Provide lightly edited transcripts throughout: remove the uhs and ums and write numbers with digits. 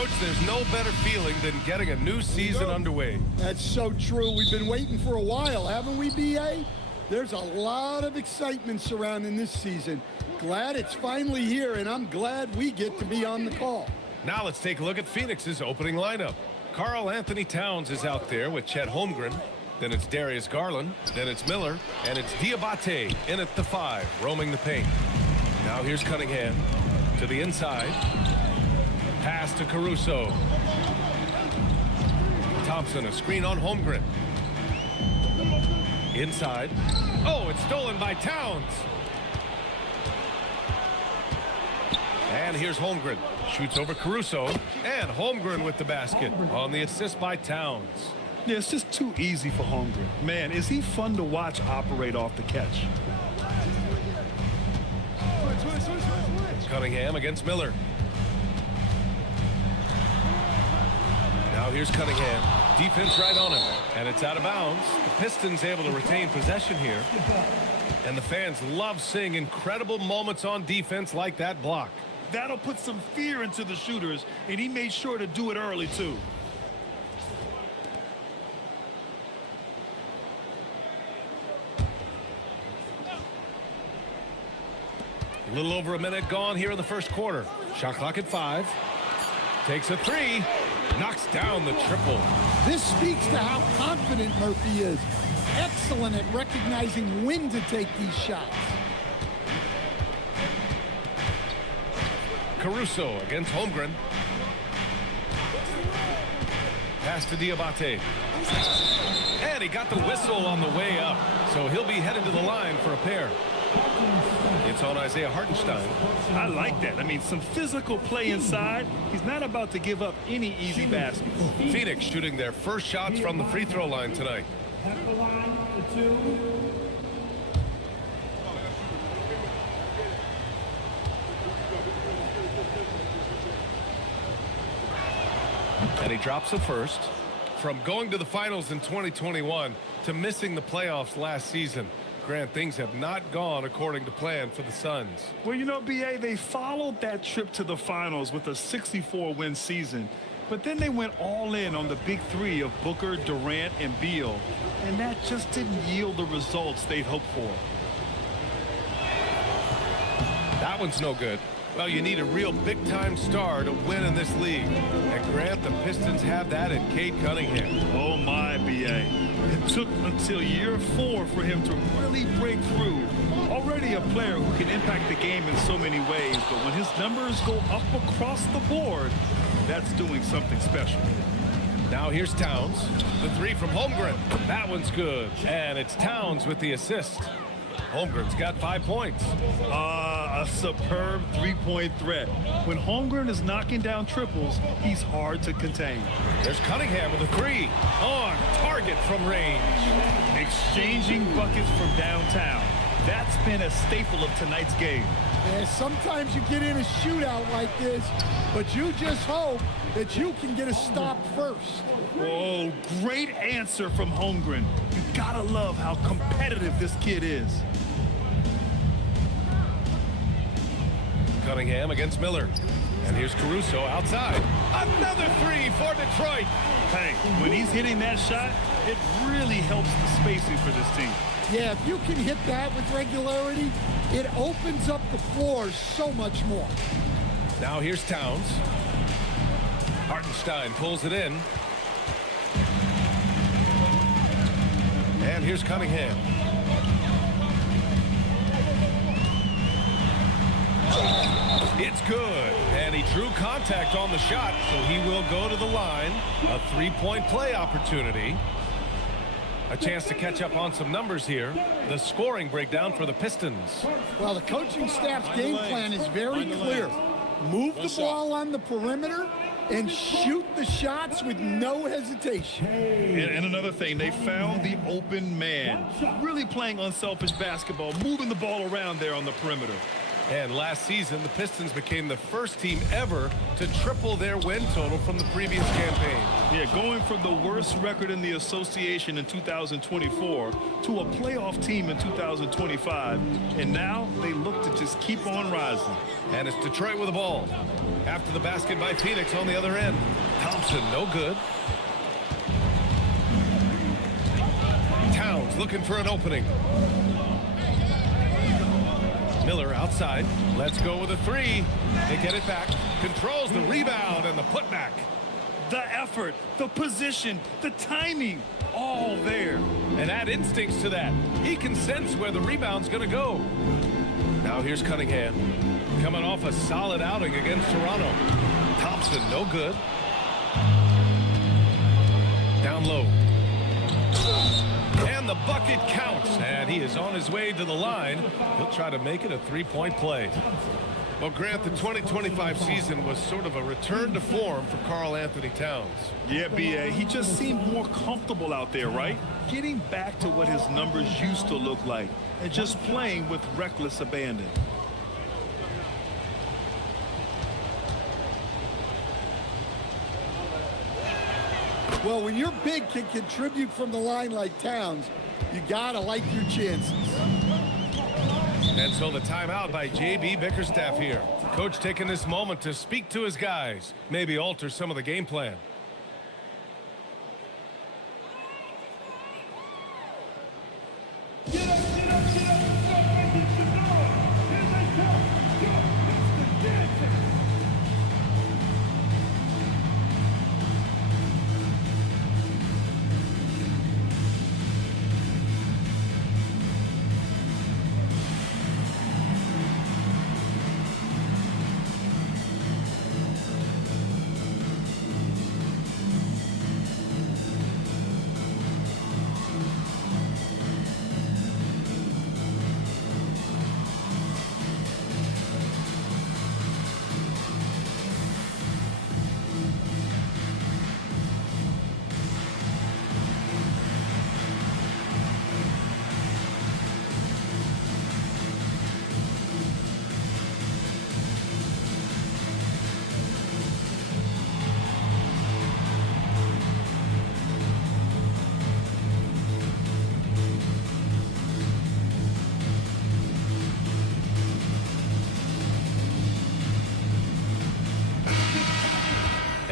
Coach, there's no better feeling than getting a new season underway. That's so true. We've been waiting for a while, haven't we, B.A.? There's a lot of excitement surrounding this season. Glad it's finally here, and I'm glad we get to be on the call. Now let's take a look at Phoenix's opening lineup. Karl Anthony Towns is out there with Chet Holmgren. Then it's Darius Garland. Then it's Miller. And it's Diabate in at the 5, roaming the paint. Now here's Cunningham to the inside. Pass to Caruso. Thompson, a screen on Holmgren. Inside. Oh, it's stolen by Towns. And here's Holmgren. Shoots over Caruso. And Holmgren with the basket on the assist by Towns. Yeah, it's just too easy for Holmgren. Man, is he fun to watch operate off the catch. Cunningham against Miller. Now here's Cunningham. Defense right on him. And it's out of bounds. The Pistons able to retain possession here. And the fans love seeing incredible moments on defense like that block. That'll put some fear into the shooters, and he made sure to do it early, too. A little over a minute gone here in the first quarter. Shot clock at 5. Takes a 3. Knocks down the triple. This speaks to how confident Murphy is. Excellent at recognizing when to take these shots. Caruso against Holmgren. Pass to Diabate. And he got the whistle on the way up. So he'll be headed to the line for a pair. It's on Isaiah Hartenstein. I like that. I mean, some physical play inside. He's not about to give up any easy baskets. Phoenix shooting their first shots from the free throw line tonight. At the line for 2. And he drops the first. From going to the finals in 2021 to missing the playoffs last season, Grant, things have not gone according to plan for the Suns. Well, you know, B.A., they followed that trip to the finals with a 64-win season. But then they went all in on the big three of Booker, Durant, and Beal. And that just didn't yield the results they'd hoped for. That one's no good. Well, you need a real big-time star to win in this league. And Grant, the Pistons have that in Cade Cunningham. Oh, my, B.A. It took until year 4 for him to really break through. Already a player who can impact the game in so many ways, but when his numbers go up across the board, that's doing something special. Now here's Towns. The 3 from Holmgren. That one's good. And it's Towns with the assist. Holmgren's got 5 points. A superb three-point threat. When Holmgren is knocking down triples, he's hard to contain. There's Cunningham with a 3. On target from range. Exchanging buckets from downtown. That's been a staple of tonight's game. Yeah, sometimes you get in a shootout like this, but you just hope that you can get a stop first. Oh, great answer from Holmgren. You gotta love how competitive this kid is. Cunningham against Miller. And here's Caruso outside. Another 3 for Detroit. Hey, when he's hitting that shot, it really helps the spacing for this team. Yeah, if you can hit that with regularity, it opens up the floor so much more. Now here's Towns. Hartenstein pulls it in. And here's Cunningham. It's good. And he drew contact on the shot, so he will go to the line. A 3-point play opportunity. A chance to catch up on some numbers here. The scoring breakdown for the Pistons. Well, the coaching staff's game plan is very clear. Move the ball on the perimeter and shoot the shots with no hesitation. And another thing, they found the open man. Really playing unselfish basketball, moving the ball around there on the perimeter. And last season, the Pistons became the first team ever to triple their win total from the previous campaign. Yeah, going from the worst record in the association in 2024 to a playoff team in 2025. And now they look to just keep on rising. And it's Detroit with the ball. After the basket by Phoenix on the other end. Thompson, no good. Towns looking for an opening. Miller outside. Let's go with a three. They get it back. Controls the rebound and the putback. The effort, the position, the timing, all there. And add instincts to that. He can sense where the rebound's going to go. Now here's Cunningham. Coming off a solid outing against Toronto. Thompson, no good. Down low. And the bucket counts. And he is on his way to the line. He'll try to make it a three-point play. Well, Grant, the 2025 season was sort of a return to form for Karl Anthony Towns. Yeah, B.A., he just seemed more comfortable out there, right? Getting back to what his numbers used to look like and just playing with reckless abandon. Well, when your big can contribute from the line like Towns, you got to like your chances. And so the timeout by J.B. Bickerstaff here. Coach taking this moment to speak to his guys, maybe alter some of the game plan. Get up, get up, get up. Stop making some noise. Here they come. Yo, Mr. Dancing.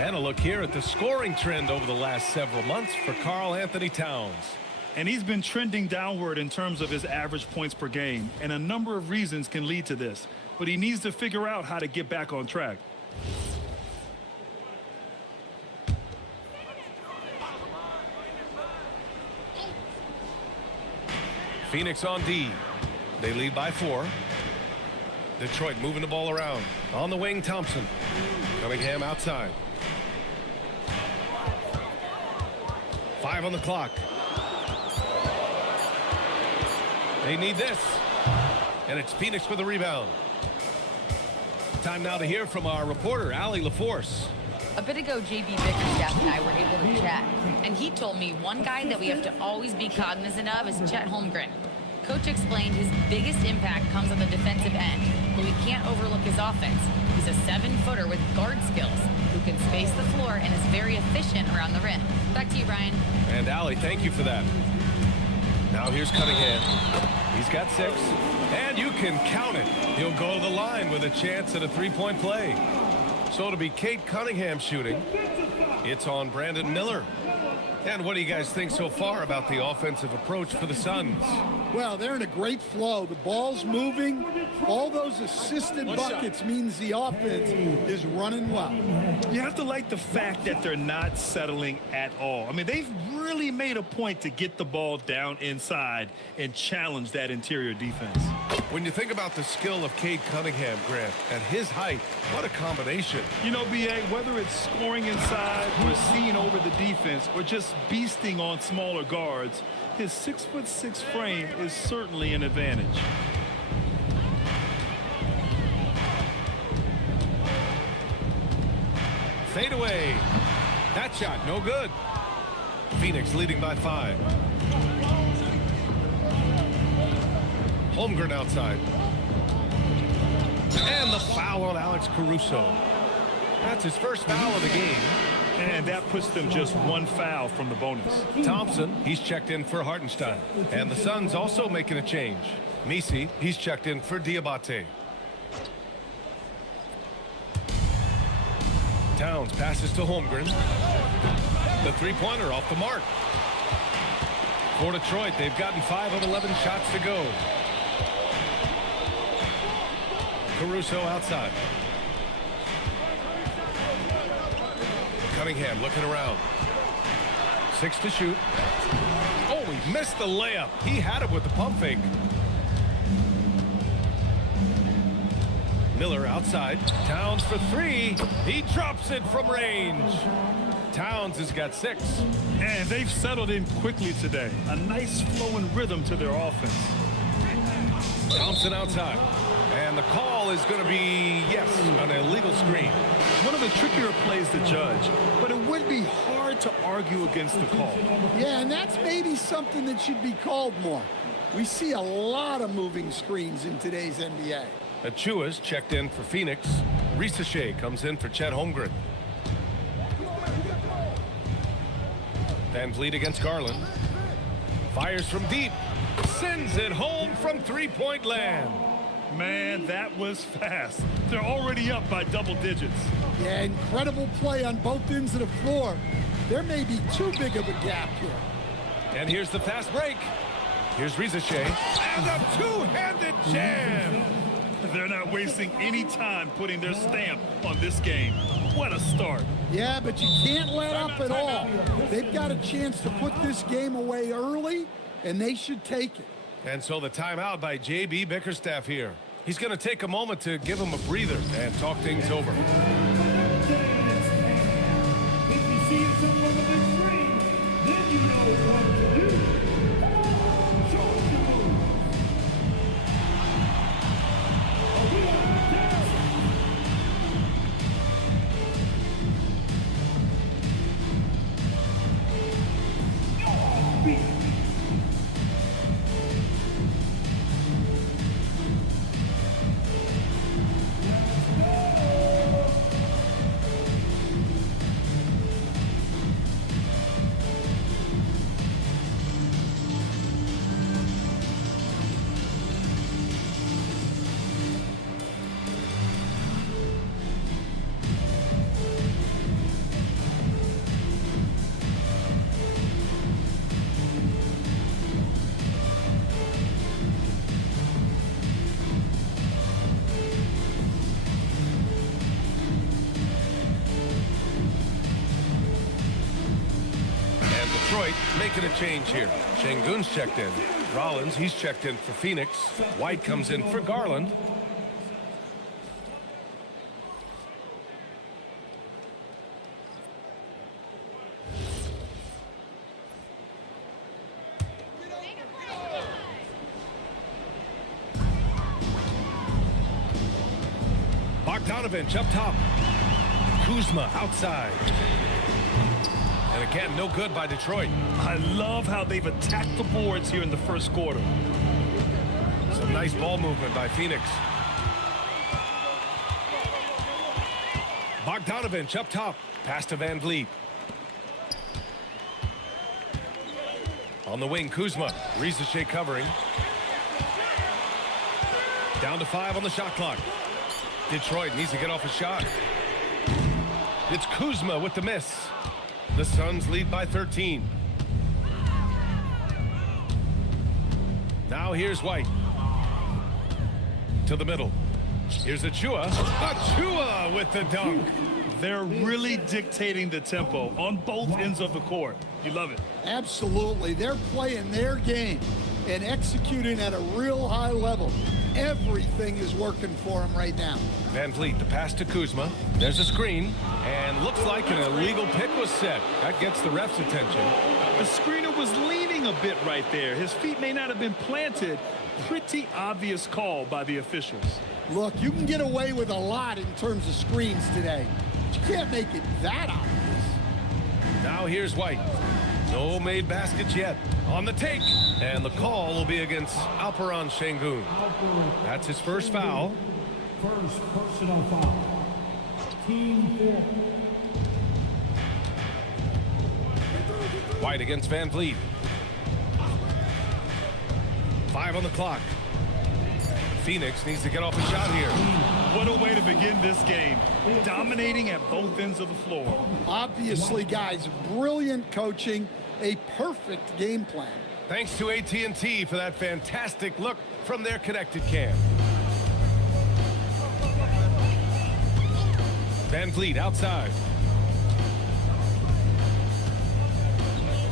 And a look here at the scoring trend over the last several months for Karl Anthony Towns. And he's been trending downward in terms of his average points per game, and a number of reasons can lead to this. But he needs to figure out how to get back on track. Phoenix on D. They lead by 4. Detroit moving the ball around. On the wing, Thompson. Cunningham outside. 5 on the clock. They need this. And it's Phoenix for the rebound. Time now to hear from our reporter, Allie LaForce. A bit ago, J.B. Bickerstaff and I were able to chat, and he told me one guy that we have to always be cognizant of is Chet Holmgren. Coach explained his biggest impact comes on the defensive end, but we can't overlook his offense. He's a 7-footer with guard skills who can space the floor and is very efficient around the rim. Back to you, Brian. And Allie, thank you for that. Now here's Cunningham. He's got 6, and you can count it. He'll go to the line with a chance at a 3-point play. So it'll be Cade Cunningham shooting. It's on Brandon Miller. And what do you guys think so far about the offensive approach for the Suns? Well, they're in a great flow. The ball's moving. All those assisted buckets means the offense is running well. You have to like the fact that they're not settling at all. I mean, they've really made a point to get the ball down inside and challenge that interior defense. When you think about the skill of Cade Cunningham, Grant, at his height, what a combination. You know, B.A., whether it's scoring inside or seeing over the defense or just beasting on smaller guards, his 6'6" frame is certainly an advantage. Fade away. That shot, no good. Phoenix leading by 5. Holmgren outside. And the foul on Alex Caruso. That's his first foul of the game. And that puts them just one foul from the bonus. Thompson, he's checked in for Hartenstein. And the Suns also making a change. Misi, he's checked in for Diabate. Towns passes to Holmgren. The three-pointer off the mark. For Detroit, they've gotten 5 of 11 shots to go. Caruso outside. Cunningham looking around. 6 to shoot. Oh, he missed the layup. He had it with the pump fake. Miller outside. Towns for 3. He drops it from range. Towns has got 6. And they've settled in quickly today. A nice flowing rhythm to their offense. Thompson outside. And the call is going to be, yes, an illegal screen. One of the trickier plays to judge, but it would be hard to argue against the call. Yeah, and that's maybe something that should be called more. We see a lot of moving screens in today's NBA. Achua's checked in for Phoenix. Risache comes in for Chet Holmgren. Van Vliet against Garland. Fires from deep. Sends it home from three-point land. Man, that was fast. They're already up by double digits. Yeah, incredible play on both ends of the floor. There may be too big of a gap here. And here's the fast break. Here's Risache. And a two-handed jam. They're not wasting any time putting their stamp on this game. What a start. Yeah, but you can't let up at all. They've got a chance to put this game away early, and they should take it. And so the timeout by J.B. Bickerstaff here. He's going to take a moment to give him a breather and talk things over. If you see yourself on the big screen, then you know what to do. Show us your moves. We are dancing. Beat. Detroit making a change here. Şengün's checked in. Rollins, he's checked in for Phoenix. White comes in for Garland. Bogdanovich up top. Kuzma outside. And again, no good by Detroit. I love how they've attacked the boards here in the first quarter. Some nice ball movement by Phoenix. Bogdanovich up top. Pass to Van Vliet. On the wing, Kuzma. Risache covering. Down to 5 on the shot clock. Detroit needs to get off a shot. It's Kuzma with the miss. The Suns lead by 13. Now here's White. To the middle. Here's Achua. Achua with the dunk. They're really dictating the tempo on both ends of the court. You love it. Absolutely. They're playing their game and executing at a real high level. Everything is working for them right now. Van Vliet, the pass to Kuzma. There's a screen, and looks like an illegal pick was set. That gets the ref's attention. The screener was leaning a bit right there. His feet may not have been planted. Pretty obvious call by the officials. Look, you can get away with a lot in terms of screens today. But you can't make it that obvious. Now here's White. No made baskets yet. On the take. And the call will be against Alperen Şengün. That's his first foul. First personal foul. Team foul. White against Van Vliet. 5 on the clock. Phoenix needs to get off a shot here. What a way to begin this game. Dominating at both ends of the floor. Obviously, guys, brilliant coaching, a perfect game plan. Thanks to AT&T for that fantastic look from their connected cam. Van Vliet outside.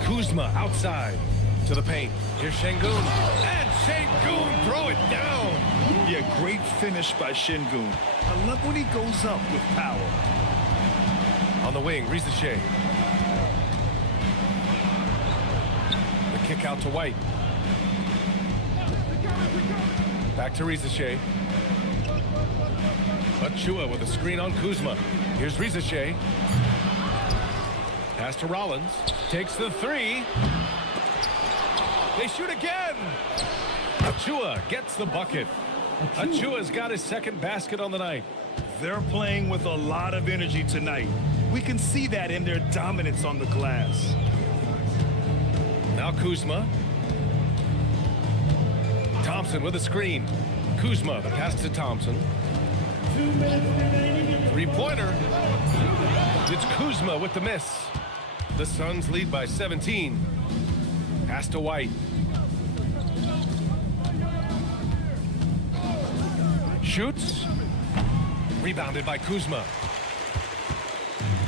Kuzma outside to the paint. Here's Şengün. And Şengün throw it down. Yeah, great finish by Şengün. I love when he goes up with power. On the wing, Risacher. The kick out to White. Back to Risacher. Achua with a screen on Kuzma. Here's Risacher. Pass to Rollins. Takes the three. They shoot again. Achua gets the bucket. Achua's got his second basket on the night. They're playing with a lot of energy tonight. We can see that in their dominance on the glass. Now Kuzma. Thompson with a screen. Kuzma, the pass to Thompson. 2 minutes remaining. Three-pointer. It's Kuzma with the miss. The Suns lead by 17. Pass to White. Shoots. Rebounded by Kuzma.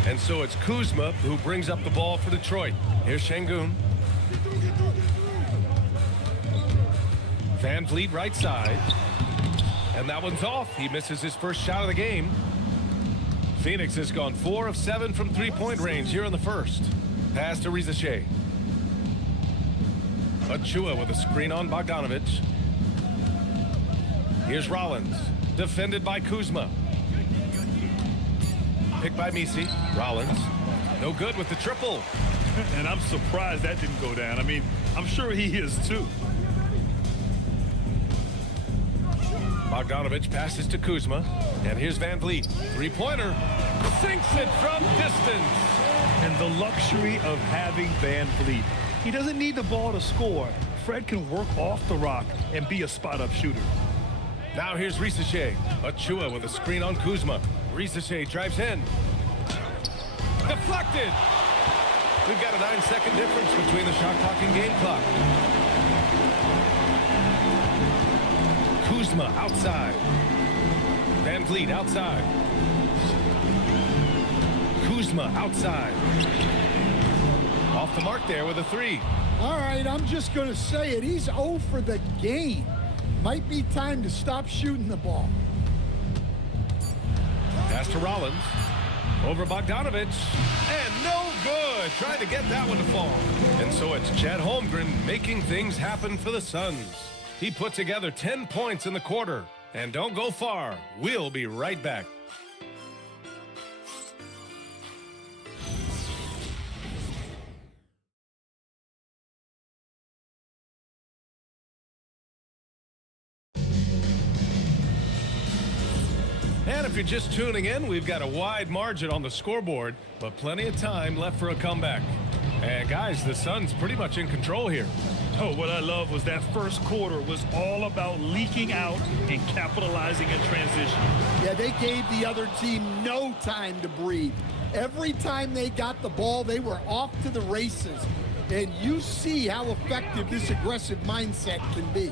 And so it's Kuzma who brings up the ball for Detroit. Here's Şengün. Van Vliet right side. And that one's off. He misses his first shot of the game. Phoenix has gone 4 of 7 from three-point range here in the first. Pass to Risacher. Achua with a screen on Bogdanovic. Here's Rollins. Defended by Kuzma. Picked by Misi. Rollins. No good with the triple. And I'm surprised that didn't go down. I mean, I'm sure he is too. Bogdanovic passes to Kuzma. And here's Van Vliet. Three-pointer. Sinks it from distance. And the luxury of having Van Vliet. He doesn't need the ball to score. Fred can work off the rock and be a spot-up shooter. Now here's Risacher. Achua with a screen on Kuzma. Risacher drives in. Deflected. We've got a 9-second difference between the shot clock and game clock. Kuzma outside. Van Vliet outside. Kuzma outside. Off the mark there with a three. All right, I'm just going to say it. He's 0 for the game. Might be time to stop shooting the ball. Pass to Rollins. Over Bogdanovic. And no good. Trying to get that one to fall. And so it's Chet Holmgren making things happen for the Suns. He put together 10 points in the quarter. And don't go far. We'll be right back. And if you're just tuning in, we've got a wide margin on the scoreboard, but plenty of time left for a comeback. And guys, the Suns pretty much in control here. Oh, what I love was that first quarter was all about leaking out and capitalizing in transition. Yeah, they gave the other team no time to breathe. Every time they got the ball, they were off to the races. And you see how effective this aggressive mindset can be.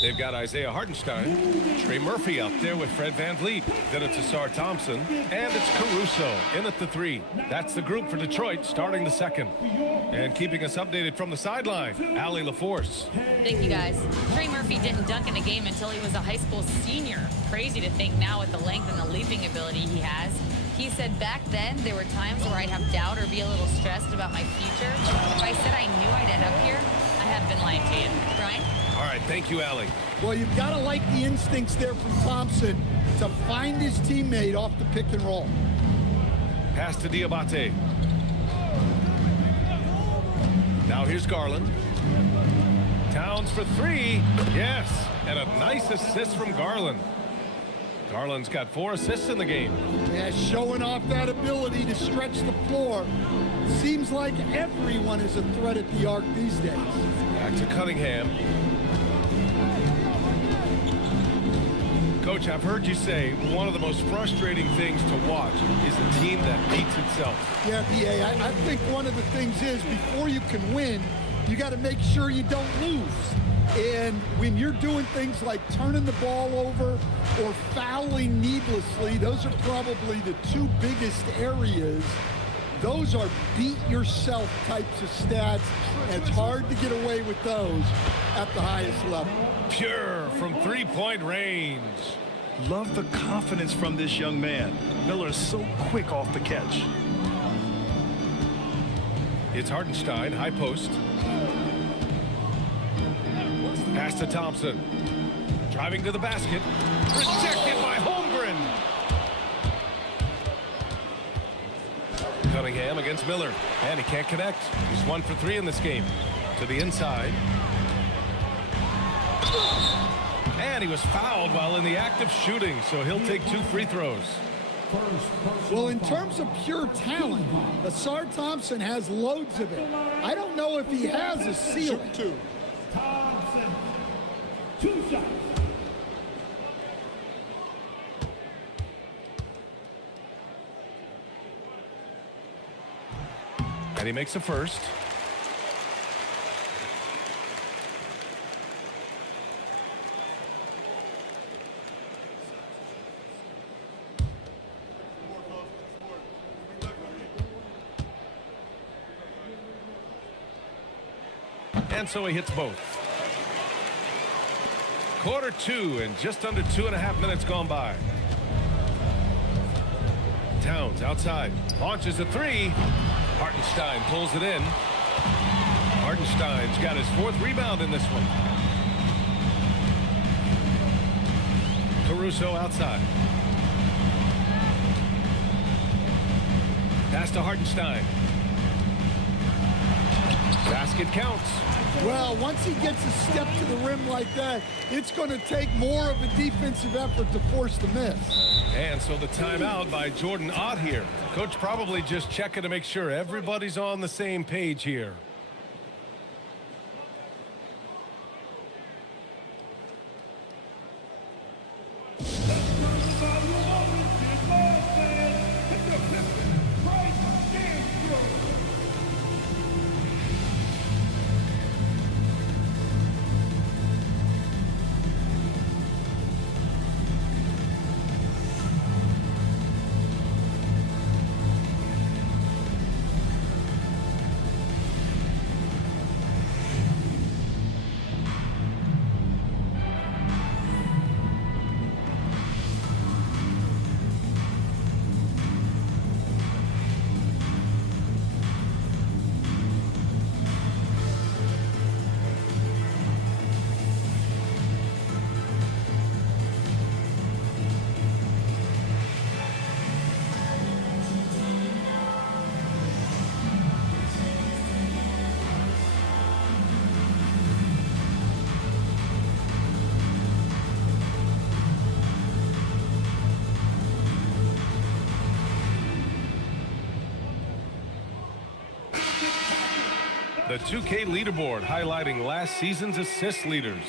They've got Isaiah Hartenstein, Trey Murphy out there with Fred Van Vliet. Then it's Asar Thompson, and it's Caruso in at the three. That's the group for Detroit starting the second. And keeping us updated from the sideline, Allie LaForce. Thank you, guys. Trey Murphy didn't dunk in a game until he was a high school senior. Crazy to think now with the length and the leaping ability he has. He said back then there were times where I'd have doubt or be a little stressed about my future. If I said I knew I'd end up here, I have been lying to you. Brian? All right, thank you, Allie. Well, you've got to like the instincts there from Thompson to find his teammate off the pick and roll. Pass to Diabate. Now here's Garland. Towns for three. Yes, and a nice assist from Garland. Garland's got 4 assists in the game. Yeah, showing off that ability to stretch the floor. Seems like everyone is a threat at the arc these days. Back to Cunningham. Coach, I've heard you say one of the most frustrating things to watch is a team that beats itself. Yeah, B.A., I think one of the things is before you can win, you got to make sure you don't lose. And when you're doing things like turning the ball over or fouling needlessly, those are probably the two biggest areas. Those are beat yourself types of stats, and it's hard to get away with those at the highest level. Pure from three-point range. Love the confidence from this young man. Miller is so quick off the catch. It's Hartenstein, high post. Pass to Thompson. Driving to the basket. Rejected by Holmgren. Cunningham against Miller. And he can't connect. He's 1 for 3 in this game. To the inside. And he was fouled while in the act of shooting, so he'll take 2 free throws. Well, in terms of pure talent, Ausar Thompson has loads of it. I don't know if he has a ceiling. Thompson, 2 shots. And he makes a first. And so he hits both. Quarter 2 and just under 2.5 minutes gone by. Towns outside. Launches a 3. Hartenstein pulls it in. Hartenstein's got his 4th rebound in this one. Caruso outside. Pass to Hartenstein. Basket counts. Well, once he gets a step to the rim like that, it's going to take more of a defensive effort to force the miss. And so the timeout by Jordan Ott here. Coach probably just checking to make sure everybody's on the same page here. The 2K leaderboard highlighting last season's assist leaders.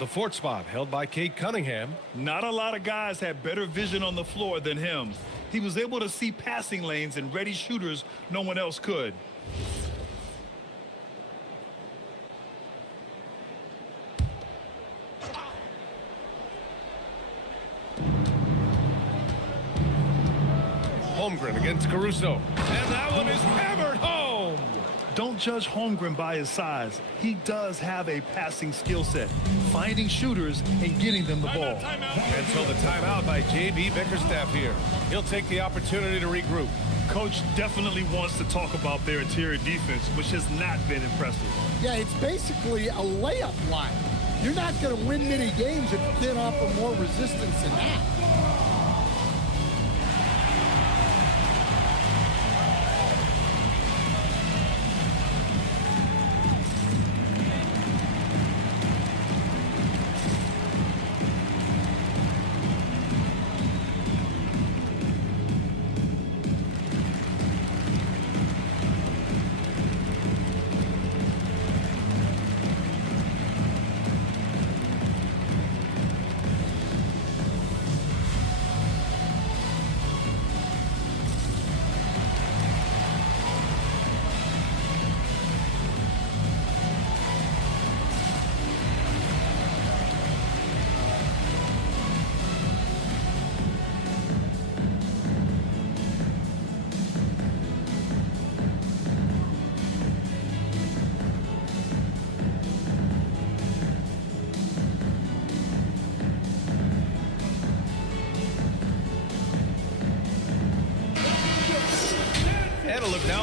The 4th spot held by Cade Cunningham. Not a lot of guys had better vision on the floor than him. He was able to see passing lanes and ready shooters no one else could. Holmgren against Caruso. And that one is hammered home. Don't judge Holmgren by his size. He does have a passing skill set, finding shooters and getting them the ball. And so the timeout by J.B. Bickerstaff here. He'll take the opportunity to regroup. Coach definitely wants to talk about their interior defense, which has not been impressive. Yeah, it's basically a layup line. You're not going to win many games if you can't offer more resistance than that.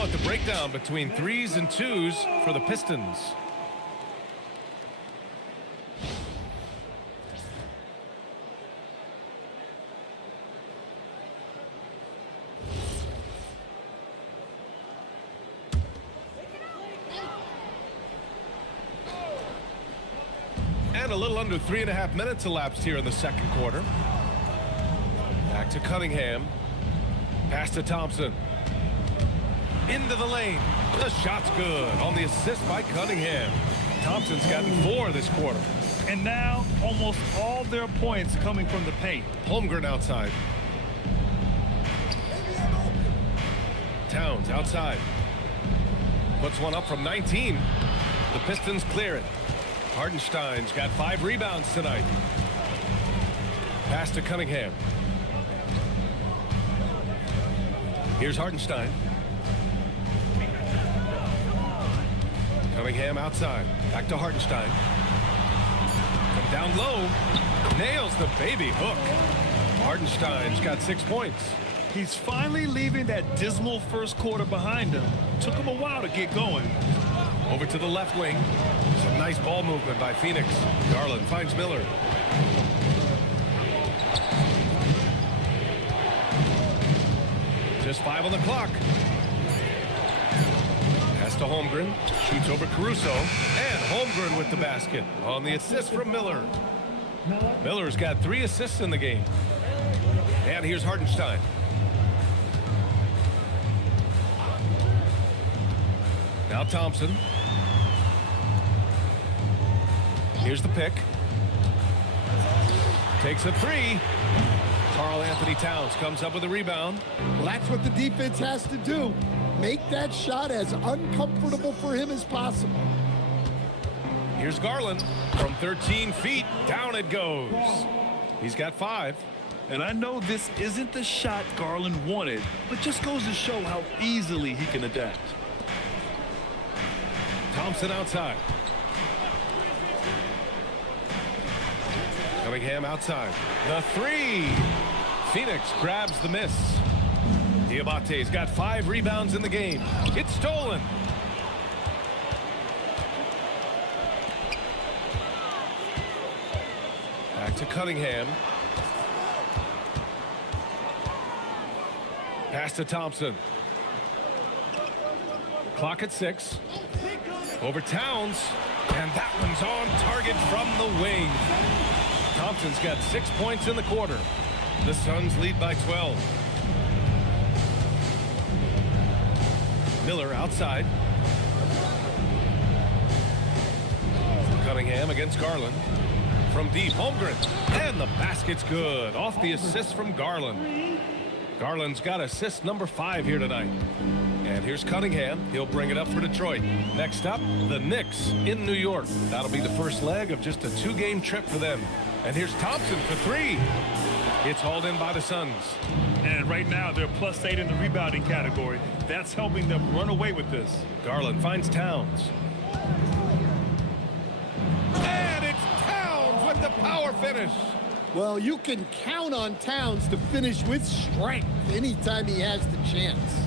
at the breakdown between 3s and 2s for the Pistons. And a little under 3.5 minutes elapsed here in the second quarter. Back to Cunningham. Pass to Thompson. Into the lane. The shot's good on the assist by Cunningham. Thompson's gotten 4 this quarter. And now almost all their points coming from the paint. Holmgren outside. Towns outside. Puts one up from 19. The Pistons clear it. Hartenstein's got 5 rebounds tonight. Pass to Cunningham. Here's Hartenstein. Cunningham outside. Back to Hartenstein. From down low. Nails the baby hook. Hartenstein's got 6 points. He's finally leaving that dismal first quarter behind him. Took him a while to get going. Over to the left wing. Some nice ball movement by Phoenix. Garland finds Miller. Just 5 on the clock. Pass to Holmgren. Shoots over Caruso. And Holmgren with the basket on the assist from Miller. Miller's got 3 assists in the game. And here's Hartenstein. Now Thompson. Here's the pick. Takes a 3. Karl Anthony Towns comes up with a rebound. Well, that's what the defense has to do. Make that shot as uncomfortable for him as possible. Here's Garland. From 13 feet, down it goes. He's got 5. And I know this isn't the shot Garland wanted, but just goes to show how easily he can adapt. Thompson outside. Cunningham outside. The 3. Phoenix grabs the miss. Diabate's got 5 rebounds in the game. It's stolen. Back to Cunningham. Pass to Thompson. Clock at 6. Over Towns. And that one's on target from the wing. Thompson's got 6 points in the quarter. The Suns lead by 12. Miller outside. Cunningham against Garland. From deep, Holmgren. And the basket's good. Off the assist from Garland. Garland's got assist number 5 here tonight. And here's Cunningham. He'll bring it up for Detroit. Next up, the Knicks in New York. That'll be the first leg of just a 2-game trip for them. And here's Thompson for 3. It's hauled in by the Suns. And right now, they're +8 in the rebounding category. That's helping them run away with this. Garland finds Towns. And it's Towns with the power finish. Well, you can count on Towns to finish with strength anytime he has the chance.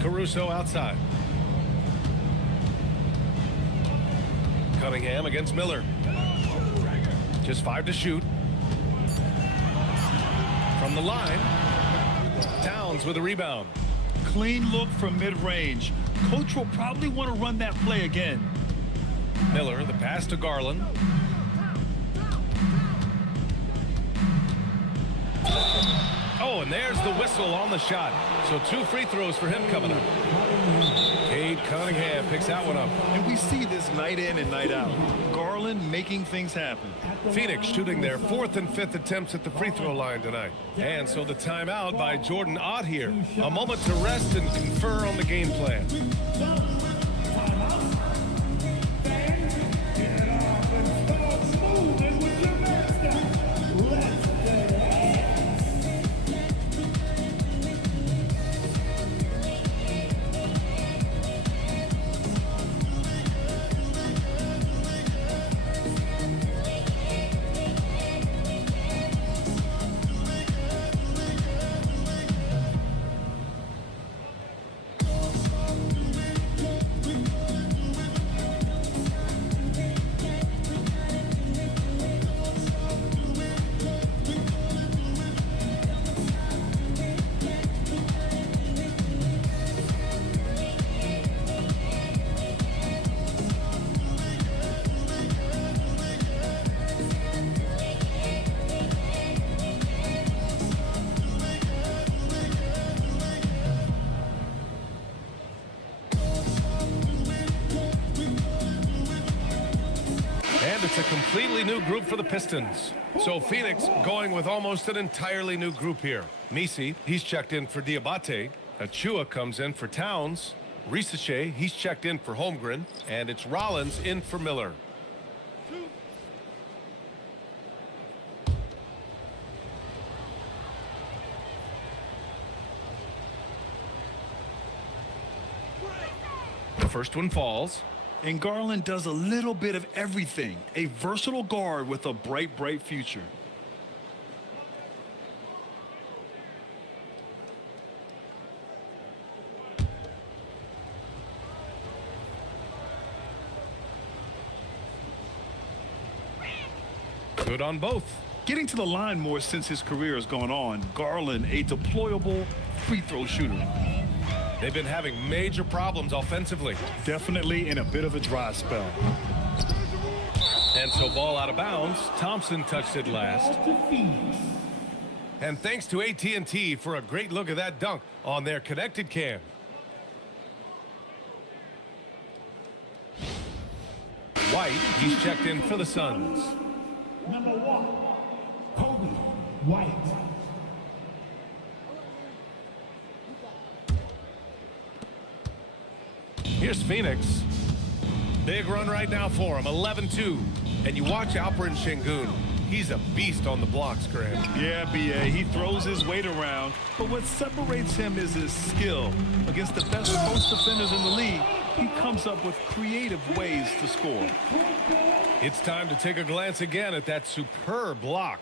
Caruso outside. Cunningham against Miller. Just 5 to shoot. From the line, Towns with a rebound. Clean look from mid-range. Coach will probably want to run that play again. Miller, the pass to Garland. Oh, and there's the whistle on the shot. So 2 free throws for him coming up. Cade Cunningham picks that one up. And we see this night in and night out. Garland making things happen. Phoenix shooting their 4th and 5th attempts at the free throw line tonight. And so the timeout by Jordan Ott here. A moment to rest and confer on the game plan. it's a completely new group for the Pistons. So Phoenix going with almost an entirely new group here. Misi, he's checked in for Diabate. Achua comes in for Towns. Risache, he's checked in for Holmgren. And it's Rollins in for Miller. The first one falls. And Garland does a little bit of everything. A versatile guard with a bright, bright future. Good on both. Getting to the line more since his career has gone on. Garland, a deployable free throw shooter. They've been having major problems offensively. Definitely in a bit of a dry spell. And so ball out of bounds. Thompson touched it last. And thanks to AT&T for a great look at that dunk on their connected cam. White, he's checked in for the Suns. Number 1, Kobe White. Here's Phoenix. Big run right now for him, 11-2. And you watch Alperen Şengün. He's a beast on the blocks, Graham. Yeah, B.A., he throws his weight around, but what separates him is his skill. Against the best post defenders in the league, he comes up with creative ways to score. It's time to take a glance again at that superb block.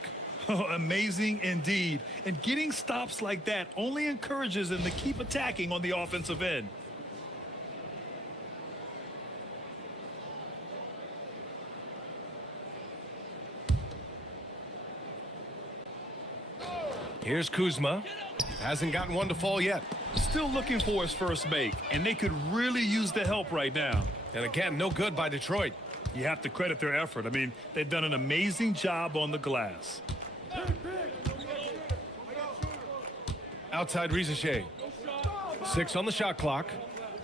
Amazing indeed. And getting stops like that only encourages him to keep attacking on the offensive end. Here's Kuzma. Hasn't gotten one to fall yet. Still looking for his first make, and they could really use the help right now. And again, no good by Detroit. You have to credit their effort. I mean, they've done an amazing job on the glass. Outside Risache. 6 on the shot clock.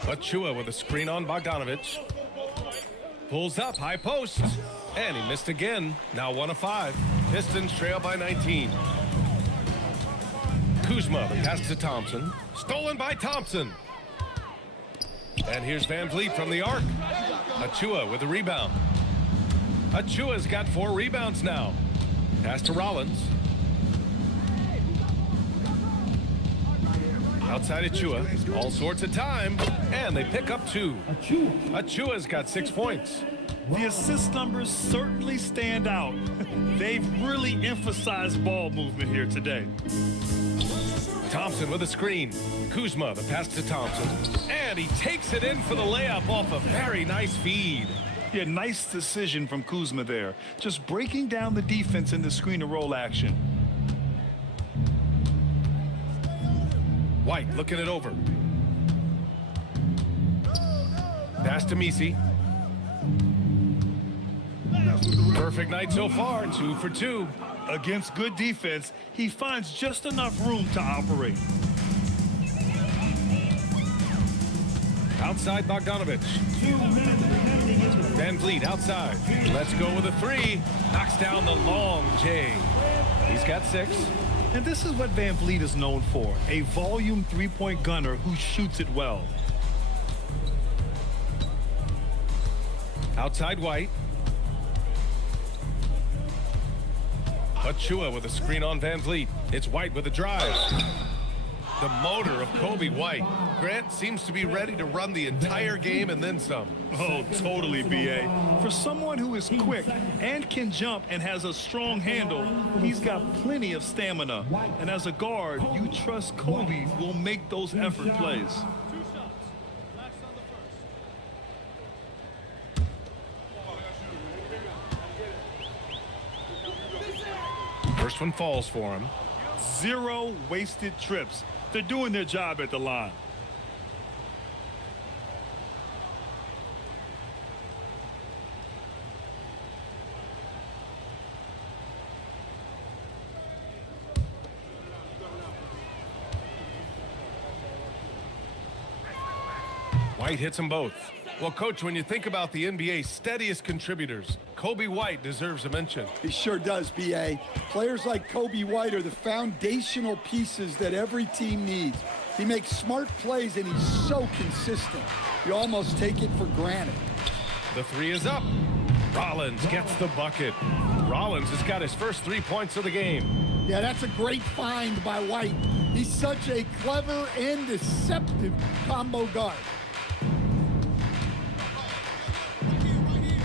Achua with a screen on Bogdanovic. Pulls up, high post. And he missed again. Now 1 of 5. Pistons trail by 19. Kuzma, the pass to Thompson. Stolen by Thompson. And here's Van Vliet from the arc. Achua with the rebound. Achua's got 4 rebounds now. Pass to Rollins. Outside Achua. All sorts of time. And they pick up 2. Achua's got 6 points. The assist numbers certainly stand out. They've really emphasized ball movement here today. Thompson with a screen. Kuzma, the pass to Thompson. And he takes it in for the layup off a very nice feed. Yeah, nice decision from Kuzma there. Just breaking down the defense in the screen and roll action. White looking it over. Pass to Misi. Perfect night so far, 2 for 2. Against good defense, he finds just enough room to operate. Outside Bogdanovic. Van Vliet outside. Let's go with a 3. Knocks down the long J. He's got 6. And this is what Van Vliet is known for, a volume three-point gunner who shoots it well. Outside White. Achua with a screen on Van Vliet. It's White with a drive. The motor of Kobe White. Grant seems to be ready to run the entire game and then some. Oh, totally, B.A. For someone who is quick and can jump and has a strong handle, he's got plenty of stamina. And as a guard, you trust Kobe will make those effort plays. First one falls for him. 0 wasted trips. They're doing their job at the line. White hits them both. Well, Coach, when you think about the NBA's steadiest contributors, Kobe White deserves a mention. He sure does, B.A. Players like Kobe White are the foundational pieces that every team needs. He makes smart plays, and he's so consistent. You almost take it for granted. The three is up. Rollins gets the bucket. Rollins has got his first 3 points of the game. Yeah, that's a great find by White. He's such a clever and deceptive combo guard.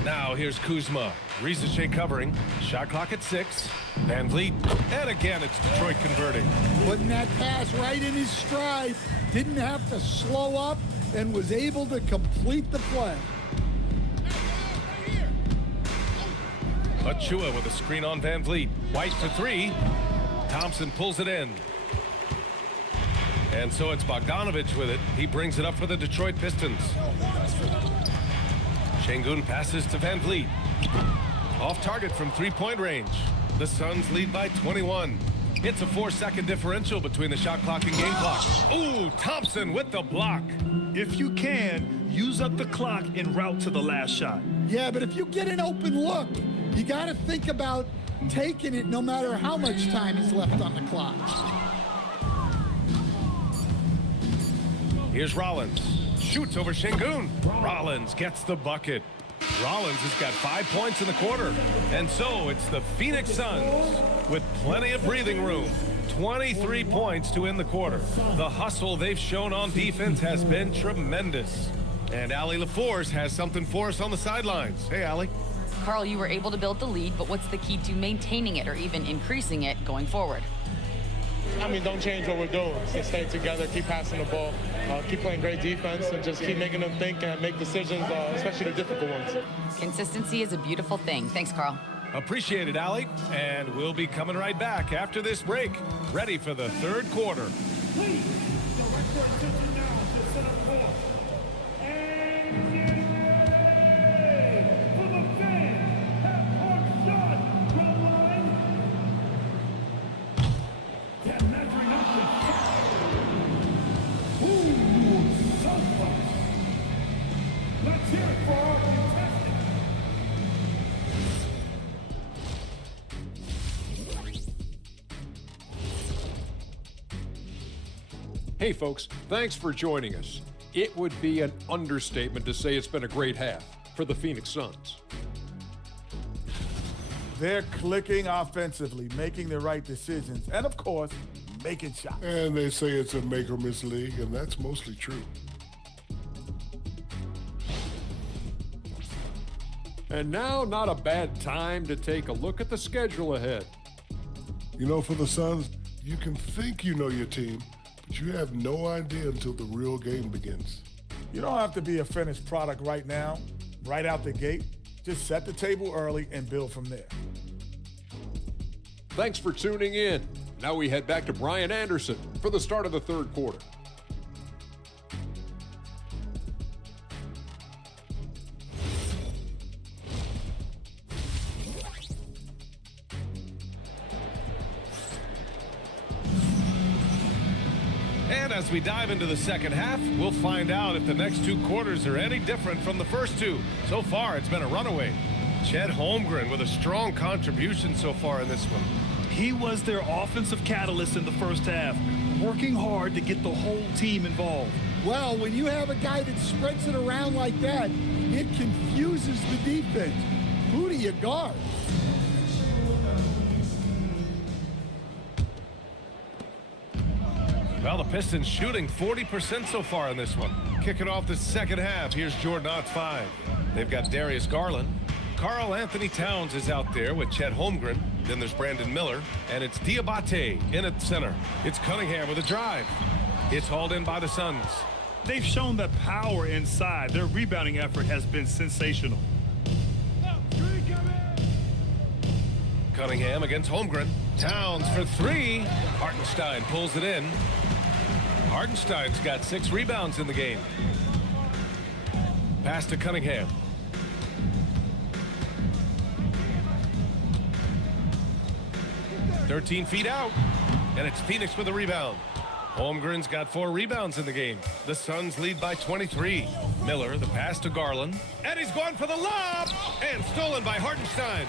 Now here's Kuzma. Risache covering. Shot clock at 6. Van Vliet. And again, it's Detroit converting. Putting that pass right in his stride. Didn't have to slow up and was able to complete the play. Achua with a screen on Van Vliet. White for 3. Thompson pulls it in. And so it's Bogdanovich with it. He brings it up for the Detroit Pistons. Şengün passes to Van Vliet. Off target from three-point range. The Suns lead by 21. It's a 4-second differential between the shot clock and game clock. Ooh, Thompson with the block. If you can, use up the clock en route to the last shot. Yeah, but if you get an open look, you got to think about taking it no matter how much time is left on the clock. Here's Rollins. Shoots over Şengün. Rollins gets the bucket. Rollins has got 5 points in the quarter. And so it's the Phoenix Suns with plenty of breathing room. 23 points to end the quarter. The hustle they've shown on defense has been tremendous. And Allie LaForce has something for us on the sidelines. Hey, Allie. Carl, you were able to build the lead, but what's the key to maintaining it or even increasing it going forward? I mean, don't change what we're doing. So stay together, keep passing the ball, keep playing great defense, and just keep making them think and make decisions, especially the difficult ones. Consistency is a beautiful thing. Thanks, Carl. Appreciate it, Allie. And we'll be coming right back after this break. Ready for the third quarter. Please, direct your attention now to set up court. And get ready for the fans. Half-court shot from the line. That measuring up the shot. Ooh, so close. Let's hear it for our contestant. Hey folks, thanks for joining us. It would be an understatement to say it's been a great half for the Phoenix Suns. They're clicking offensively, making the right decisions, and of course, making shots. And they say it's a make or miss league, and that's mostly true. And now, not a bad time to take a look at the schedule ahead. You know, for the Suns, you can think you know your team, but you have no idea until the real game begins. You don't have to be a finished product right now, right out the gate. Just set the table early and build from there. Thanks for tuning in. Now we head back to Brian Anderson for the start of the third quarter. And as we dive into the second half, we'll find out if the next two quarters are any different from the first two. So far, it's been a runaway. Chet Holmgren with a strong contribution so far in this one. He was their offensive catalyst in the first half, working hard to get the whole team involved. Well, when you have a guy that spreads it around like that, it confuses the defense. Who do you guard? Well, the Pistons shooting 40% so far in this one. Kicking off the second half, here's Jordan Ott's 5. They've got Darius Garland. Karl Anthony Towns is out there with Chet Holmgren. Then there's Brandon Miller. And it's Diabate in at center. It's Cunningham with a drive. It's hauled in by the Suns. They've shown that power inside. Their rebounding effort has been sensational. Cunningham against Holmgren. Towns for 3. Hartenstein pulls it in. Hartenstein's got 6 rebounds in the game. Pass to Cunningham. .13 feet out. And it's Phoenix with the rebound. Holmgren's got 4 rebounds in the game. The Suns lead by 23. Miller, the pass to Garland. And he's going for the lob! And stolen by Hartenstein.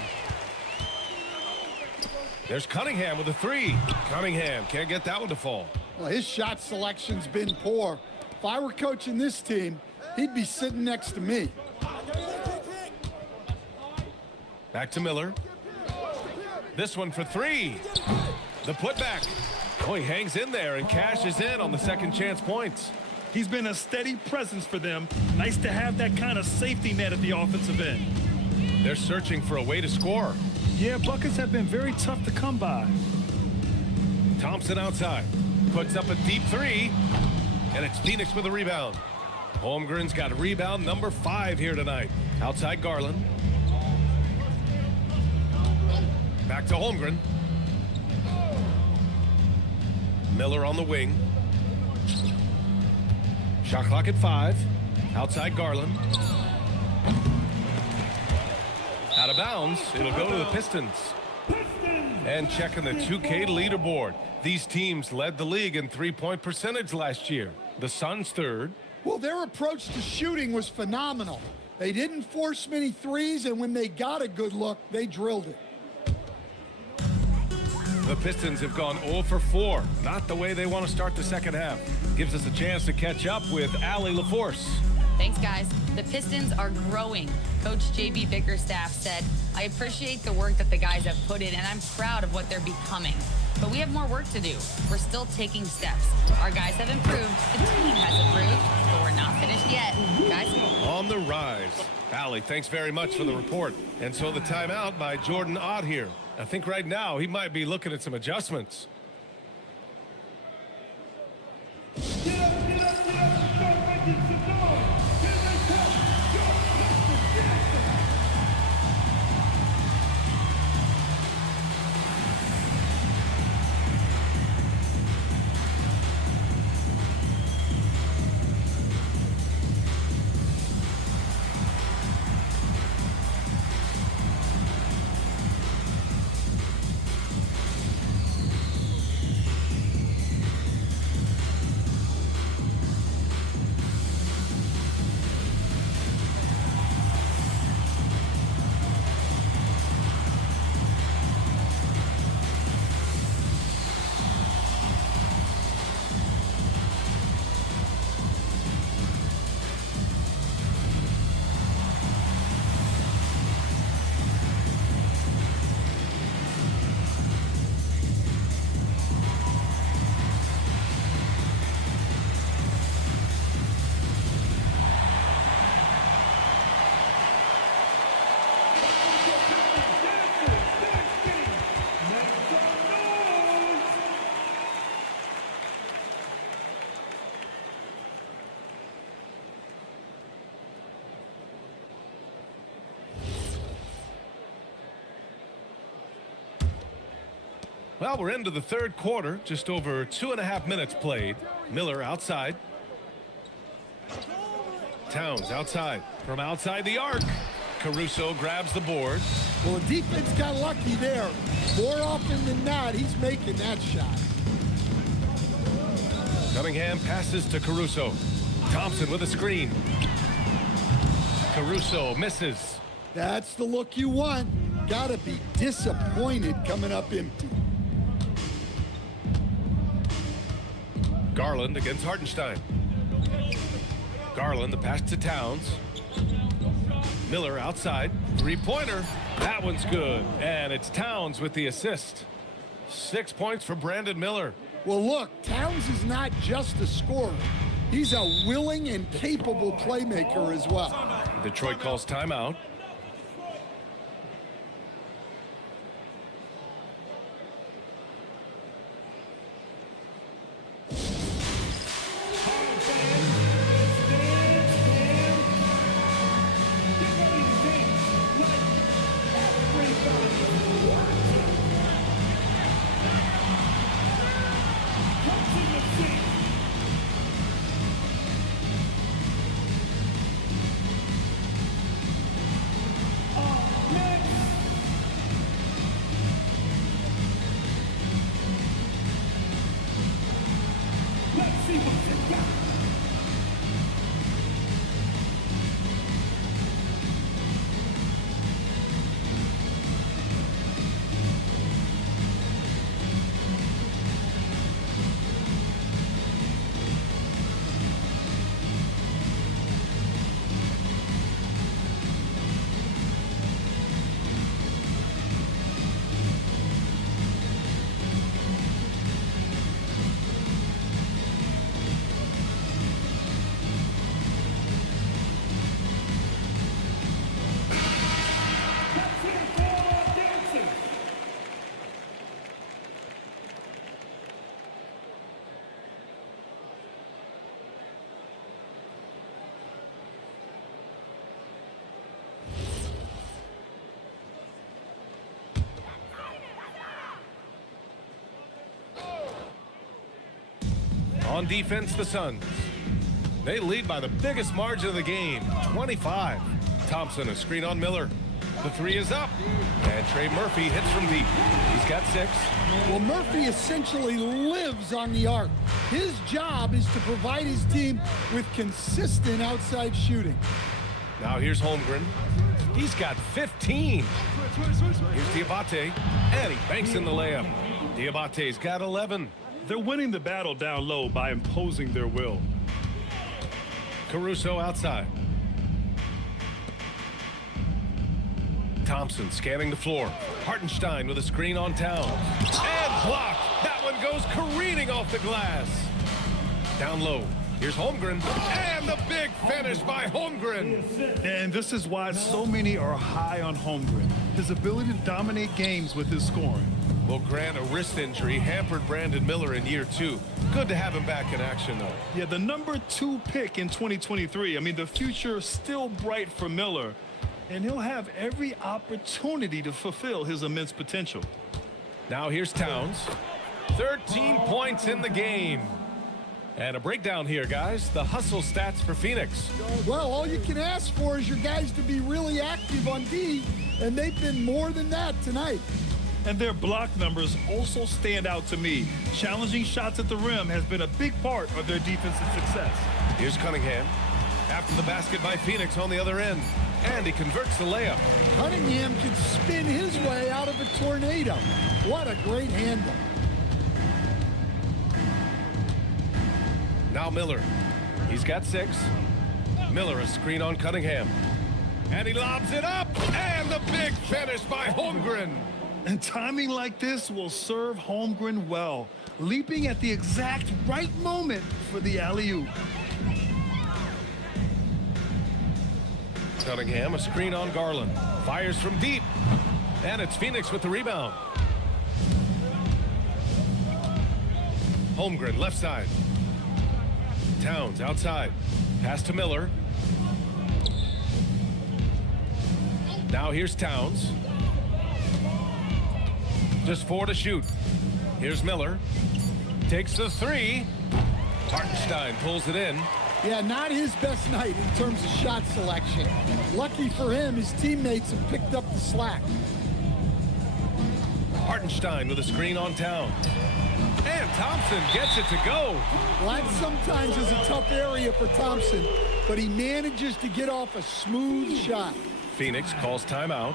There's Cunningham with a 3. Cunningham can't get that one to fall. Well, his shot selection's been poor. If I were coaching this team, he'd be sitting next to me. Back to Miller. This one for 3. The putback. Oh, he hangs in there and cashes in on the second chance points. He's been a steady presence for them. Nice to have that kind of safety net at the offensive end. They're searching for a way to score. Yeah, buckets have been very tough to come by. Thompson outside. Puts up a deep 3. And it's Phoenix with a rebound. Holmgren's got rebound number 5 here tonight. Outside Garland. Back to Holmgren. Miller on the wing. Shot clock at 5. Outside Garland. Out of bounds. It'll go to the Pistons. And checking the 2K leaderboard. These teams led the league in three-point percentage last year. The Suns third. Well, their approach to shooting was phenomenal. They didn't force many threes, and when they got a good look, they drilled it. The Pistons have gone 0 for 4. Not the way they want to start the second half. Gives us a chance to catch up with Allie LaForce. Thanks, guys. The Pistons are growing. Coach J.B. Bickerstaff said, I appreciate the work that the guys have put in, and I'm proud of what they're becoming. But we have more work to do. We're still taking steps. Our guys have improved. The team has improved, but we're not finished yet. Guys? On the rise. Allie, thanks very much for the report. And so the timeout by Jordan Ott here. I think right now he might be looking at some adjustments. Get up, get up, get up, start making some noise. Here they come. Yo, Dr. Jackson. Well, we're into the third quarter. Just over 2.5 minutes played. Miller outside. Towns outside. From outside the arc. Caruso grabs the board. Well, the defense got lucky there. More often than not, he's making that shot. Cunningham passes to Caruso. Thompson with a screen. Caruso misses. That's the look you want. Gotta be disappointed coming up empty. Garland against Hartenstein. Garland, the pass to Towns. Miller outside. Three-pointer. That one's good. And it's Towns with the assist. 6 points for Brandon Miller. Well, look, Towns is not just a scorer. He's a willing and capable playmaker as well. Detroit calls timeout. On defense, the Suns. They lead by the biggest margin of the game, 25. Thompson, a screen on Miller. The three is up. And Trey Murphy hits from deep. He's got 6. Well, Murphy essentially lives on the arc. His job is to provide his team with consistent outside shooting. Now here's Holmgren. He's got 15. Here's Diabate, and he banks in the layup. Diabate's got 11. They're winning the battle down low by imposing their will. Caruso outside. Thompson scanning the floor. Hartenstein with a screen on Towns. And blocked. That one goes careening off the glass. Down low. Here's Holmgren. And the big finish by Holmgren. And this is why so many are high on Holmgren. His ability to dominate games with his scoring. Well, Grant, a wrist injury hampered Brandon Miller in year 2. Good to have him back in action, though. Yeah, the number 2 pick in 2023. I mean, the future is still bright for Miller. And he'll have every opportunity to fulfill his immense potential. Now here's Towns. 13 points in the game. And a breakdown here, guys. The hustle stats for Phoenix. Well, all you can ask for is your guys to be really active on D, and they've been more than that tonight. And their block numbers also stand out to me. Challenging shots at the rim has been a big part of their defensive success. Here's Cunningham. After the basket by Phoenix on the other end. And he converts the layup. Cunningham can spin his way out of a tornado. What a great handle. Now Miller. He's got 6. Miller, a screen on Cunningham. And he lobs it up. And the big finish by Holmgren. And timing like this will serve Holmgren well, leaping at the exact right moment for the alley-oop. Cunningham, a screen on Garland. Fires from deep. And it's Phoenix with the rebound. Holmgren, left side. Towns, outside. Pass to Miller. Now here's Towns. Just 4 to shoot. Here's Miller. Takes the 3. Hartenstein pulls it in. Yeah, not his best night in terms of shot selection. Lucky for him, his teammates have picked up the slack. Hartenstein with a screen on Towns. And Thompson gets it to go. Well, that sometimes is a tough area for Thompson, but he manages to get off a smooth shot. Phoenix calls timeout.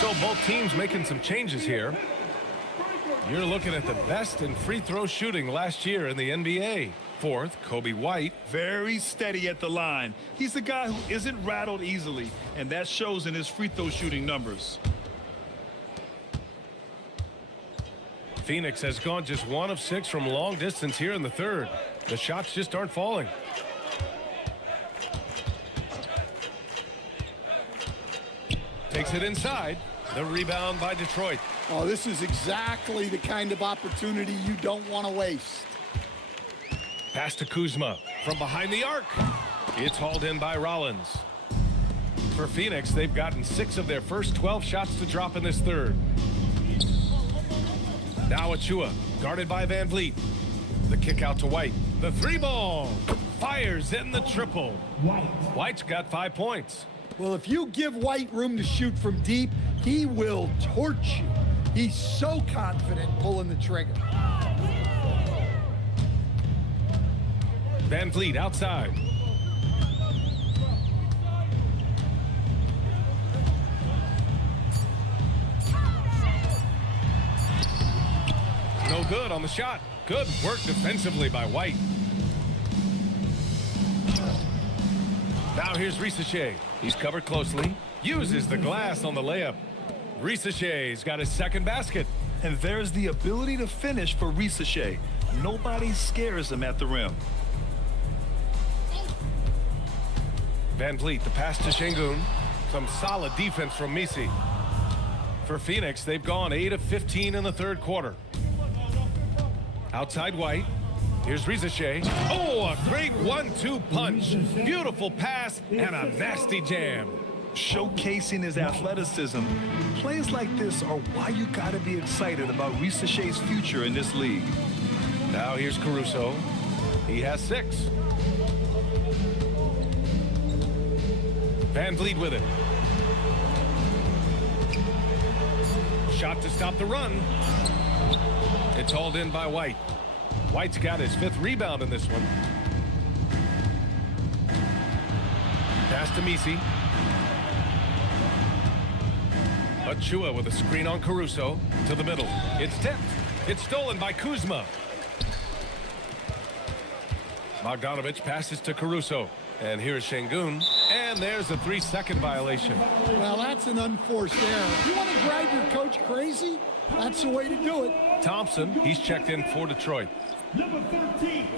So both teams making some changes here. You're looking at the best in free throw shooting last year in the NBA. 4th, Kobe White. Very steady at the line. He's the guy who isn't rattled easily, and that shows in his free throw shooting numbers. Phoenix has gone just 1 of 6 from long distance here in the 3rd. The shots just aren't falling. Takes it inside. The rebound by Detroit. Oh, this is exactly the kind of opportunity you don't want to waste. Pass to Kuzma from behind the arc. It's hauled in by Rollins. For Phoenix, they've gotten 6 of their first 12 shots to drop in this 3rd. Now Achua, guarded by Van Vliet. The kick out to White. The 3 ball. fires in the triple. White. White's got 5 points. Well, if you give White room to shoot from deep, he will torch you. He's so confident pulling the trigger. Van Vliet outside. No good on the shot. Good work defensively by White. Now here's Risacher. He's covered closely. Uses the glass on the layup. Risacher's got his second basket. And there's the ability to finish for Risacher. Nobody scares him at the rim. Van Vliet, the pass to Şengün. Some solid defense from Misi. For Phoenix, they've gone 8 of 15 in the third quarter. Outside White. Here's Risacher. Oh, a great 1-2 punch. Beautiful pass and a nasty jam. Showcasing his athleticism. Plays like this are why you gotta be excited about Risacher's future in this league. Now here's Caruso. He has 6. Van Vliet with it. Shot to stop the run. It's hauled in by White. White's got his 5th rebound in this one. Pass to Misi. Achua with a screen on Caruso. To the middle. It's tipped. It's stolen by Kuzma. Bogdanovic passes to Caruso. And here's Şengün. And there's a 3-second violation. Well, that's an unforced error. If you want to drive your coach crazy, that's the way to do it. Thompson, he's checked in for Detroit. Number 13,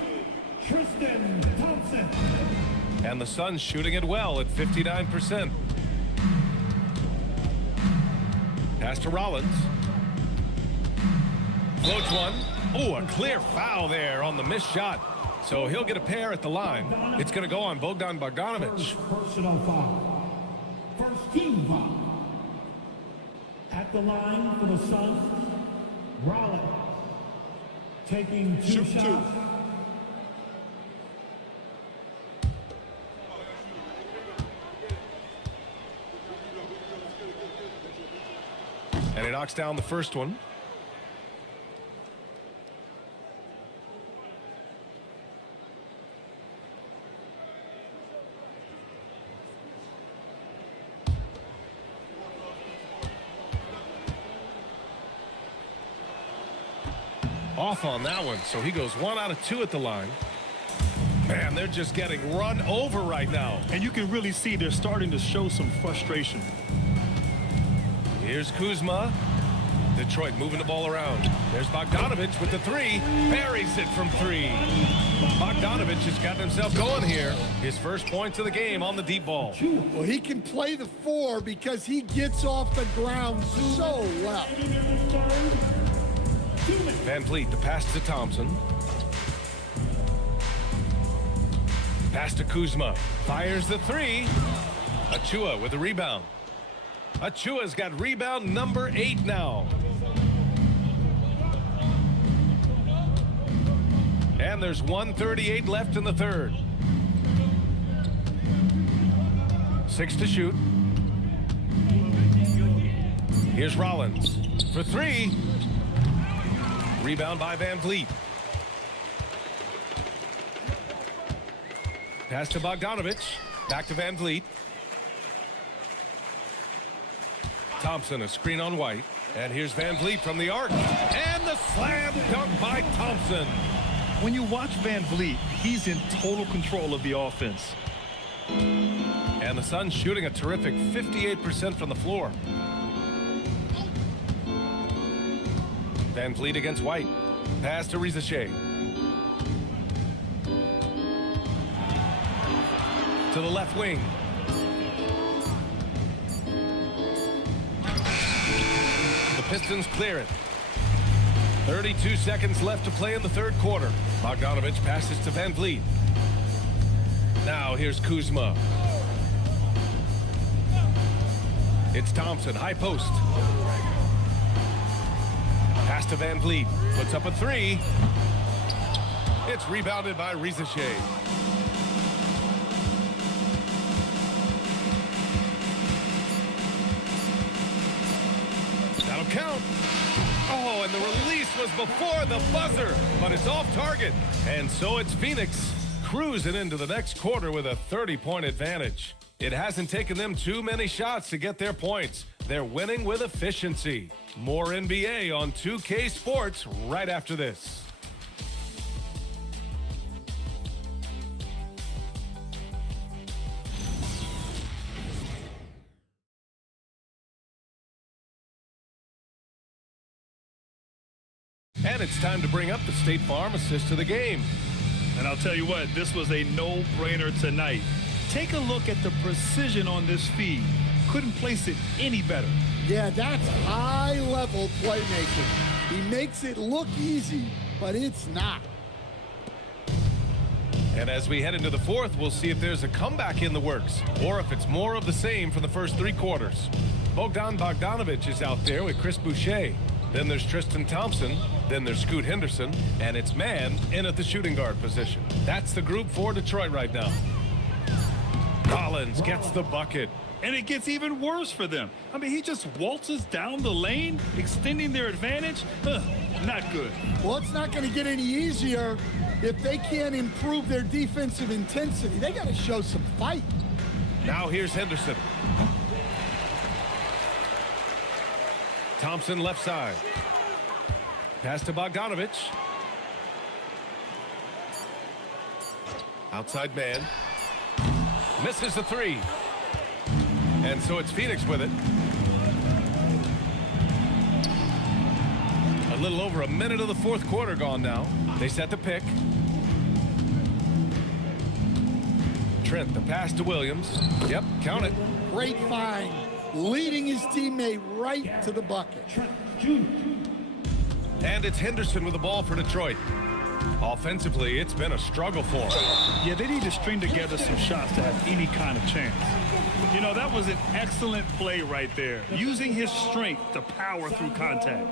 Tristan Thompson. And the Suns shooting it well at 59%. Pass to Rollins. Floats one. Oh, a clear foul there on the missed shot. So he'll get a pair at the line. It's going to go on Bogdan Bogdanovic. Personal foul. First team foul. At the line for the Suns, Rollins. Taking 2 shots. And he knocks down the first one. Off on that one, so he goes 1 out of 2 at the line. Man, they're just getting run over right now. And you can really see they're starting to show some frustration. Here's Kuzma. Detroit moving the ball around. There's Bogdanovic with the 3. Buries it from 3. Bogdanovic has gotten himself going here. His first points of the game on the deep ball. Well, he can play the 4 because he gets off the ground so well. Van Vliet, the pass to Thompson. Pass to Kuzma. Fires the 3. Achua with the rebound. Achua's got rebound number 8 now. And there's 1:38 left in the third. 6 to shoot. Here's Rollins for 3. Rebound by Van Vliet. Pass to Bogdanovic. Back to Van Vliet. Thompson, a screen on White. And here's Van Vliet from the arc. And the slam dunk by Thompson. When you watch Van Vliet, he's in total control of the offense. And the Suns shooting a terrific 58% from the floor. Van Vliet against White. Pass to Risacher. To the left wing. The Pistons clear it. 32 seconds left to play in the third quarter. Bogdanovic passes to Van Vliet. Now here's Kuzma. It's Thompson, high post. Pass to Van Vliet. Puts up a 3. It's rebounded by Risacher. That'll count. Oh, and the release was before the buzzer, but it's off target. And so it's Phoenix cruising into the next quarter with a 30-point advantage. It hasn't taken them too many shots to get their points. They're winning with efficiency. More NBA on 2K Sports right after this. And it's time to bring up the State Farm assist of the game. And I'll tell you what, this was a no-brainer tonight. Take a look at the precision on this feed. Couldn't place it any better. Yeah, that's high-level playmaking. He makes it look easy, but it's not. And as we head into the fourth, we'll see if there's a comeback in the works or if it's more of the same from the first three quarters. Bogdan Bogdanovic is out there with Chris Boucher. Then there's Tristan Thompson. Then there's Scoot Henderson. And it's Mann in at the shooting guard position. That's the group for Detroit right now. Collins gets the bucket. And it gets even worse for them. I mean, he just waltzes down the lane, extending their advantage. Not good. Well, it's not going to get any easier if they can't improve their defensive intensity. They got to show some fight. Now here's Henderson. Thompson left side. Pass to Bogdanovic. Outside man. Misses the three. And so it's Phoenix with it. A little over a minute of the fourth quarter gone now. They set the pick. Trent, the pass to Williams. Yep, count it. Great find. Leading his teammate right to the bucket. And it's Henderson with the ball for Detroit. Offensively, it's been a struggle for him. Yeah, they need to string together some shots to have any kind of chance. You know, that was an excellent play right there. Using his strength to power through contact.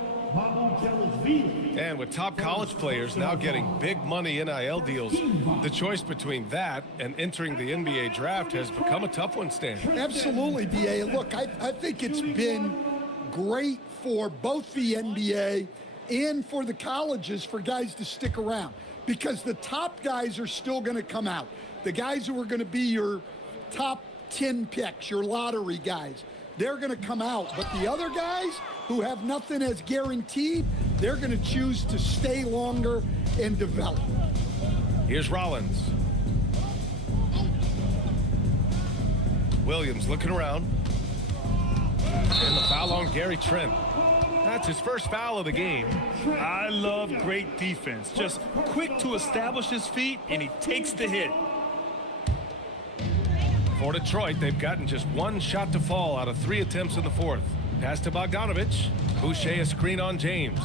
And with top college players now getting big money NIL deals, the choice between that and entering the NBA draft has become a tough one, Stan. Absolutely, DA. Look, I think it's been great for both the NBA and for the colleges for guys to stick around because the top guys are still going to come out. The guys who are going to be your top 10 picks, your lottery guys, they're going to come out. But the other guys who have nothing as guaranteed, they're going to choose to stay longer and develop. Here's Rollins. Williams looking around. And the foul on Gary Trent. That's his first foul of the game. I love great defense. Just quick to establish his feet, and he takes the hit. For Detroit, they've gotten just one shot to fall out of 3 attempts in the fourth. Pass to Bogdanovic. Boucher a screen on James.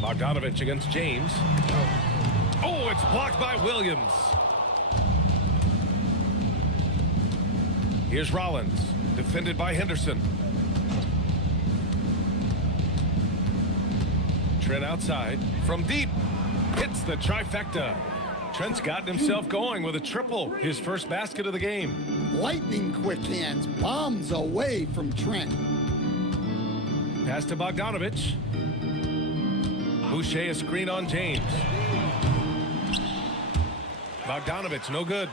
Bogdanovic against James. Oh, it's blocked by Williams. Here's Rollins, defended by Henderson. Trent outside, from deep, hits the trifecta. Trent's gotten himself going with a triple, his first basket of the game. Lightning quick hands, bombs away from Trent. Pass to Bogdanovic. Boucher a screen on James. Bogdanovic, no good.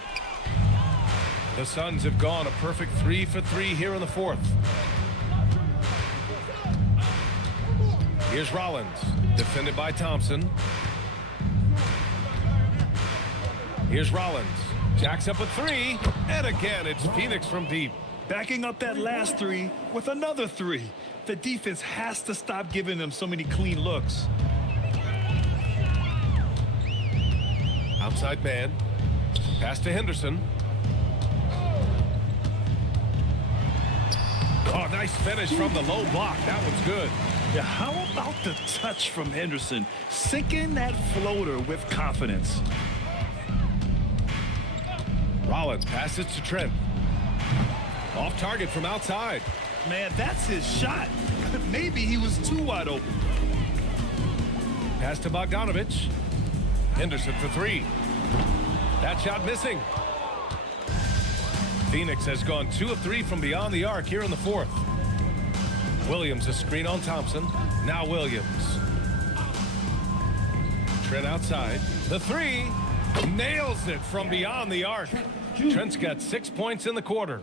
The Suns have gone a perfect 3 for 3 here in the fourth. Here's Rollins, defended by Thompson. Here's Rollins, jacks up a 3, and again it's Phoenix from deep. Backing up that last 3 with another 3. The defense has to stop giving them so many clean looks. Outside man, pass to Henderson. Oh, nice finish from the low block. That one's good. Yeah, how about the touch from Henderson? Sinking that floater with confidence. Rollins passes to Trent. Off target from outside. Man, that's his shot. Maybe he was too wide open. Pass to Bogdanovic. Henderson for 3. That shot missing. Phoenix has gone 2 of 3 from beyond the arc here in the fourth. Williams a screen on Thompson. Now Williams. Trent outside. The three. Nails it from beyond the arc. Trent's got 6 points in the quarter.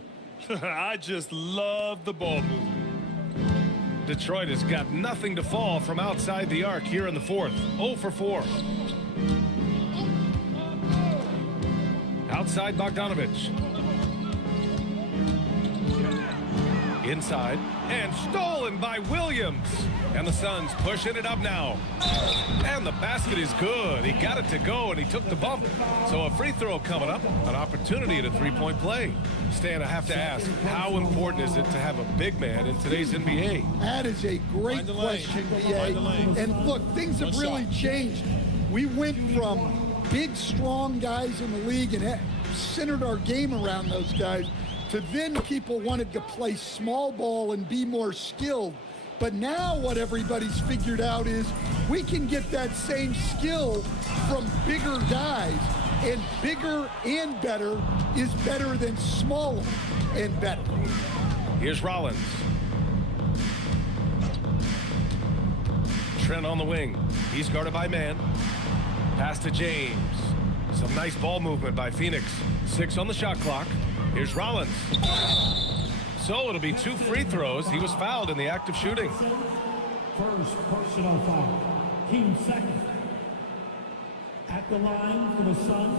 I just love the ball movement. Detroit has got nothing to fall from outside the arc here in the fourth. 0 for 4. Outside Bogdanovich. Inside. And stolen by Williams. And the Suns pushing it up now. And the basket is good. He got it to go, and he took the bump. So a free throw coming up. An opportunity at a three-point play. Stan, I have to ask, how important is it to have a big man in today's NBA? That is a great question, BA. And look, things have really changed. We went from big, strong guys in the league and centered our game around those guys to then people wanted to play small ball and be more skilled. But now what everybody's figured out is we can get that same skill from bigger guys, and bigger and better is better than smaller and better. Here's Rollins. Trent on the wing. He's guarded by man. Pass to James. Some nice ball movement by Phoenix. 6 on the shot clock. Here's Rollins. So it'll be 2 free throws. He was fouled in the act of shooting. First personal foul. Team second. At the line for the Suns,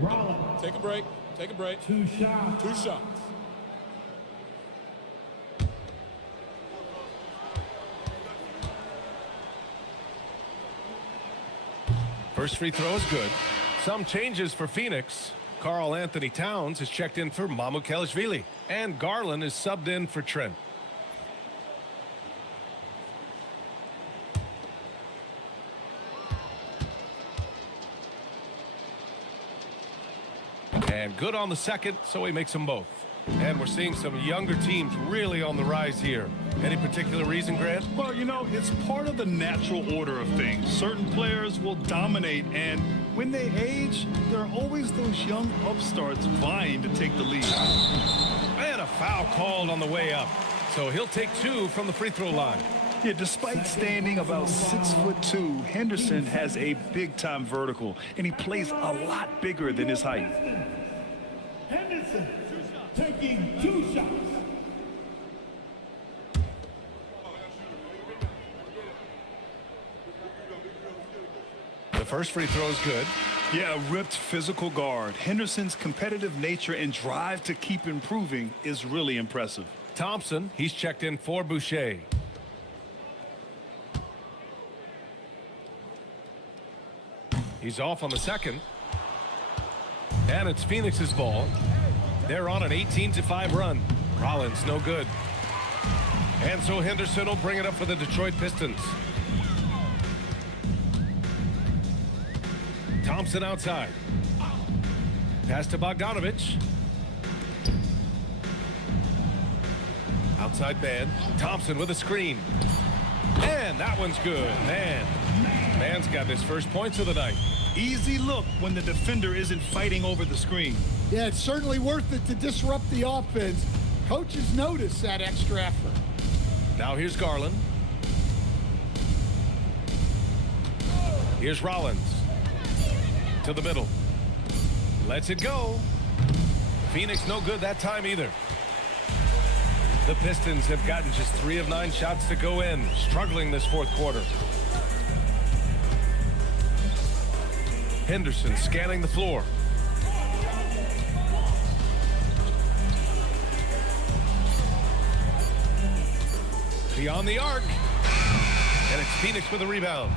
Rollins. Take a break. Take a break. 2 shots. 2 shots. First free throw is good. Some changes for Phoenix. Karl Anthony Towns is checked in for Mamukelashvili. And Garland is subbed in for Trent. And good on the second, so he makes them both. And we're seeing some younger teams really on the rise here. Any particular reason, Grant? Well, you know, it's part of the natural order of things. Certain players will dominate, and when they age, there are always those young upstarts vying to take the lead. And a foul called on the way up. So he'll take 2 from the free throw line. Yeah, despite standing about 6'2", Henderson has a big-time vertical, and he plays a lot bigger than his height. Henderson taking 2 shots. The first free throw is good. Yeah, a ripped physical guard. Henderson's competitive nature and drive to keep improving is really impressive. Thompson, he's checked in for Boucher. He's off on the second. And it's Phoenix's ball. They're on an 18-5 run. Rollins, no good. And so Henderson will bring it up for the Detroit Pistons. Thompson outside. Pass to Bogdanovich. Outside man. Thompson with a screen. And that one's good. Man's got his first points of the night. Easy look when the defender isn't fighting over the screen. Yeah, it's certainly worth it to disrupt the offense. Coaches notice that extra effort. Now here's Garland. Here's Rollins. To the middle. Lets it go. Phoenix no good that time either. The Pistons have gotten just 3 of 9 shots to go in, struggling this fourth quarter. Henderson scanning the floor. Beyond the arc. And it's Phoenix with a rebound.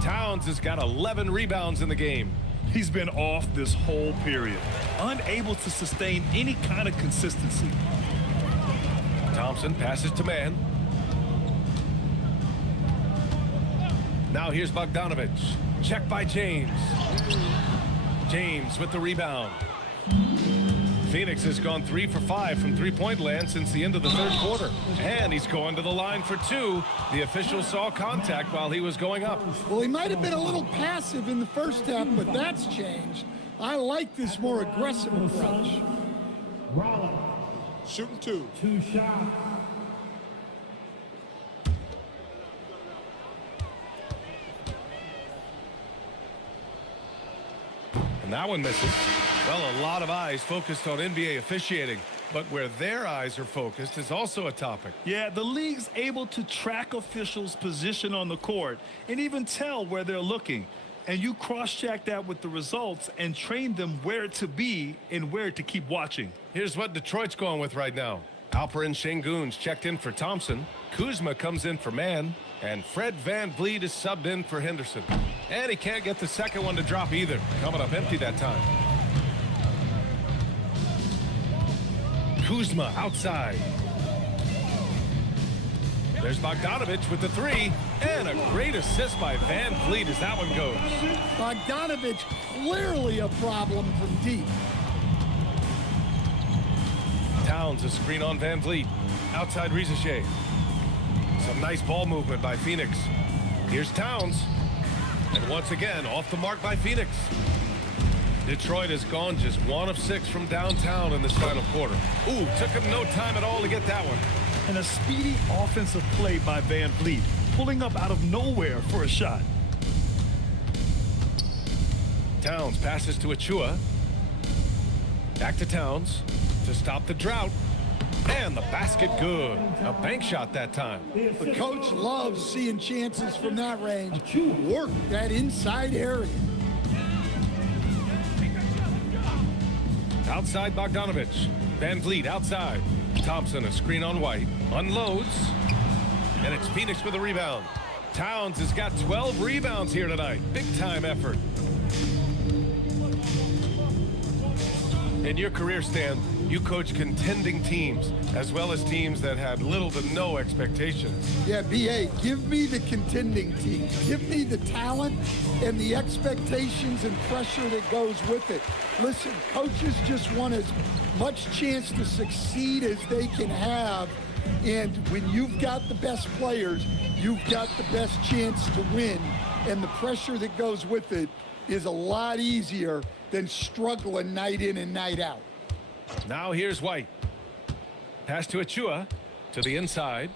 Towns has got 11 rebounds in the game. He's been off this whole period, unable to sustain any kind of consistency. Thompson passes to man. Now here's Bogdanovich. Check by James. James with the rebound. Phoenix has gone 3 for 5 from three-point land since the end of the third quarter. And he's going to the line for 2. The official saw contact while he was going up. Well, he might have been a little passive in the first half, but that's changed. I like this more aggressive approach. Shooting 2. 2 shots. And that one misses. Well, a lot of eyes focused on NBA officiating, but where their eyes are focused is also a topic. Yeah, the league's able to track officials' position on the court and even tell where they're looking. And you cross-check that with the results and train them where to be and where to keep watching. Here's what Detroit's going with right now. Alperen Sengun's checked in for Thompson. Kuzma comes in for Mann. And Fred VanVleet is subbed in for Henderson. And he can't get the second one to drop either. Coming up empty that time. Kuzma outside. There's Bogdanovich with the 3. And a great assist by VanVleet as that one goes. Bogdanovich clearly a problem from deep. Towns a screen on VanVleet. Outside Rizachet. Some nice ball movement by Phoenix. Here's Towns. And once again, off the mark by Phoenix. Detroit has gone just 1 of 6 from downtown in this final quarter. Ooh, took him no time at all to get that one. And a speedy offensive play by VanVleet, pulling up out of nowhere for a shot. Towns passes to Achua. Back to Towns to stop the drought. And the basket good. A bank shot that time. The coach loves seeing chances from that range. Work that inside area. Outside Bogdanovich. VanVleet outside. Thompson a screen on White. Unloads. And it's Phoenix with a rebound. Towns has got 12 rebounds here tonight. Big time effort. In your career, Stan, you coach contending teams as well as teams that had little to no expectations. Yeah, B.A., give me the contending team. Give me the talent and the expectations and pressure that goes with it. Listen, coaches just want as much chance to succeed as they can have. And when you've got the best players, you've got the best chance to win. And the pressure that goes with it is a lot easier than struggling night in and night out. Now here's White. Pass to Achua to the inside.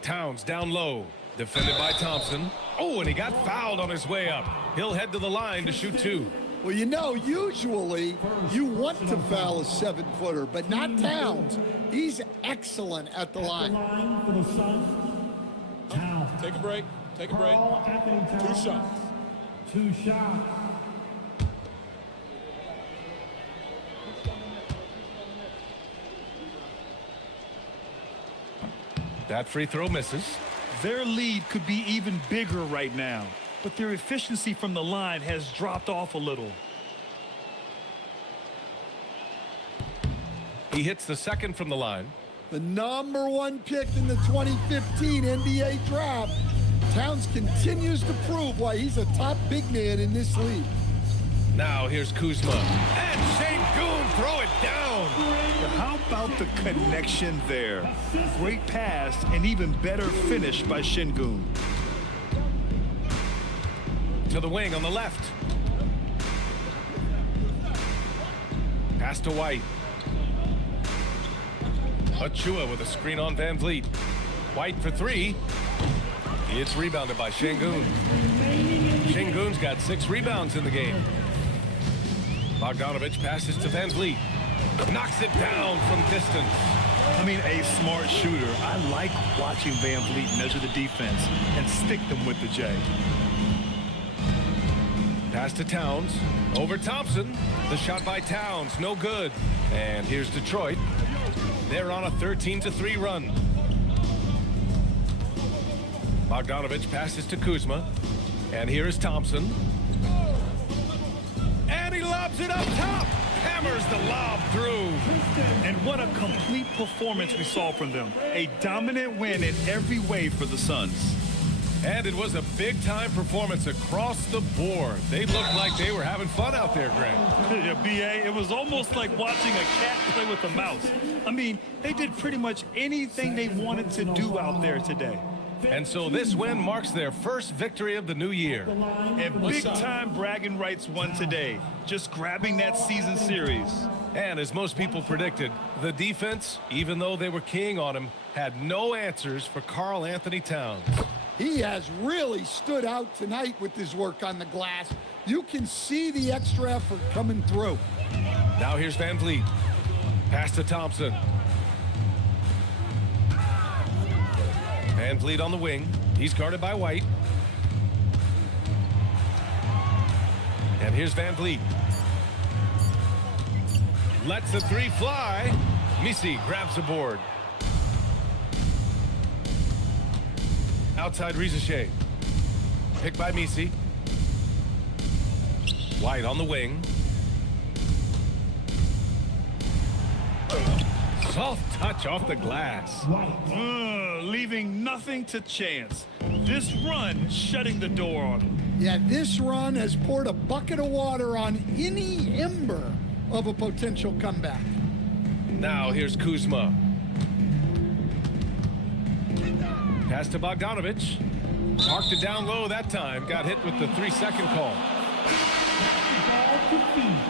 Towns down low. Defended by Thompson. Oh, and he got fouled on his way up. He'll head to the line to shoot 2. Well, you know, usually you want to foul a 7-footer, but not Towns. He's excellent at the line. For the Suns. Towns. Take a break. Take a break. Carl Anthony 2 Towns. shots. 2 shots. That free throw misses. Their lead could be even bigger right now, but their efficiency from the line has dropped off a little. He hits the second from the line. The #1 pick in the 2015 NBA draft. Towns continues to prove why he's a top big man in this league. Now here's Kuzma. And Sengun throw it down. How about the connection there? Great pass and even better finish by Sengun. To the wing on the left. Pass to White. Achua with a screen on VanVleet. White for 3. It's rebounded by Sengun. Sengun's got 6 rebounds in the game. Bogdanovich passes to VanVleet. Knocks it down from distance. I mean, a smart shooter. I like watching VanVleet measure the defense and stick them with the J. Pass to Towns. Over Thompson. The shot by Towns. No good. And here's Detroit. They're on a 13-3 run. Bogdanovich passes to Kuzma. And here is Thompson. And he lobs it up top. Hammers the lob through. And what a complete performance we saw from them. A dominant win in every way for the Suns. And it was a big-time performance across the board. They looked like they were having fun out there, Greg. Yeah, B.A., it was almost like watching a cat play with a mouse. I mean, they did pretty much anything they wanted to do out there today. And so this win marks their first victory of the new year. And big-time bragging rights won today, just grabbing that season series. And as most people predicted, the defense, even though they were keying on him, had no answers for Karl Anthony Towns. He has really stood out tonight with his work on the glass. You can see the extra effort coming through. Now here's Van Vliet. Pass to Thompson. Van Vliet on the wing. He's guarded by White. And here's Van Vliet. Lets the three fly. Misi grabs the board. Outside Rizachet. Picked by Misi. White on the wing. Soft touch off the glass. Leaving nothing to chance. This run shutting the door on him. Yeah, this run has poured a bucket of water on any ember of a potential comeback. Now here's Kuzma. Pass to Bogdanovich. Marked it down low that time. Got hit with the 3-second call. Ball to Phoenix.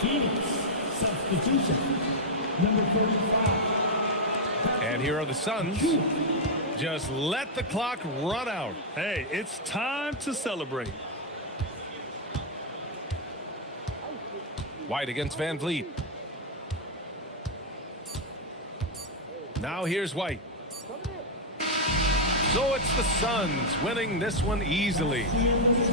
Phoenix, substitution. Number 35. And here are the Suns. Just let the clock run out. Hey, it's time to celebrate. White against Van Vliet. Now here's White. So it's the Suns winning this one easily.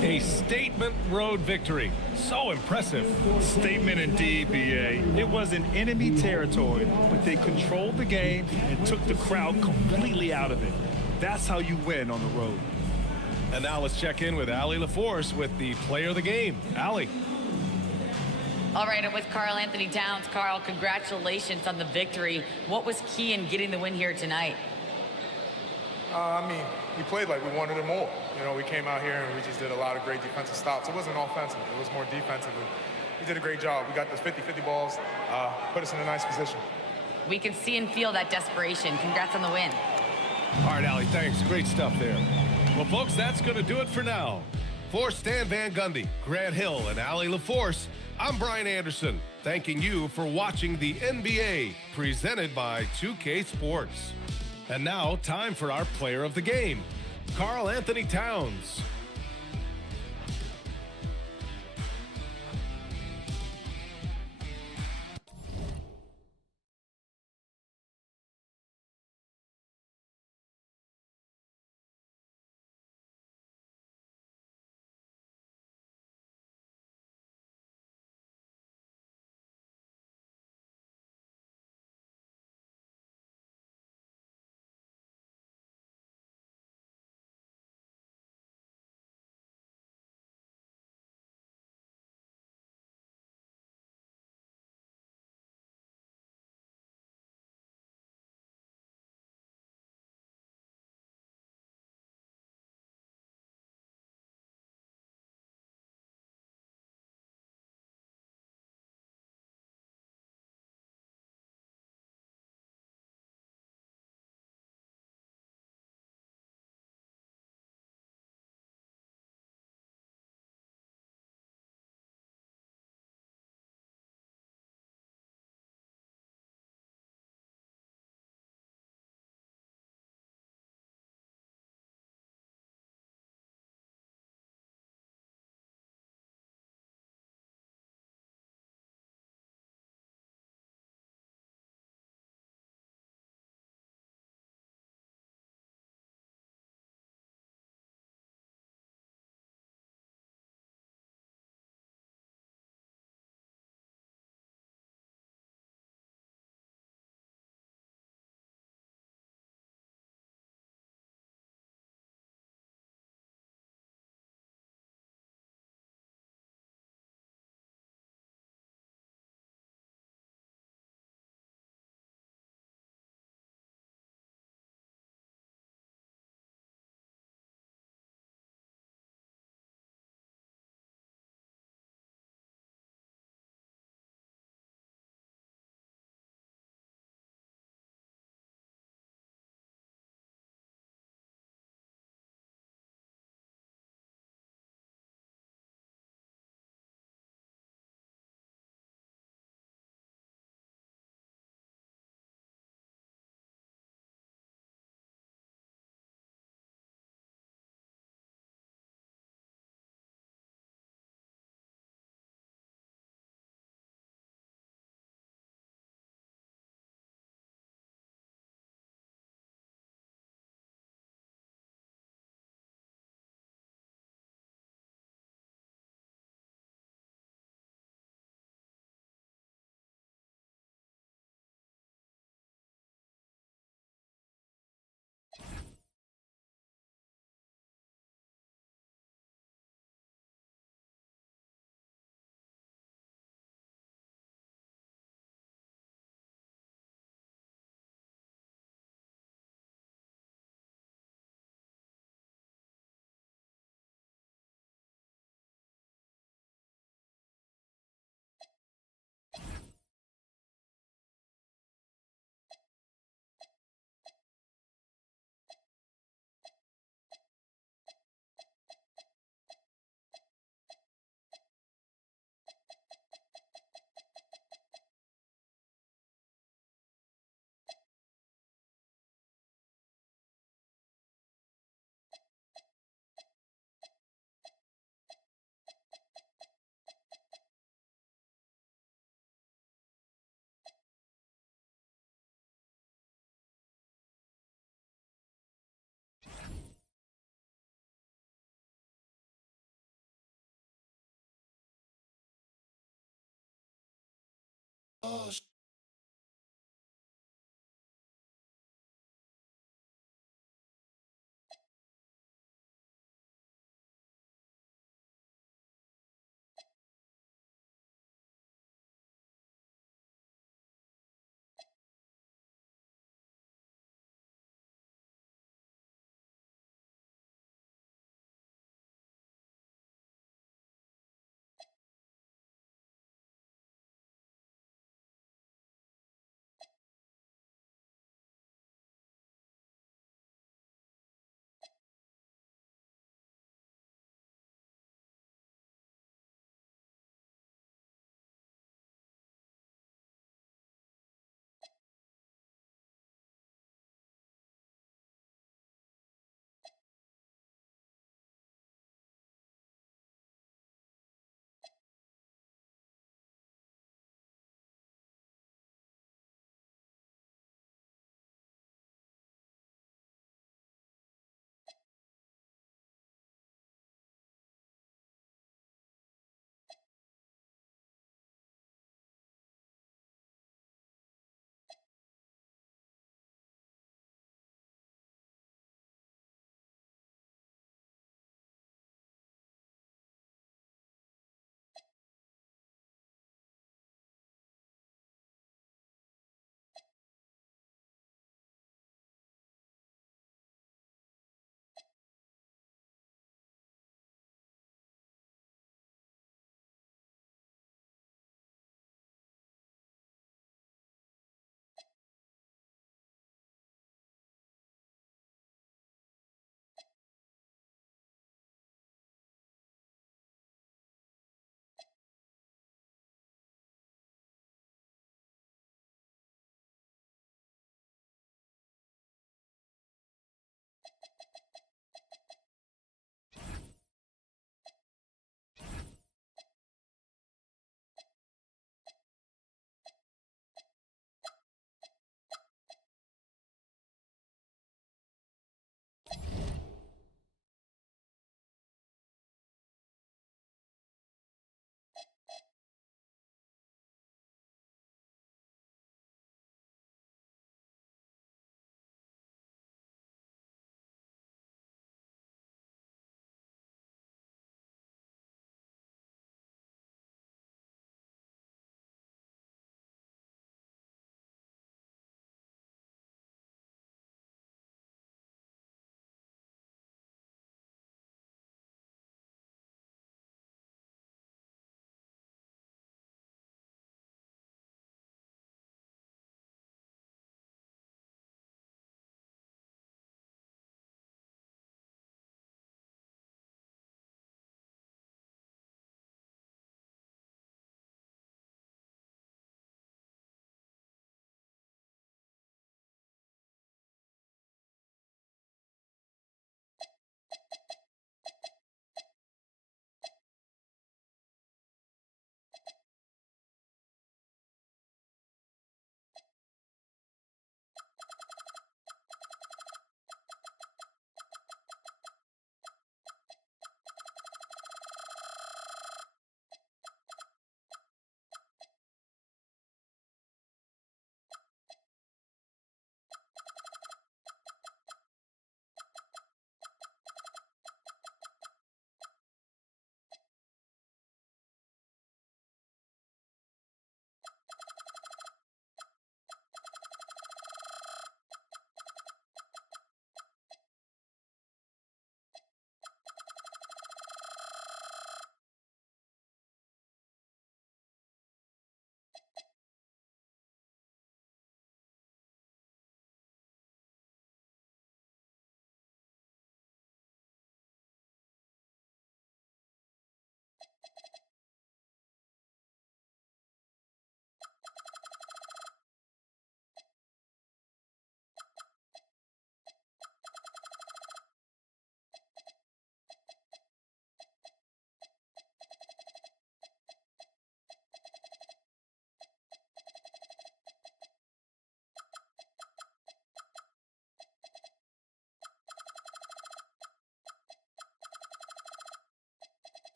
A statement road victory. So impressive. Statement indeed, B.A. It was in enemy territory, but they controlled the game and took the crowd completely out of it. That's how you win on the road. And now let's check in with Allie LaForce with the player of the game. Allie. All right, I'm with Karl Anthony Towns. Karl, congratulations on the victory. What was key in getting the win here tonight? We played like we wanted it more. You know, we came out here and we just did a lot of great defensive stops. It wasn't offensive. It was more defensively. We did a great job. We got those 50-50 balls, put us in a nice position. We can see and feel that desperation. Congrats on the win. All right, Allie, thanks. Great stuff there. Well, folks, that's going to do it for now. For Stan Van Gundy, Grant Hill, and Allie LaForce, I'm Brian Anderson, thanking you for watching the NBA, presented by 2K Sports. And now, time for our player of the game, Karl Anthony Towns.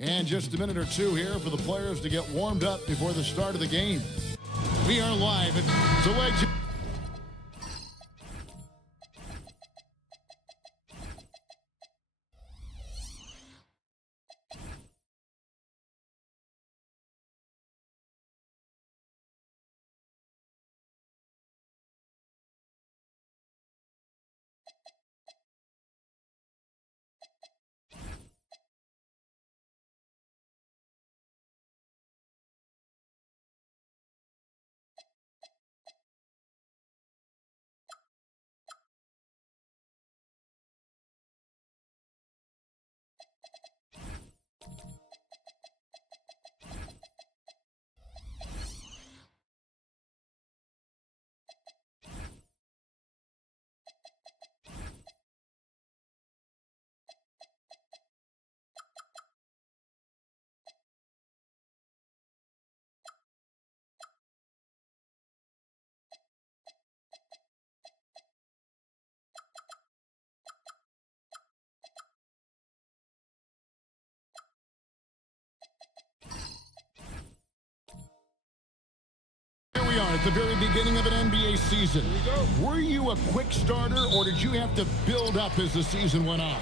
And just a minute or two here for the players to get warmed up before the start of the game. We are live at Zeweg. We are at the very beginning of an NBA season. Were you a quick starter, or did you have to build up as the season went on?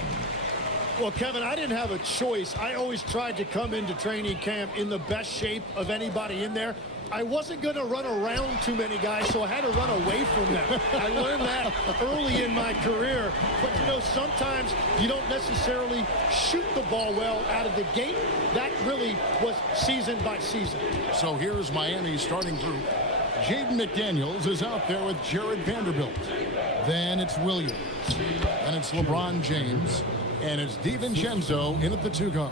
Well, Kevin, I didn't have a choice. I always tried to come into training camp in the best shape of anybody in there. I wasn't going to run around too many guys, so I had to run away from them. I learned that early in my career. But, you know, sometimes you don't necessarily shoot the ball well out of the gate. That really was season by season. So here's Miami's starting group. Jaden McDaniels is out there with Jared Vanderbilt. Then it's Williams. And it's LeBron James. And it's DiVincenzo in at the 2 guard.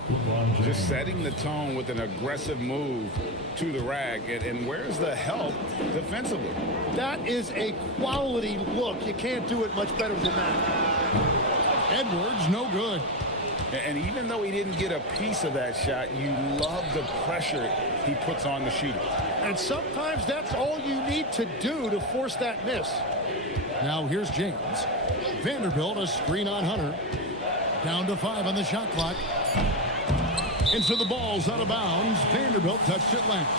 Just setting the tone with an aggressive move to the rack. And where's the help defensively? That is a quality look. You can't do it much better than that. Edwards, no good. And even though he didn't get a piece of that shot, you love the pressure he puts on the shooter. And sometimes that's all you need to do to force that miss. Now here's James. Vanderbilt, a screen on Hunter. Down to 5 on the shot clock. And so the ball's out of bounds. Vanderbilt touched it last.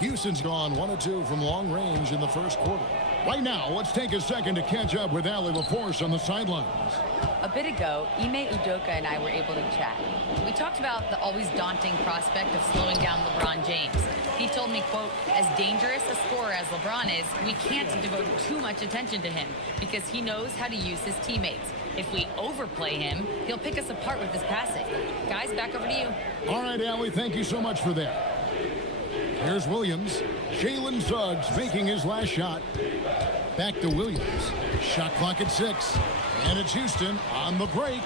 Houston's gone 1 of 2 from long range in the first quarter. Right now, let's take a second to catch up with Allie LaForce on the sidelines. A bit ago, Ime Udoka and I were able to chat. We talked about the always daunting prospect of slowing down LeBron James. He told me, quote, as dangerous a scorer as LeBron is, we can't devote too much attention to him because he knows how to use his teammates. If we overplay him, he'll pick us apart with his passing. Guys, back over to you. All right, Allie, thank you so much for that. Here's Williams. Jalen Suggs making his last shot. Back to Williams. Shot clock at 6. And it's Houston on the break.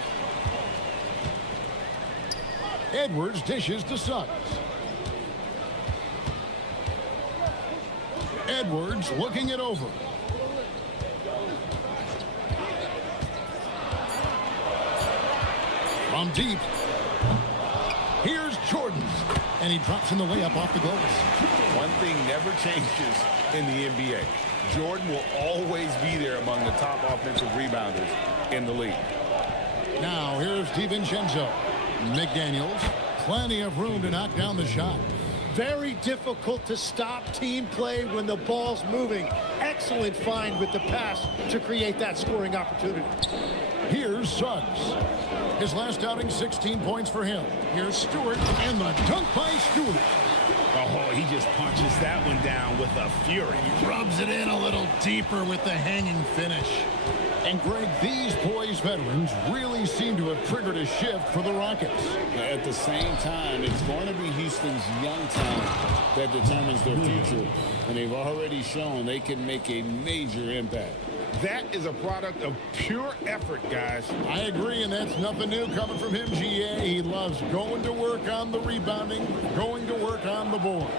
Edwards dishes to Suggs. Edwards looking it over. From deep. Here's Jordan. And he drops in the layup off the glass. One thing never changes in the NBA. Jordan will always be there among the top offensive rebounders in the league. Now here's DiVincenzo. McDaniels. Plenty of room to knock down the shot. Very difficult to stop team play when the ball's moving. Excellent find with the pass to create that scoring opportunity. Here's Suggs. His last outing, 16 points for him. Here's Stewart, and the dunk by Stewart. Oh, he just punches that one down with a fury. He rubs it in a little deeper with the hanging finish. And Greg, these boys veterans really seem to have triggered a shift for the Rockets. At the same time, it's going to be Houston's young talent that determines their future. And they've already shown they can make a major impact. That is a product of pure effort, guys. I agree, and that's nothing new coming from him, GA. He loves going to work on the rebounding, going to work on the boards.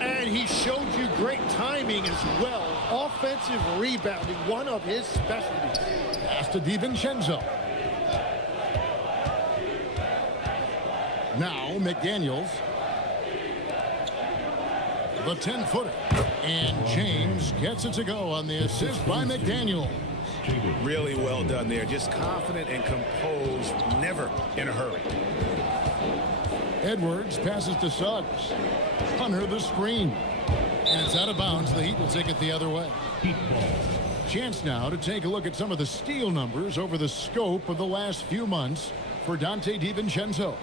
And he showed you great timing as well. Offensive rebounding, one of his specialties. Pass to DiVincenzo. Now McDaniels. the 10-footer. And James gets it to go on the assist by McDaniel. Really well done there. Just confident and composed, never in a hurry. Edwards passes to Suggs. Hunter the screen. And it's out of bounds. The Heat will take it the other way. Chance now to take a look at some of the steal numbers over the scope of the last few months for Donte DiVincenzo.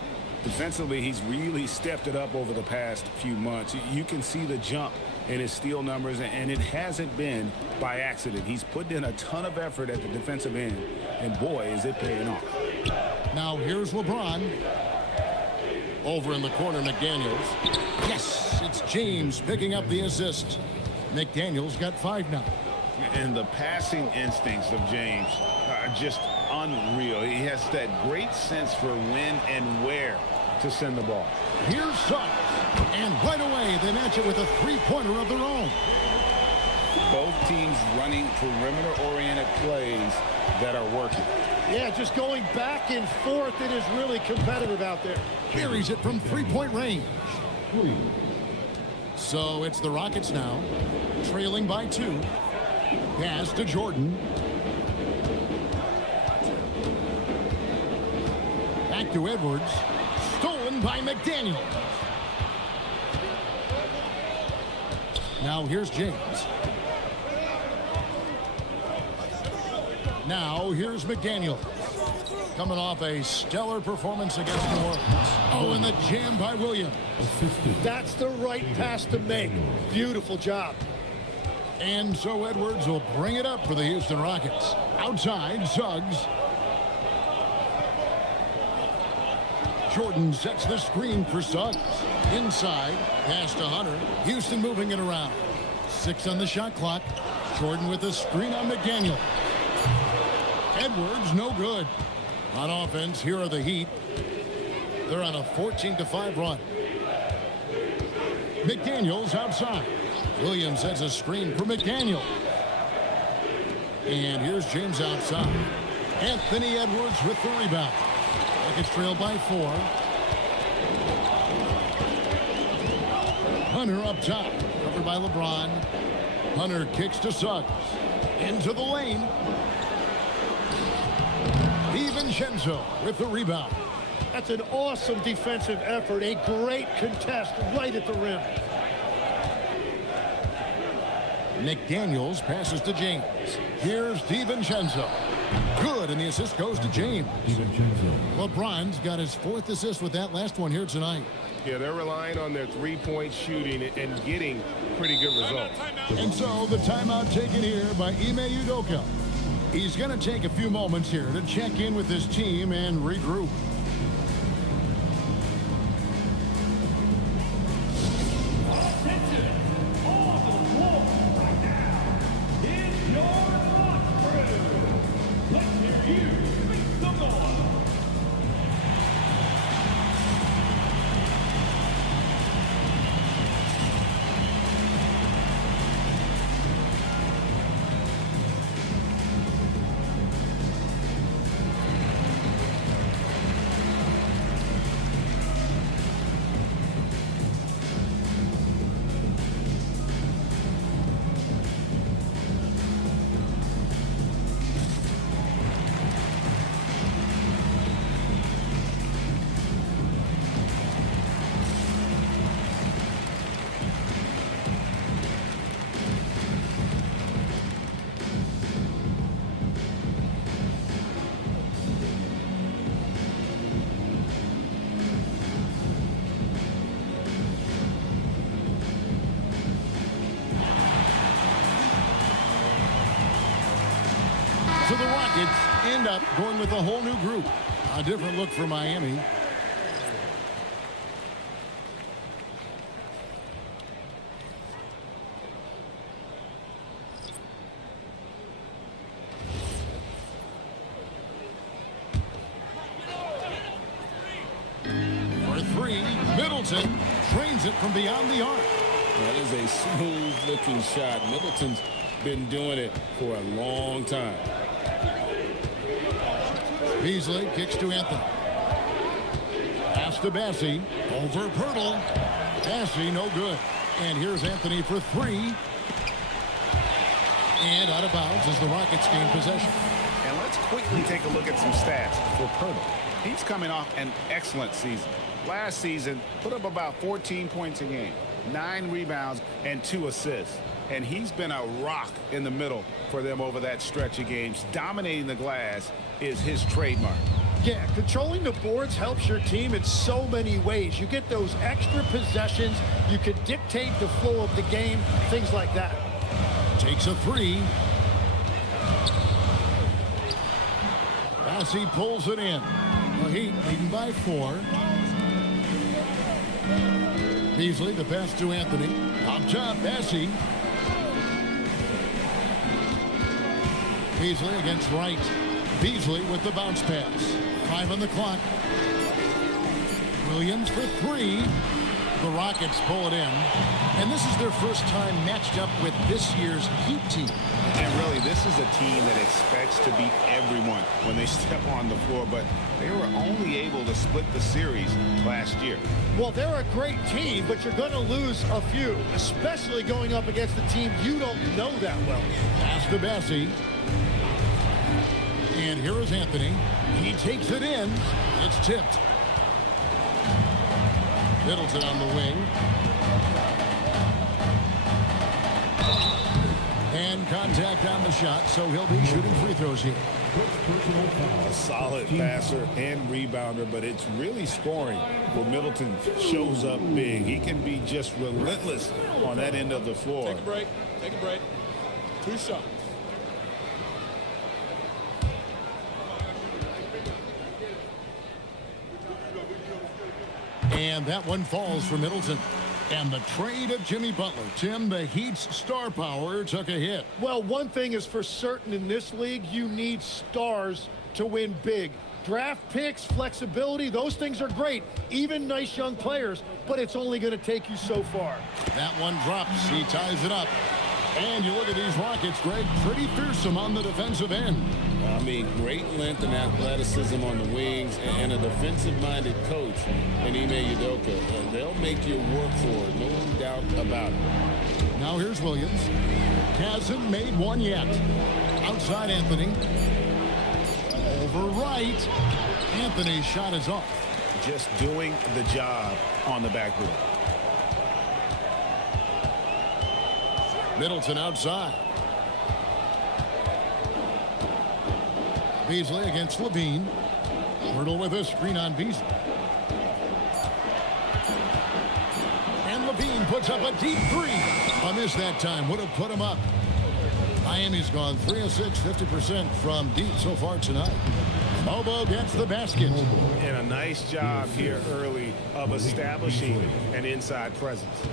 Defensively, he's really stepped it up over the past few months. You can see the jump in his steal numbers, and it hasn't been by accident. He's put in a ton of effort at the defensive end, and boy, is it paying off. Now here's LeBron. Over in the corner, McDaniels. Yes, it's James picking up the assist. McDaniels got 5 now. And the passing instincts of James are just unreal. He has that great sense for when and where to send the ball. Here's Suggs. And right away, they match it with a 3-pointer of their own. Both teams running perimeter-oriented plays that are working. Yeah, just going back and forth. It is really competitive out there. Buries it from 3-point range. So it's the Rockets now, trailing by 2. Pass to Jordan. Back to Edwards. Stolen by McDaniel. Now here's James. Now here's McDaniel. Coming off a stellar performance against New Orleans. Oh, and the jam by Williams. That's the right pass to make. Beautiful job. And so Edwards will bring it up for the Houston Rockets. Outside, Suggs. Jordan sets the screen for Suggs. Inside, pass to Hunter. Houston moving it around. 6 on the shot clock. Jordan with a screen on McDaniel. Edwards, no good. On offense, here are the Heat. They're on a 14-5 run. McDaniels outside. Williams sets a screen for McDaniel. And here's James outside. Anthony Edwards with the rebound. Rockets trail by 4. Hunter up top. Covered by LeBron. Hunter kicks to Suggs. Into the lane. DiVincenzo with the rebound. That's an awesome defensive effort. A great contest right at the rim. McDaniels passes to James. Here's DiVincenzo. Good, and the assist goes to James. LeBron's got his 4th assist with that last one here tonight. Yeah, they're relying on their 3-point shooting and getting pretty good results. And so the timeout taken here by Ime Udoka. He's going to take a few moments here to check in with his team and regroup. So the Rockets end up going with a whole new group. A different look for Miami. For 3, Middleton trains it from beyond the arc. That is a smooth-looking shot. Middleton's been doing it for a long time. Beasley kicks to Anthony. Pass to Bassey. Over Pirtle. Bassey, no good. And here's Anthony for three. And out of bounds as the Rockets gain possession. And let's quickly take a look at some stats for Poeltl. He's coming off an excellent season. Last season, put up about 14 points a game, 9 rebounds, and 2 assists. And he's been a rock in the middle for them over that stretch of games. Dominating the glass is his trademark. Yeah, controlling the boards helps your team in so many ways. You get those extra possessions. You can dictate the flow of the game, things like that. Takes a three. Bassey pulls it in. The Heat leading by 4. Beasley, the pass to Anthony. Up top, Bassey. Beasley against Wright. Beasley with the bounce pass. 5 on the clock. Williams for 3. The Rockets pull it in. And this is their first time matched up with this year's Heat team. And really, this is a team that expects to beat everyone when they step on the floor, but they were only able to split the series last year. Well, they're a great team, but you're going to lose a few, especially going up against a team you don't know that well. Pass to Bassey. And here is Anthony. He takes it in. It's tipped. Middleton on the wing. And contact on the shot, so he'll be shooting free throws here. A solid passer and rebounder, but it's really scoring where Middleton shows up big. He can be just relentless on that end of the floor. Take a break. Take a break. 2 shots. And that one falls for Middleton. And the trade of Jimmy Butler. Tim, the Heat's star power took a hit. Well, one thing is for certain in this league, you need stars to win big. Draft picks, flexibility, those things are great. Even nice young players, but it's only going to take you so far. That one drops. He ties it up. And you look at these Rockets, Greg, pretty fearsome on the defensive end. I mean, great length and athleticism on the wings, and a defensive-minded coach in Ime Udoka. They'll make you work for it, no doubt about it. Now here's Williams. Hasn't made one yet. Outside Anthony. Over Wright. Anthony's shot is off. Just doing the job on the backboard. Middleton outside. Beasley against Levine. Poeltl with a screen on Beasley. And Levine puts up a deep 3. A miss that time. Would have put him up. Miami's gone 3 of 6, 50% from deep so far tonight. Bobo gets the basket. And a nice job here early of establishing an inside presence.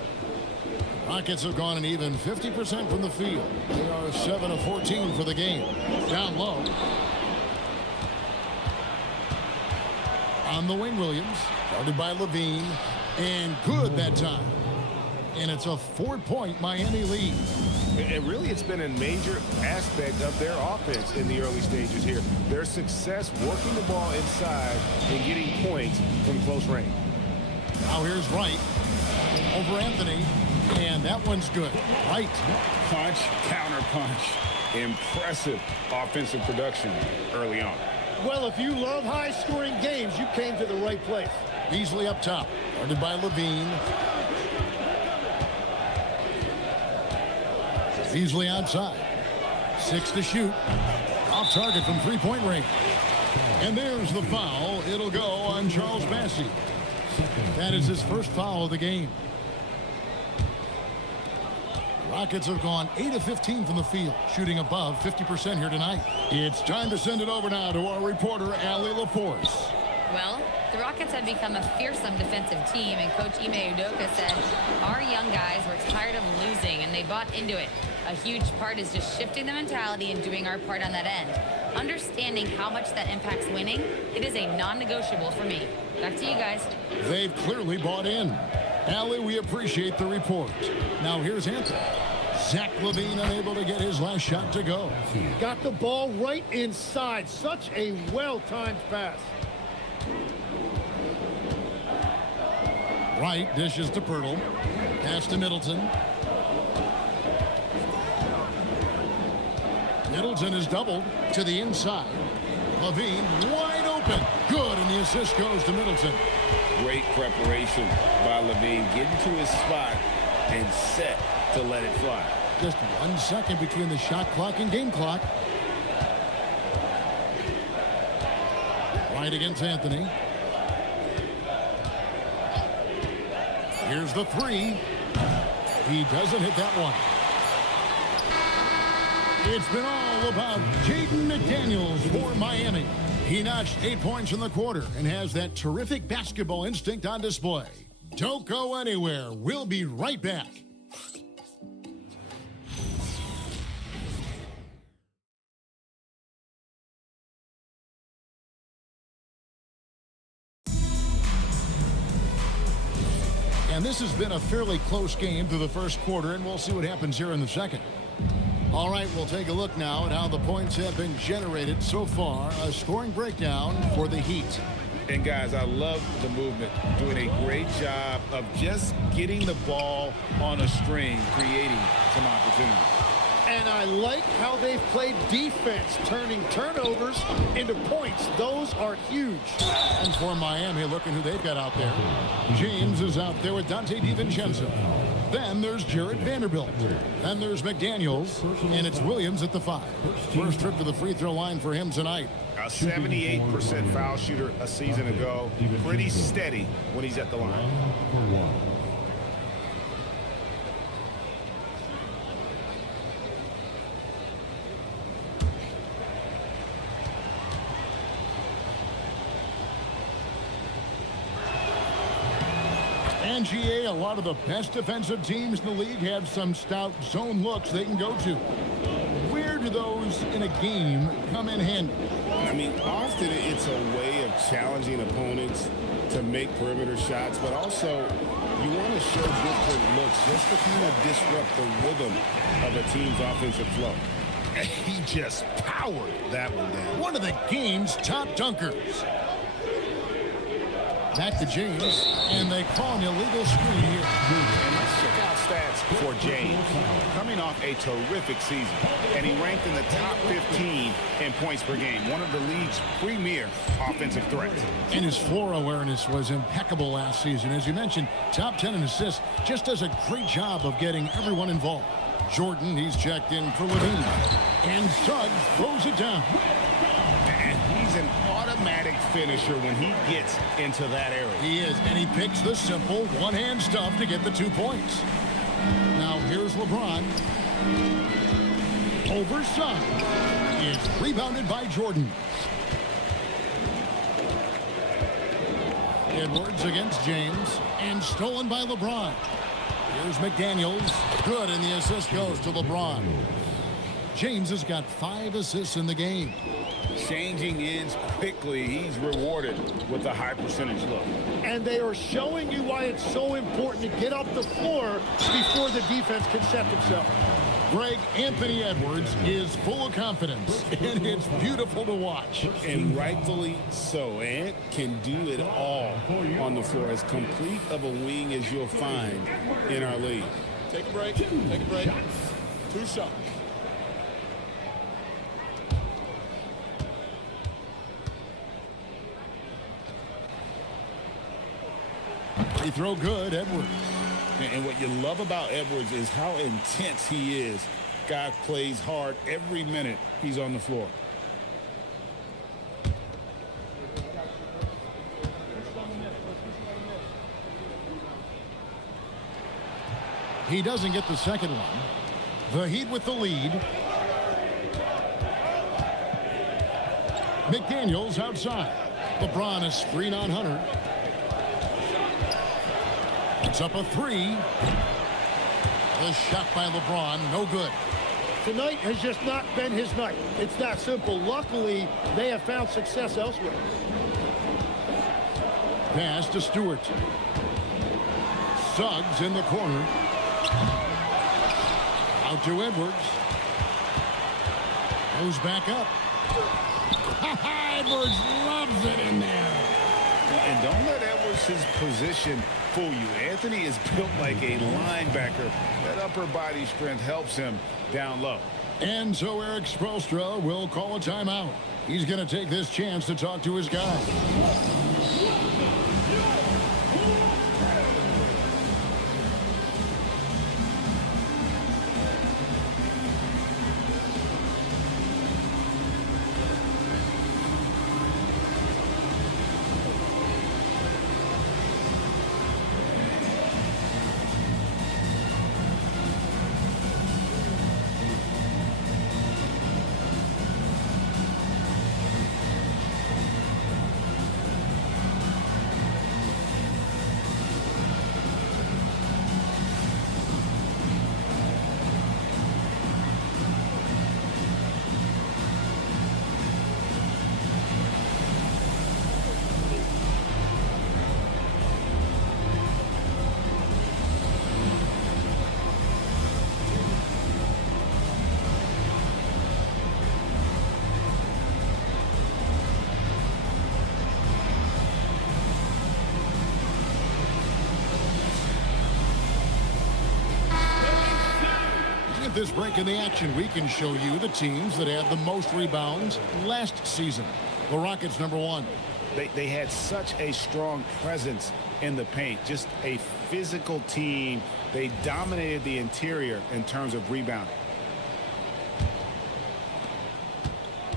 Rockets have gone an even 50% from the field. They are 7 of 14 for the game. Down low. On the wing, Williams. Guarded by Levine. And good that time. And it's a 4-point Miami lead. And really, it's been a major aspect of their offense in the early stages here. Their success working the ball inside and getting points from close range. Now here's Wright. Over Anthony. And that one's good. Right. Punch, counter punch. Impressive offensive production early on. Well, if you love high-scoring games, you came to the right place. Beasley up top. Guarded by Levine. Beasley outside. 6 to shoot. Off target from three-point range. And there's the foul. It'll go on Charles Bassey. That is his first foul of the game. Rockets have gone 8 of 15 from the field, shooting above 50% here tonight. It's time to send it over now to our reporter, Allie Laporte. Well, the Rockets have become a fearsome defensive team, and Coach Ime Udoka said, our young guys were tired of losing, and they bought into it. A huge part is just shifting the mentality and doing our part on that end. Understanding how much that impacts winning, it is a non-negotiable for me. Back to you guys. They've clearly bought in. Allie, we appreciate the report. Now here's Anthony. Zach LaVine unable to get his last shot to go. Got the ball right inside. Such a well-timed pass. Wright dishes to Poeltl. Pass to Middleton. Middleton is doubled to the inside. Levine wide open. Good, and the assist goes to Middleton. Great preparation by Levine. Getting to his spot and set to let it fly. Just 1 second between the shot clock and game clock. Right against Anthony. Here's the three. He doesn't hit that one. It's been all about Jaden McDaniels for Miami. He notched 8 points in the quarter and has that terrific basketball instinct on display. Don't go anywhere. We'll be right back. And this has been a fairly close game through the first quarter, and we'll see what happens here in the second. All right, we'll take a look now at how the points have been generated so far. A scoring breakdown for the Heat. And guys, I love the movement. Doing a great job of just getting the ball on a string, creating some opportunities. And I like how they've played defense, turning turnovers into points. Those are huge. And for Miami, look at who they've got out there. James is out there with Dante DiVincenzo. Then there's Jared Vanderbilt. Then there's McDaniels. And it's Williams at the 5. First trip to the free throw line for him tonight. A 78% foul shooter a season ago. Pretty steady when he's at the line. NGA, a lot of the best defensive teams in the league have some stout zone looks they can go to. Where do those in a game come in handy? I mean, often it's a way of challenging opponents to make perimeter shots, but also you want to show different looks just to kind of disrupt the rhythm of a team's offensive flow. He just powered that one down. One of the game's top dunkers. Back to James, and they call an illegal screen here. And let's check out stats for James. Coming off a terrific season, and he ranked in the top 15 in points per game, one of the league's premier offensive threats. And his floor awareness was impeccable last season. As you mentioned, top 10 in assists, just does a great job of getting everyone involved. Jordan, he's checked in for Levine. And Suggs throws it down. And he's an automatic finisher when he gets into that area. He is, and he picks the simple one-hand stuff to get the 2 points. Now here's LeBron. Over Suggs. It's rebounded by Jordan. Edwards against James, and stolen by LeBron. Here's McDaniels. Good, and the assist goes to LeBron. James has got 5 assists in the game. Changing ends quickly. He's rewarded with a high percentage look. And they are showing you why it's so important to get up the floor before the defense can set themselves. Greg, Anthony Edwards is full of confidence, and it's beautiful to watch. And rightfully so. Ant can do it all on the floor. As complete of a wing as you'll find in our league. Take a break. Take a break. 2 shots. Free throw good, Edwards. And what you love about Edwards is how intense he is. Guy plays hard every minute he's on the floor. He doesn't get the second one. The Heat with the lead. McDaniels outside. LeBron a screen on Hunter. It's up a 3. The shot by LeBron, no good. Tonight has just not been his night. It's that simple. Luckily, they have found success elsewhere. Pass to Stewart. Suggs in the corner. Out to Edwards. Goes back up. Edwards loves it in there. And don't let Edwards' position fool you. Anthony is built like a linebacker. That upper body strength helps him down low. And so Eric Spoelstra will call a timeout. He's going to take this chance to talk to his guy. This break in the action, we can show you the teams that had the most rebounds last season. The Rockets, number one. They had such a strong presence in the paint, just a physical team. They dominated the interior in terms of rebounding.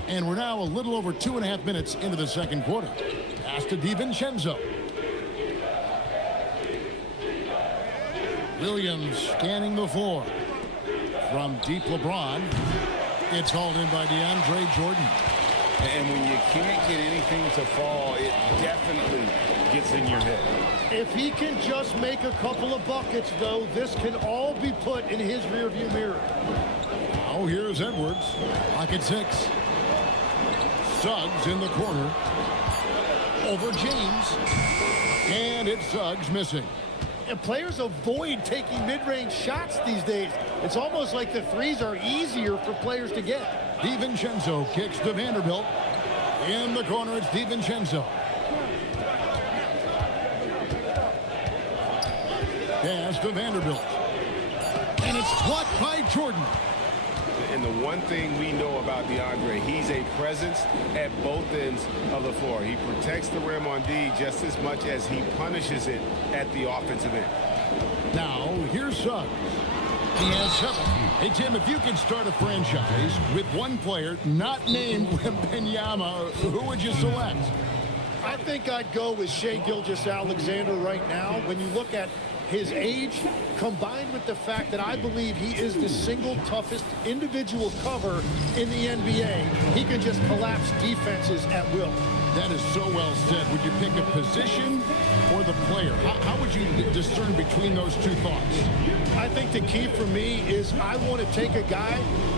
And we're now a little over 2.5 minutes into the second quarter. Pass to DiVincenzo. Williams scanning the floor. From deep LeBron, it's hauled in by DeAndre Jordan. And when you can't get anything to fall, it definitely gets in your head. If he can just make a couple of buckets, though, this can all be put in his rearview mirror. Now here's Edwards. Pocket 6. Suggs in the corner. Over James. And it's Suggs missing. And players avoid taking mid-range shots these days. It's almost like the threes are easier for players to get. DiVincenzo kicks to Vanderbilt. In the corner, it's DiVincenzo. Pass to Vanderbilt. And it's blocked by Jordan. And the one thing we know about DeAndre, he's a presence at both ends of the floor. He protects the rim on D just as much as he punishes it at the offensive end. Now, here's Suggs. He has 7. Hey, Tim, if you could start a franchise with one player not named Wembanyama, who would you select? I think I'd go with Shai Gilgeous-Alexander right now. When you look at his age, combined with the fact that I believe he is the single toughest individual cover in the NBA, he can just collapse defenses at will. That is so well said. Would you pick a position or the player? How would you discern between those two thoughts? I think the key for me is I want to take a guy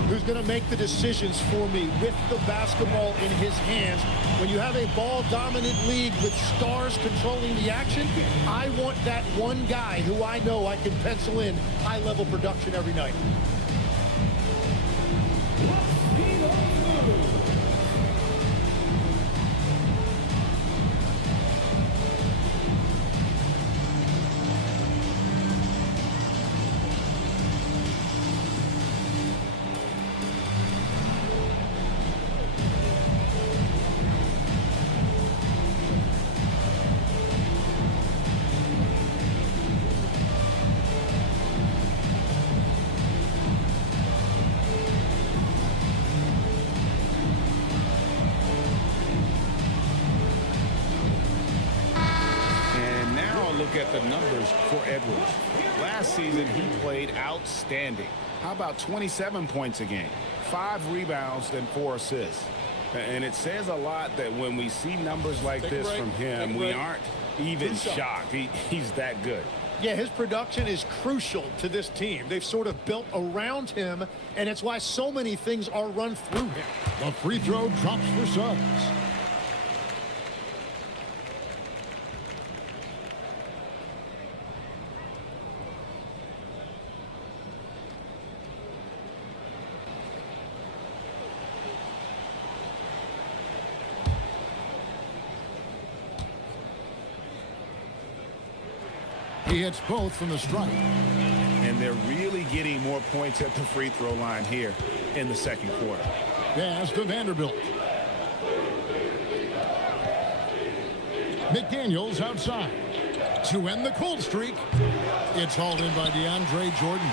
who's going to make the decisions for me with the basketball in his hands. When you have a ball-dominant league with stars controlling the action, I want that one guy who I know I can pencil in high-level production every night. Look at the numbers for Edwards. Last season, he played outstanding. How about 27 points a game, 5 rebounds, and 4 assists? And it says a lot that when we see numbers like this from him, we aren't even shocked. He's that good. Yeah, his production is crucial to this team. They've sort of built around him, and it's why so many things are run through him. The free throw drops for Suggs. He hits both from the stripe. And they're really getting more points at the free throw line here in the second quarter. Pass to Vanderbilt. McDaniels outside. To end the cold streak, it's hauled in by DeAndre Jordan.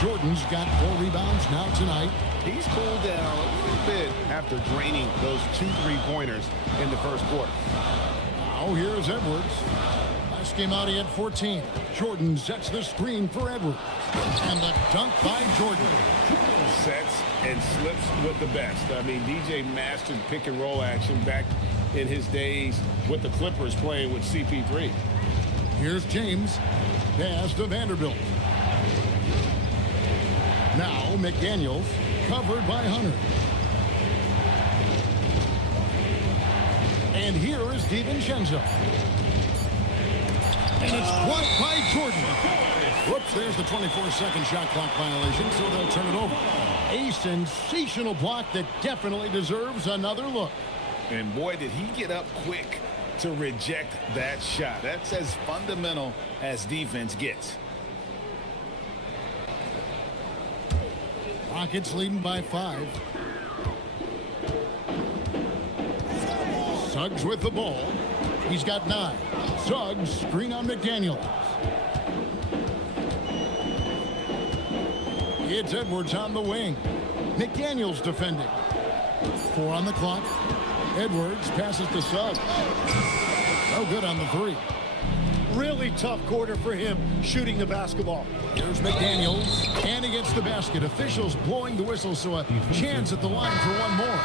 Jordan's got 4 rebounds now tonight. He's cooled down a little bit after draining those 2 3-pointers in the first quarter. Now here's Edwards. Last game out he had 14. Jordan sets the screen for Edwards. And the dunk by Jordan. Sets and slips with the best. I mean, DJ mastered pick and roll action back in his days with the Clippers playing with CP3. Here's James. Pass to Vanderbilt. Now McDaniels covered by Hunter. And here is DiVincenzo. And it's blocked by Jordan. Whoops, there's the 24-second shot clock violation, so they'll turn it over. A sensational block that definitely deserves another look. And boy, did he get up quick to reject that shot. That's as fundamental as defense gets. Rockets leading by 5. Suggs with the ball. He's got 9. Suggs, screen on McDaniels. It's Edwards on the wing. McDaniels defending. 4 on the clock. Edwards passes to Suggs. No good on the 3. Really tough quarter for him shooting the basketball. Here's McDaniels, and he gets the basket. Officials blowing the whistle, so a chance at the line for one more.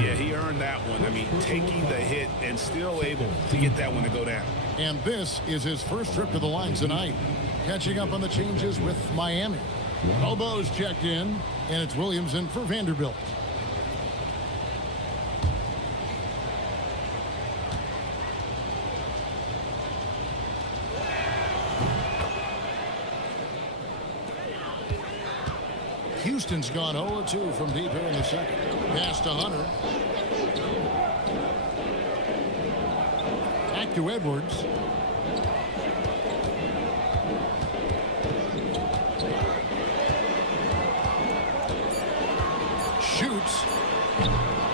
Yeah, he earned that one. I mean, taking the hit and still able to get that one to go down. And this is his first trip to the line tonight. Catching up on the changes with Miami. Elbows checked in, and it's Williamson for Vanderbilt. Houston's gone 0-2 from deep here in the second. Pass to Hunter. Back to Edwards. Shoots.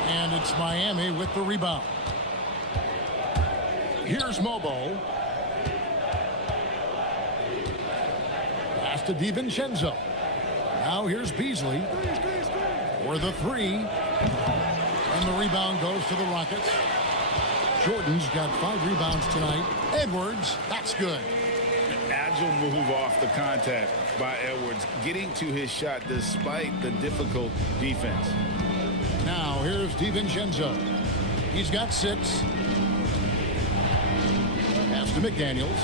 And it's Miami with the rebound. Here's Mobo. Pass to DiVincenzo. Now here's Beasley for the 3. And the rebound goes to the Rockets. Jordan's got 5 rebounds tonight. Edwards, that's good. An agile move off the contact by Edwards, getting to his shot despite the difficult defense. Now here's DiVincenzo. He's got 6. Pass to McDaniels.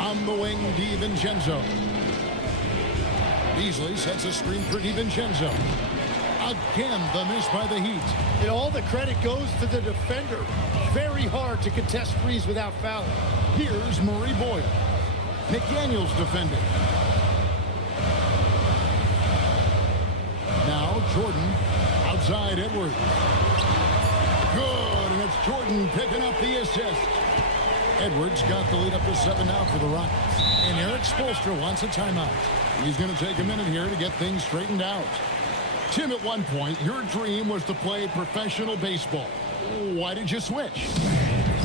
On the wing, DiVincenzo. Beasley sets a screen for DiVincenzo. Again, the miss by the Heat. And all the credit goes to the defender. Very hard to contest threes without fouling. Here's Murray Boyle. McDaniels defending. Now Jordan outside Edwards. Good, and it's Jordan picking up the assist. Edwards got the lead up to 7 now for the Rockets. And Eric Spoelstra wants a timeout. He's going to take a minute here to get things straightened out. Tim, at one point, your dream was to play professional baseball. Why did you switch?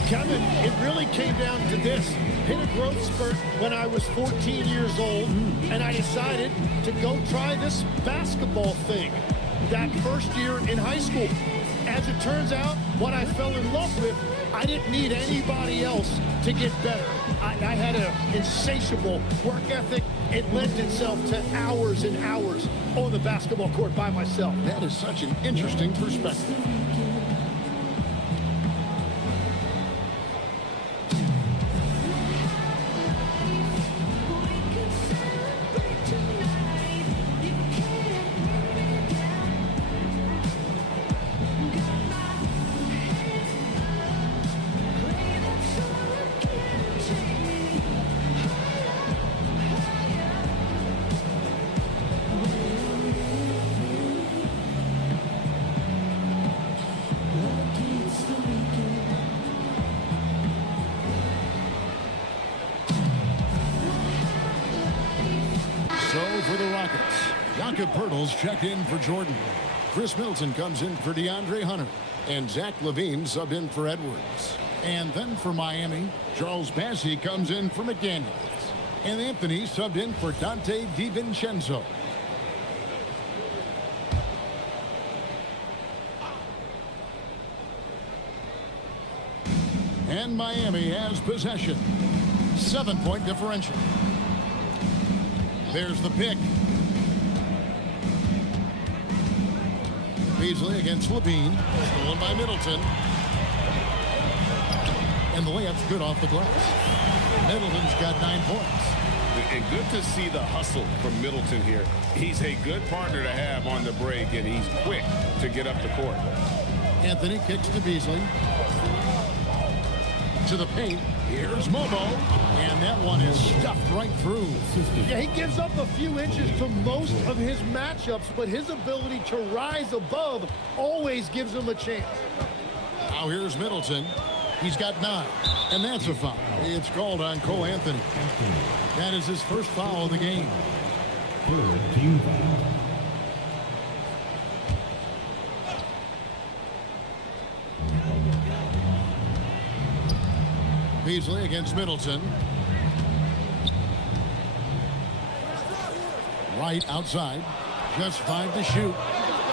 Kevin, it really came down to this. Hit a growth spurt when I was 14 years old, and I decided to go try this basketball thing that first year in high school. As it turns out, what I fell in love with, I didn't need anybody else to get better. I had an insatiable work ethic. It lent itself to hours and hours on the basketball court by myself. That is such an interesting perspective. for the Rockets. Jakob Poeltl's checked in for Jordan. Chris Middleton comes in for DeAndre Hunter. And Zach LaVine subbed in for Edwards. And then for Miami, Charles Bassey comes in for McDaniels. And Anthony subbed in for Dante DiVincenzo. And Miami has possession. 7-point differential. There's the pick. Beasley against LaVine. Stolen by Middleton. And the layup's good off the glass. Middleton's got 9 points. And good to see the hustle from Middleton here. He's a good partner to have on the break, and he's quick to get up the court. Anthony kicks to Beasley. To the paint. Here's Mobo. And that one is stuffed right through. Yeah, he gives up a few inches to most of his matchups, but his ability to rise above always gives him a chance. Now here's Middleton. He's got 9. And that's a foul. It's called on Cole Anthony. That is his first foul of the game. Beasley against Middleton. Right outside. Just 5 to shoot.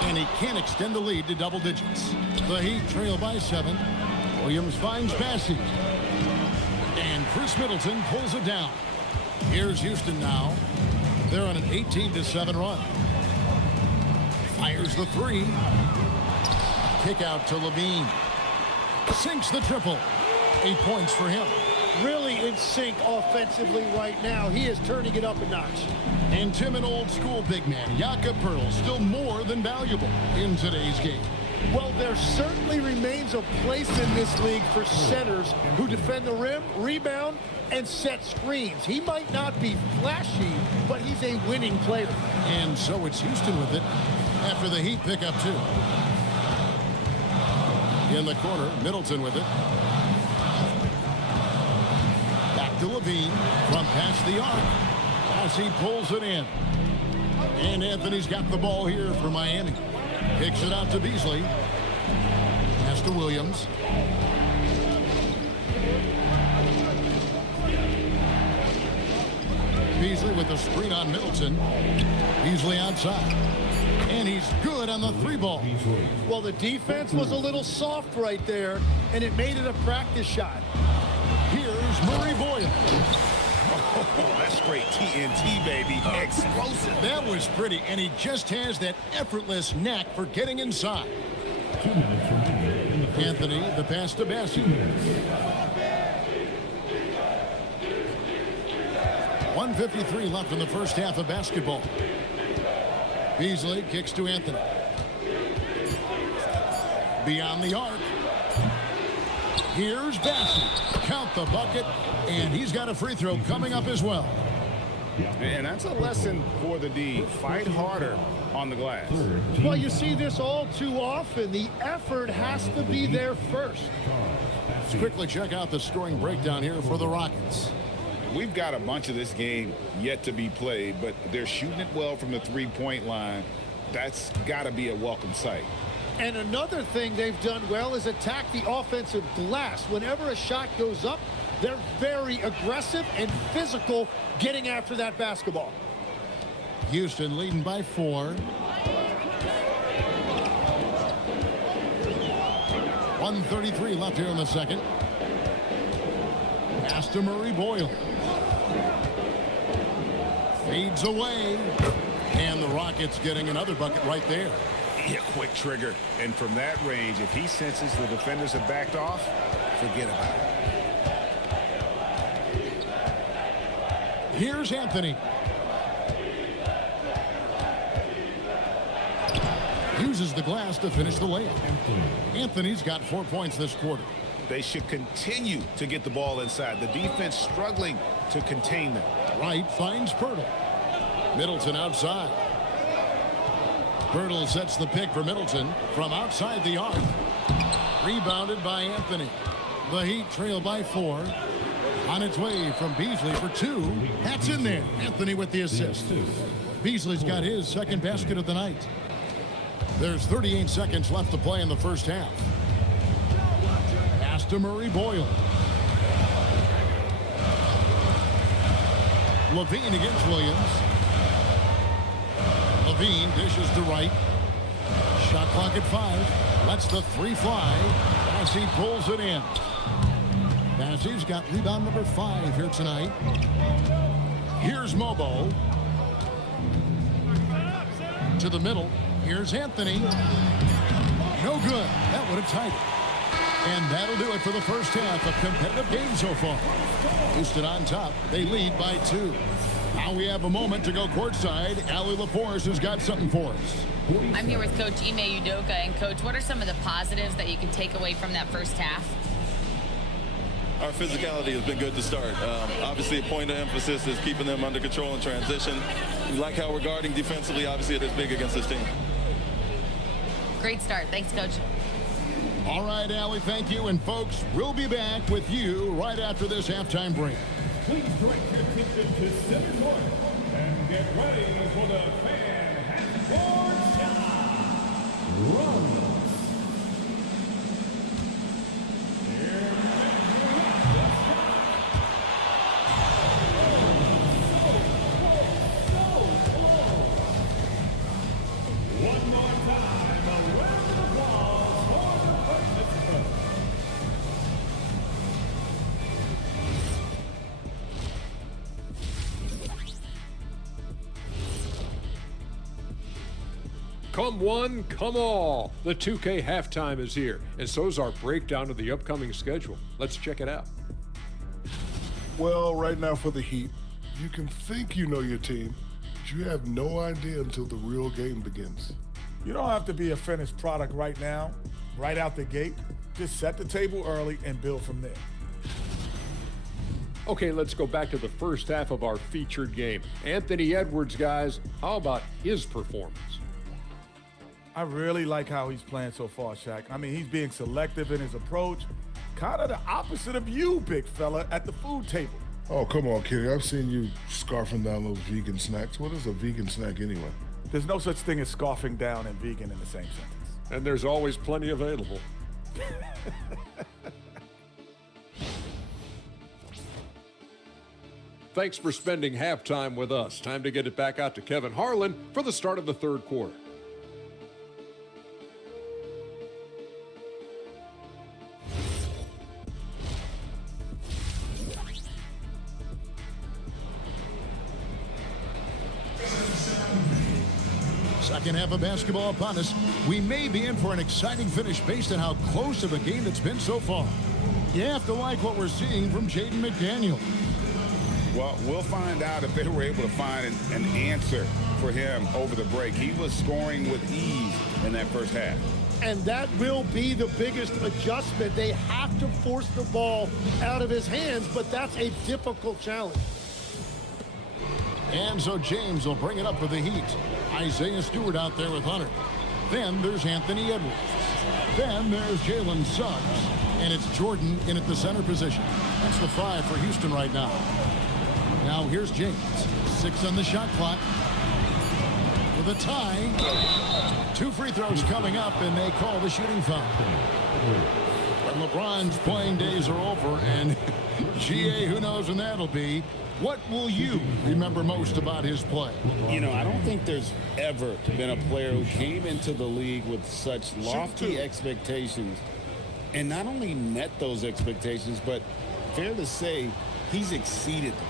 And he can't extend the lead to double digits. The Heat trail by 7. Williams finds Bassey. And Chris Middleton pulls it down. Here's Houston now. They're on an 18-7 run. Fires the 3. Kick out to LaVine. Sinks the triple. 8 points for him. Really in sync offensively right now. He is turning it up a notch. And Tim, an old school big man, Jakob Poeltl, still more than valuable in today's game. Well, there certainly remains a place in this league for centers who defend the rim, rebound, and set screens. He might not be flashy, but he's a winning player. And so it's Houston with it after the Heat pick up 2. In the corner, Middleton with it. Back to LaVine from past the arc as he pulls it in. And Anthony's got the ball here for Miami. Kicks it out to Beasley. Pass to Williams. Beasley with a screen on Middleton. Beasley outside. And he's good on the 3-ball. Well, the defense was a little soft right there, and it made it a practice shot. Here's Murray Boyle. Oh, that's straight TNT, baby. Explosive. That was pretty, and he just has that effortless knack for getting inside. Anthony, the pass to Bassey. 1:53 left in the first half of basketball. Beasley kicks to Anthony. Beyond the arc. Here's Bassey. Count the bucket, and he's got a free throw coming up as well. And that's a lesson for the D. Fight harder on the glass. Well, you see this all too often. The effort has to be there first. Let's quickly check out the scoring breakdown here for the Rockets. We've got a bunch of this game yet to be played, but they're shooting it well from the 3-point line. That's got to be a welcome sight. And another thing they've done well is attack the offensive glass. Whenever a shot goes up, they're very aggressive and physical getting after that basketball. Houston leading by 4. 1:33 left here in the second. Pass to Murray Boyle. Fades away. And the Rockets getting another bucket right there. Yeah, quick trigger. And from that range, if he senses the defenders have backed off, forget about it. Here's Anthony. Uses the glass to finish the layup. Anthony's got 4 points this quarter. They should continue to get the ball inside. The defense struggling to contain them. Wright finds Poeltl. Middleton outside. Poeltl sets the pick for Middleton from outside the arc. Rebounded by Anthony. The Heat trail by 4. On its way from Beasley for 2. That's in there. Anthony with the assist. Beasley's got his second basket of the night. There's 38 seconds left to play in the first half. Pass to Murray Boyle. Levine against Williams. Levine dishes to Wright. Shot clock at 5. Lets the 3 fly as he pulls it in. Bassey's got rebound number 5 here tonight. Here's Mobo. To the middle. Here's Anthony. No good. That would have tied it. And that'll do it for the first half. A competitive game so far. Houston on top. They lead by 2. Now we have a moment to go courtside. Allie LaForce has got something for us. I'm here with Coach Ime Udoka. And, Coach, what are some of the positives that you can take away from that first half? Our physicality has been good to start. Obviously, a point of emphasis is keeping them under control in transition. We like how we're guarding defensively. Obviously, it is big against this team. Great start. Thanks, Coach. All right, Allie, thank you. And, folks, we'll be back with you right after this halftime break. Please direct your attention to center court and get ready for the fan half-court shot. Run. One more time, a round of applause for the participants. Come one, come all. The 2K halftime is here, and so's our breakdown of the upcoming schedule. Let's check it out. Well, right now for the Heat, you can think you know your team, but you have no idea until the real game begins. You don't have to be a finished product right now, right out the gate. Just set the table early and build from there. Okay, let's go back to the first half of our featured game. Anthony Edwards, guys, how about his performance? I really like how he's playing so far, Shaq. I mean, he's being selective in his approach. Kind of the opposite of you, big fella, at the food table. Oh, come on, Kenny. I've seen you scarfing down those vegan snacks. What is a vegan snack anyway? There's no such thing as scarfing down and vegan in the same sentence. And there's always plenty available. Thanks for spending halftime with us. Time to get it back out to Kevin Harlan for the start of the third quarter. Second half of basketball upon us. We may be in for an exciting finish based on how close of a game it's been so far. You have to like what we're seeing from Jaden McDaniel. Well, we'll find out if they were able to find an answer for him over the break. He was scoring with ease in that first half. And that will be the biggest adjustment. They have to force the ball out of his hands, but that's a difficult challenge. And so James will bring it up for the Heat. Isaiah Stewart out there with Hunter. Then there's Anthony Edwards. Then there's Jalen Suggs. And it's Jordan in at the center position. That's the 5 for Houston right now. Now here's James. 6 on the shot clock. With a tie. 2 free throws coming up, and they call the shooting foul. When LeBron's playing days are over, and GA, who knows when that'll be. What will you remember most about his play? You know, I don't think there's ever been a player who came into the league with such lofty expectations and not only met those expectations, but fair to say, he's exceeded them.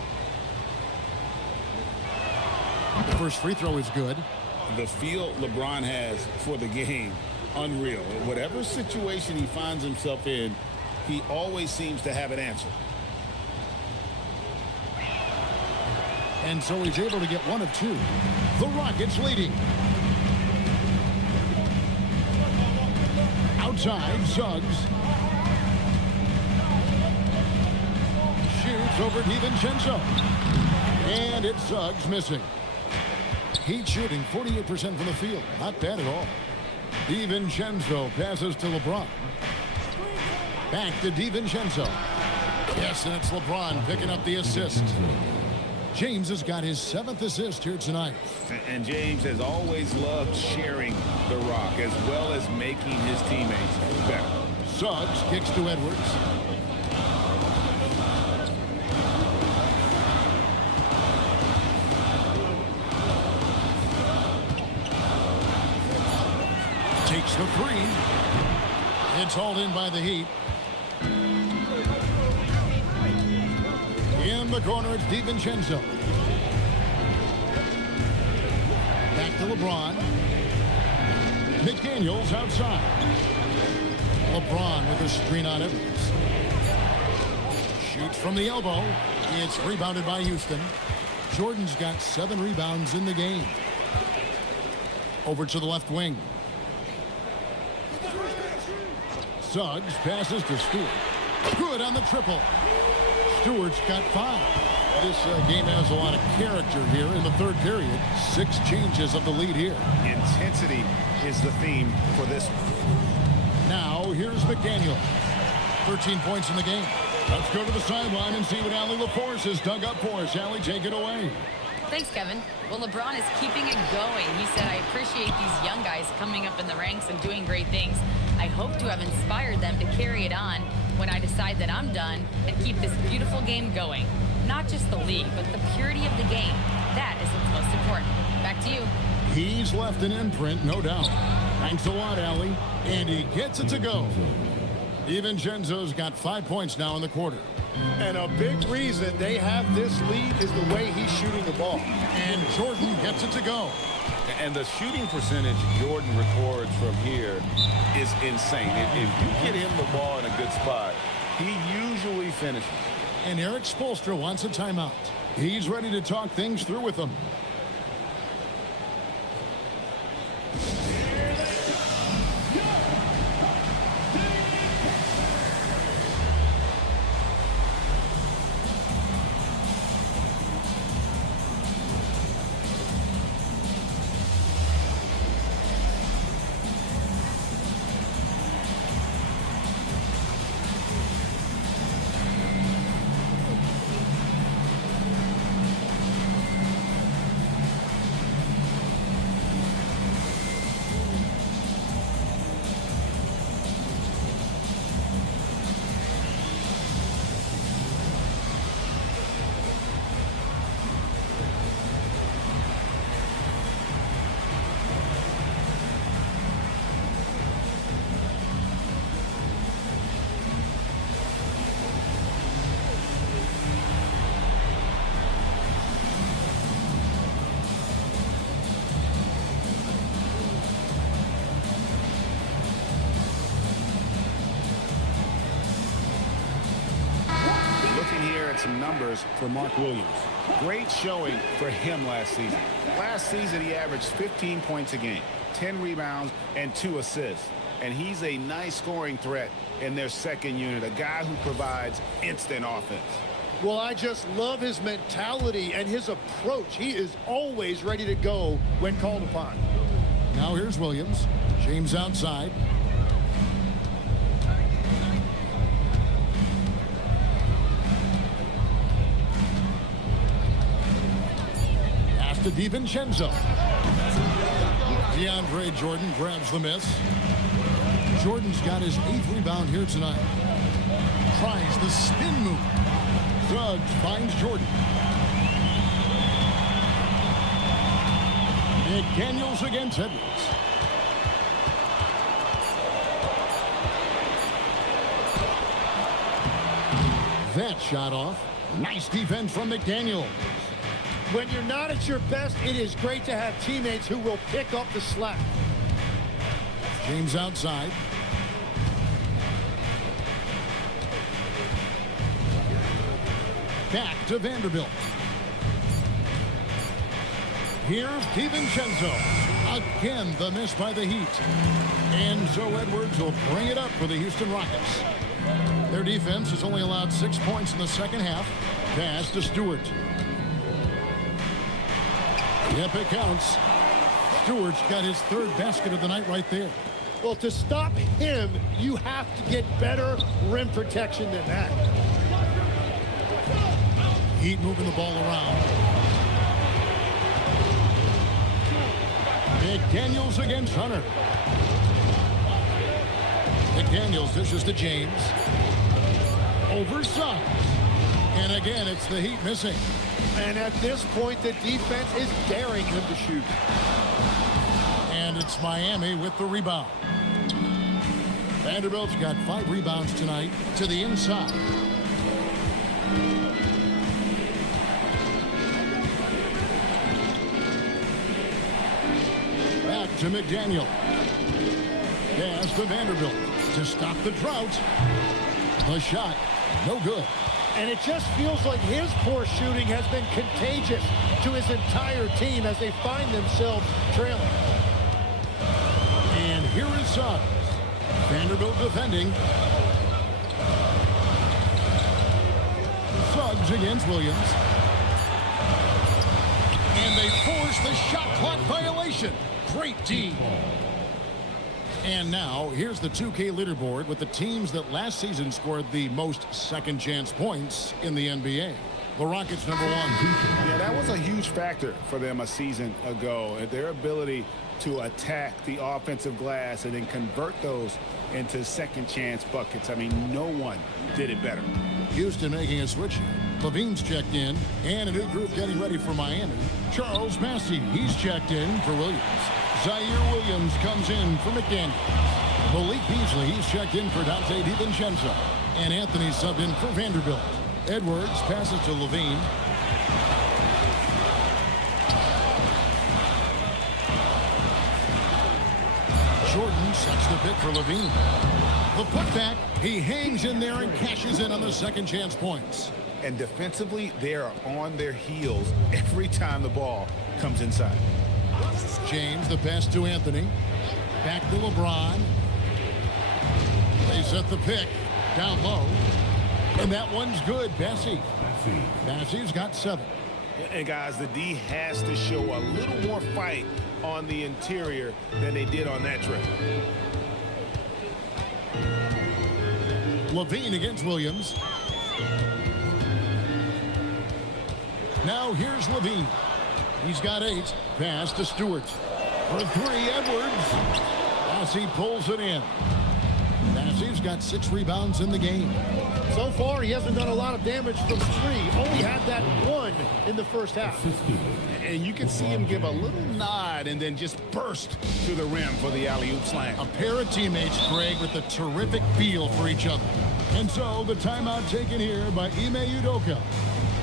The first free throw is good. The feel LeBron has for the game, unreal. Whatever situation he finds himself in, he always seems to have an answer. And so he's able to get 1 of 2. The Rockets leading. Outside, Suggs. Shoots over DiVincenzo. And it's Suggs missing. Heat shooting 48% from the field. Not bad at all. DiVincenzo passes to LeBron. Back to DiVincenzo. Yes, and it's LeBron picking up the assist. James has got his 7th assist here tonight. And James has always loved sharing the rock as well as making his teammates better. Suggs kicks to Edwards. Takes the three. It's hauled in by the Heat. In the corner, it's DiVincenzo. Back to LeBron. McDaniels outside. LeBron with a screen on Edwards. Shoots from the elbow. It's rebounded by Houston. Jordan's got 7 rebounds in the game. Over to the left wing. Suggs passes to Stewart. Good on the triple. Stewart's got 5. This game has a lot of character here in the third period. 6 changes of the lead here. Intensity is the theme for this one. Now, here's McDaniel. 13 points in the game. Let's go to the sideline and see what Allie LaForce has dug up for us. Allie, take it away. Thanks, Kevin. Well, LeBron is keeping it going. He said, I appreciate these young guys coming up in the ranks and doing great things. I hope to have inspired them to carry it on when I decide that I'm done and keep this beautiful game going. Not just the league, but the purity of the game. That is what's most important. Back to you. He's left an imprint, no doubt. Thanks a lot, Allie. And he gets it to go. DiVincenzo's got 5 points now in the quarter. And a big reason they have this lead is the way he's shooting the ball. And Jordan gets it to go. And the shooting percentage Jordan records from here is insane. If you get him the ball in a good spot, he usually finishes. And Eric Spoelstra wants a timeout. He's ready to talk things through with them. Some numbers for Mark Williams. Great showing for him last season. Last season, he averaged 15 points a game, 10 rebounds, and 2 assists. And he's a nice scoring threat in their second unit, a guy who provides instant offense. Well, I just love his mentality and his approach. He is always ready to go when called upon. Now here's Williams. James outside. To DiVincenzo. DeAndre Jordan grabs the miss. Jordan's got his 8th rebound here tonight. Tries the spin move. Suggs finds Jordan. McDaniels against Edwards. That shot off. Nice defense from McDaniels. When you're not at your best, it is great to have teammates who will pick up the slack. James outside. Back to Vanderbilt. Here's DiVincenzo. Again, the miss by the Heat. And so Edwards will bring it up for the Houston Rockets. Their defense has only allowed 6 points in the second half. Pass to Stewart. Yep, it counts. Stewart's got his 3rd basket of the night right there. Well, to stop him, you have to get better rim protection than that. Heat moving the ball around. McDaniels against Hunter. McDaniels dishes to James. Over Suggs. And again, it's the Heat missing. And at this point, the defense is daring him to shoot. And it's Miami with the rebound. Vanderbilt's got 5 rebounds tonight to the inside. Back to McDaniel. Pass to Vanderbilt to stop the drought. The shot, no good. And it just feels like his poor shooting has been contagious to his entire team as they find themselves trailing. And here is Suggs. Vanderbilt defending. Suggs against Williams. And they force the shot clock violation. Great team. And now, here's the 2K leaderboard with the teams that last season scored the most second-chance points in the NBA. The Rockets, number 1. Yeah, that was a huge factor for them a season ago. Their ability to attack the offensive glass and then convert those into second-chance buckets. I mean, no one did it better. Houston making a switch here. Levine's checked in, and a new group getting ready for Miami. Charles Massey, he's checked in for Williams. Zaire Williams comes in for McDaniel. Malik Beasley, he's checked in for Dante DiVincenzo. And Anthony subbed in for Vanderbilt. Edwards passes to Levine. Jordan sets the pick for Levine. The putback, he hangs in there and cashes in on the second chance points. And defensively, they are on their heels every time the ball comes inside. James, the pass to Anthony. Back to LeBron. They set the pick down low. And that one's good. Bassey's got 7. And guys, the D has to show a little more fight on the interior than they did on that trip. Levine against Williams. Now here's Levine. He's got 8. Pass to Stewart. For 3, Edwards. Bassey pulls it in. Bassey's got 6 rebounds in the game. So far, he hasn't done a lot of damage from 3. Only had that 1 in the first half. And you can see him give a little nod and then just burst to the rim for the alley-oop slam. A pair of teammates, Greg, with a terrific feel for each other. And so the timeout taken here by Ime Udoka.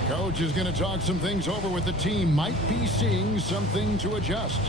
Coach is going to talk some things over with the team. Might be seeing something to adjust.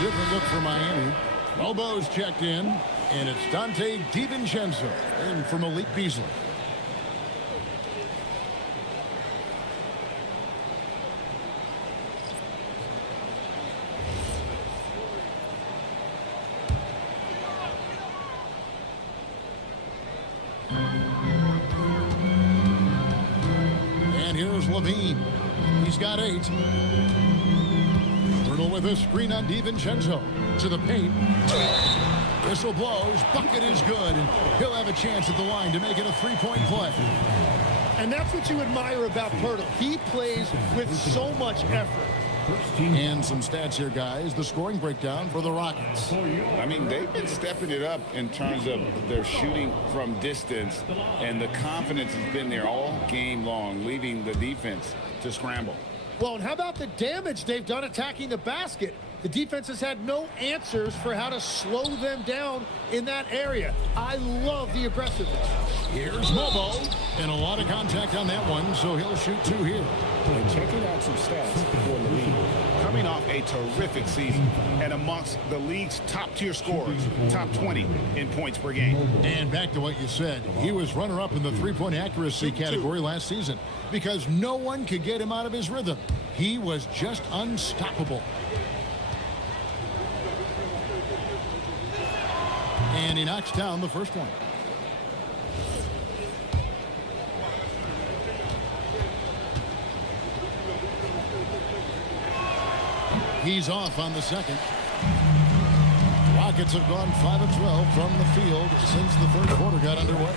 Different look for Miami. Bobo's checked in, and it's Dante DiVincenzo in for Malik Beasley. And here's Levine. He's got 8. With a screen on DiVincenzo to the paint. Whistle blows. Bucket is good. And he'll have a chance at the line to make it a 3-point play. And that's what you admire about Poeltl. He plays with so much effort. And some stats here, guys. The scoring breakdown for the Rockets. I mean, they've been stepping it up in terms of their shooting from distance, and the confidence has been there all game long, leaving the defense to scramble. Well, and how about the damage they've done attacking the basket? The defense has had no answers for how to slow them down in that area. I love the aggressiveness. Here's Mobo, and a lot of contact on that one, so he'll shoot 2 here. And checking out some stats for LaVine. Coming off a terrific season and amongst the league's top-tier scorers, top 20 in points per game. And back to what you said, he was runner-up in the three-point accuracy category last season because no one could get him out of his rhythm. He was just unstoppable. And he knocks down the first one. He's off on the second. Rockets have gone 5 of 12 from the field since the third quarter got underway.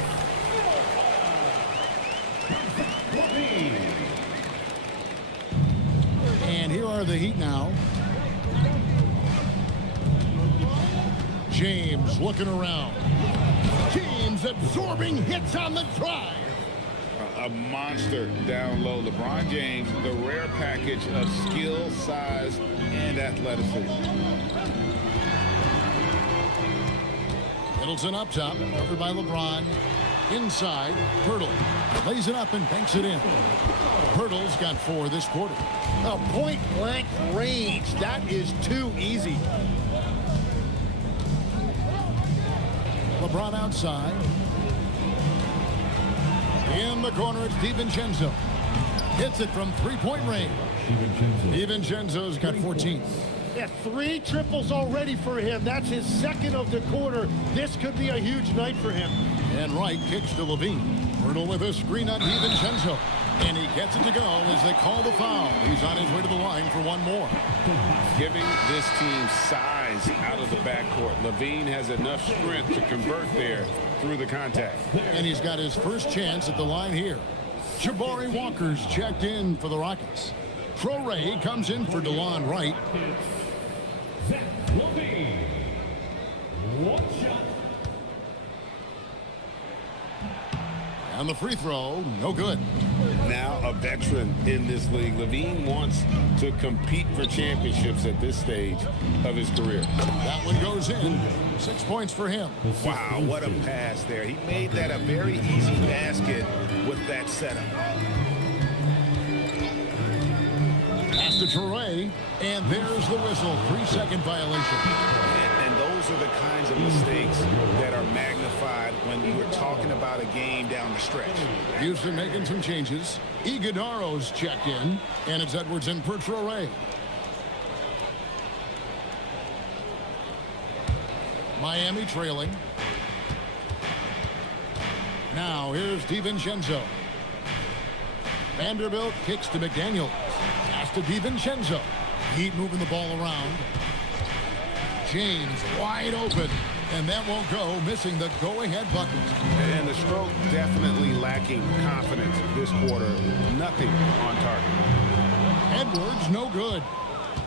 And here are the Heat now. James looking around. James absorbing hits on the drive. A monster down low. LeBron James, the rare package of skill, size, and athleticism. Middleton up top, covered by LeBron. Inside, Pirtle lays it up and banks it in. Pirtle's got 4 this quarter. Now, point-blank range, that is too easy. LeBron outside. In the corner, it's DiVincenzo. Hits it from three-point range. DiVincenzo's got 14. Yeah, 3 triples already for him. That's his second of the quarter. This could be a huge night for him. And Wright kicks to LaVine. Pirtle with a screen on DiVincenzo. And he gets it to go as they call the foul. He's on his way to the line for one more. Giving this team size out of the backcourt. LaVine has enough strength to convert there through the contact. And he's got his first chance at the line here. Jabari Walker's checked in for the Rockets. Traore comes in for DeLon Wright. Zach LaVine. 1 shot. And the free throw, no good. Now a veteran in this league. LaVine wants to compete for championships at this stage of his career. That one goes in. 6 points for him. Wow, what a pass there. He made that a very easy basket with that setup. Pass to Traore, and there's the whistle. 3-second violation. And those are the kinds of mistakes that are magnified when you are talking about a game down the stretch. Houston making some changes. Iguodaro's checked in, and it's Edwards in for Traore. Miami trailing. Now here's DiVincenzo. Vanderbilt kicks to McDaniels. Pass to DiVincenzo. Heat moving the ball around. James wide open, and that won't go, missing the go-ahead bucket. And the stroke definitely lacking confidence this quarter. Nothing on target. Edwards no good.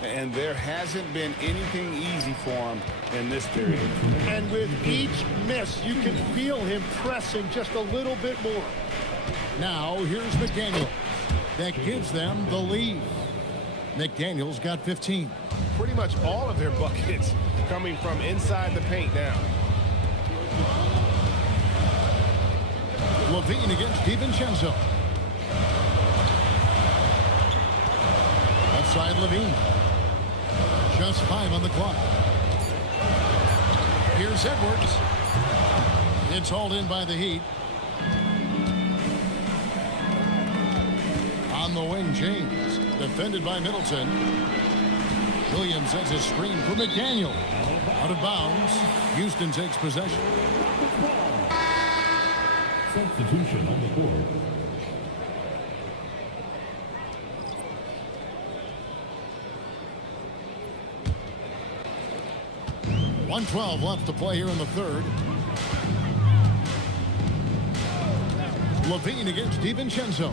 And there hasn't been anything easy for him in this period. And with each miss, you can feel him pressing just a little bit more. Now here's McDaniels. That gives them the lead. McDaniels got 15. Pretty much all of their buckets coming from inside the paint now. LaVine against DiVincenzo. Outside LaVine. Just 5 on the clock. Here's Edwards. It's hauled in by the Heat. On the wing, James. Defended by Middleton. Williams sends a screen for McDaniel. Out of bounds. Houston takes possession. Substitution on the court. .112 left to play here in the third. LaVine against DiVincenzo.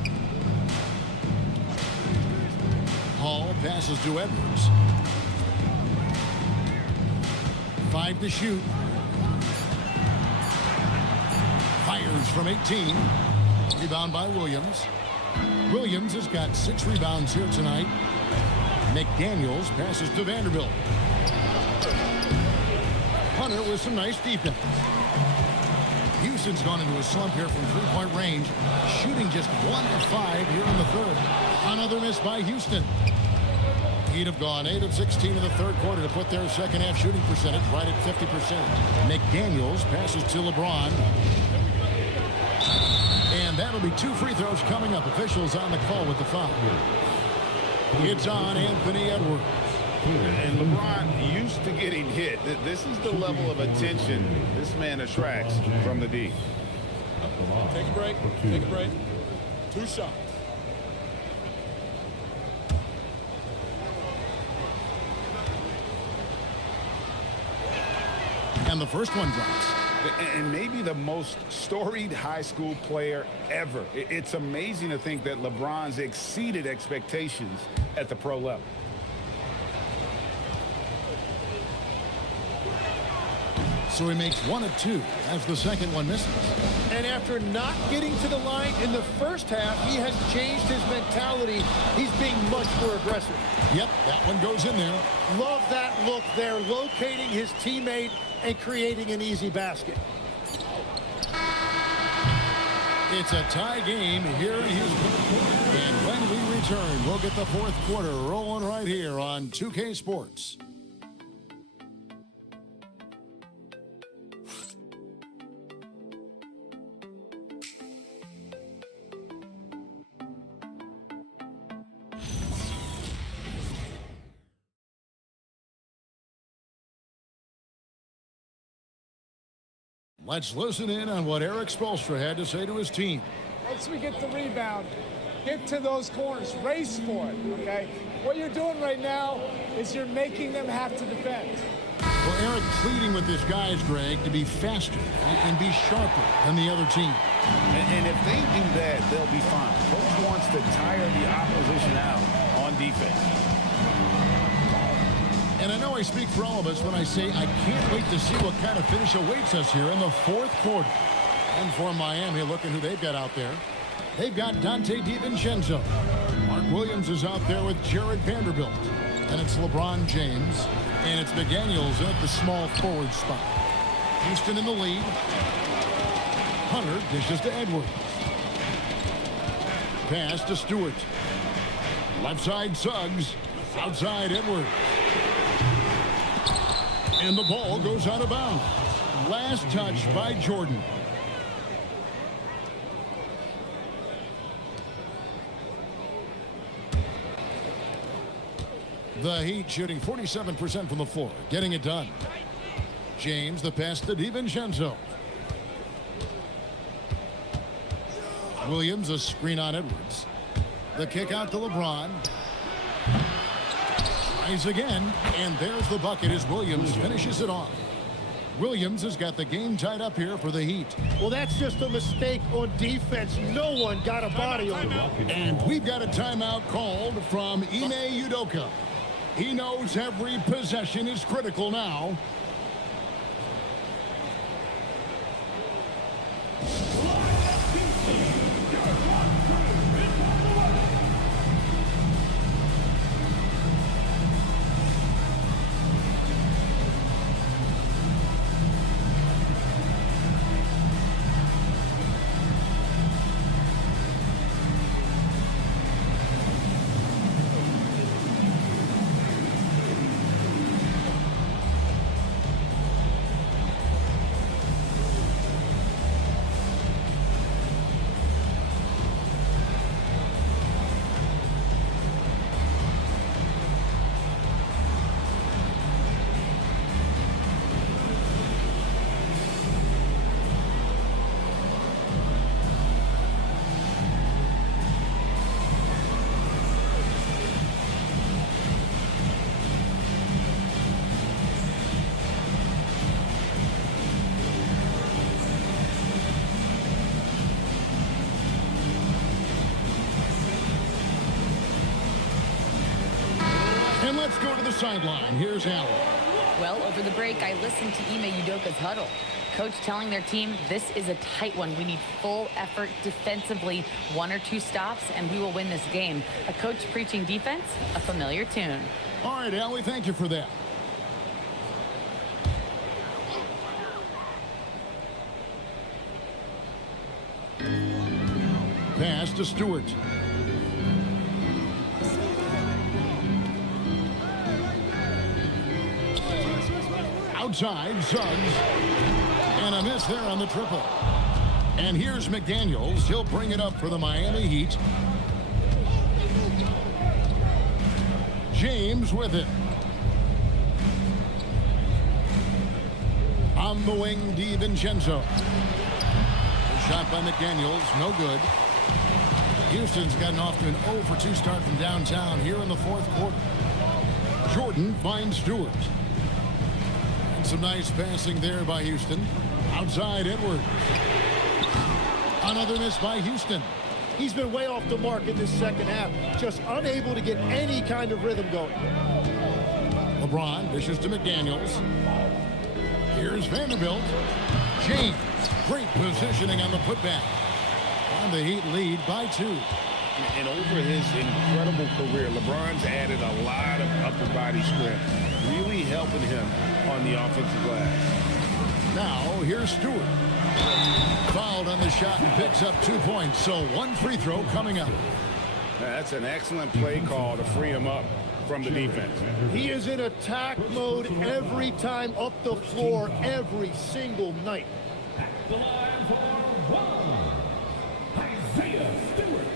Hall passes to Edwards. 5 to shoot. Fires from 18. Rebound by Williams. Williams has got 6 rebounds here tonight. McDaniels passes to Vanderbilt. Hunter with some nice defense. Houston's gone into a slump here from three-point range, shooting just 1 of 5 here in the third. Another miss by Houston. Heat have gone 8 of 16 in the third quarter to put their second half shooting percentage right at 50%. McDaniels passes to LeBron. And that'll be 2 free throws coming up. Officials on the call with the foul. It's on Anthony Edwards. And LeBron used to getting hit. This is the level of attention this man attracts from the D. Take a break. Take a break. 2 shots. And the first one drops. And maybe the most storied high school player ever. It's amazing to think that LeBron's exceeded expectations at the pro level. So he makes 1 of 2 as the second one misses. And after not getting to the line in the first half, he has changed his mentality. He's being much more aggressive. Yep, that one goes in there. Love that look there, locating his teammate and creating an easy basket. It's a tie game here in Houston. And when we return, we'll get the fourth quarter rolling right here on 2K Sports. Let's listen in on what Eric Spoelstra had to say to his team. Once we get the rebound, get to those corners, race for it, okay? What you're doing right now is you're making them have to defend. Well, Eric pleading with his guys, Greg, to be faster and be sharper than the other team. And if they do that, they'll be fine. Coach wants to tire the opposition out on defense. And I know I speak for all of us when I say I can't wait to see what kind of finish awaits us here in the fourth quarter. And for Miami, look at who they've got out there. They've got Dante DiVincenzo. Mark Williams is out there with Jared Vanderbilt. And it's LeBron James. And it's McDaniels at the small forward spot. Houston in the lead. Hunter dishes to Edwards. Pass to Stewart. Left side Suggs. Outside Edwards. And the ball goes out of bounds. Last touch by Jordan. The Heat shooting 47% from the floor, getting it done. James, the pass to DiVincenzo. Williams, a screen on Edwards. The kick out to LeBron. Tries again, and there's the bucket as Williams finishes it off. Williams has got the game tied up here for the Heat. Well, that's just a mistake on defense. No one got a body on him. And we've got a timeout called from Ime Udoka. He knows every possession is critical now. Let's go to the sideline. Here's Allen. Well, over the break, I listened to Ime Udoka's huddle. Coach telling their team, this is a tight one. We need full effort defensively, 1 or 2 stops, and we will win this game. A coach preaching defense, a familiar tune. All right, Allie, thank you for that. Pass to Stewart. Outside, Suggs. And a miss there on the triple. And here's McDaniels. He'll bring it up for the Miami Heat. James with it. On the wing, DiVincenzo. Shot by McDaniels, no good. Houston's gotten off to an 0 for 2 start from downtown here in the 4th quarter. Jordan finds Stewart. And some nice passing there by Houston. Outside, Edwards. Another miss by Houston. He's been way off the mark in this second half. Just unable to get any kind of rhythm going. LeBron dishes to McDaniels. Here's Vanderbilt. James. Great positioning on the putback. And the Heat lead by 2. And over his incredible career, LeBron's added a lot of upper body strength, really helping him on the offensive glass. Now, here's Stewart. Fouled on the shot and picks up 2 points, so 1 free throw coming up. That's an excellent play call to free him up from the defense. He is in attack mode every time up the floor, every single night. The line for 1, Isaiah Stewart.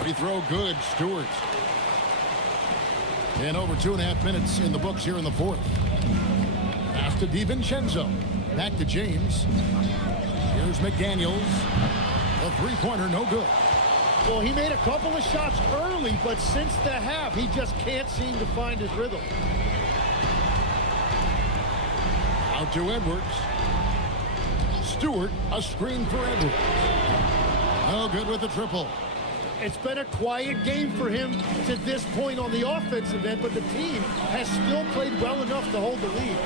Free throw good, Stewart. And over 2.5 minutes in the books here in the 4th. Pass to DiVincenzo. Back to James. Here's McDaniels. A 3-pointer, no good. Well, he made a couple of shots early, but since the half, he just can't seem to find his rhythm. Out to Edwards. Stewart, a screen for Edwards. No good with the triple. It's been a quiet game for him to this point on the offensive end, but the team has still played well enough to hold the lead.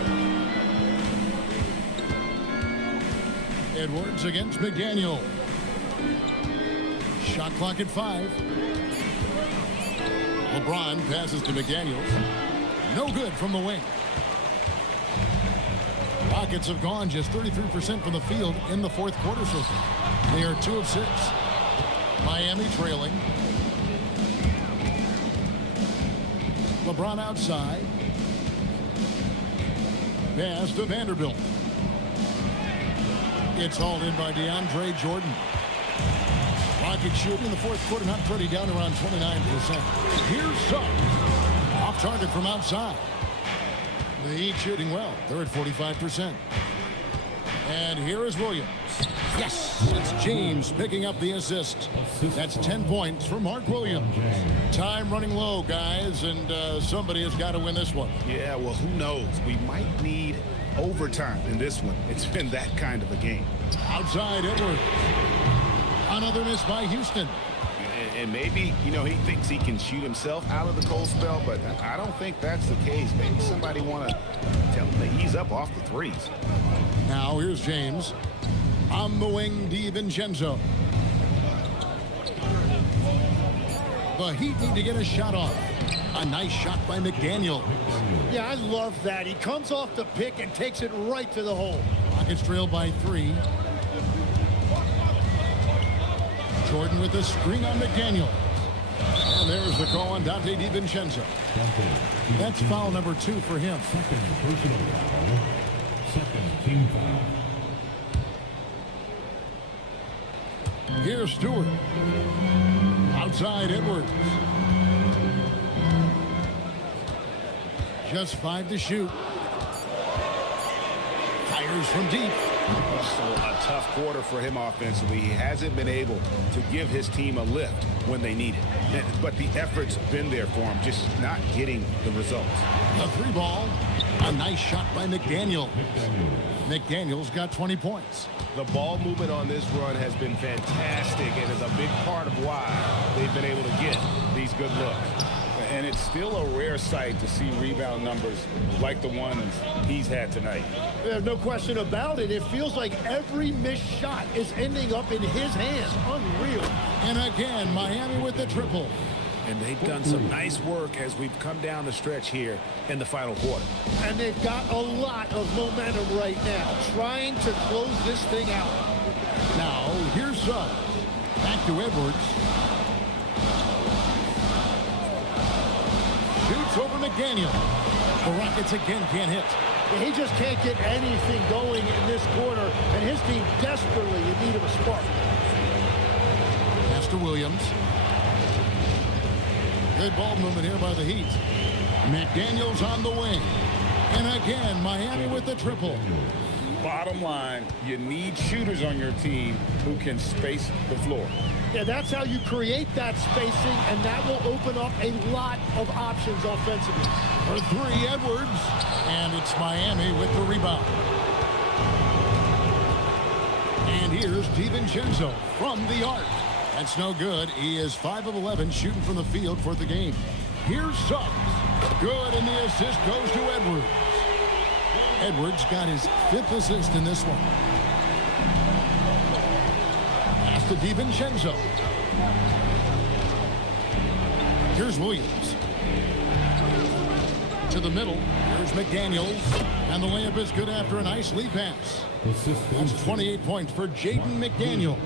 Edwards against McDaniel. Shot clock at 5. LeBron passes to McDaniels. No good from the wing. Rockets have gone just 33% from the field in the 4th quarter so far. They are 2 of 6. Miami trailing. LeBron outside. Pass to Vanderbilt. It's hauled in by DeAndre Jordan. Rockets shooting in the 4th quarter, not pretty, down around 29%. Here's Suggs. Off target from outside. The Heat shooting well. They're at 45%. And here is Williams. Yes, it's James picking up the assist. That's 10 points for Mark Williams. Time running low, guys, and somebody has got to win this one. Yeah, well, who knows? We might need overtime in this one. It's been that kind of a game. Outside Edwards. Another miss by Houston. And maybe, you know, he thinks he can shoot himself out of the cold spell, but I don't think that's the case. Maybe somebody want to tell him to ease up off the threes. Now here's James. On the wing, DiVincenzo. The Heat need to get a shot off. A nice shot by McDaniel. Yeah, I love that. He comes off the pick and takes it right to the hole. Rockets trail by 3. Jordan with a screen on McDaniel. And there's the call on Dante DiVincenzo. That's foul number 2 for him. Second personal foul. Second team foul. Here's Stewart. Outside Edwards. Just 5 to shoot. Fires from deep. So a tough quarter for him offensively. He hasn't been able to give his team a lift when they need it. But the effort's been there for him, just not getting the results. A 3 ball. A nice shot by McDaniel. McDaniel's got 20 points. The ball movement on this run has been fantastic and is a big part of why they've been able to get these good looks. And it's still a rare sight to see rebound numbers like the ones he's had tonight. There's no question about it. It feels like every missed shot is ending up in his hands. Unreal. And again, Miami with the triple. And they've done some nice work as we've come down the stretch here in the final quarter. And they've got a lot of momentum right now, trying to close this thing out. Now, here's Suggs. Back to Edwards. Shoots over McDaniel. The Rockets again can't hit. He just can't get anything going in this quarter, and his team desperately in need of a spark. Pass to Williams. Good ball movement here by the Heat. McDaniels on the wing. And again, Miami with the triple. Bottom line, you need shooters on your team who can space the floor. Yeah, that's how you create that spacing, and that will open up a lot of options offensively. For three, Edwards. And it's Miami with the rebound. And here's DiVincenzo from the arc. That's no good. He is 5 of 11 shooting from the field for the game. Here's Suggs. Good, and the assist goes to Edwards. Edwards got his 5th assist in this one. Pass to DiVincenzo. Here's Williams. To the middle. Here's McDaniels. And the layup is good after a nice lead pass. That's 28 points for Jaden McDaniel.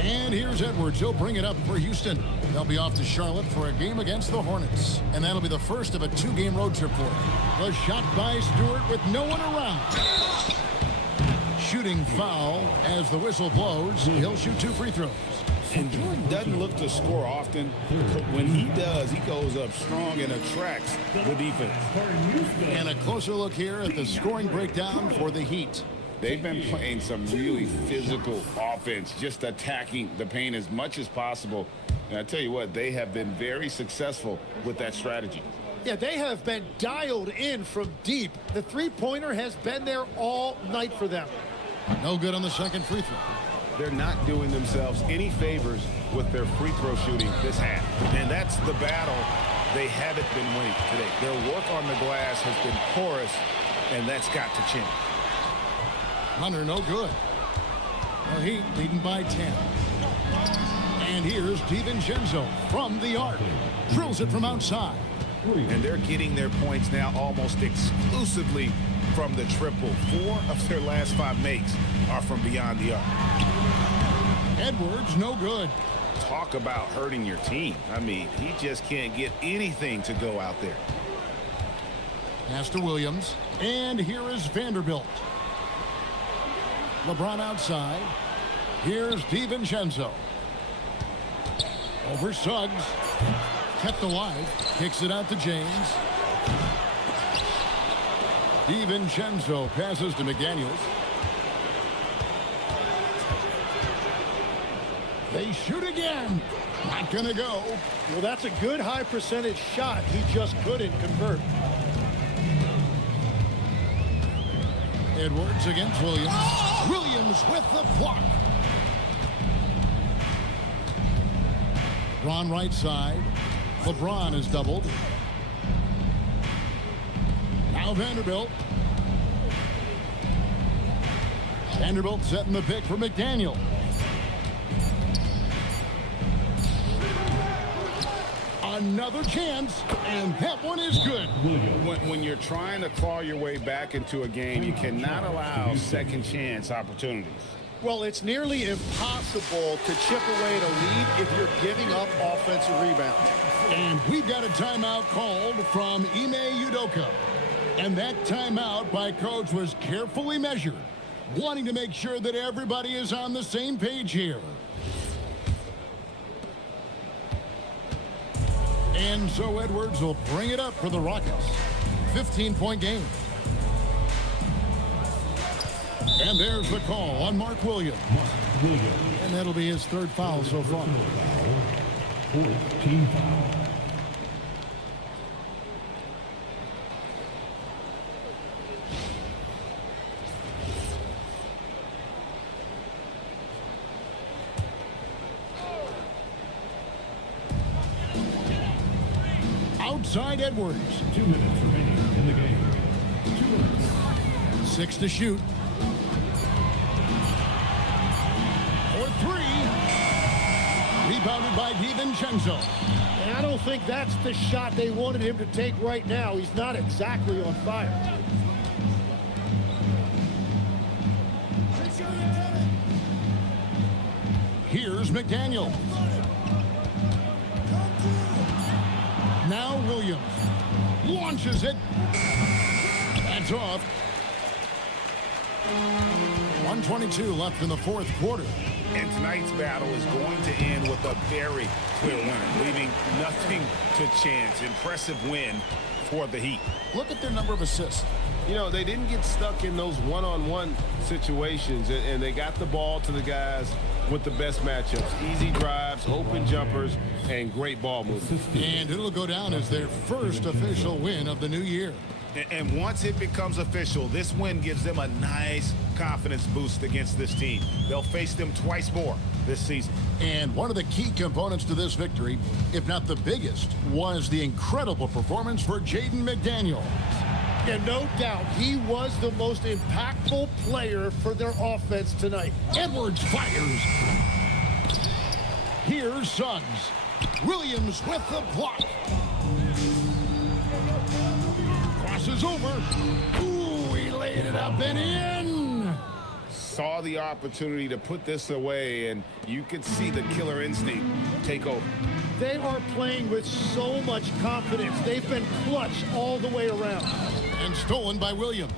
And here's Edwards. He'll bring it up for Houston. They'll be off to Charlotte for a game against the Hornets. And that'll be the first of a 2-game road trip for them. The shot by Stewart with no one around. Shooting foul as the whistle blows. He'll shoot 2 free throws. And Jordan doesn't look to score often, but when he does, he goes up strong and attracts the defense. And a closer look here at the scoring breakdown for the Heat. They've been playing some really physical offense, just attacking the paint as much as possible. And I tell you what, they have been very successful with that strategy. Yeah, they have been dialed in from deep. The three-pointer has been there all night for them. No good on the second free throw. They're not doing themselves any favors with their free throw shooting this half. And that's the battle they haven't been winning today. Their work on the glass has been porous, and that's got to change. Hunter, no good. The Heat leading by 10. And here's DiVincenzo from the arc. Drills it from outside. And they're getting their points now almost exclusively from the triple. 4 of their last 5 makes are from beyond the arc. Edwards, no good. Talk about hurting your team. I mean, he just can't get anything to go out there. Pass to Williams. And here is Vanderbilt. LeBron outside. Here's DiVincenzo. Over Suggs. Kept alive. Kicks it out to James. DiVincenzo passes to McDaniels. They shoot again. Not gonna go. Well, that's a good high percentage shot. He just couldn't convert. Edwards against Williams. Oh! Williams with the block. Ron right side. LeBron is doubled. Now Vanderbilt. Vanderbilt setting the pick for McDaniel. Another chance, and that one is good. When you're trying to claw your way back into a game, you cannot allow second chance opportunities. Well, it's nearly impossible to chip away at a lead if you're giving up offensive rebounds. And we've got a timeout called from Ime Udoka. And that timeout by coach was carefully measured, wanting to make sure that everybody is on the same page here. And so Edwards will bring it up for the Rockets. 15-point game. And there's the call on Mark Williams. And that'll be his 3rd foul so far. 14 foul. inside Edwards. 2 minutes remaining in the game. 2 minutes. 6 to shoot. For 3. Rebounded by DiVincenzo. And I don't think that's the shot they wanted him to take right now. He's not exactly on fire. Here's McDaniel. Now Williams launches it. That's off. 1:22 left in the fourth quarter. And tonight's battle is going to end with a very clear winner, leaving nothing to chance. Impressive win for the Heat. Look at their number of assists. You know, they didn't get stuck in those one-on-one situations, and they got the ball to the guys with the best matchups. Easy drives, open jumpers, and great ball movement. And it'll go down as their first official win of the new year. And once it becomes official, this win gives them a nice confidence boost against this team. They'll face them twice more this season. And one of the key components to this victory, if not the biggest, was the incredible performance for Jaden McDaniel. And no doubt, he was the most impactful player for their offense tonight. Edwards fires. Here's Suggs. Williams with the block. Crosses over. Ooh, he laid it up and in. Saw the opportunity to put this away, and you could see the killer instinct take over. They are playing with so much confidence. They've been clutch all the way around. And stolen by Williams.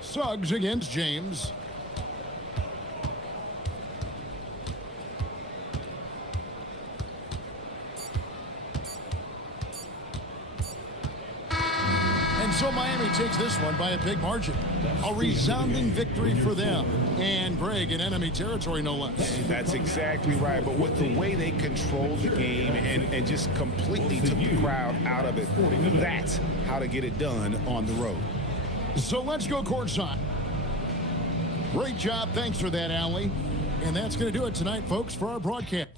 Suggs against James. And so Miami takes this one by a big margin. A resounding victory for them. And Greg in enemy territory, no less. That's exactly right. But with the way they controlled the game and just completely took the crowd out of it, that's how to get it done on the road. So let's go courtside. Great job. Thanks for that, Allie. And that's going to do it tonight, folks, for our broadcast.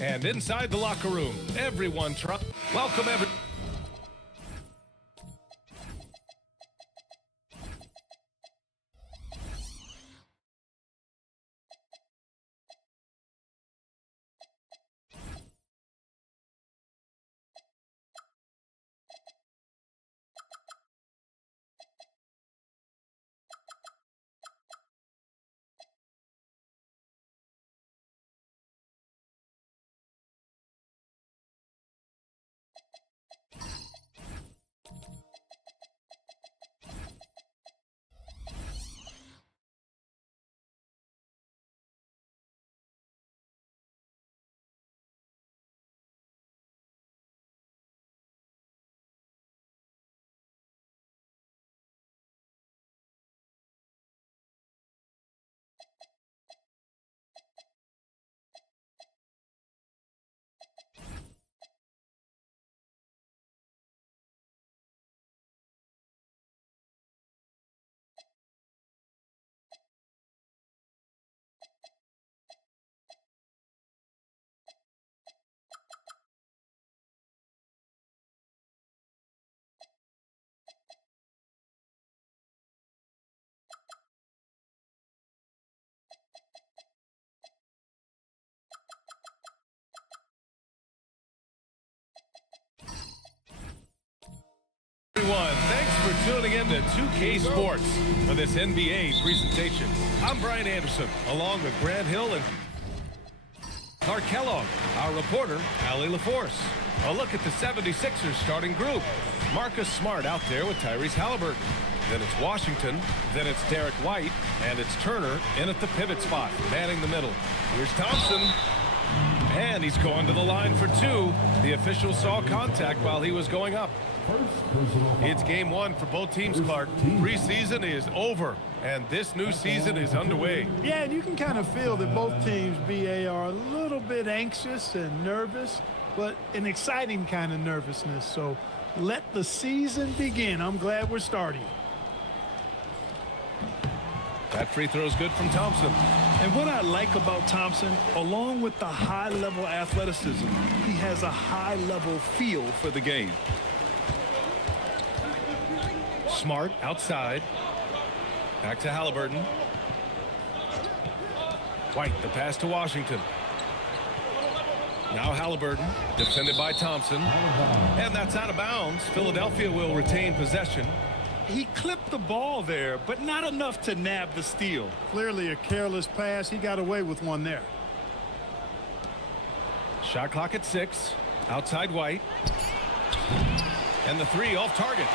And inside the locker room, everyone welcome everyone. Everyone, thanks for tuning in to 2K Sports for this NBA presentation. I'm Brian Anderson, along with Grant Hill and Clark Kellogg, our reporter, Allie LaForce. A look at the 76ers starting group. Marcus Smart out there with Tyrese Halliburton. Then it's Washington, then it's Derek White, and it's Turner in at the pivot spot, manning the middle. Here's Thompson, and he's going to the line for two. The official saw contact while he was going up. It's game one for both teams, Clark. Preseason is over, and this new season is underway. Yeah, and you can kind of feel that both teams, BA, are a little bit anxious and nervous, but an exciting kind of nervousness. So let the season begin. I'm glad we're starting. That free throw is good from Thompson. And what I like about Thompson, along with the high-level athleticism, he has a high-level feel for the game. Smart outside. Back to Halliburton. White, the pass to Washington. Now Halliburton, defended by Thompson. And that's out of bounds. Philadelphia will retain possession. He clipped the ball there, but not enough to nab the steal. Clearly a careless pass. He got away with one there. Shot clock at 6. Outside White. And the three off target.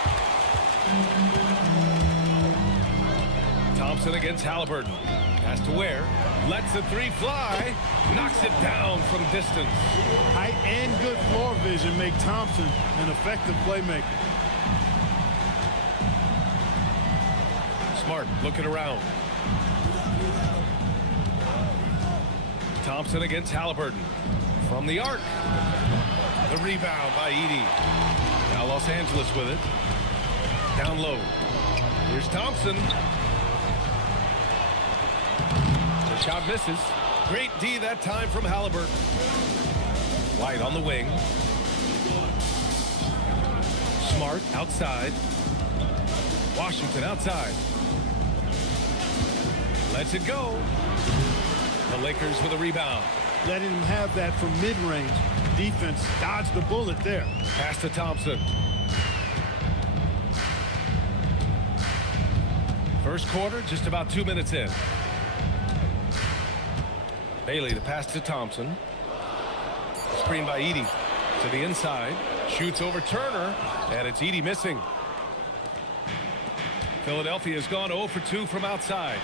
Thompson against Halliburton. Pass to Ware. Lets the three fly. Knocks it down from distance. Height and good floor vision make Thompson an effective playmaker. Smart looking around. Thompson against Halliburton. From the arc. The rebound by Edey. Now Los Angeles with it. Down low. Here's Thompson. The shot misses. Great D that time from Halliburton. White on the wing. Smart outside. Washington outside. Lets it go. The Lakers with a rebound. Letting him have that from mid-range. Defense dodged the bullet there. Pass to Thompson. First quarter, just about 2 minutes in. Bailey, the pass to Thompson. Screen by Edey. To the inside. Shoots over Turner. And it's Edey missing. Philadelphia has gone 0 for 2 from outside.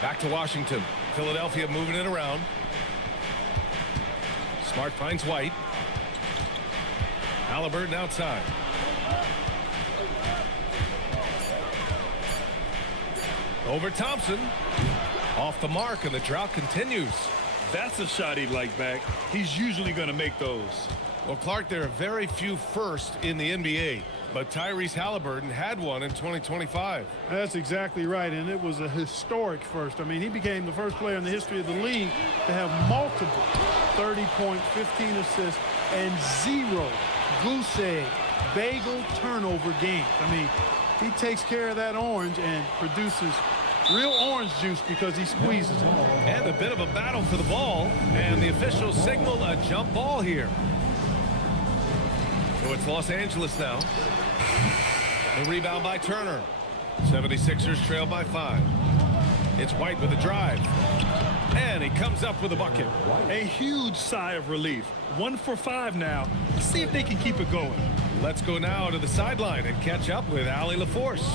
Back to Washington. Philadelphia moving it around. Smart finds White. Halliburton outside. Over Thompson. Off the mark, and the drought continues. That's a shot he'd like back. He's usually going to make those. Well, Clark, there are very few firsts in the NBA, but Tyrese Halliburton had one in 2025. That's exactly right, and it was a historic first. I mean, he became the first player in the history of the league to have multiple 30-point, 15 assists, and 0 goose egg, bagel turnover games. I mean, he takes care of that orange and produces real orange juice because he squeezes it. And a bit of a battle for the ball, and the officials signal a jump ball here. So it's Los Angeles now. The rebound by Turner. 76ers trail by 5. It's White with a drive. And he comes up with a bucket. A huge sigh of relief. 1 for 5 now. Let's see if they can keep it going. Let's go now to the sideline and catch up with Allie LaForce.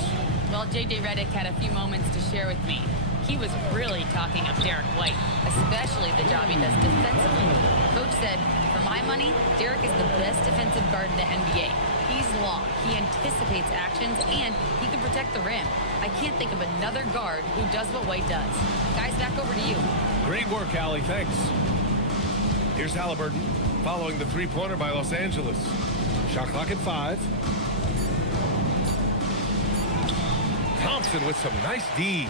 Well, J.J. Redick had a few moments to share with me. He was really talking up Derek White, especially the job he does defensively. Coach said, for my money, Derek is the best defensive guard in the NBA. He's long, he anticipates actions, and he can protect the rim. I can't think of another guard who does what White does. Guys, back over to you. Great work, Allie. Thanks. Here's Halliburton following the three-pointer by Los Angeles. Shot clock at 5. Thompson with some nice D.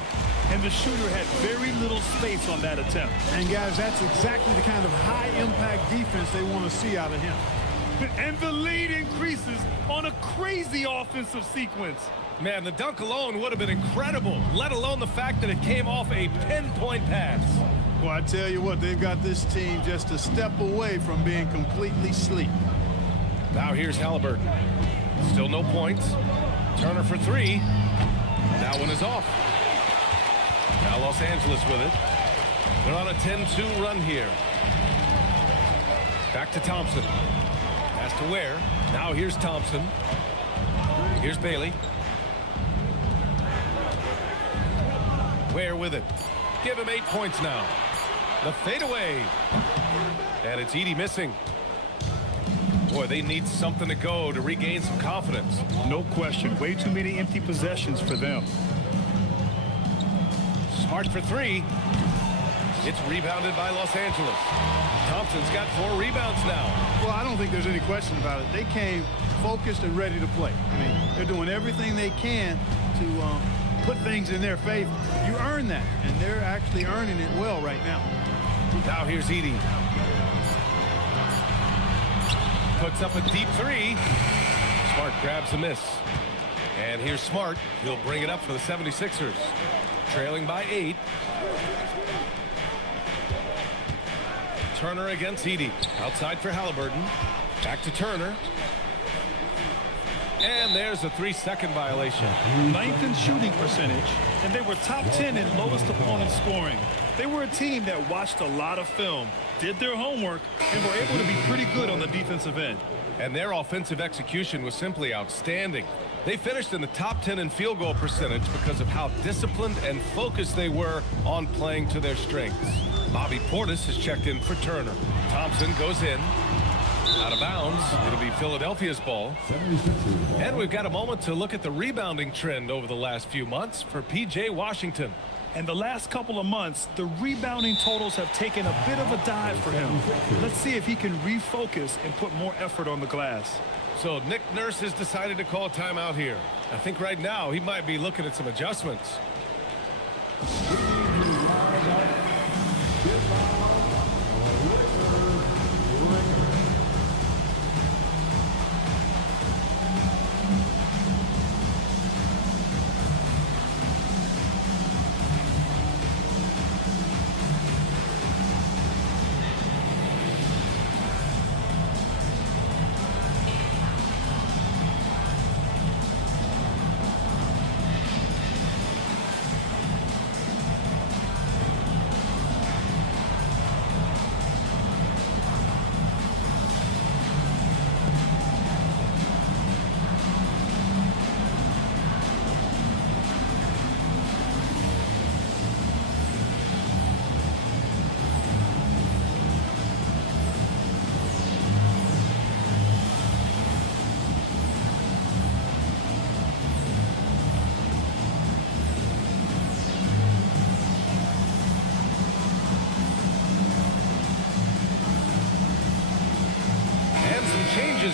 And the shooter had very little space on that attempt. And guys, that's exactly the kind of high-impact defense they want to see out of him. And the lead increases on a crazy offensive sequence. Man, the dunk alone would have been incredible, let alone the fact that it came off a pinpoint pass. Well, I tell you what, they've got this team just a step away from being completely asleep. Now here's Halliburton. Still no points. Turner for 3. That one is off. Now Los Angeles with it. They're on a 10-2 run here. Back to Thompson. Pass to Ware. Now here's Thompson. Here's Bailey. Ware with it. Give him 8 points now. The fadeaway. And it's Edey missing. Boy, they need something to go to regain some confidence. No question. Way too many empty possessions for them. Smart for 3. It's rebounded by Los Angeles. Thompson's got 4 rebounds now. Well, I don't think there's any question about it. They came focused and ready to play. I mean, they're doing everything they can to put things in their favor. You earn that, and they're actually earning it well right now. Now here's Edey. Puts up a deep 3. Smart grabs a miss. And here's Smart. He'll bring it up for the 76ers. Trailing by 8. Turner against Edey. Outside for Halliburton. Back to Turner. And there's a 3-second violation. 9th in shooting percentage, and they were top 10 in lowest opponent scoring. They were a team that watched a lot of film, did their homework, and were able to be pretty good on the defensive end. And their offensive execution was simply outstanding. They finished in the top 10 in field goal percentage because of how disciplined and focused they were on playing to their strengths. Bobby Portis has checked in for Turner. Thompson goes in. Out of bounds. It'll be Philadelphia's ball. And we've got a moment to look at the rebounding trend over the last few months for P.J. Washington. And the last couple of months, the rebounding totals have taken a bit of a dive for him. Let's see if he can refocus and put more effort on the glass. So Nick Nurse has decided to call a timeout here. I think right now he might be looking at some adjustments.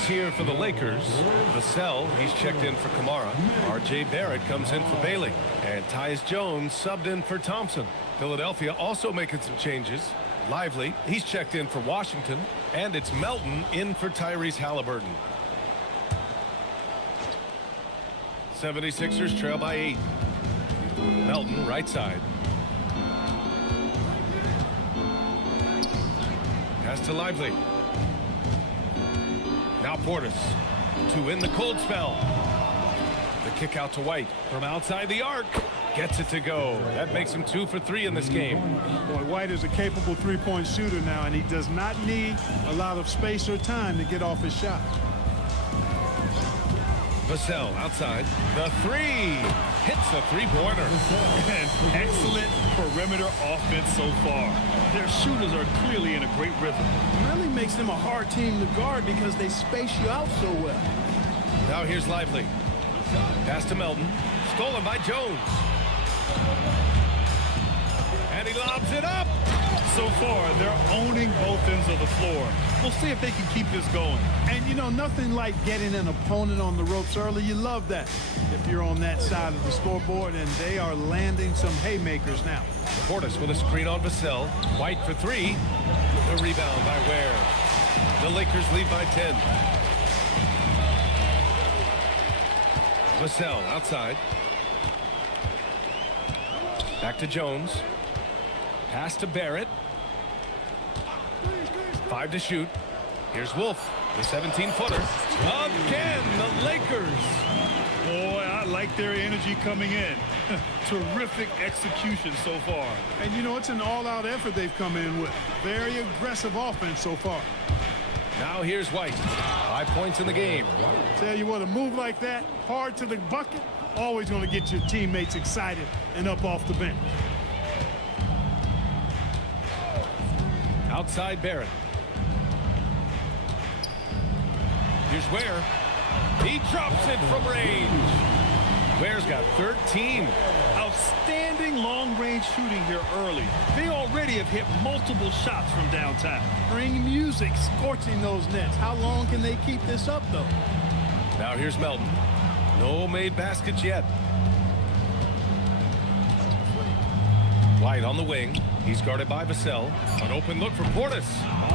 changes here for the Lakers. Vassell, he's checked in for Kamara. R.J. Barrett comes in for Bailey. And Tyus Jones subbed in for Thompson. Philadelphia also making some changes. Lively, he's checked in for Washington. And it's Melton in for Tyrese Halliburton. 76ers trail by 8. Melton, right side. Pass to Lively. Now Portis. To win the cold spell. The kick out to White from outside the arc. Gets it to go. That makes him 2 for 3 in this game. Boy, White is a capable three-point shooter now, and he does not need a lot of space or time to get off his shot. Vassell outside. The 3. Hits the three-pointer. And excellent perimeter offense so far. Their shooters are clearly in a great rhythm. It really makes them a hard team to guard because they space you out so well. Now here's Lively. Pass to Melton. Stolen by Jones. And he lobs it up. So far, they're owning both ends of the floor. We'll see if they can keep this going. And, you know, nothing like getting an opponent on the ropes early. You love that if you're on that side of the scoreboard, and they are landing some haymakers now. Portis with a screen on Vassell. White for 3. The rebound by Ware. The Lakers lead by 10. Vassell outside. Back to Jones. Pass to Barrett. 5 to shoot. Here's Wolf, the 17-footer. Again, the Lakers. Boy, I like their energy coming in. Terrific execution so far. And, you know, it's an all-out effort they've come in with. Very aggressive offense so far. Now here's White. 5 points in the game. Tell you what, a move like that, hard to the bucket, always going to get your teammates excited and up off the bench. Outside Barrett. Here's Ware. He drops it from range. Ware's got 13. Outstanding long-range shooting here early. They already have hit multiple shots from downtown. Bring music, scorching those nets. How long can they keep this up, though? Now here's Melton. No made baskets yet. White on the wing. He's guarded by Vassell. An open look for Portis.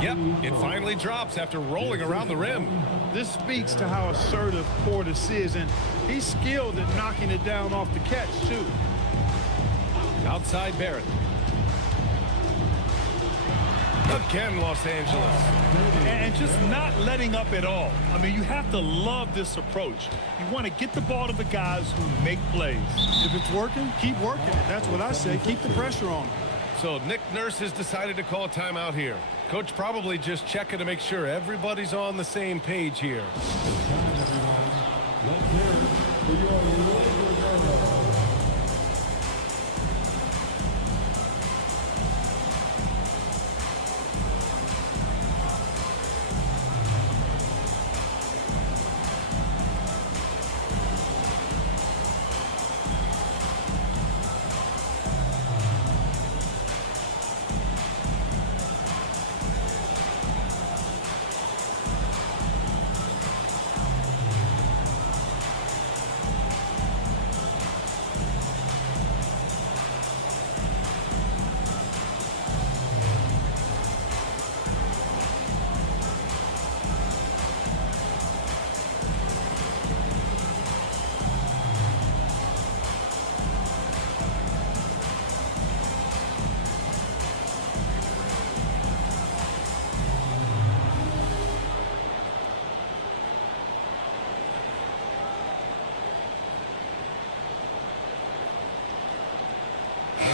Yep, it finally drops after rolling around the rim. This speaks to how assertive Portis is, and he's skilled at knocking it down off the catch, too. Outside Barrett. Again, Los Angeles. And just not letting up at all. I mean, you have to love this approach. You want to get the ball to the guys who make plays. If it's working, keep working it. That's what I say. Keep the pressure on. So Nick Nurse has decided to call a timeout here. Coach probably just checking to make sure everybody's on the same page here.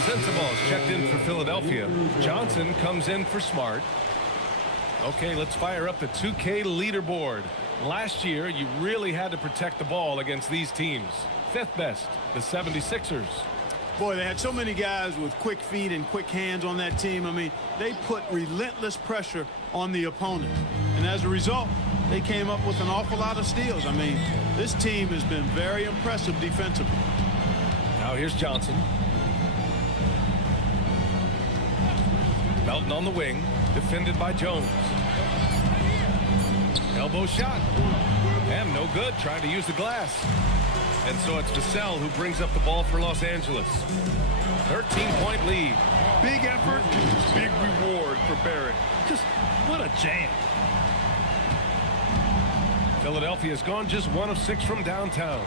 Sensaballs checked in for Philadelphia. Johnson comes in for Smart. Okay, let's fire up the 2K leaderboard. Last year, you really had to protect the ball against these teams. 5th best, the 76ers. Boy, they had so many guys with quick feet and quick hands on that team. I mean, they put relentless pressure on the opponent. And as a result, they came up with an awful lot of steals. I mean, this team has been very impressive defensively. Now here's Johnson. Melton on the wing, defended by Jones. Elbow shot. And no good, trying to use the glass. And so it's Vassell who brings up the ball for Los Angeles. 13-point lead. Big effort, big reward for Barrett. Just what a jam. Philadelphia's gone just 1 of 6 from downtown.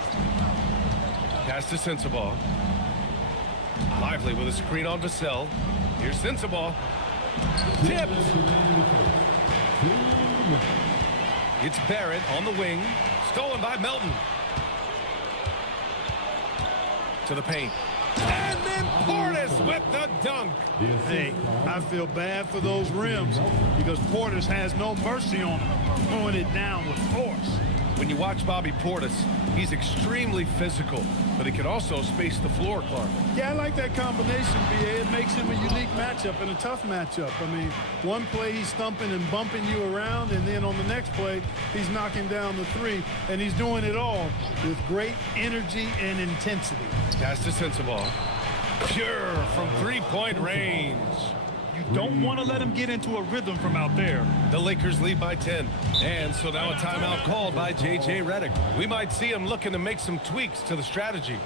Pass to Sensabaugh. Lively with a screen on Vassell. Here's Sensabaugh. Tipped. It's Barrett on the wing. Stolen by Melton. To the paint. And then Portis with the dunk. Hey, I feel bad for those rims because Portis has no mercy on them, throwing it down with force. When you watch Bobby Portis, he's extremely physical, but he can also space the floor, Clark. Yeah, I like that combination, B.A. It makes him a unique matchup and a tough matchup. I mean, one play he's thumping and bumping you around, and then on the next play, he's knocking down the three, and he's doing it all with great energy and intensity. Pass to Sensabaugh. Pure from three-point range. You don't want to let him get into a rhythm from out there. The Lakers lead by 10. And so now a timeout called by J.J. Redick. We might see him looking to make some tweaks to the strategy.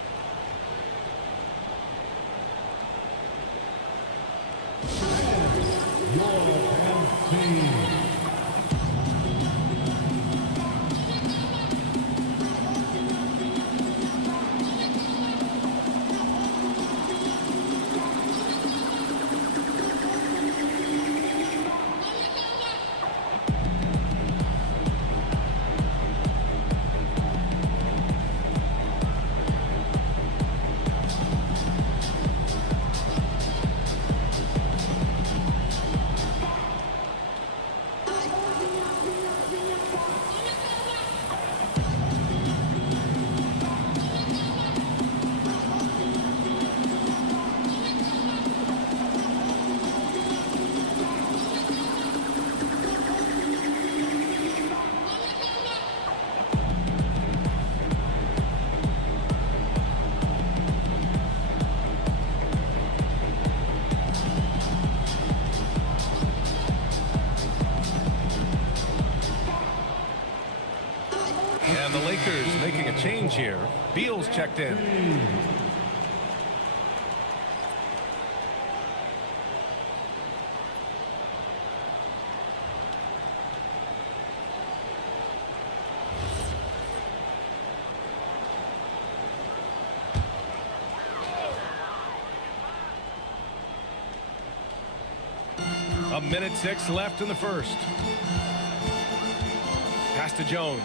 And the Lakers making a change here. Beal's checked in. A minute 6 left in the first. Pass to Jones.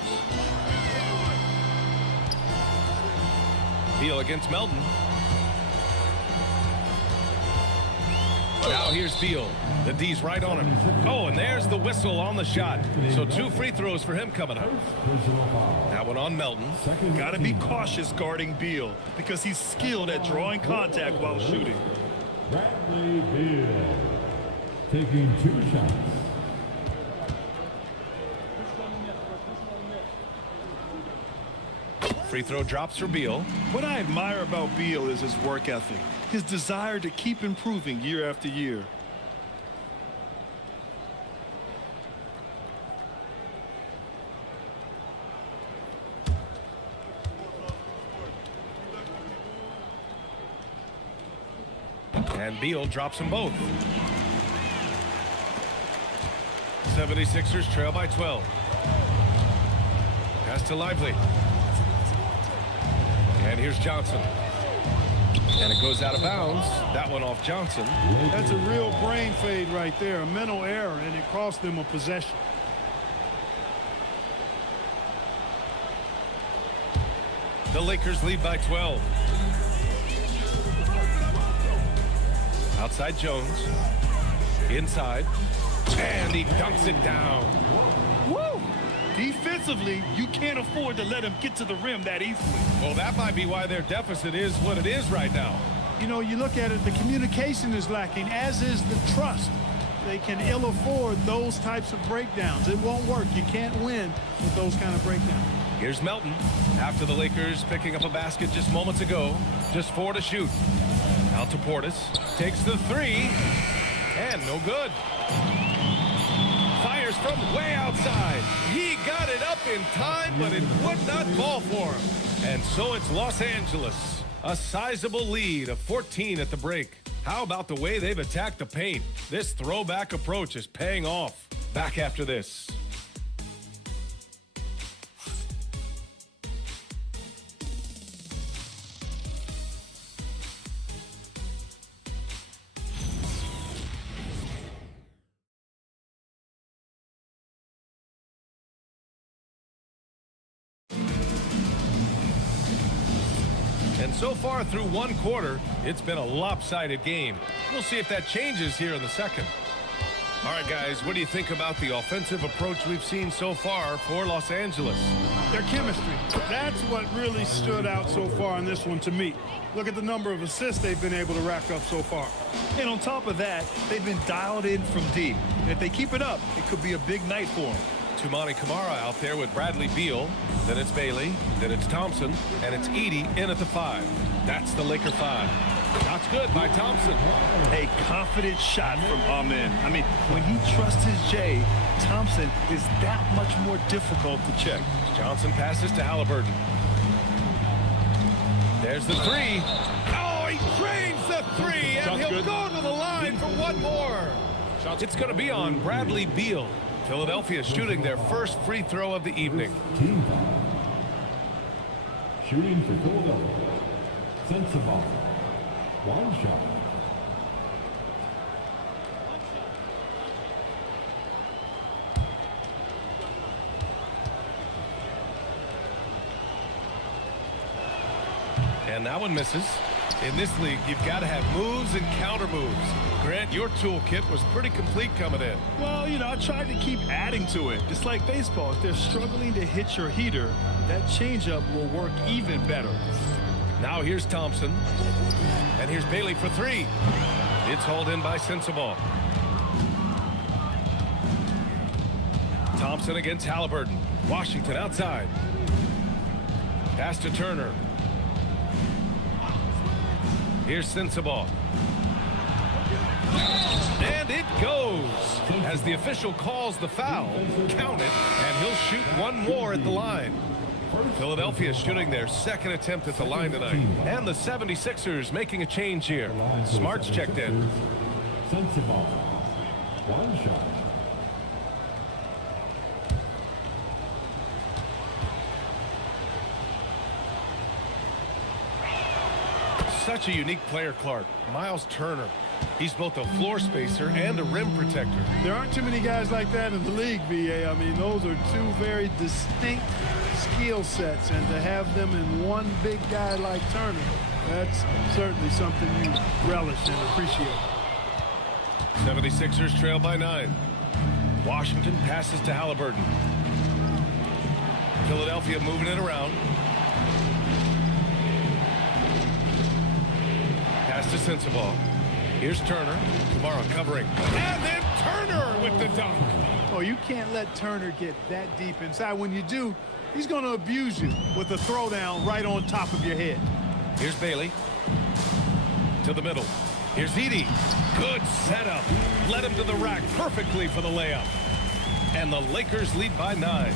Beal against Melton. Now here's Beal. The D's right on him. Oh, and there's the whistle on the shot. So 2 free throws for him coming up. That one on Melton. Got to be cautious guarding Beal because he's skilled at drawing contact while shooting. Bradley Beal taking 2 shots. Free throw drops for Beal. What I admire about Beal is his work ethic, his desire to keep improving year after year. And Beal drops them both. 76ers trail by 12. Pass to Lively. And here's Johnson. And it goes out of bounds. That one off Johnson. That's a real brain fade right there, a mental error, and it cost them a possession. The Lakers lead by 12. Outside Jones. Inside. And he dunks it down. Woo! Defensively, you can't afford to let him get to the rim that easily. Well, that might be why their deficit is what it is right now. You know, you look at it, the communication is lacking, as is the trust. They can ill afford those types of breakdowns. It won't work. You can't win with those kind of breakdowns. Here's Melton. After the Lakers picking up a basket just moments ago. Just 4 to shoot. Out to Portis. Takes the 3. And no good. Fires from way outside. He got it up in time, but it would not fall for him. And so it's Los Angeles. A sizable lead of 14 at the break. How about the way they've attacked the paint? This throwback approach is paying off. Back after this. And so far through one quarter, it's been a lopsided game. We'll see if that changes here in the second. All right, guys, what do you think about the offensive approach we've seen so far for Los Angeles? Their chemistry. That's what really stood out so far in this one to me. Look at the number of assists they've been able to rack up so far. And on top of that, they've been dialed in from deep. And if they keep it up, it could be a big night for them. Toumani Camara out there with Bradley Beal. Then it's Bailey. Then it's Thompson. And it's Edey in at the 5. That's the Laker 5. Shots good by Thompson. A confident shot from Amen. I mean, when he trusts his J, Thompson is that much more difficult to check. Johnson passes to Halliburton. There's the 3. Oh, he drains the 3, and he'll go to the line for one more. It's going to be on Bradley Beal. Philadelphia shooting their first free throw of the evening. Team foul. Shooting for Philadelphia. Sensabaugh. One shot. And that one misses. In this league, you've got to have moves and counter moves. Grant, your toolkit was pretty complete coming in. Well, you know, I tried to keep adding to it. It's like baseball. If they're struggling to hit your heater, that changeup will work even better. Now here's Thompson. And here's Bailey for 3. It's hauled in by Sensabaugh. Thompson against Halliburton. Washington outside. Pass to Turner. Here's Sensabaugh. And it goes. As the official calls the foul, count it, and he'll shoot one more at the line. Philadelphia shooting their second attempt at the line tonight. And the 76ers making a change here. Smart's checked in. Sensabaugh. One shot. Such a unique player, Clark. Miles Turner. He's both a floor spacer and a rim protector. There aren't too many guys like that in the league, B.A. I mean, those are two very distinct skill sets, and to have them in one big guy like Turner, that's certainly something you relish and appreciate. 76ers trail by 9. Washington passes to Halliburton. Philadelphia moving it around. Pass to Sensabaugh. Here's Turner. Camara covering. And then Turner with the dunk. Oh, you can't let Turner get that deep inside. When you do, he's going to abuse you with a throwdown right on top of your head. Here's Bailey. To the middle. Here's Edey. Good setup. Led him to the rack perfectly for the layup. And the Lakers lead by 9.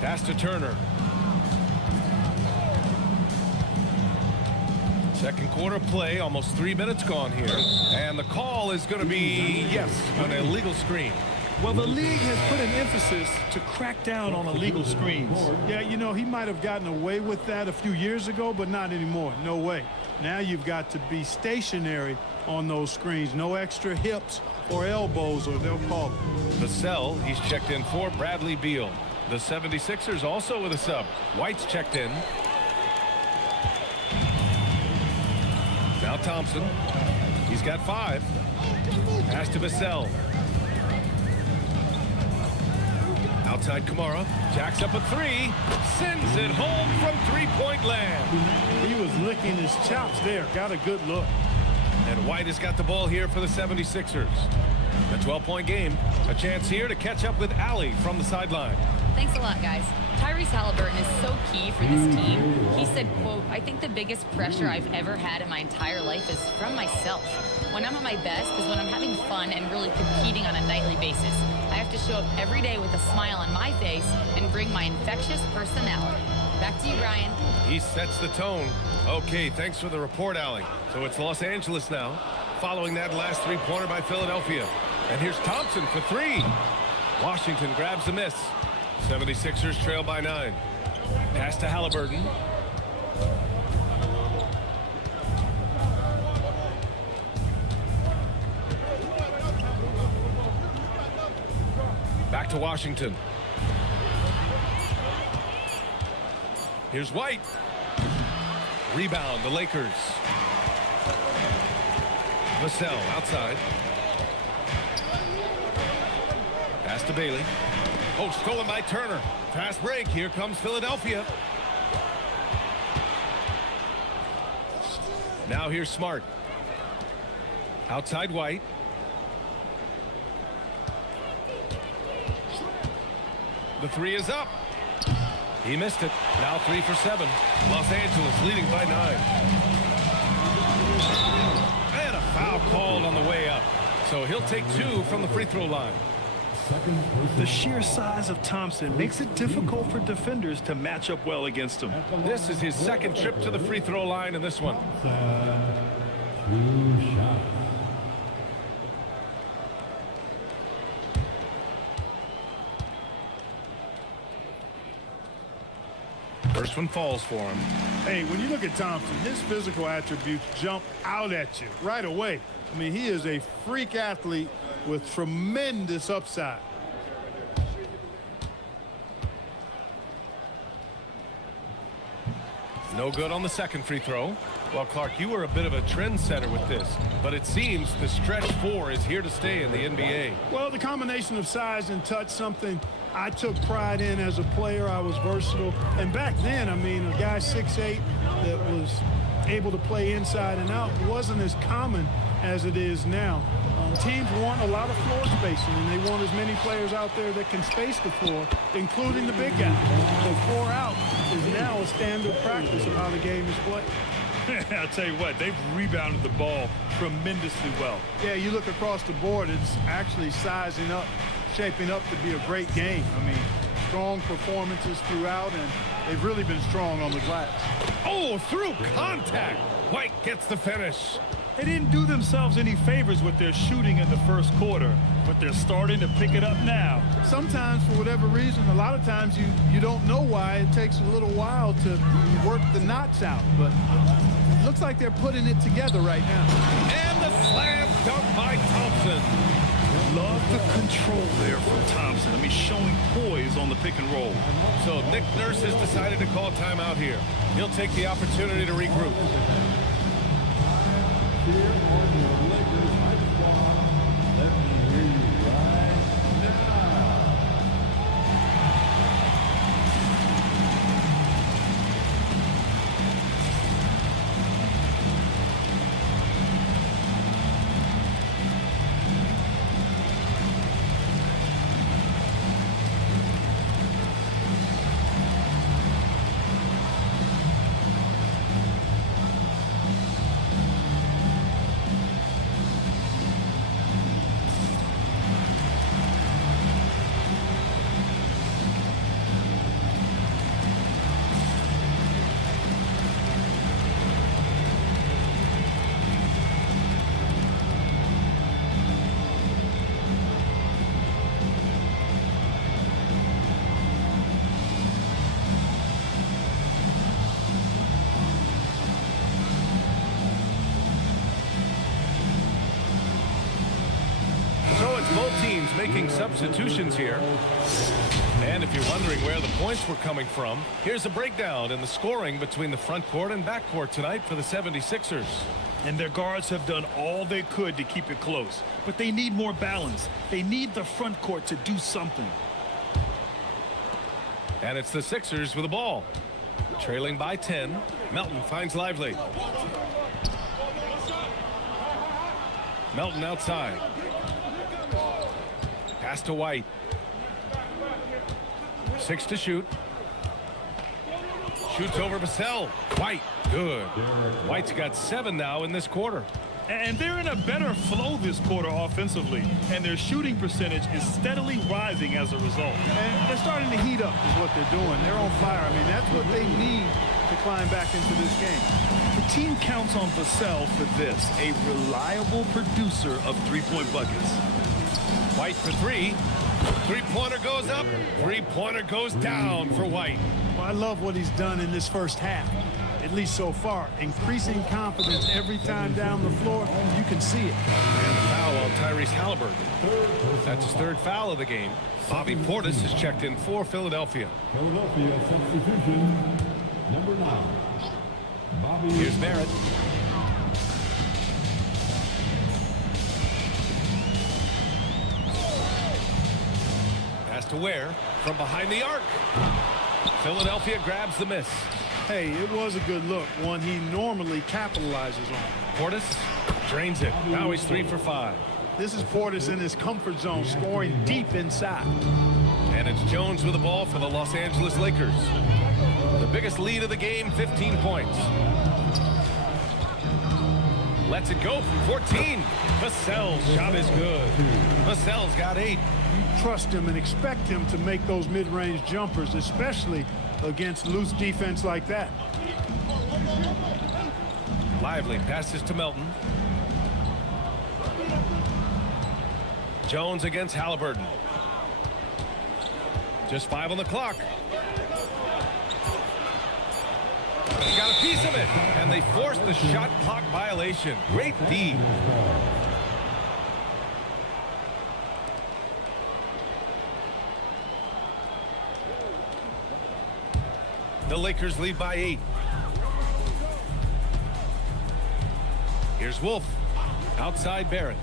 Pass to Turner. Second quarter play, almost 3 minutes gone here. And the call is going to be, yes, an illegal screen. Well, the league has put an emphasis to crack down on illegal screens. Yeah, you know, he might have gotten away with that a few years ago, but not anymore. No way. Now you've got to be stationary on those screens. No extra hips or elbows, or they'll call it. The cell, he's checked in for Bradley Beal. The 76ers also with a sub. White's checked in. Now Thompson. He's got 5. Pass to Vassell. Outside Camara. Jacks up a 3. Sends it home from three-point land. He was licking his chops there. Got a good look. And White has got the ball here for the 76ers. A 12-point game. A chance here to catch up with Allie from the sideline. Thanks a lot, guys. Tyrese Halliburton is so key for this team. He said, quote, "I think the biggest pressure I've ever had in my entire life is from myself. When I'm at my best is when I'm having fun and really competing on a nightly basis. I have to show up every day with a smile on my face and bring my infectious personality." Back to you, Brian. He sets the tone. Okay, thanks for the report, Allie. So it's Los Angeles now, following that last three-pointer by Philadelphia. And here's Thompson for three. Washington grabs the miss. 76ers trail by 9. Pass to Halliburton. Back to Washington. Here's White. Rebound, the Lakers. Vassell outside. Pass to Bailey. Oh, stolen by Turner. Fast break. Here comes Philadelphia. Now here's Smart. Outside White. The three is up. He missed it. Now 3 for 7. Los Angeles leading by 9. And a foul called on the way up. So he'll take 2 from the free throw line. The sheer size of Thompson makes it difficult for defenders to match up well against him. This is his second trip to the free throw line in this one. 2 shots. First one falls for him. Hey, when you look at Thompson, his physical attributes jump out at you right away. I mean, he is a freak athlete with tremendous upside. No good on the second free throw. Well, Clark, you were a bit of a trendsetter with this, but it seems the stretch 4 is here to stay in the NBA. Well, the combination of size and touch, something I took pride in as a player. I was versatile. And back then, I mean, a guy 6'8" that was able to play inside and out wasn't as common as it is now. Teams want a lot of floor spacing, and they want as many players out there that can space the floor, including the big guys. So 4 out is now a standard practice of how the game is played. I'll tell you what, they've rebounded the ball tremendously well. Yeah, you look across the board, it's actually sizing up, shaping up to be a great game. I mean, strong performances throughout, and they've really been strong on the glass. Oh, through contact. White gets the finish. They didn't do themselves any favors with their shooting in the first quarter, but they're starting to pick it up now. Sometimes, for whatever reason, a lot of times you don't know why. It takes a little while to work the knots out, but it looks like they're putting it together right now. And the slam dunk by Thompson. Love the control there from Thompson. I mean, showing poise on the pick and roll. So Nick Nurse has decided to call timeout here. He'll take the opportunity to regroup. Here on your Lakers Hype Squad, let me hear you right now. Both teams making substitutions here. And if you're wondering where the points were coming from, here's a breakdown in the scoring between the front court and back court tonight for the 76ers. And their guards have done all they could to keep it close. But they need more balance. They need the front court to do something. And it's the Sixers with the ball. Trailing by 10. Melton finds Lively. Melton outside. Pass to White. 6 to shoot. Shoots over Vassell. White, good. White's got 7 now in this quarter. And they're in a better flow this quarter offensively, and their shooting percentage is steadily rising as a result. And they're starting to heat up is what they're doing. They're on fire. I mean, that's what they need to climb back into this game. The team counts on Vassell for this, a reliable producer of three-point buckets. White for 3. Three-pointer goes up. Three-pointer goes down for White. Well, I love what he's done in this first half, at least so far. Increasing confidence every time down the floor. You can see it. And the foul on Tyrese Halliburton. That's his 3rd foul of the game. Bobby Portis is checked in for Philadelphia. Philadelphia substitution, number 9. Bobby. Here's Barrett. Pass to Ware from behind the arc. Philadelphia grabs the miss. Hey, it was a good look, one he normally capitalizes on. Portis drains it. Now he's 3 for 5. This is Portis in his comfort zone, scoring deep inside. And it's Jones with the ball for the Los Angeles Lakers. The biggest lead of the game, 15 points. Lets it go from 14. Vassell's shot is good. Vassell's got 8. You trust him and expect him to make those mid-range jumpers, especially against loose defense like that. Lively passes to Melton. Jones against Halliburton. Just 5 on the clock. He got a piece of it, and they forced the shot clock violation. Great D. The Lakers lead by 8. Here's Wolf. Outside Barrett.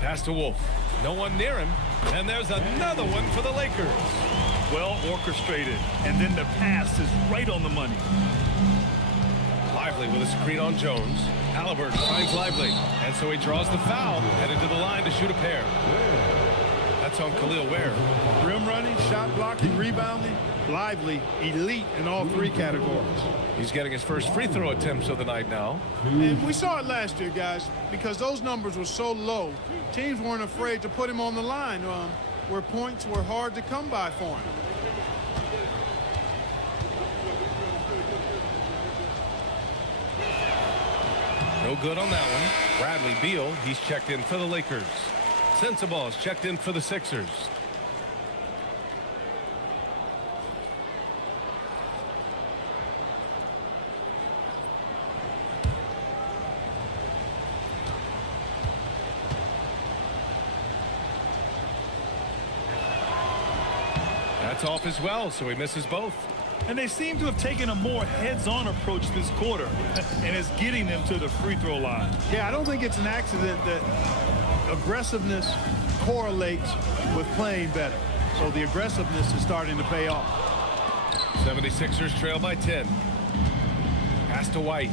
Pass to Wolf. No one near him. And there's another one for the Lakers. Well orchestrated. And then the pass is right on the money. Lively with a screen on Jones. Halliburton finds Lively. And so he draws the foul. Headed to the line to shoot a pair. That's on Khalil Ware. Rim running, shot blocking, rebounding. Lively, elite in all 3 categories. He's getting his first free throw attempts of the night now. And we saw it last year, guys, because those numbers were so low. Teams weren't afraid to put him on the line where points were hard to come by for him. No good on that one. Bradley Beal, he's checked in for the Lakers. Sensabaugh is checked in for the Sixers. That's off as well, so he misses both. And they seem to have taken a more heads-on approach this quarter, and it's getting them to the free throw line. Yeah, I don't think it's an accident that aggressiveness correlates with playing better. So the aggressiveness is starting to pay off. 76ers trail by 10. Pass to White.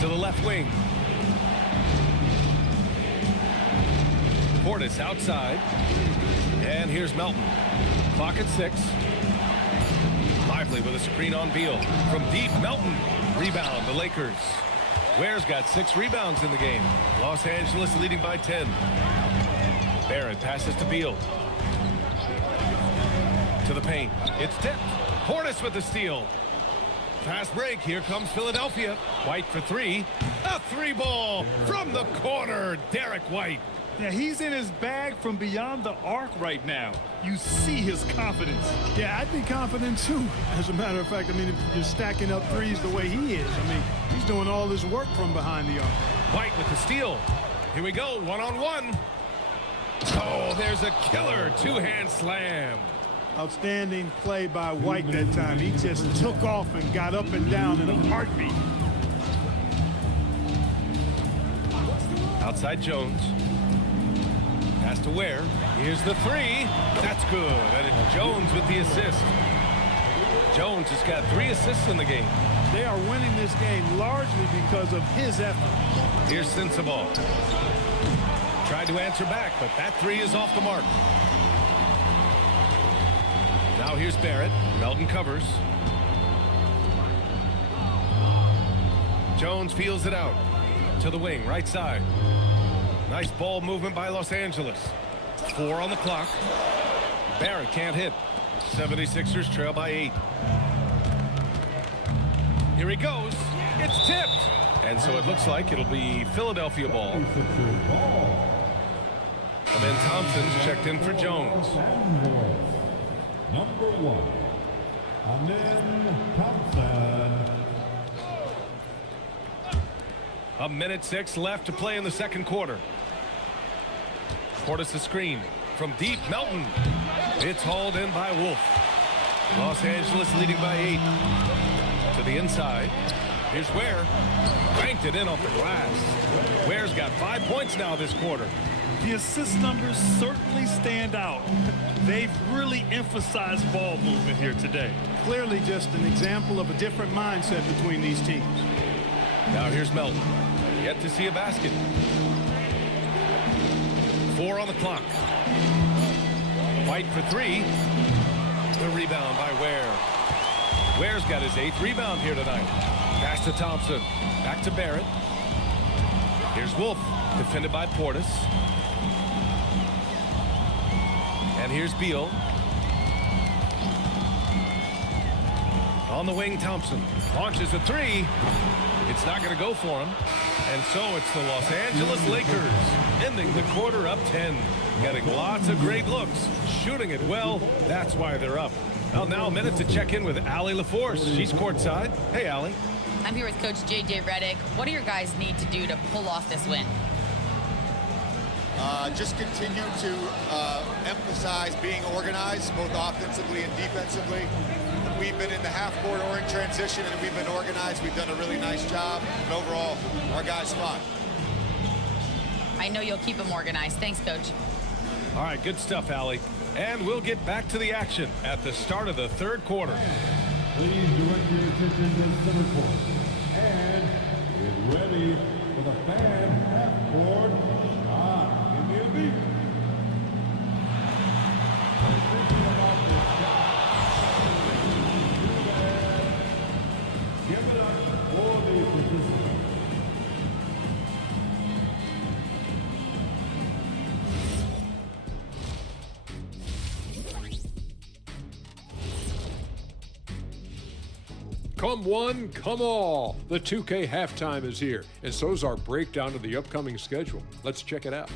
To the left wing. Portis outside. And here's Melton. Clock at 6. Lively with a screen on Beal. From deep, Melton. Rebound, the Lakers. Ware's got 6 rebounds in the game. Los Angeles leading by 10. Barrett passes to Beal. To the paint. It's tipped. Portis with the steal. Fast break. Here comes Philadelphia. White for 3. A 3-ball from the corner. Derek White. Yeah, he's in his bag from beyond the arc right now. You see his confidence. Yeah, I'd be confident too. As a matter of fact, I mean, if you're stacking up threes the way he is, I mean, he's doing all his work from behind the arc. White with the steal. Here we go, one-on-one. Oh, there's a killer 2-hand slam. Outstanding play by White that time. He just took off and got up and down in a heartbeat. Outside Jones. Pass to Ware. Here's the 3. That's good. And it's Jones with the assist. Jones has got 3 assists in the game. They are winning this game largely because of his effort. Here's Sensabaugh. Tried to answer back, but that three is off the mark. Now here's Barrett. Melton covers. Jones feels it out to the wing, right side. Nice ball movement by Los Angeles. 4 on the clock. Barrett can't hit. 76ers trail by 8. Here he goes. It's tipped. And so it looks like it'll be Philadelphia ball. And then Thompson's checked in for Jones. Number 1, Amen Thompson. 1:06 left to play in the second quarter. Portis the screen from deep. Melton. It's hauled in by Wolf. Los Angeles leading by 8. To the inside. Here's Ware. Banked it in off the glass. Ware's got 5 points now this quarter. The assist numbers certainly stand out. They've really emphasized ball movement here today. Clearly just an example of a different mindset between these teams. Now here's Melton. Yet to see a basket. 4 on the clock. White for 3. The rebound by Ware. Ware's got his 8th rebound here tonight. Pass to Thompson. Back to Barrett. Here's Wolf. Defended by Portis. And here's Beal. On the wing, Thompson. Launches a 3. It's not going to go for him. And so it's the Los Angeles Lakers ending the quarter up 10. Getting lots of great looks. Shooting it well. That's why they're up. Well, now a minute to check in with Allie LaForce. She's courtside. Hey, Allie. I'm here with Coach J.J. Redick. What do your guys need to do to pull off this win? Just continue to emphasize being organized, both offensively and defensively. We've been in the half-court or in transition, and we've been organized. We've done a really nice job. And overall, our guys fought. I know you'll keep them organized. Thanks, Coach. All right, good stuff, Allie. And we'll get back to the action at the start of the third quarter. Please direct your attention to the center court. And get ready for the fan half-court shot. Give me a beat. Thinking about this shot. Give it up for the participants. Come one, come all. The 2K halftime is here, and so's our breakdown of the upcoming schedule. Let's check it out.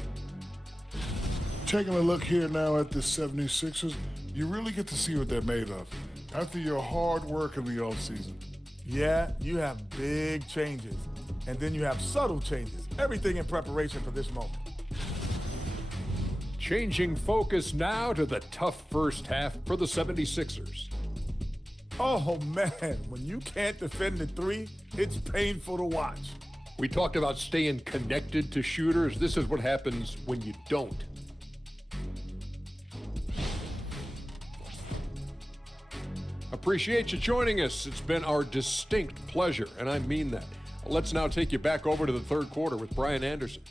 Taking a look here now at the 76ers, you really get to see what they're made of after your hard work in the offseason. Yeah, you have big changes, and then you have subtle changes. Everything in preparation for this moment. Changing focus now to the tough first half for the 76ers. Oh, man, when you can't defend the 3, it's painful to watch. We talked about staying connected to shooters. This is what happens when you don't. Appreciate you joining us. It's been our distinct pleasure, and I mean that. Let's now take you back over to the third quarter with Brian Anderson.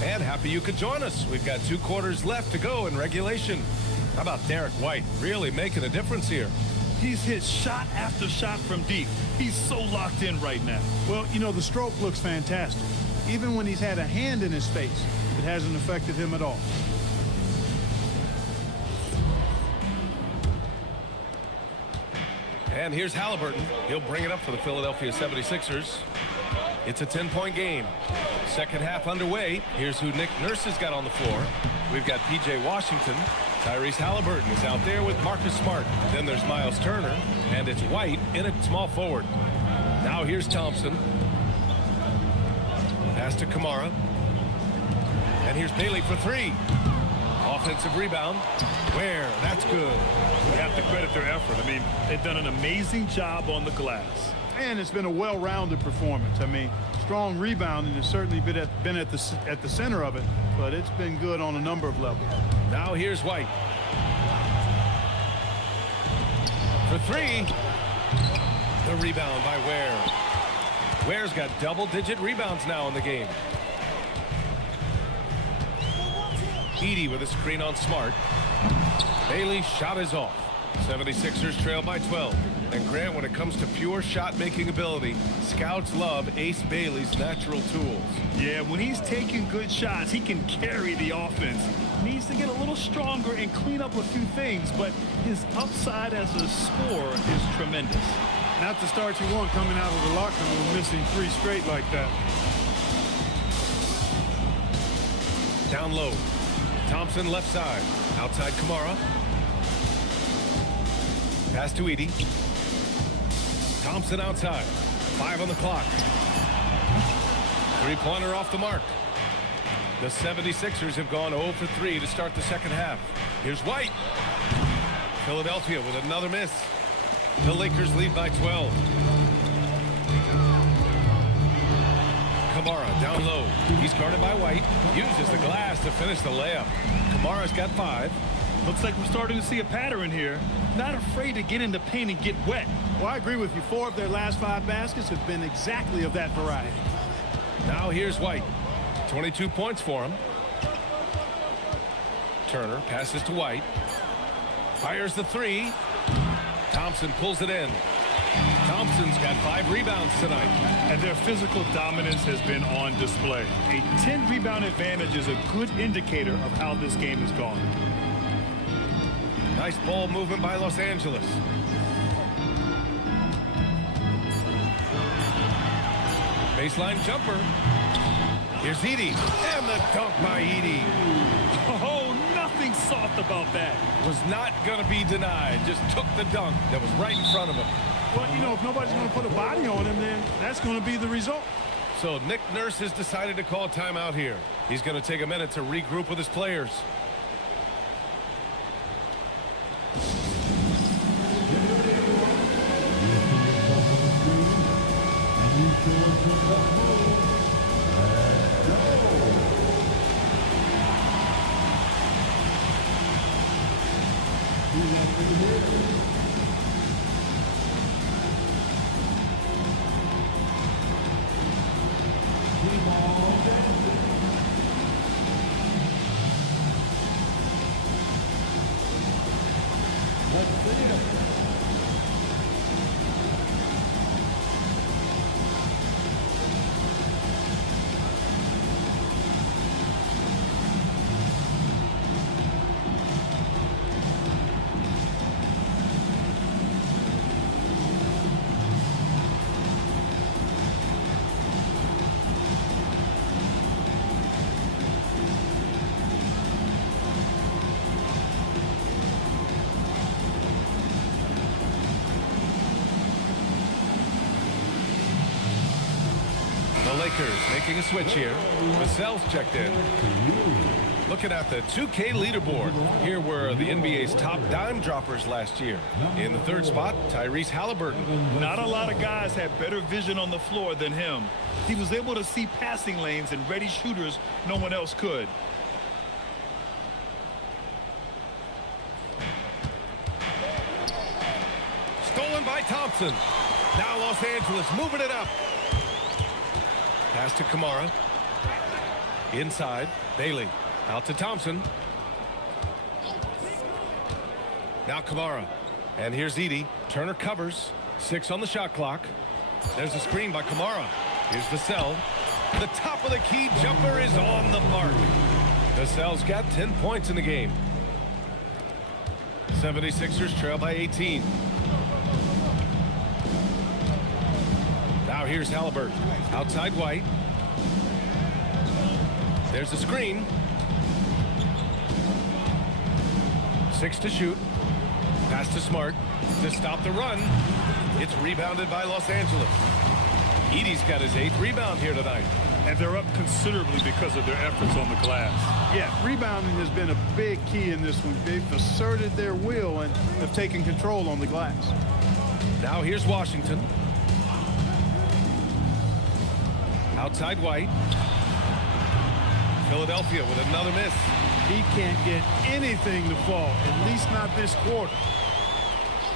And happy you could join us. We've got 2 quarters left to go in regulation. How about Derek White really making a difference here? He's hit shot after shot from deep. He's so locked in right now. Well, you know, the stroke looks fantastic. Even when he's had a hand in his face, it hasn't affected him at all. And here's Halliburton. He'll bring it up for the Philadelphia 76ers. It's a 10-point game. Second half underway. Here's who Nick Nurse has got on the floor. We've got P.J. Washington. Tyrese Halliburton is out there with Marcus Smart. Then there's Miles Turner. And it's White in at small forward. Now here's Thompson. Pass to Kamara. And here's Bailey for 3. Offensive rebound. Where? That's good. We have to credit their effort. I mean, they've done an amazing job on the glass. And it's been a well-rounded performance. I mean, strong rebounding has certainly been at the center of it, but it's been good on a number of levels. Now here's White. For three. The rebound by Ware. Ware's got double-digit rebounds now in the game. Edey with a screen on Smart. Bailey's shot is off. 76ers trail by 12. And Grant, when it comes to pure shot-making ability, scouts love Ace Bailey's natural tools. Yeah, when he's taking good shots, he can carry the offense. Needs to get a little stronger and clean up a few things, but his upside as a scorer is tremendous. Not the start you want coming out of the locker room missing 3 straight like that. Down low. Thompson left side. Outside Kamara. Pass to Edey. Thompson outside. 5 on the clock. 3-pointer off the mark. The 76ers have gone 0 for 3 to start the second half. Here's White. Philadelphia with another miss. The Lakers lead by 12. Kamara down low. He's guarded by White. Uses the glass to finish the layup. Kamara's got 5. Looks like we're starting to see a pattern here. Not afraid to get in the paint and get wet. Well, I agree with you. 4 of their last 5 baskets have been exactly of that variety. Now here's White. 22 points for him. Turner passes to White. Fires the 3. Thompson pulls it in. Thompson's got 5 rebounds tonight. And their physical dominance has been on display. A 10-rebound advantage is a good indicator of how this game has gone. Nice ball movement by Los Angeles. Baseline jumper. Here's Edey. And the dunk by Edey. Oh, nothing soft about that. Was not going to be denied. Just took the dunk that was right in front of him. Well, you know, if nobody's going to put a body on him, then that's going to be the result. So Nick Nurse has decided to call timeout here. He's going to take a minute to regroup with his players. Lakers making a switch here. Vassell's checked in. Looking at the 2K leaderboard, here were the NBA's top dime droppers last year. In the 3rd spot, Tyrese Halliburton. Not a lot of guys had better vision on the floor than him. He was able to see passing lanes and ready shooters no one else could. Stolen by Thompson. Now Los Angeles moving it up. Pass to Kamara. Inside, Bailey. Out to Thompson. Now Kamara. And here's Edey. Turner covers. 6 on the shot clock. There's a screen by Kamara. Here's Vassell. The top of the key jumper is on the mark. Vassell's got 10 points in the game. 76ers trail by 18. Now here's Halliburton. Outside White. There's a screen. 6 to shoot. Pass to Smart. To stop the run. It's rebounded by Los Angeles. Edey's got his 8th rebound here tonight. And they're up considerably because of their efforts on the glass. Yeah, rebounding has been a big key in this one. They've asserted their will and have taken control on the glass. Now here's Washington. Outside White. Philadelphia with another miss. He can't get anything to fall, at least not this quarter.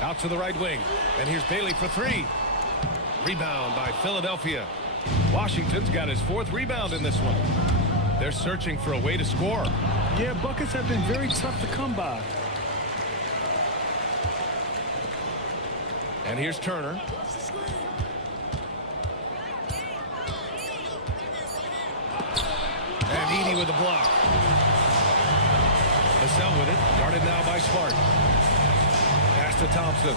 Out to the right wing. And here's Bailey for three. Rebound by Philadelphia. Washington's got his 4th rebound in this one. They're searching for a way to score. Yeah, buckets have been very tough to come by. And here's Turner. And Edey with a block. Vassell with it. Guarded now by Smart. Pass to Thompson.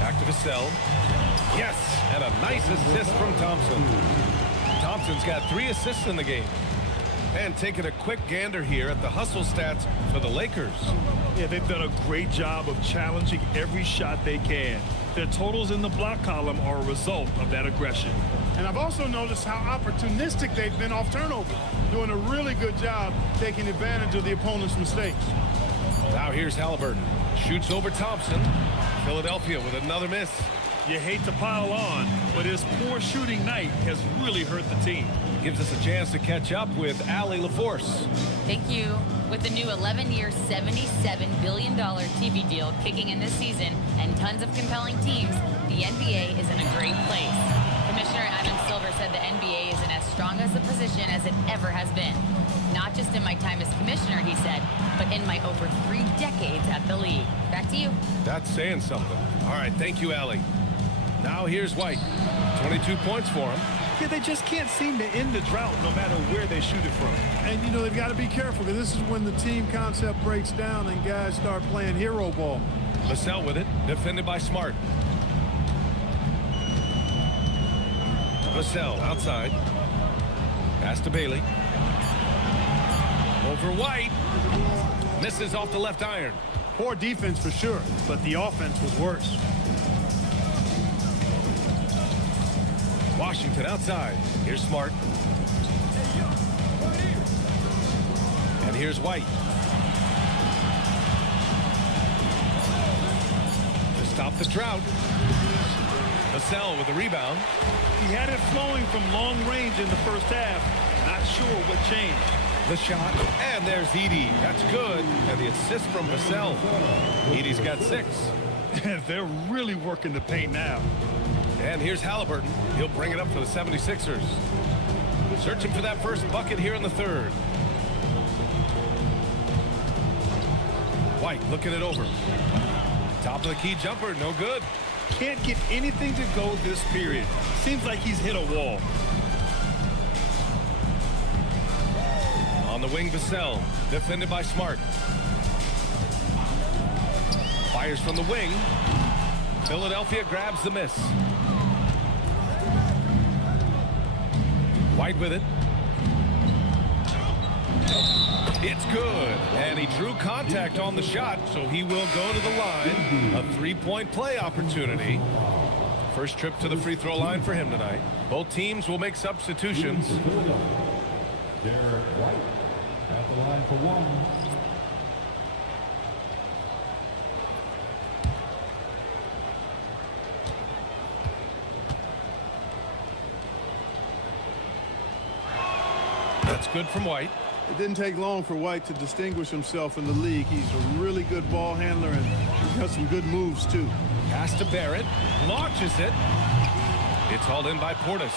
Back to Vassell. Yes, and a nice assist from Thompson. Thompson's got 3 assists in the game. And taking a quick gander here at the hustle stats for the Lakers. Yeah, they've done a great job of challenging every shot they can. Their totals in the block column are a result of that aggression. And I've also noticed how opportunistic they've been off turnover, doing a really good job taking advantage of the opponent's mistakes. Now here's Halliburton. Shoots over Thompson. Philadelphia with another miss. You hate to pile on, but his poor shooting night has really hurt the team. Gives us a chance to catch up with Allie LaForce. Thank you. With the new 11-year, $77 billion TV deal kicking in this season and tons of compelling teams, the NBA is in a great place. Commissioner Adam Silver said the NBA is in as strong as a position as it ever has been. Not just in my time as commissioner, he said, but in my over 3 decades at the league. Back to you. That's saying something. All right, thank you, Allie. Now here's White. 22 points for him. Yeah, they just can't seem to end the drought no matter where they shoot it from. And, you know, they've got to be careful because this is when the team concept breaks down and guys start playing hero ball. Vassell with it, defended by Smart. Vassell outside. Pass to Bailey. Over White. Misses off the left iron. Poor defense for sure, but the offense was worse. Washington outside. Here's Smart. And here's White. To stop the drought. Vassell with the rebound. He had it flowing from long range in the first half. Not sure what changed. The shot, and there's Edey. That's good. And the assist from Vassell. Edey's got 6. They're really working the paint now. And here's Halliburton. He'll bring it up for the 76ers. Searching for that first bucket here in the 3rd. White looking it over. Top of the key jumper, no good. Can't get anything to go this period. Seems like he's hit a wall. On the wing, Vassell, defended by Smart. Fires from the wing. Philadelphia grabs the miss. White with it. It's good. And he drew contact on the shot, so he will go to the line. A 3-point play opportunity. First trip to the free throw line for him tonight. Both teams will make substitutions. Derek White at the line for 1. That's good from White. It didn't take long for White to distinguish himself in the league. He's a really good ball handler and he's got some good moves too. Pass to Barrett. Launches it. It's hauled in by Portis.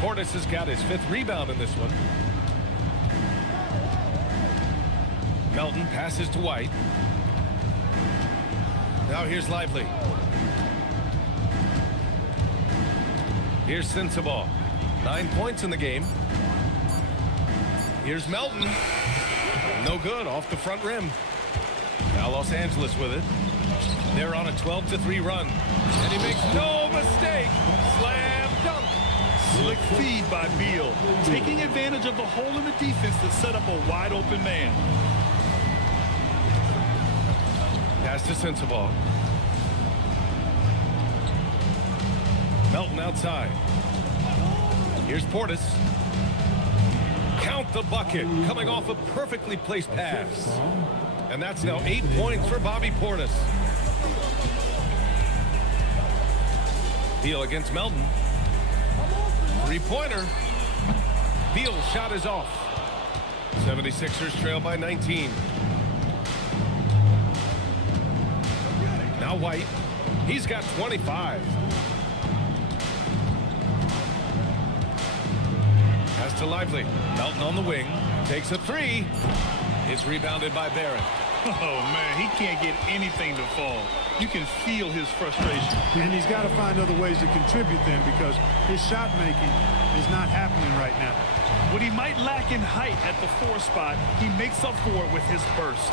Portis has got his 5th rebound in this one. Melton passes to White. Now here's Lively. Here's Sensabaugh. 9 points in the game. Here's Melton. No good, off the front rim. Now Los Angeles with it. They're on a 12-3 run. And he makes no mistake. Slam dunk. Slick feed by Beal. Taking advantage of the hole in the defense to set up a wide open man. Pass to Sensabaugh. Melton outside. Here's Portis. Count the bucket, coming off a perfectly placed pass. And that's now 8 points for Bobby Portis. Beal against Melton. Three-pointer. Beal's shot is off. 76ers trail by 19. Now White. He's got 25. Pass to Lively. Melton on the wing. Takes a three. It's rebounded by Barrett. Oh, man, he can't get anything to fall. You can feel his frustration. And he's got to find other ways to contribute then, because his shot making is not happening right now. What he might lack in height at the 4 spot, he makes up for it with his burst.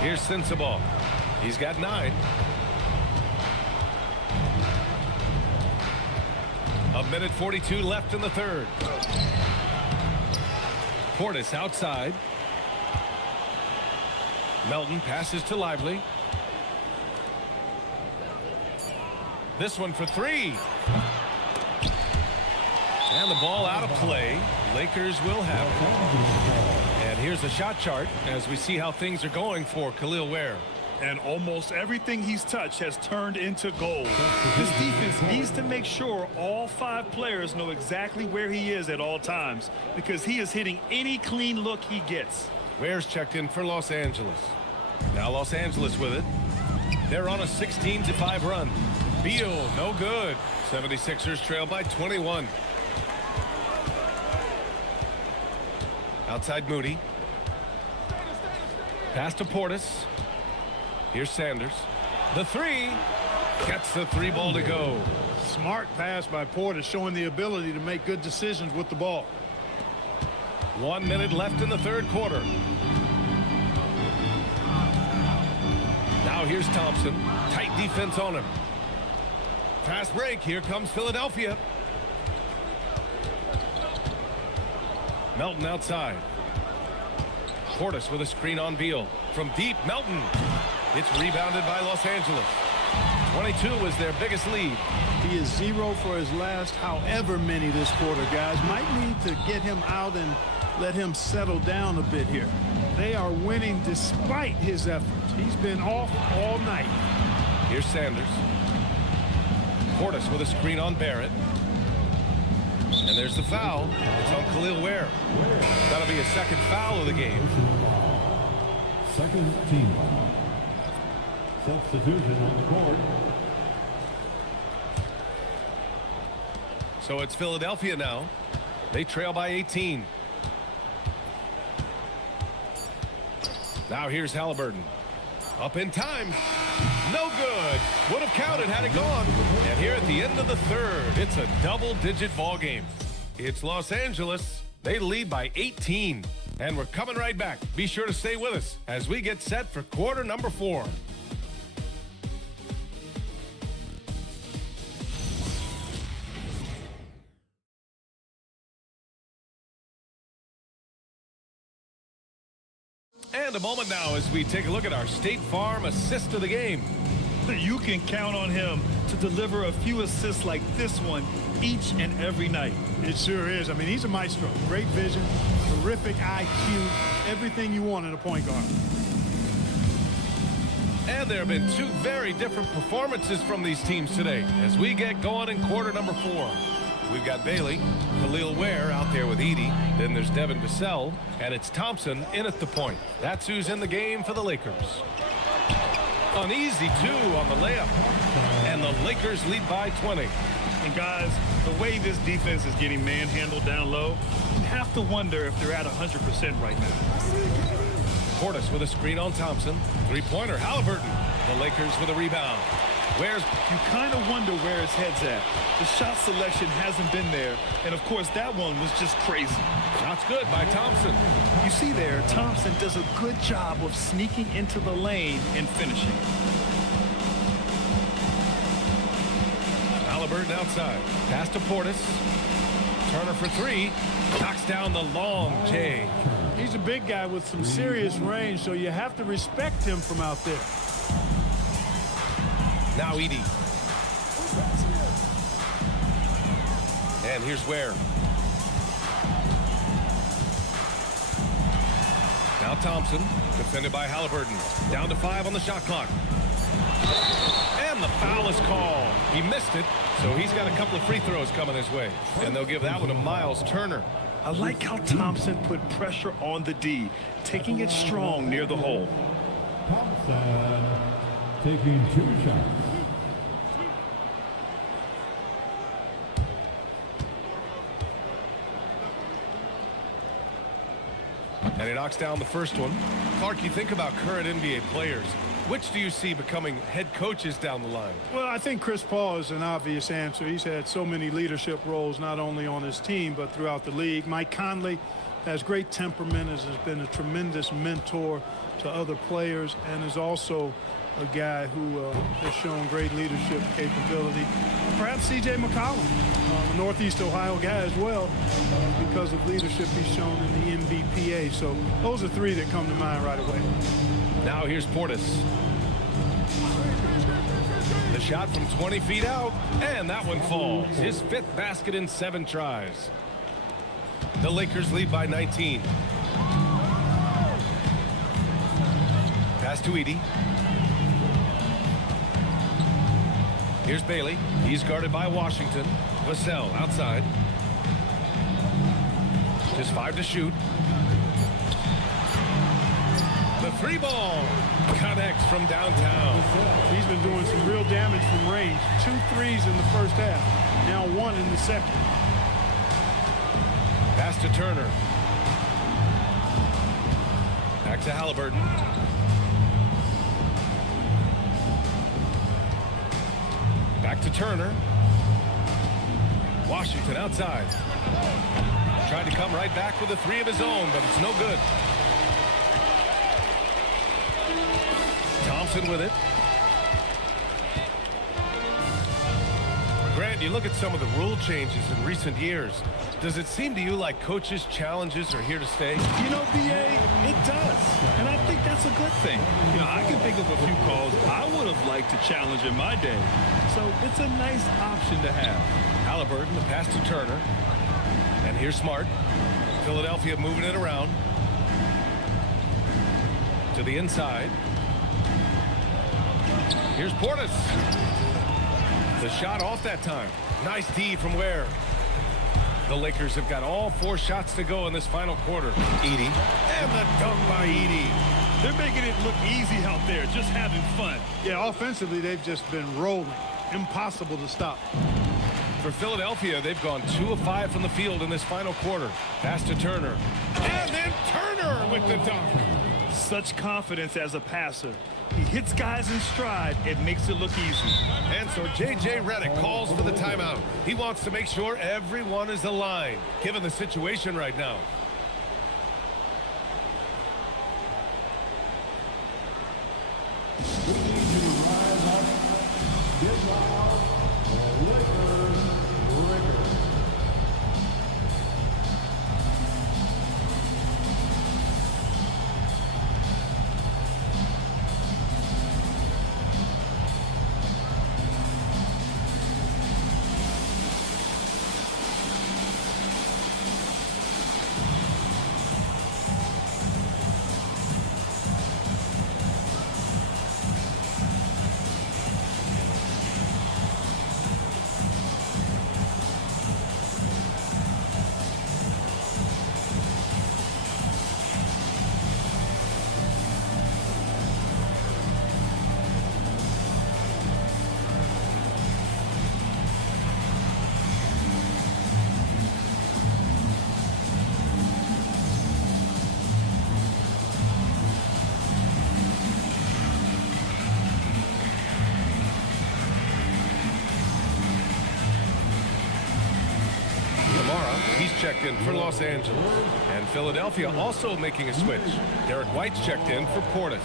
Here's Sensabaugh. He's got 9. A minute 42 left in the third. Portis outside. Melton passes to Lively. This one for 3. And the ball out of play. Lakers will have it. And here's the shot chart as we see how things are going for Khalil Ware. And almost everything he's touched has turned into gold. This defense needs to make sure all 5 players know exactly where he is at all times, because he is hitting any clean look he gets. Ware's checked in for Los Angeles. Now Los Angeles with it. They're on a 16-5 run. Beal, no good. 76ers trail by 21. Outside Moody. Pass to Portis. Here's Sanders. The 3. Gets the 3 ball to go. Smart pass by Portis, showing the ability to make good decisions with the ball. 1 minute left in the third quarter. Now here's Thompson. Tight defense on him. Fast break. Here comes Philadelphia. Melton outside. Portis with a screen on Beal. From deep, Melton. It's rebounded by Los Angeles. 22 was their biggest lead. He is 0 for his last however many this quarter, guys. Might need to get him out and let him settle down a bit here. They are winning despite his efforts. He's been off all night. Here's Sanders. Portis with a screen on Barrett. And there's the foul. It's on Khalil Ware. That'll be a second foul of the game. Second team. Substitution on the court. So it's Philadelphia now. They trail by 18. Now here's Halliburton. Up in time. No good. Would have counted had it gone. And here at the end of the third, it's a double-digit ball game. It's Los Angeles. They lead by 18. And we're coming right back. Be sure to stay with us as we get set for quarter number 4. And a moment now as we take a look at our State Farm assist of the game. You can count on him to deliver a few assists like this one each and every night. It sure is. I mean, he's a maestro. Great vision, terrific IQ, everything you want in a point guard. And there have been 2 very different performances from these teams today as we get going in quarter number 4. We've got Bailey, Khalil Ware out there with Edey. Then there's Devin Vassell, and it's Thompson in at the point. That's who's in the game for the Lakers. An easy 2 on the layup. And the Lakers lead by 20. And guys, the way this defense is getting manhandled down low, you have to wonder if they're at 100% right now. Portis with a screen on Thompson. 3-pointer, Halliburton. The Lakers with a rebound. You kind of wonder where his head's at. The shot selection hasn't been there. And, of course, that one was just crazy. Shots good by Thompson. You see there, Thompson does a good job of sneaking into the lane and finishing. Halliburton outside. Pass to Portis. Turner for 3. Knocks down the long J. He's a big guy with some serious range, so you have to respect him from out there. Now Edey. And here's Ware. Now Thompson, defended by Halliburton. Down to 5 on the shot clock. And And the foul is called. He missed it, so he's got a couple of free throws coming his way. And they'll give that one to Miles Turner. I like how Thompson put pressure on the D, taking it strong near the hole. Thompson taking 2 shots. And he knocks down the first one. Clark, you think about current NBA players. Which do you see becoming head coaches down the line? Well, I think Chris Paul is an obvious answer. He's had so many leadership roles, not only on his team, but throughout the league. Mike Conley has great temperament, has been a tremendous mentor to other players, and is also a guy who has shown great leadership capability. Perhaps C.J. McCollum, a Northeast Ohio guy as well, because of leadership he's shown in the NBPA. So those are 3 that come to mind right away. Now here's Portis. The shot from 20 feet out, and that one falls. His 5th basket in 7 tries. The Lakers lead by 19. Pass to Edey. Here's Bailey. He's guarded by Washington. Vassell outside. Just 5 to shoot. The 3 ball connects from downtown. He's been doing some real damage from range. 2 threes in the first half. Now 1 in the second. Pass to Turner. Back to Halliburton. Back to Turner. Washington outside. Tried to come right back with a 3 of his own, but it's no good. Thompson with it. Grant, you look at some of the rule changes in recent years. Does it seem to you like coaches' challenges are here to stay? You know, B.A., it does. And I think that's a good thing. You know, I can think of a few calls I would have liked to challenge in my day. So it's a nice option to have. Halliburton, the pass to Turner. And here's Smart. Philadelphia moving it around. To the inside. Here's Portis. The shot off that time. Nice D from Ware. The Lakers have got all 4 shots to go in this final quarter. Edey. And the dunk by Edey. They're making it look easy out there, just having fun. Yeah, offensively, they've just been rolling. Impossible to stop. For Philadelphia, they've gone 2 of 5 from the field in this final quarter. Pass to Turner. And then Turner with the dunk. Such confidence as a passer. He hits guys in stride. It makes it look easy. And so J.J. Redick calls for the timeout. He wants to make sure everyone is aligned, given the situation right now. He's checked in for Los Angeles. And Philadelphia also making a switch. Derek White's checked in for Portis.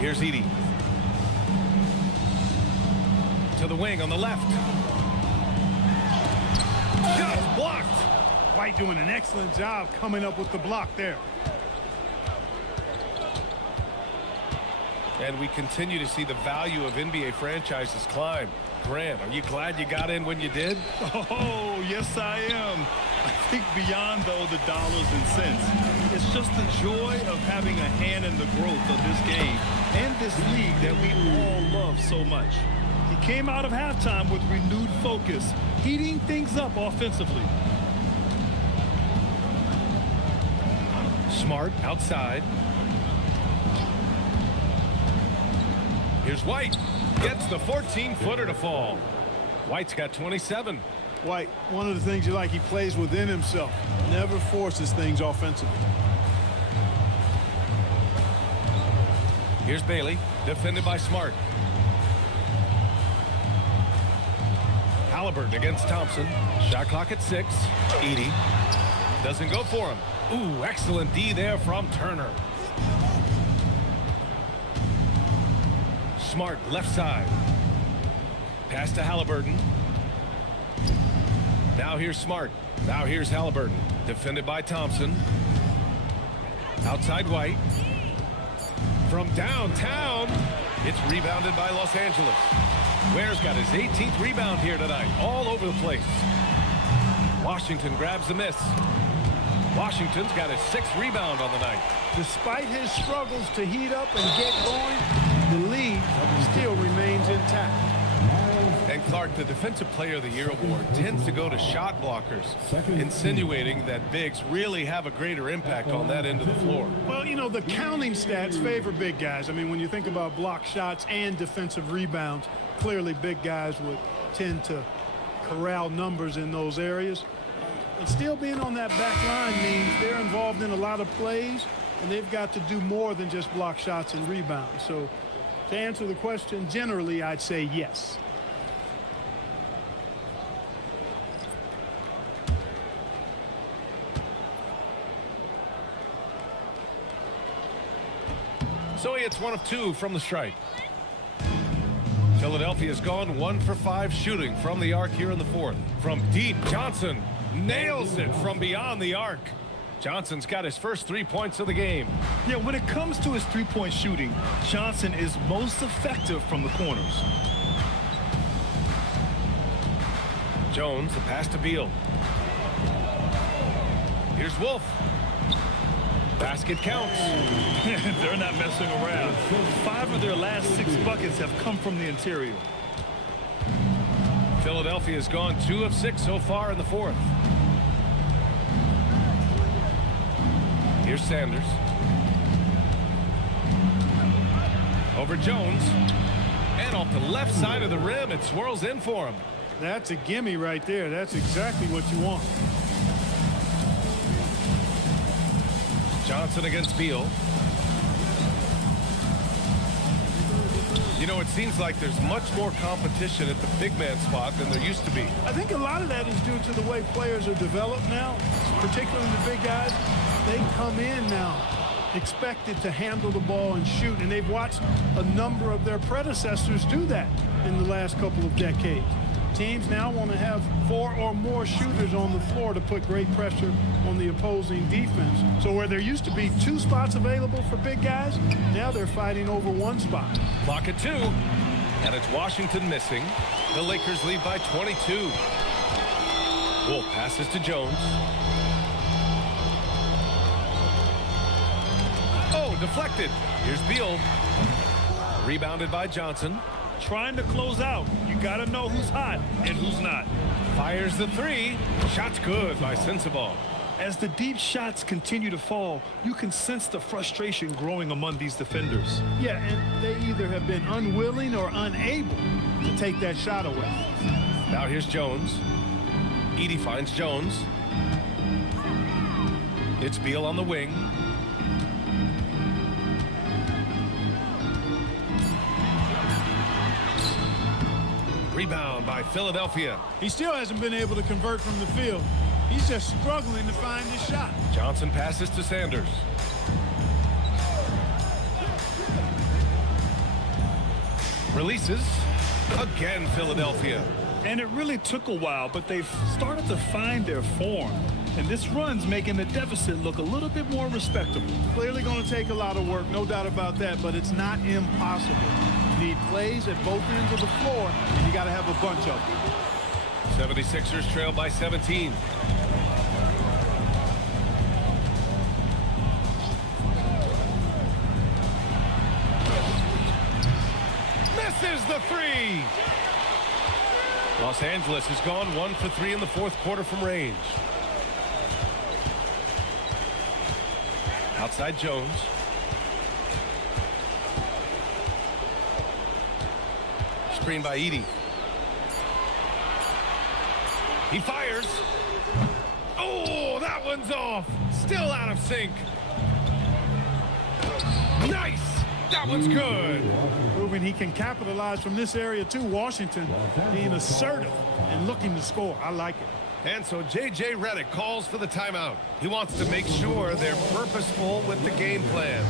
Here's Edey. To the wing on the left. Shot blocked. White doing an excellent job coming up with the block there. And we continue to see the value of NBA franchises climb. Grant, are you glad you got in when you did? Oh, yes, I am. I think beyond, though, the dollars and cents, it's just the joy of having a hand in the growth of this game and this league that we all love so much. He came out of halftime with renewed focus, heating things up offensively. Smart outside. Here's White. Gets the 14-footer to fall. White's got 27. White, one of the things you like, he plays within himself. Never forces things offensively. Here's Bailey, defended by Smart. Halliburton against Thompson. Shot clock at 6. Edey doesn't go for him. Ooh, excellent D there from Turner. Smart left side. Pass to Halliburton. Now here's Smart. Now here's Halliburton. Defended by Thompson. Outside White. From downtown, it's rebounded by Los Angeles. Ware's got his 18th rebound here tonight. All over the place. Washington grabs the miss. Washington's got his 6th rebound on the night. Despite his struggles to heat up and get going, the lead still remains intact. And Clark, the Defensive Player of the Year award tends to go to shot blockers, insinuating that bigs really have a greater impact on that end of the floor. Well, you know, the counting stats favor big guys. I mean, when you think about block shots and defensive rebounds, clearly big guys would tend to corral numbers in those areas. But still being on that back line means they're involved in a lot of plays, and they've got to do more than just block shots and rebounds. So to answer the question, generally, I'd say yes. So he hits 1 of 2 from the strike. Philadelphia's gone 1 for 5 shooting from the arc here in the 4th. From deep, Johnson nails it from beyond the arc. Johnson's got his first 3 points of the game. Yeah, when it comes to his three-point shooting, Johnson is most effective from the corners. Jones, the pass to Beal. Here's Wolf. Basket counts. They're not messing around. 5 of their last 6 buckets have come from the interior. Philadelphia's gone 2 of 6 so far in the 4th. Here's Sanders. Over Jones. And off the left side of the rim, it swirls in for him. That's a gimme right there. That's exactly what you want. Johnson against Beal. You know, it seems like there's much more competition at the big man spot than there used to be. I think a lot of that is due to the way players are developed now, particularly the big guys. They come in now expected to handle the ball and shoot, and they've watched a number of their predecessors do that in the last couple of decades. Teams now want to have 4 or more shooters on the floor to put great pressure on the opposing defense. So where there used to be 2 spots available for big guys, now they're fighting over 1 spot. Clock at 2, and it's Washington missing. The Lakers lead by 22. Wolf passes to Jones. Oh, deflected. Here's Beal. Rebounded by Johnson. Trying to close out. You got to know who's hot and who's not. Fires the 3. Shot's good by Sensabaugh. As the deep shots continue to fall, you can sense the frustration growing among these defenders. Yeah, and they either have been unwilling or unable to take that shot away. Now here's Jones. Edey finds Jones. It's Beal on the wing. Rebound by Philadelphia. He still hasn't been able to convert from the field. He's just struggling to find his shot. Johnson passes to Sanders. Releases. Again, Philadelphia. And it really took a while, but they've started to find their form. And this run's making the deficit look a little bit more respectable. Clearly going to take a lot of work, no doubt about that, but it's not impossible. You need plays at both ends of the floor, and you got to have a bunch of them. 76ers trail by 17. Misses the three. Los Angeles has gone 1 for 3 in the fourth quarter from range. Outside Jones. Screen by Edey. He fires. Oh, that one's off. Still out of sync. Nice. That one's good. Proving he can capitalize from this area too. Washington being assertive and looking to score. I like it. And so J.J. Redick calls for the timeout. He wants to make sure they're purposeful with the game plan.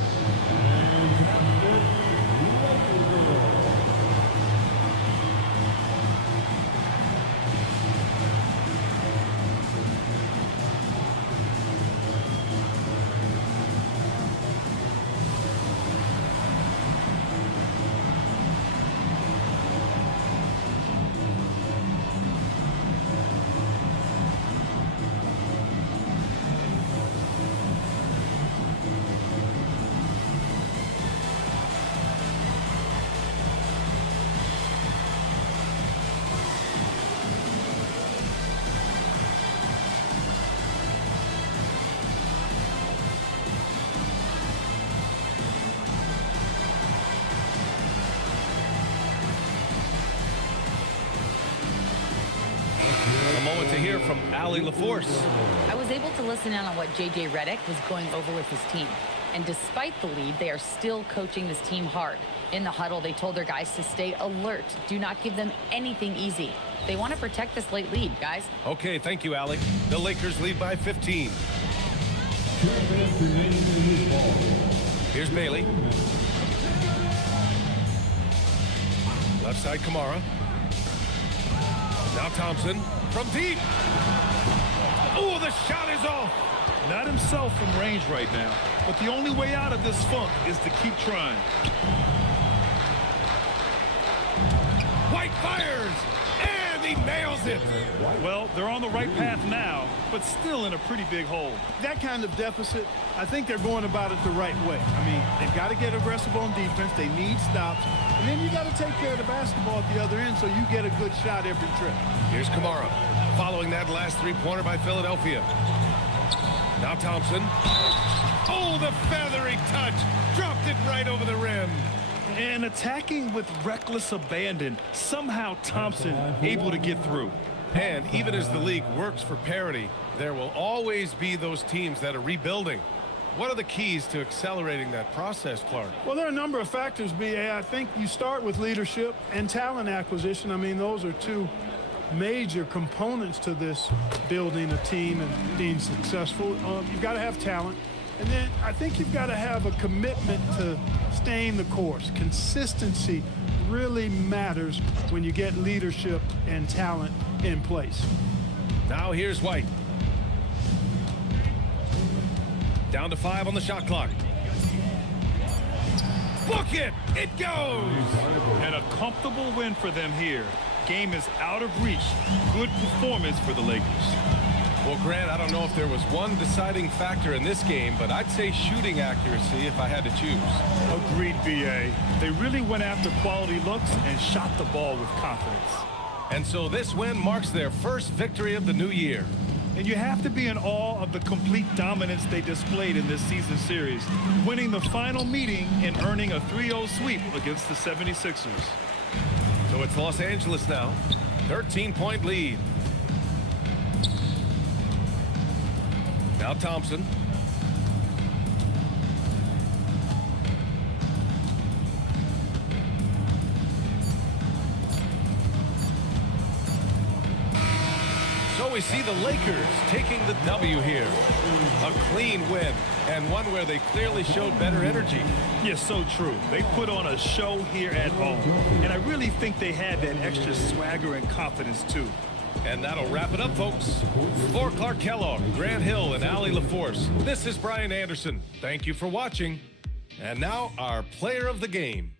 A moment to hear from Allie LaForce. I was able to listen in on what J.J. Redick was going over with his team. And despite the lead, they are still coaching this team hard. In the huddle, they told their guys to stay alert. Do not give them anything easy. They want to protect this late lead, guys. Okay, thank you, Allie. The Lakers lead by 15. Here's Bailey. Left side, Kamara. Now Thompson from deep. Oh, the shot is off. Not himself from range right now, but the only way out of this funk is to keep trying. White fires, and he nails it. Well, they're on the right path now, but still in a pretty big hole. That kind of deficit, I think they're going about it the right way. I mean, they've got to get aggressive on defense. They need stops. And then you got to take care of the basketball at the other end so you get a good shot every trip. Here's Kamara, following that last three-pointer by Philadelphia. Now Thompson. Oh, the feathery touch. Dropped it right over the rim. And attacking with reckless abandon. Somehow Thompson able to get through. And even as the league works for parity, there will always be those teams that are rebuilding. What are the keys to accelerating that process, Clark? Well, there are a number of factors, B.A. I think you start with leadership and talent acquisition. I mean, those are two major components to this building a team and being successful. You've got to have talent. And then I think you've got to have a commitment to staying the course. Consistency really matters when you get leadership and talent in place. Now here's White. Down to 5 on the shot clock. Book it! It goes! And a comfortable win for them here. Game is out of reach. Good performance for the Lakers. Well, Grant, I don't know if there was one deciding factor in this game, but I'd say shooting accuracy if I had to choose. Agreed, B.A. They really went after quality looks and shot the ball with confidence. And so this win marks their first victory of the new year. And you have to be in awe of the complete dominance they displayed in this season series, winning the final meeting and earning a 3-0 sweep against the 76ers. So it's Los Angeles now, 13-point lead. Now Thompson. So we see the Lakers taking the W here. A clean win, and one where they clearly showed better energy. Yes, so true. They put on a show here at home, and I really think they had that extra swagger and confidence too. And that'll wrap it up, folks. For Clark Kellogg, Grant Hill, and Allie LaForce, this is Brian Anderson. Thank you for watching. And now, our player of the game.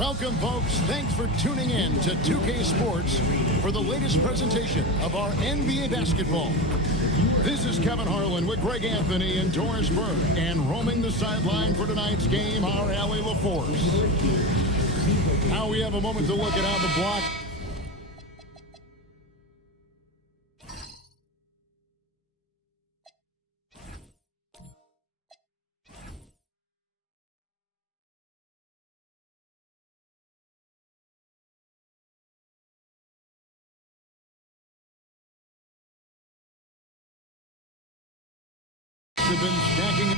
Welcome, folks. Thanks for tuning in to 2K Sports for the latest presentation of our NBA basketball. This is Kevin Harlan with Greg Anthony and Doris Burke, and roaming the sideline for tonight's game, our Allie LaForce. Now we have a moment to look at how the block have been stacking.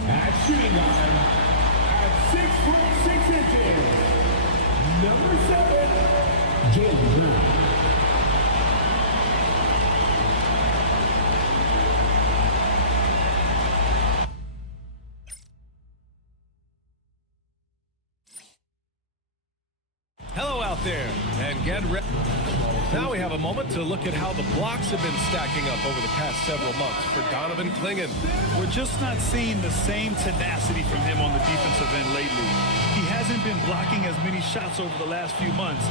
At shooting guard, at 6'6", number 7, Jalen Brown. Hello out there, and get ready. Now we have a moment to look at how the blocks have been stacking up over the past several months for Donovan Clingan. We're just not seeing the same tenacity from him on the defensive end lately. He hasn't been blocking as many shots over the last few months.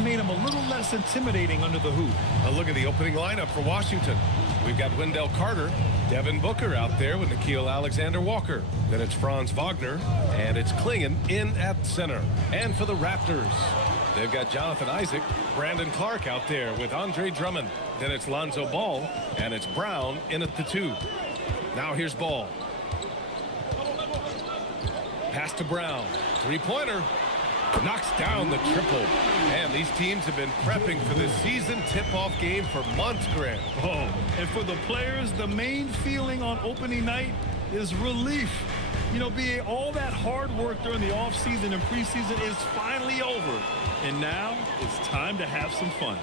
just made him a little less intimidating under the hoop. A look at the opening lineup for Washington. We've got Wendell Carter, Devin Booker out there with Nickeil Alexander-Walker. Then it's Franz Wagner, and it's Klingon in at center. And for the Raptors, they've got Jonathan Isaac, Brandon Clark out there with Andre Drummond. Then it's Lonzo Ball, and it's Brown in at the 2. Now here's Ball. Pass to Brown. Three-pointer. Knocks down the triple. And these teams have been prepping for this season tip-off game for months, Grant. Oh, and for the players, the main feeling on opening night is relief. You know, BA, all that hard work during the offseason and preseason is finally over. And now it's time to have some fun.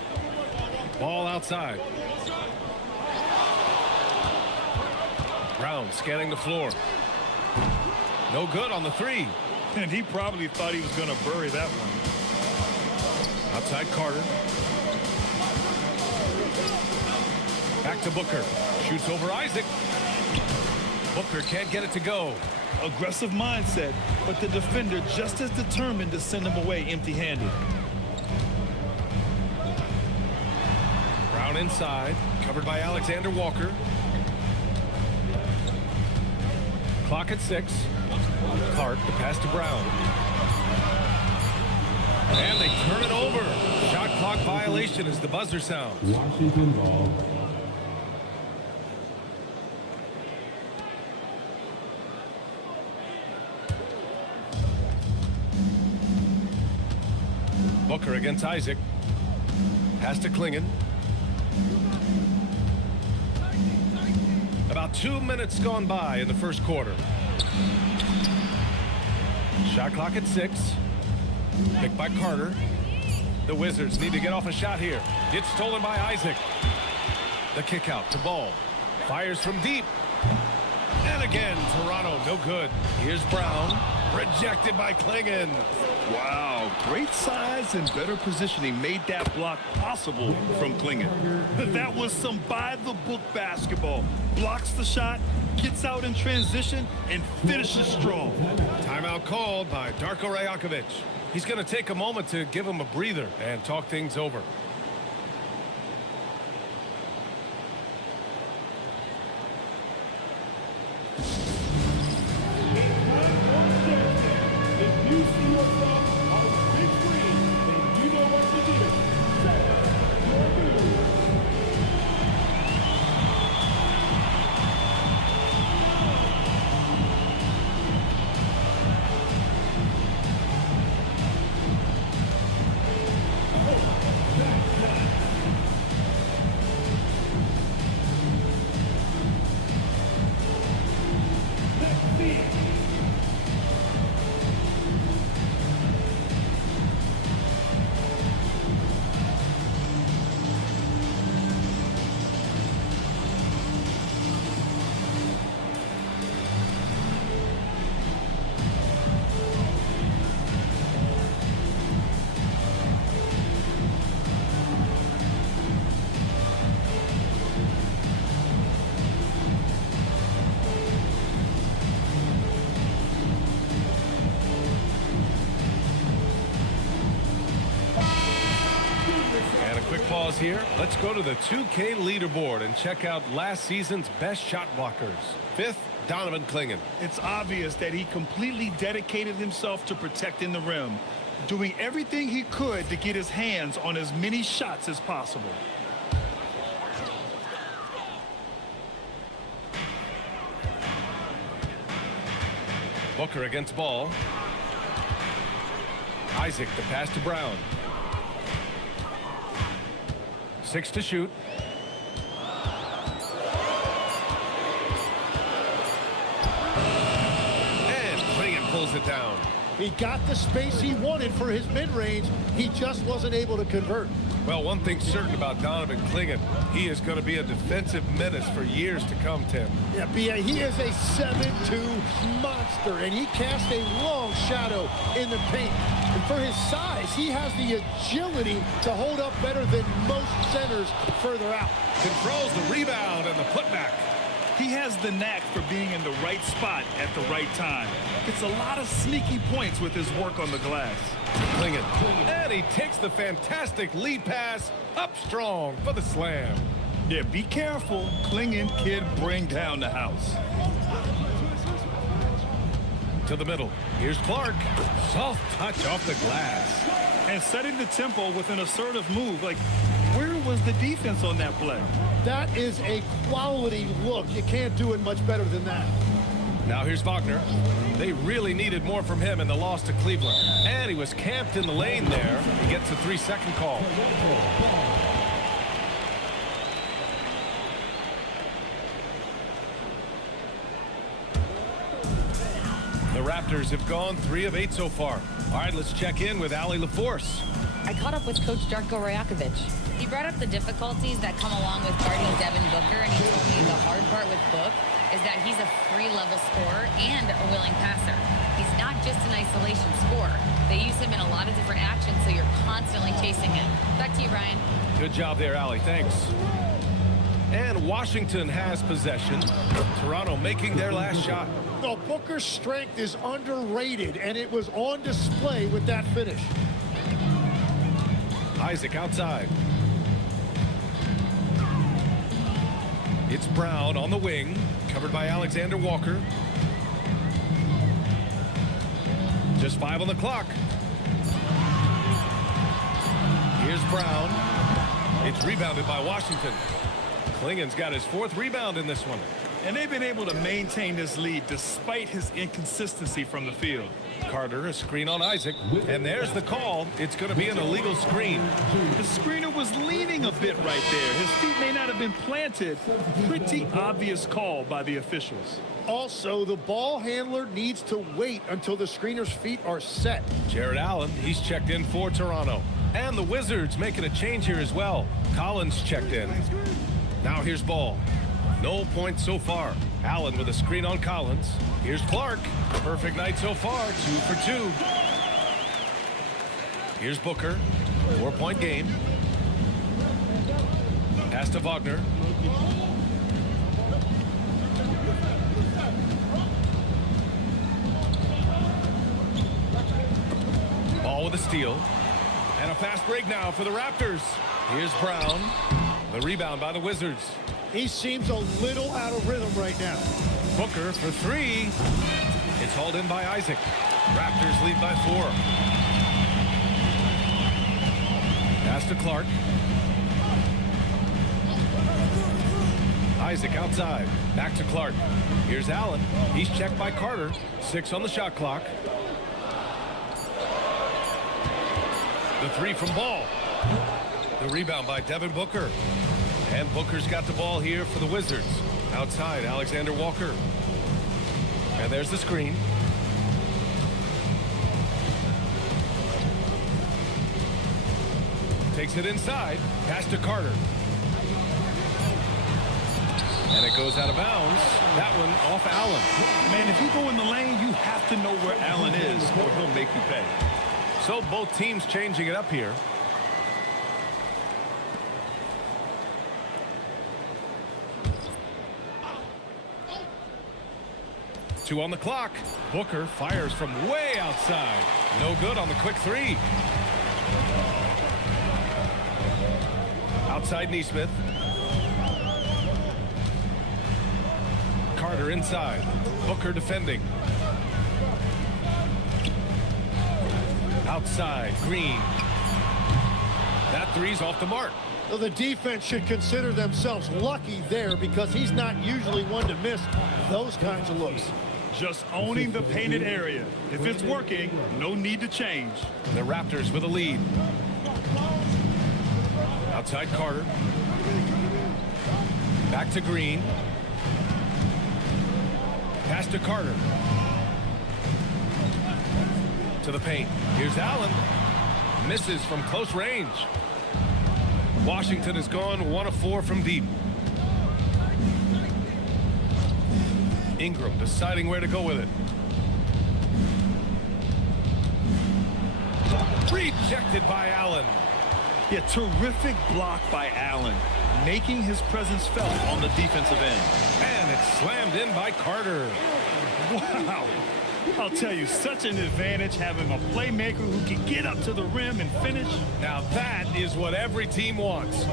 Ball outside. Brown scanning the floor. No good on the 3. And he probably thought he was going to bury that one. Outside Carter. Back to Booker. Shoots over Isaac. Booker can't get it to go. Aggressive mindset, but the defender just as determined to send him away empty-handed. Brown inside, covered by Alexander Walker. Clock at 6. Clark, the pass to Brown. And they turn it over. Shot clock violation as the buzzer sounds. Washington ball. Booker against Isaac. Pass to Klingon. About 2 minutes gone by in the first quarter. Shot clock at 6. Picked by Carter. The Wizards need to get off a shot here. It's stolen by Isaac. The kick out to Ball. Fires from deep. And again, Toronto, no good. Here's Brown. Rejected by Klingon. Wow, great size and better positioning made that block possible from Klingon. That was some by-the-book basketball. Blocks the shot, gets out in transition, and finishes strong. Timeout called by Darko Rajakovic. He's going to take a moment to give him a breather and talk things over. If you see yourself on the big screen, then you know what to do. Set your move. Pause here. Let's go to the 2K leaderboard and check out last season's best shot blockers. 5th, Donovan Klingon. It's obvious that he completely dedicated himself to protecting the rim, doing everything he could to get his hands on as many shots as possible. Booker against Ball. Isaac, the pass to Brown. 6 to shoot. And Klingon pulls it down. He got the space he wanted for his mid-range. He just wasn't able to convert. Well, one thing's certain about Donovan Klingon. He is going to be a defensive menace for years to come, Tim. Yeah, B.A., he is a 7'2" monster, and he casts a long shadow in the paint. And for his size, he has the agility to hold up better than most centers further out. Controls the rebound and the putback. He has the knack for being in the right spot at the right time. Gets a lot of sneaky points with his work on the glass. Clingan. And he takes the fantastic lead pass up strong for the slam. Yeah, be careful. Clingan can bring down the house. To the middle. Here's Clark. Soft touch off the glass. And setting the tempo with an assertive move. Like, where was the defense on that play? That is a quality look. You can't do it much better than that. Now here's Wagner. They really needed more from him in the loss to Cleveland. And he was camped in the lane there. He gets a 3-second call. The Raptors have gone 3 of 8 so far. All right, let's check in with Allie LaForce. I caught up with Coach Darko Rajakovic. He brought up the difficulties that come along with guarding Devin Booker, and he told me the hard part with Book is that he's a free-level scorer and a willing passer. He's not just an isolation scorer. They use him in a lot of different actions, so you're constantly chasing him. Back to you, Brian. Good job there, Allie. Thanks. And Washington has possession. Toronto making their last shot. No, Booker's strength is underrated, and it was on display with that finish. Isaac outside. It's Brown on the wing, covered by Alexander Walker. Just 5 on the clock. Here's Brown. It's rebounded by Washington. Clingan's got his 4th rebound in this one. And they've been able to maintain this lead despite his inconsistency from the field. Carter, a screen on Isaac. And there's the call. It's going to be an illegal screen. The screener was leaning a bit right there. His feet may not have been planted. Pretty obvious call by the officials. Also, the ball handler needs to wait until the screener's feet are set. Jared Allen, he's checked in for Toronto. And the Wizards making a change here as well. Collins checked in. Now here's Ball. No points so far. Allen with a screen on Collins. Here's Clark. Perfect night so far. 2 for 2. Here's Booker. 4-point game. Pass to Wagner. Ball with a steal. And a fast break now for the Raptors. Here's Brown. The rebound by the Wizards. He seems a little out of rhythm right now. Booker for 3. It's hauled in by Isaac. Raptors lead by 4. Pass to Clark. Isaac outside. Back to Clark. Here's Allen. He's checked by Carter. 6 on the shot clock. The 3 from Ball. The rebound by Devin Booker. And Booker's got the ball here for the Wizards. Outside, Alexander Walker. And there's the screen. Takes it inside. Pass to Carter. And it goes out of bounds. That one off Allen. Man, if you go in the lane, you have to know where Allen is or he'll make you pay. So both teams changing it up here. Two on the clock. Booker fires from way outside. No good on the quick 3. Outside Nesmith. Carter inside. Booker defending. Outside Green. That 3's off the mark. Well, the defense should consider themselves lucky there because he's not usually one to miss those kinds of looks. Just owning the painted area. If it's working, no need to change. The Raptors with a lead. Outside Carter. Back to Green. Pass to Carter. To the paint. Here's Allen. Misses from close range. Washington has gone 1 of 4 from deep. Ingram deciding where to go with it. Rejected by Allen. Yeah, terrific block by Allen, making his presence felt on the defensive end. And it's slammed in by Carter. Wow. I'll tell you, such an advantage having a playmaker who can get up to the rim and finish. Now that is what every team wants.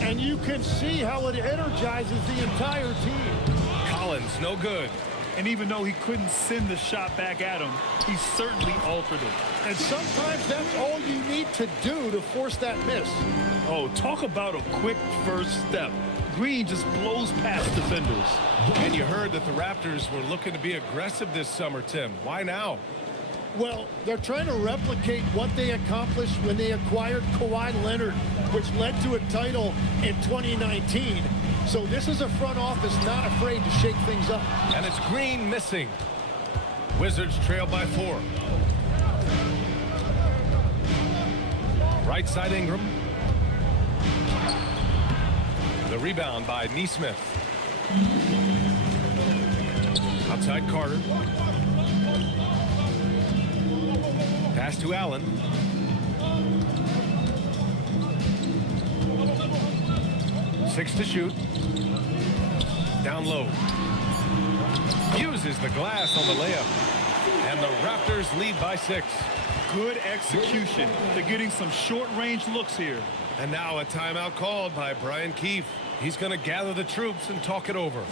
And you can see how it energizes the entire team. Collins, no good. And even though he couldn't send the shot back at him, he certainly altered it. And sometimes that's all you need to do to force that miss. Oh, talk about a quick first step. Green just blows past defenders. And you heard that the Raptors were looking to be aggressive this summer, Tim. Why now? Well, they're trying to replicate what they accomplished when they acquired Kawhi Leonard, which led to a title in 2019. So this is a front office not afraid to shake things up. And it's Green missing. Wizards trail by 4. Right side Ingram. The rebound by Nesmith. Outside Carter. Pass to Allen. Six to shoot. Down low. Uses the glass on the layup. And the Raptors lead by 6. Good execution. They're getting some short-range looks here. And now a timeout called by Brian Keefe. He's going to gather the troops and talk it over.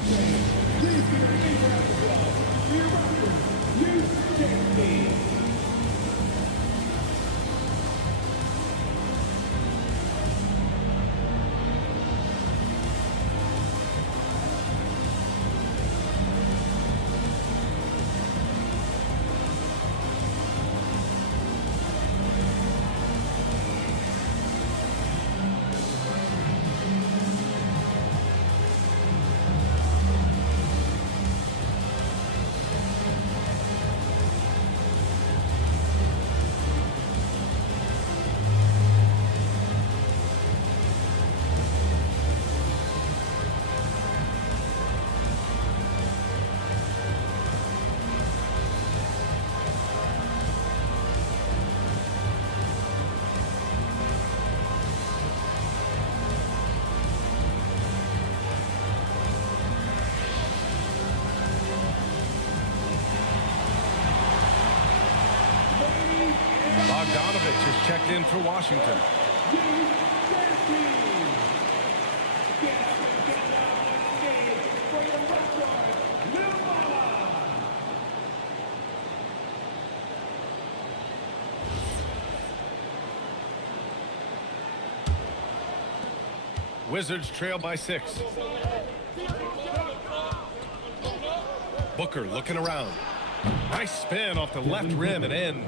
Bogdanovich has checked in for Washington. Wizards trail by 6. Booker looking around. Nice spin off the left rim and in.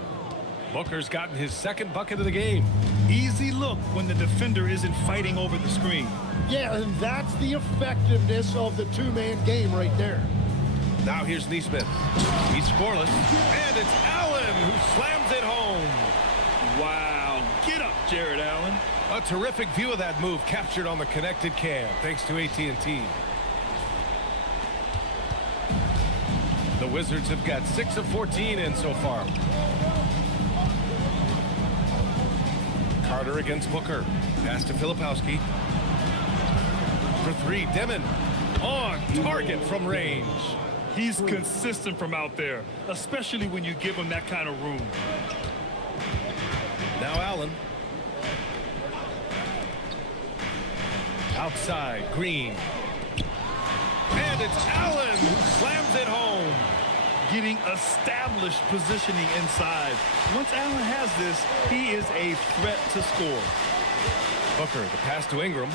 Booker's gotten his second bucket of the game. Easy look when the defender isn't fighting over the screen. Yeah, and that's the effectiveness of the two-man game right there. Now here's Nesmith. He's scoreless. And it's Allen who slams it home. Wow. Get up, Jared Allen. A terrific view of that move captured on the connected cam thanks to AT&T. The Wizards have got 6 of 14 in so far. Carter against Booker. Pass to Filipowski. For 3, Demon. On target from range. He's consistent from out there, especially when you give him that kind of room. Now Allen. Outside, Green. And it's Allen who slams it home. Getting established positioning inside. Once Allen has this, he is a threat to score. Booker, the pass to Ingram.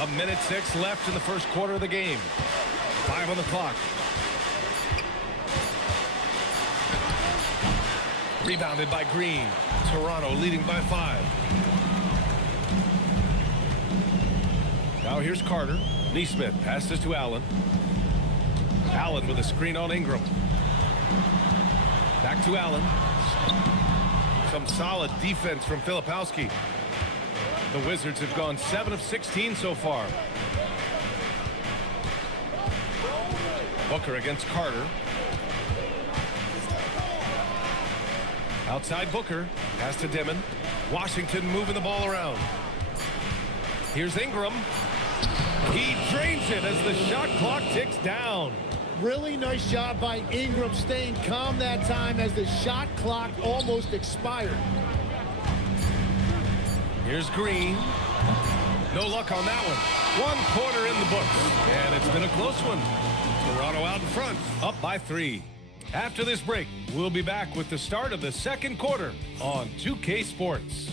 A minute 6 left in the first quarter of the game. 5 on the clock. Rebounded by Green. Toronto leading by 5. Now here's Carter. Nesmith passes to Allen. Allen with a screen on Ingram. Back to Allen. Some solid defense from Filipowski. The Wizards have gone 7 of 16 so far. Booker against Carter. Outside Booker. Pass to Dimon. Washington moving the ball around. Here's Ingram. He drains it as the shot clock ticks down. Really nice job by Ingram staying calm that time as the shot clock almost expired. Here's Green. No luck on that one. 1 quarter in the books, and it's been a close one. Toronto out in front, up by 3. After this break, we'll be back with the start of the second quarter on 2K Sports.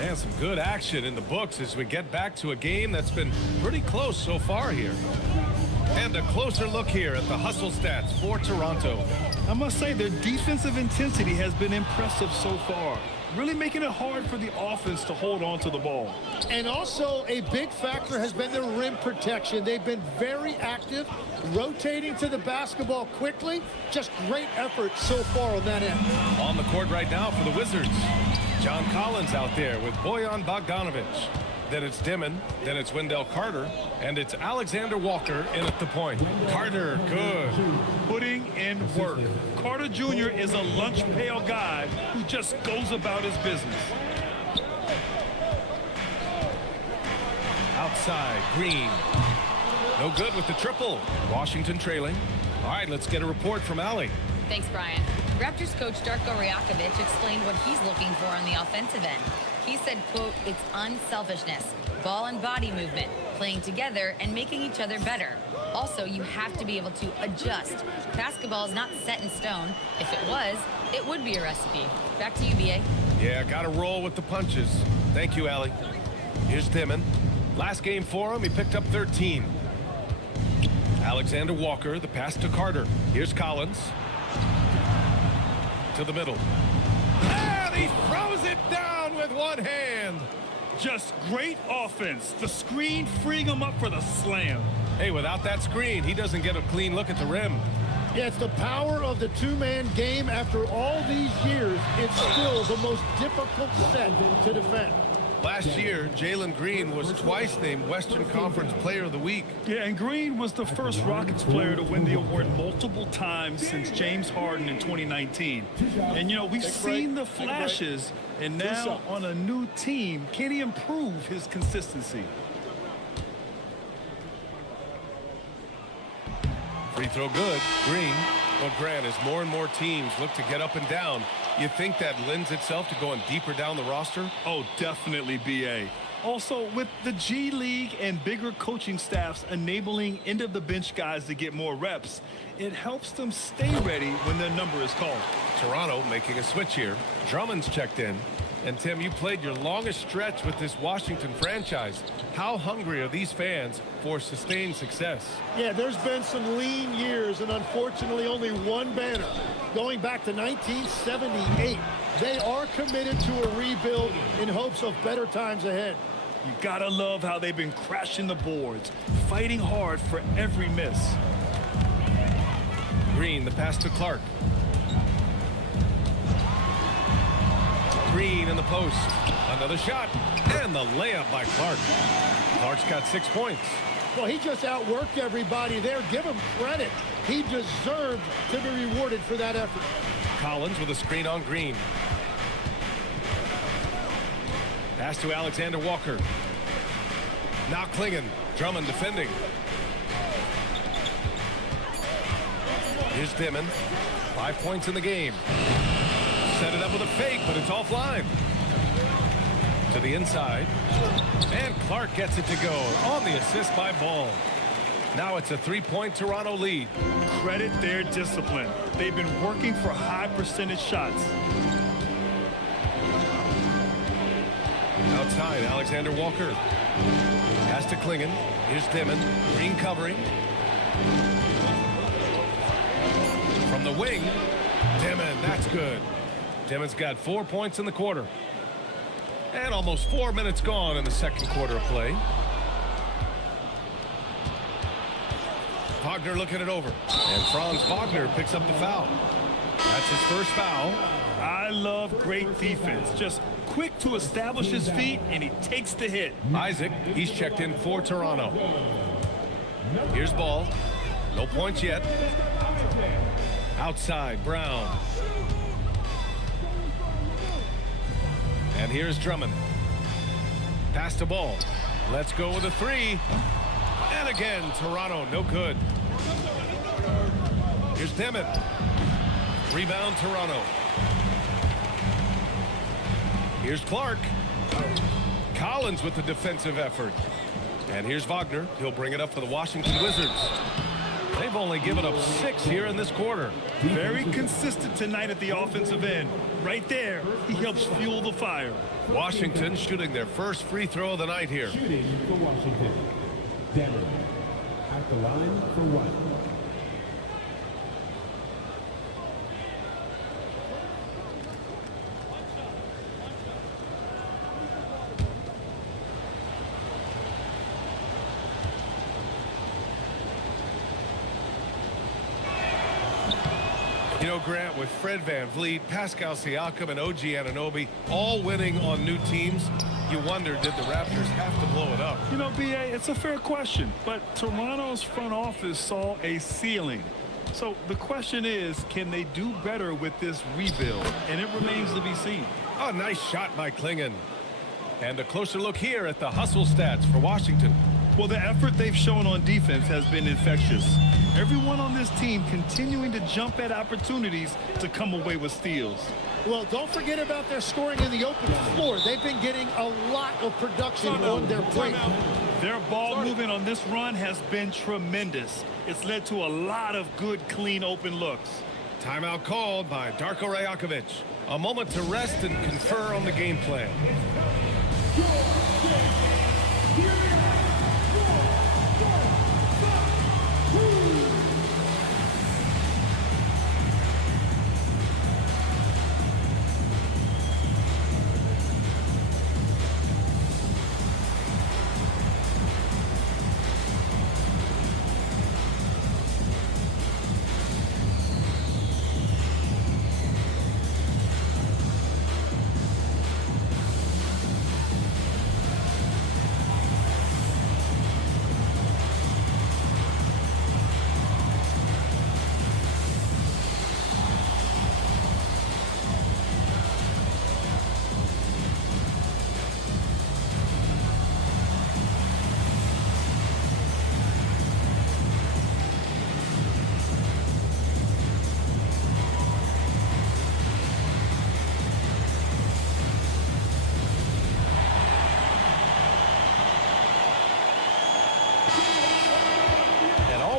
And some good action in the books as we get back to a game that's been pretty close so far here. And a closer look here at the hustle stats for Toronto. I must say their defensive intensity has been impressive so far, really making it hard for the offense to hold on to the ball. And also a big factor has been their rim protection. They've been very active, rotating to the basketball quickly. Just great effort so far on that end. On the court right now for the Wizards. John Collins out there with Bojan Bogdanovic. Then it's Dimon, then it's Wendell Carter, and it's Alexander Walker in at the point. Carter, good. Putting in work. Carter Jr. is a lunch pail guy who just goes about his business. Outside, Green. No good with the triple. Washington trailing. All right, let's get a report from Allie. Thanks, Brian. Raptors coach Darko Rajakovic explained what he's looking for on the offensive end. He said, quote, it's unselfishness, ball and body movement, playing together and making each other better. Also, you have to be able to adjust. Basketball is not set in stone. If it was, it would be a recipe. Back to you, B.A. Yeah, got to roll with the punches. Thank you, Allie. Here's Dimon. Last game for him, he picked up 13. Alexander Walker, the pass to Carter. Here's Collins. To the middle. And he throws it down with one hand. Just great offense. The screen freeing him up for the slam. Hey, without that screen, he doesn't get a clean look at the rim. Yeah, it's the power of the two-man game. After all these years, it's still the most difficult set to defend. Last year, Jalen Green was twice named Western Conference Player of the Week. Yeah, and Green was the first Rockets player to win the award multiple times since James Harden in 2019. And, you know, we've seen the flashes, and now on a new team, can he improve his consistency? Free throw good. Green. Well, Grant, as more and more teams look to get up and down, you think that lends itself to going deeper down the roster? Oh, definitely, B.A. Also, with the G League and bigger coaching staffs enabling end-of-the-bench guys to get more reps, it helps them stay ready when their number is called. Toronto making a switch here. Drummond's checked in. And, Tim, you played your longest stretch with this Washington franchise. How hungry are these fans for sustained success? Yeah, there's been some lean years and unfortunately only one banner. Going back to 1978, they are committed to a rebuild in hopes of better times ahead. You gotta love how they've been crashing the boards, fighting hard for every miss. Green, the pass to Clark. Green in the post. Another shot. And the layup by Clark. Clark's got 6 points. Well, he just outworked everybody there. Give him credit. He deserved to be rewarded for that effort. Collins with a screen on Green. Pass to Alexander Walker. Now Klingon. Drummond defending. Here's Dimon. 5 points in the game. Set it up with a fake, but it's offline. To the inside. And Clark gets it to go on the assist by Ball. Now it's a 3-point Toronto lead. Credit their discipline. They've been working for high percentage shots. Outside, Alexander Walker. Pass to Klingon. Here's Dimon. Green covering. From the wing, Dimon, that's good. Dimmon's got 4 points in the quarter. And almost 4 minutes gone in the second quarter of play. Wagner looking it over. And Franz Wagner picks up the foul. That's his first foul. I love great defense. Just quick to establish his feet, and he takes the hit. Isaac, he's checked in for Toronto. Here's Ball. No points yet. Outside, Brown. And here's Drummond. Pass to Ball. Let's go with a 3. And again, Toronto, no good. Here's Dimon. Rebound, Toronto. Here's Clark. Collins with the defensive effort. And here's Wagner. He'll bring it up for the Washington Wizards. They've only given up 6 here in this quarter. Very consistent tonight at the offensive end. Right there, he helps fuel the fire. Washington shooting their first free throw of the night here. Shooting for Washington. Denver at the line for 1. You know, Grant, with Fred VanVleet, Pascal Siakam, and OG Anunoby all winning on new teams, you wonder, did the Raptors have to blow it up? You know, B.A., it's a fair question, but Toronto's front office saw a ceiling. So the question is, can they do better with this rebuild? And it remains to be seen. Oh, nice shot by Klingon. And a closer look here at the hustle stats for Washington. Well, the effort they've shown on defense has been infectious. Everyone on this team continuing to jump at opportunities to come away with steals. Well, don't forget about their scoring in the open floor. They've been getting a lot of production on their break. Their ball movement on this run has been tremendous. It's led to a lot of good, clean, open looks. Timeout called by Darko Rajakovic. A moment to rest and confer on the game plan.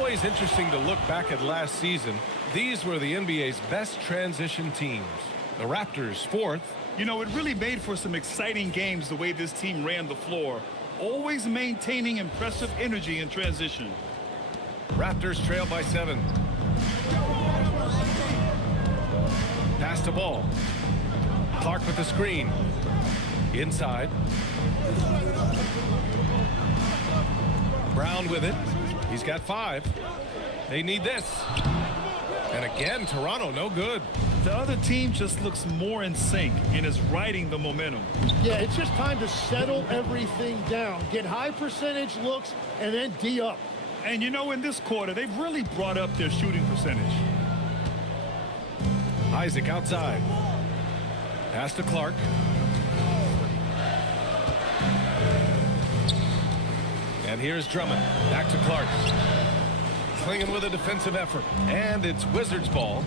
It's interesting to look back at last season. These were the NBA's best transition teams. The Raptors, 4th. You know, it really made for some exciting games the way this team ran the floor, always maintaining impressive energy in transition. Raptors trail by 7. Pass to Ball. Clark with the screen. Inside. Brown with it. He's got 5. They need this. And again, Toronto, no good. The other team just looks more in sync and is riding the momentum. Yeah, it's just time to settle everything down. Get high percentage looks and then D up. And you know, in this quarter, they've really brought up their shooting percentage. Isaac outside. Pass to Clark. And here's Drummond. Back to Clark. Klingon with a defensive effort. And it's Wizards ball.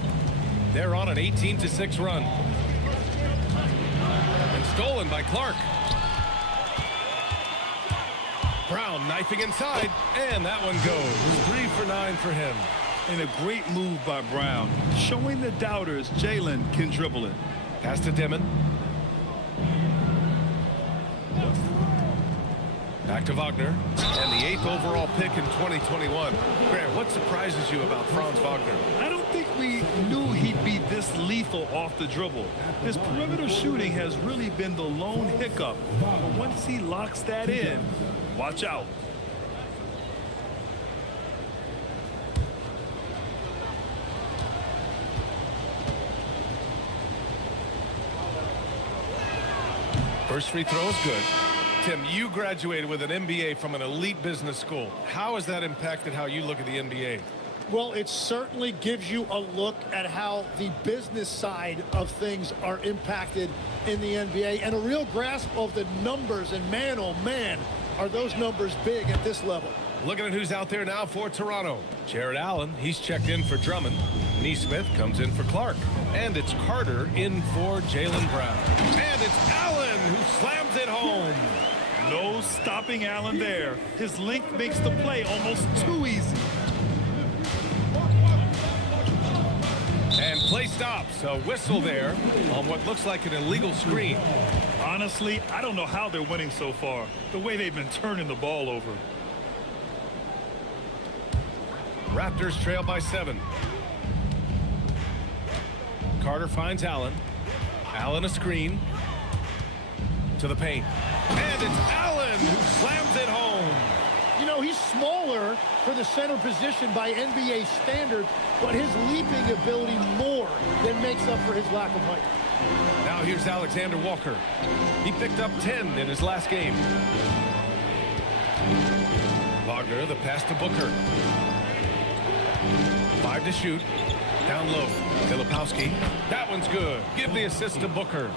They're on an 18-6 run. And stolen by Clark. Brown knifing inside, and that one goes. 3 for 9 for him. And a great move by Brown, showing the doubters Jalen can dribble it. Pass to Dimon. Back to Wagner, and the 8th overall pick in 2021. Grant, what surprises you about Franz Wagner? I don't think we knew he'd be this lethal off the dribble. His perimeter shooting has really been the lone hiccup. But once he locks that in, watch out. First free throw is good. Tim, you graduated with an MBA from an elite business school. How has that impacted how you look at the NBA? Well, it certainly gives you a look at how the business side of things are impacted in the NBA and a real grasp of the numbers. And man, oh man, are those numbers big at this level. Looking at who's out there now for Toronto. Jared Allen, he's checked in for Drummond. Nesmith comes in for Clark. And it's Carter in for Jaylen Brown. And it's Allen who slams it home. No stopping Allen there. His length makes the play almost too easy. And play stops. A whistle there on what looks like an illegal screen. Honestly, I don't know how they're winning so far. The way they've been turning the ball over. Raptors trail by 7. Carter finds Allen. Allen a screen. To the paint. And it's Allen who slams it home. You know, he's smaller for the center position by NBA standards, but his leaping ability more than makes up for his lack of height. Now here's Alexander Walker. He picked up 10 in his last game. Wagner, the pass to Booker. 5 to shoot. Down low. Filipowski. That one's good. Give the assist to Booker.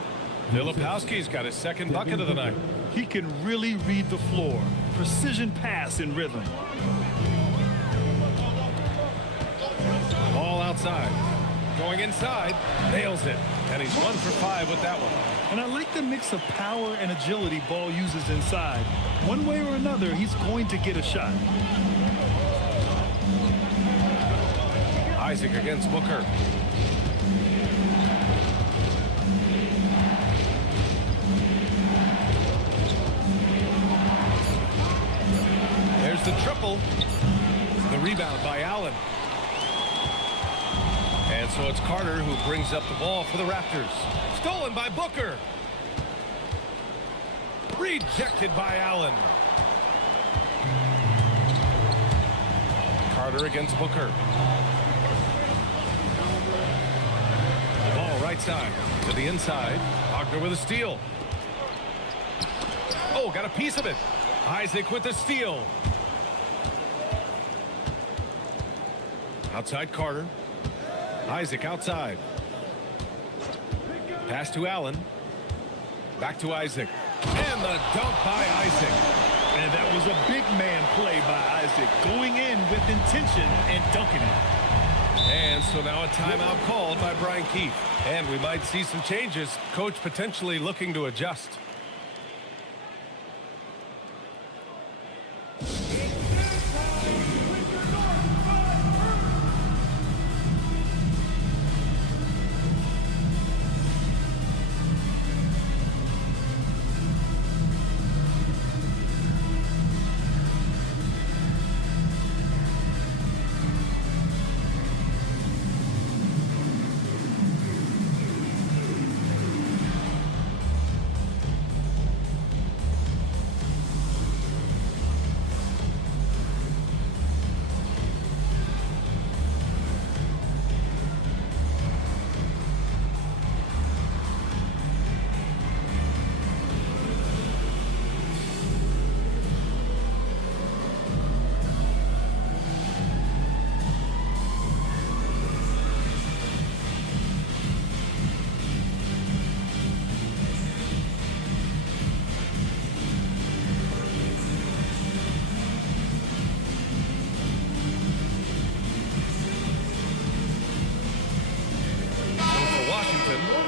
Filipowski's got his second bucket of the night. He can really read the floor. Precision pass in rhythm. Ball outside. Going inside. Nails it. And he's 1 for 5 with that one. And I like the mix of power and agility Ball uses inside. One way or another, he's going to get a shot. Isaac against Booker. There's the triple. The rebound by Allen. And so it's Carter who brings up the ball for the Raptors. Stolen by Booker. Rejected by Allen. Carter against Booker. Ball right side to the inside. Wagner with a steal. Oh, got a piece of it. Isaac with the steal. Outside Carter. Isaac outside. Pass to Allen. Back to Isaac. And the dunk by Isaac. And that was a big man play by Isaac. Going in with intention and dunking it. And so now a timeout called by Brian Keefe. And we might see some changes. Coach potentially looking to adjust.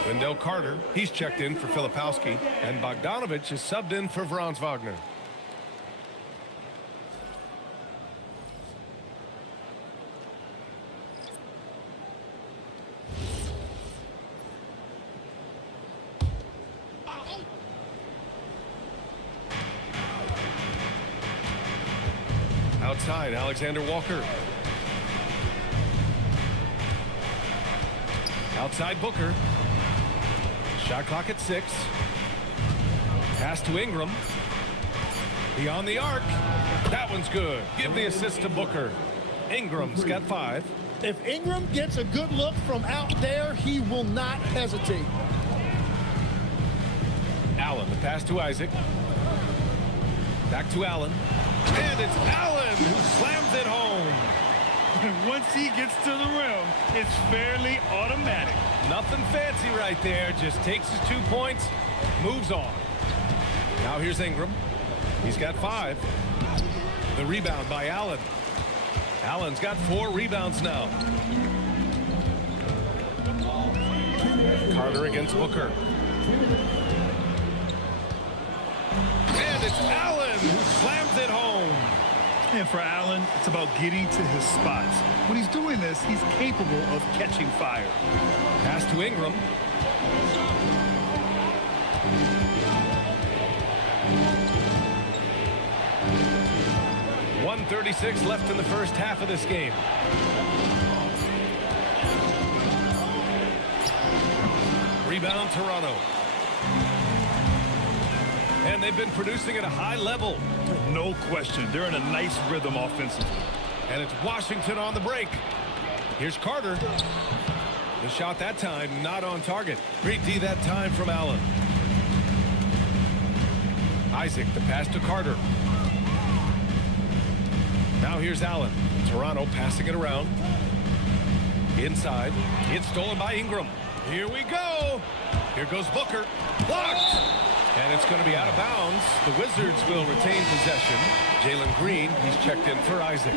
Wendell Carter, he's checked in for Filipowski, and Bogdanovich is subbed in for Franz Wagner. outside, Alexander Walker. Outside Booker. Shot clock at 6. Pass to Ingram. Beyond the arc. That one's good. Give the assist to Booker. Ingram's got 5. If Ingram gets a good look from out there, he will not hesitate. Allen, the pass to Isaac. Back to Allen. And it's Allen who slams it home. Once he gets to the rim, it's fairly automatic. Nothing fancy right there. Just takes his 2 points, moves on. Now here's Ingram. He's got 5. The rebound by Allen. Allen's got 4 rebounds now. Carter against Booker. And it's Allen who slams it home. And for Allen, it's about getting to his spots. When he's doing this, he's capable of catching fire. Pass to Ingram. .136 left in the first half of this game. Rebound, Toronto. And they've been producing at a high level. No question. They're in a nice rhythm offensively. And it's Washington on the break. Here's Carter. The shot that time not on target. Great D that time from Allen. Isaac, the pass to Carter. Now here's Allen. Toronto passing it around. Inside. It's stolen by Ingram. Here we go. Here goes Booker. Blocked. And it's going to be out of bounds. The Wizards will retain possession. Jalen Green, he's checked in for Isaac.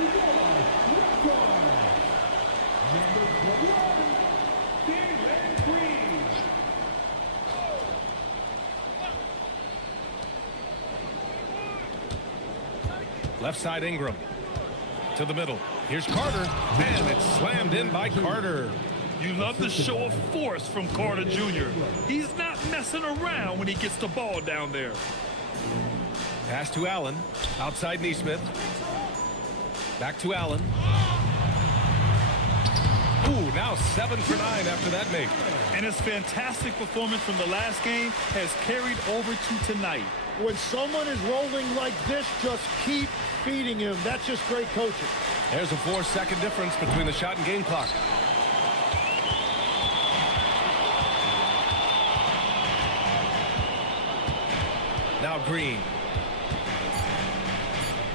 Left side Ingram. To the middle. Here's Carter. And it's slammed in by Carter. You love the show of force from Carter Jr. He's not messing around when he gets the ball down there. Pass to Allen. Outside Neesmith. Back to Allen. Ooh, now 7 for 9 after that make. And his fantastic performance from the last game has carried over to tonight. When someone is rolling like this, just keep feeding him. That's just great coaching. There's a 4-second difference between the shot and game clock. Now Green.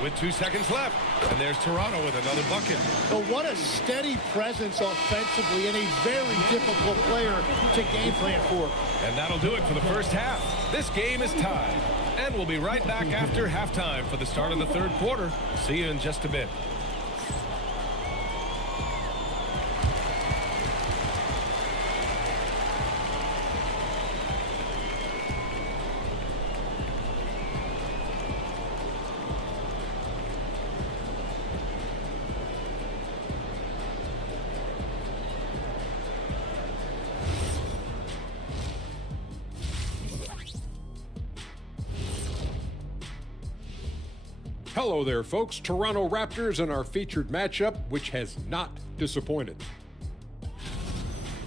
With 2 seconds left. And there's Toronto with another bucket. But what a steady presence offensively and a very difficult player to game plan for. And that'll do it for the first half. This game is tied. And we'll be right back after halftime for the start of the third quarter. See you in just a bit. Hello there, folks. Toronto Raptors and our featured matchup, which has not disappointed.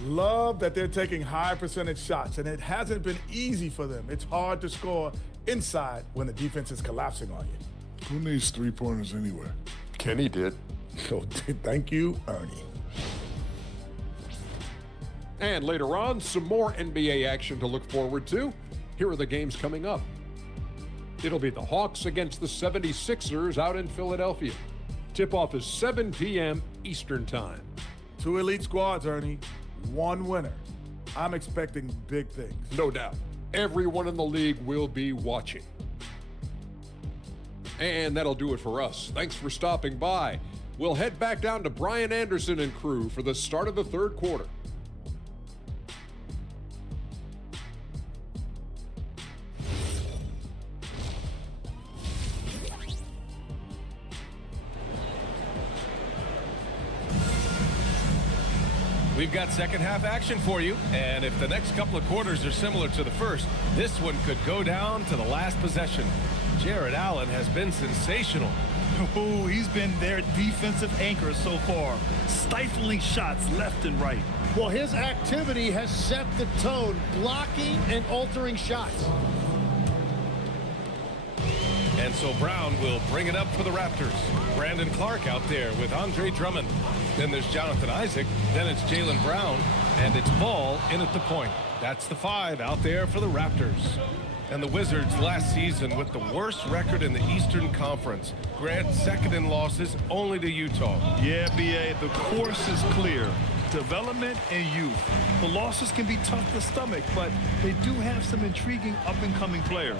Love that they're taking high percentage shots, and it hasn't been easy for them. It's hard to score inside when the defense is collapsing on you. Who needs three-pointers anyway? Kenny did. So thank you, Ernie. And later on, some more NBA action to look forward to. Here are the games coming up. It'll be the Hawks against the 76ers out in Philadelphia. Tip-off is 7 p.m. Eastern Time. 2 elite squads, Ernie. 1 winner. I'm expecting big things. No doubt. Everyone in the league will be watching. And that'll do it for us. Thanks for stopping by. We'll head back down to Brian Anderson and crew for the start of the third quarter. We've got second half action for you, and if the next couple of quarters are similar to the first, this one could go down to the last possession. Jared Allen has been sensational. Oh, he's been their defensive anchor so far, stifling shots left and right. Well, his activity has set the tone, blocking and altering shots. And so Brown will bring it up for the Raptors. Brandon Clark out there with Andre Drummond. Then there's Jonathan Isaac. Then it's Jaylen Brown. And it's Ball in at the point. That's the 5 out there for the Raptors. And the Wizards last season with the worst record in the Eastern Conference. Grant second in losses only to Utah. Yeah, B.A., the course is clear. Development and youth. The losses can be tough to stomach, but they do have some intriguing up-and-coming players.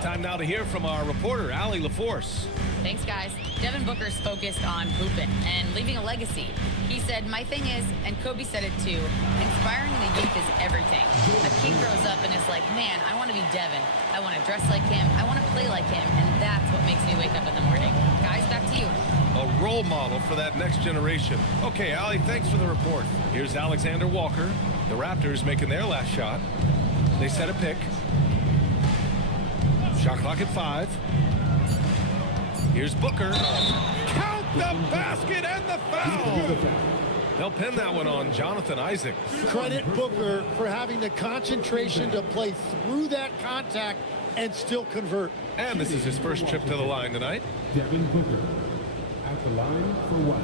Time now to hear from our reporter, Allie LaForce. Thanks, guys. Devin Booker's focused on hooping and leaving a legacy. He said, my thing is, and Kobe said it too, inspiring the youth is everything. A kid grows up and is like, man, I want to be Devin. I want to dress like him. I want to play like him. And that's what makes me wake up in the morning. Guys, back to you. A role model for that next generation. Okay, Allie, thanks for the report. Here's Alexander Walker. The Raptors making their last shot. They set a pick. Shot clock at 5. Here's Booker. Count the basket and the foul. They'll pin that one on Jonathan Isaac. Credit Booker for having the concentration to play through that contact and still convert. And this is his first trip to the line tonight. Devin Booker at the line for 1.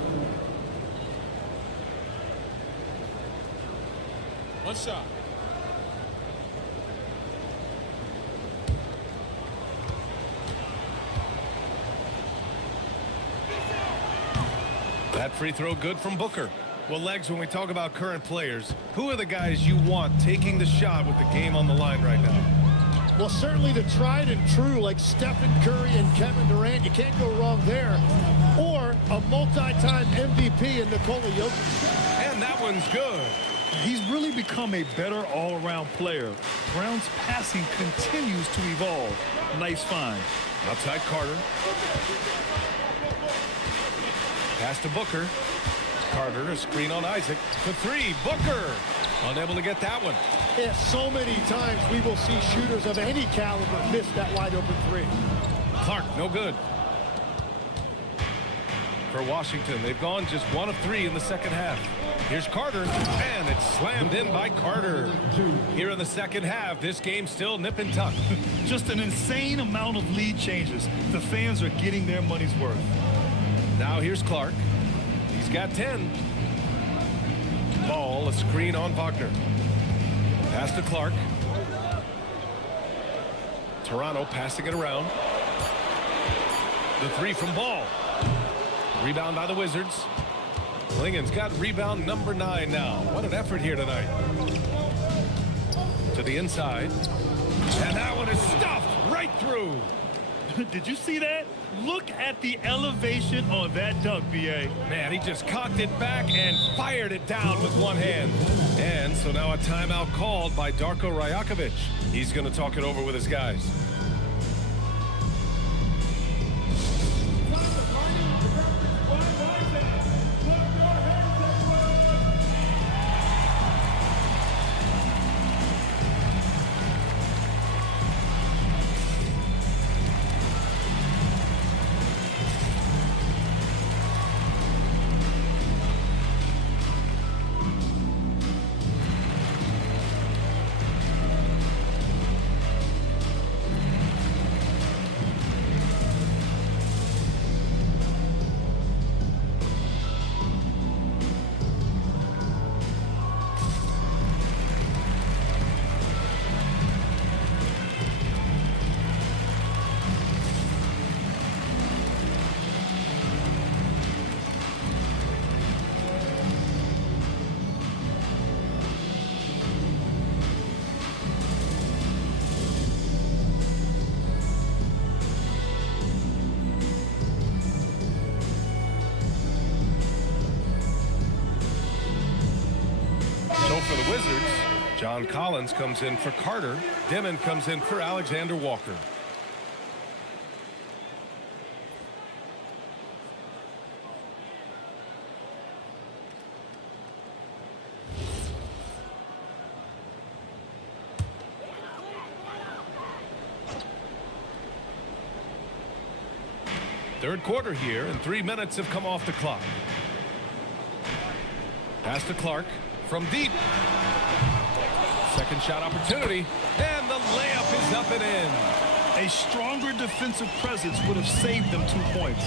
One shot. That free throw good from Booker. Well, Legs, when we talk about current players, who are the guys you want taking the shot with the game on the line right now? Well, certainly the tried and true like Stephen Curry and Kevin Durant. You can't go wrong there. Or a multi-time MVP in Nikola Jokic. And that one's good. He's really become a better all-around player. Brown's passing continues to evolve. Nice find. Outside Carter. Pass to Booker. Carter, a screen on Isaac. For 3, Booker. Unable to get that one. Yeah, so many times we will see shooters of any caliber miss that wide open 3. Clark, no good. For Washington, they've gone just 1 of 3 in the second half. Here's Carter, and it's slammed in by Carter. Here in the second half, this game's still nip and tuck. Just an insane amount of lead changes. The fans are getting their money's worth. Now here's Clark. He's got 10. Ball, a screen on Wagner. Pass to Clark. Toronto passing it around. The 3 from Ball. Rebound by the Wizards. Lingen's got rebound number 9 now. What an effort here tonight. To the inside. And that one is stuffed right through. Did you see that? Look at the elevation on that dunk, B.A. Man, he just cocked it back and fired it down with one hand. And so now a timeout called by Darko Rajakovic. He's going to talk it over with his guys. For the Wizards, John Collins comes in for Carter. Dimon comes in for Alexander Walker. Third quarter here, and 3 minutes have come off the clock. Pass to Clark from deep. Second shot opportunity, and the layup is up and in. A stronger defensive presence would have saved them 2 points.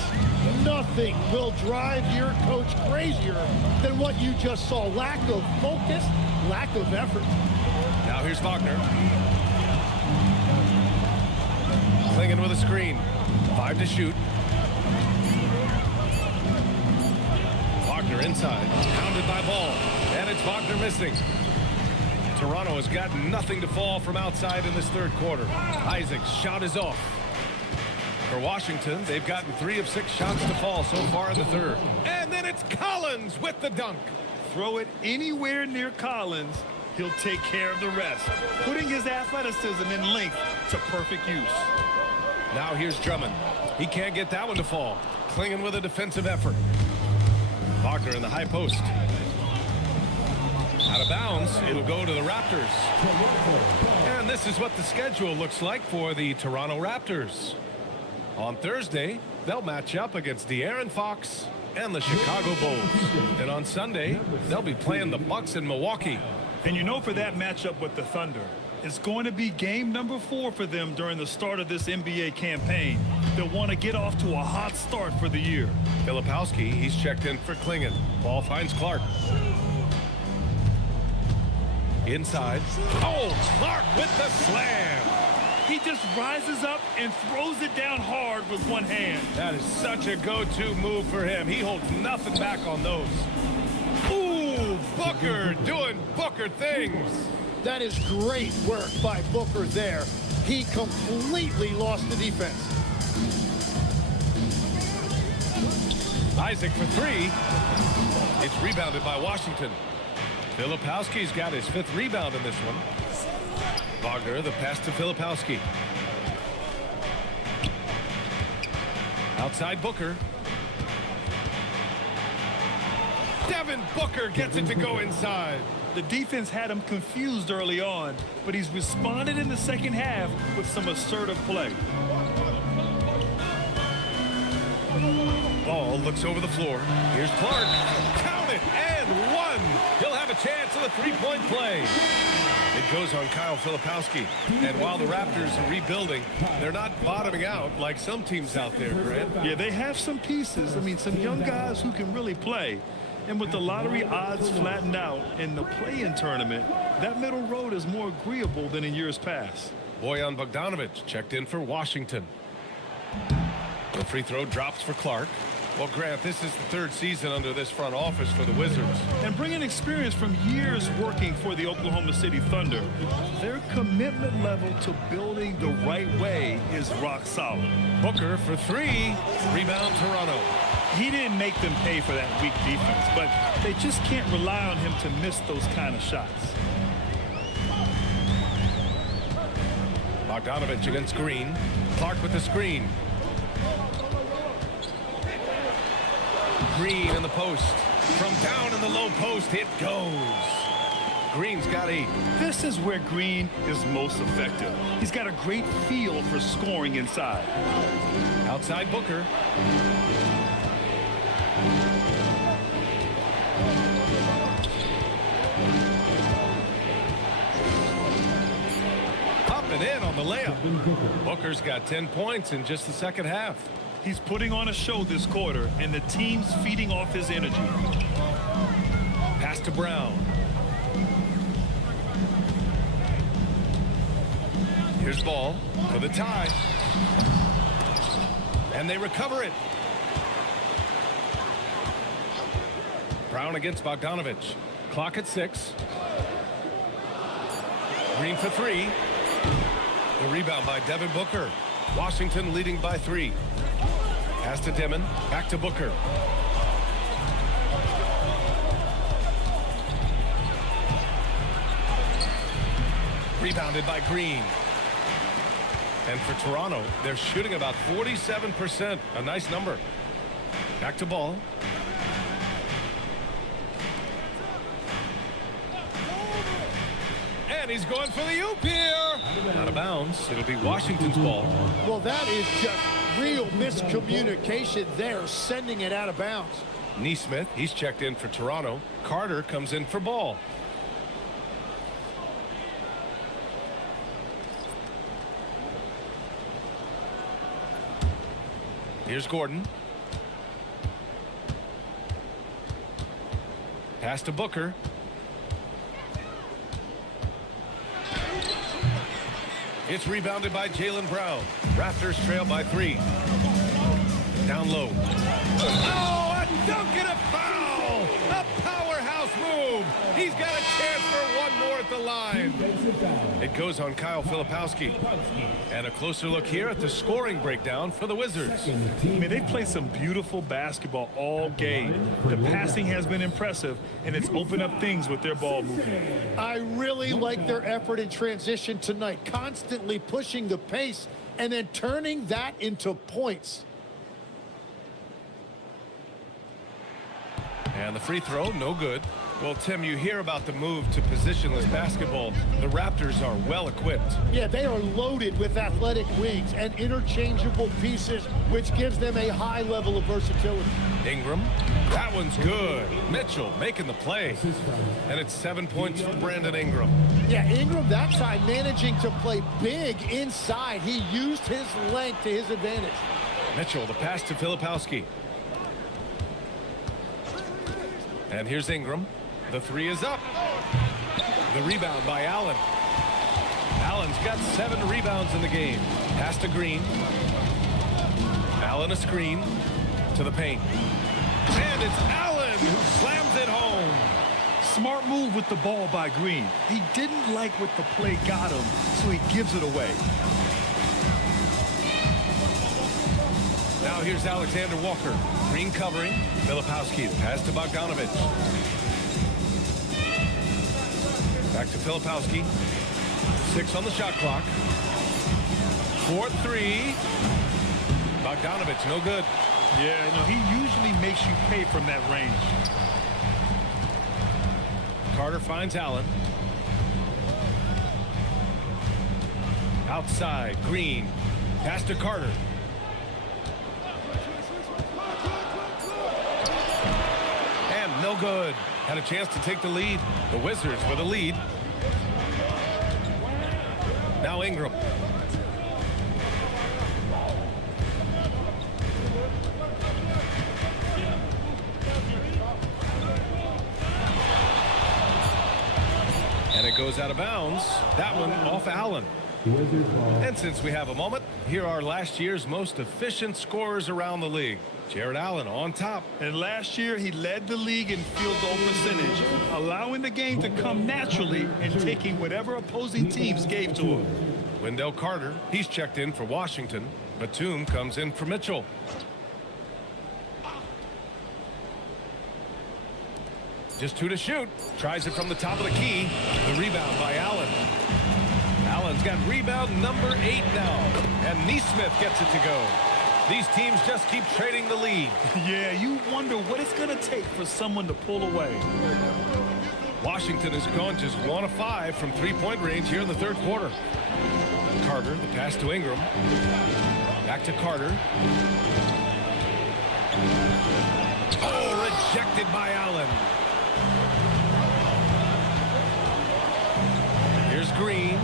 Nothing will drive your coach crazier than what you just saw. Lack of focus, lack of effort. Now here's Wagner. Clingan with a screen. 5 to shoot. Wagner inside. Pounded by Ball. And it's Wagner missing. Toronto has got nothing to fall from outside in this third quarter. Isaac's shot is off. For Washington, they've gotten 3 of 6 shots to fall so far in the third. And then it's Collins with the dunk. Throw it anywhere near Collins, he'll take care of the rest, putting his athleticism and length to perfect use. Now here's Drummond. He can't get that one to fall. Clingan with a defensive effort. Wagner in the high post. Out of bounds, it'll go to the Raptors. And this is what the schedule looks like for the Toronto Raptors. On Thursday, they'll match up against De'Aaron Fox and the Chicago Bulls. And on Sunday, they'll be playing the Bucks in Milwaukee. And you know, for that matchup with the Thunder, it's going to be game number 4 for them during the start of this NBA campaign. They'll want to get off to a hot start for the year. Filipowski, he's checked in for Clingan. Ball finds Clark. Inside. Oh, Clark with the slam. He just rises up and throws it down hard with one hand. That is such a go-to move for him. He holds nothing back on those. Ooh, Booker doing Booker things. That is great work by Booker there. He completely lost the defense. Isaac for 3. It's rebounded by Washington. Filipowski's got his 5th rebound in this one. Wagner, the pass to Filipowski. Outside Booker. Devin Booker gets it to go inside. The defense had him confused early on, but he's responded in the second half with some assertive play. Ball looks over the floor. Here's Clark. Count it, and 1. He'll have a chance of a 3-point play. It goes on Kyle Filipowski. And while the Raptors are rebuilding, they're not bottoming out like some teams out there, Grant. Yeah, they have some pieces. I mean, some young guys who can really play. And with the lottery odds flattened out in the play-in tournament, that middle road is more agreeable than in years past. Bojan Bogdanovic checked in for Washington. The free throw drops for Clark. Well, Grant, this is the 3rd season under this front office for the Wizards. And bringing experience from years working for the Oklahoma City Thunder, their commitment level to building the right way is rock solid. Booker for 3. Rebound Toronto. He didn't make them pay for that weak defense, but they just can't rely on him to miss those kind of shots. Bogdanovic against Green. Clark with the screen. Green in the post. From down in the low post, it goes. Green's got 8. This is where Green is most effective. He's got a great feel for scoring inside. Outside Booker. Up and in on the layup. Booker's got 10 points in just the second half. He's putting on a show this quarter, and the team's feeding off his energy. Pass to Brown. Here's Ball for the tie. And they recover it. Brown against Bogdanovic. Clock at 6. Green for 3. The rebound by Devin Booker. Washington leading by 3. Pass to Demon. Back to Booker. Rebounded by Green. And for Toronto, they're shooting about 47%. A nice number. Back to Ball. And he's going for the oop here. Out of bounds. It'll be Washington's ball. Well, that is just real miscommunication there, sending it out of bounds. Neesmith, he's checked in for Toronto. Carter comes in for Ball. Here's Gordon. Pass to Booker. It's rebounded by Jaylen Brown. Raptors trail by 3. Down low. Oh, a dunk and a foul! A powerhouse move! He's got a chance for one more at the line. It goes on Kyle Filipowski. And a closer look here at the scoring breakdown for the Wizards. I mean, they play some beautiful basketball all game. The passing has been impressive, and it's opened up things with their ball movement. I really like their effort in transition tonight, constantly pushing the pace and then turning that into points. And the free throw, no good. Well, Tim, you hear about the move to positionless basketball. The Raptors are well equipped. Yeah, they are loaded with athletic wings and interchangeable pieces, which gives them a high level of versatility. Ingram, that one's good. Mitchell making the play. And it's 7 points for Brandon Ingram. Yeah, Ingram that time managing to play big inside. He used his length to his advantage. Mitchell, the pass to Filipowski. And here's Ingram. The 3 is up. The rebound by Allen. Allen's got 7 rebounds in the game. Pass to Green. Allen a screen to the paint. And it's Allen who slams it home. Smart move with the ball by Green. He didn't like what the play got him, so he gives it away. Now here's Alexander Walker. Green covering. Filipowski. Pass to Bogdanovich. Back to Filipowski. 6 on the shot clock. 4-3. Bogdanovich, no good. Yeah, no, he usually makes you pay from that range. Carter finds Allen. Outside, Green. Pass to Carter. And no good. Had a chance to take the lead. The Wizards with a lead. Now Ingram. And it goes out of bounds. That one off Allen. And since we have a moment, here are last year's most efficient scorers around the league. Jared Allen on top. And last year, he led the league in field goal percentage, allowing the game to come naturally and taking whatever opposing teams gave to him. Wendell Carter, he's checked in for Washington. Batum comes in for Mitchell. Just 2 to shoot. Tries it from the top of the key. The rebound by Allen. Allen's got rebound number 8 now. And Neesmith gets it to go. These teams just keep trading the lead. Yeah, you wonder what it's going to take for someone to pull away. Washington has gone just 1 of 5 from three-point range here in the third quarter. Carter, the pass to Ingram. Back to Carter. Oh, rejected by Allen. Here's Green.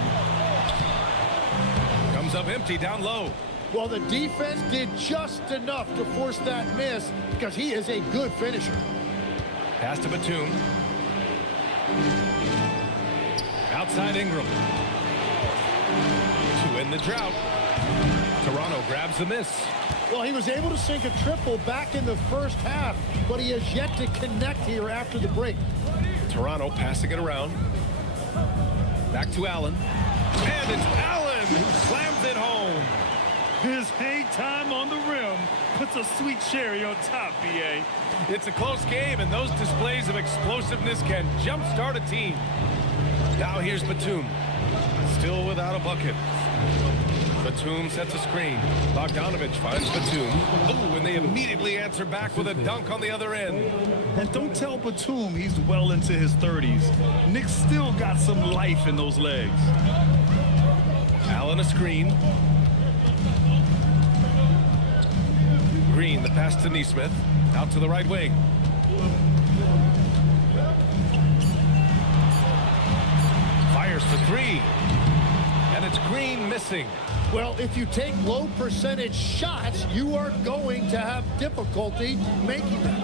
Comes up empty down low. Well, the defense did just enough to force that miss because he is a good finisher. Pass to Batum. Outside Ingram. To end the drought. Toronto grabs the miss. Well, he was able to sink a triple back in the first half, but he has yet to connect here after the break. Toronto passing it around. Back to Allen. And it's Allen who slams it home. His hang time on the rim puts a sweet cherry on top, B.A. It's a close game, and those displays of explosiveness can jumpstart a team. Now here's Batum. Still without a bucket. Batum sets a screen. Bogdanovich finds Batum. Oh, and they immediately answer back with a dunk on the other end. And don't tell Batum he's well into his 30s. Nick's still got some life in those legs. Allen a screen. Green, the pass to Neesmith. Out to the right wing. Fires for three. And it's Green missing. Well, if you take low percentage shots, you are going to have difficulty making them.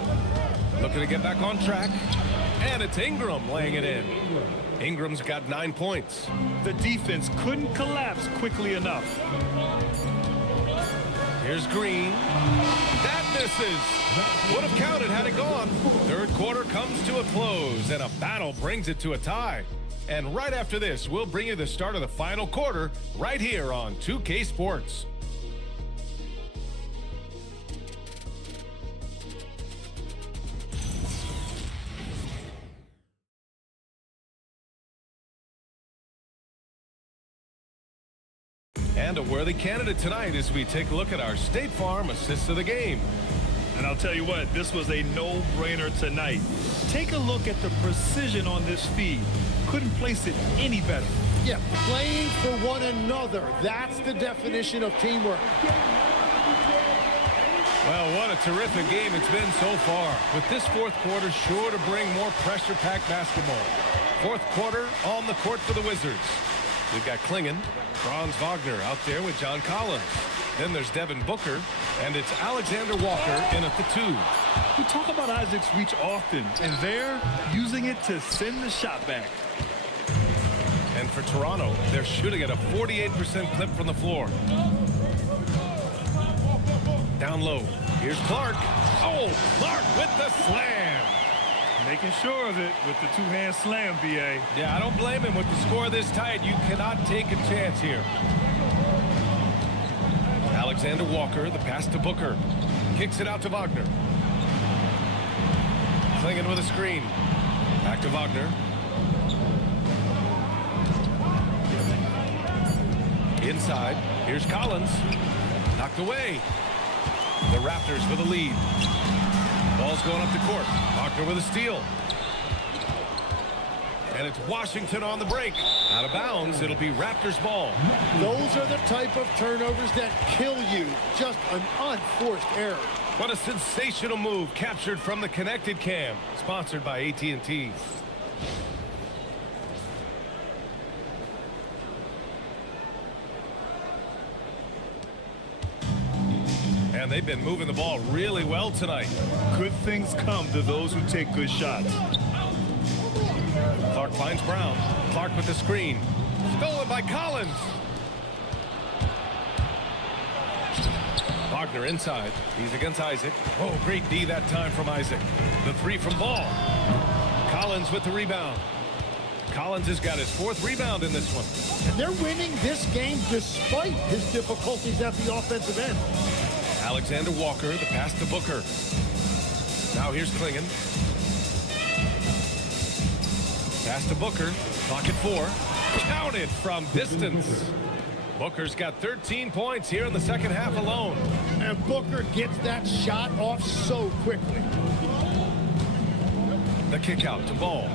Looking to get back on track. And it's Ingram laying it in. Ingram's got 9 points. The defense couldn't collapse quickly enough. Here's Green. That misses. Would have counted had it gone. Third quarter comes to a close, and a battle brings it to a tie. And right after this, we'll bring you the start of the final quarter right here on 2K Sports. And a worthy candidate tonight as we take a look at our State Farm assists of the game. And I'll tell you what, this was a no-brainer tonight. Take a look at the precision on this feed. Couldn't place it any better. Yeah, playing for one another. That's the definition of teamwork. Well, what a terrific game it's been so far. With this fourth quarter sure to bring more pressure-packed basketball. Fourth quarter on the court for the Wizards. We've got Klingon, Franz Wagner out there with John Collins. Then there's Devin Booker, and it's Alexander Walker in at the 2. We talk about Isaac's reach often, and they're using it to send the shot back. And for Toronto, they're shooting at a 48% clip from the floor. Down low. Here's Clark. Oh, Clark with the slam. Making sure of it with the two-hand slam, B.A. Yeah, I don't blame him with the score this tight. You cannot take a chance here. Alexander Walker, the pass to Booker. Kicks it out to Wagner. Klingon with a screen. Back to Wagner. Inside. Here's Collins. Knocked away. The Raptors with a lead. Ball's going up the court. Wagner with a steal. And it's Washington on the break. Out of bounds. It'll be Raptors ball. Those are the type of turnovers that kill you. Just an unforced error. What a sensational move captured from the Connected Cam. Sponsored by AT&T. And they've been moving the ball really well tonight. Good things come to those who take good shots. Clark finds Brown. Clark with the screen. Stolen by Collins. Wagner inside. He's against Isaac. Oh, great D that time from Isaac. The three from Ball. Collins with the rebound. Collins has got his 4th rebound in this one. And they're winning this game despite his difficulties at the offensive end. Alexander Walker, the pass to Booker. Now here's Klingon. Pass to Booker. Clock at 4. Counted from distance. Booker's got 13 points here in the second half alone. And Booker gets that shot off so quickly. The kick out to Ball.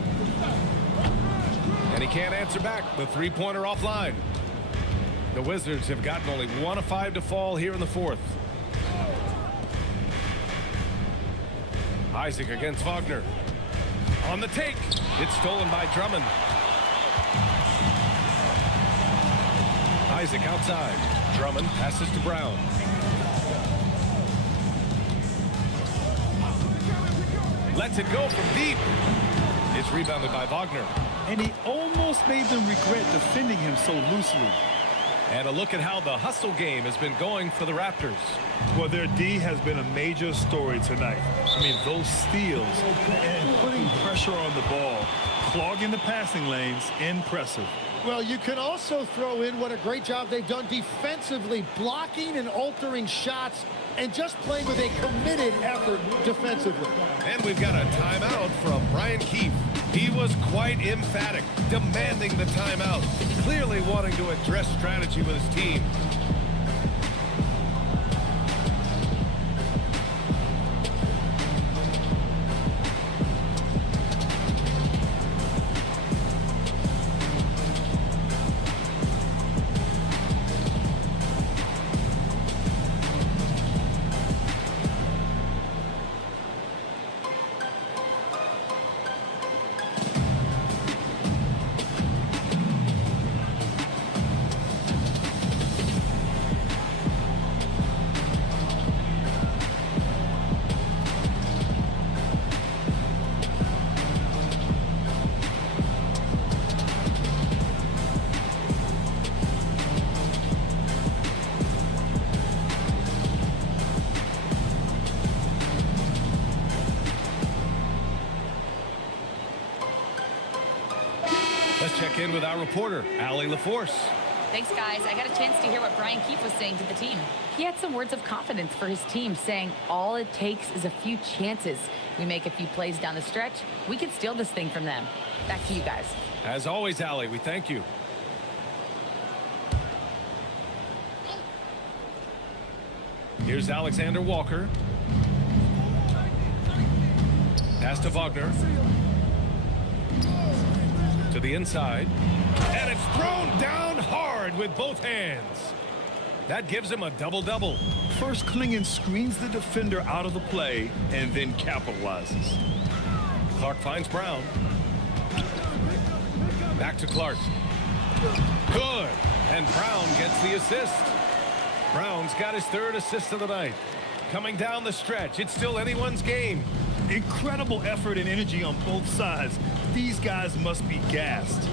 And he can't answer back. The three-pointer offline. The Wizards have gotten only 1 of 5 to fall here in the 4th. Isaac against Wagner. On the take. It's stolen by Drummond. Isaac outside. Drummond passes to Brown. Lets it go from deep. It's rebounded by Wagner. And he almost made them regret defending him so loosely. And a look at how the hustle game has been going for the Raptors. Well, their D has been a major story tonight. I mean, those steals and putting pressure on the ball, clogging the passing lanes, impressive. Well, you can also throw in what a great job they've done defensively, blocking and altering shots and just playing with a committed effort defensively. And we've got a timeout from Brian Keefe. He was quite emphatic, demanding the timeout, clearly wanting to address strategy with his team. Let's check in with our reporter, Allie LaForce. Thanks, guys. I got a chance to hear what Brian Keefe was saying to the team. He had some words of confidence for his team, saying all it takes is a few chances. We make a few plays down the stretch, we could steal this thing from them. Back to you guys. As always, Allie, we thank you. Here's Alexander Walker. Pass to Wagner. To the inside. And it's thrown down hard with both hands. That gives him a double-double. First, Clingan screens the defender out of the play and then capitalizes. Clark finds Brown. Back to Clark. Good. And Brown gets the assist. Brown's got his third assist of the night. Coming down the stretch, it's still anyone's game. Incredible effort and energy on both sides. These guys must be gassed.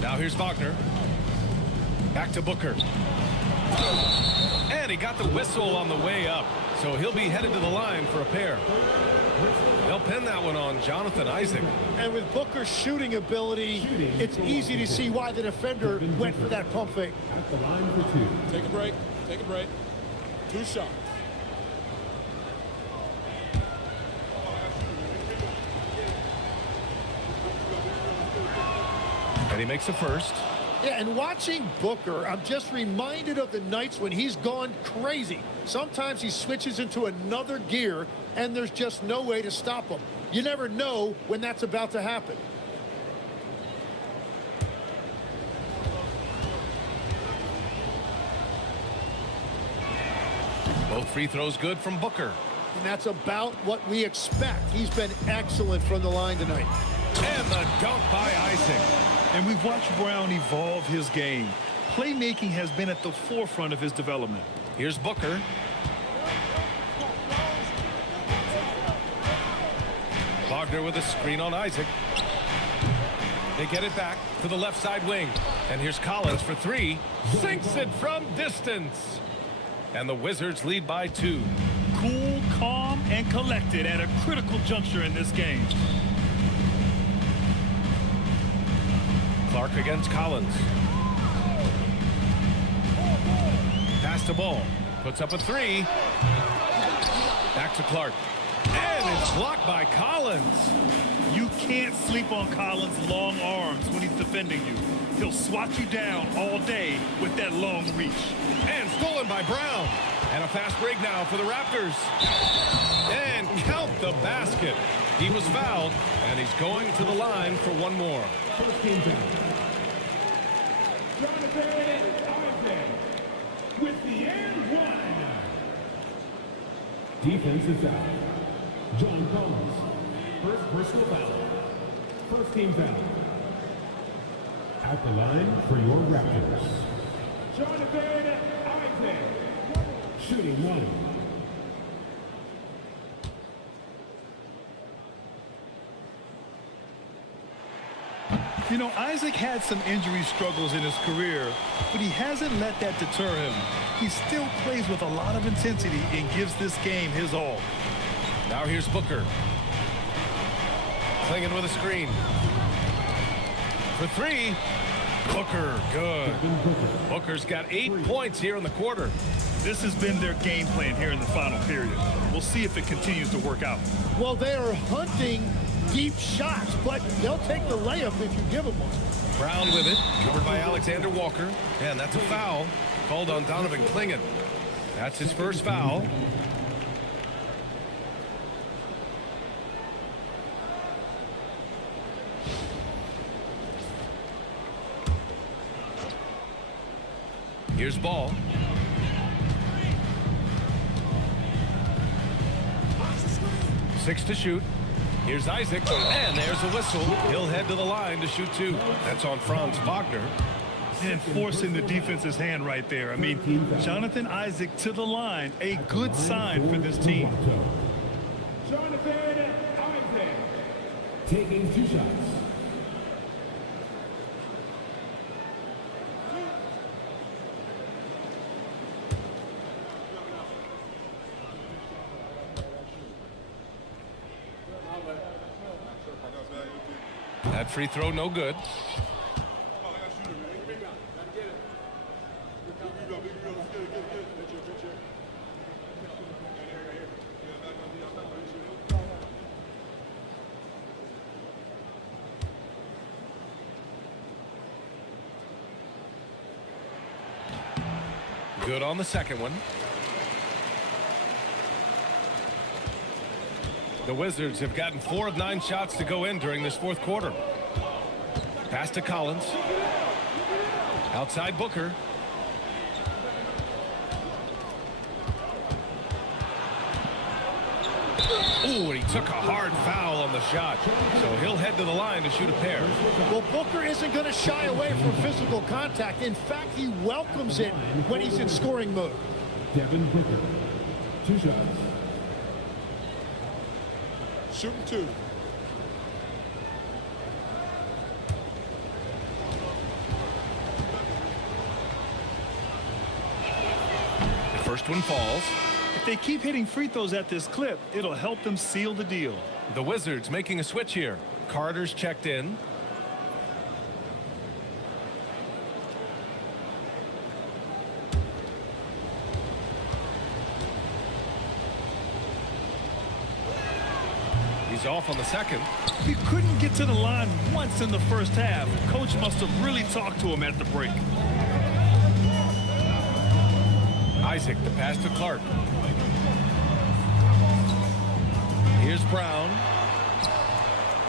Now here's Wagner. Back to Booker. And he got the whistle on the way up, so he'll be headed to the line for a pair. They'll pin that one on Jonathan Isaac. And with Booker's shooting ability, it's easy to see why the defender went for that pump fake. At the line for two. Take a break. Take a break. 2 shots. And he makes the first. Yeah, and watching Booker, I'm just reminded of the nights when he's gone crazy. Sometimes he switches into another gear, and there's just no way to stop him. You never know when that's about to happen. Both free throws good from Booker. And that's about what we expect. He's been excellent from the line tonight. And the dunk by Isaac. And we've watched Brown evolve his game. Playmaking has been at the forefront of his development. Here's Booker. Wagner with a screen on Isaac. They get it back to the left side wing. And here's Collins for three. Sinks it from distance. And the Wizards lead by 2. Cool, calm, and collected at a critical juncture in this game. Clark against Collins. Pass to Ball. Puts up a 3. Back to Clark. And it's blocked by Collins. You can't sleep on Collins' long arms when he's defending you. He'll swat you down all day with that long reach. And stolen by Brown. And a fast break now for the Raptors. And count the basket. He was fouled, and he's going to the line for one more. First team foul. Jonathan Isaac with the and one. Defensive foul. John Collins. First personal foul. First team foul. At the line for your Raptors. Jonathan Isaac. Shooting 1. You know, Isaac had some injury struggles in his career, but he hasn't let that deter him. He still plays with a lot of intensity and gives this game his all. Now here's Booker. Clingan with a screen. For 3. Booker, good. Booker's got 8 points here in the quarter. This has been their game plan here in the final period. We'll see if it continues to work out. Well, they are hunting deep shots, but they'll take the layup if you give them one. Brown with it, covered by Alexander Walker. And that's a foul called on Donovan Clingan. That's his first foul. Here's Ball. Six to shoot. Here's Isaac, and there's a whistle. He'll head to the line to shoot 2. That's on Franz Wagner. And forcing the defense's hand right there. I mean, Jonathan Isaac to the line, a good sign for this team. Jonathan Isaac taking 2 shots. That That free throw no good. Good on the second one. The Wizards have gotten 4 of 9 shots to go in during this fourth quarter. Pass to Collins. Outside Booker. Ooh, and he took a hard foul on the shot. So he'll head to the line to shoot a pair. Well, Booker isn't going to shy away from physical contact. In fact, he welcomes it when he's in scoring mode. Devin Booker, 2 shots. Shooting 2. The first one falls. If they keep hitting free throws at this clip, it'll help them seal the deal. The Wizards making a switch here. Carter's checked in. He's off on the second. He couldn't get to the line once in the first half. Coach must have really talked to him at the break. Isaac, the pass to Clark. Here's Brown.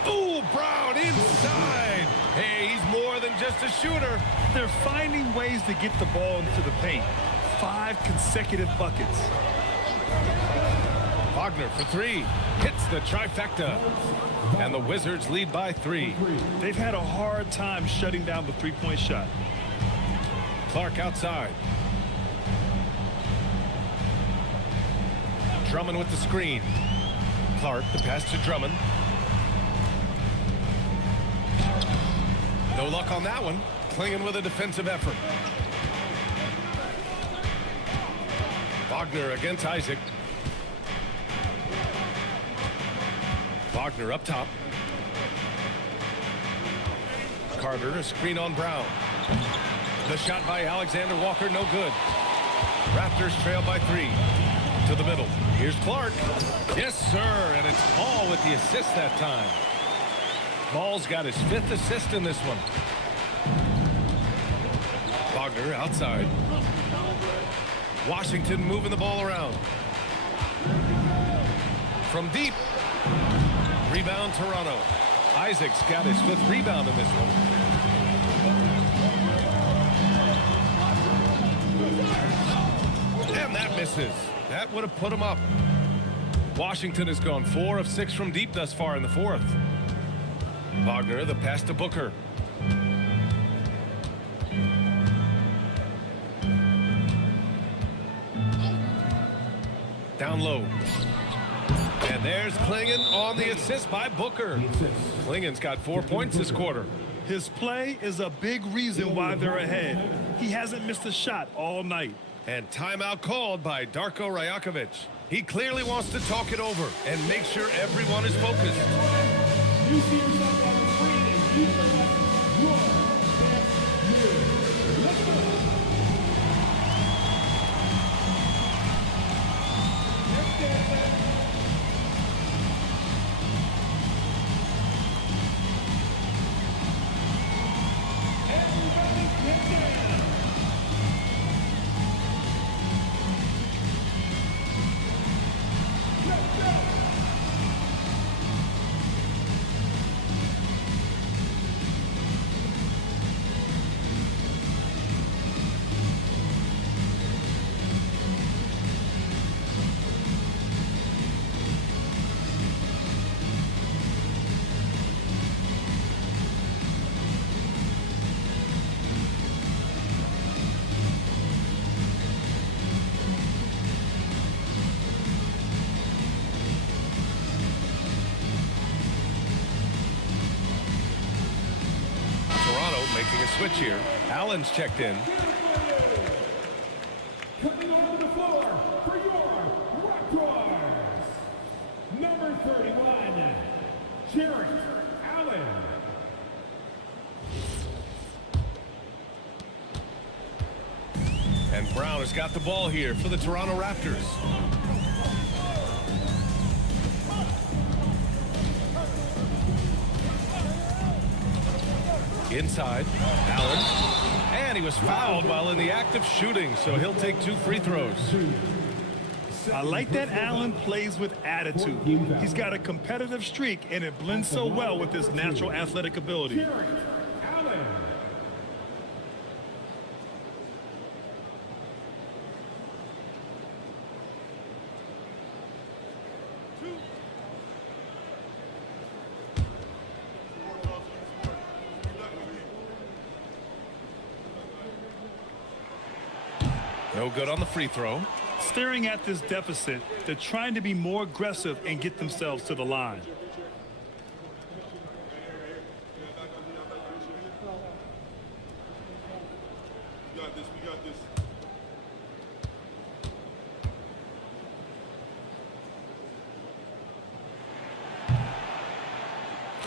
Ooh, Brown inside. Hey, he's more than just a shooter. They're finding ways to get the ball into the paint. 5 consecutive buckets. Wagner for 3. Hits the trifecta. And the Wizards lead by 3. They've had a hard time shutting down the three-point shot. Clark outside. Drummond with the screen. Clark, the pass to Drummond. No luck on that one. Klingon with a defensive effort. Wagner against Isaac. Wagner up top. Carter, a screen on Brown. The shot by Alexander Walker, no good. Raptors trail by 3. To the middle. Here's Clark. Yes, sir. And it's Ball with the assist that time. Ball's got his 5th assist in this one. Wagner outside. Washington moving the ball around. From deep. Rebound Toronto. Isaac's got his 5th rebound in this one. And that misses. That would have put him up. Washington has gone 4 of 6 from deep thus far in the 4th. Wagner, the pass to Booker. Down low. And there's Klingon on the assist by Booker. Klingon's got 4 points this quarter. His play is a big reason why they're ahead. He hasn't missed a shot all night. And timeout called by Darko Rajakovic. He clearly wants to talk it over and make sure everyone is focused. You see yourself on the screen and you select your best year. Let's go. Making a switch here. Allen's checked in. Coming onto the floor for your Raptors, number 31, Jarrett Allen. And Brown has got the ball here for the Toronto Raptors. Inside, Allen. And he was fouled while in the act of shooting, so he'll take 2 free throws. I like that Allen plays with attitude. He's got a competitive streak, and it blends so well with his natural athletic ability. No good on the free throw. Staring at this deficit, they're trying to be more aggressive and get themselves to the line. We got this.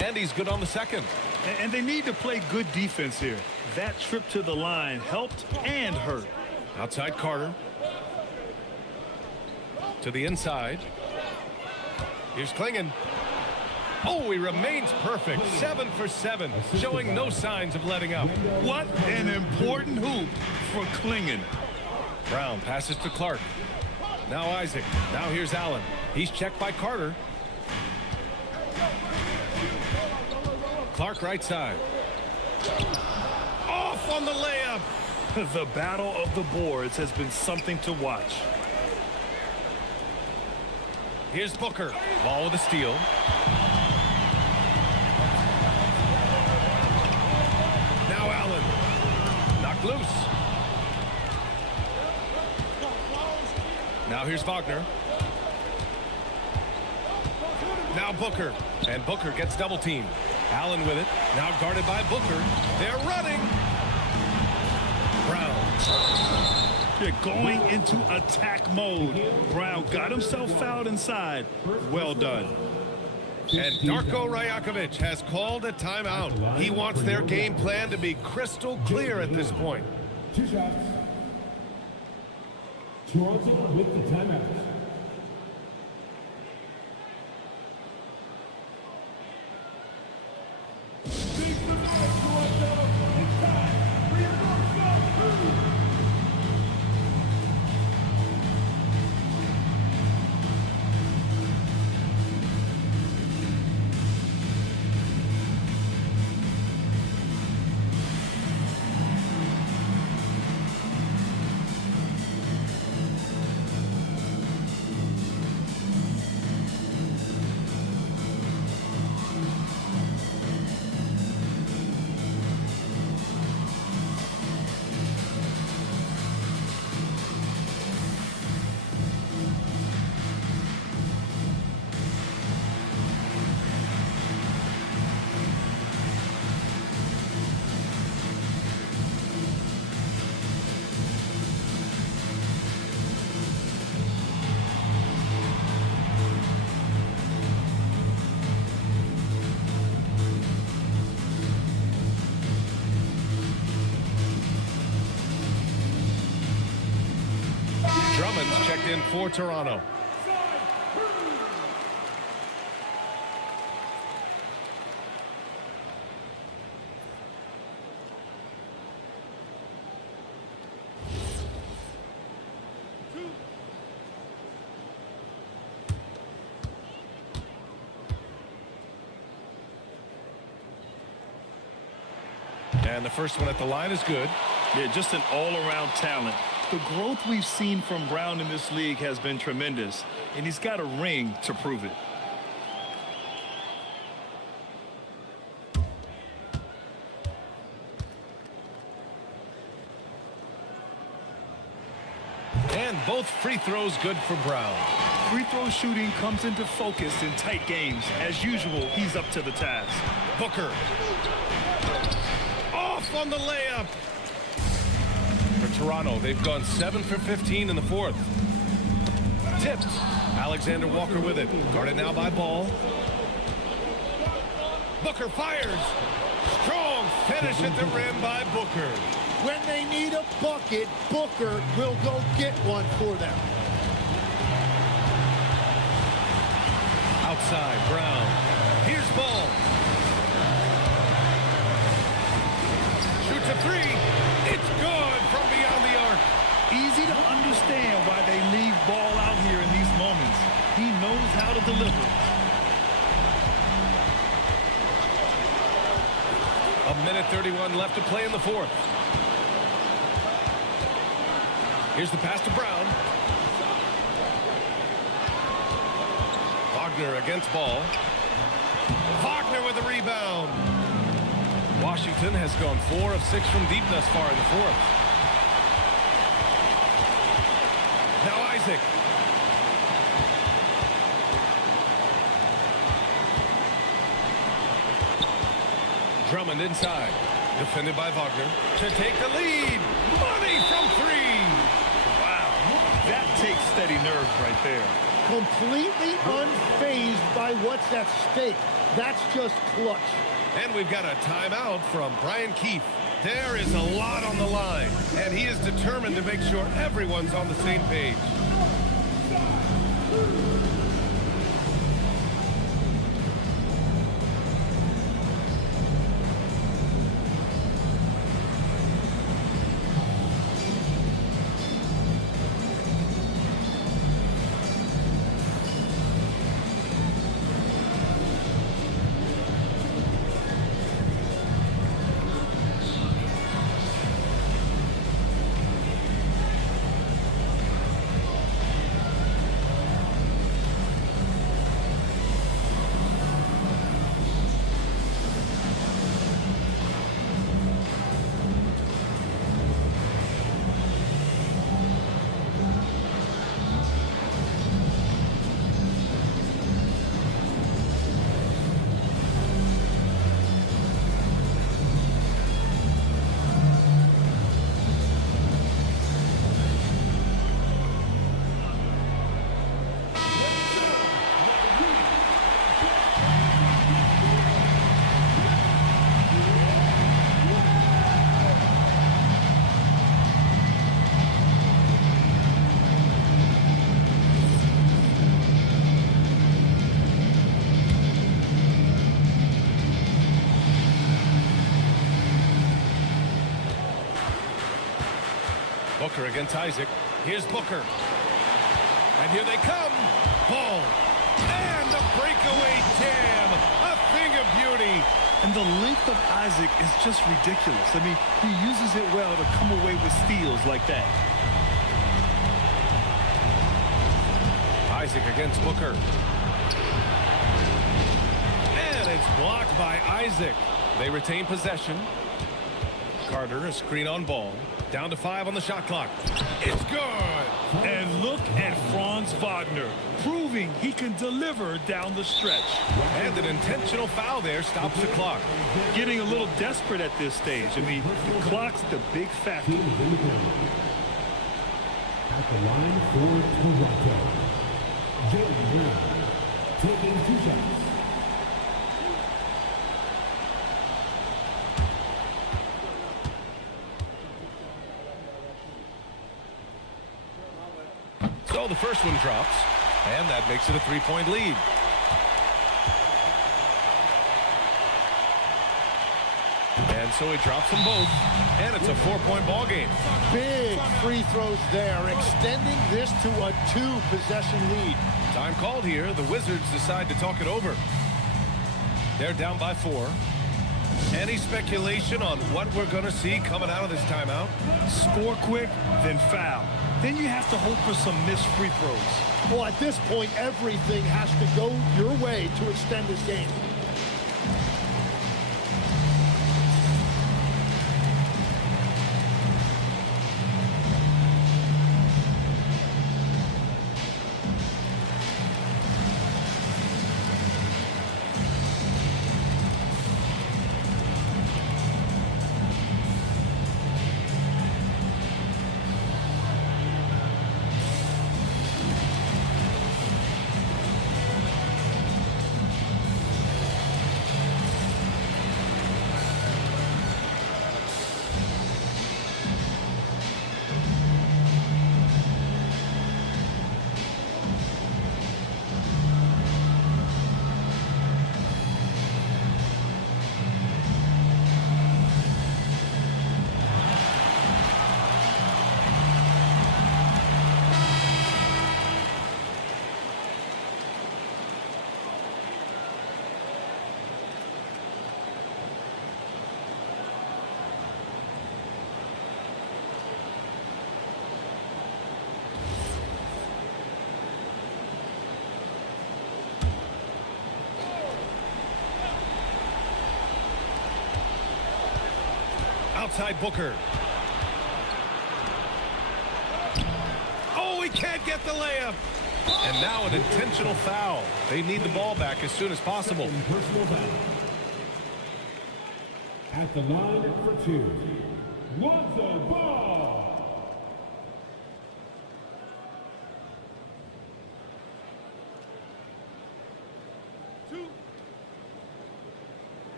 And he's good on the second. And they need to play good defense here. That trip to the line helped and hurt. Outside Carter. To the inside. Here's Klingon. Oh, he remains perfect. 7 for 7, showing no signs of letting up. What an important hoop for Klingon. Brown passes to Clark. Now Isaac. Now here's Allen. He's checked by Carter. Clark right side. Off on the layup. The battle of the boards has been something to watch. Here's Booker. Ball with a steal. Now Allen. Knocked loose. Now here's Wagner. Now Booker. And Booker gets double teamed. Allen with it. Now guarded by Booker. They're running. Brown. They're going into attack mode. Brown got himself fouled inside. Well done. And Darko Rajakovic has called a timeout. He wants their game plan to be crystal clear at this point. 2 shots. Toronto with the timeout. Drummond's checked in for Toronto. And the first one at the line is good. Yeah, just an all-around talent. The growth we've seen from Brown in this league has been tremendous, and he's got a ring to prove it. And both free throws good for Brown. Free throw shooting comes into focus in tight games. As usual, he's up to the task. Booker. Off on the layup. For Toronto, they've gone 7 for 15 in the fourth. Tipped. Alexander Walker with it. Guarded now by Ball. Booker fires. Strong Finish at the rim by Booker. When they need a bucket, Booker will go get one for them. Outside, Brown. Here's Ball. Shoots a three. It's good from beyond the arc. Easy to understand why they leave Ball out here in these moments. He knows how to deliver. A minute 31 left to play in the fourth. Here's the pass to Brown. Wagner against Ball. Wagner with a rebound. Washington has gone 4 of 6 from deep thus far in the fourth. Now Isaac. Drummond inside. Defended by Wagner. To take the lead. Money from 3. Wow. That takes steady nerves right there. Completely unfazed by what's at stake. That's just clutch. And we've got a timeout from Brian Keefe. There is a lot on the line, and he is determined to make sure everyone's on the same page. Booker against Isaac. Here's Booker. And here they come. Ball. And a breakaway jam. A thing of beauty. And the length of Isaac is just ridiculous. I mean, he uses it well to come away with steals like that. Isaac against Booker. And it's blocked by Isaac. They retain possession. Carter, a screen on Ball. Down to 5 on the shot clock. It's good. And look at Franz Wagner, proving he can deliver down the stretch. And an intentional foul there stops the clock. Getting a little desperate at this stage. I mean, the clock's the big factor. At the line for Toronto, Jaylen Brown taking 2 shots. So the first one drops, and that makes it a 3-point lead. And so he drops them both, and it's a 4-point ball game. Big free throws there, extending this to a 2-possession lead. Time called here. The Wizards decide to talk it over. They're down by 4. Any speculation on what we're going to see coming out of this timeout? Score quick, then foul. Then you have to hope for some missed free throws. Well, at this point, everything has to go your way to extend this game. outside Booker. Oh, he can't get the layup. And now an intentional foul. They need the ball back as soon as possible. Personal foul. At the line for two, Lonzo Ball.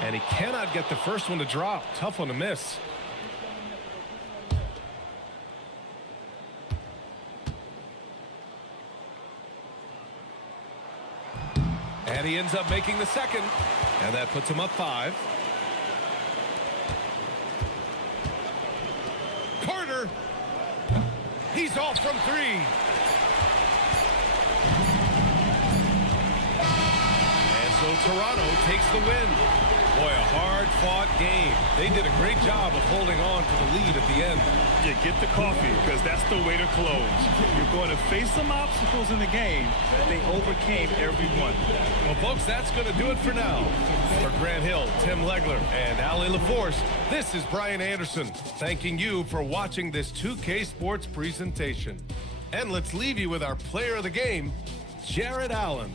And he cannot get the first one to drop. Tough one to miss. And he ends up making the second. And that puts him up 5. Carter. He's off from 3. And so Toronto takes the win. Boy, a hard-fought game. They did a great job of holding on to the lead at the end. Yeah, get the coffee, because that's the way to close. You're going to face some obstacles in the game. They overcame every one. Well, folks, that's going to do it for now. For Grant Hill, Tim Legler, and Ali LaForce, this is Brian Anderson, thanking you for watching this 2K Sports presentation. And let's leave you with our player of the game, Jarrett Allen.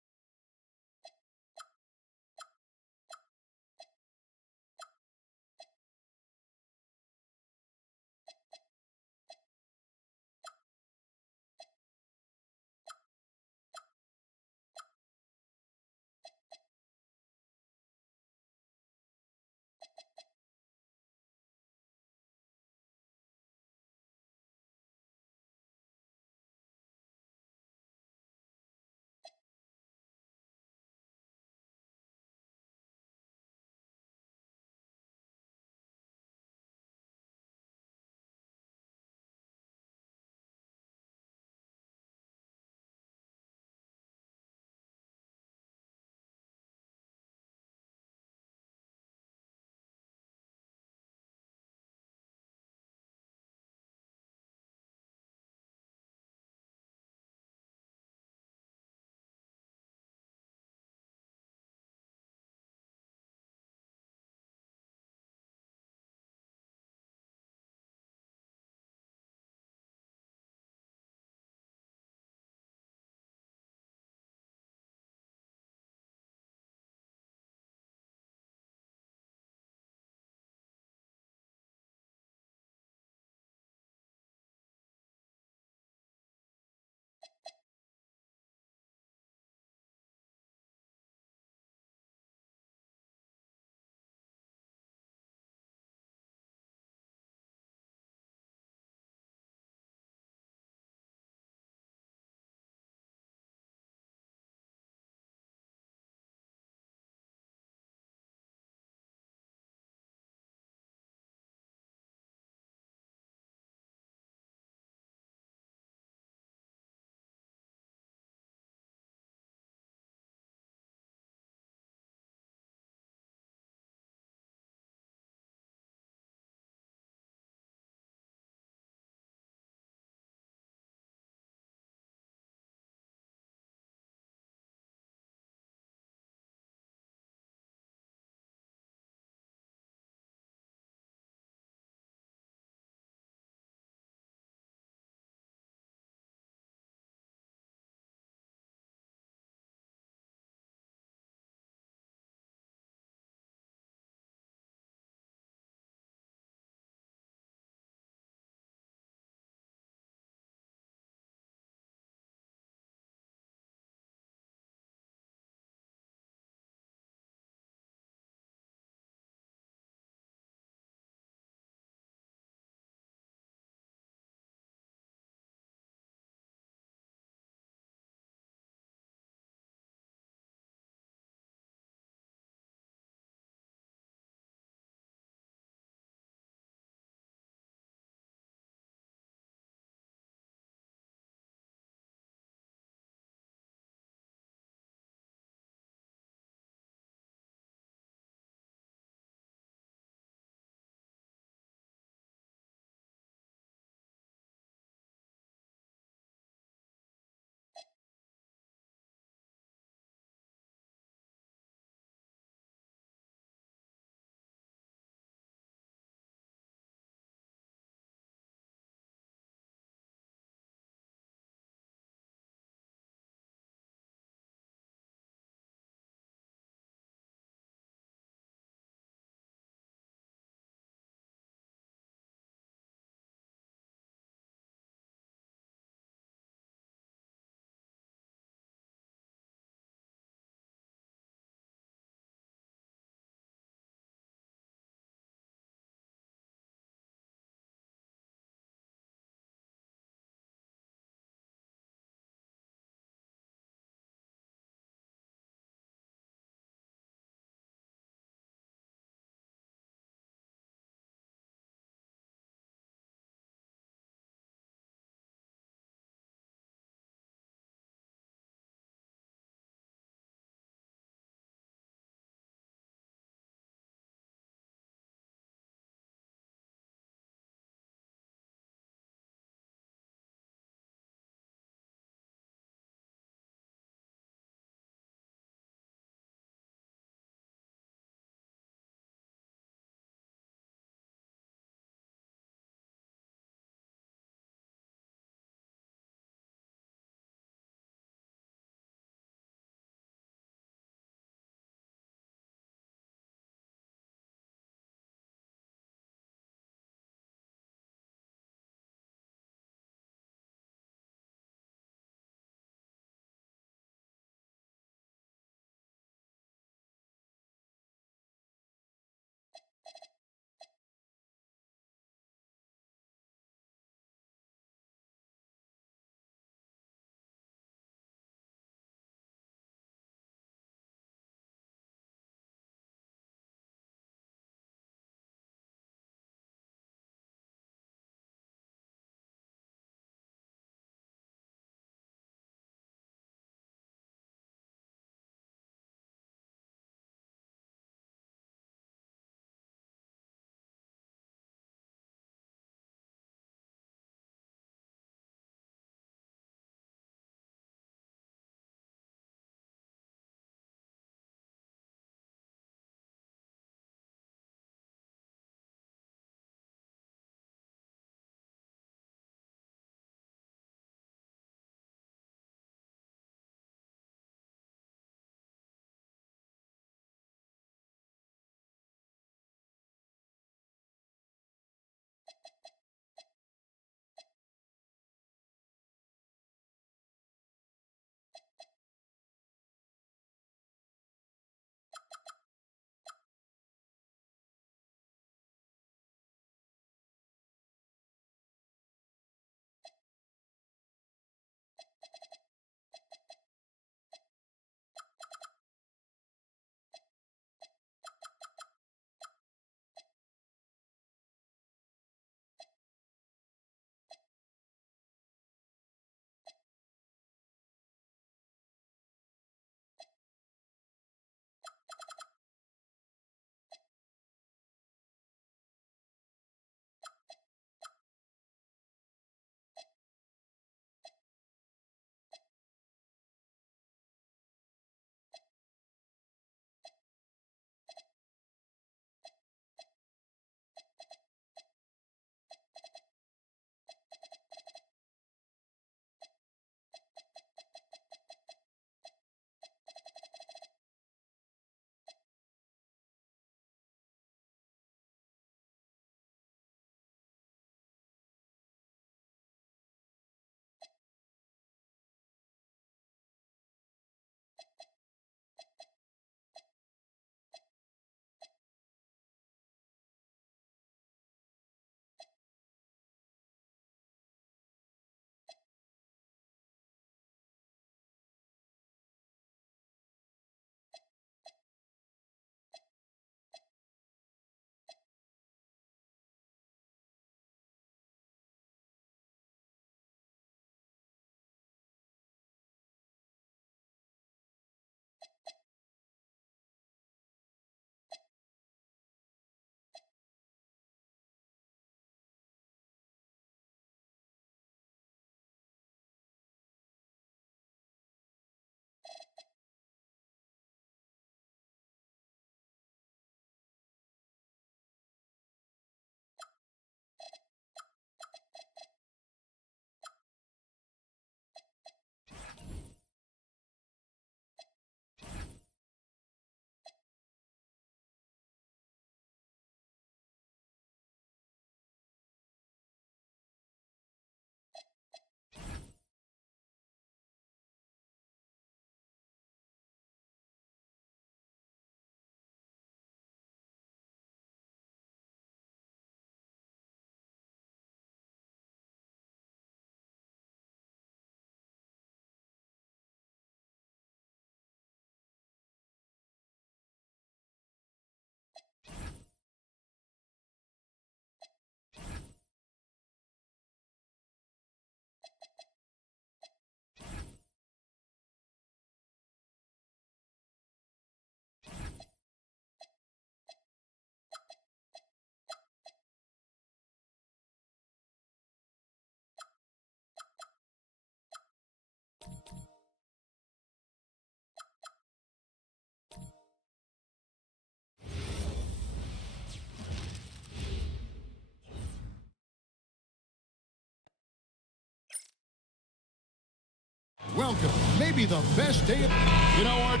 Welcome. Maybe the best day of... You know what?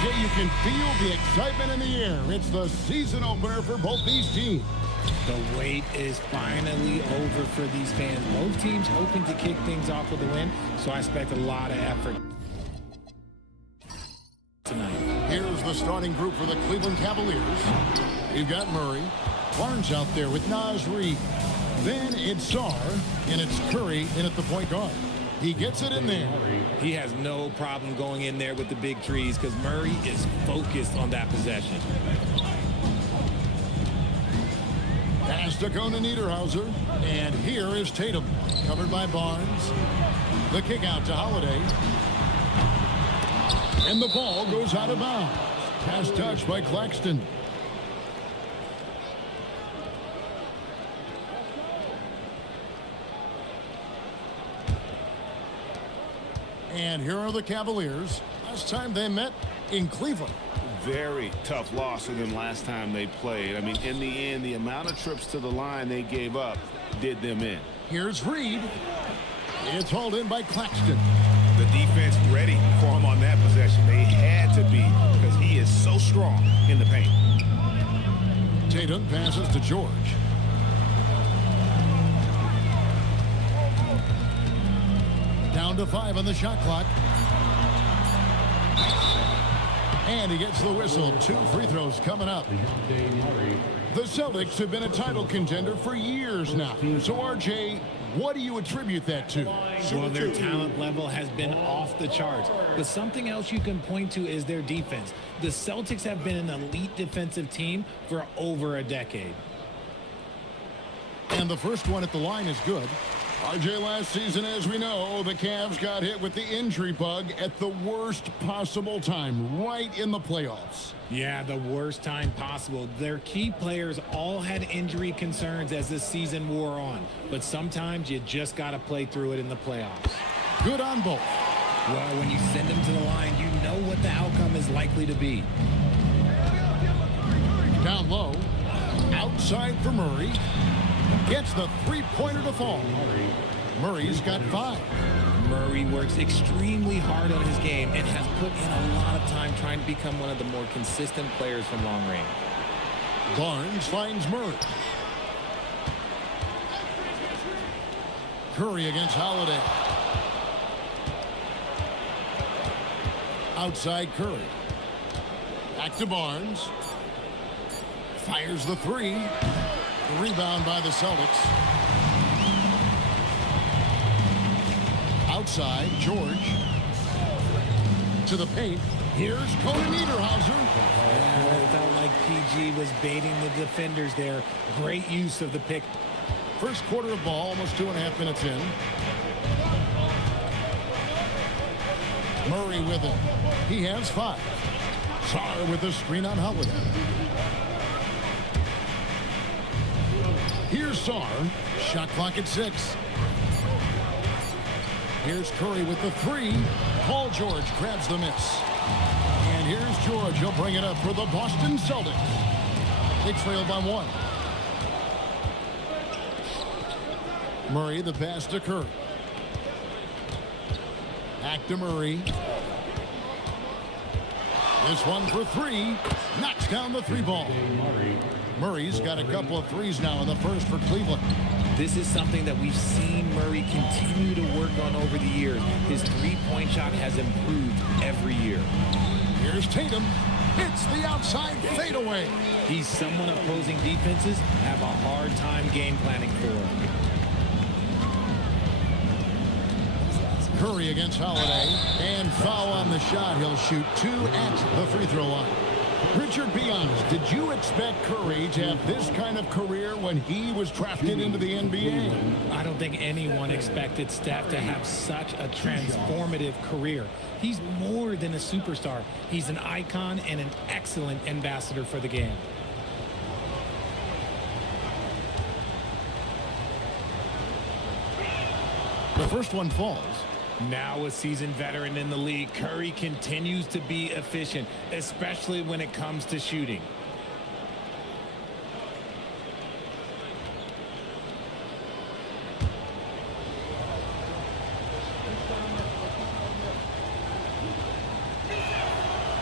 You can feel the excitement in the air. It's the season opener for both these teams. The wait is finally over for these fans. Both teams hoping to kick things off with a win, so I expect a lot of effort tonight. Here's the starting group for the Cleveland Cavaliers. You've got Murray. Barnes out there with Naz Reid. Then it's Sarr, and it's Curry in at the point guard. He gets it in there. He has no problem going in there with the big trees because Murray is focused on that possession. Pass to Conan Niederhauser. And here is Tatum. Covered by Barnes. The kick out to Holiday. And the ball goes out of bounds. Pass touch by Claxton. And here are the Cavaliers. Last time they met in Cleveland. Very tough loss for them last time they played. I mean, in the end, the amount of trips to the line they gave up did them in. Here's Reid. It's hauled in by Claxton. The defense ready for him on that possession. They had to be because he is so strong in the paint. Tatum passes to George. Down to 5 on the shot clock. And he gets the whistle. 2 free throws coming up. The Celtics have been a title contender for years now. So, RJ, what do you attribute that to? Well, their talent level has been off the charts. But something else you can point to is their defense. The Celtics have been an elite defensive team for over a decade. And the first one at the line is good. RJ, last season, as we know, the Cavs got hit with the injury bug at the worst possible time, right in the playoffs. Yeah, the worst time possible. Their key players all had injury concerns as the season wore on. But sometimes you just got to play through it in the playoffs. Good on both. Well, when you send them to the line, you know what the outcome is likely to be. Down low. Outside for Murray. Gets the three-pointer to fall. Murray's got 5. Murray works extremely hard on his game and has put in a lot of time trying to become one of the more consistent players from long range. Barnes finds Murray. Curry against Holiday. Outside Curry. Back to Barnes. Fires the 3. Rebound by the Celtics. Outside, George. To the paint. Here's Conan Niederhauser. Yeah, it felt like PG was baiting the defenders there. Great use of the pick. First quarter of ball, almost 2.5 minutes in. Murray with it. He has 5. Sarr with a screen on Holiday. Here's Sarr. Shot clock at 6. Here's Curry with the 3. Paul George grabs the miss. And here's George. He'll bring it up for the Boston Celtics. They trail by 1. Murray, the pass to Curry. Back to Murray. This one for 3. Knocks down the 3-ball. Murray's got a couple of threes now in the first for Cleveland. This is something that we've seen Murray continue to work on over the years. His three-point shot has improved every year. Here's Tatum. It's the outside fadeaway. He's someone opposing defenses have a hard time game planning for. Curry against Holiday. And foul on the shot. He'll shoot 2 at the free throw line. Richard, be honest. Did you expect Curry to have this kind of career when he was drafted into the NBA? I don't think anyone expected Steph to have such a transformative career. He's more than a superstar. He's an icon and an excellent ambassador for the game. The first one falls. Now a seasoned veteran in the league, Curry continues to be efficient, especially when it comes to shooting.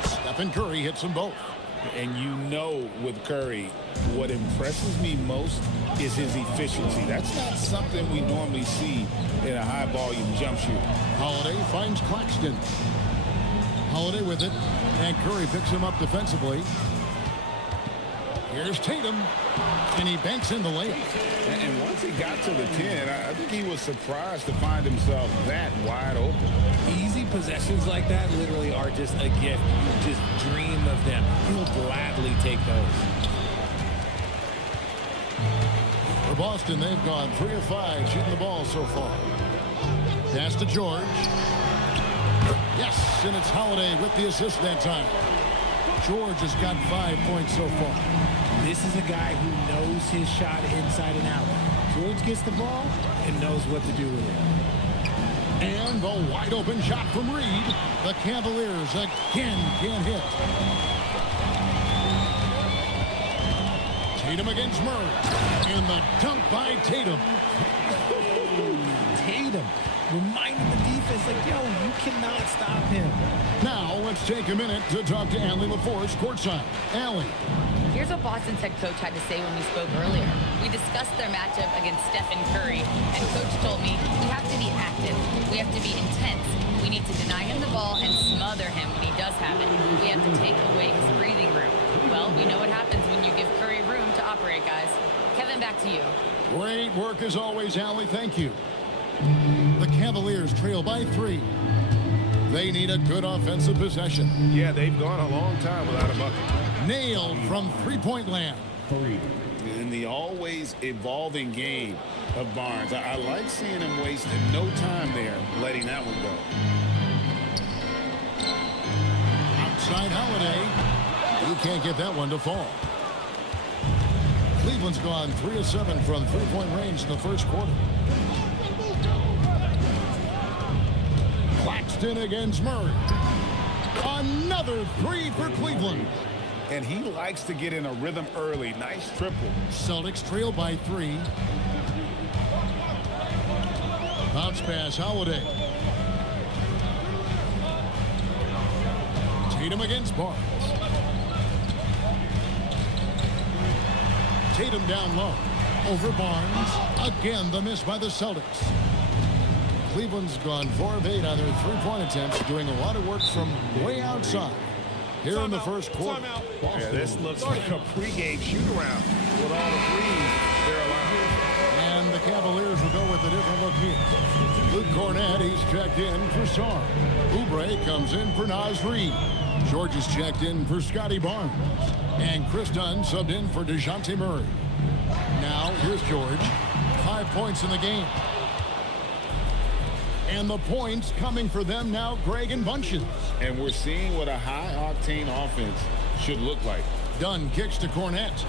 Stephen Curry hits them both. And you know with Curry, what impresses me most is his efficiency. That's not something we normally see in a high-volume jump shooter. Holiday finds Claxton. Holiday with it, and Curry picks him up defensively. Here's Tatum, and he banks in the layup. And once he got to the 10, I think he was surprised to find himself that wide open. Easy possessions like that literally are just a gift. You just dream of them. He'll gladly take those. For Boston, they've gone 3 of 5 shooting the ball so far. Pass to George. Yes, and it's Holiday with the assist that time. George has got 5 points so far. This is a guy who knows his shot inside and out. George gets the ball and knows what to do with it. And the wide open shot from Reed. The Cavaliers again can't hit. Tatum against Murray. And the dunk by Tatum. Tatum reminding the defense, like, yo, you cannot stop him. Now let's take a minute to talk to Allie LaForce courtside. Allie. Here's what Boston's head coach had to say when we spoke earlier. We discussed their matchup against Stephen Curry, and coach told me we have to be active. We have to be intense. We need to deny him the ball and smother him when he does have it. We have to take away his breathing room. Well, we know what happens when you give Curry room to operate, guys. Kevin, back to you. Great work as always, Allie. Thank you. The Cavaliers trail by 3. They need a good offensive possession. Yeah, they've gone a long time without a bucket. Nailed from three-point land. In the always evolving game of Barnes, I like seeing him wasting no time there, letting that one go. Outside Holiday. You can't get that one to fall. Cleveland's gone 3 of 7 from three-point range in the first quarter. Claxton against Murray. Another 3 for Cleveland. And he likes to get in a rhythm early. Nice triple. Celtics trail by 3. Bounce pass, Holiday. Tatum against Barnes. Tatum down low. Over Barnes. Again, the miss by the Celtics. Cleveland's gone 4 of 8 on their three-point attempts, doing a lot of work from way outside. Here in the first quarter. Yeah, this looks like a pregame shoot-around with all the threes they're allowing. And the Cavaliers will go with a different look here. Luke Cornett, he's checked in for Sarr. Oubre comes in for Naz Reid. George is checked in for Scotty Barnes. And Chris Dunn subbed in for DeJounte Murray. Now, here's George. 5 points in the game. And the points coming for them now, Greg and Bunches. And we're seeing what a high-octane offense should look like. Dunn kicks to Cornett.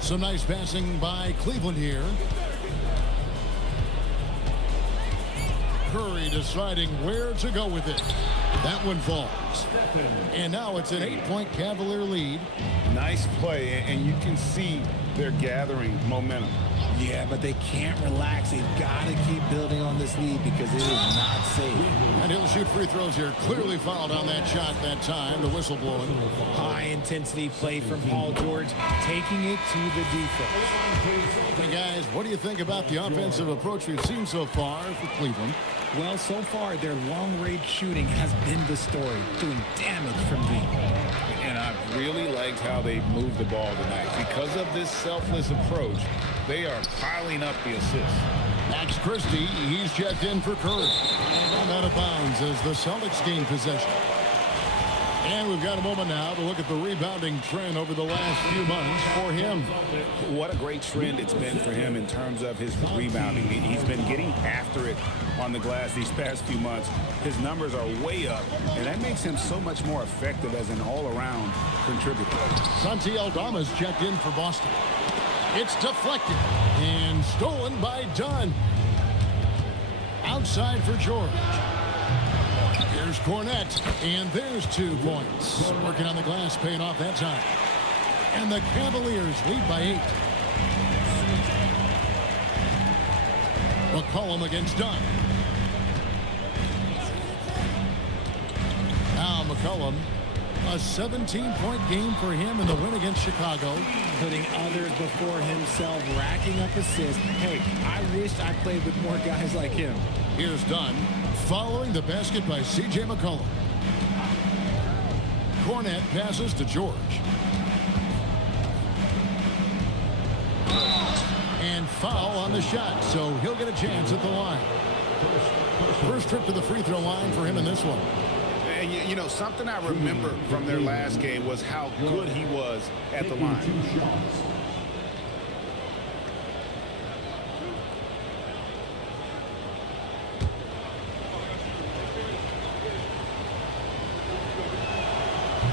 Some nice passing by Cleveland here. Curry deciding where to go with it. That one falls. And now it's an 8-point Cavalier lead. Nice play, and you can see they're gathering momentum. Yeah, but they can't relax. They've got to keep building on this lead because it is not safe. And he'll shoot free throws here. Clearly fouled on that shot that time. The whistle blowing. High-intensity play from Paul George, taking it to the defense. Hey, guys, what do you think about the offensive approach we've seen so far for Cleveland? Well, so far, their long-range shooting has been the story, doing damage from deep. And I've really liked how they've moved the ball tonight. Because of this selfless approach, they are piling up the assists. Max Christie, he's checked in for Curry. And out of bounds as the Celtics gain possession. And we've got a moment now to look at the rebounding trend over the last few months for him. What a great trend it's been for him in terms of his rebounding. He's been getting after it on the glass these past few months. His numbers are way up, and that makes him so much more effective as an all-around contributor. Santi Aldama's checked in for Boston. It's deflected and stolen by Dunn. Outside for George. Here's Cornette, and there's 2 points. Working on the glass, paying off that time. And the Cavaliers lead by 8. McCollum against Dunn. Now McCollum, a 17-point game for him in the win against Chicago. Putting others before himself, racking up assists. Hey, I wish I played with more guys like him. Here's Dunn, following the basket by C.J. McCollum. Cornette passes to George. And foul on the shot, so he'll get a chance at the line. First trip to the free throw line for him in this one. And you know, something I remember from their last game was how good he was at the line.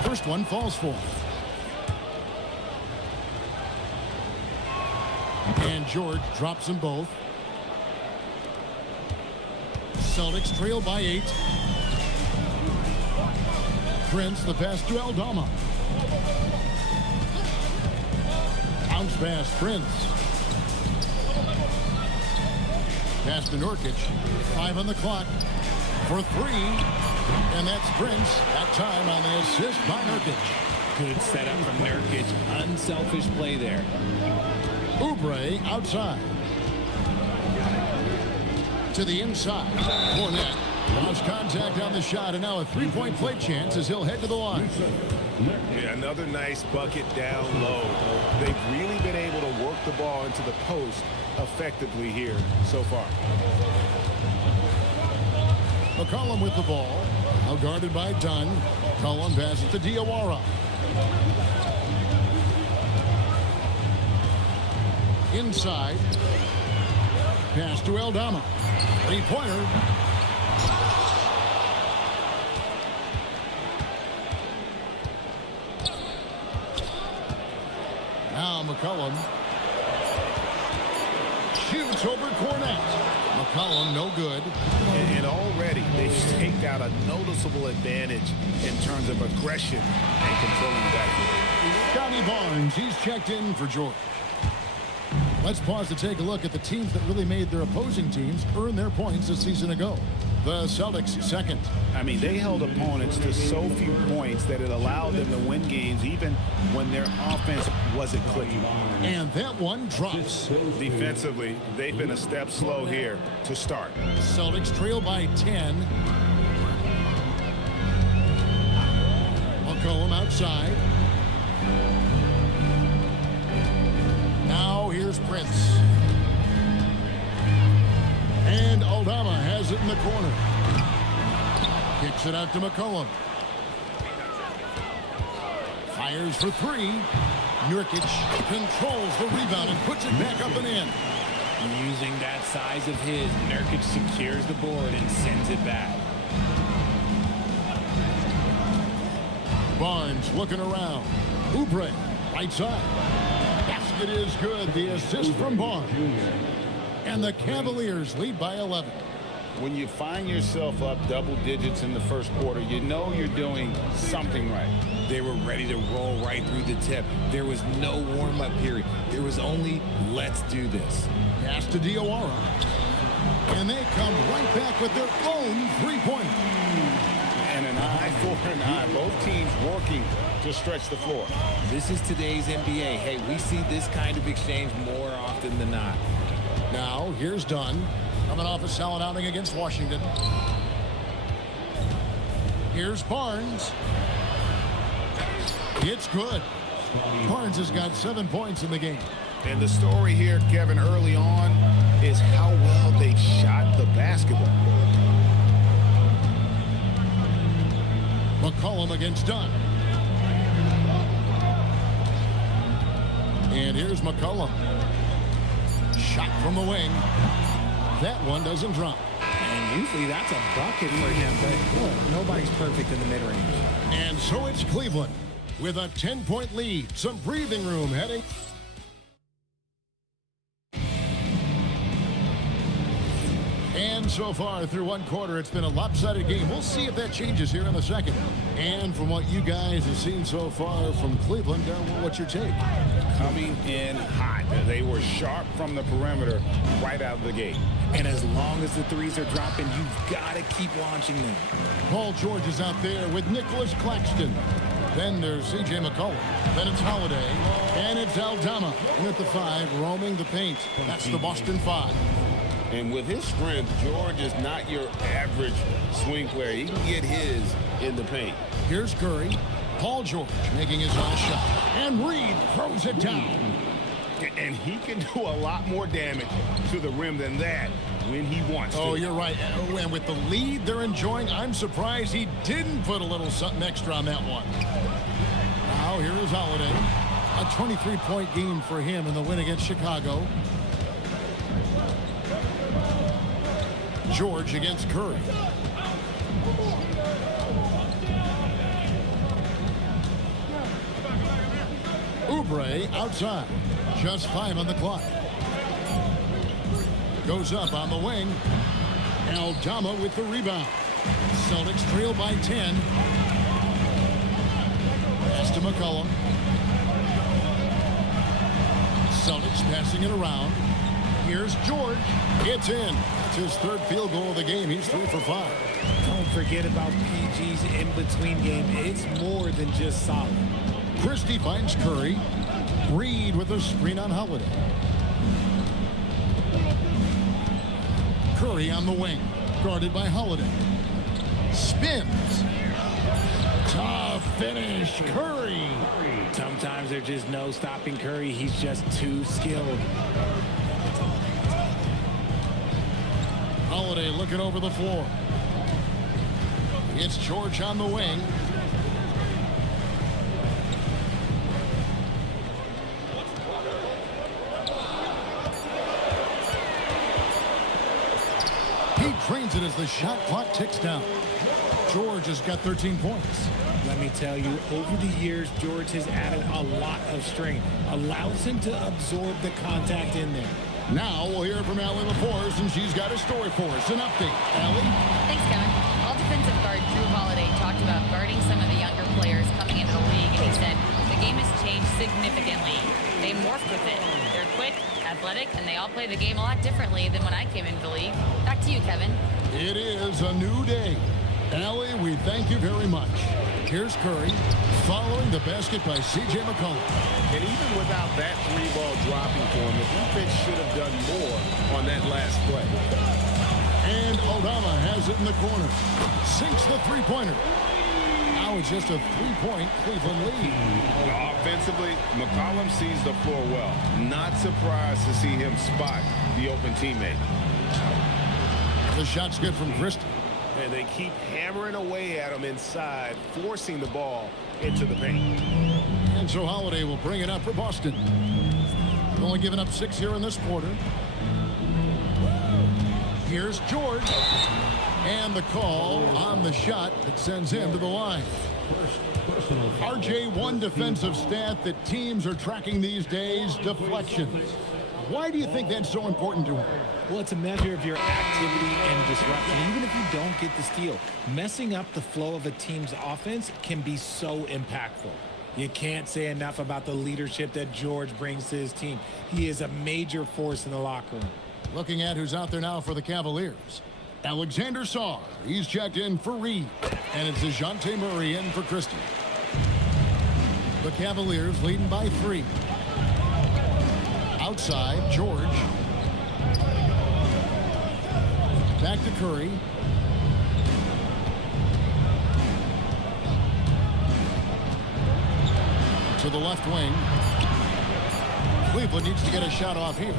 First one falls for. And George drops them both. Celtics trail by 8. Prince, the pass to Aldama. Bounce pass, Prince. Pass to Nurkic. 5 on the clock for 3. And that's Prince. That time on the assist by Nurkic. Good setup from Nurkic. Unselfish play there. Oubre outside. To the inside. Cornette lost contact on the shot, and now a 3-point play chance as he'll head to the line. Yeah, another nice bucket down low. They've really been able to work the ball into the post effectively here so far. McCollum with the ball. Now guarded by Dunn. Cullen passes to Diawara. Inside. Pass to Aldama. 3-pointer. Now McCollum shoots over Cornette. McCollum no good. And already they've staked out a noticeable advantage in terms of aggression and controlling the backcourt. Scotty Barnes, he's checked in for George. Let's pause to take a look at the teams that really made their opposing teams earn their points a season ago. The Celtics second. I mean, they held opponents to so few points that it allowed them to win games even when their offense wasn't clicking. And that one drops. Defensively, they've been a step slow here to start. Celtics trail by 10. McCollum outside. Now here's Prince. And Aldama has it in the corner. Kicks it out to McCollum. Fires for 3. Nurkic controls the rebound and puts it back up and in. Using that size of his, Nurkic secures the board and sends it back. Barnes looking around. Oubre, right side. Basket is good. The assist from Barnes. And the Cavaliers lead by 11. When you find yourself up double digits in the first quarter, you know you're doing something right. They were ready to roll right through the tip. There was no warm-up period. There was only, let's do this. Pass to Diawara. And they come right back with their own three-pointer. And an eye for an eye. Both teams working to stretch the floor. This is today's NBA. Hey, we see this kind of exchange more often than not. Now, here's Dunn. Coming off a solid outing against Washington. Here's Barnes. It's good. Barnes has got 7 points in the game. And the story here, Kevin, early on is how well they shot the basketball. McCollum against Dunn. And here's McCollum. Shot from the wing. That one doesn't drop. And usually that's a bucket for him, but look, nobody's perfect in the mid-range. And so it's Cleveland with a 10-point lead. Some breathing room heading. And so far through one quarter, it's been a lopsided game. We'll see if that changes here in the second. And from what you guys have seen so far from Cleveland, what's your take? Coming in hot. They were sharp from the perimeter right out of the gate. And as long as the threes are dropping, you've got to keep launching them. Paul George is out there with Nicholas Claxton. Then there's C.J. McCollum. Then it's Holiday. And it's Aldama with the 5 roaming the paint. That's the Boston 5. And with his strength, George is not your average swing player. He can get his in the paint. Here's Curry. Paul George making his last shot. And Reed throws it down. And he can do a lot more damage to the rim than that when he wants to. Oh, you're right. And with the lead they're enjoying, I'm surprised he didn't put a little something extra on that one. Now here is Holiday. A 23-point game for him in the win against Chicago. George against Curry. Oubre outside. Just 5 on the clock. Goes up on the wing. Aldama with the rebound. Celtics trail by 10. Pass to McCollum. Celtics passing it around. Here's George. It's in. It's his 3rd field goal of the game. He's 3 for 5. Don't forget about PG's in-between game. It's more than just solid. Christie finds Curry. Reed with a screen on Holiday. Curry on the wing. Guarded by Holiday. Spins. Tough finish. Curry. Sometimes there's just no stopping Curry. He's just too skilled. Holiday looking over the floor. It's George on the wing. He drains it as the shot clock ticks down. George has got 13 points. Let me tell you, over the years, George has added a lot of strength. Allows him to absorb the contact in there. Now we'll hear from Allie LaForce, and she's got a story for us. An update. Allie? Thanks, Kevin. All-defensive guard Drew Holiday talked about guarding some of the younger players coming into the league, and he said the game has changed significantly. They morphed with it. They're quick, athletic, and they all play the game a lot differently than when I came into the league. Back to you, Kevin. It is a new day. Allie, we thank you very much. Here's Curry, following the basket by C.J. McCollum. And even without that 3-ball dropping for him, the defense should have done more on that last play. And Aldama has it in the corner. Sinks the three-pointer. Now it's just a 3-point Cleveland lead. Offensively, McCollum sees the floor well. Not surprised to see him spot the open teammate. The shot's good from Christie. And they keep hammering away at him inside, forcing the ball into the paint. And so Holiday will bring it up for Boston. They've only given up 6 here in this quarter. Here's George. And the call on the shot that sends him to the line. RJ, one defensive stat that teams are tracking these days, deflections. Why do you think that's so important to him? Well, it's a measure of your activity and disruption. Even if you don't get the steal, messing up the flow of a team's offense can be so impactful. You can't say enough about the leadership that George brings to his team. He is a major force in the locker room. Looking at who's out there now for the Cavaliers. Alexander Sarr, he's checked in for Reed. And it's DeJounte Murray in for Christie. The Cavaliers leading by 3. Outside, George. Back to Curry. To the left wing. Cleveland needs to get a shot off here.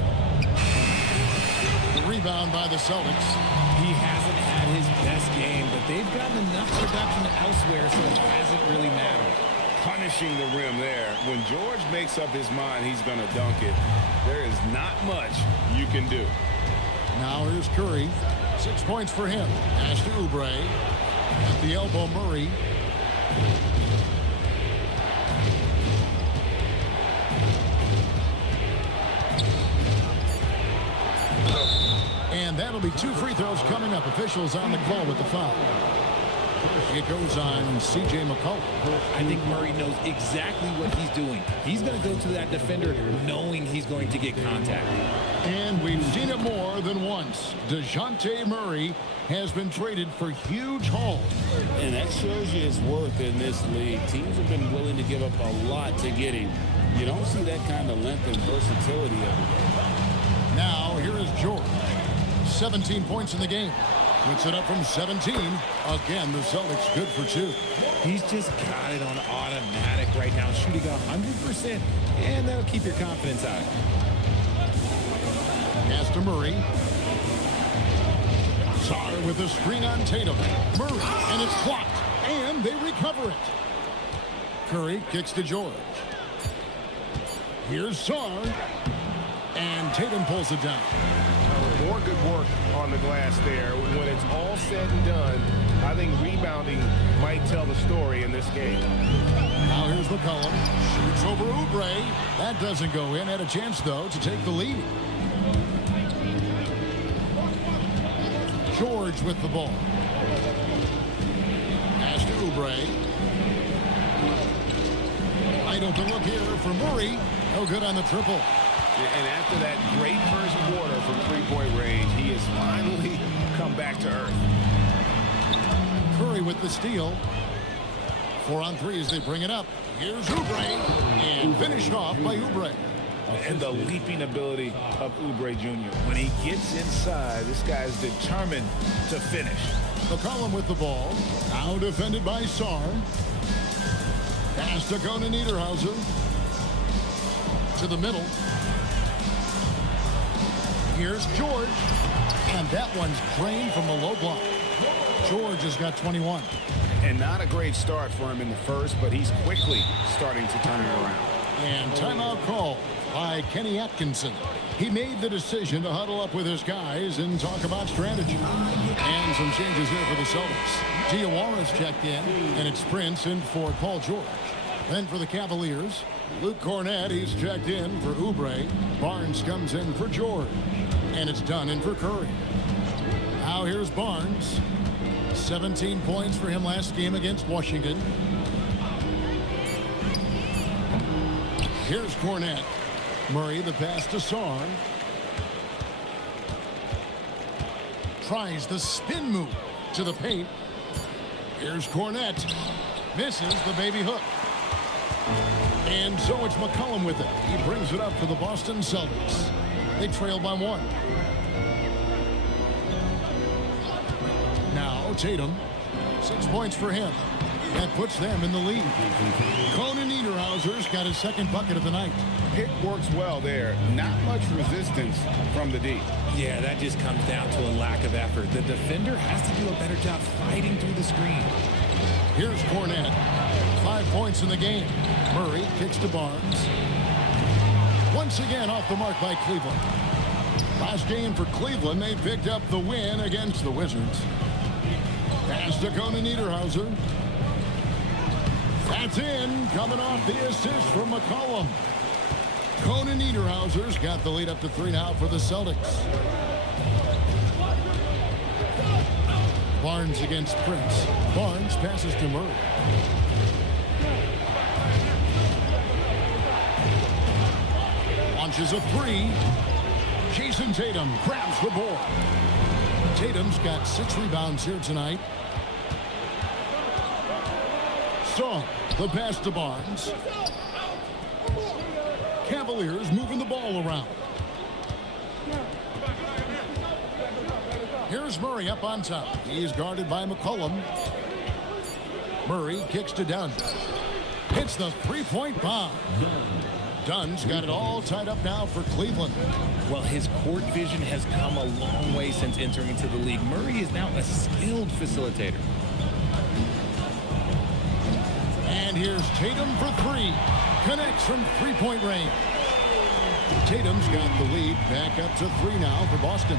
The rebound by the Celtics. He hasn't had his best game, but they've gotten enough production elsewhere, so it hasn't really mattered. Punishing the rim there. When George makes up his mind he's going to dunk it, there is not much you can do. Now here's Curry. 6 points for him. Pass to Oubre. At the elbow, Murray. And that'll be 2 free throws coming up. Officials on the call with the foul. It goes on C.J. McCollum. I think Murray knows exactly what he's doing. He's going to go to that defender knowing he's going to get contact. And we've seen it more than once. DeJounte Murray has been traded for huge hauls. And that shows you his worth in this league. Teams have been willing to give up a lot to get him. You don't see that kind of length and versatility every day. Now, here is George. 17 points in the game. Puts it up from 17. Again, the Celtics good for 2. He's just got it on automatic right now, shooting 100%, and that'll keep your confidence high. Pass to Murray. Sarr with a screen on Tatum. Murray, and it's blocked, and they recover it. Curry kicks to George. Here's Sarr, and Tatum pulls it down. More good work on the glass there. When it's all said and done, I think rebounding might tell the story in this game. Now here's McCollum. Shoots over Oubre. That doesn't go in. Had a chance, though, to take the lead. George with the ball. Pass to Oubre. Wide open look here for Murray. No good on the triple. And after that great first quarter from three-point range, he has finally come back to earth. Curry with the steal. 4 on 3 as they bring it up. Here's Oubre. And finished off by Oubre. And the leaping ability of Oubre Jr. When he gets inside, this guy is determined to finish. McCollum with the ball. Now defended by Sarr. Pass to Conan Niederhauser. To the middle. Here's George. And that one's drained from the low block. George has got 21. And not a great start for him in the first, but he's quickly starting to turn it around. And timeout call by Kenny Atkinson. He made the decision to huddle up with his guys and talk about strategy. And some changes here for the Celtics. Diawara's checked in, and it's Prince in for Paul George. Then for the Cavaliers, Luke Cornett, he's checked in for Oubre. Barnes comes in for George. And it's done in for Curry. Now here's Barnes. 17 points for him last game against Washington. Here's Cornett. Murray, the pass to Sarr. Tries the spin move to the paint. Here's Cornett. Misses the baby hook. And so it's McCollum with it. He brings it up for the Boston Celtics. They trail by 1. Now Tatum. 6 points for him. That puts them in the lead. Conan Niederhauser's got his second bucket of the night. Pick works well there. Not much resistance from the D. Yeah, that just comes down to a lack of effort. The defender has to do a better job fighting through the screen. Here's Cornett. 5 points in the game. Murray kicks to Barnes. Once again off the mark by Cleveland. Last game for Cleveland, they picked up the win against the Wizards. Pass to Conan Niederhauser. That's in, coming off the assist from McCollum. Conan Niederhauser's got the lead up to 3 now for the Celtics. Barnes against Prince. Barnes passes to Murray. Launches a 3. Jason Tatum grabs the board. Tatum's got 6 rebounds here tonight. Strong, the pass to Barnes. Cavaliers moving the ball around. Here's Murray up on top. He's guarded by McCollum. Murray kicks to Dunn. Hits the three-point bomb. Dunn's got it all tied up now for Cleveland. Well, his court vision has come a long way since entering into the league. Murray is now a skilled facilitator. And here's Tatum for 3. Connects from three-point range. Tatum's got the lead back up to 3 now for Boston.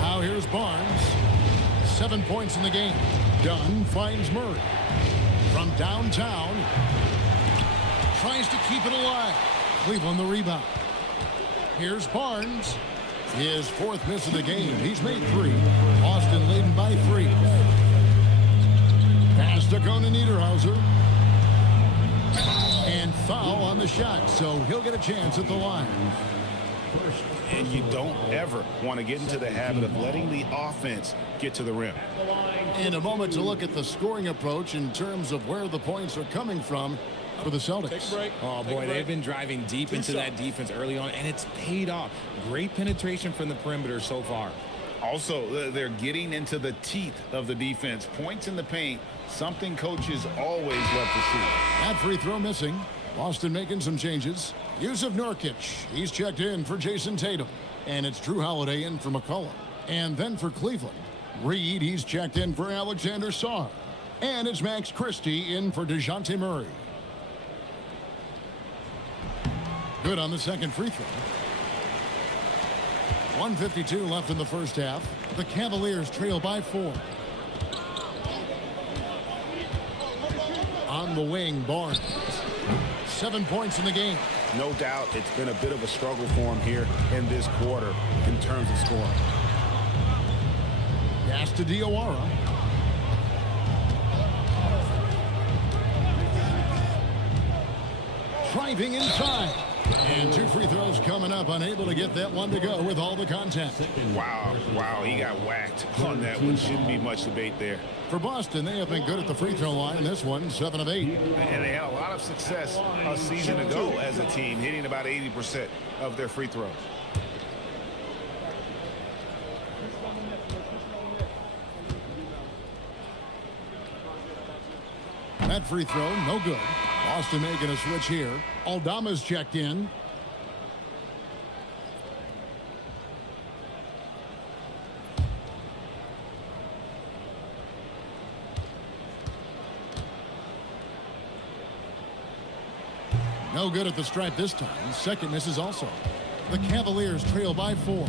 Now here's Barnes. 7 points in the game. Dunn finds Murray. From downtown. Tries to keep it alive. Cleveland the rebound. Here's Barnes. His 4th miss of the game. He's made 3. Boston leading by 3. Pass to Conan Niederhauser. And foul on the shot, so he'll get a chance at the line. And you don't ever want to get into the habit of letting the offense get to the rim. In a moment to look at the scoring approach in terms of where the points are coming from for the Celtics. Oh, boy, they've been driving deep into that defense early on, and it's paid off. Great penetration from the perimeter so far. Also, they're getting into the teeth of the defense. Points in the paint, something coaches always love to see. That free throw missing. Boston making some changes. Yusuf Nurkic, he's checked in for Jason Tatum. And it's Drew Holiday in for McCollum. And then for Cleveland, Reed, he's checked in for Alexander Sarr. And it's Max Christie in for DeJounte Murray. Good on the second free throw. 1:52 left in the first half. The Cavaliers trail by 4. On the wing, Barnes. 7 points in the game. No doubt it's been a bit of a struggle for him here in this quarter in terms of scoring. Pass to Diawara. Driving inside. And 2 free throws coming up. Unable to get that one to go with all the contact. Wow, he got whacked on that one. Shouldn't be much debate there. For Boston, they have been good at the free throw line in this one, 7 of 8. And they had a lot of success a season ago as a team, hitting about 80% of their free throws. That free throw, no good. Boston making a switch here. Aldama's checked in. No good at the stripe this time. Second misses also. The Cavaliers trail by 4.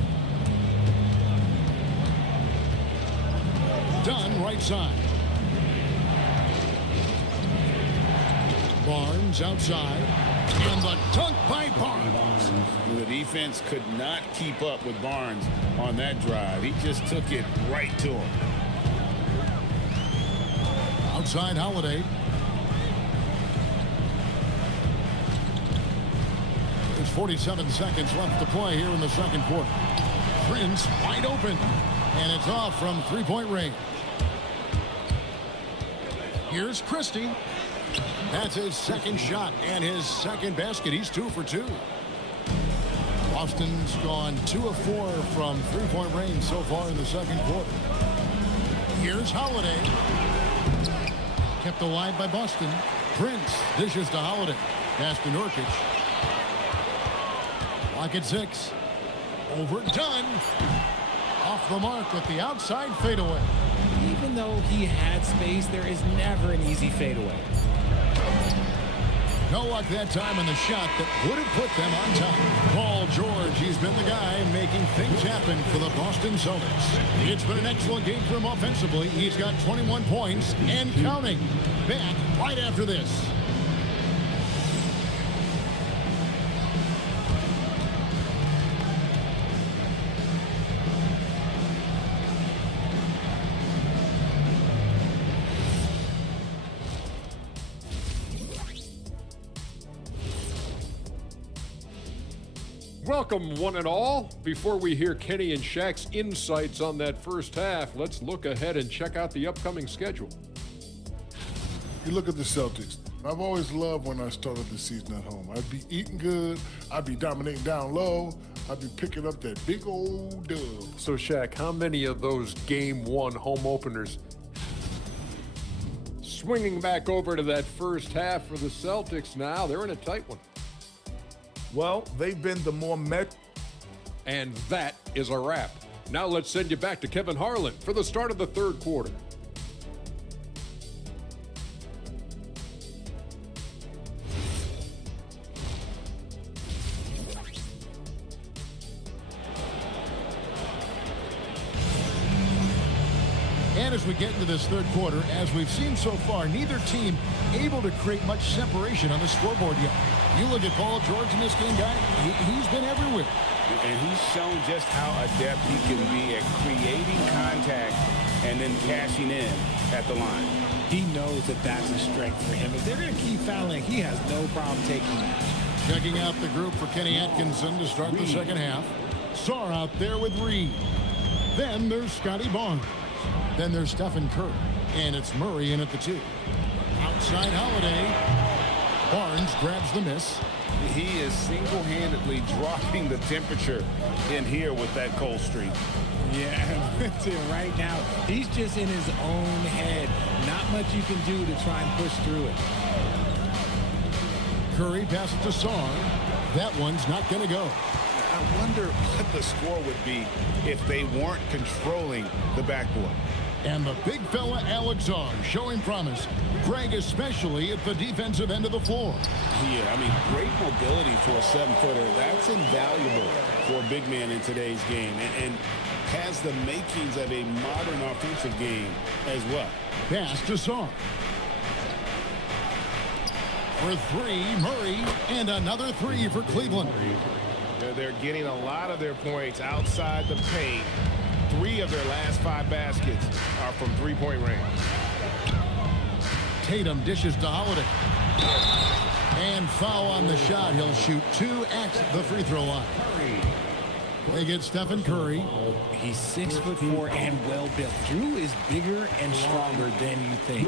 Dunn right side. Barnes outside. And the dunk by Barnes. The defense could not keep up with Barnes on that drive. He just took it right to him. Outside Holiday. There's 47 seconds left to play here in the second quarter. Prince wide open. And it's off from three-point range. Here's Christie. That's his second shot and his second basket. He's 2 for 2. Boston's gone 2 of 4 from three-point range so far in the second quarter. Here's Holiday. Kept alive by Boston. Prince dishes to Holiday. Pass to Nurkic. Lock at 6. Overdone. Off the mark with the outside fadeaway. Even though he had space, there is never an easy fadeaway. No luck that time on the shot that would have put them on top. Paul George, he's been the guy making things happen for the Boston Celtics. It's been an excellent game for him offensively. He's got 21 points and counting. Back right after this. Welcome, one and all. Before we hear Kenny and Shaq's insights on that first half, let's look ahead and check out the upcoming schedule. You look at the Celtics. I've always loved when I started the season at home. I'd be eating good, I'd be dominating down low, I'd be picking up that big old dub. So, Shaq, how many of those Game 1 home openers? Swinging back over to that first half for the Celtics now, they're in a tight one. Well, they've been the more met. And that is a wrap. Now let's send you back to Kevin Harlan for the start of the third quarter. And as we get into this third quarter, as we've seen so far, neither team able to create much separation on the scoreboard yet. You look at Paul George in this game, guy, he's been everywhere. And he's shown just how adept he can be at creating contact and then cashing in at the line. He knows that that's a strength for him. If they're going to keep fouling, he has no problem taking that. Checking out the group for Kenny Atkinson to start the second half. Sarr out there with Reed. Then there's Scotty Barnes. Then there's Stephen Curry. And it's Murray in at the 2. Outside Holiday. Barnes grabs the miss. He is single-handedly dropping the temperature in here with that cold streak. Yeah, right now, he's just in his own head. Not much you can do to try and push through it. Curry passes to Sarr. That one's not going to go. I wonder what the score would be if they weren't controlling the backboard. And the big fella Alex Sarr showing promise. Greg especially at the defensive end of the floor. Yeah, I mean, great mobility for a 7-footer. That's invaluable for a big man in today's game. And has the makings of a modern offensive game as well. Pass to Sarr. For 3, Murray, and another 3 for Cleveland. They're getting a lot of their points outside the paint. 3 of their last 5 baskets are from three-point range. Tatum dishes to Holiday. And foul on the shot. He'll shoot 2 at the free throw line. They get Stephen Curry. He's 6'4" and well-built. Drew is bigger and stronger than you think.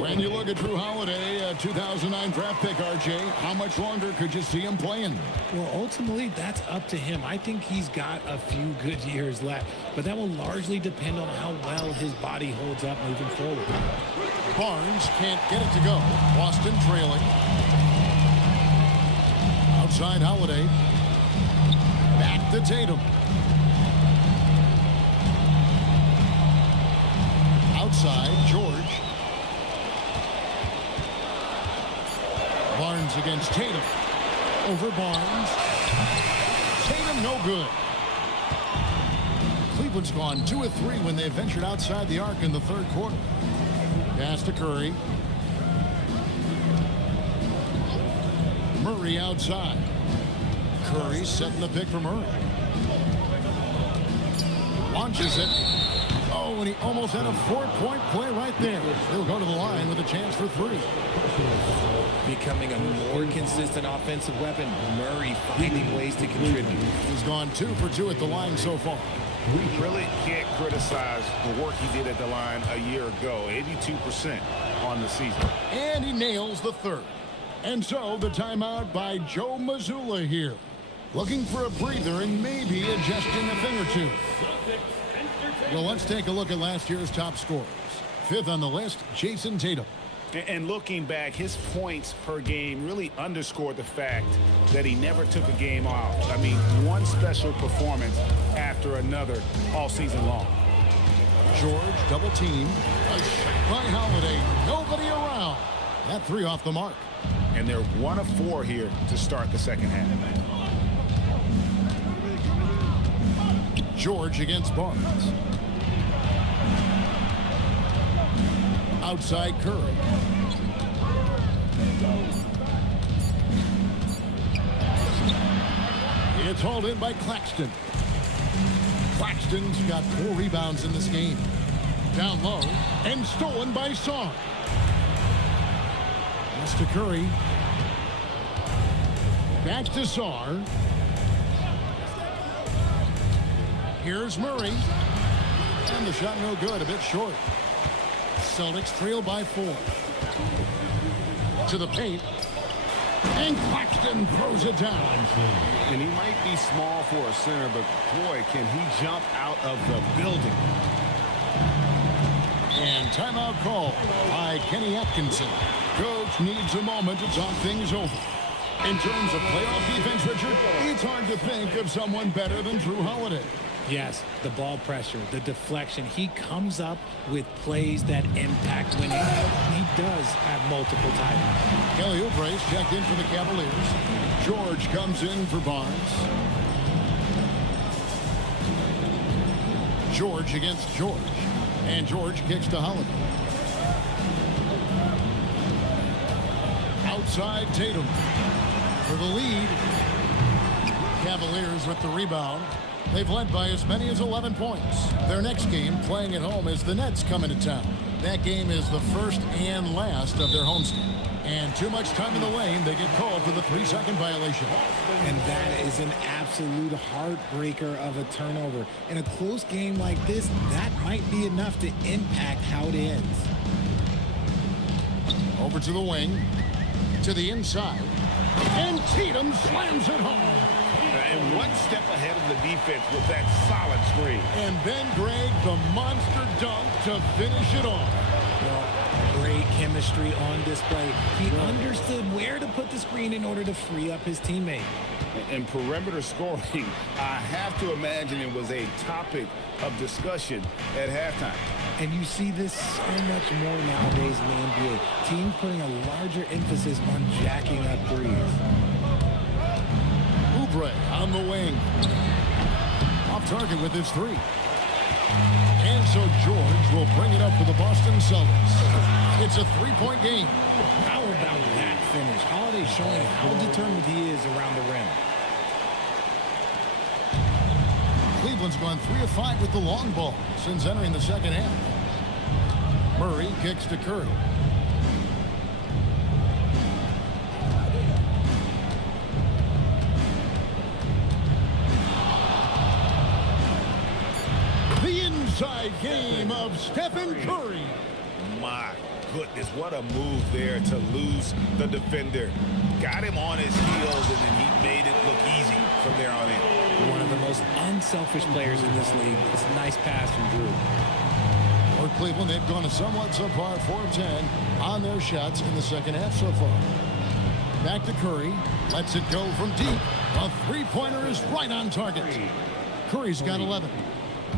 When you look at Drew Holiday, a 2009 draft pick, RJ, how much longer could you see him playing? Well, ultimately, that's up to him. I think he's got a few good years left, but that will largely depend on how well his body holds up moving forward. Barnes can't get it to go. Boston trailing. Outside Holiday. Back to Tatum. Outside, George. Barnes against Tatum. Over Barnes. Tatum no good. Cleveland's gone 2 of 3 when they ventured outside the arc in the third quarter. Pass to Curry. Murray outside. Curry setting the pick for Murray. Launches it. Oh, and he almost had a 4-point play right there. He'll go to the line with a chance for 3. Becoming a more consistent offensive weapon. Murray finding ways to contribute. He's gone 2 for 2 at the line so far. We really can't criticize the work he did at the line a year ago. 82% on the season. And he nails the third. And so the timeout by Joe Mazzulla here. Looking for a breather and maybe adjusting a thing or 2. Well, let's take a look at last year's top scorers. 5th on the list, Jason Tatum. And looking back, his points per game really underscored the fact that he never took a game off. I mean, one special performance after another all season long. George double team. A shot by Holiday. Nobody around. That 3 off the mark. And they're 1 of 4 here to start the second half. George against Barnes. Outside Curry. It's hauled in by Claxton. Claxton's got 4 rebounds in this game. Down low and stolen by Sarr. Pass to Curry. Back to Sarr. Here's Murray. And the shot no good, a bit short. Celtics trail by 4. To the paint. And Claxton throws it down. And he might be small for a center, but boy, can he jump out of the building. And timeout call by Kenny Atkinson. Coach needs a moment to talk things over. In terms of playoff defense, Richard, it's hard to think of someone better than Drew Holiday. Yes, the ball pressure, the deflection. He comes up with plays that impact winning. He does have multiple titles. Kelly Oubre's checked in for the Cavaliers. George comes in for Barnes. George against George. And George kicks to Holiday. Outside Tatum for the lead. Cavaliers with the rebound. They've led by as many as 11 points. Their next game, playing at home, is the Nets coming to town. That game is the first and last of their homestand. And too much time in the lane, they get called for the 3-second violation. And that is an absolute heartbreaker of a turnover. In a close game like this, that might be enough to impact how it ends. Over to the wing, to the inside, and Tatum slams it home. And one step ahead of the defense with that solid screen. And then Greg, the monster dunk to finish it off. Well, great chemistry on display. He understood where to put the screen in order to free up his teammate. And perimeter scoring, I have to imagine it was a topic of discussion at halftime. And you see this so much more nowadays in the NBA. Teams putting a larger emphasis on jacking up threes. Oubre on the wing. Off target with his 3. And so George will bring it up for the Boston Celtics. It's a 3-point game. How about that finish? Holiday showing how determined he is around the rim. Cleveland's gone 3 of 5 with the long ball since entering the second half. Murray kicks to Curry. The inside game of Stephen Curry. My goodness, what a move there to lose the defender. Got him on his heels, and then he made it look easy from there on in. One of the most unselfish players in this league. It's a nice pass from Drew. For Cleveland, they've gone a somewhat subpar 4 of 10 on their shots in the second half so far. Back to Curry. Lets it go from deep. A 3-pointer is right on target. Curry's got 11.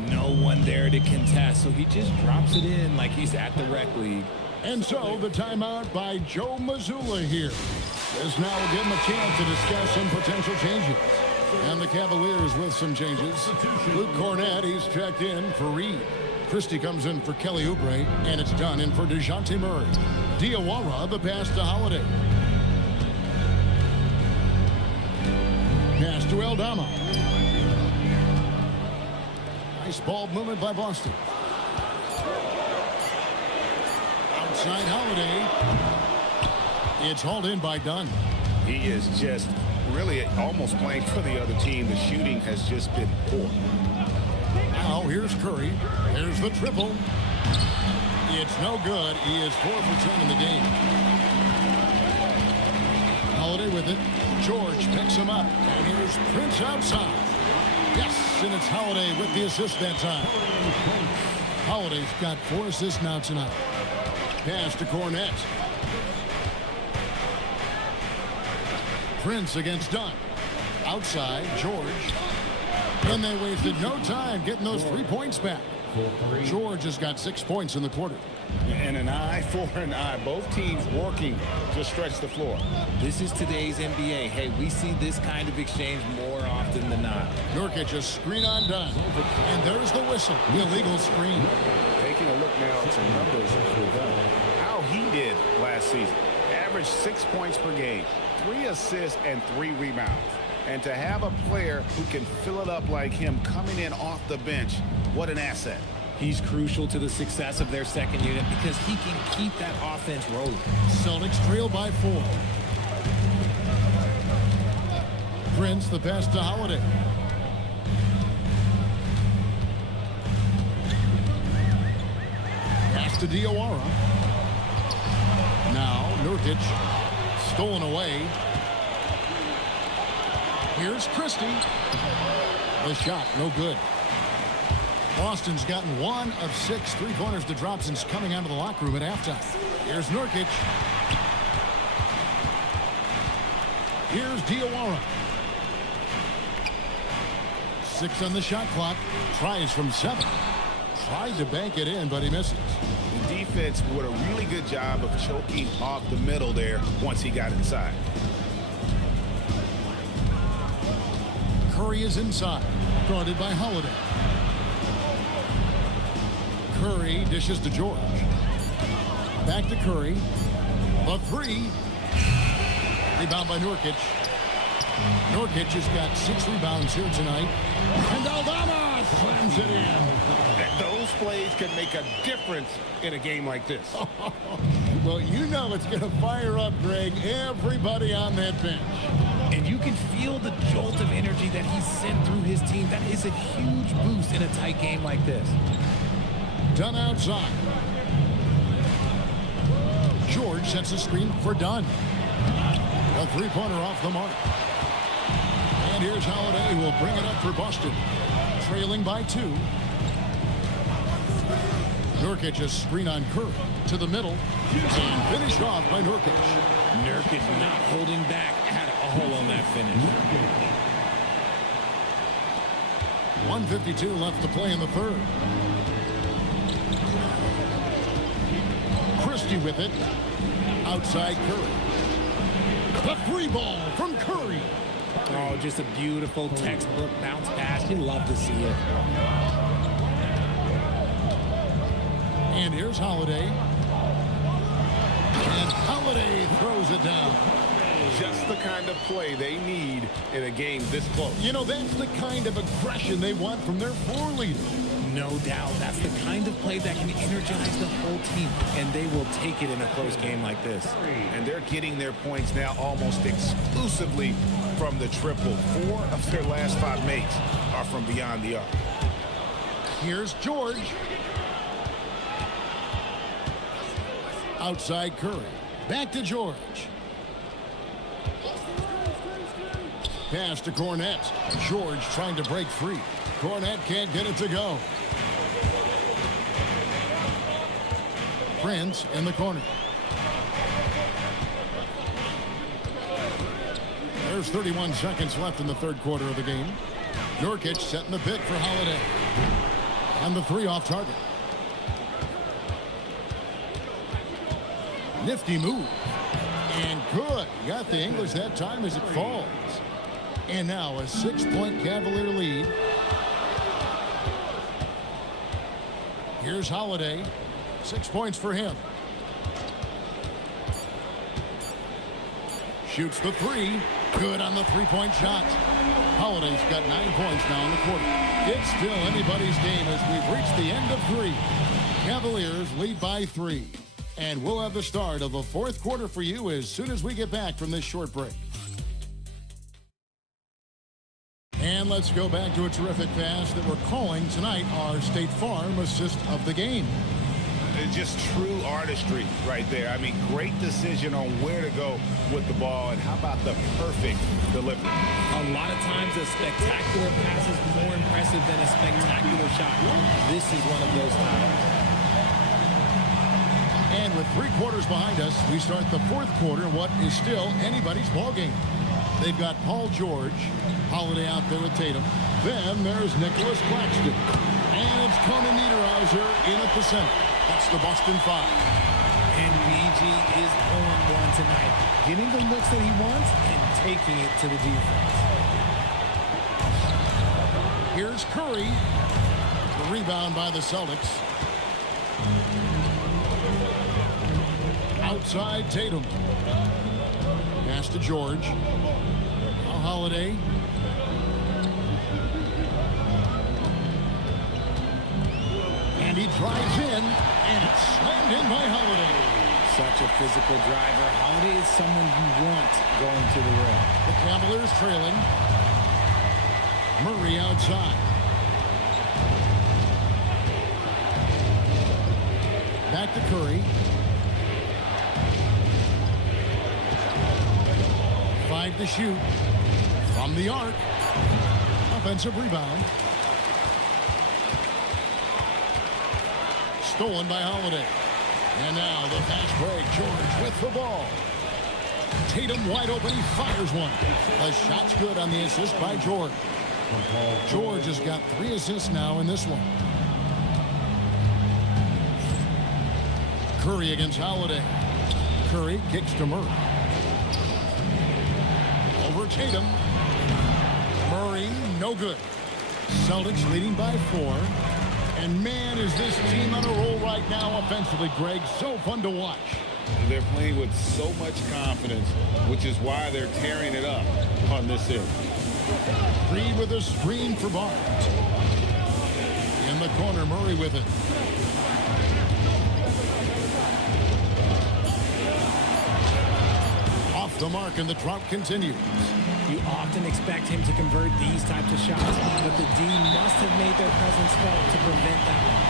No one there to contest, so he just drops it in like he's at the rec league. And so the timeout by Joe Mazzulla here. This now will give him a chance to discuss some potential changes. And the Cavaliers with some changes. Luke Cornett, he's checked in for Reed. Christie comes in for Kelly Oubre, and it's done in for DeJounte Murray. Diawara, the pass to Holiday. Pass to Aldama. Nice ball movement by Boston. Outside Holiday. It's hauled in by Dunn. He is just really almost playing for the other team. The shooting has just been poor. Now here's Curry. There's the triple. It's no good. He is 4 for 10 in the game. Holiday with it. George picks him up. And here's Prince outside. Yes, and it's Holiday with the assist that time. Holiday's got 4 assists now tonight. Pass to Cornett. Prince against Dunn. Outside, George. And they wasted no time getting those 3 points back. George has got 6 points in the quarter. And an eye for an eye. Both teams working to stretch the floor. This is today's NBA. Hey, we see this kind of exchange more often than not. Nurkic, a screen on Dunn. And there's the whistle. Illegal screen. Taking a look now at some numbers for Dunn. How he did last season. Averaged 6 points per game, 3 assists, and 3 rebounds. And to have a player who can fill it up like him coming in off the bench, what an asset. He's crucial to the success of their second unit because he can keep that offense rolling. Celtics trail by 4. Prince, the pass to Holiday. Pass to Diawara. Now Nurkic. Stolen away. Here's Christie. The shot, no good. Boston's gotten 1 of 6 3-pointers to drop since coming out of the locker room at halftime. Here's Nurkic. Here's Diawara. 6 on the shot clock. Tries from 7. Tried to bank it in, but he misses. The defense did a really good job of choking off the middle there once he got inside. Curry is inside. Guarded by Holiday. Curry dishes to George. Back to Curry. A 3. Rebound by Nurkic. Nurkic has got 6 rebounds here tonight. And Aldama slams it in. Those plays can make a difference in a game like this. Well, you know it's going to fire up, Greg, everybody on that bench. And you can feel the jolt of energy that he's sent through his team. That is a huge boost in a tight game like this. Dunn outside. George sets a screen for Dunn. A 3-pointer off the mark. And here's Holiday, who will bring it up for Boston. Trailing by 2. Nurkic a screen on Curry to the middle. And finished off by Nurkic. Nurkic not holding back. Had a hole on that finish. 1:52 left to play in the third. Christie with it. Outside Curry. The free ball from Curry. Oh, just a beautiful textbook bounce pass. You love to see it. And here's Holiday. And Holiday throws it down. Just the kind of play they need in a game this close. You know, that's the kind of aggression they want from their floor leader. No doubt. That's the kind of play that can energize the whole team, and they will take it in a close game like this. And they're getting their points now almost exclusively from the triple. 4 of their last 5 makes are from beyond the arc. Here's George. Outside Curry. Back to George. Pass to Cornette. George trying to break free. Cornette can't get it to go. Prince in the corner. There's 31 seconds left in the third quarter of the game. Nurkic setting the pick for Holiday. And the 3 off target. Nifty move. And good. Got the English that time as it falls. And now a 6-point Cavalier lead. Here's Holiday. 6 points for him. Shoots the 3. Good on the 3-point shot. Holiday's got 9 points now in the quarter. It's still anybody's game as we've reached the end of 3. Cavaliers lead by 3. And we'll have the start of the fourth quarter for you as soon as we get back from this short break. And let's go back to a terrific pass that we're calling tonight our State Farm assist of the game. It's just true artistry right there. I mean, great decision on where to go with the ball, and how about the perfect delivery? A lot of times a spectacular pass is more impressive than a spectacular shot. This is one of those times. And with 3 quarters behind us, we start the fourth quarter in what is still anybody's ballgame. They've got Paul George, Holiday out there with Tatum. Then there's Nicholas Claxton. And it's Conan Niederhauser in at the center. That's the Boston 5. And BG is on one tonight. Getting the looks that he wants and taking it to the defense. Here's Curry. The rebound by the Celtics. Outside Tatum. Pass to George. Now Holiday. And he drives in, and it's slammed in by Holiday. Such a physical driver. Holiday is someone you want going to the rim. The Cavaliers trailing. Murray outside. Back to Curry. 5 to shoot. From the arc. Offensive rebound. Stolen by Holiday. And now the fast break. George with the ball. Tatum wide open. He fires one. The shot's good on the assist by George. George has got 3 assists now in this one. Curry against Holiday. Curry kicks to Murray. Over Tatum. Murray, no good. Celtics leading by 4. And man, is this team on a roll right now offensively, Greg. So fun to watch. They're playing with so much confidence, which is why they're tearing it up on this end. Reed with a screen for Barnes. In the corner, Murray with it. Off the mark, and the drought continues. You often expect him to convert these types of shots, but the D must have made their presence felt to prevent that one.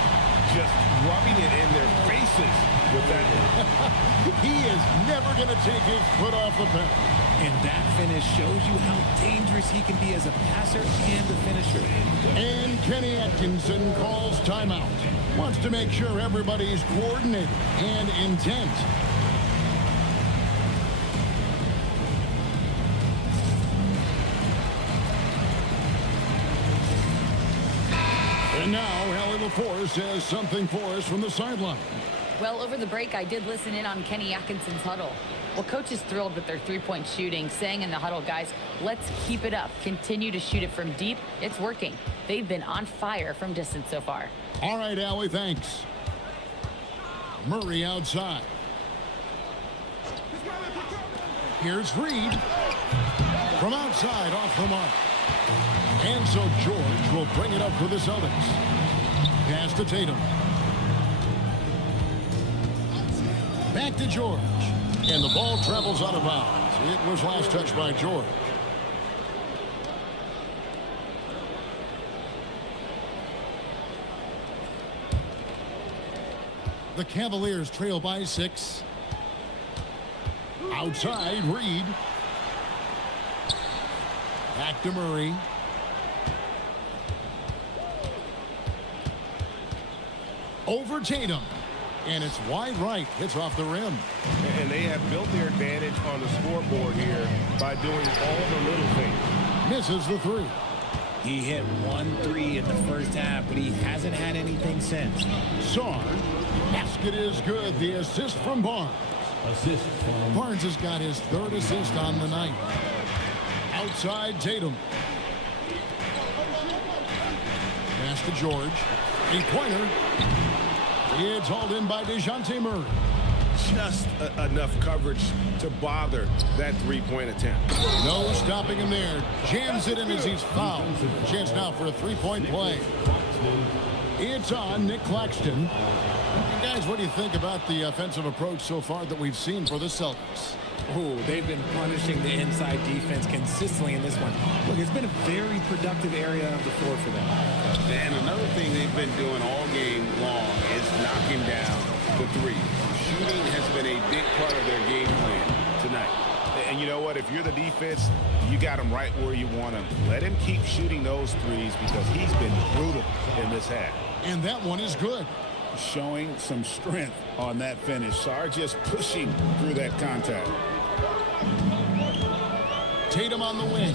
Just rubbing it in their faces with that. He is never going to take his foot off the pedal. And that finish shows you how dangerous he can be as a passer and a finisher. And Kenny Atkinson calls timeout. Wants to make sure everybody's coordinated and intent. And now, Hallie LaForce has something for us from the sideline. Well, over the break, I did listen in on Kenny Atkinson's huddle. Well, coach is thrilled with their three-point shooting, saying in the huddle, guys, let's keep it up. Continue to shoot it from deep. It's working. They've been on fire from distance so far. All right, Allie, thanks. Murray outside. Here's Reed. From outside, off the mark. And so George will bring it up for the Celtics. Pass to Tatum. Back to George. And the ball travels out of bounds. It was last touched by George. The Cavaliers trail by 6. Outside, Reed. Back to Murray. Over Tatum. And it's wide right. Hits off the rim. And they have built their advantage on the scoreboard here by doing all the little things. Misses the 3. He hit 1 3 in the first half, but he hasn't had anything since. Sarr. Basket is good. The assist from Barnes. Assist from Barnes has got his 3rd assist on the night. Outside Tatum. Pass to George. 3-pointer. It's hauled in by DeJounte Murray. Just enough coverage to bother that three-point attempt. No stopping him there. Jams it in as he's fouled. Chance now for a 3-point play. It's on Nick Claxton. Guys, what do you think about the offensive approach so far that we've seen for the Celtics? Oh, they've been punishing the inside defense consistently in this one. Look, it's been a very productive area of the floor for them. And another thing they've been doing all game long is knocking down the 3. Shooting has been a big part of their game plan tonight. And you know what? If you're the defense, you got him right where you want him. Let him keep shooting those threes because he's been brutal in this half. And that one is good. Showing some strength on that finish. Sarr just pushing through that contact. Tatum on the wing.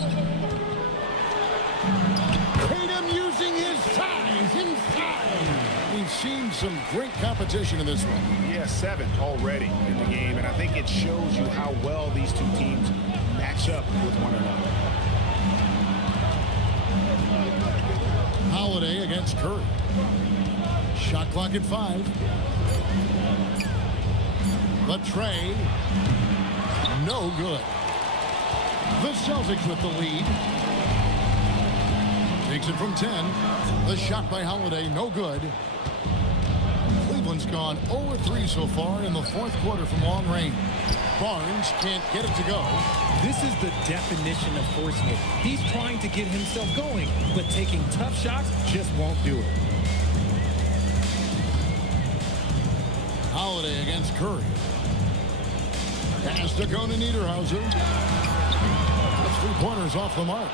Tatum using his size inside. We've seen some great competition in this one. Yeah, 7 already in the game, and I think it shows you how well these two teams match up with one another. Holiday against Curry. Shot clock at 5. The tray. No good. The Celtics with the lead. Takes it from 10. The shot by Holiday, no good. Cleveland's gone 0-3 so far in the 4th quarter from long range. Barnes can't get it to go. This is the definition of forcing it. He's trying to get himself going, but taking tough shots just won't do it. Holiday against Curry. Pass to Conan Niederhauser. That's 3 pointers off the mark.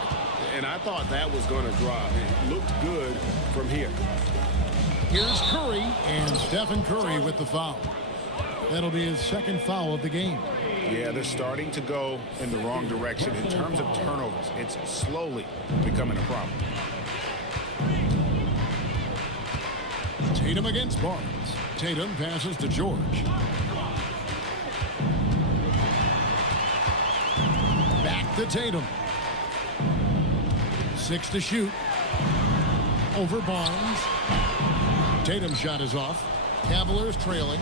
And I thought that was going to drop. It looked good from here. Here's Curry, and Stephen Curry with the foul. That'll be his second foul of the game. Yeah, they're starting to go in the wrong direction in terms of turnovers. It's slowly becoming a problem. Tatum against Barnes. Tatum passes to George. Back to Tatum. 6 to shoot. Over Barnes. Tatum's shot is off. Cavaliers trailing.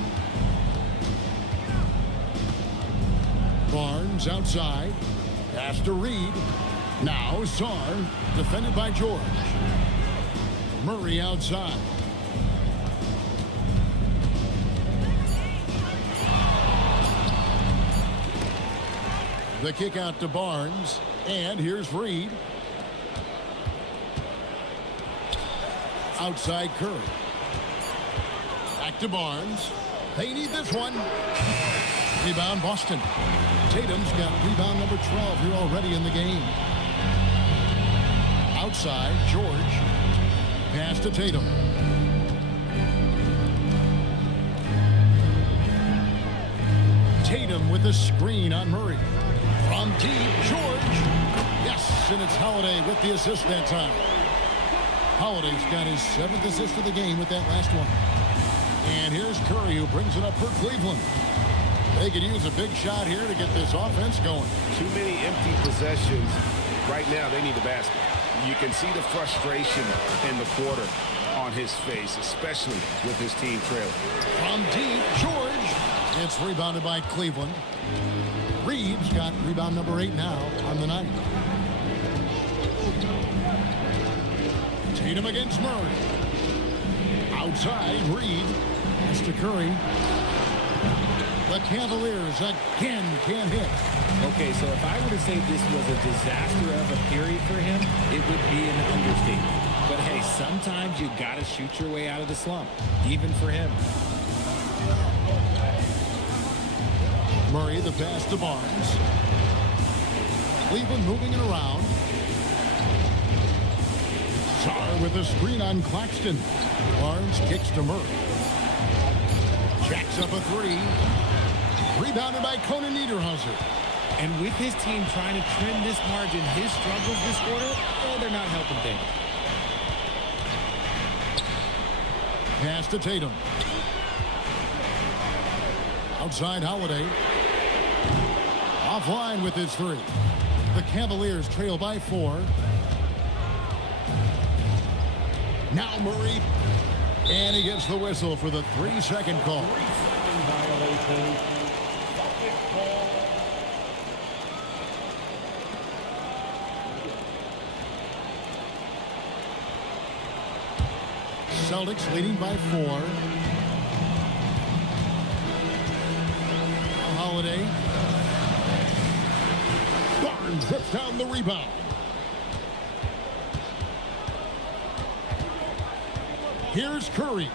Barnes outside. Pass to Reed. Now Sarr, defended by George. Murray outside. The kick out to Barnes. And here's Reed. Outside Curry. Back to Barnes. They need this one. Rebound Boston. Tatum's got rebound number 12 here already in the game. Outside, George. Pass to Tatum. Tatum with the screen on Murray. From deep, George. Yes, and it's Holiday with the assist that time. Holiday's got his 7th assist of the game with that last one. And here's Curry, who brings it up for Cleveland. They could use a big shot here to get this offense going. Too many empty possessions. Right now, they need a basket. You can see the frustration in the quarter on his face, especially with his team trailing. From deep, George. It's rebounded by Cleveland. Reed's got rebound number 8 now on the night. Tatum against Murray. Outside, Reed. Pass to Curry. The Cavaliers again can't hit. Okay, so if I were to say this was a disaster of a period for him, it would be an understatement. But hey, sometimes you got to shoot your way out of the slump, even for him. Murray, the pass to Barnes. Cleveland moving it around. Sarr with a screen on Claxton. Barnes kicks to Murray. Jacks up a 3. Rebounded by Conan Niederhauser. And with his team trying to trim this margin, his struggles this quarter, they're not helping things. Pass to Tatum. Outside Holiday. Offline with his 3. The Cavaliers trail by 4. Now Murray. And he gets the whistle for the 3-second call. Celtics leading by 4. Holiday. Barnes rips down the rebound. Here's Curry.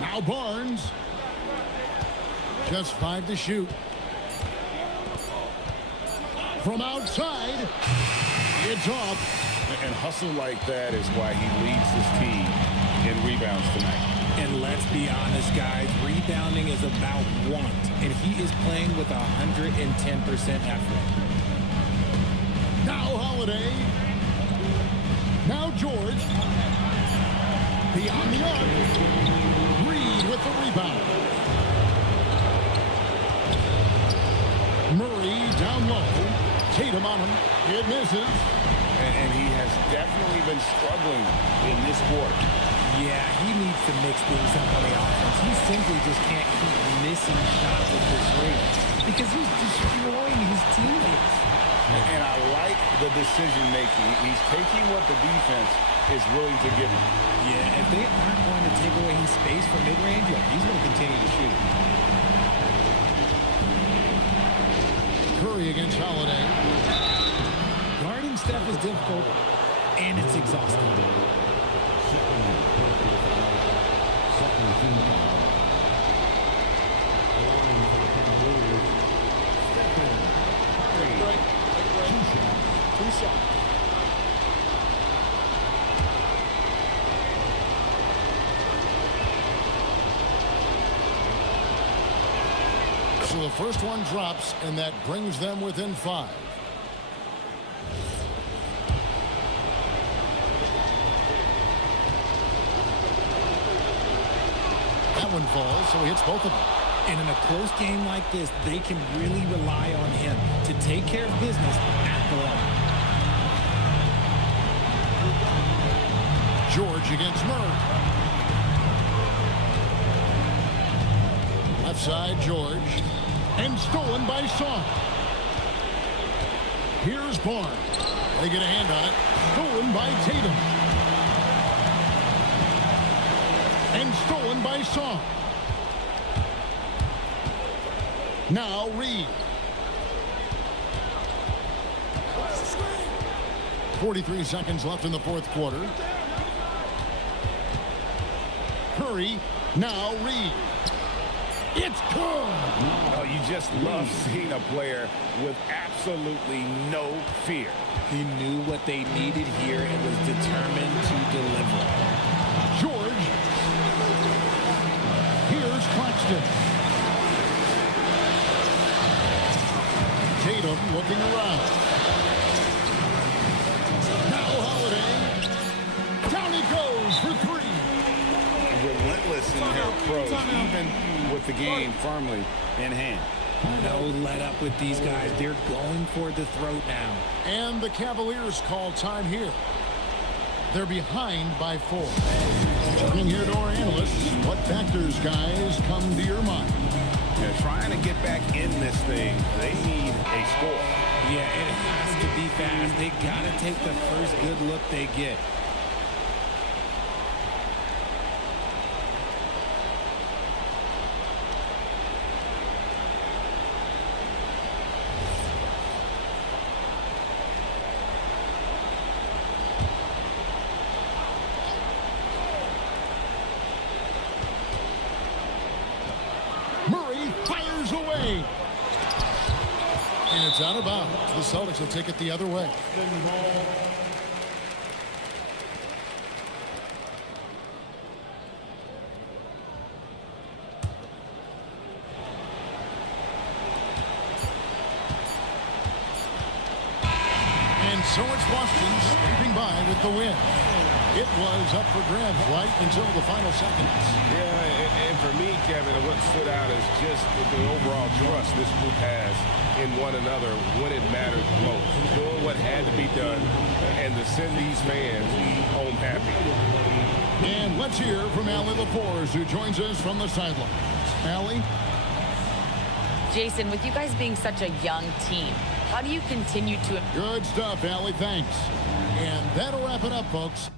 Now Barnes. Just 5 to shoot. From outside, it's off. And hustle like that is why he leads his team in rebounds tonight. And let's be honest, guys, rebounding is about want. And he is playing with 110% effort. Now Holiday. Now George. Beyond the arc. Reed with the rebound. Murray down low. Tatum on him. It misses. And he has definitely been struggling in this quarter. Yeah, he needs to mix things up on the offense. He simply just can't keep missing shots with this rate because he's destroying his teammates. And I like the decision-making. He's taking what the defense is willing to give him. Yeah, if they aren't going to take away his space from mid-range, yeah, he's going to continue to shoot. Curry against Holiday. Guarding Steph is difficult, and it's exhausting. team foul. Allowing for the Cavaliers, Stephen Curry. 2 shots. So the first one drops, and that brings them within 5. That one falls, so he hits both of them. And in a close game like this, they can really rely on him to take care of business at the line. George against Murray. Left side, George. And stolen by Song. Here's Barnes. They get a hand on it. Stolen by Tatum. And stolen by Song. Now Reed. 43 seconds left in the fourth quarter. Curry. Now Reed. It's good. Oh, you just love seeing a player with absolutely no fear. He knew what they needed here and was determined to deliver. George. Here's Claxton. Tatum looking around. Now Holiday. Down he goes for 3. Relentless in their approach, even with the game firmly in hand. No let up with these guys. They're going for the throat now. And the Cavaliers call time here. They're behind by 4. Turning here to our analysts, what factors, guys, come to your mind? They're trying to get back in this thing. They need a score. Yeah, it has to be fast. They got to take the first good look they get. Away. And it's out of bounds. The Celtics will take it the other way. And so it's Boston scraping by with the win. It was up for grabs right until the final seconds. Yeah, and for me, Kevin, what stood out is just the overall trust this group has in one another when it matters most. Doing what had to be done and to send these fans home happy. And let's hear from Allie LaForce, who joins us from the sidelines. Allie? Jason, with you guys being such a young team, how do you continue to... Good stuff, Allie. Thanks. And that'll wrap it up, folks.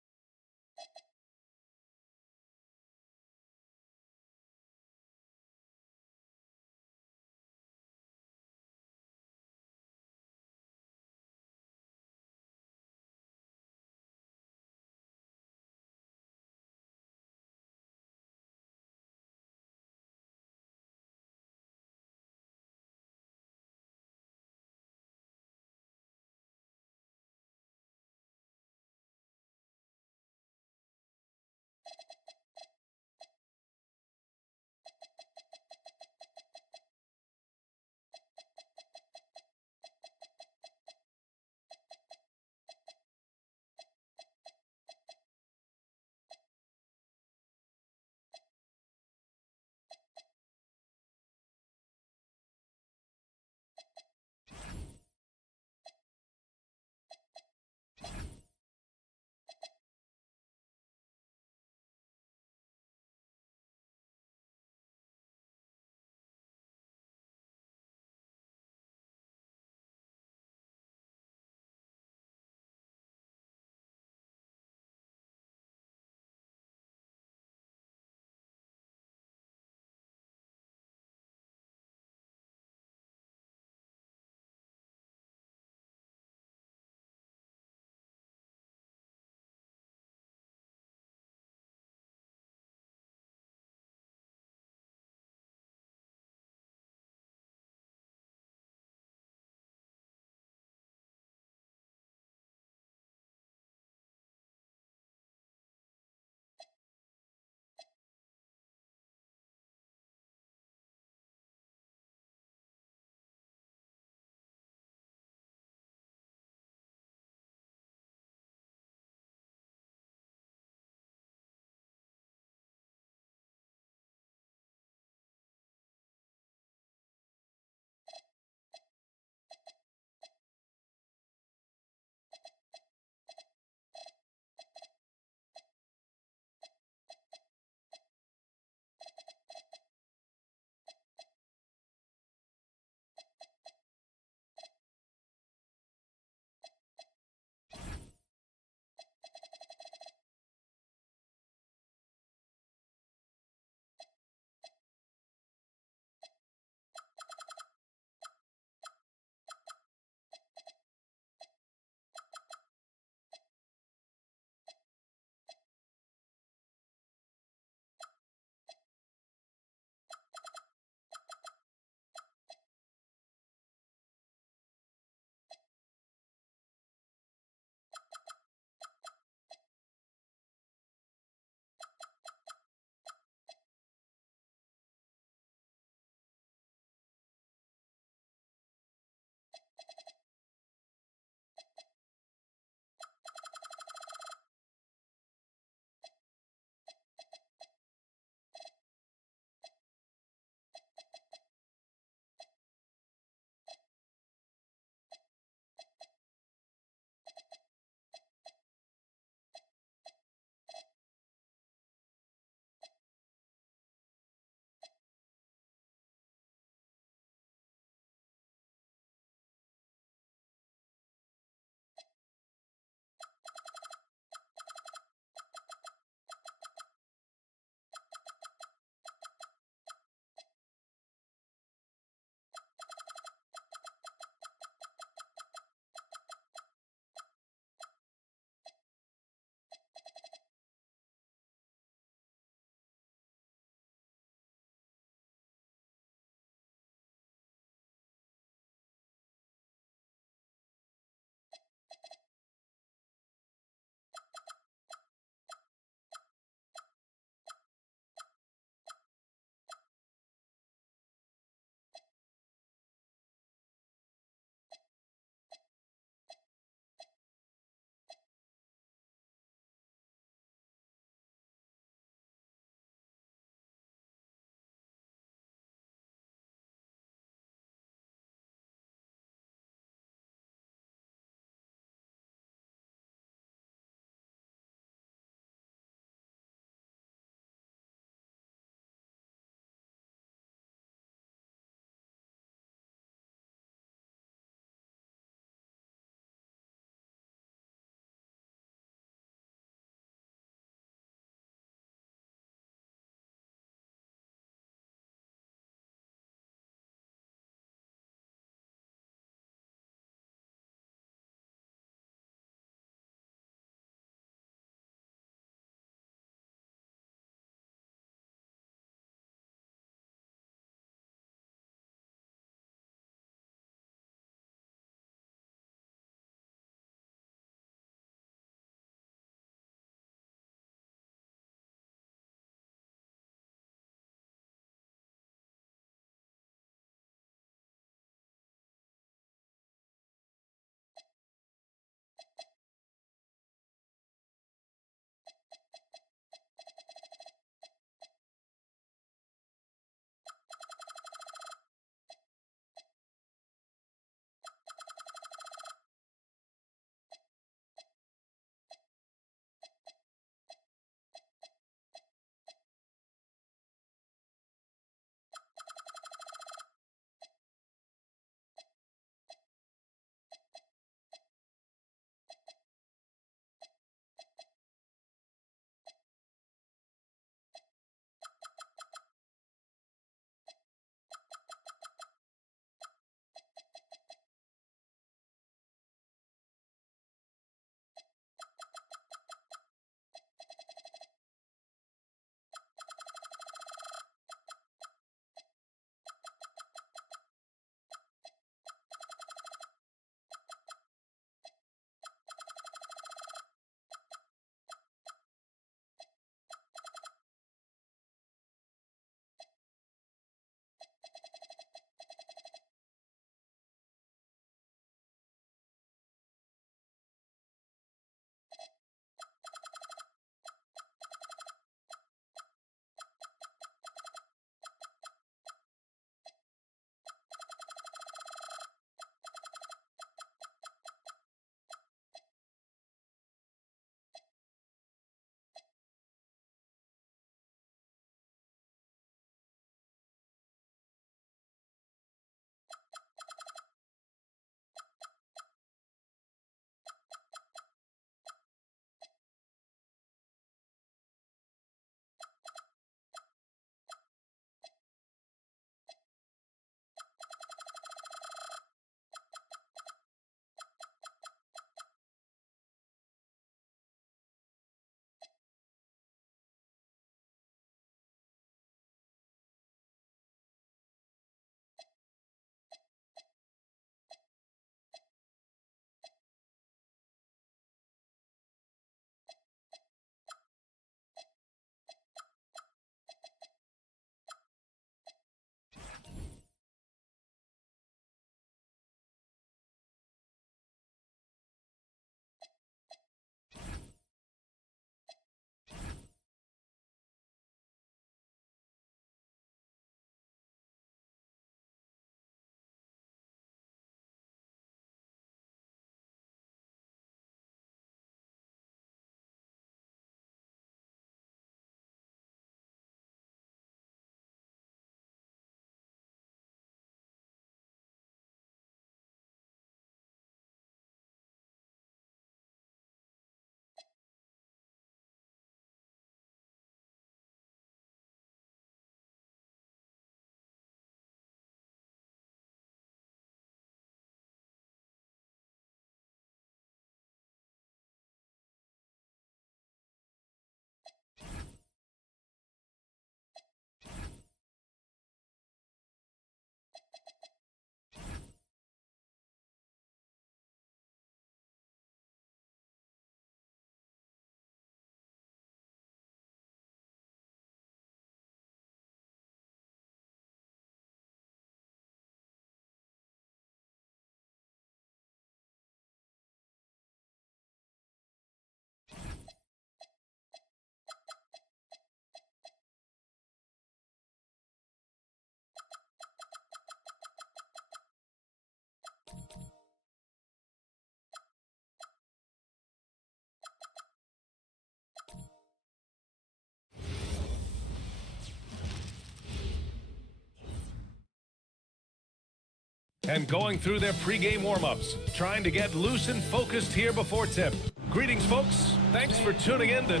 and going through their pregame warm-ups, trying to get loose and focused here before tip. Greetings, folks. Thanks for tuning in to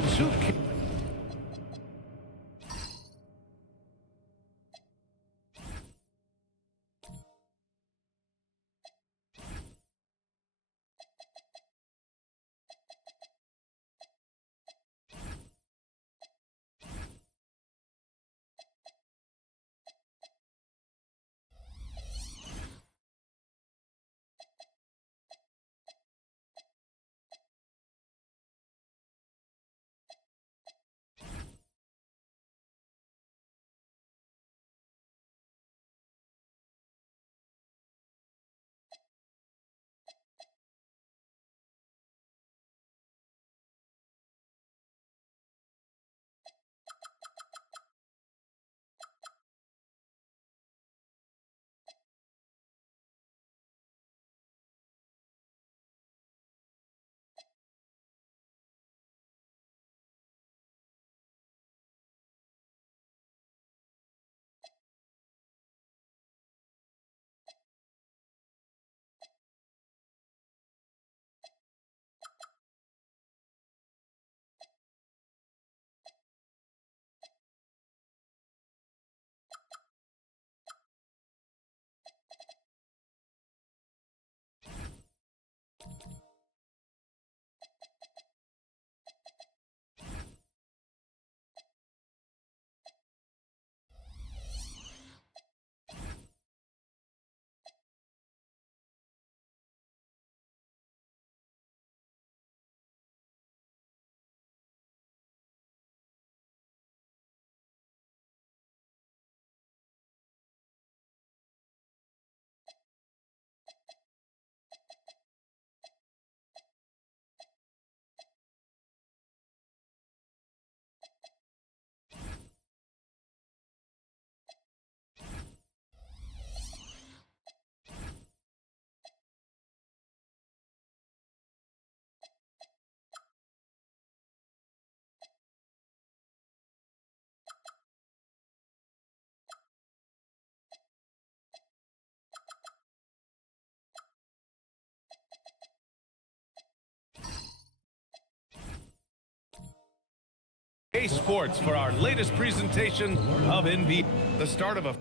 EA Sports for our latest presentation of NBA. The start of a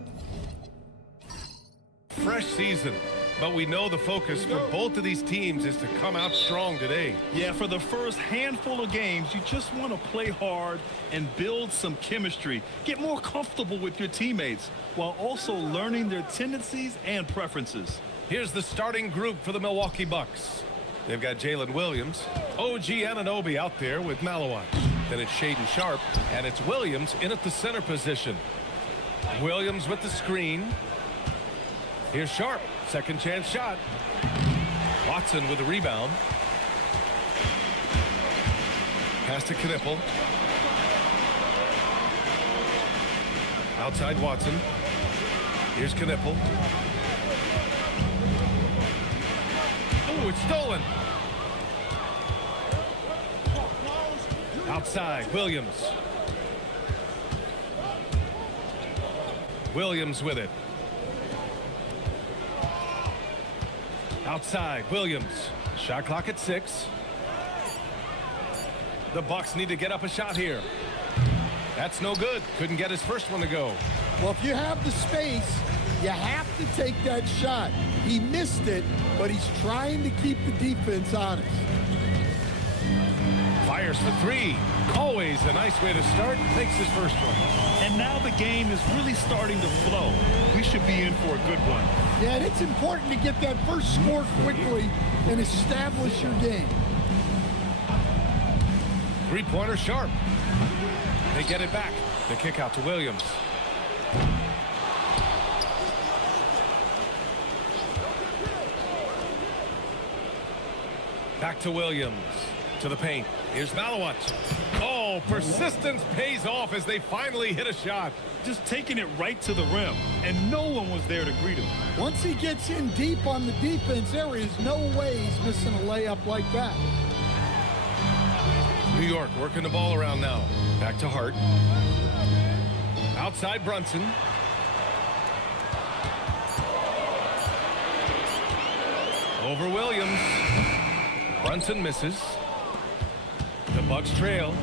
fresh season, but we know the focus for both of these teams is to come out strong today. Yeah, for the first handful of games, you just want to play hard and build some chemistry. Get more comfortable with your teammates while also learning their tendencies and preferences. Here's the starting group for the Milwaukee Bucks. They've got Jalen Williams, OG Anunoby out there with Malawat. Then it's Shaedon Sharpe, and it's Williams in at the center position. Williams with the screen. Here's Sharpe, second chance shot. Watson with the rebound. Pass to Knipple. Outside Watson. Here's Knipple. Oh, it's stolen. Outside, Williams. Williams with it. Outside, Williams. Shot clock at 6. The Bucks need to get up a shot here. That's no good. Couldn't get his first one to go. Well, if you have the space, you have to take that shot. He missed it, but he's trying to keep the defense honest. Fires for 3. Always a nice way to start. Makes his first one. And now the game is really starting to flow. We should be in for a good one. Yeah, and it's important to get that first score quickly and establish your game. Three-pointer Sharpe. They get it back. The kick out to Williams. Back to Williams. To the paint. Here's Malawat. Oh, persistence pays off as they finally hit a shot. Just taking it right to the rim, and no one was there to greet him. Once he gets in deep on the defense, there is no way he's missing a layup like that. New York working the ball around now. Back to Hart. Outside Brunson. Over Williams. Brunson misses. The Bucks trail.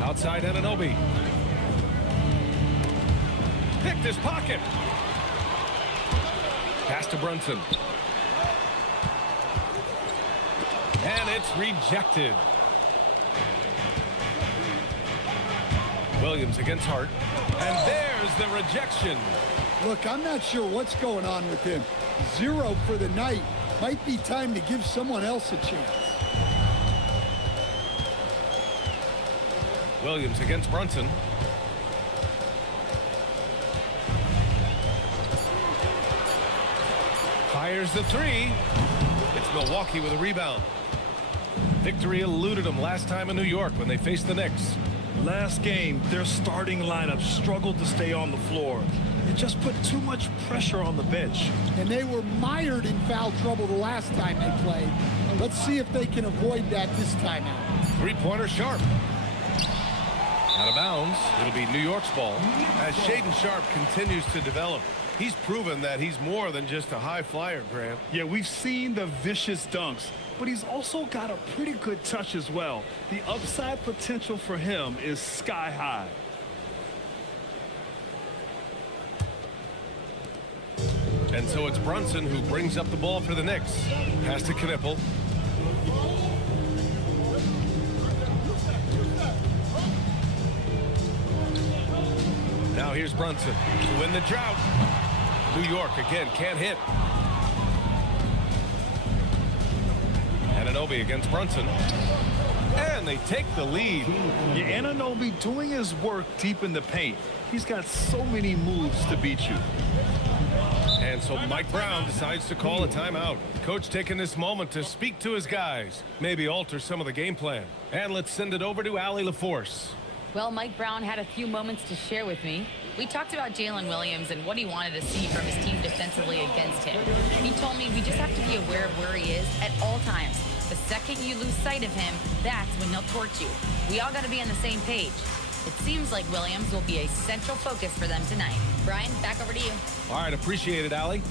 Outside Anunoby. Picked his pocket. Pass to Brunson. And it's rejected. Williams against Hart. And there's the rejection. Look, I'm not sure what's going on with him. 0 for the night. Might be time to give someone else a chance. Williams against Brunson. Fires the three. It's Milwaukee with a rebound. Victory eluded them last time in New York when they faced the Knicks. Last game, their starting lineup struggled to stay on the floor. It just put too much pressure on the bench. And they were mired in foul trouble the last time they played. Let's see if they can avoid that this time out. Three-pointer Sharp. Out of bounds. It'll be New York's ball. As Shaedon Sharp continues to develop, he's proven that he's more than just a high flyer, Grant. Yeah, we've seen the vicious dunks, but he's also got a pretty good touch as well. The upside potential for him is sky high. And so it's Brunson who brings up the ball for the Knicks. Pass to Knippel. Now here's Brunson to win the drought. New York again can't hit. Anunoby against Brunson. And they take the lead. Yeah, Anunoby doing his work deep in the paint. He's got so many moves to beat you. And so Mike Brown decides to call a timeout. Coach taking this moment to speak to his guys, maybe alter some of the game plan. And let's send it over to Allie LaForce. Well, Mike Brown had a few moments to share with me. We talked about Jalen Williams and what he wanted to see from his team defensively against him. He told me we just have to be aware of where he is at all times. The second you lose sight of him, that's when he'll torch you. We all got to be on the same page. It seems like Williams will be a central focus for them tonight. Brian, back over to you. All right, appreciate it, Allie.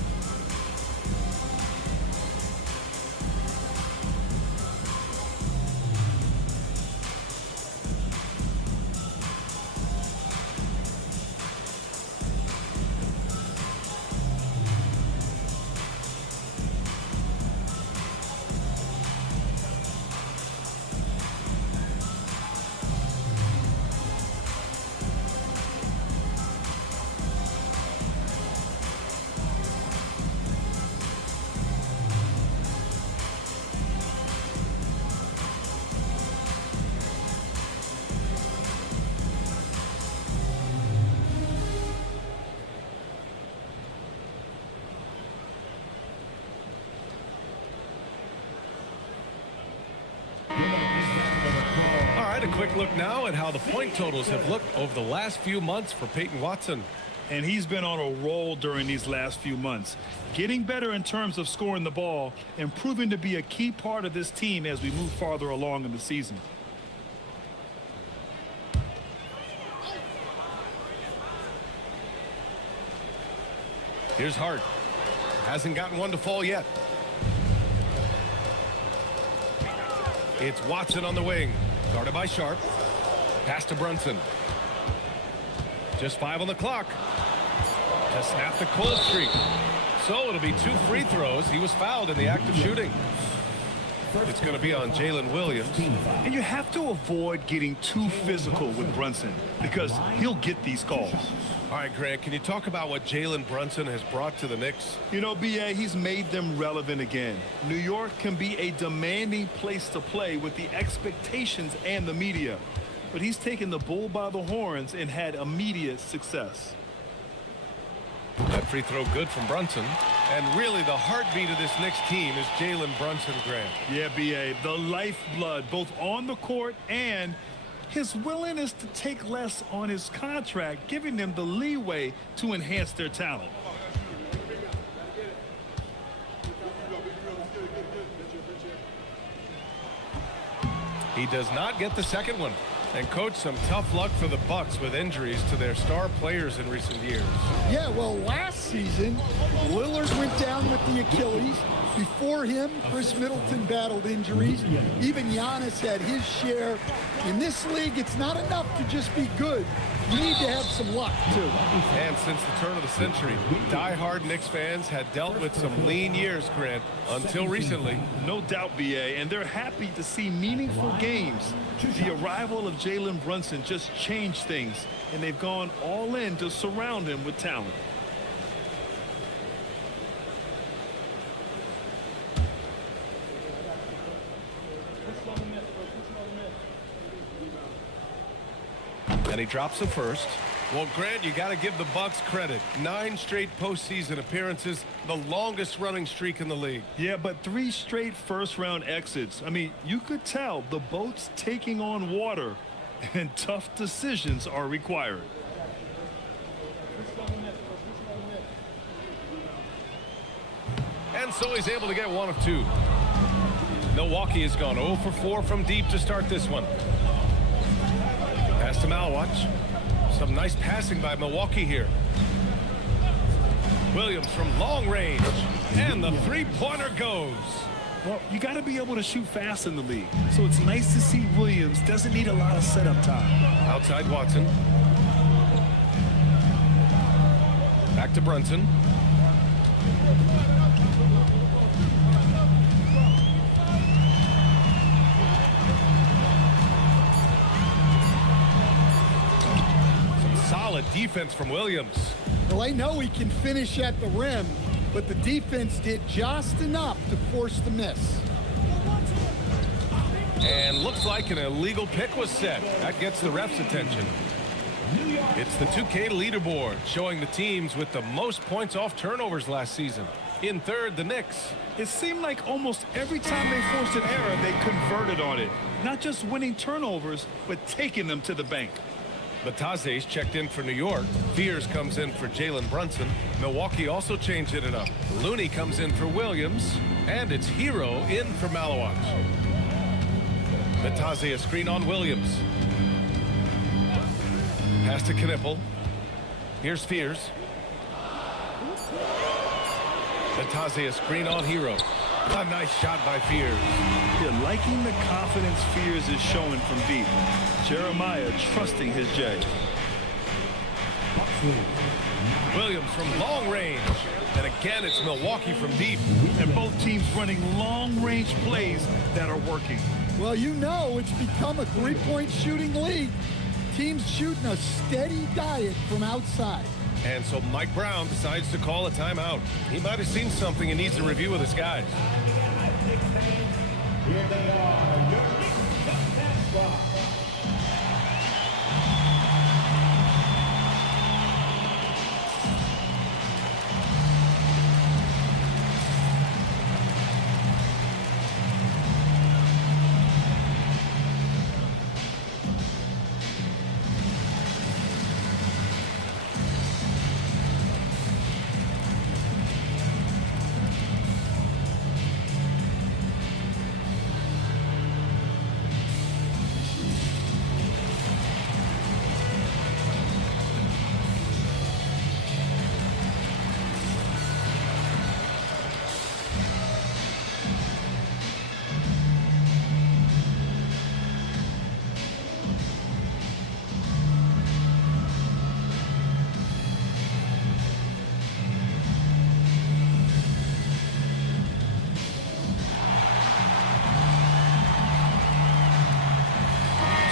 A quick look now at how the point totals have looked over the last few months for Peyton Watson. And he's been on a roll during these last few months, getting better in terms of scoring the ball and proving to be a key part of this team as we move farther along in the season. Here's Hart. Hasn't gotten one to fall yet. It's Watson on the wing. Guarded by Sharp. Pass to Brunson. Just 5 on the clock. To snap the cold streak. So it'll be 2 free throws. He was fouled in the act of shooting. It's going to be on Jalen Williams. And you have to avoid getting too physical with Brunson because he'll get these calls. All right, Grant, can you talk about what Jalen Brunson has brought to the Knicks? You know, B.A., he's made them relevant again. New York can be a demanding place to play with the expectations and the media. But he's taken the bull by the horns and had immediate success. That free throw good from Brunson. And really the heartbeat of this Knicks team is Jalen Brunson, Grant. Yeah, B.A., the lifeblood both on the court and his willingness to take less on his contract, giving them the leeway to enhance their talent. He does not get the second one. And coach, some tough luck for the Bucks with injuries to their star players in recent years. Yeah, well, last season, Lillard went down with the Achilles. Before him, Chris Middleton battled injuries. Even Giannis had his share. In this league, it's not enough to just be good. You need to have some luck, too. And since the turn of the century, die-hard Knicks fans had dealt with some lean years, Grant, until recently. No doubt, BA, and they're happy to see meaningful games. The arrival of Jalen Brunson just changed things, and they've gone all in to surround him with talent. And he drops the first. Well, Grant, you got to give the Bucks credit. 9 straight postseason appearances, the longest running streak in the league. Yeah, but 3 straight first-round exits. I mean, you could tell the boat's taking on water, and tough decisions are required. And so he's able to get 1 of 2. Milwaukee has gone 0 for 4 from deep to start this one. Pass to Malwatch. Some nice passing by Milwaukee here. Williams from long range. And the three-pointer goes. Well, you got to be able to shoot fast in the league. So it's nice to see Williams doesn't need a lot of setup time. Outside Watson. Back to Brunson. Solid defense from Williams. Well, I know he can finish at the rim, but the defense did just enough to force the miss. And looks like an illegal pick was set. That gets the ref's attention. It's the 2K leaderboard showing the teams with the most points off turnovers last season. In third, the Knicks. It seemed like almost every time they forced an error, they converted on it. Not just winning turnovers, but taking them to the bank. Bataze's checked in for New York. Fears comes in for Jalen Brunson. Milwaukee also changed it up. Looney comes in for Williams. And it's Hero in for Malawach. Bataze a screen on Williams. Pass to Knipple. Here's Fears. Bataze a screen on Hero. A nice shot by Fears. Yeah, liking the confidence Fears is showing from deep. Jeremiah trusting his J. Williams from long range. And again, it's Milwaukee from deep. And both teams running long-range plays that are working. Well, you know it's become a three-point shooting league. Teams shooting a steady diet from outside. And so Mike Brown decides to call a timeout. He might have seen something and needs a review with his guys. Here they are, your Knicks spot.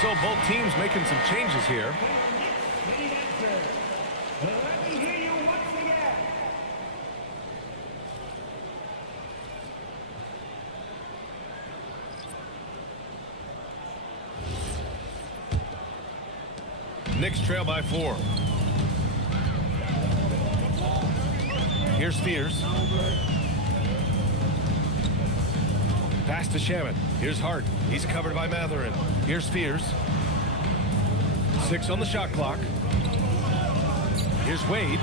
So both teams making some changes here. Let me hear you once again. Knicks trail by 4. Here's Fears. Pass to Shaman. Here's Hart. He's covered by Matherin. Here's Fears. 6 on the shot clock. Here's Wade.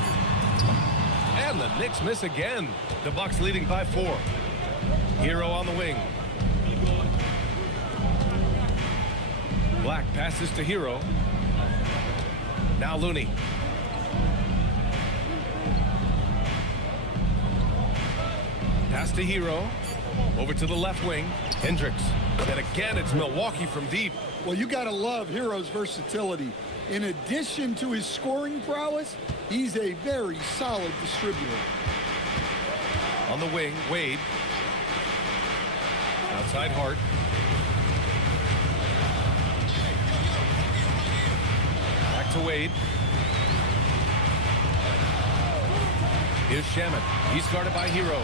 And the Knicks miss again. The Bucks leading by 4. Hero on the wing. Black passes to Hero. Now Looney. Pass to Hero. Over to the left wing. Hendricks. And again, it's Milwaukee from deep. Well, you got to love Hero's versatility. In addition to his scoring prowess, he's a very solid distributor. On the wing, Wade. Outside Hart. Back to Wade. Here's Shamet. He's guarded by Hero.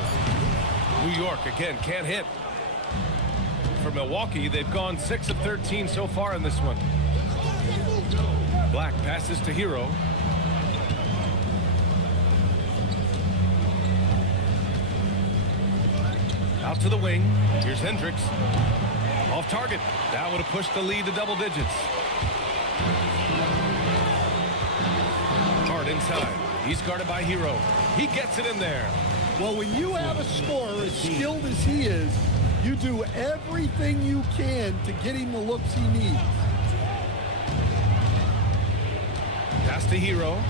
New York again can't hit. For Milwaukee, they've gone 6 of 13 so far in this one. Black passes to Hero. Out to the wing. Here's Hendricks. Off target. That would have pushed the lead to double digits. Hart inside. He's guarded by Hero. He gets it in there. Well, when you have a scorer as skilled as he is, you do everything you can to get him the looks he needs. Pass to Hero.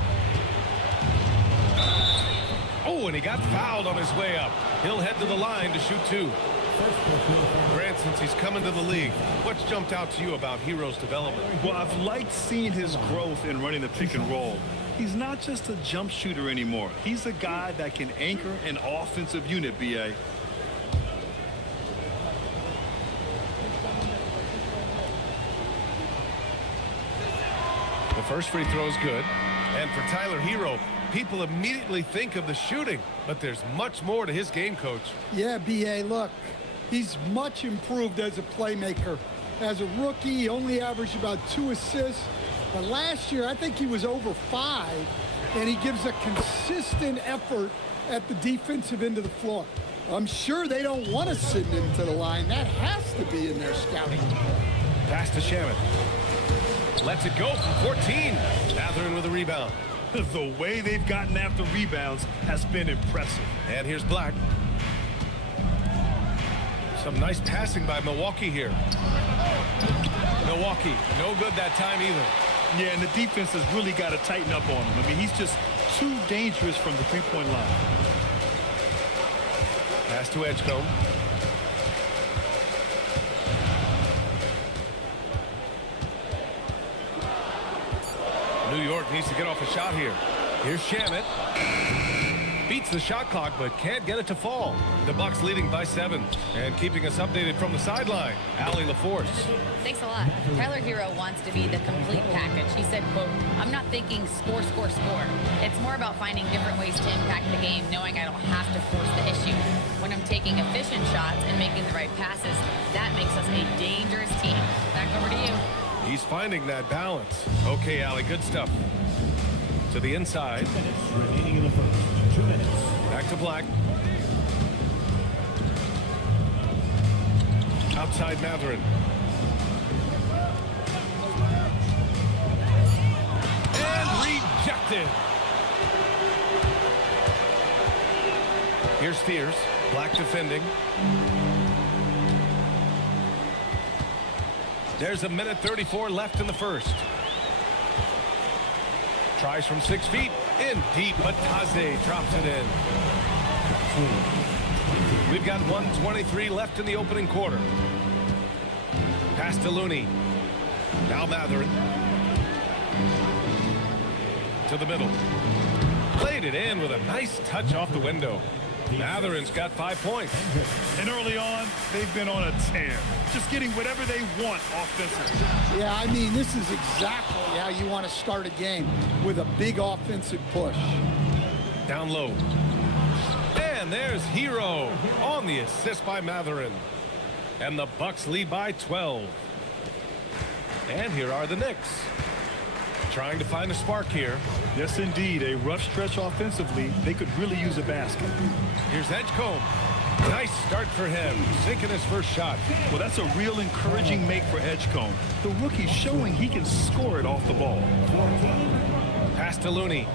Oh, and he got fouled on his way up. He'll head to the line to shoot 2. Grant, since he's coming to the league, what's jumped out to you about Hero's development? Well, I've liked seeing his growth in running the pick and roll. He's not just a jump shooter anymore. He's a guy that can anchor an offensive unit, B.A. The first free throw is good. And for Tyler Hero, people immediately think of the shooting, but there's much more to his game, Coach. Yeah, B.A., look, he's much improved as a playmaker. As a rookie, he only averaged about 2 assists. But last year, I think he was over 5, and he gives a consistent effort at the defensive end of the floor. I'm sure they don't want to send him to the line. That has to be in their scouting report. Pass to Shamet. Lets it go from 14. Mathurin with a rebound. The way they've gotten after rebounds has been impressive. And here's Black. Some nice passing by Milwaukee here. Milwaukee, no good that time either. Yeah, and the defense has really got to tighten up on him. I mean, he's just too dangerous from the three-point line. Pass to Edgecombe. New York needs to get off a shot here. Here's Shamet. Beats the shot clock, but can't get it to fall. The Bucks leading by 7. And keeping us updated from the sideline, Allie LaForce. Thanks a lot. Tyler Hero wants to be the complete package. He said, quote, "I'm not thinking score, score, score. It's more about finding different ways to impact the game, knowing I don't have to force the issue. When I'm taking efficient shots and making the right passes, that makes us a dangerous team." Back over to you. He's finding that balance. Okay, Allie, good stuff. To the inside. Remaining in the first. 2 minutes. Back to Black. Outside Mathurin. And rejected. Here's Spears. Black defending. There's a minute 34 left in the first. Tries from 6 feet. In deep, but Taze drops it in. We've got 1:23 left in the opening quarter. Pass to Looney. Now Mathurin. To the middle. Played it in with a nice touch off the window. Mathurin's got 5 points. And early on, they've been on a tear. Just getting whatever they want offensively. Yeah, I mean, this is exactly how you want to start a game, with a big offensive push. Down low. And there's Hero on the assist by Mathurin. And the Bucks lead by 12. And here are the Knicks. Trying to find a spark here. Yes, indeed. A rough stretch offensively. They could really use a basket. Here's Edgecombe. Nice start for him. Sinking his first shot. Well, that's a real encouraging make for Edgecombe. The rookie's showing he can score it off the ball. Pass to Looney.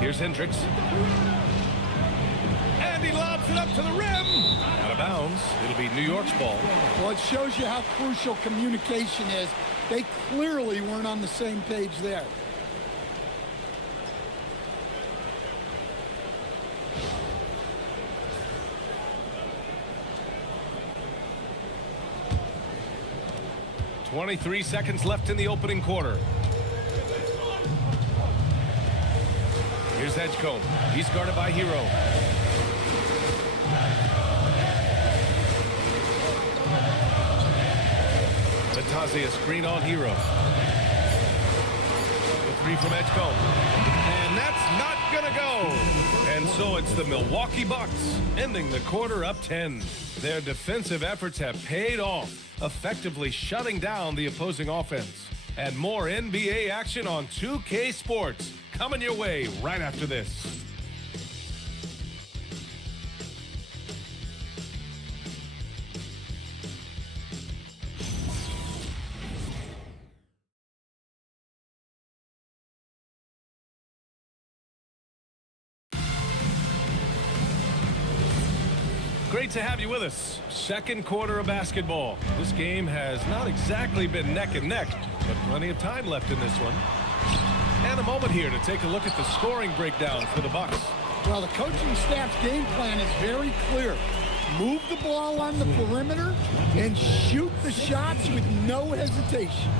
Here's Hendricks. And he lobs puts it up to the rim. Out of bounds. It'll be New York's ball. Well, it shows you how crucial communication is. They clearly weren't on the same page there. .23 seconds left in the opening quarter. Here's Edgecombe. He's guarded by Hero. Batazia screen on Hero. The three from Edgecombe. And that's not gonna go. And so it's the Milwaukee Bucks ending the quarter up 10. Their defensive efforts have paid off, effectively shutting down the opposing offense. And more NBA action on 2K Sports coming your way right after this. Great to have you with us. Second quarter of basketball. This game has not exactly been neck and neck, but plenty of time left in this one. And a moment here to take a look at the scoring breakdown for the Bucks. Well, the coaching staff's game plan is very clear. Move the ball on the perimeter and shoot the shots with no hesitation.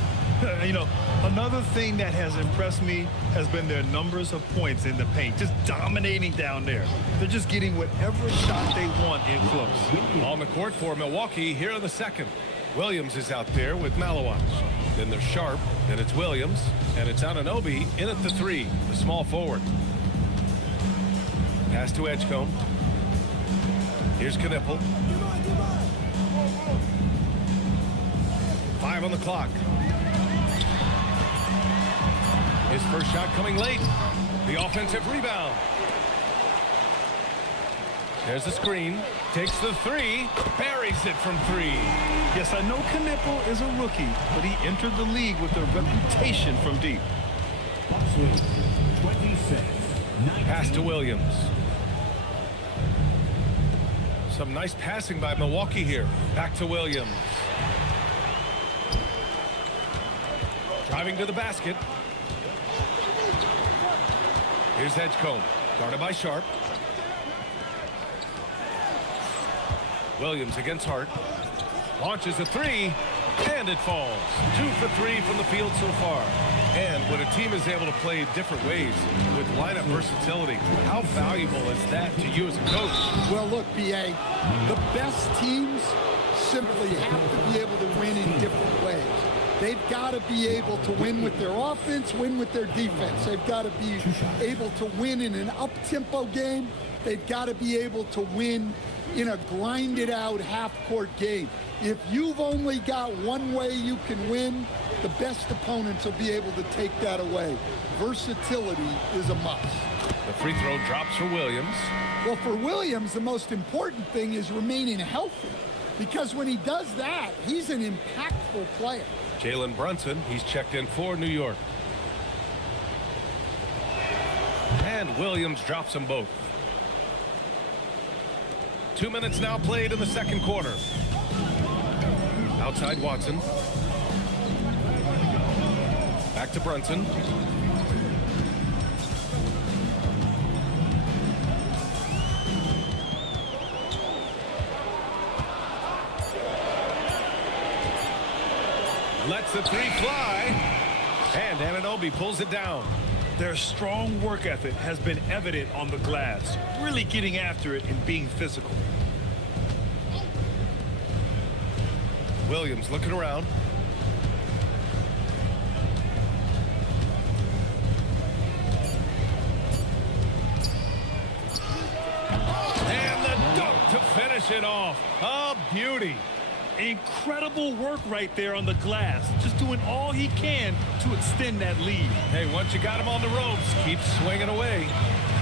You know, another thing that has impressed me has been their numbers of points in the paint, just dominating down there. They're just getting whatever shot they want in close. On the court for Milwaukee here in the second. Williams is out there with Malawach. Then there's Sharp, then it's Williams, and it's Anunoby in at the three, the small forward. Pass to Edgecombe. Here's Knipple. 5 on the clock. His first shot coming late. The offensive rebound. There's the screen. Takes the three. Buries it from three. Yes, I know Knipple is a rookie, but he entered the league with a reputation from deep. Pass to Williams. Some nice passing by Milwaukee here. Back to Williams. Driving to the basket. Here's Edgecombe. Guarded by Sharp. Williams against Hart. Launches a three, and it falls. 2 for 3 from the field so far. And when a team is able to play different ways with lineup versatility, how valuable is that to you as a coach? Well, look, BA, the best teams simply have to be able to win in different ways. They've got to be able to win with their offense, win with their defense. They've got to be able to win in an up-tempo game. They've got to be able to win in a grinded-out half-court game. If you've only got one way you can win, the best opponents will be able to take that away. Versatility is a must. The free throw drops for Williams. Well, for Williams, the most important thing is remaining healthy, because when he does that, he's an impactful player. Jalen Brunson, he's checked in for New York. And Williams drops them both. 2 minutes now played in the second quarter. Outside Watson. Back to Brunson. Lets the three fly. And Anunoby pulls it down. Their strong work ethic has been evident on the glass, really getting after it and being physical. Williams looking around. And the dunk to finish it off. A beauty. Incredible work right there on the glass. Just doing all he can to extend that lead. Hey, once you got him on the ropes, keep swinging away.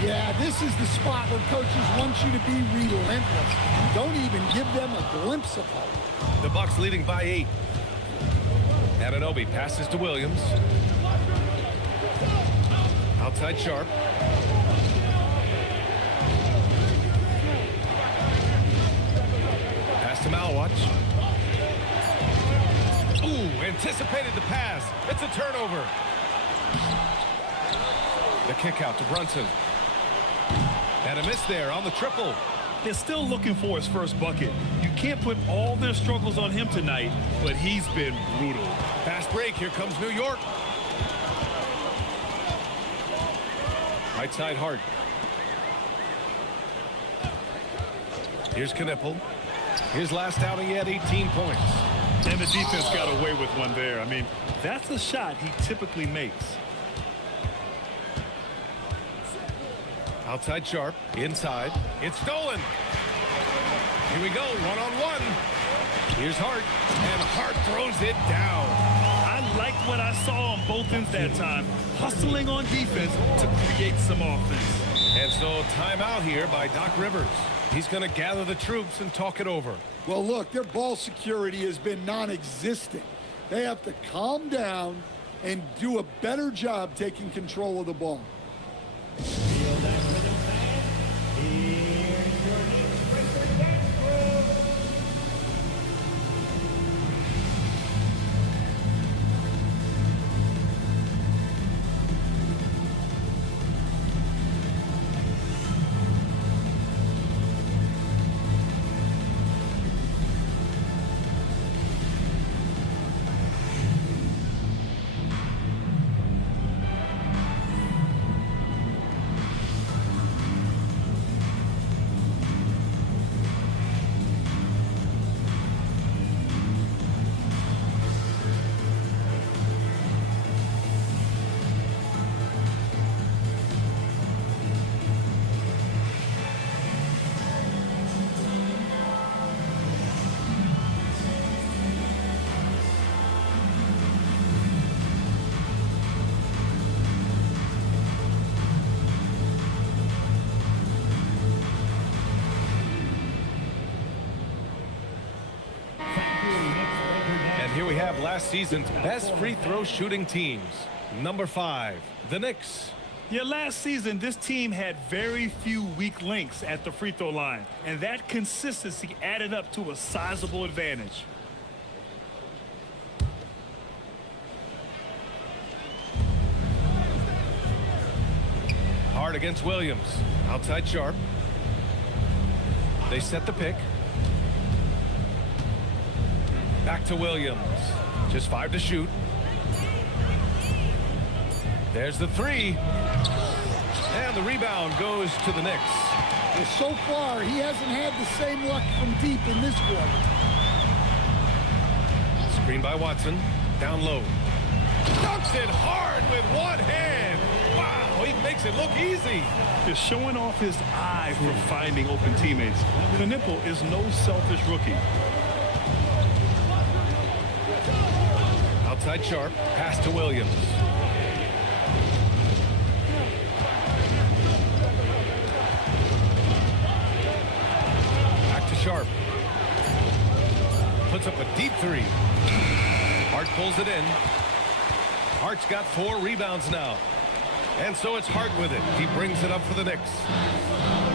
Yeah, this is the spot where coaches want you to be relentless. Don't even give them a glimpse of hope. The Bucks leading by 8. Anunoby passes to Williams. Outside Sharp. to Malwatch. Ooh, anticipated the pass. It's a turnover. The kick out to Brunson. And a miss there on the triple. They're still looking for his first bucket. You can't put all their struggles on him tonight, but he's been brutal. Fast break. Here comes New York. Right side Hart. Here's Knipple. His last outing, he had 18 points. And the defense got away with one there. I mean, that's a shot he typically makes. Outside Sharp. Inside. It's stolen. Here we go. One-on-one. Here's Hart. And Hart throws it down. I liked what I saw on both ends that time. Hustling on defense to create some offense. And so timeout here by Doc Rivers. He's going to gather the troops and talk it over. Well, look, their ball security has been non-existent. They have to calm down and do a better job taking control of the ball. Here we have last season's best free throw shooting teams. Number 5, the Knicks. Yeah, last season, this team had very few weak links at the free throw line, and that consistency added up to a sizable advantage. Hard against Williams. Outside Sharp. They set the pick. Back to Williams. Just 5 to shoot. There's the 3. And the rebound goes to the Knicks. Well, so far, he hasn't had the same luck from deep in this quarter. Screen by Watson. Down low. Dunks it hard with one hand. Wow, he makes it look easy. Just showing off his eye for finding open teammates. Knipple is no selfish rookie. Outside Sharp. Pass to Williams. Back to Sharp. Puts up a deep 3. Hart pulls it in. Hart's got 4 rebounds now. And so it's Hart with it. He brings it up for the Knicks.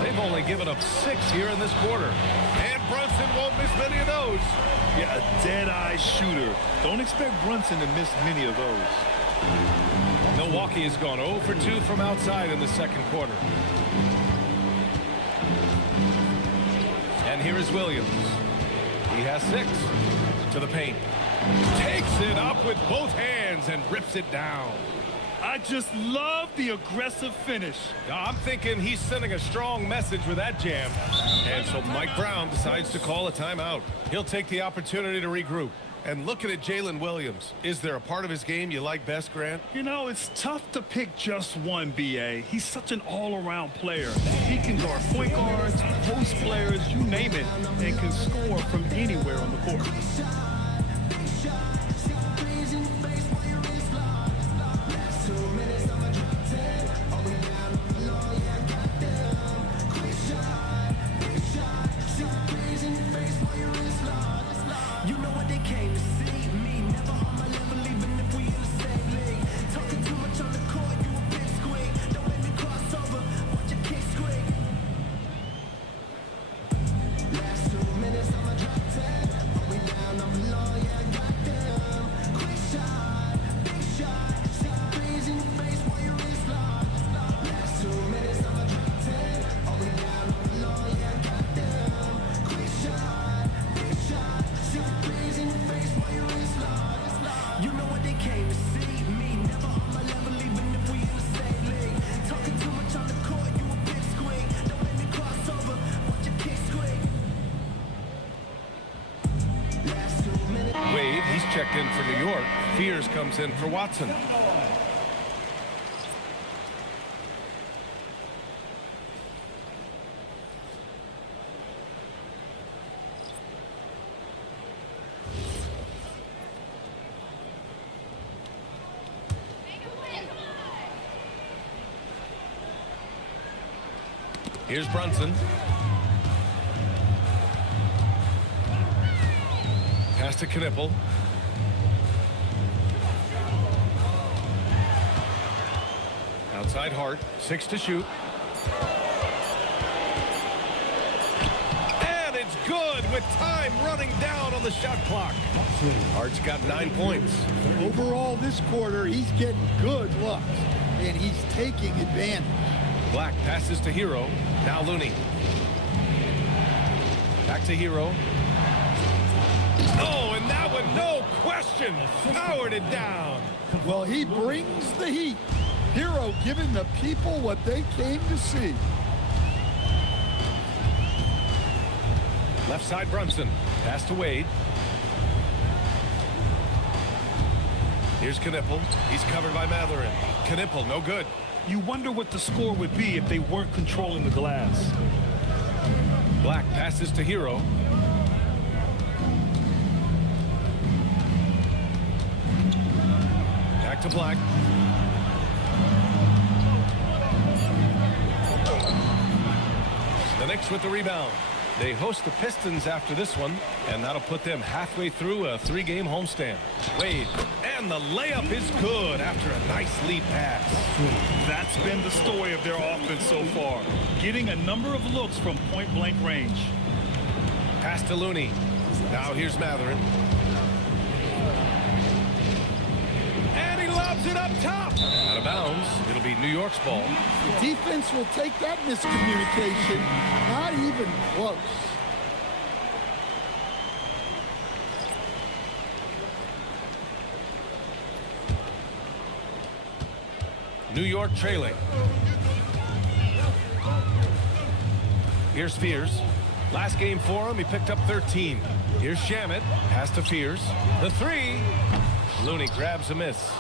They've only given up 6 here in this quarter. And Brunson won't miss many of those. Yeah, a dead-eye shooter. Don't expect Brunson to miss many of those. Milwaukee has gone 0 for 2 from outside in the second quarter. And here is Williams. He has 6 to the paint. Takes it up with both hands and rips it down. I just love the aggressive finish. I'm thinking he's sending a strong message with that jam. And so Mike Brown decides to call a timeout. He'll take the opportunity to regroup. And looking at Jalen Williams, is there a part of his game you like best, Grant? You know, it's tough to pick just one, B.A. He's such an all-around player. He can guard point guards, post players, you name it, and can score from anywhere on the court. Wade, he's checked in for New York. Fears comes in for Watson. Here's Brunson. Pass to Knipple. Outside Hart. 6 to shoot. And it's good with time running down on the shot clock. Hart's got 9 points. Overall, this quarter, he's getting good looks, and he's taking advantage. Black passes to Hero. Now Looney. Back to Hero. Oh, and that one, no question, powered it down. Well, he brings the heat. Hero giving the people what they came to see. Left side Brunson. Pass to Wade. Here's Knipple. He's covered by Matherin. Knipple, no good. You wonder what the score would be if they weren't controlling the glass. Black passes to Hero. Back to Black. The Knicks with the rebound. They host the Pistons after this one, and that'll put them halfway through a 3-game homestand. Wade, and the layup is good after a nice lead pass. That's been the story of their offense so far, getting a number of looks from point-blank range. Pass to Looney. Now here's Matherin. And he lobs it up top. Out of bounds. It'll be New York's ball. The defense will take that miscommunication. Not even close. New York trailing. Here's Fears. Last game for him, he picked up 13. Here's Shamet. Pass to Fears. The 3. Looney grabs a miss.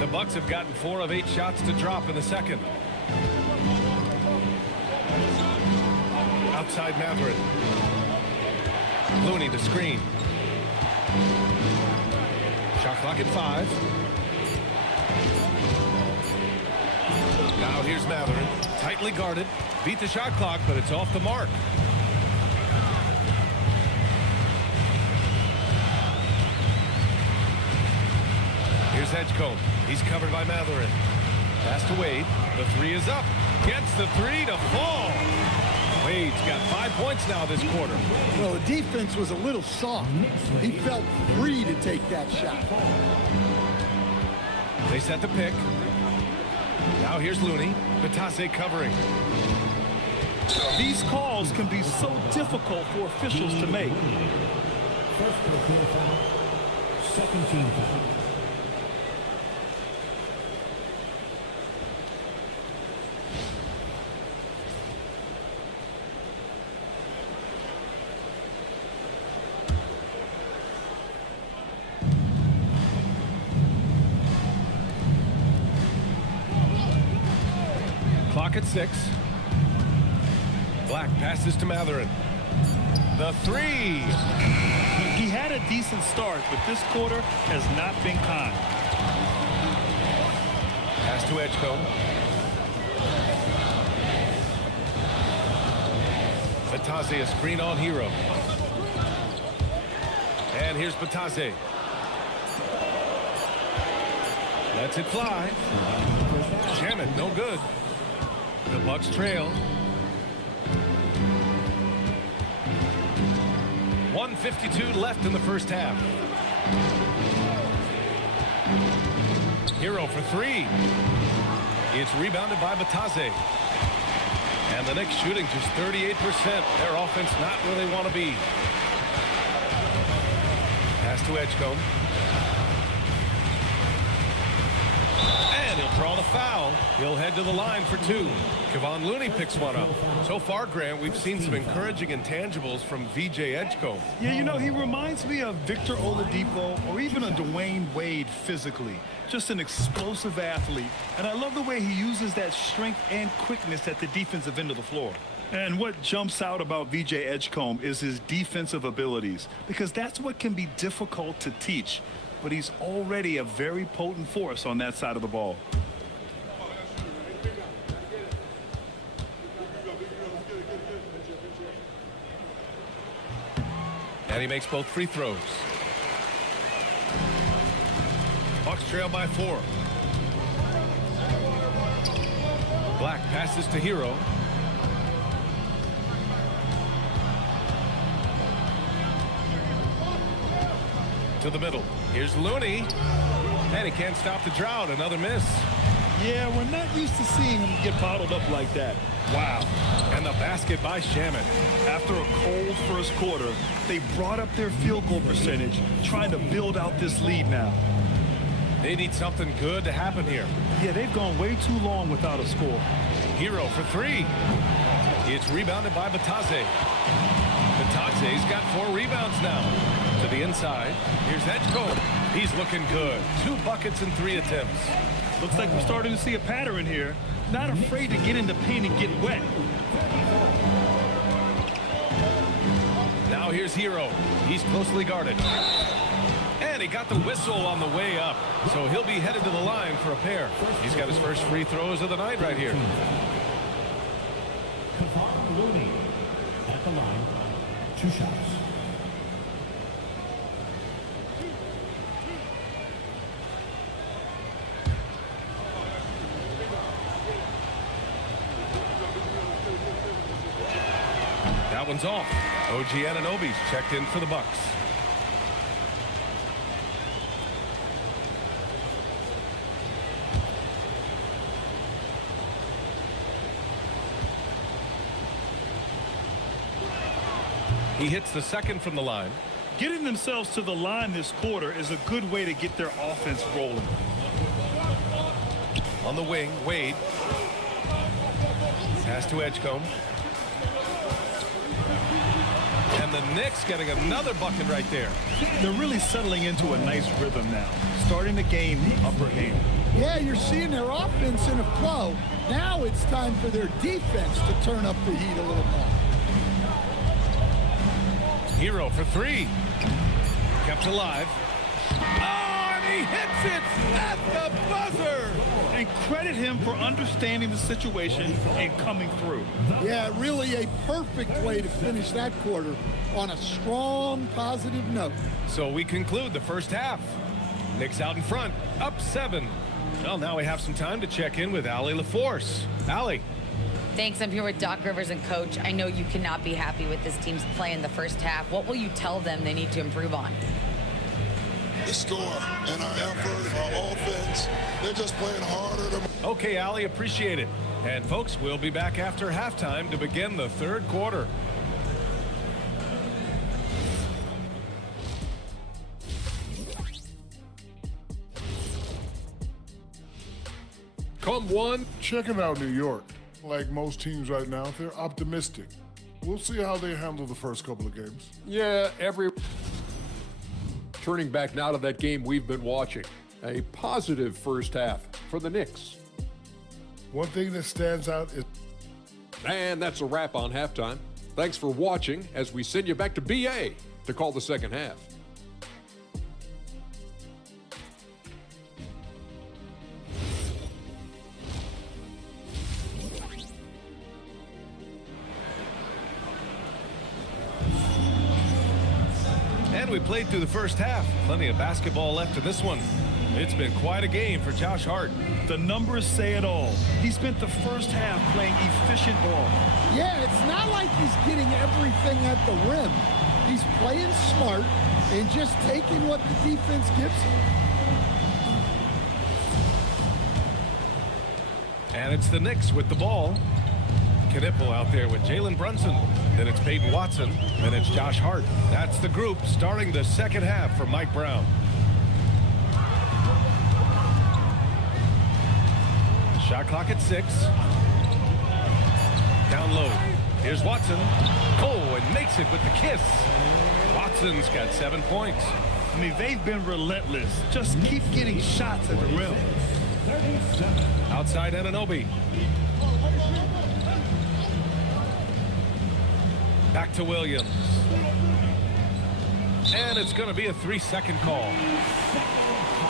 The Bucks have gotten 4 of 8 shots to drop in the second. Outside Matherin. Looney to screen. Shot clock at 5. Now here's Matherin. Tightly guarded. Beat the shot clock, but it's off the mark. Here's Edgecombe. He's covered by Matherin. Pass to Wade. The 3 is up. Gets the 3 to fall. Wade's got 5 points now this quarter. Well, the defense was a little soft. He felt free to take that shot. They set the pick. Now here's Looney. Batase covering. These calls can be so difficult for officials to make. First personal foul, second team foul. Clock at 6. Black passes to Matherin. The 3. He had a decent start, but this quarter has not been kind. Pass to Edgecombe. Batase a screen on Hero. And here's Batase. Lets it fly. Shamet, no good. The Bucks trail. 1:52 left in the first half. Hero for 3. It's rebounded by Batase. And the Knicks shooting just 38%. Their offense not where they want to be. Pass to Edgecombe. draw the foul. He'll head to the line for two. Kevon Looney picks one up. So far, Grant, we've seen some encouraging intangibles from VJ Edgecombe. Yeah, you know, he reminds me of Victor Oladipo or even a Dwayne Wade physically. Just an explosive athlete. And I love the way he uses that strength and quickness at the defensive end of the floor. And what jumps out about VJ Edgecombe is his defensive abilities, because that's what can be difficult to teach. But he's already a very potent force on that side of the ball. And he makes both free throws. Bucks trail by 4. Black passes to Hero. To the middle. Here's Looney. And he can't stop the drought. Another miss. Yeah, we're not used to seeing him get bottled up like that. Wow. And the basket by Shamet. After a cold first quarter, they brought up their field goal percentage, trying to build out this lead now. They need something good to happen here. Yeah, they've gone way too long without a score. Hero for 3. It's rebounded by Batadze. Batadze's got 4 rebounds now. To the inside. Here's Edgecombe. He's looking good. 2 buckets in 3 attempts. Looks like we're starting to see a pattern here. Not afraid to get in the paint and get wet. Now here's Hero. He's closely guarded. And he got the whistle on the way up. So he'll be headed to the line for a pair. He's got his first free throws of the night right here. Kevon Looney at the line. 2 shots. That one's off. OG Anunoby's checked in for the Bucks. He hits the second from the line. Getting themselves to the line this quarter is a good way to get their offense rolling. On the wing, Wade. Pass to Edgecombe. And the Knicks getting another bucket right there. They're really settling into a nice rhythm now, starting to gain the upper hand. Yeah, you're seeing their offense in a flow. Now it's time for their defense to turn up the heat a little more. Hero for 3. Kept alive. Oh, and he hits it at the buzzer. And credit him for understanding the situation and coming through. Yeah, really a perfect way to finish that quarter on a strong, positive note. So we conclude the first half. Knicks out in front, up 7. Well, now we have some time to check in with Allie LaForce. Allie. Thanks. I'm here with Doc Rivers and Coach. I know you cannot be happy with this team's play in the first half. What will you tell them they need to improve on? The score and our effort, our offense, they're just playing harder. Okay, Allie, appreciate it. And folks, we'll be back after halftime to begin the third quarter. Come one. Checking out New York. Like most teams right now, they're optimistic. We'll see how they handle the first couple of games. Yeah, Turning back now to that game we've been watching. A positive first half for the Knicks. One thing that stands out is... And that's a wrap on halftime. Thanks for watching as we send you back to BA to call the second half. And we played through the first half. Plenty of basketball left in this one. It's been quite a game for Josh Hart. The numbers say it all. He spent the first half playing efficient ball. Yeah, it's not like he's getting everything at the rim. He's playing smart and just taking what the defense gives him. And it's the Knicks with the ball. Knipple out there with Jalen Brunson. Then it's Peyton Watson. Then it's Josh Hart. That's the group starting the second half for Mike Brown. Shot clock at 6. Down low. Here's Watson. Oh, and makes it with the kiss. Watson's got 7 points. I mean, they've been relentless. Just keep getting shots at the rim. Outside Anunoby. Back to Williams. And it's going to be a 3-second call.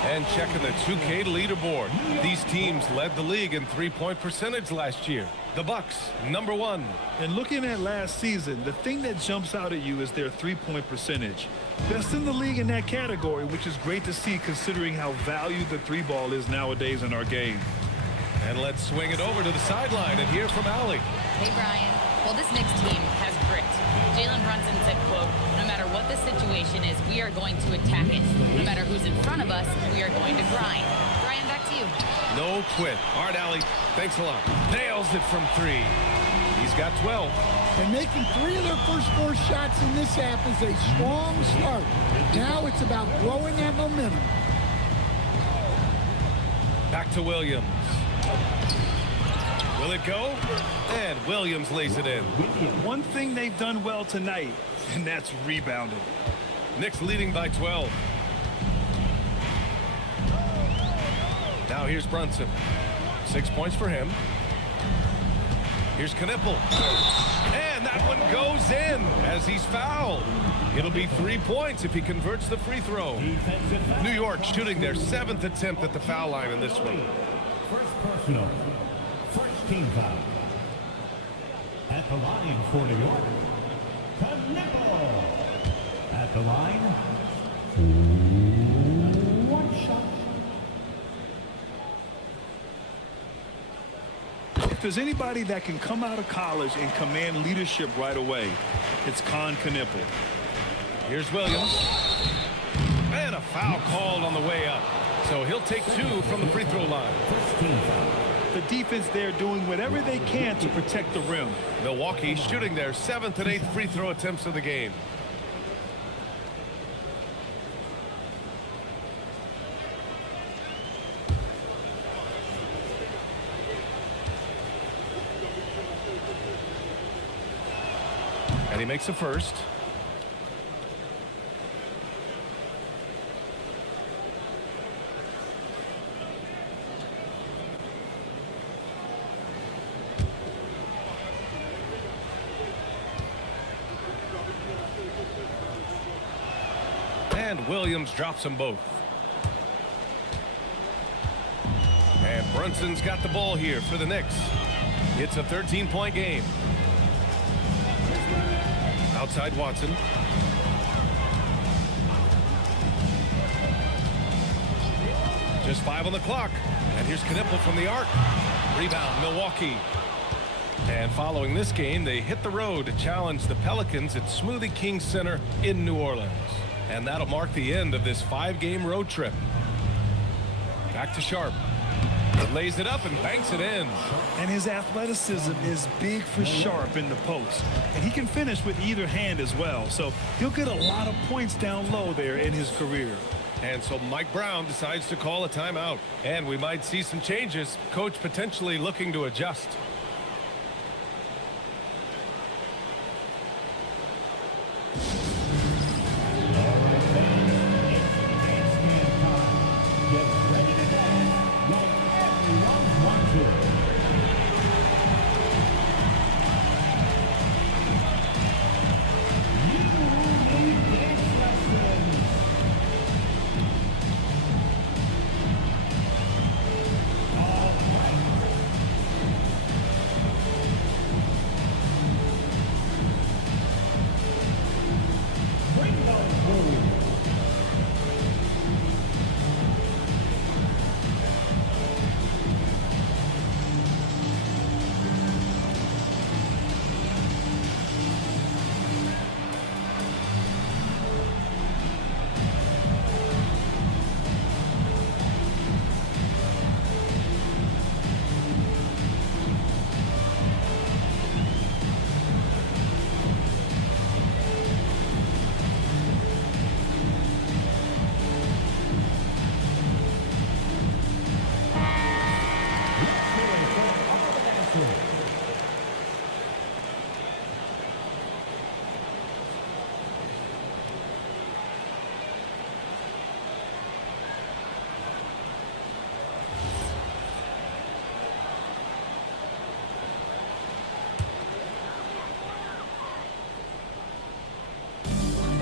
And checking the 2K leaderboard. These teams led the league in three-point percentage last year. The Bucks, number 1. And looking at last season, the thing that jumps out at you is their three-point percentage. Best in the league in that category, which is great to see considering how valued the three ball is nowadays in our game. And let's swing it over to the sideline and hear from Allie. Hey, Brian. Well, this Knicks team has grit. Jalen Brunson said, quote, no matter what the situation is, we are going to attack it. No matter who's in front of us, we are going to grind. Brian, back to you. No quit. All right, Allie. Thanks a lot. Nails it from 3. He's got 12. And making 3 of their first 4 shots in this half is a strong start. Now it's about growing that momentum. Back to Williams. Will it go? And Williams lays it in. One thing they've done well tonight, and that's rebounding. Knicks leading by 12. Now here's Brunson. 6 points for him. Here's Knipple. And that one goes in as he's fouled. It'll be 3 points if he converts the free throw. New York shooting their 7th attempt at the foul line in this one. First personal. First team foul. At the line for New York, Knipple. At the line, 1 shot. If there's anybody that can come out of college and command leadership right away, it's Con Knipple. Here's Williams. And a foul called on the way up. So he'll take 2 from the free throw line. The defense there doing whatever they can to protect the rim. Milwaukee shooting their 7th and 8th free throw attempts of the game. And he makes the first. And Williams drops them both. And Brunson's got the ball here for the Knicks. It's a 13-point game. Outside Watson. Just 5 on the clock. And here's Knipple from the arc. Rebound, Milwaukee. And following this game, they hit the road to challenge the Pelicans at Smoothie King Center in New Orleans. And that'll mark the end of this 5-game road trip. Back to Sharp. He lays it up and banks it in. And his athleticism is big for Sharp in the post. And he can finish with either hand as well. So he'll get a lot of points down low there in his career. And so Mike Brown decides to call a timeout. And we might see some changes. Coach potentially looking to adjust.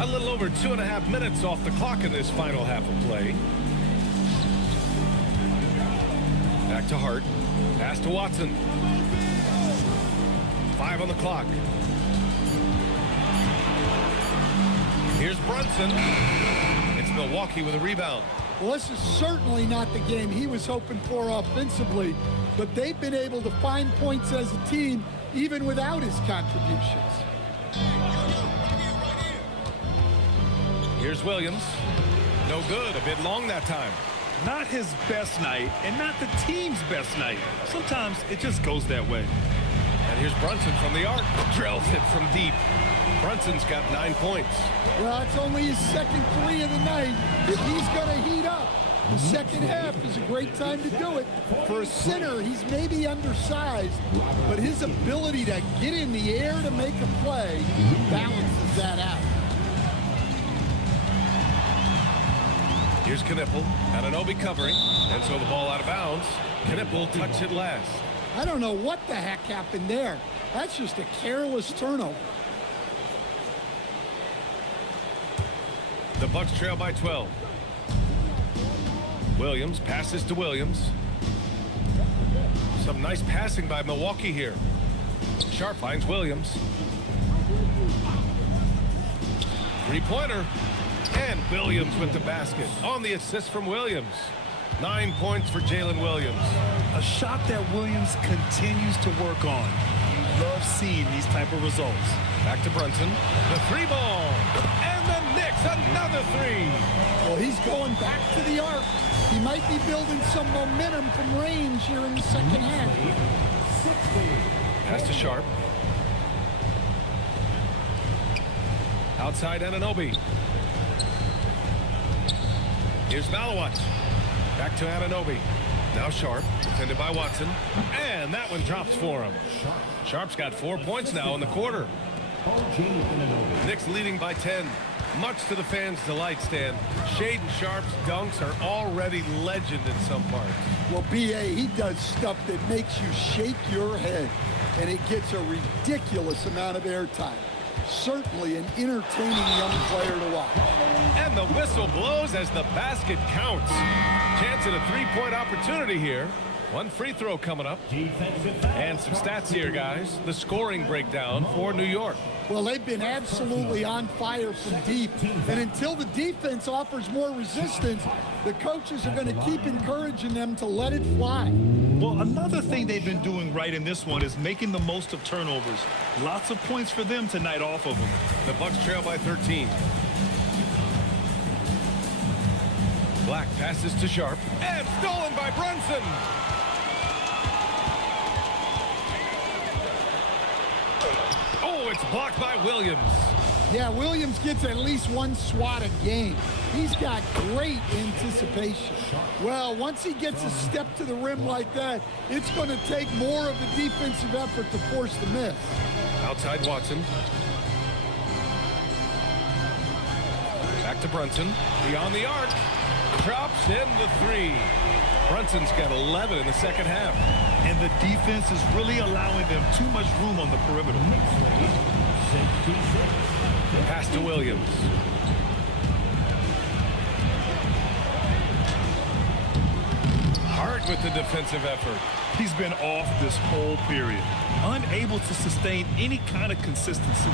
A little over 2.5 minutes off the clock in this final half of play. Back to Hart. Pass to Watson. 5 on the clock. Here's Brunson. It's Milwaukee with a rebound. Well, this is certainly not the game he was hoping for offensively, but they've been able to find points as a team even without his contributions. Here's Williams. No good. A bit long that time. Not his best night and not the team's best night. Sometimes it just goes that way. And here's Brunson from the arc. Drills it from deep. Brunson's got 9 points. Well, it's only his second 3 of the night. If he's going to heat up, the second half is a great time to do it. For a center, he's maybe undersized, but his ability to get in the air to make a play balances that out. Here's Knipple. Anunoby covering. And so the ball out of bounds. Knipple touched it last. I don't know what the heck happened there. That's just a careless turnover. The Bucks trail by 12. Williams passes to Williams. Some nice passing by Milwaukee here. Sharp finds Williams. Three-pointer. And Williams with the basket on the assist from Williams. 9 points for Jalen Williams. A shot that Williams continues to work on. You love seeing these type of results. Back to Brunson. The 3 ball. And the Knicks another 3. Well, he's going back to the arc. He might be building some momentum from range here in the second half. Pass to Sharp. Outside Anunoby. Here's Malawat. Back to Anunoby. Now Sharp, defended by Watson. And that one drops for him. Sharp's got 4 points now in the quarter. Knicks leading by 10. Much to the fans' delight, Stan. Shaedon Sharp's dunks are already legend in some parts. Well, B.A., he does stuff that makes you shake your head, and it gets a ridiculous amount of airtime. Certainly an entertaining young player to watch. And the whistle blows as the basket counts. Chance at a 3-point opportunity here. One free throw coming up. And some stats here, guys. The scoring breakdown for New York. Well, they've been absolutely on fire from deep. And until the defense offers more resistance, the coaches are going to keep encouraging them to let it fly. Well, another thing they've been doing right in this one is making the most of turnovers. Lots of points for them tonight off of them. The Bucks trail by 13. Black passes to Sharp. And stolen by Brunson. Oh, it's blocked by Williams. Yeah, Williams gets at least one swat a game. He's got great anticipation. Well, once he gets a step to the rim like that, it's going to take more of the defensive effort to force the miss. Outside Watson. Back to Brunson. Beyond the arc. Drops in the 3. Brunson's got 11 in the second half. And the defense is really allowing them too much room on the perimeter. Pass to Williams. Hart with the defensive effort. He's been off this whole period. Unable to sustain any kind of consistency.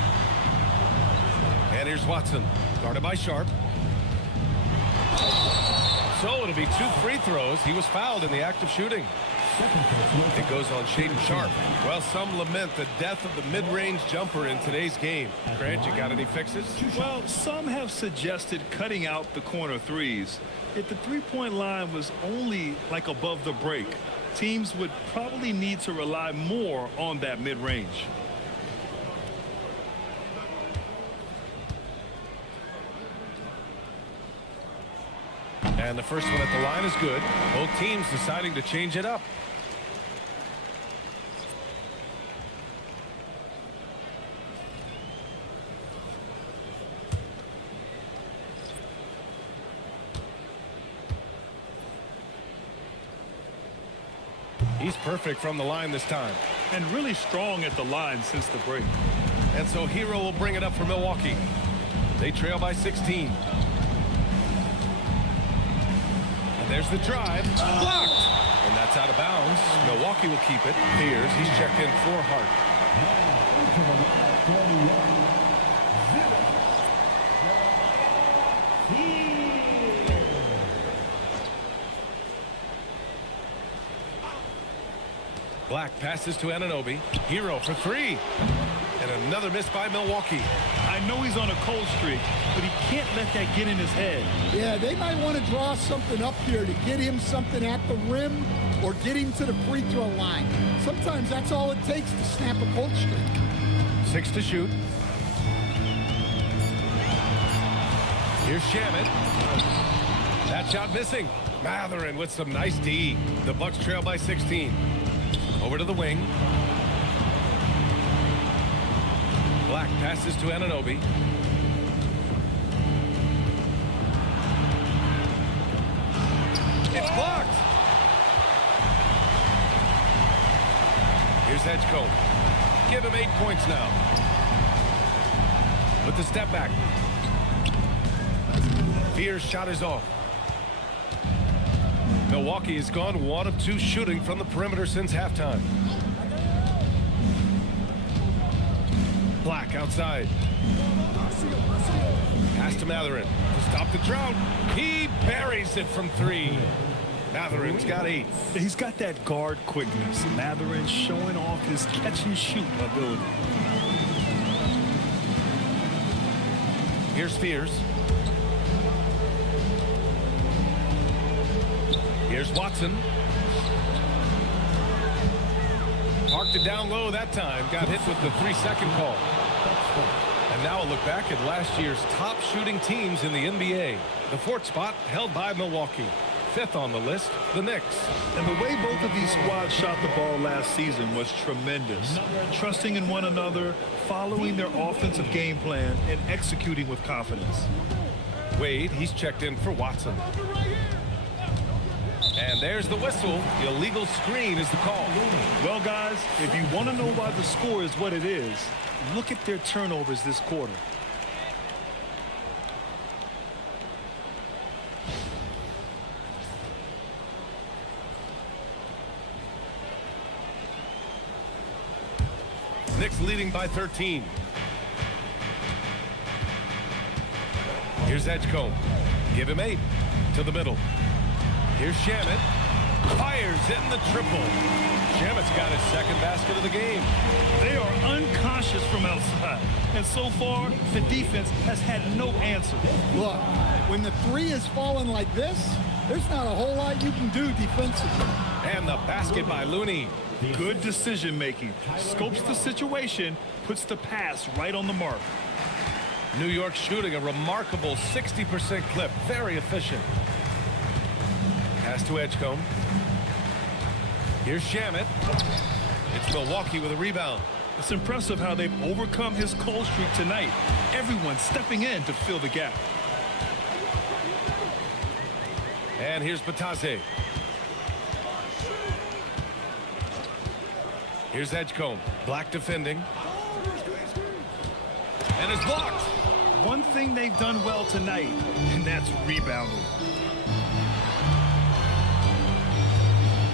And here's Watson. Guarded by Sharp. So it'll be 2 free throws. He was fouled in the act of shooting. It goes on Shaedon Sharp. Well, some lament the death of the mid-range jumper in today's game. Grant, you got any fixes? Well, some have suggested cutting out the corner threes. If the three-point line was only like above the break, teams would probably need to rely more on that mid-range. And the first one at the line is good. Both teams deciding to change it up. He's perfect from the line this time. And really strong at the line since the break. And so Hero will bring it up for Milwaukee. They trail by 16. And there's the drive. Blocked! And that's out of bounds. Milwaukee will keep it. Fears, he's checked in for Hart. Black passes to Anunoby. Hero for three. And another miss by Milwaukee. I know he's on a cold streak, but he can't let that get in his head. Yeah, they might want to draw something up here to get him something at the rim or get him to the free throw line. Sometimes that's all it takes to snap a cold streak. 6 to shoot. Here's Shamet. That shot missing. Mathurin with some nice D. The Bucks trail by 16. Over to the wing. Black passes to Anunoby. It's blocked. Here's Edgecombe. Give him 8 points now. With the step back. Fear's shot is off. Milwaukee has gone 1 of 2 shooting from the perimeter since halftime. Black outside. Pass to Mathurin to stop the drought. He buries it from 3. Mathurin's got 8. He's got that guard quickness. Mathurin showing off his catch and shoot ability. Here's Fears. Here's Watson. Parked it down low that time. Got hit with the 3-second call. And now a look back at last year's top shooting teams in the NBA. The 4th spot held by Milwaukee. 5th on the list, the Knicks. And the way both of these squads shot the ball last season was tremendous. Trusting in one another, following their offensive game plan, and executing with confidence. Wade, he's checked in for Watson. And there's the whistle. The illegal screen is the call. Well, guys, if you want to know why the score is what it is, look at their turnovers this quarter. Knicks leading by 13. Here's Edgecombe. Give him 8 to the middle. Here's Shamet. Fires in the triple. Shamet's got his 2nd basket of the game. They are unconscious from outside. And so far, the defense has had no answer. Look, when the 3 is falling like this, there's not a whole lot you can do defensively. And the basket by Looney. Good decision making. Scopes the situation, puts the pass right on the mark. New York shooting a remarkable 60% clip. Very efficient. Pass to Edgecombe. Here's Shamet. It's Milwaukee with a rebound. It's impressive how they've overcome his cold streak tonight. Everyone stepping in to fill the gap. And here's Batase. Here's Edgecombe. Black defending. And it's blocked. One thing they've done well tonight, and that's rebounding.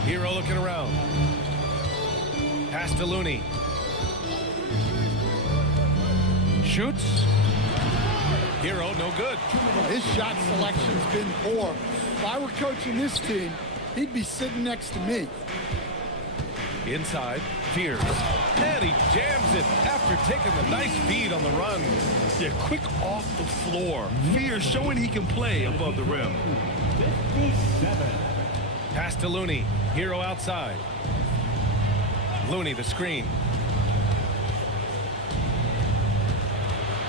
Hero looking around. Pass to Looney. Shoots. Hero, no good. His shot selection's been poor. If I were coaching this team, he'd be sitting next to me. Inside, Fears. And he jams it after taking the nice feed on the run. Yeah, quick off the floor. Fears showing he can play above the rim. 57. Pass to Looney. Hero outside. Looney the screen.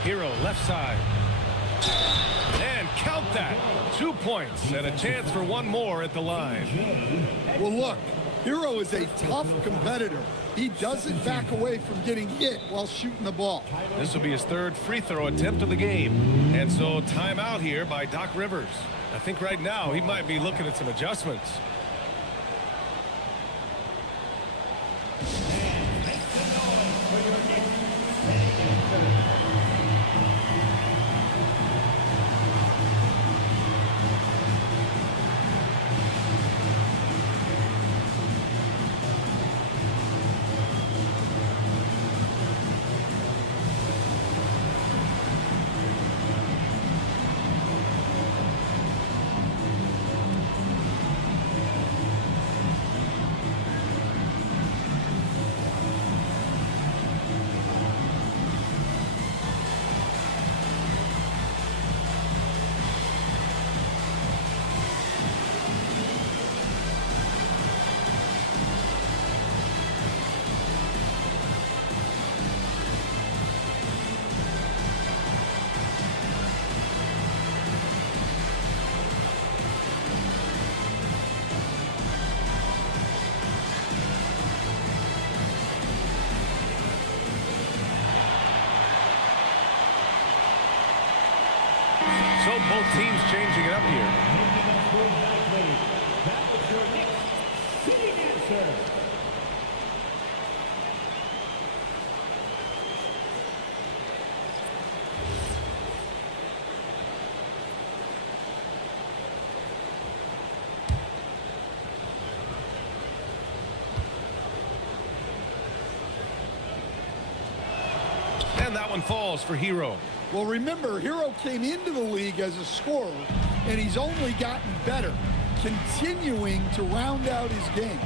Hero left side. And count that. 2 points and a chance for one more at the line. Well, look, Hero is a tough competitor. He doesn't back away from getting hit while shooting the ball. This will be his 3rd free throw attempt of the game. And so timeout here by Doc Rivers. I think right now he might be looking at some adjustments. show both teams changing it up here. And that one falls for Hero. Well, remember, Hero came into the league as a scorer, and he's only gotten better, continuing to round out his game.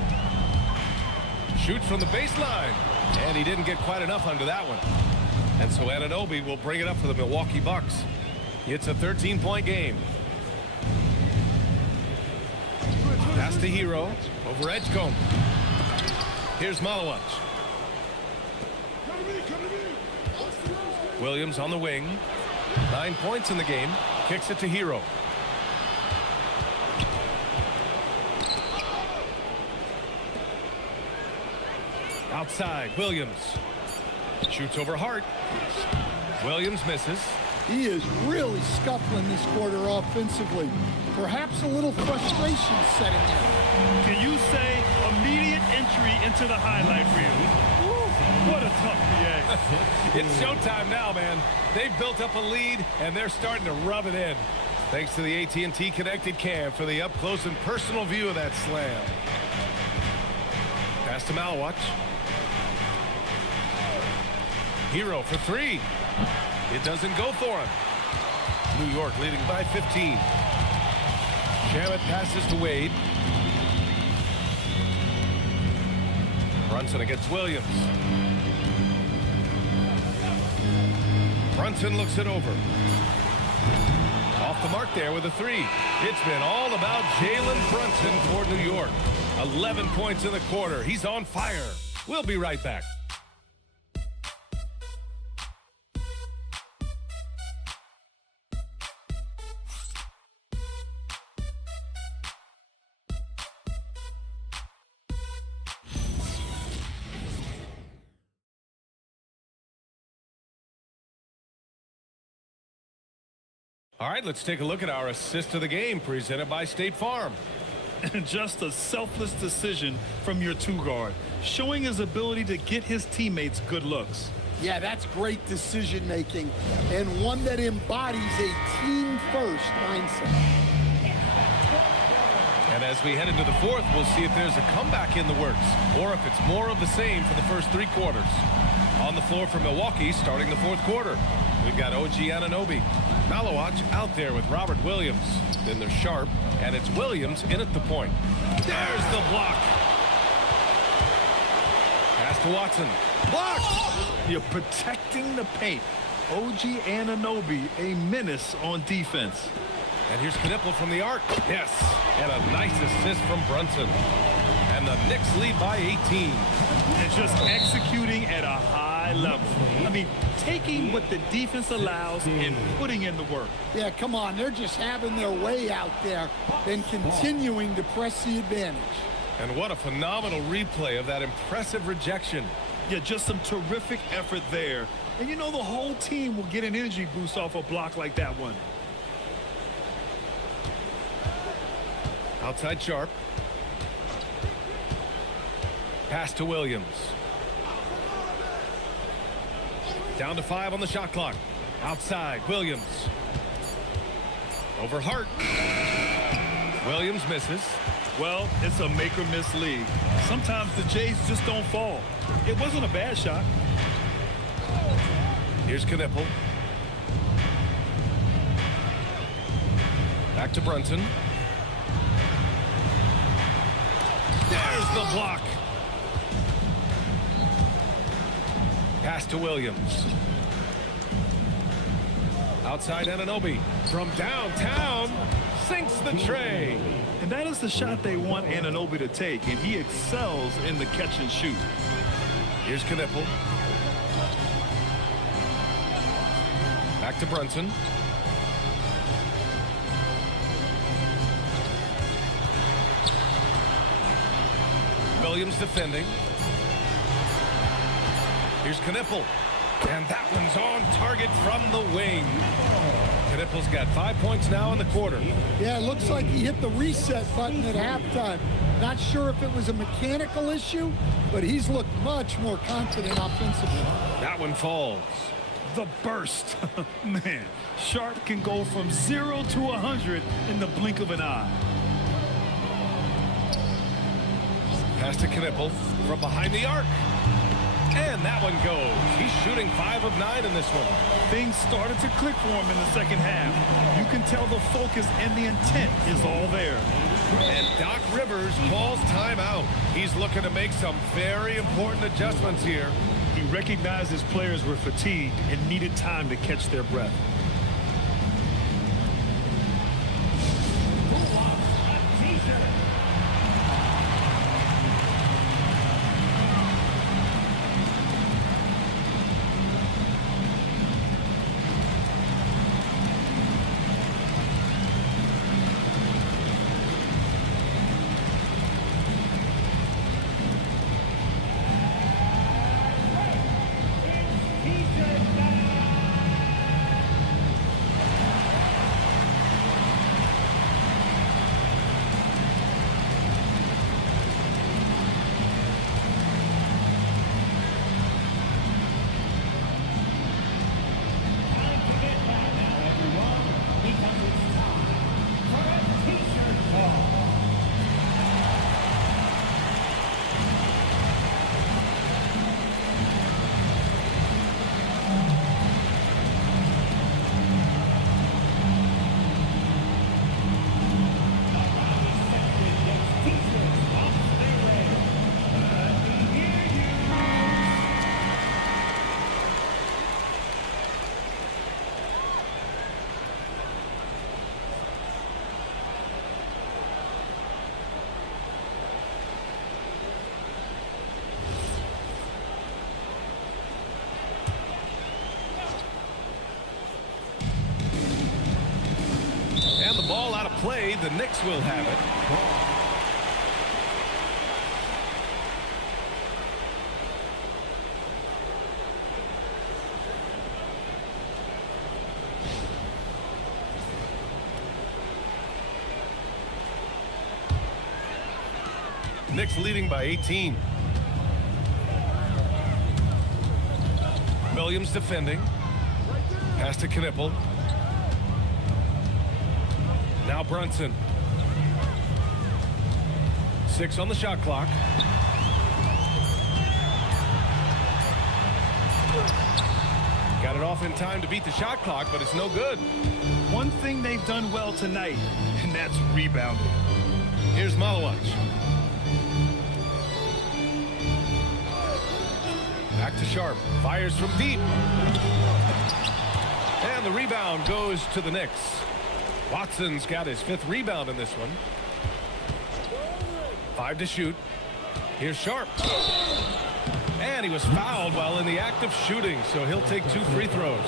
Shoots from the baseline, and he didn't get quite enough under that one. And so Anunoby will bring it up for the Milwaukee Bucks. It's a 13-point game. Pass to Hero over Edgecombe. Here's Malawach. Williams on the wing. 9 points in the game. Kicks it to Hero. Outside, Williams. Shoots over Hart. Williams misses. He is really scuffling this quarter offensively. Perhaps a little frustration setting in. Can you say immediate entry into the highlight reel? What a tough PA. It's showtime now, man. They've built up a lead, and they're starting to rub it in. Thanks to the AT&T Connected Cam for the up-close and personal view of that slam. Pass to Malawach. Hero for three. It doesn't go for him. New York leading by 15. Shamet passes to Wade. Brunson against Williams. Brunson looks it over. Off the mark there with a three. It's been all about Jalen Brunson for New York. 11 points in the quarter. He's on fire. We'll be right back. All right, let's take a look at our assist of the game presented by State Farm. Just a selfless decision from your two-guard, showing his ability to get his teammates good looks. Yeah, that's great decision-making, and one that embodies a team-first mindset. And as we head into the fourth, we'll see if there's a comeback in the works, or if it's more of the same for the first three quarters. On the floor for Milwaukee, starting the fourth quarter, we've got OG Anunoby. Malawach out there with Robert Williams. Then there's Sharp, and it's Williams in at the point. There's the block. Pass to Watson. Blocked! You're protecting the paint. OG Anunoby, a menace on defense. And here's Knipple from the arc. Yes, and a nice assist from Brunson. And the Knicks lead by 18. And just executing at a high level. I mean, taking what the defense allows and putting in the work. Yeah, come on. They're just having their way out there and continuing to press the advantage. And what a phenomenal replay of that impressive rejection. Yeah, just some terrific effort there. And you know the whole team will get an energy boost off a block like that one. Outside Sharp. Pass to Williams. Down to 5 on the shot clock. Outside, Williams. Over Hart. Williams misses. Well, it's a make or miss league. Sometimes the Jays just don't fall. It wasn't a bad shot. Here's Knipple. Back to Brunson. There's the block. Pass to Williams. Outside Anunoby. From downtown, sinks the tray. And that is the shot they want Anunoby to take, and he excels in the catch and shoot. Here's Knipple. Back to Brunson. Williams defending. Here's Knipple. And that one's on target from the wing. Knipple's got 5 points now in the quarter. Yeah, it looks like he hit the reset button at halftime. Not sure if it was a mechanical issue, but he's looked much more confident offensively. That one falls. The burst. Man, Sharp can go from 0 to 100 in the blink of an eye. Pass to Knipple from behind the arc. And that one goes. He's shooting 5 of 9 in this one. Things started to click for him in the second half. You can tell the focus and the intent is all there. And Doc Rivers calls timeout. He's looking to make some very important adjustments here. He recognized his players were fatigued and needed time to catch their breath. And the ball out of play. The Knicks will have it. Knicks leading by 18. Williams defending. Pass to Knipple. Now Brunson. 6 on the shot clock. Got it off in time to beat the shot clock, but it's no good. One thing they've done well tonight, and that's rebounding. Here's Malawach. Back to Sharp. Fires from deep. And the rebound goes to the Knicks. Watson's got his 5th rebound in this one. 5 to shoot. Here's Sharp. And he was fouled while in the act of shooting, so he'll take 2 free throws.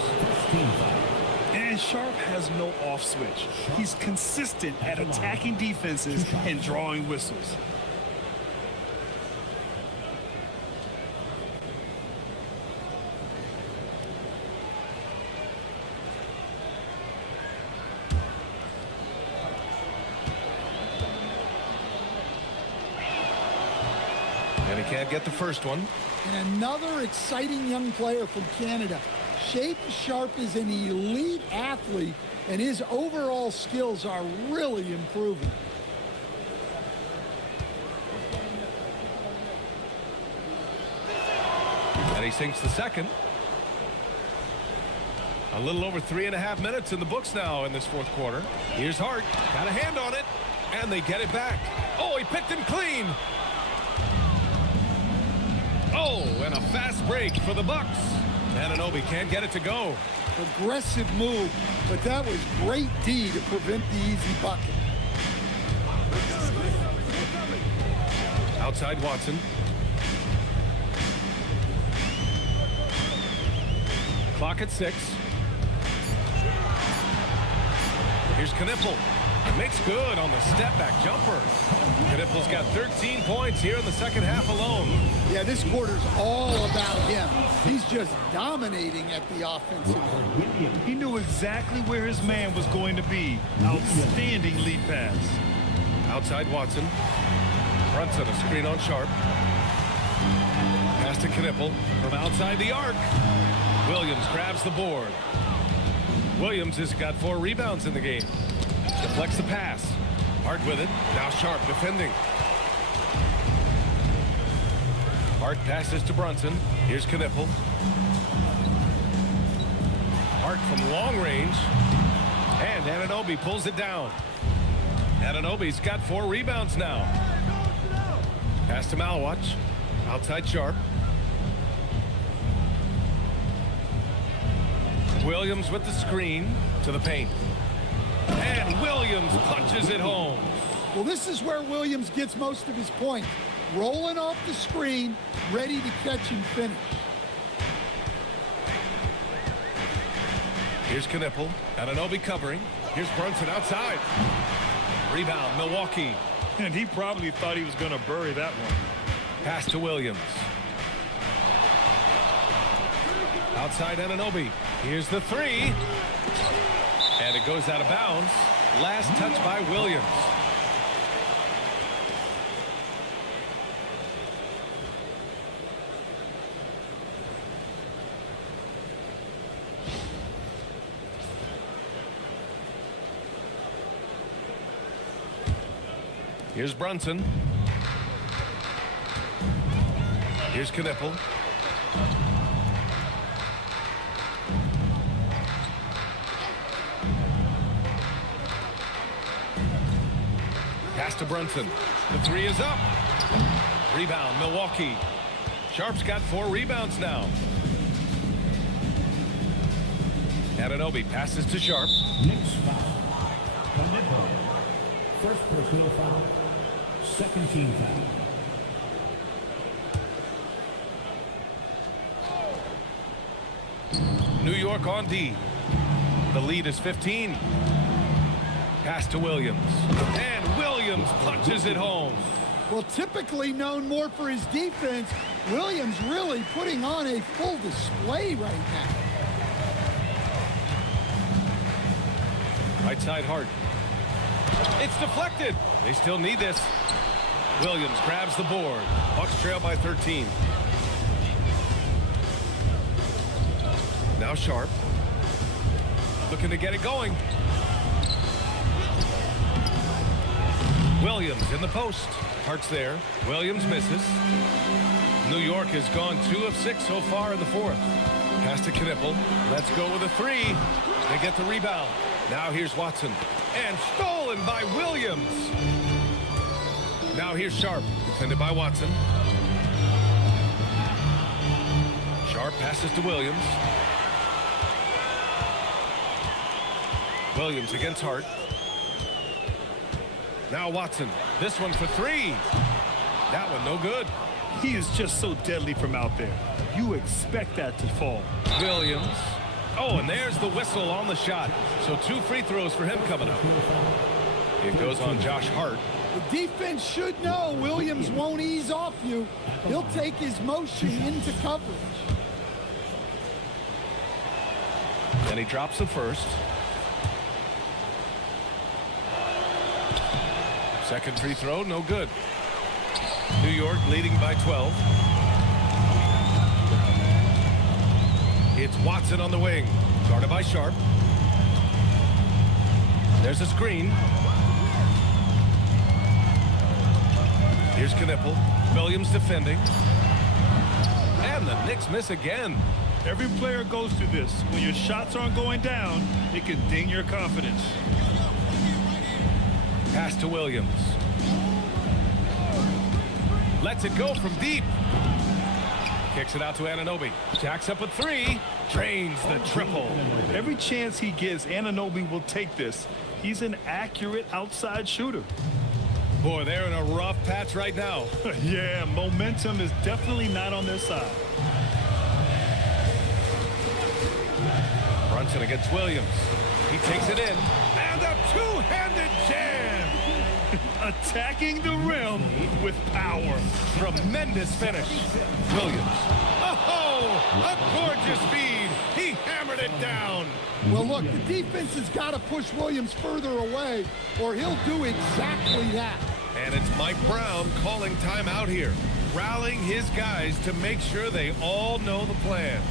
And Sharp has no off switch. He's consistent at attacking defenses and drawing whistles. And he can't get the first one. And another exciting young player from Canada. Shaedon Sharpe is an elite athlete, and his overall skills are really improving. And he sinks the second. A little over 3.5 minutes in the books now in this 4th quarter. Here's Hart. Got a hand on it. And they get it back. Oh, he picked him clean. Oh, and a fast break for the Bucks. Anunoby can't get it to go. Aggressive move, but that was great D to prevent the easy bucket. Outside Watson. Clock at 6. Here's Knipple. Makes good on the step-back jumper. Knippel's got 13 points here in the second half alone. Yeah, this quarter's all about him. He's just dominating at the offensive end. He knew exactly where his man was going to be. Outstanding lead pass. Outside Watson. Brunson a screen on Sharp. Pass to Knippel from outside the arc. Williams grabs the board. Williams has got 4 rebounds in the game. Deflects the pass. Hart with it. Now Sharp defending. Hart passes to Brunson. Here's Knippel. Hart from long range. And Anunoby pulls it down. Anunoby's got 4 rebounds now. Pass to Malwatch. Outside Sharp. Williams with the screen to the paint. And Williams punches it home. Well, this is where Williams gets most of his points. Rolling off the screen, ready to catch and finish. Here's Knippel. Anunoby covering. Here's Brunson outside. Rebound, Milwaukee. And he probably thought he was going to bury that one. Pass to Williams. Outside Anunoby. Here's the 3. And it goes out of bounds. Last touch by Williams. Here's Brunson. Here's Knippel. Pass to Brunson. The 3 is up. Rebound, Milwaukee. Sharp's got 4 rebounds now. Anunoby passes to Sharp. Next foul. Knippel. First personal foul. Second team foul. New York on D. The lead is 15. Pass to Williams. And Williams punches it home. Well, typically known more for his defense, Williams really putting on a full display right now. Right side Hart. It's deflected. They still need this. Williams grabs the board. Bucks trail by 13. Now Sharp. Looking to get it going. Williams in the post. Hart's there. Williams misses. New York has gone 2 of 6 so far in the 4th. Pass to Knippel. Let's go with a 3. They get the rebound. Now here's Watson. And stolen by Williams. Now here's Sharp. Defended by Watson. Sharp passes to Williams. Williams against Hart. Now Watson. This one for 3. That one no good. He is just so deadly from out there. You expect that to fall. Williams. Oh, and there's the whistle on the shot. So 2 free throws for him coming up. It goes on Josh Hart. The defense should know Williams won't ease off you. He'll take his motion into coverage. And he drops the first. Second free throw, no good. New York leading by 12. It's Watson on the wing. Guarded by Sharp. There's a screen. Here's Knippel. Williams defending. And the Knicks miss again. Every player goes through this. When your shots aren't going down, it can ding your confidence. Pass to Williams. Lets it go from deep. Kicks it out to Anunoby. Jacks up a 3. Drains the triple. Every chance he gets, Anunoby will take this. He's an accurate outside shooter. Boy, they're in a rough patch right now. Yeah, momentum is definitely not on their side. Brunson against Williams. He takes it in. And a two-handed jam. attacking the rim with power. Tremendous finish. Williams. Oh, a gorgeous feed. He hammered it down. Well, look, the defense has got to push Williams further away, or he'll do exactly that. And it's Mike Brown calling timeout here, rallying his guys to make sure they all know the plan.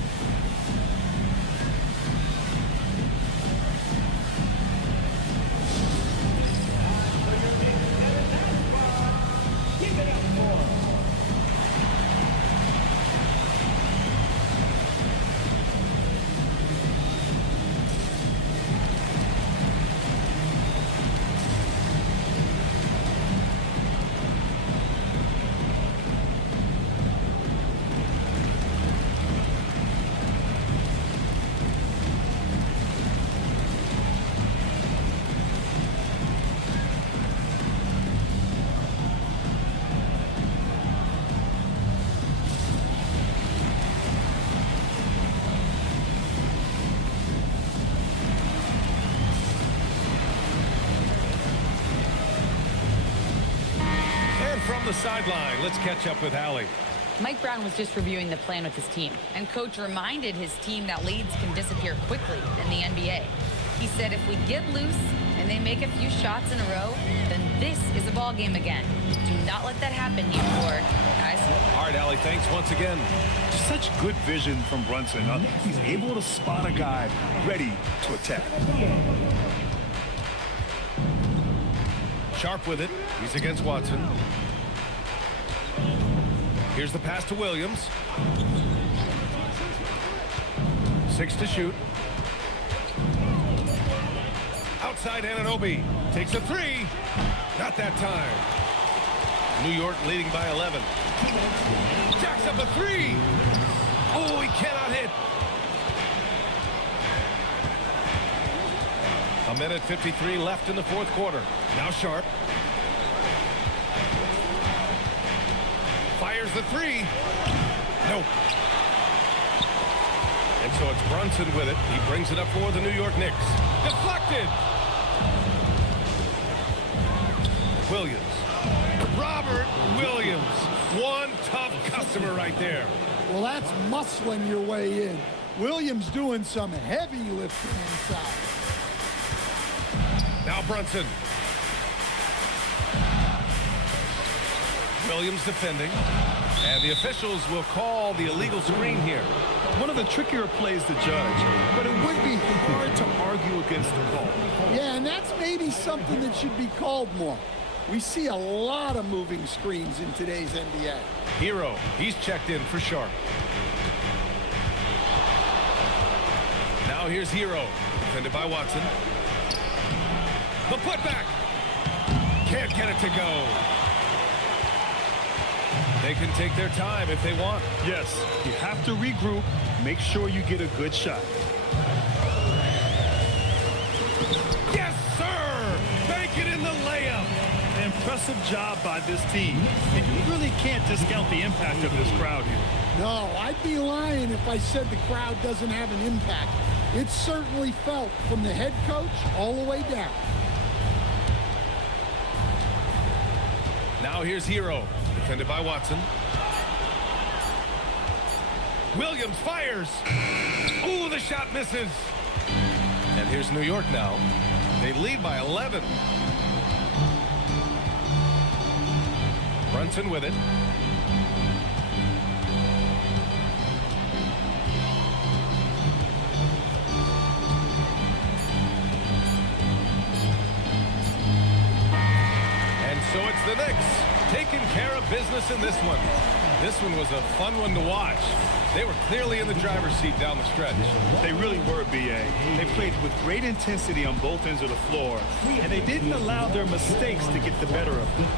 From the sideline, let's catch up with Allie. Mike Brown was just reviewing the plan with his team, and coach reminded his team that leads can disappear quickly in the NBA. He said if we get loose and they make a few shots in a row, then this is a ball game again. Do not let that happen, you board, guys. All right, Allie, thanks once again. Just such good vision from Brunson. He's able to spot a guy ready to attack. Sharp with it. He's against Watson. Here's the pass to Williams. 6 to shoot. Outside Anunoby. Takes a 3. Not that time. New York leading by 11. Jacks up a 3. Oh, he cannot hit. A minute 53 left in the fourth quarter. Now Sharp. Fires the 3. Nope. And so it's Brunson with it. He brings it up for the New York Knicks. Deflected. Williams. Robert Williams. One tough customer right there. Well, that's muscling your way in. Williams doing some heavy lifting inside. Now Brunson. Williams defending. And the officials will call the illegal screen here. One of the trickier plays to judge, but it would be hard to argue against the call. Yeah, and that's maybe something that should be called more. We see a lot of moving screens in today's NBA. Hero, he's checked in for Sharp. Now here's Hero, defended by Watson. The putback. Can't get it to go. They can take their time if they want. Yes, you have to regroup. Make sure you get a good shot. Yes, sir! Make it in the layup. An impressive job by this team. And you really can't discount the impact of this crowd here. No, I'd be lying if I said the crowd doesn't have an impact. It's certainly felt from the head coach all the way down. Now here's Hero, defended by Watson. Williams fires. Ooh, the shot misses. And here's New York now. They lead by 11. Brunson with it. So it's the Knicks taking care of business in this one. This one was a fun one to watch. They were clearly in the driver's seat down the stretch. They really were, B.A. They played with great intensity on both ends of the floor, and they didn't allow their mistakes to get the better of them.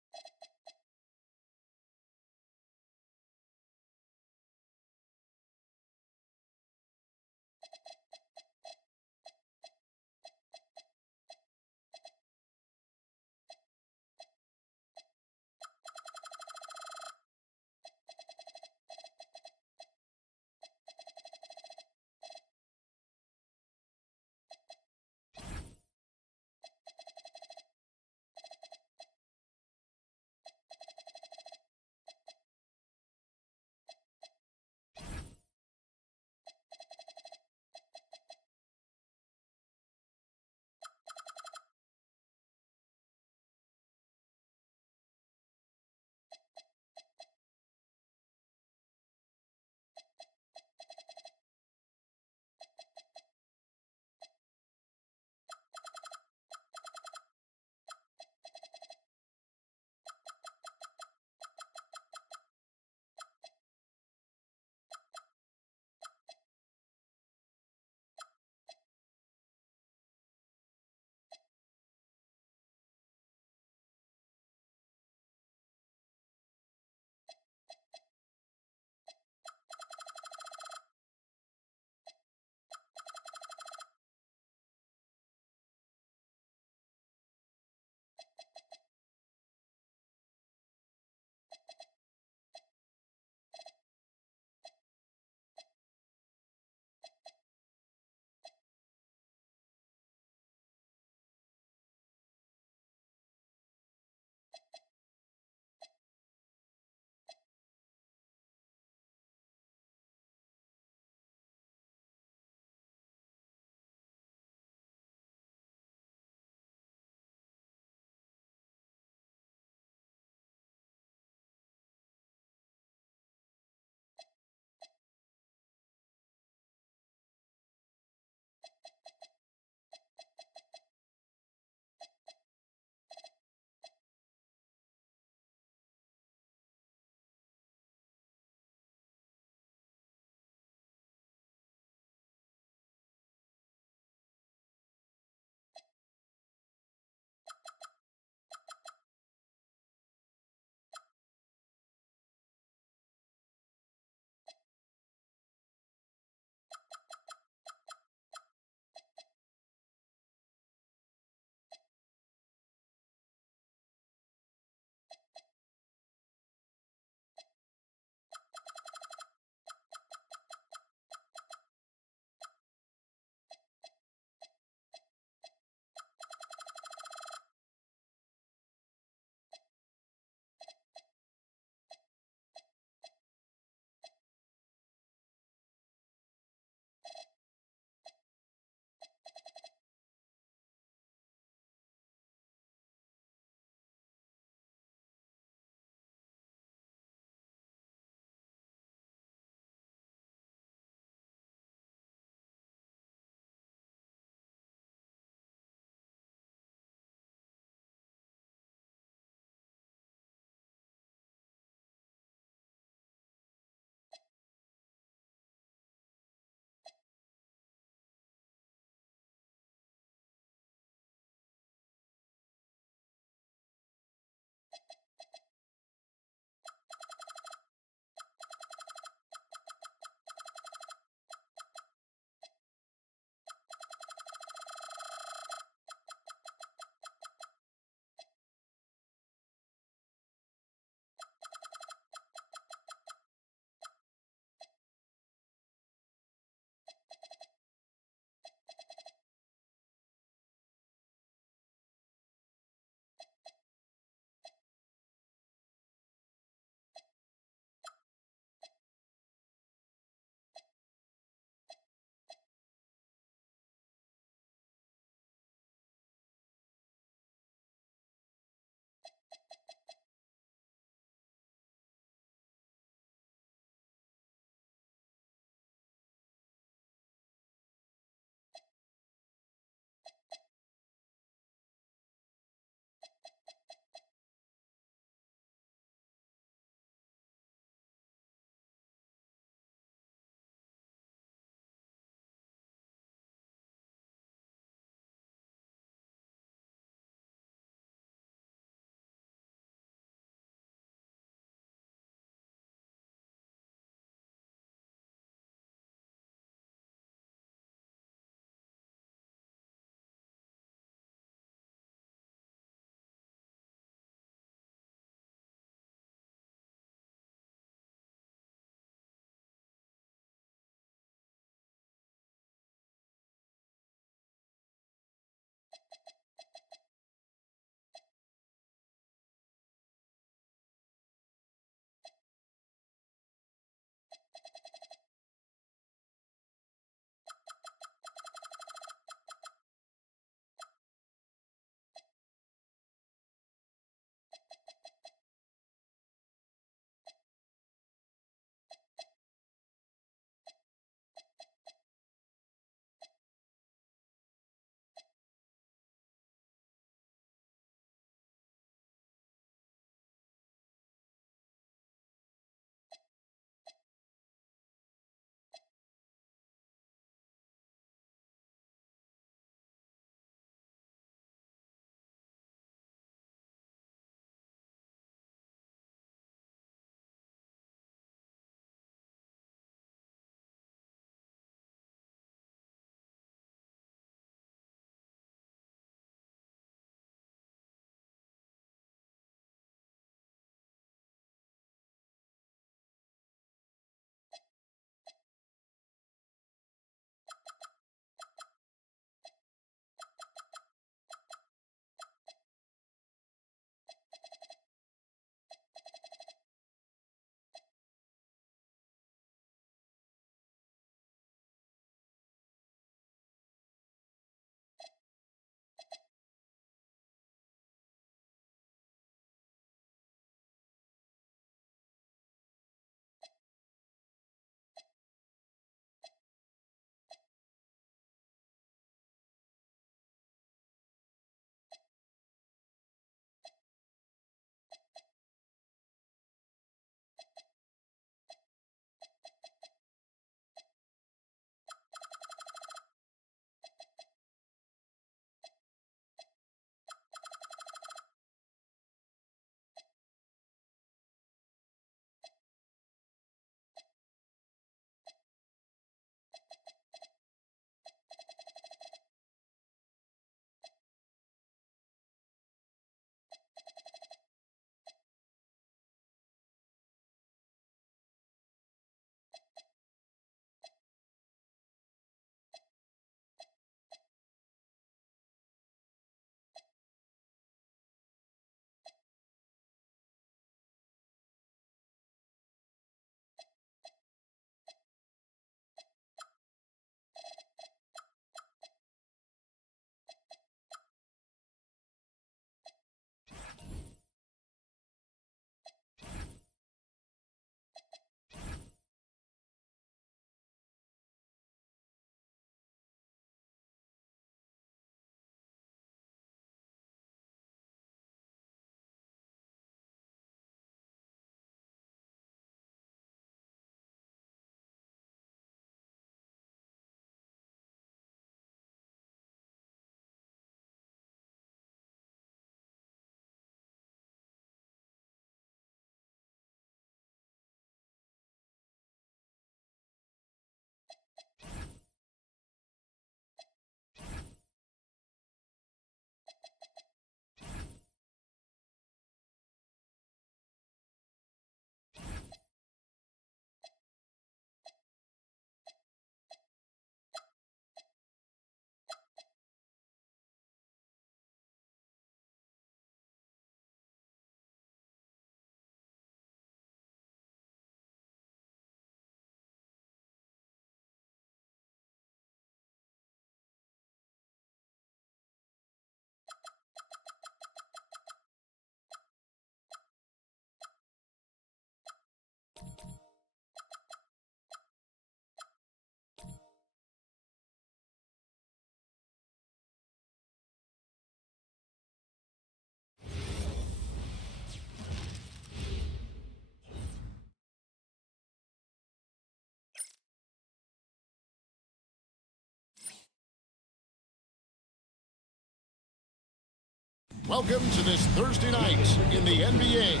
Welcome to this Thursday night in the NBA.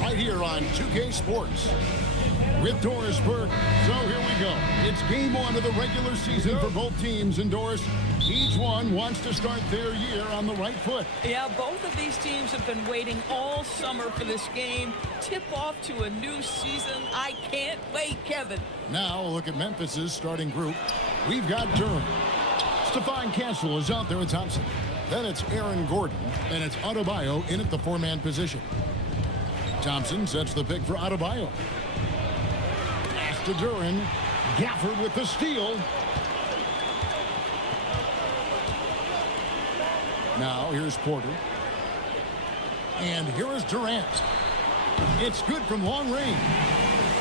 Right here on 2K Sports with Doris Burke. So here we go. It's game one of the regular season for both teams. And Doris, each one wants to start their year on the right foot. Yeah, both of these teams have been waiting all summer for this game. Tip off to a new season. I can't wait, Kevin. Now a look at Memphis's starting group. We've got Durham. Stephon Castle is out there at Thompson. Then it's Aaron Gordon. And it's Adebayo in at the four-man position. Thompson sets the pick for Adebayo. Pass to Duren. Gafford with the steal. Now here's Porter. And here is Durant. It's good from long range.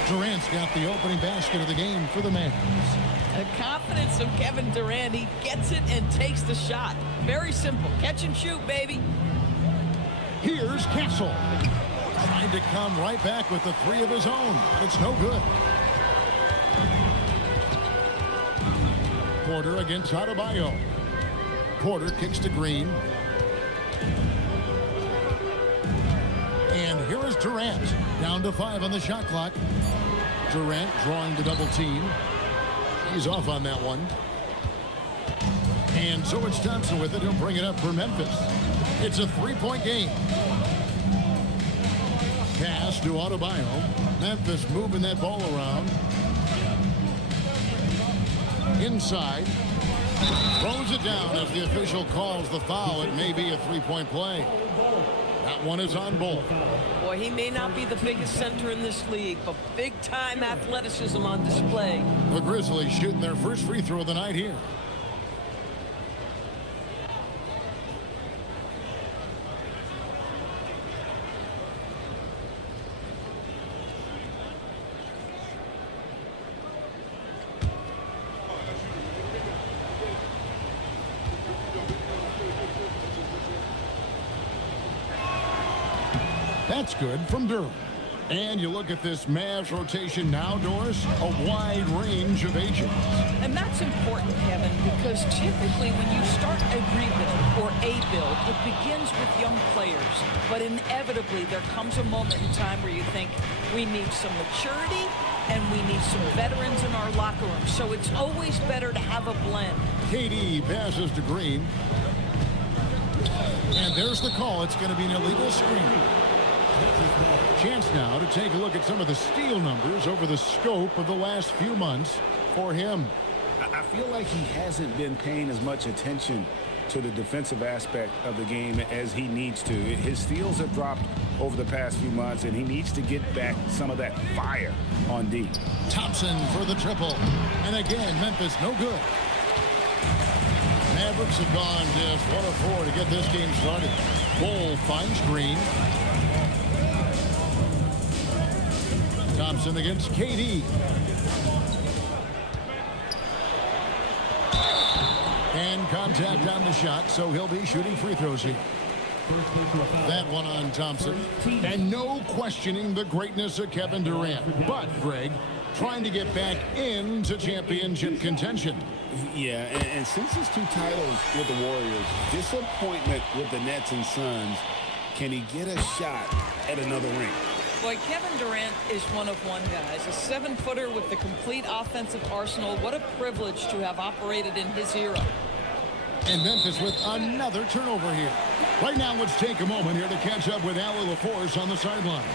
Durant's got the opening basket of the game for the Mavs. The confidence of Kevin Durant. He gets it and takes the shot. Very simple. Catch and shoot, baby. Here's Castle. Trying to come right back with the three of his own, but it's no good. Porter against Adebayo. Porter kicks to Green. And here is Durant. Down to 5 on the shot clock. Durant drawing the double team. He's off on that one. And so it's Thompson with it. He'll bring it up for Memphis. It's a three-point game. Pass to Adebayo. Memphis moving that ball around. Inside. Throws it down as the official calls the foul. It may be a three-point play. That one is on Bol. Boy, he may not be the biggest center in this league, but big-time athleticism on display. The Grizzlies shooting their first free throw of the night here. That's good from Durham. And you look at this Mavs rotation now, Doris, a wide range of ages. And that's important, Kevin, because typically when you start a rebuild or a build, it begins with young players. But inevitably, there comes a moment in time where you think we need some maturity and we need some veterans in our locker room. So it's always better to have a blend. KD passes to Green. And there's the call. It's going to be an illegal screen. Chance now to take a look at some of the steal numbers over the scope of the last few months for him. I feel like he hasn't been paying as much attention to the defensive aspect of the game as he needs to. His steals have dropped over the past few months, and he needs to get back some of that fire on D. Thompson for the triple. And again, Memphis no good. Mavericks have gone just 1 of 4 to get this game started. Bol finds Green. Thompson against KD. And contact on the shot, so he'll be shooting free throws here. That one on Thompson. And no questioning the greatness of Kevin Durant. But, Greg, trying to get back into championship contention. Yeah, and since his 2 titles with the Warriors, disappointment with the Nets and Suns, can he get a shot at another ring? Boy, Kevin Durant is one of one, guys. A 7-footer with the complete offensive arsenal. What a privilege to have operated in his era. And Memphis with another turnover here. Right now, let's take a moment here to catch up with Allie LaForce on the sidelines.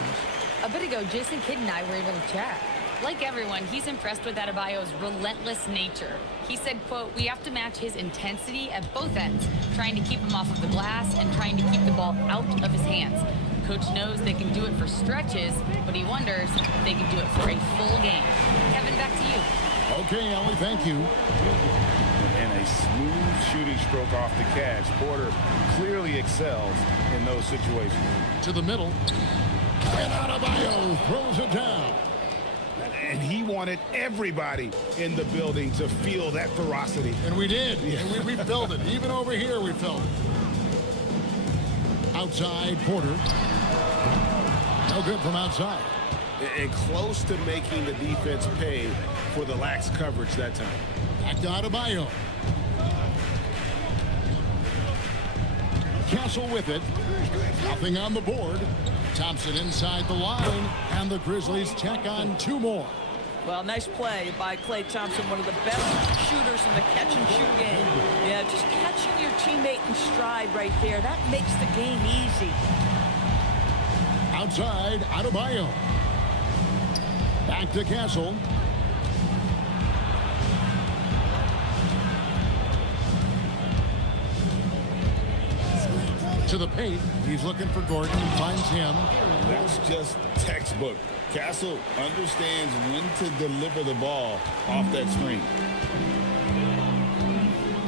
A bit ago, Jason Kidd and I were able to chat. Like everyone, he's impressed with Adebayo's relentless nature. He said, quote, "We have to match his intensity at both ends, trying to keep him off of the glass and trying to keep the ball out of his hands. Coach knows they can do it for stretches, but he wonders if they can do it for a full game." Kevin, back to you. Okay, Allie, thank you. And a smooth shooting stroke off the catch. Porter clearly excels in those situations. To the middle. And Adebayo throws it down. And he wanted everybody in the building to feel that ferocity. And we did. Yeah. And we felt it. Even over here, we felt it. Outside, Porter. No good from outside. And close to making the defense pay for the lax coverage that time. Back to Adebayo. Castle with it. Nothing on the board. Thompson inside the line. And the Grizzlies tack on 2 more. Well, nice play by Klay Thompson, one of the best shooters in the catch-and-shoot game. Yeah, just catching your teammate in stride right there. That makes the game easy. Outside, Adebayo. Back to Castle. To the paint. He's looking for Gordon. He finds him. That's just textbook. Castle understands when to deliver the ball off that screen.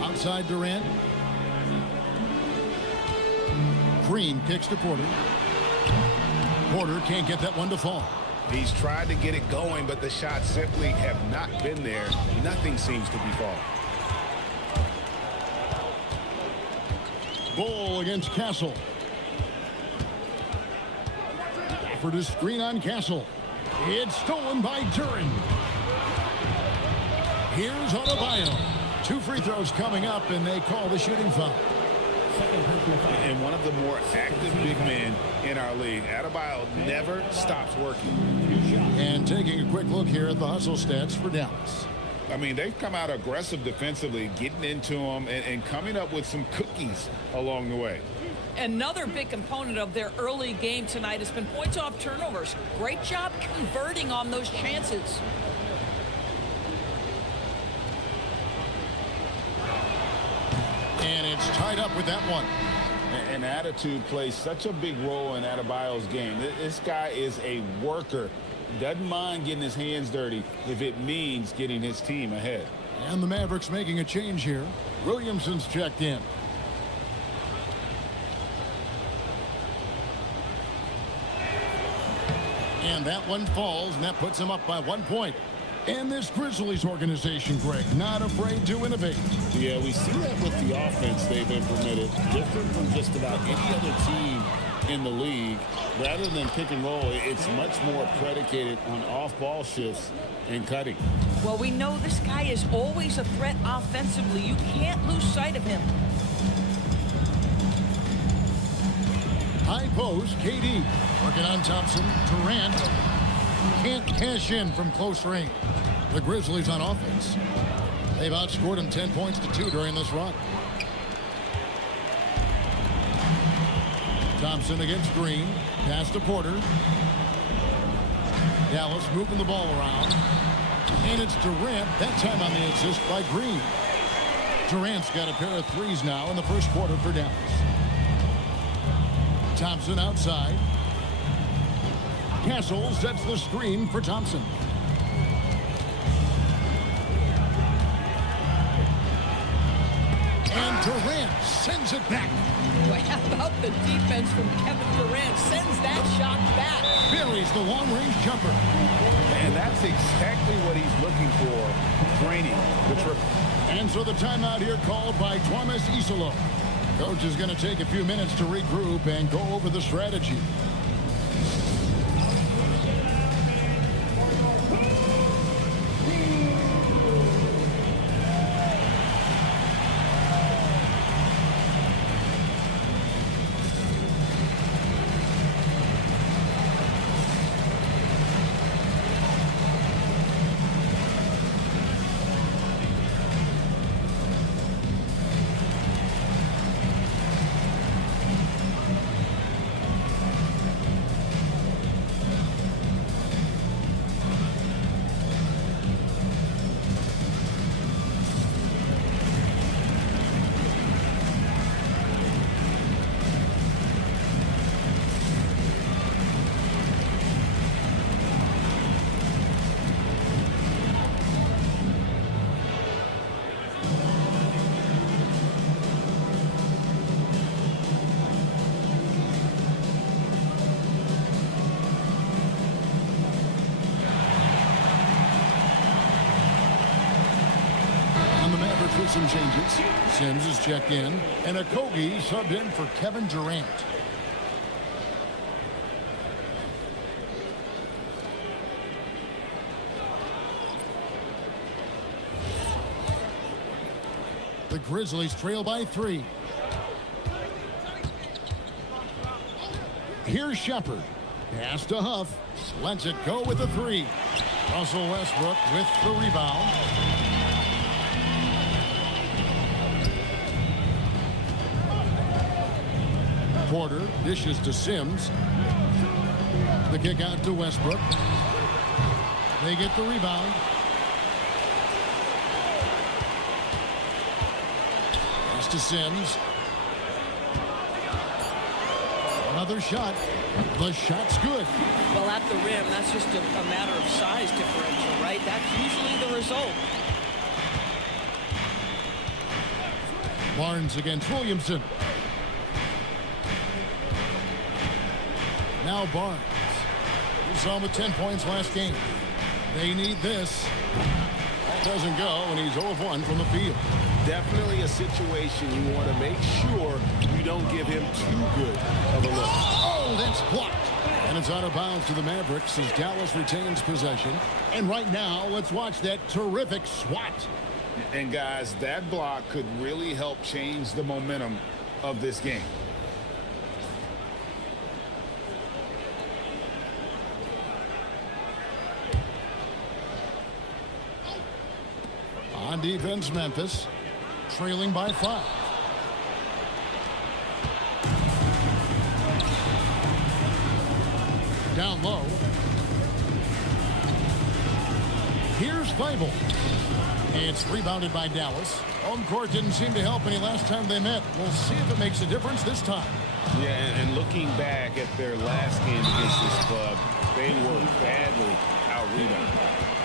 Outside Durant. Green kicks to Porter. Porter can't get that one to fall. He's tried to get it going, but the shots simply have not been there. Nothing seems to be falling. Bol against Castle. For the screen on Castle. It's stolen by Duren. Here's Adebayo. 2 free throws coming up, and they call the shooting foul. And one of the more active big men in our league. Adebayo never stops working. And taking a quick look here at the hustle stats for Dallas. I mean, they've come out aggressive defensively, getting into them and coming up with some cookies along the way. Another big component of their early game tonight has been points off turnovers. Great job converting on those chances. And it's tied up with that one. And attitude plays such a big role in Adebayo's game. This guy is a worker. Doesn't mind getting his hands dirty if it means getting his team ahead. And the Mavericks making a change here. Williamson's checked in. And that one falls, and that puts him up by 1 point. And this Grizzlies organization, Greg, not afraid to innovate. Yeah, we see that with the offense they've implemented. Different from just about any other team in the league. Rather than pick and roll, it's much more predicated on off-ball shifts and cutting. Well, we know this guy is always a threat offensively. You can't lose sight of him. High post, KD. Working on Thompson. Durant can't cash in from close range. The Grizzlies on offense. They've outscored him 10 points to 2 during this run. Thompson against Green. Pass to Porter. Dallas moving the ball around. And it's Durant, that time on the assist by Green. Durant's got a pair of threes now in the first quarter for Dallas. Thompson outside. Castle sets the screen for Thompson. And Durant sends it back. Boy, how about the defense from Kevin Durant? Sends that shot back. Buries the long-range jumper. And that's exactly what he's looking for, draining the triple. And so the timeout here called by Thomas Isolo. Coach is going to take a few minutes to regroup and go over the strategy. Some changes. Sims is checked in, and Okogie subbed in for Kevin Durant. The Grizzlies trail by 3. Here's Shepherd. Pass to Huff. Lets it go with the 3. Russell Westbrook with the rebound. Porter dishes to Sims. The kick out to Westbrook. They get the rebound. Pass to Sims. Another shot. The shot's good. Well, at the rim, that's just a matter of size differential, right? That's usually the result. Barnes against Williamson. Now Barnes. We saw him with 10 points last game. They need this. That doesn't go, and he's 0 of 1 from the field. Definitely a situation you want to make sure you don't give him too good of a look. Oh, that's blocked. And it's out of bounds to the Mavericks as Dallas retains possession. And right now, let's watch that terrific swat. And guys, that block could really help change the momentum of this game. On defense, Memphis, trailing by 5. Down low. Here's Feibel. It's rebounded by Dallas. Home court didn't seem to help any last time they met. We'll see if it makes a difference this time. Yeah, and looking back at their last game against this club, they were badly out-rebounded.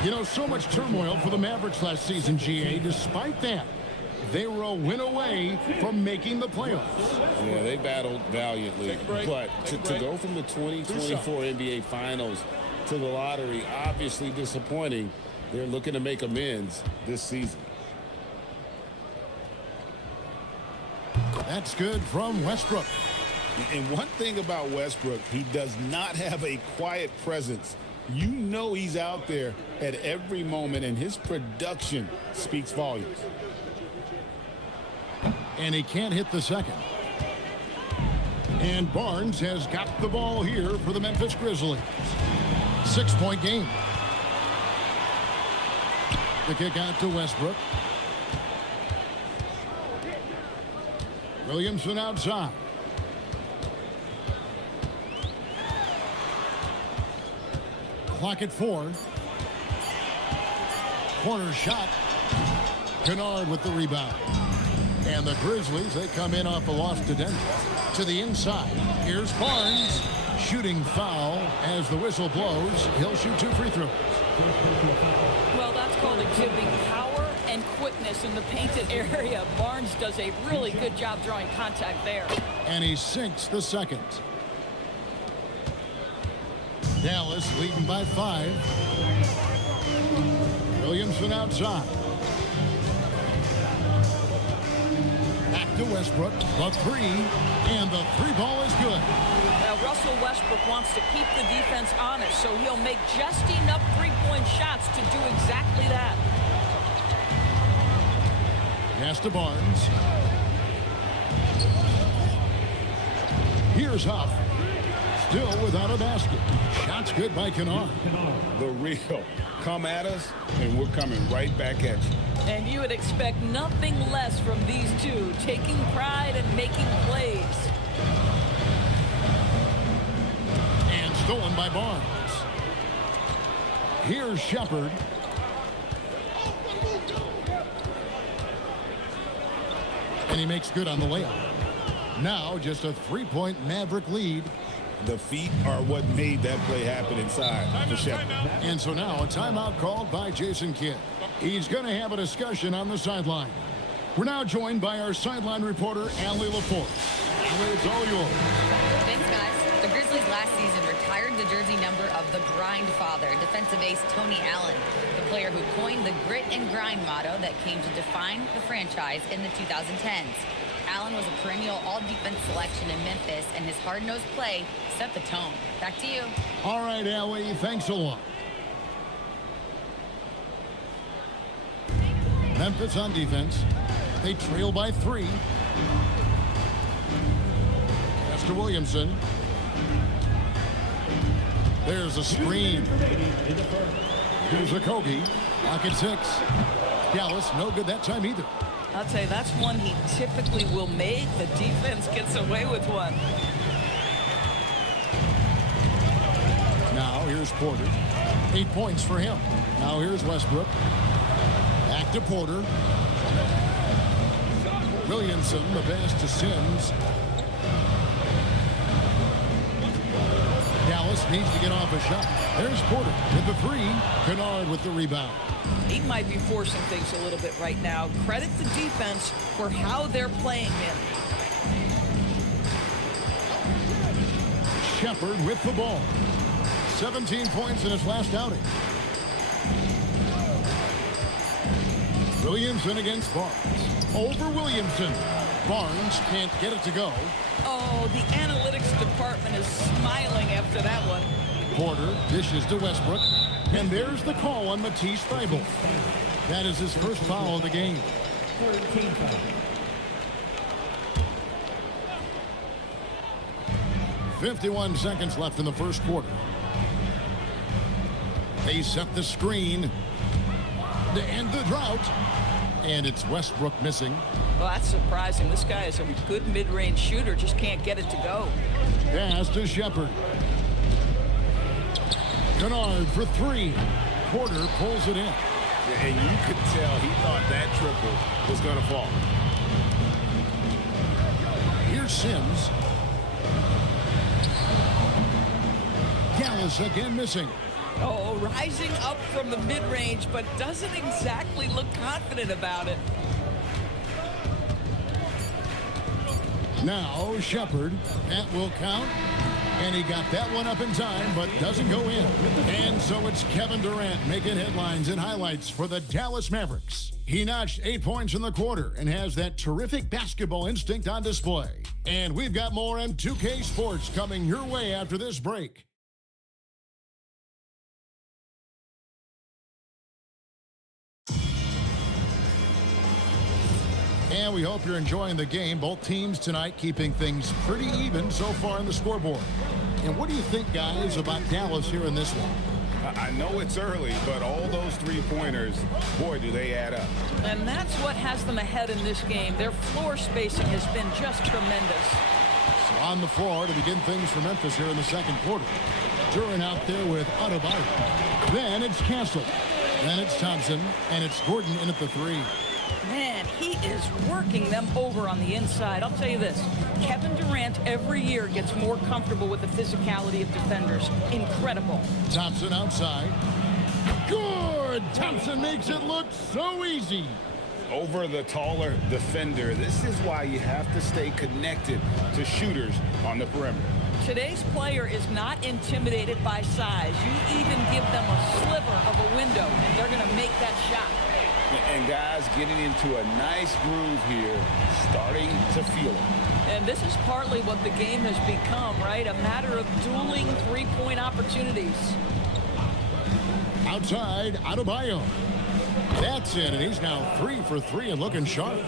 You know, so much turmoil for the Mavericks last season, GA. Despite that, they were a win away from making the playoffs. Yeah, they battled valiantly. But to go from the 2024 NBA Finals to the lottery, obviously disappointing. They're looking to make amends this season. That's good from Westbrook. And one thing about Westbrook, he does not have a quiet presence. You know he's out there at every moment, and his production speaks volumes. And he can't hit the second. And Barnes has got the ball here for the Memphis Grizzlies. 6-point game. The kick out to Westbrook. Williamson outside. Clock at 4. Corner shot. Kennard with the rebound. And the Grizzlies, they come in off a loss to Denver. To the inside. Here's Barnes. Shooting foul as the whistle blows. He'll shoot 2 free throws. Well, that's called exhibiting power and quickness in the painted area. Barnes does a really good job drawing contact there. And he sinks the second. Dallas leading by 5. Williamson outside. Back to Westbrook. The 3. And the 3 ball is good. Now, Russell Westbrook wants to keep the defense honest, so he'll make just enough three-point shots to do exactly that. Pass to Barnes. Here's Huff. Still without a basket. Shots good by Kennard. The real. Come at us, and we're coming right back at you. And you would expect nothing less from these two, taking pride and making plays. And stolen by Barnes. Here's Shepard. And he makes good on the layup. Now just a 3-point Maverick lead. The feet are what made that play happen inside for Shepard. And so now a timeout called by Jason Kidd. He's going to have a discussion on the sideline. We're now joined by our sideline reporter, Allie LaForce. Allie, it's all yours. Thanks, guys. The Grizzlies last season retired the jersey number of the grind father, defensive ace Tony Allen, the player who coined the grit and grind motto that came to define the franchise in the 2010s. Allen was a perennial all-defense selection in Memphis, and his hard-nosed play set the tone. Back to you. All right, Allie, thanks a lot. Memphis on defense. They trail by 3. Pass to Williamson. There's a screen. Here's a Kobe. Lock at 6. Dallas, no good that time either. I'll tell you, that's one he typically will make. The defense gets away with one. Now here's Porter. 8 points for him. Now here's Westbrook. Back to Porter. Williamson, the pass to Sims. Dallas needs to get off a shot. There's Porter with the 3. Kennard with the rebound. He might be forcing things a little bit right now. Credit the defense for how they're playing him. Shepard with the ball. 17 points in his last outing. Williamson against Barnes. Over Williamson. Barnes can't get it to go. Oh, the analytics department is smiling after that one. Porter dishes to Westbrook. And there's the call on Matisse Thybulle. That is his first foul of the game. 51 seconds left in the first quarter. They set the screen to end the drought. And it's Westbrook missing. Well, that's surprising. This guy is a good mid-range shooter, just can't get it to go. Pass to Shepard. Kennard for 3. Porter pulls it in. And you could tell he thought that triple was going to fall. Here's Sims. Dallas again missing. Oh, rising up from the mid-range, but doesn't exactly look confident about it. Now Shepard. That will count. And he got that one up in time, but doesn't go in. And so it's Kevin Durant making headlines and highlights for the Dallas Mavericks. He notched 8 points in the quarter and has that terrific basketball instinct on display. And we've got more M2K Sports coming your way after this break. And we hope you're enjoying the game. Both teams tonight keeping things pretty even so far on the scoreboard. And what do you think, guys, about Dallas here in this one? I know it's early, but all those three-pointers, boy, do they add up. And that's what has them ahead in this game. Their floor spacing has been just tremendous. So on the floor to begin things for Memphis here in the second quarter. Duren out there with Adebayo. Then it's Castle. Then it's Thompson. And it's Gordon in at the 3. Man, he is working them over on the inside. I'll tell you this, Kevin Durant every year gets more comfortable with the physicality of defenders. Incredible. Thompson outside. Good! Thompson makes it look so easy. Over the taller defender, this is why you have to stay connected to shooters on the perimeter. Today's player is not intimidated by size. You even give them a sliver of a window, and they're going to make that shot. And guys getting into a nice groove here, starting to feel it. And this is partly what the game has become, right? A matter of dueling three-point opportunities. Outside, Adebayo. That's it, and he's now 3 for 3 and looking sharp.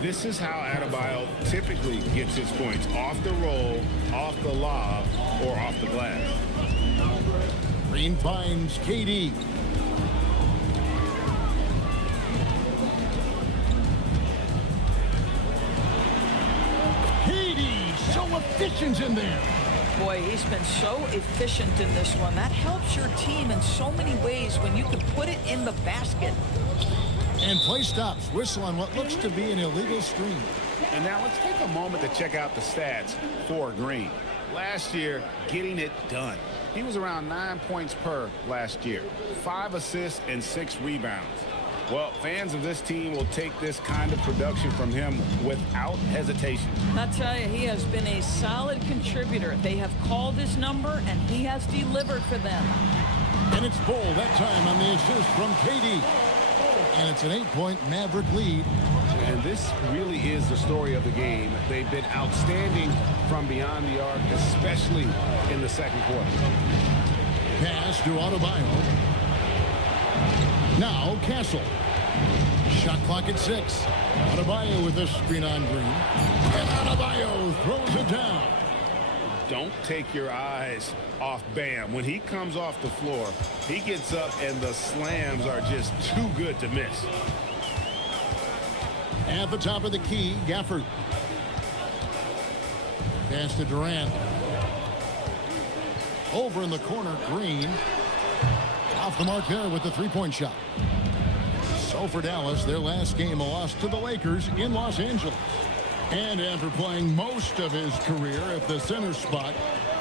This is how Adebayo typically gets his points. Off the roll, off the lob, or off the glass. Green finds KD. KD, so efficient in there. Boy, he's been so efficient in this one. That helps your team in so many ways when you can put it in the basket. And play stops. Whistle on what looks to be an illegal screen. And now let's take a moment to check out the stats for Green. Last year, getting it done. He was around 9 points per last year. 5 assists and 6 rebounds. Well, fans of this team will take this kind of production from him without hesitation. I tell you, he has been a solid contributor. They have called his number, and he has delivered for them. And it's Bull that time on the assist from KD. And it's an 8-point Maverick lead. And this really is the story of the game. They've been outstanding from beyond the arc, especially in the second quarter. Pass to Adebayo. Now Castle. Shot clock at 6. Adebayo with a screen on Green. And Adebayo throws it down. Don't take your eyes off Bam. When he comes off the floor, he gets up and the slams are just too good to miss. At the top of the key, Gafford. Pass to Durant. Over in the corner, Green. Off the mark there with the three-point shot. So for Dallas, their last game, a loss to the Lakers in Los Angeles. And after playing most of his career at the center spot,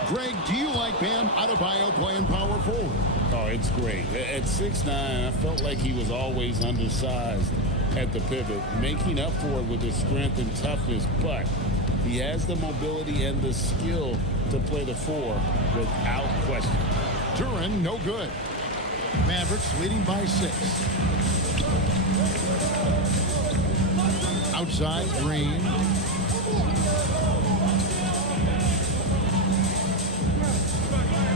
Greg, do you like Bam Adebayo playing power forward? Oh, it's great. At 6'9", I felt like he was always undersized at the pivot, making up for it with his strength and toughness, but he has the mobility and the skill to play the 4 without question. Duren, no good. Mavericks leading by 6. Outside, Green.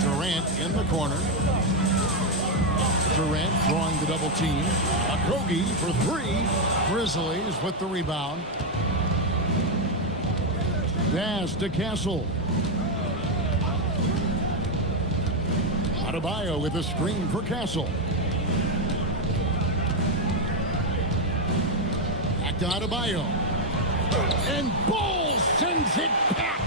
Durant in the corner. Durant drawing the double team. Okogie for 3. Grizzlies with the rebound. Pass to Castle. Adebayo with a screen for Castle. Back to Adebayo. And Bull sends it back.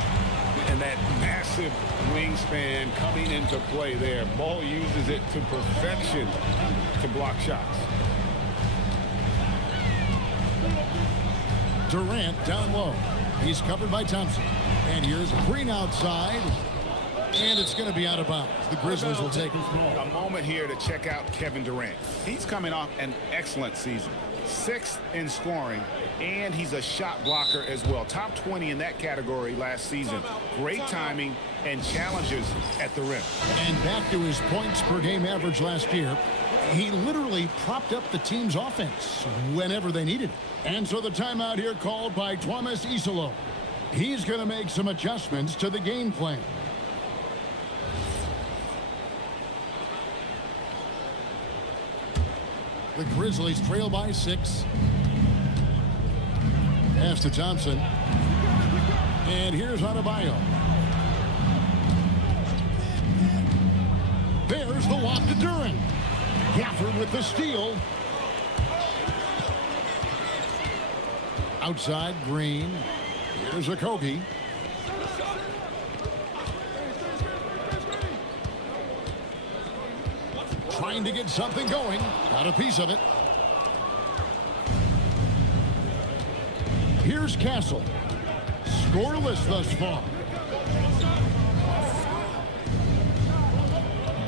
And that massive wingspan coming into play there. Ball uses it to perfection to block shots. Durant down low. He's covered by Thompson. And here's Green outside. And it's going to be out of bounds. The Grizzlies will take it. A moment here to check out Kevin Durant. He's coming off an excellent season. 6th in scoring, and he's a shot blocker as well. Top 20 in that category last season. Great timing and challenges at the rim. And back to his points per game average last year. He literally propped up the team's offense whenever they needed it. And so the timeout here called by Thomas Isolo. He's going to make some adjustments to the game plan. The Grizzlies trail by 6. Pass to Thompson. And here's Adebayo. There's the lob to Duren. Gafford with the steal. Outside, Green. Here's Okogie. trying to get something going. Got a piece of it. Here's Castle. Scoreless thus far.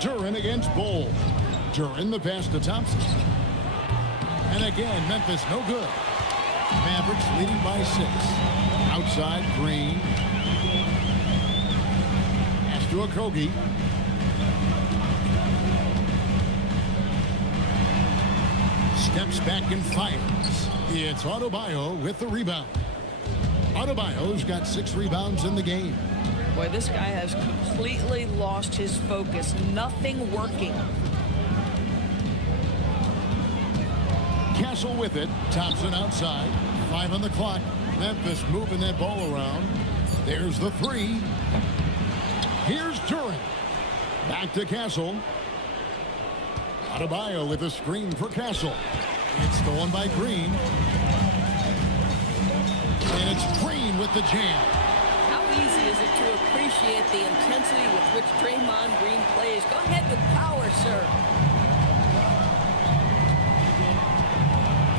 Duren against Bowl. Duren the pass to Thompson. And again, Memphis no good. Mavericks leading by 6. Outside, Green. Pass to Okogie. Steps back and fires. It's Adebayo with the rebound. Adebayo's got 6 rebounds in the game. Boy, this guy has completely lost his focus. Nothing working. Castle with it. Thompson outside. 5 on the clock. Memphis moving that ball around. There's the 3. Here's Duren. Back to Castle. Adebayo with a screen for Castle. It's stolen by Green. And it's Green with the jam. How easy is it to appreciate the intensity with which Draymond Green plays? Go ahead with power, sir.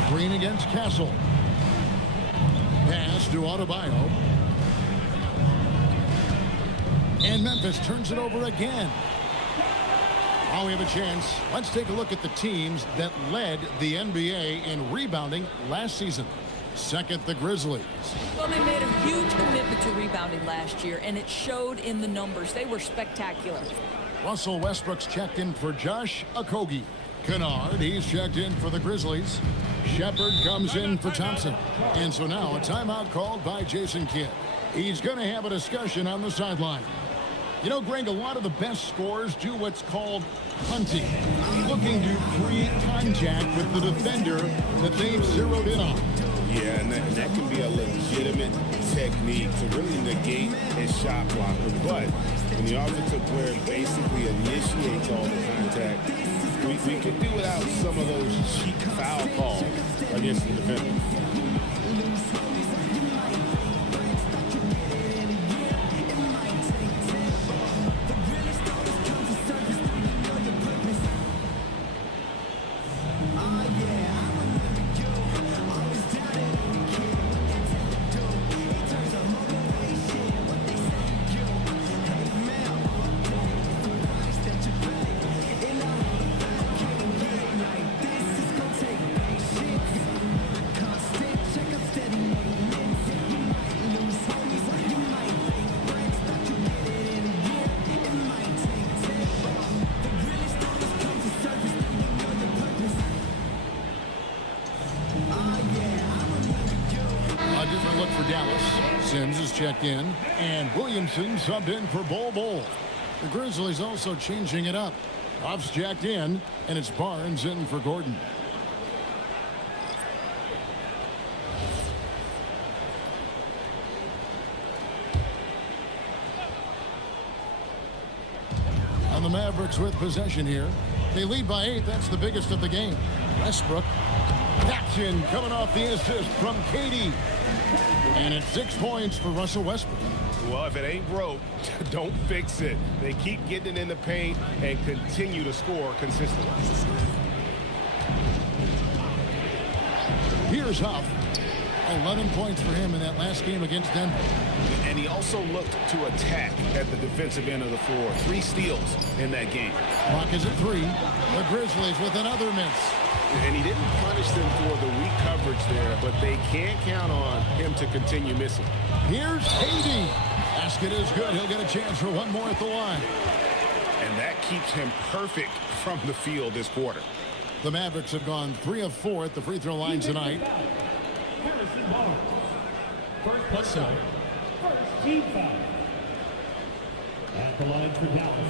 Green against Castle. Pass to Adebayo. And Memphis turns it over again. Oh, we have a chance. Let's take a look at the teams that led the NBA in rebounding last season. Second, the Grizzlies. Well, they made a huge commitment to rebounding last year, and it showed in the numbers. They were spectacular. Russell Westbrook's checked in for Josh Okogie. Kennard, he's checked in for the Grizzlies. Shepard comes in for Thompson. And so now a timeout called by Jason Kidd. He's going to have a discussion on the sideline. You know, Greg, a lot of the best scorers do what's called hunting, looking to create contact with the defender that they've zeroed in on. Yeah, and that can be a legitimate technique to really negate a shot blocker. But when the offensive player basically initiates all the contact, we could do without some of those cheap foul calls against the defender. Sims is checked in, and Williamson subbed in for Bol. The Grizzlies also changing it up. Off's jacked in, and it's Barnes in for Gordon. And the Mavericks with possession here. They lead by 8. That's the biggest of the game. Westbrook. Action coming off the assist from KD. And it's 6 points for Russell Westbrook. Well, if it ain't broke, don't fix it. They keep getting it in the paint and continue to score consistently. Here's Huff. 11 points for him in that last game against Denver. And he also looked to attack at the defensive end of the floor. 3 steals in that game. Clock is at 3. The Grizzlies with another miss. And he didn't punish them for the weak coverage there, but they can't count on him to continue missing. Here's KD. Basket is good. He'll get a chance for one more at the line. And that keeps him perfect from the field this quarter. The Mavericks have gone 3 of 4 at the free throw line tonight. Harrison Barnes. First team foul. At the line for Dallas,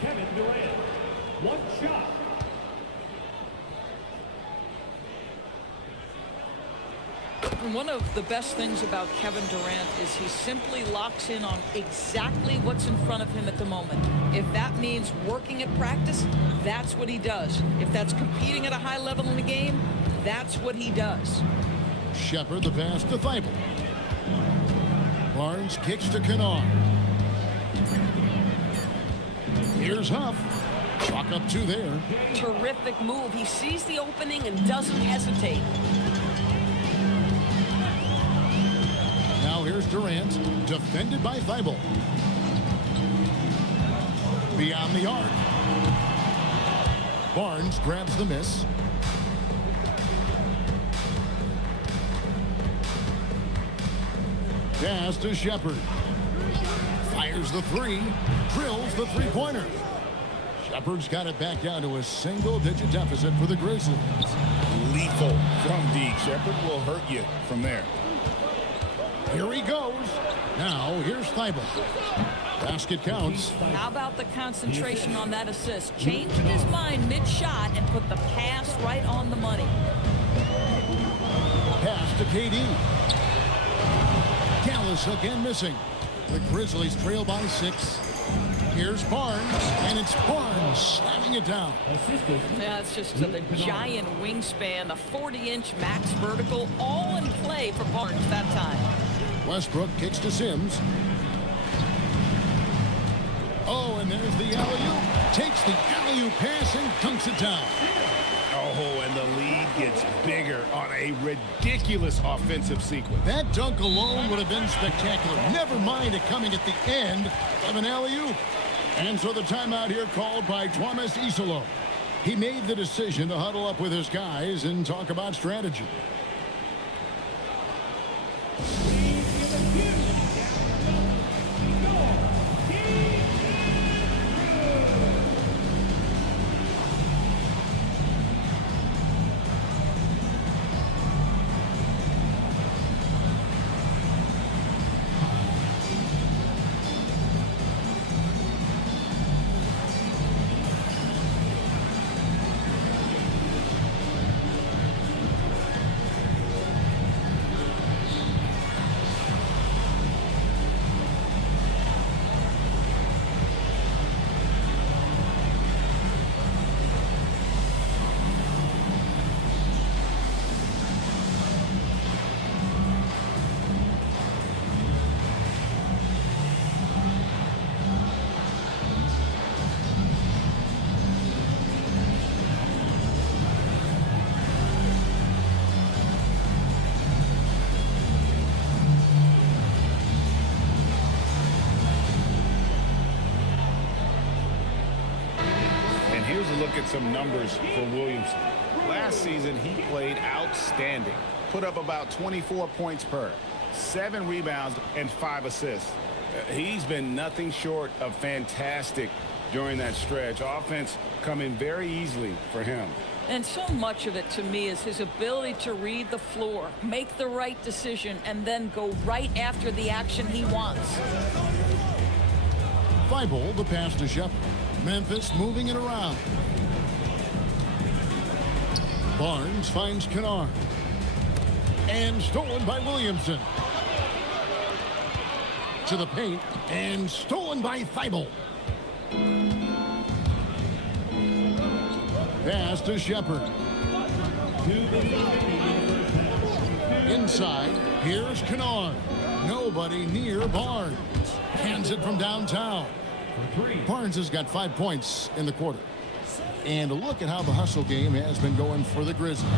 Kevin Durant. 1 shot. And one of the best things about Kevin Durant is he simply locks in on exactly what's in front of him at the moment. If that means working at practice, that's what he does. If that's competing at a high level in the game, that's what he does. Shepard the pass to Thibault. Barnes kicks to Kennard. Here's Huff. Chalk up 2 there. Terrific move. He sees the opening and doesn't hesitate. Now here's Durant, defended by Thibault. Beyond the arc. Barnes grabs the miss. Pass to Shepherd. Fires the 3. Drills the 3-pointer. Shepherd's got it back down to a single-digit deficit for the Grizzlies. Lethal from deep. Shepherd will hurt you from there. Here he goes. Now here's Thibault. Basket counts. How about the concentration on that assist? Changed his mind mid-shot and put the pass right on the money. Pass to KD. Dallas again missing. The Grizzlies trail by 6. Here's Barnes, and it's Barnes slamming it down. Yeah, it's just the giant wingspan, the 40-inch max vertical, all in play for Barnes that time. Westbrook kicks to Sims. Oh, and there's the alley-oop. Takes the alley-oop pass and dunks it down. Oh, and the lead gets bigger on a ridiculous offensive sequence. That dunk alone would have been spectacular. Never mind it coming at the end of an alley-oop. And so the timeout here called by Thomas Isolo. He made the decision to huddle up with his guys and talk about strategy. Look at some numbers for Williamson. Last season, he played outstanding. Put up about 24 points per, 7 rebounds, and 5 assists. He's been nothing short of fantastic during that stretch. Offense coming very easily for him. And so much of it to me is his ability to read the floor, make the right decision, and then go right after the action he wants. Thibault, the pass to Shepherd. Memphis moving it around. Barnes finds Kennard. And stolen by Williamson. To the paint. And stolen by Thibault. Pass to Shepherd. Inside. Here's Kennard. Nobody near Barnes. Hands it from downtown. Barnes has got 5 points in the quarter. And a look at how the hustle game has been going for the Grizzlies.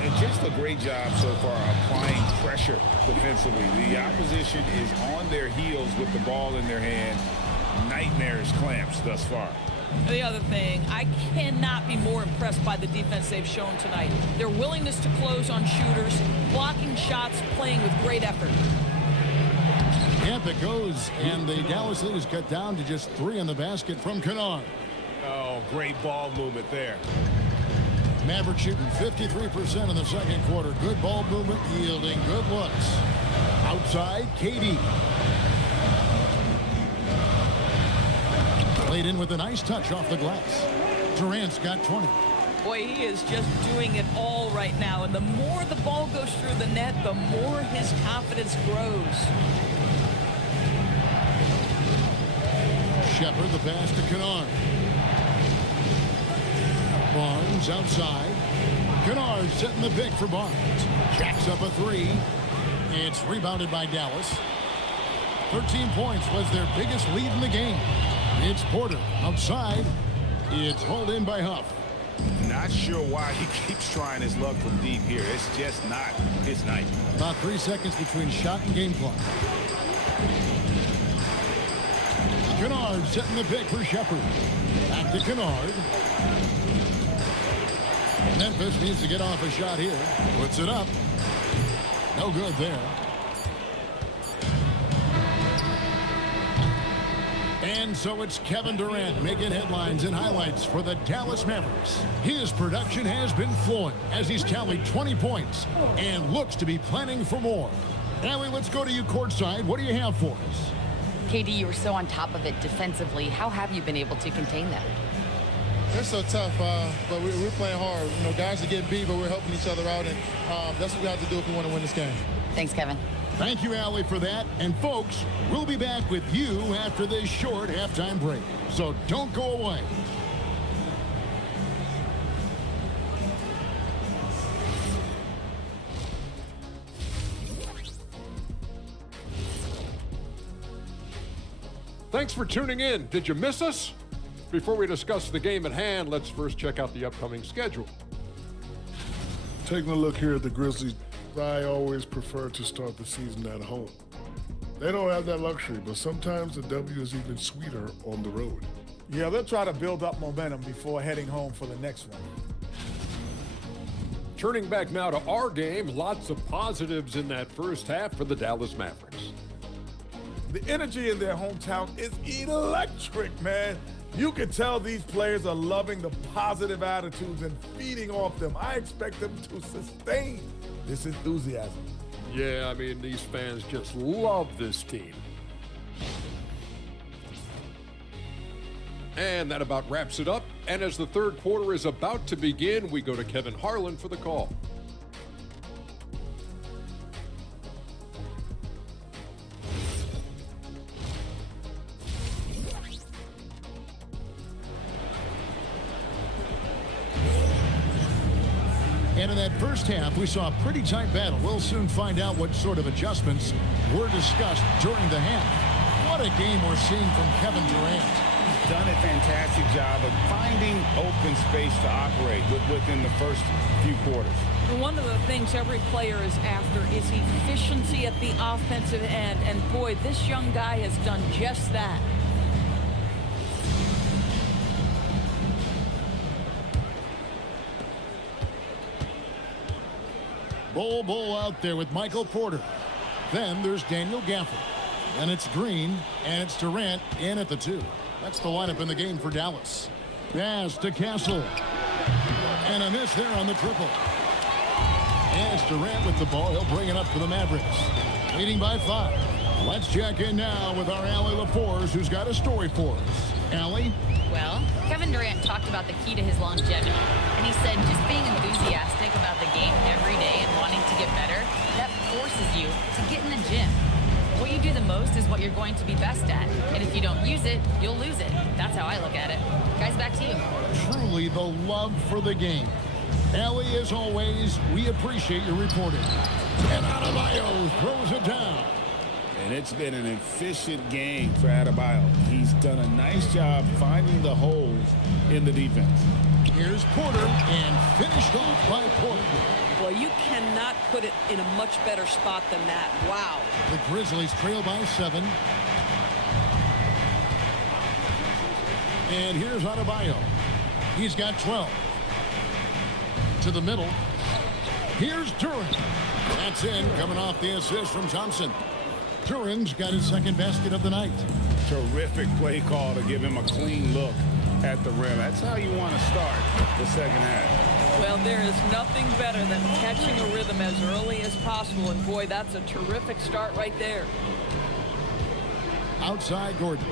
And just a great job so far applying pressure defensively. The opposition is on their heels with the ball in their hand. Nightmares clamps thus far. The other thing, I cannot be more impressed by the defense they've shown tonight. Their willingness to close on shooters, blocking shots, playing with great effort. Yep, it goes, and the Dallas lead is cut down to just 3 in the basket from Kennard. Oh, great ball movement there. Maverick shooting 53% in the second quarter. Good ball movement, yielding good looks. Outside, KD. Played in with a nice touch off the glass. Durant's got 20. Boy, he is just doing it all right now, and the more the ball goes through the net, the more his confidence grows. Shepherd, the pass to Kennard. Barnes outside. Kennard setting the pick for Barnes. Jacks up a 3. It's rebounded by Dallas. 13 points was their biggest lead in the game. It's Porter outside. It's hauled in by Huff. Not sure why he keeps trying his luck from deep here. It's just not his night. About 3 seconds between shot and game clock. Kennard setting the pick for Shepard. Back to Kennard. Memphis needs to get off a shot here. Puts it up. No good there. And so it's Kevin Durant making headlines and highlights for the Dallas Mavericks. His production has been flowing as he's tallied 20 points and looks to be planning for more. Allie, let's go to you courtside. What do you have for us? KD, you were so on top of it defensively. How have you been able to contain them? They're so tough, but we're playing hard. You know, guys are getting beat, but we're helping each other out, and that's what we have to do if we want to win this game. Thanks, Kevin. Thank you, Allie, for that. And folks, we'll be back with you after this short halftime break. So don't go away. Thanks for tuning in. Did you miss us? Before we discuss the game at hand, let's first check out the upcoming schedule. Taking a look here at the Grizzlies, I always prefer to start the season at home. They don't have that luxury, but sometimes the W is even sweeter on the road. Yeah, they'll try to build up momentum before heading home for the next one. Turning back now to our game, lots of positives in that first half for the Dallas Mavericks. The energy in their hometown is electric, man. You can tell these players are loving the positive attitudes and feeding off them. I expect them to sustain this enthusiasm. Yeah, I mean, these fans just love this team. And that about wraps it up. And as the third quarter is about to begin, we go to Kevin Harlan for the call. And in that first half, we saw a pretty tight battle. We'll soon find out what sort of adjustments were discussed during the half. What a game we're seeing from Kevin Durant. He's done a fantastic job of finding open space to operate within the first few quarters. One of the things every player is after is efficiency at the offensive end. And boy, this young guy has done just that. Bol out there with Michael Porter. Then there's Daniel Gafford. Then it's Green, and it's Durant in at the 2. That's the lineup in the game for Dallas. Pass to Castle. And a miss there on the triple. And it's Durant with the ball. He'll bring it up for the Mavericks. Leading by 5. Let's check in now with our Allie LaForce, who's got a story for us. Allie? Well, Kevin Durant talked about the key to his longevity. And he said just being enthusiastic about the game every day and wanting to get better, that forces you to get in the gym. What you do the most is what you're going to be best at. And if you don't use it, you'll lose it. That's how I look at it. Guys, back to you. Truly the love for the game. Allie, as always, we appreciate your reporting. And Adebayo throws it down. And it's been an efficient game for Adebayo. He's done a nice job finding the holes in the defense. Here's Porter, and finished off by Porter. Well, you cannot put it in a much better spot than that. Wow. The Grizzlies trail by 7. And here's Adebayo. He's got 12. To the middle. Here's Durant. That's in, coming off the assist from Thompson. Durant's got his second basket of the night. Terrific play call to give him a clean look at the rim. That's how you want to start the second half. Well, there is nothing better than catching a rhythm as early as possible. And boy, that's a terrific start right there. Outside Gordon.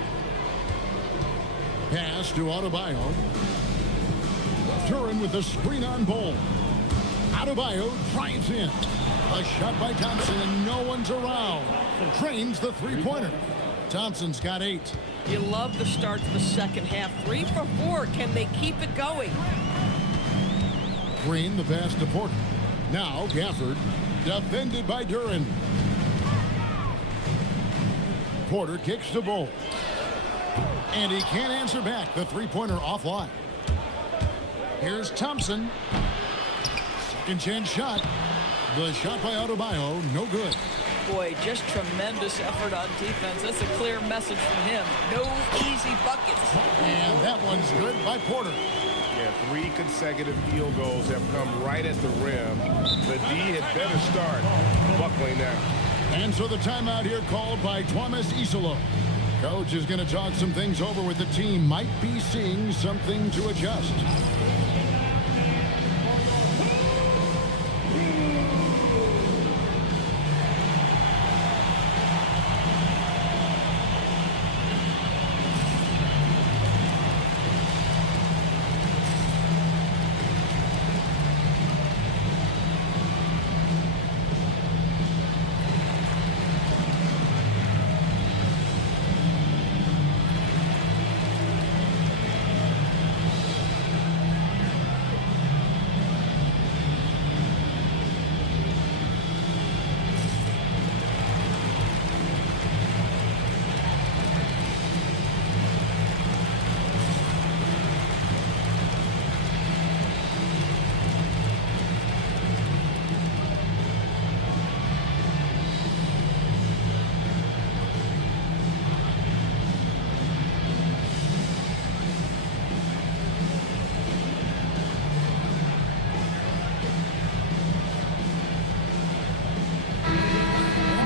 Pass to Adebayo. Durant with the screen on Bol. Adebayo drives in. A shot by Thompson, and no one's around. Drains the three-pointer. Thompson's got 8. You love the start to the second half. 3 for 4. Can they keep it going? Green, the pass to Porter. Now Gafford, defended by Durant. Porter kicks the ball. And he can't answer back. The three-pointer offline. Here's Thompson. Second chance shot. The shot by Adebayo, no good. Boy, just tremendous effort on defense. That's a clear message from him. No easy buckets. And that one's good by Porter. Yeah, 3 consecutive field goals have come right at the rim. The D had better start buckling now. And so the timeout here called by Thomas Isolo. Coach is going to talk some things over with the team. Might be seeing something to adjust.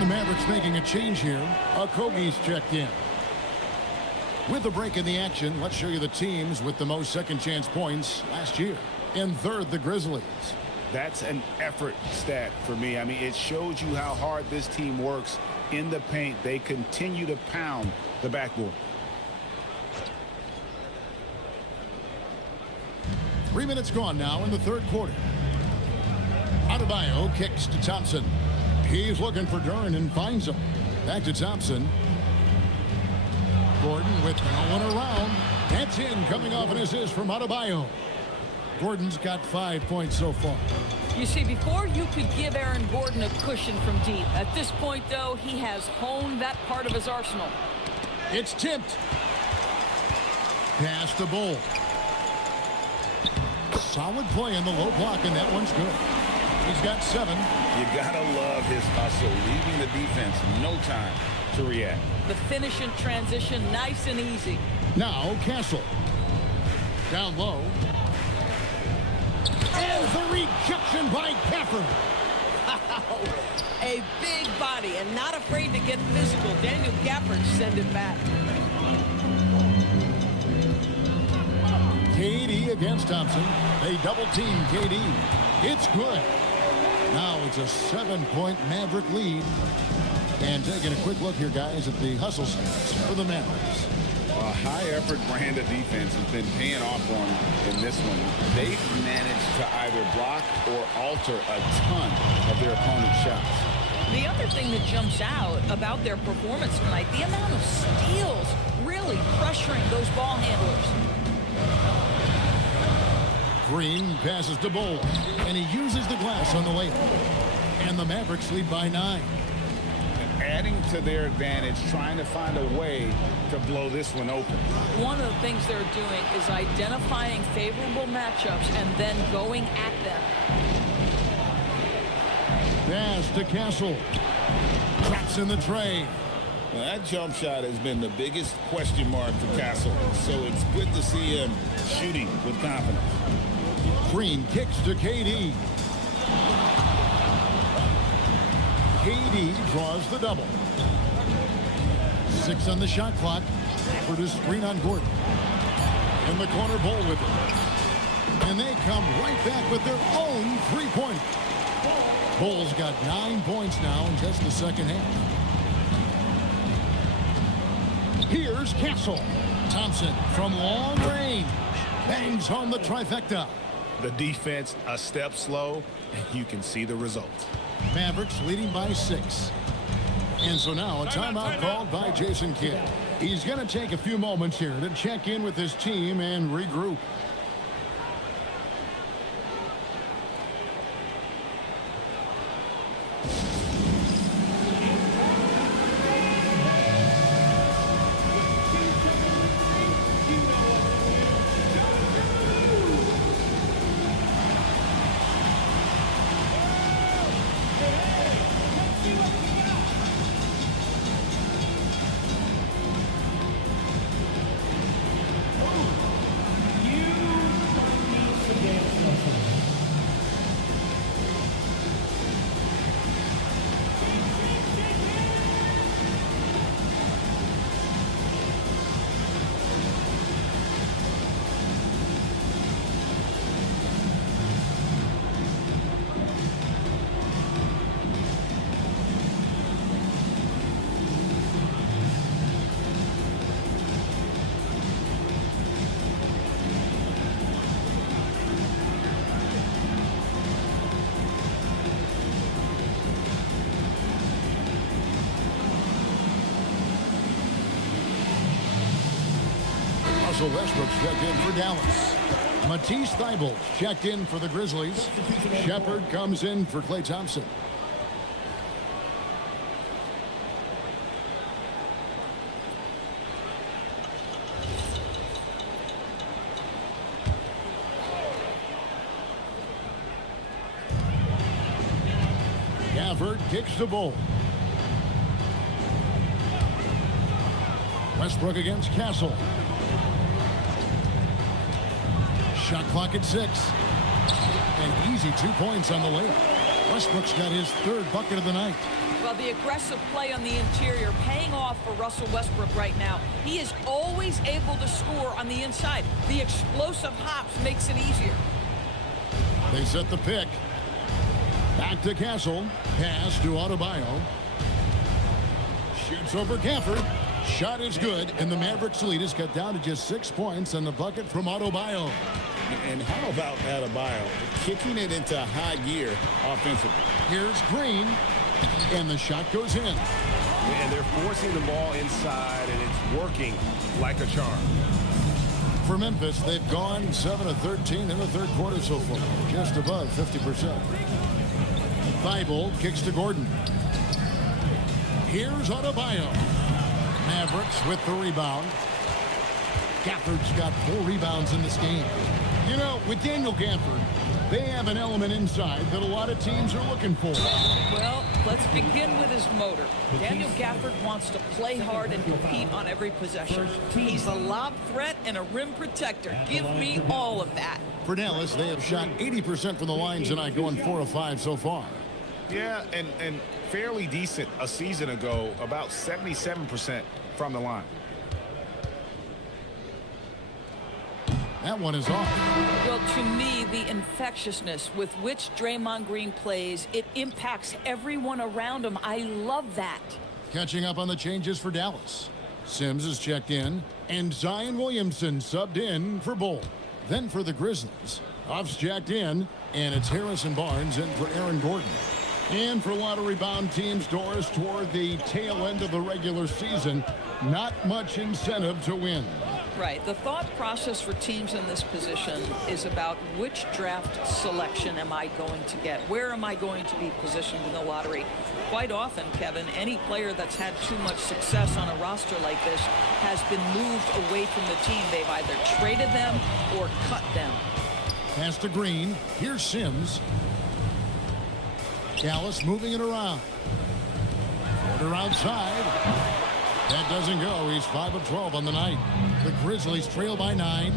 Mavericks making a change here. Okogie's checked in. With a break in the action, let's show you the teams with the most second chance points last year. In third, the Grizzlies. That's an effort stat for me. I mean, it shows you how hard this team works in the paint. They continue to pound the backboard. 3 minutes gone now in the third quarter. Adebayo kicks to Thompson. He's looking for Duren and finds him. Back to Thompson. Gordon with no one around. That's in, coming off an assist from Adebayo. Gordon's got 5 points so far. You see, before you could give Aaron Gordon a cushion from deep. At this point, though, he has honed that part of his arsenal. It's tipped. Pass the Bull. Solid play in the low block, and that one's good. He's got 7. You gotta love his hustle, leaving the defense no time to react. The finish in transition, nice and easy. Now Castle. Down low. And the rejection by Gafford. A big body and not afraid to get physical. Daniel Gafford send it back. KD against Thompson. They double team KD. It's good. Now it's a 7-point Maverick lead. And taking a quick look here, guys, at the hustle stats for the Mavericks. A high-effort brand of defense has been paying off for them in this one. They've managed to either block or alter a ton of their opponent's shots. The other thing that jumps out about their performance tonight, the amount of steals really pressuring those ball handlers. Green passes to Bull, and he uses the glass on the layup. And the Mavericks lead by 9. Adding to their advantage, trying to find a way to blow this one open. One of the things they're doing is identifying favorable matchups and then going at them. Pass to Castle. Traps in the tray. Now, that jump shot has been the biggest question mark for Castle, so it's good to see him shooting with confidence. Green kicks to KD. KD draws the double. 6 on the shot clock. For the screen on Gordon. In the corner, Bull with it. And they come right back with their own three-pointer. Bull's got 9 points now in just the second half. Here's Castle. Thompson from long range. Bangs home the trifecta. The defense a step slow, and you can see the results. Mavericks leading by 6. And so now a timeout called by Jason Kidd. He's going to take a few moments here to check in with his team and regroup. Russell Westbrook's checked in for Dallas. Matisse Thybulle checked in for the Grizzlies. Shepard comes in for Klay Thompson. Gafford kicks the ball. Westbrook against Castle. Shot clock at 6. And easy 2 points on the layup. Westbrook's got his third bucket of the night. Well, the aggressive play on the interior paying off for Russell Westbrook right now. He is always able to score on the inside. The explosive hops makes it easier. They set the pick. Back to Castle. Pass to Adebayo. Shoots over Gafford. Shot is good, and the Mavericks lead is cut down to just 6 points on the bucket from Adebayo. And how about Adebayo kicking it into high gear offensively? Here's Green, and the shot goes in. And they're forcing the ball inside, and it's working like a charm. For Memphis, they've gone 7 of 13 in the third quarter so far, just above 50%. Thybulle kicks to Gordon. Here's Adebayo. Mavericks with the rebound. Gafford's got 4 rebounds in this game. You know, with Daniel Gafford, they have an element inside that a lot of teams are looking for. Well, let's begin with his motor. Daniel Gafford wants to play hard and compete on every possession. He's a lob threat and a rim protector. Give me all of that. For Dallas, they have shot 80% from the line tonight, going 4 of 5 so far. Yeah, and fairly decent a season ago, about 77% from the line. That one is off. Well, to me, the infectiousness with which Draymond Green plays, it impacts everyone around him. I love that. Catching up on the changes for Dallas. Sims is checked in, and Zion Williamson subbed in for Bull. Then for the Grizzlies, Huff's checked in, and it's Harrison Barnes in for Aaron Gordon. And for a lot of rebound teams, Doris, toward the tail end of the regular season, not much incentive to win. Right. The thought process for teams in this position is about which draft selection am I going to get? Where am I going to be positioned in the lottery? Quite often, Kevin, any player that's had too much success on a roster like this has been moved away from the team. They've either traded them or cut them. Pass to Green. Here's Sims. Dallas moving it around. Porter outside. That doesn't go. He's 5 of 12 on the night. The Grizzlies trail by 9.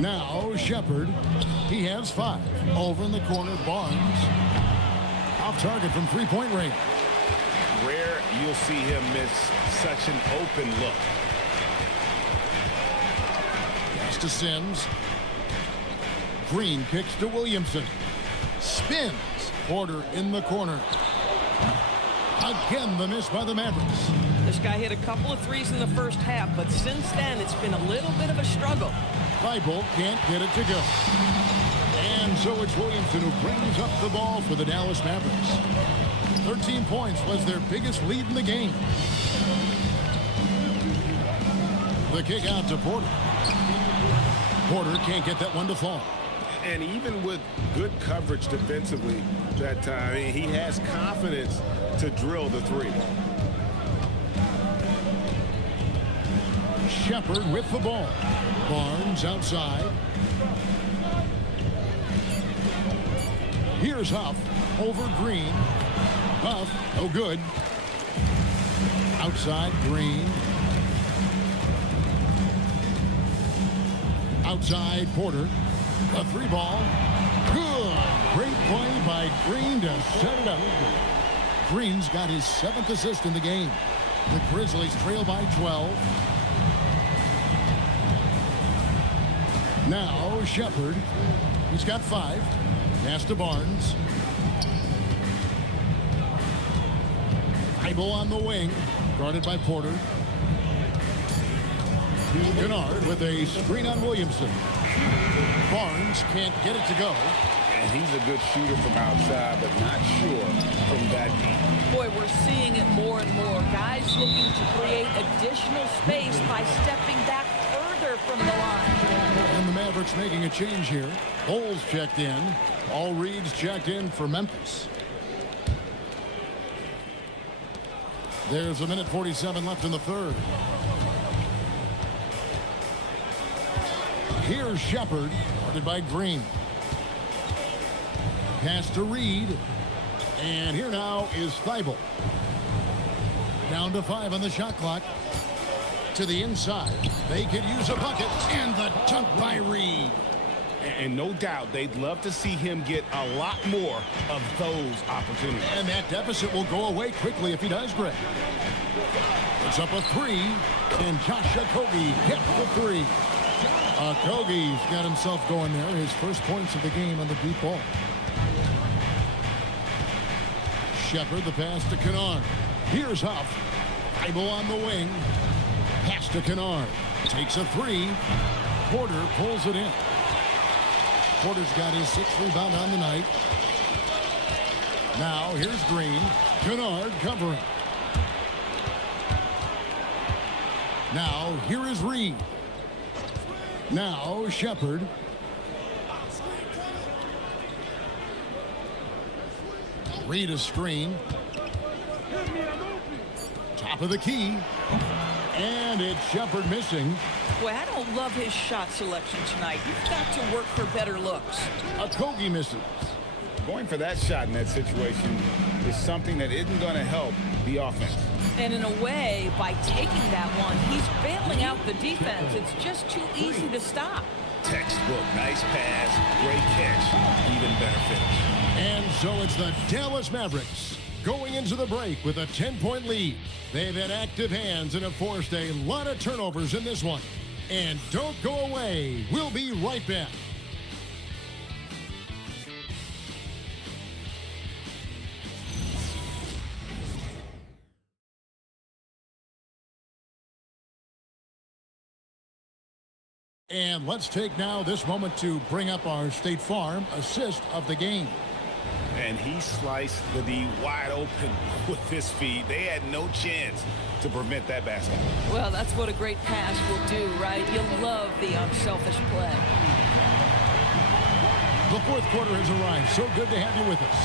Now Shepard. He has 5. Over in the corner, Barnes. Off target from three-point range. Rare you'll see him miss such an open look. Pass to Sims. Green kicks to Williamson. Spins. Porter in the corner. Again, the miss by the Mavericks. This guy hit a couple of threes in the first half, but since then, it's been a little bit of a struggle. Thybulle can't get it to go. And so it's Williamson who brings up the ball for the Dallas Mavericks. 13 points was their biggest lead in the game. The kick out to Porter. Porter can't get that one to fall. And even with good coverage defensively that time, he has confidence to drill the three. Shepard with the ball. Barnes outside. Here's Huff over Green. Huff, no good. Outside Green. Outside Porter. A 3-ball. Good. Great play by Green to set it up. Green's got his 7th assist in the game. The Grizzlies trail by 12. Now Shepard. He's got 5. Pass to Barnes. Thybulle on the wing. Guarded by Porter. Kennard with a screen on Williamson. Barnes can't get it to go. And he's a good shooter from outside, but not sure from that deep. Boy, we're seeing it more and more. Guys looking to create additional space by stepping back further from the line. And the Mavericks making a change here. Bowles checked in. All Reed's checked in for Memphis. There's a minute 47 left in the third. Here's Shepard, guarded by Green. Pass to Reed. And here now is Thibault. Down to 5 on the shot clock. To the inside. They could use a bucket. And the dunk by Reed. And no doubt they'd love to see him get a lot more of those opportunities. And that deficit will go away quickly if he does, Greg. It's up a 3. And Josh Okogie hit the 3. Okogie's got himself going there. His first points of the game on the deep ball. Shepard, the pass to Kennard. Here's Huff. Thibault on the wing. Pass to Kennard. Takes a 3. Porter pulls it in. Porter's got his 6th rebound on the night. Now here's Green. Kennard covering. Now here is Reed. Now Shepard. Reed a screen. Top of the key. And it's Shepard missing. Boy, I don't love his shot selection tonight. You've got to work for better looks. Okogie misses. Going for that shot in that situation is something that isn't going to help the offense. And in a way, by taking that one, he's bailing out the defense. It's just too easy to stop. Textbook, nice pass, great catch, even better finish. And so it's the Dallas Mavericks going into the break with a 10-point lead. They've had active hands and have forced a lot of turnovers in this one. And don't go away. We'll be right back. And let's take now this moment to bring up our State Farm assist of the game. And he sliced the D wide open with his feet. They had no chance to prevent that basket. Well, that's what a great pass will do, right? You'll love the unselfish play. The fourth quarter has arrived. So good to have you with us.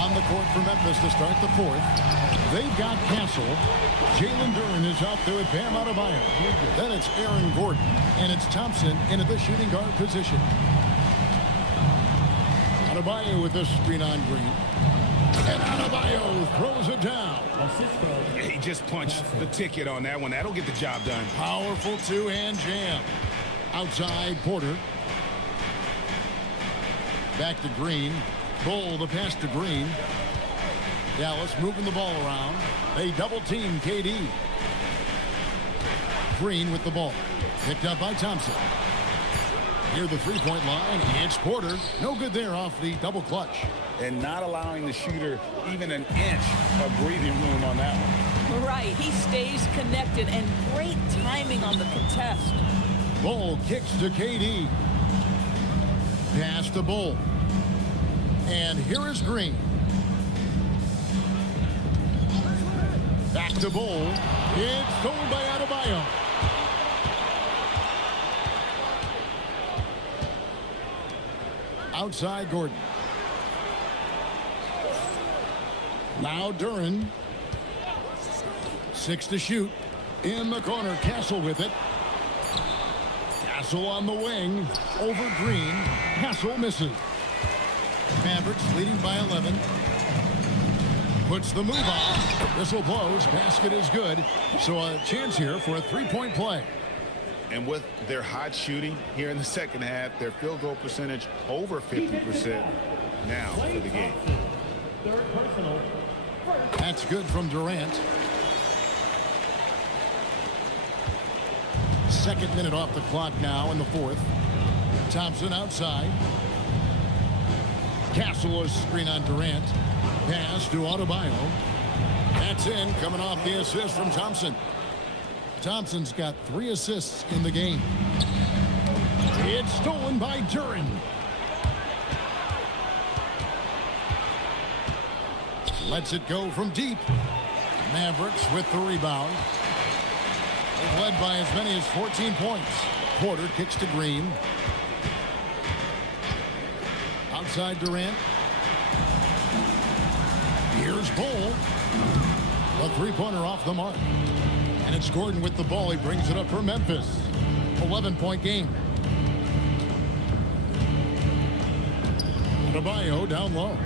On the court for Memphis to start the fourth. They've got Castle. Jalen Duren is out there with Bam Adebayo. Then it's Aaron Gordon. And it's Thompson into the shooting guard position. Adebayo with the screen on Green. And Adebayo throws it down. He just punched the ticket on that one. That'll get the job done. Powerful two-hand jam. Outside Porter. Back to Green. Bull the pass to Green. Dallas moving the ball around. They double team KD. Green with the ball. Picked up by Thompson. Near the three-point line, it's Porter. No good there off the double clutch. And not allowing the shooter even an inch of breathing room on that one. Right, he stays connected and great timing on the contest. Bull kicks to KD. Pass to Bull. And here is Green. Back to Bull. It's stolen by Adebayo. Outside Gordon. Now Duren. 6 to shoot. In the corner, Castle with it. Castle on the wing. Over Green. Castle misses. Mavericks leading by 11. Puts the move on. Whistle blows. Basket is good. So a chance here for a three-point play. And with their hot shooting here in the second half, their field goal percentage over 50% now for the game. That's good from Durant. Second minute off the clock now in the fourth. Thompson outside. Castle is screen on Durant. Pass to Adebayo. That's in, coming off the assist from Thompson. Thompson's got 3 assists in the game. It's stolen by Duren. Lets it go from deep. Mavericks with the rebound. They've led by as many as 14 points. Porter kicks to Green. Outside Durant. Here's Bol. A three-pointer off the mark. And it's Gordon with the ball. He brings it up for Memphis. 11-point game. Adebayo down low.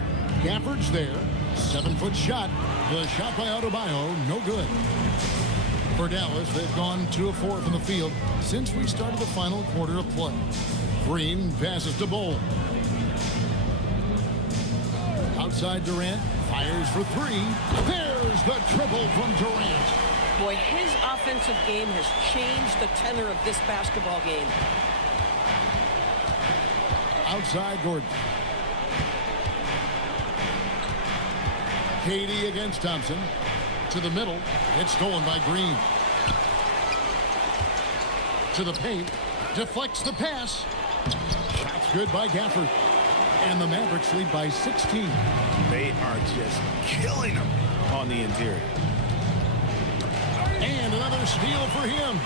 Gafford's there. 7-foot shot. The shot by Adebayo, no good. For Dallas, they've gone 2 of 4 from the field since we started the final quarter of play. Green passes to Bol. Outside Durant, fires for 3. There's the triple from Durant. Boy, his offensive game has changed the tenor of this basketball game. Outside Gordon. KD against Thompson. To the middle. It's stolen by Green. To the paint. Deflects the pass. Shot's good by Gafford. And the Mavericks lead by 16. They are just killing them on the interior. And another steal for him.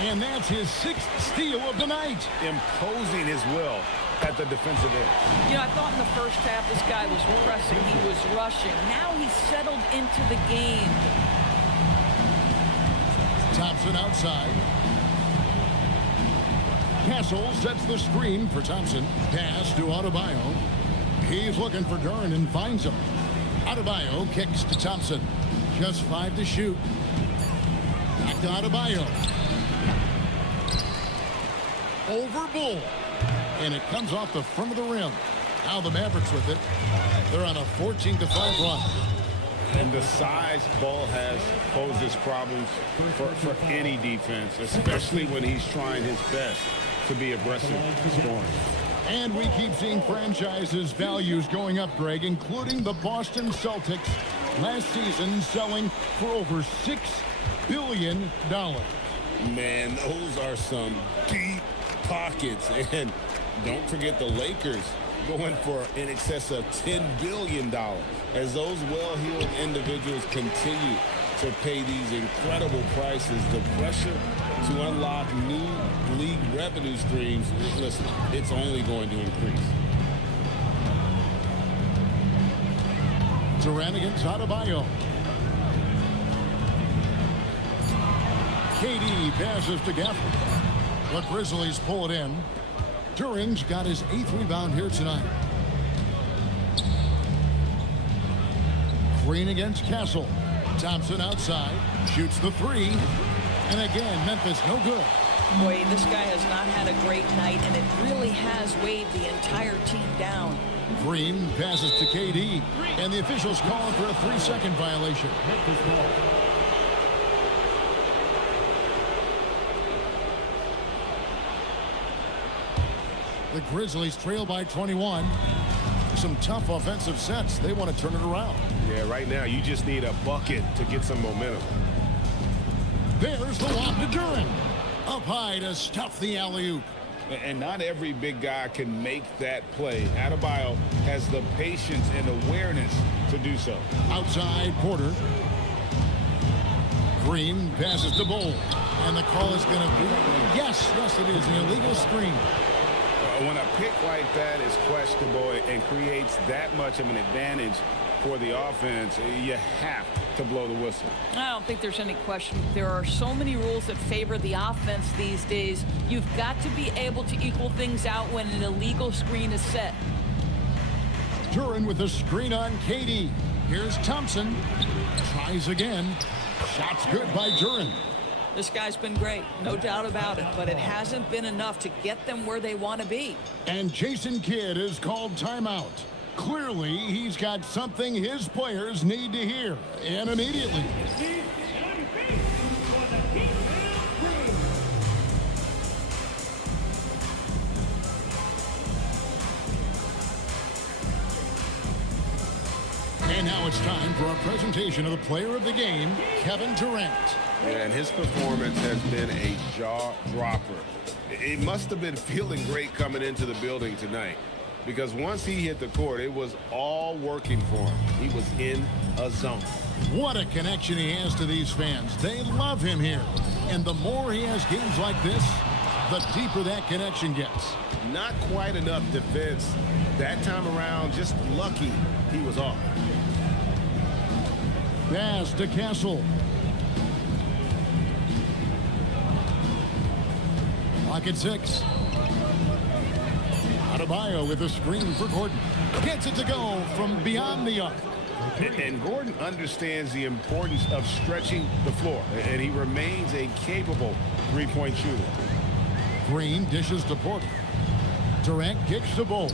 And that's his 6th steal of the night. Imposing his will at the defensive end. You know, I thought in the first half this guy was pressing, he was rushing. Now he's settled into the game. Thompson outside. Castle sets the screen for Thompson. Pass to Adebayo. He's looking for Duren and finds him. Adebayo kicks to Thompson. Just 5 to shoot. Back to Adebayo. Over Bol. And it comes off the front of the rim. Now the Mavericks with it. They're on a 14-5 run. And the size Bol has poses problems for any defense, especially when he's trying his best to be aggressive scoring. And we keep seeing franchises' values going up, Greg, including the Boston Celtics last season selling for over $6 billion. Man, those are some deep pockets. And don't forget the Lakers going for in excess of $10 billion as those well-heeled individuals continue to pay these incredible prices. The pressure to unlock new league revenue streams, listen, it's only going to increase. Durant against Adebayo. KD passes to Gafford. The Grizzlies pull it in. Duren's got his 8th rebound here tonight. Green against Castle. Thompson outside. Shoots the 3. And again, Memphis no good. Boy, this guy has not had a great night, and it really has weighed the entire team down. Green passes to KD. And the officials calling for a 3-second violation. The Grizzlies trail by 21. Some tough offensive sets. They want to turn it around. Yeah, right now you just need a bucket to get some momentum. There's the lob to Duren. Up high to stuff the alley-oop. And not every big guy can make that play. Adebayo has the patience and awareness to do so. Outside, Porter. Green passes to Bol. And the call is going to be, yes, it is, an illegal screen. When a pick like that is questionable and creates that much of an advantage for the offense, you have to blow the whistle. I don't think there's any question. There are so many rules that favor the offense these days. You've got to be able to equal things out when an illegal screen is set. Duren with a screen on KD. Here's Thompson. Tries again. Shot's good by Duren. This guy's been great, no doubt about it, but it hasn't been enough to get them where they want to be. And Jason Kidd is called timeout. Clearly, he's got something his players need to hear, and immediately. And now it's time for our presentation of the player of the game, Kevin Durant. Yeah, and his performance has been a jaw dropper. It must have been feeling great coming into the building tonight. because once he hit the court, it was all working for him. He was in a zone. What a connection he has to these fans. They love him here. And the more he has games like this, the deeper that connection gets. Not quite enough defense that time around. Just lucky he was off. Pass to Castle. Lock at 6. Adebayo with a screen for Gordon. Gets it to go from beyond the arc. And Gordon understands the importance of stretching the floor, and he remains a capable three-point shooter. Green dishes to Porter. Durant kicks the ball.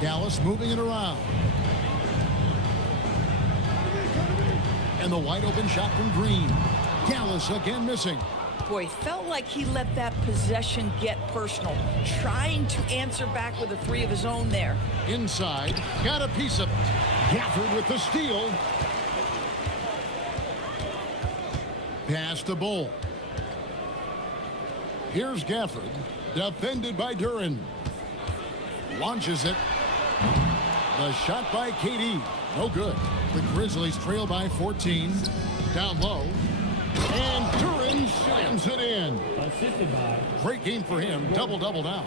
Dallas moving it around. And the wide open shot from Green. Dallas again missing. Boy, felt like he let that possession get personal, trying to answer back with a three of his own there. Inside, got a piece of it. Gafford with the steal. Pass to Bull. Here's Gafford, defended by Duren. Launches it. The shot by KD. No good. The Grizzlies trail by 14. Down low. And Duren slams it in. Assisted by. Great game for him. Double-double now.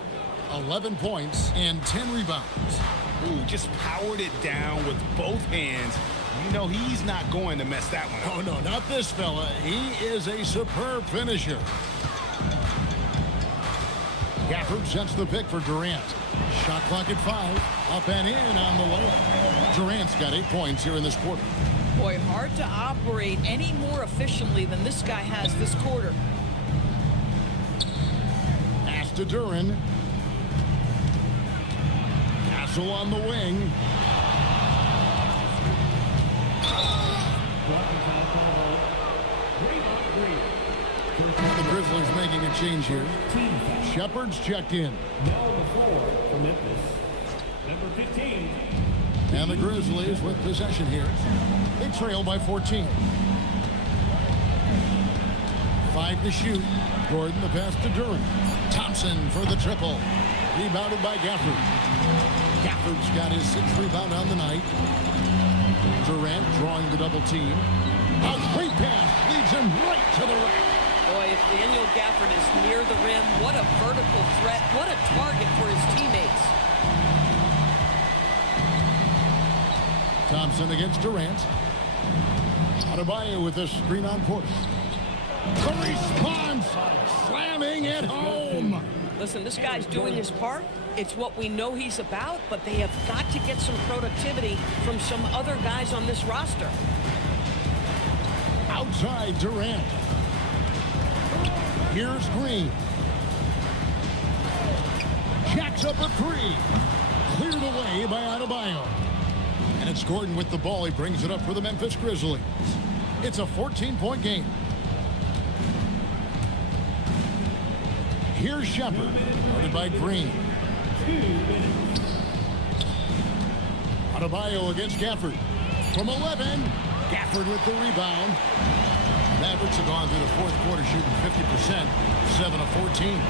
11 points and 10 rebounds. Ooh, just powered it down with both hands. You know he's not going to mess that one up. Oh, no, not this fella. He is a superb finisher. Gafford sets the pick for Durant. Shot clock at 5. Up and in on the layup. Durant's got 8 points here in this quarter. Boy, hard to operate any more efficiently than this guy has this quarter. Pass to Duren. Castle on the wing. The Grizzlies making a change here. Shepard's checked in. Number 4 for Memphis. Number 15. And the Grizzlies with possession here. They trail by 14. 5 to shoot. Gordon the pass to Duren. Thompson for the triple. Rebounded by Gafford. Gafford's got his 6th rebound on the night. Durant drawing the double team. A great pass leads him right to the rack. Boy, if Daniel Gafford is near the rim, what a vertical threat. What a target for his teammates. Thompson against Durant. Adebayo with a screen on Porter. The response, slamming it home. Listen, this guy's doing his part. It's what we know he's about, but they have got to get some productivity from some other guys on this roster. Outside Durant. Here's Green. Jacks up a 3. Cleared away by Adebayo. And it's Gordon with the ball. He brings it up for the Memphis Grizzlies. It's a 14-point game. Here's Shepard, guarded by Green. Adebayo against Gafford. From 11, Gafford with the rebound. Mavericks have gone through the fourth quarter shooting 50%, 7 of 14.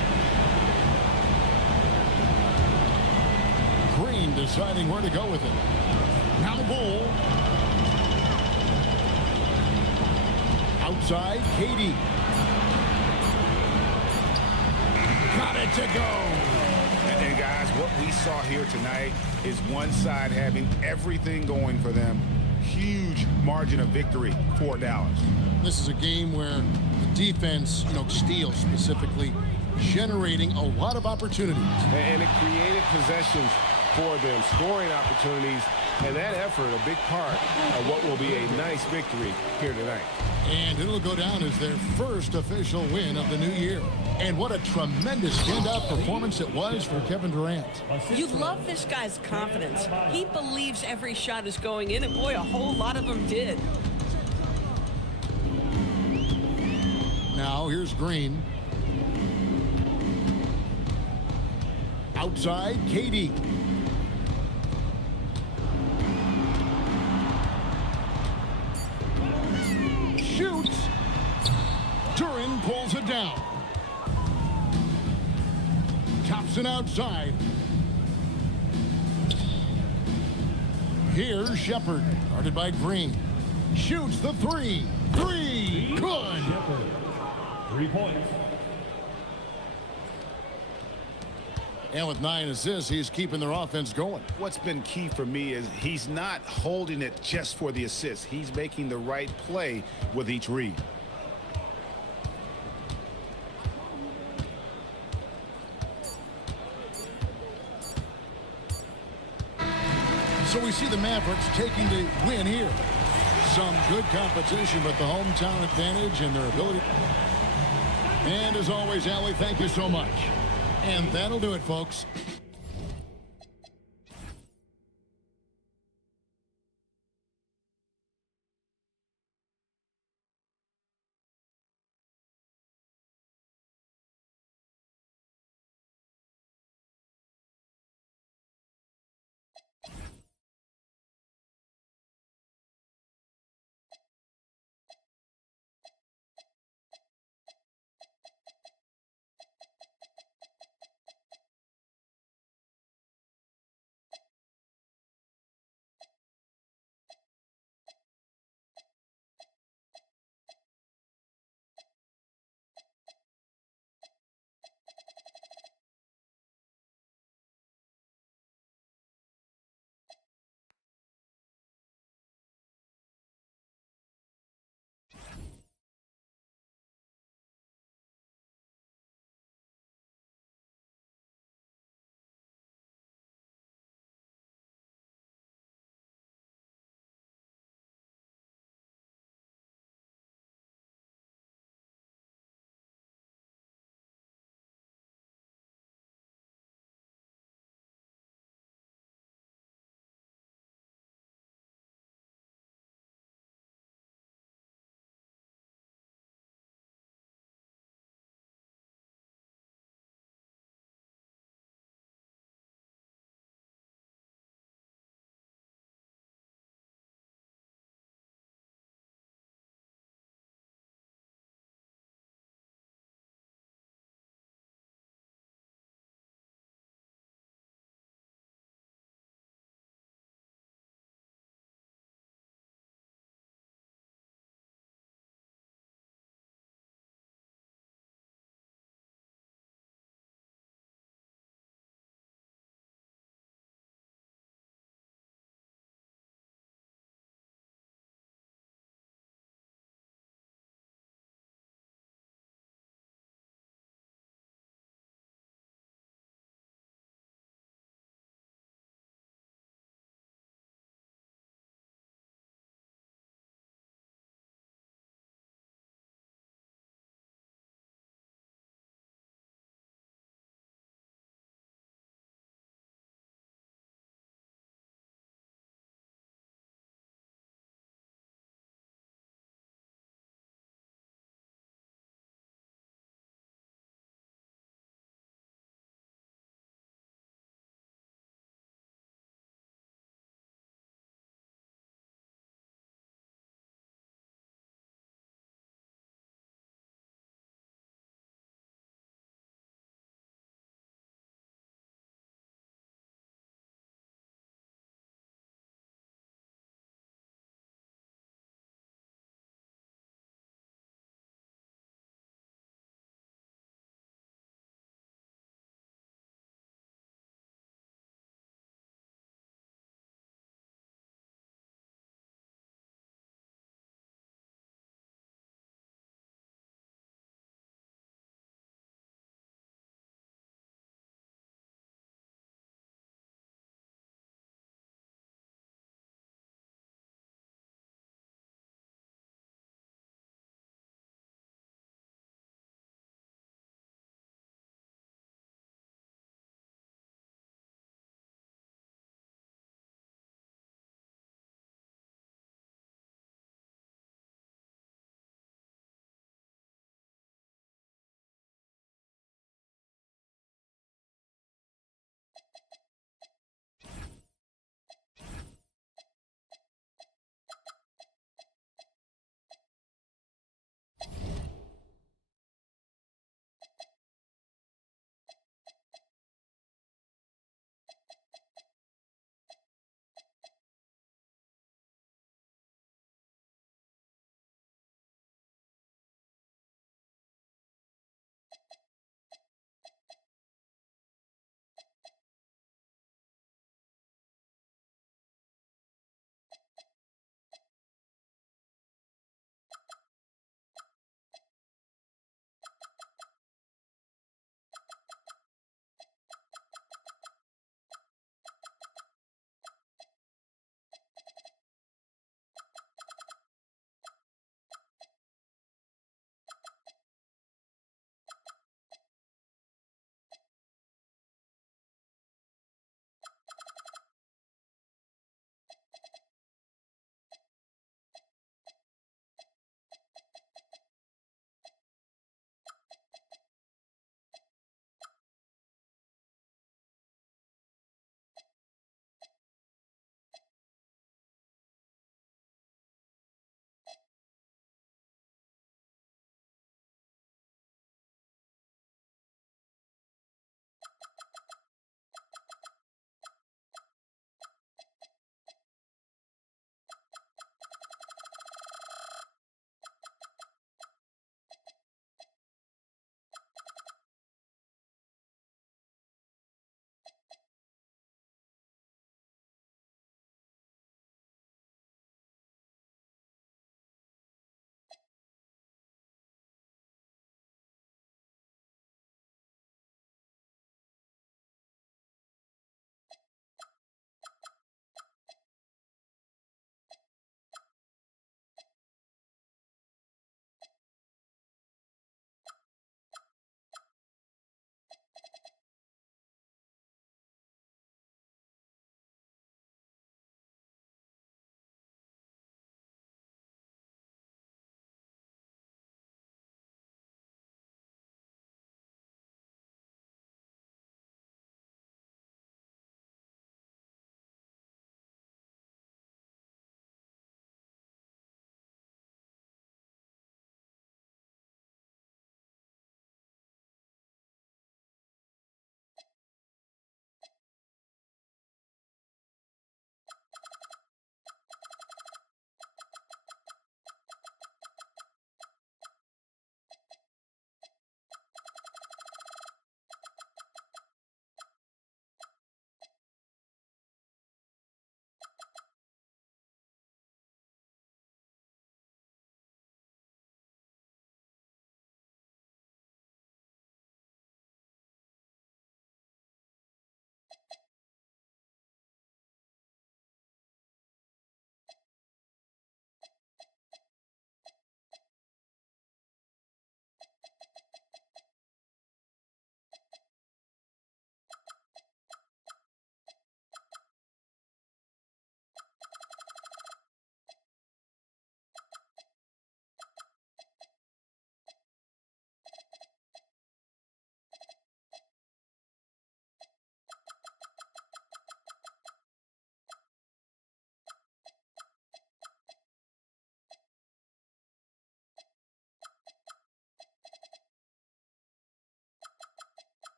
Green deciding where to go with it. Now Bull. Outside, KD. Got it to go. And guys, what we saw here tonight is one side having everything going for them. Huge margin of victory for Dallas. This is a game where the defense, steals specifically, generating a lot of opportunities. And it created possessions for them, scoring opportunities, and that effort a big part of what will be a nice victory here tonight. And it'll go down as their first official win of the new year. And what a tremendous standout performance it was for Kevin Durant. You love this guy's confidence. He believes every shot is going in, and boy, a whole lot of them did. Now here's Green. Outside, KD. Shoots. Duren pulls it down. Thompson outside. here's Shepard, guarded by Green. Shoots the three. Three. Good. 3 points. And with 9 assists, he's keeping their offense going. What's been key for me is he's not holding it just for the assist. He's making the right play with each read. So we see the Mavericks taking the win here. Some good competition, but the hometown advantage and their ability. And as always, Allie, thank you so much. And that'll do it, folks.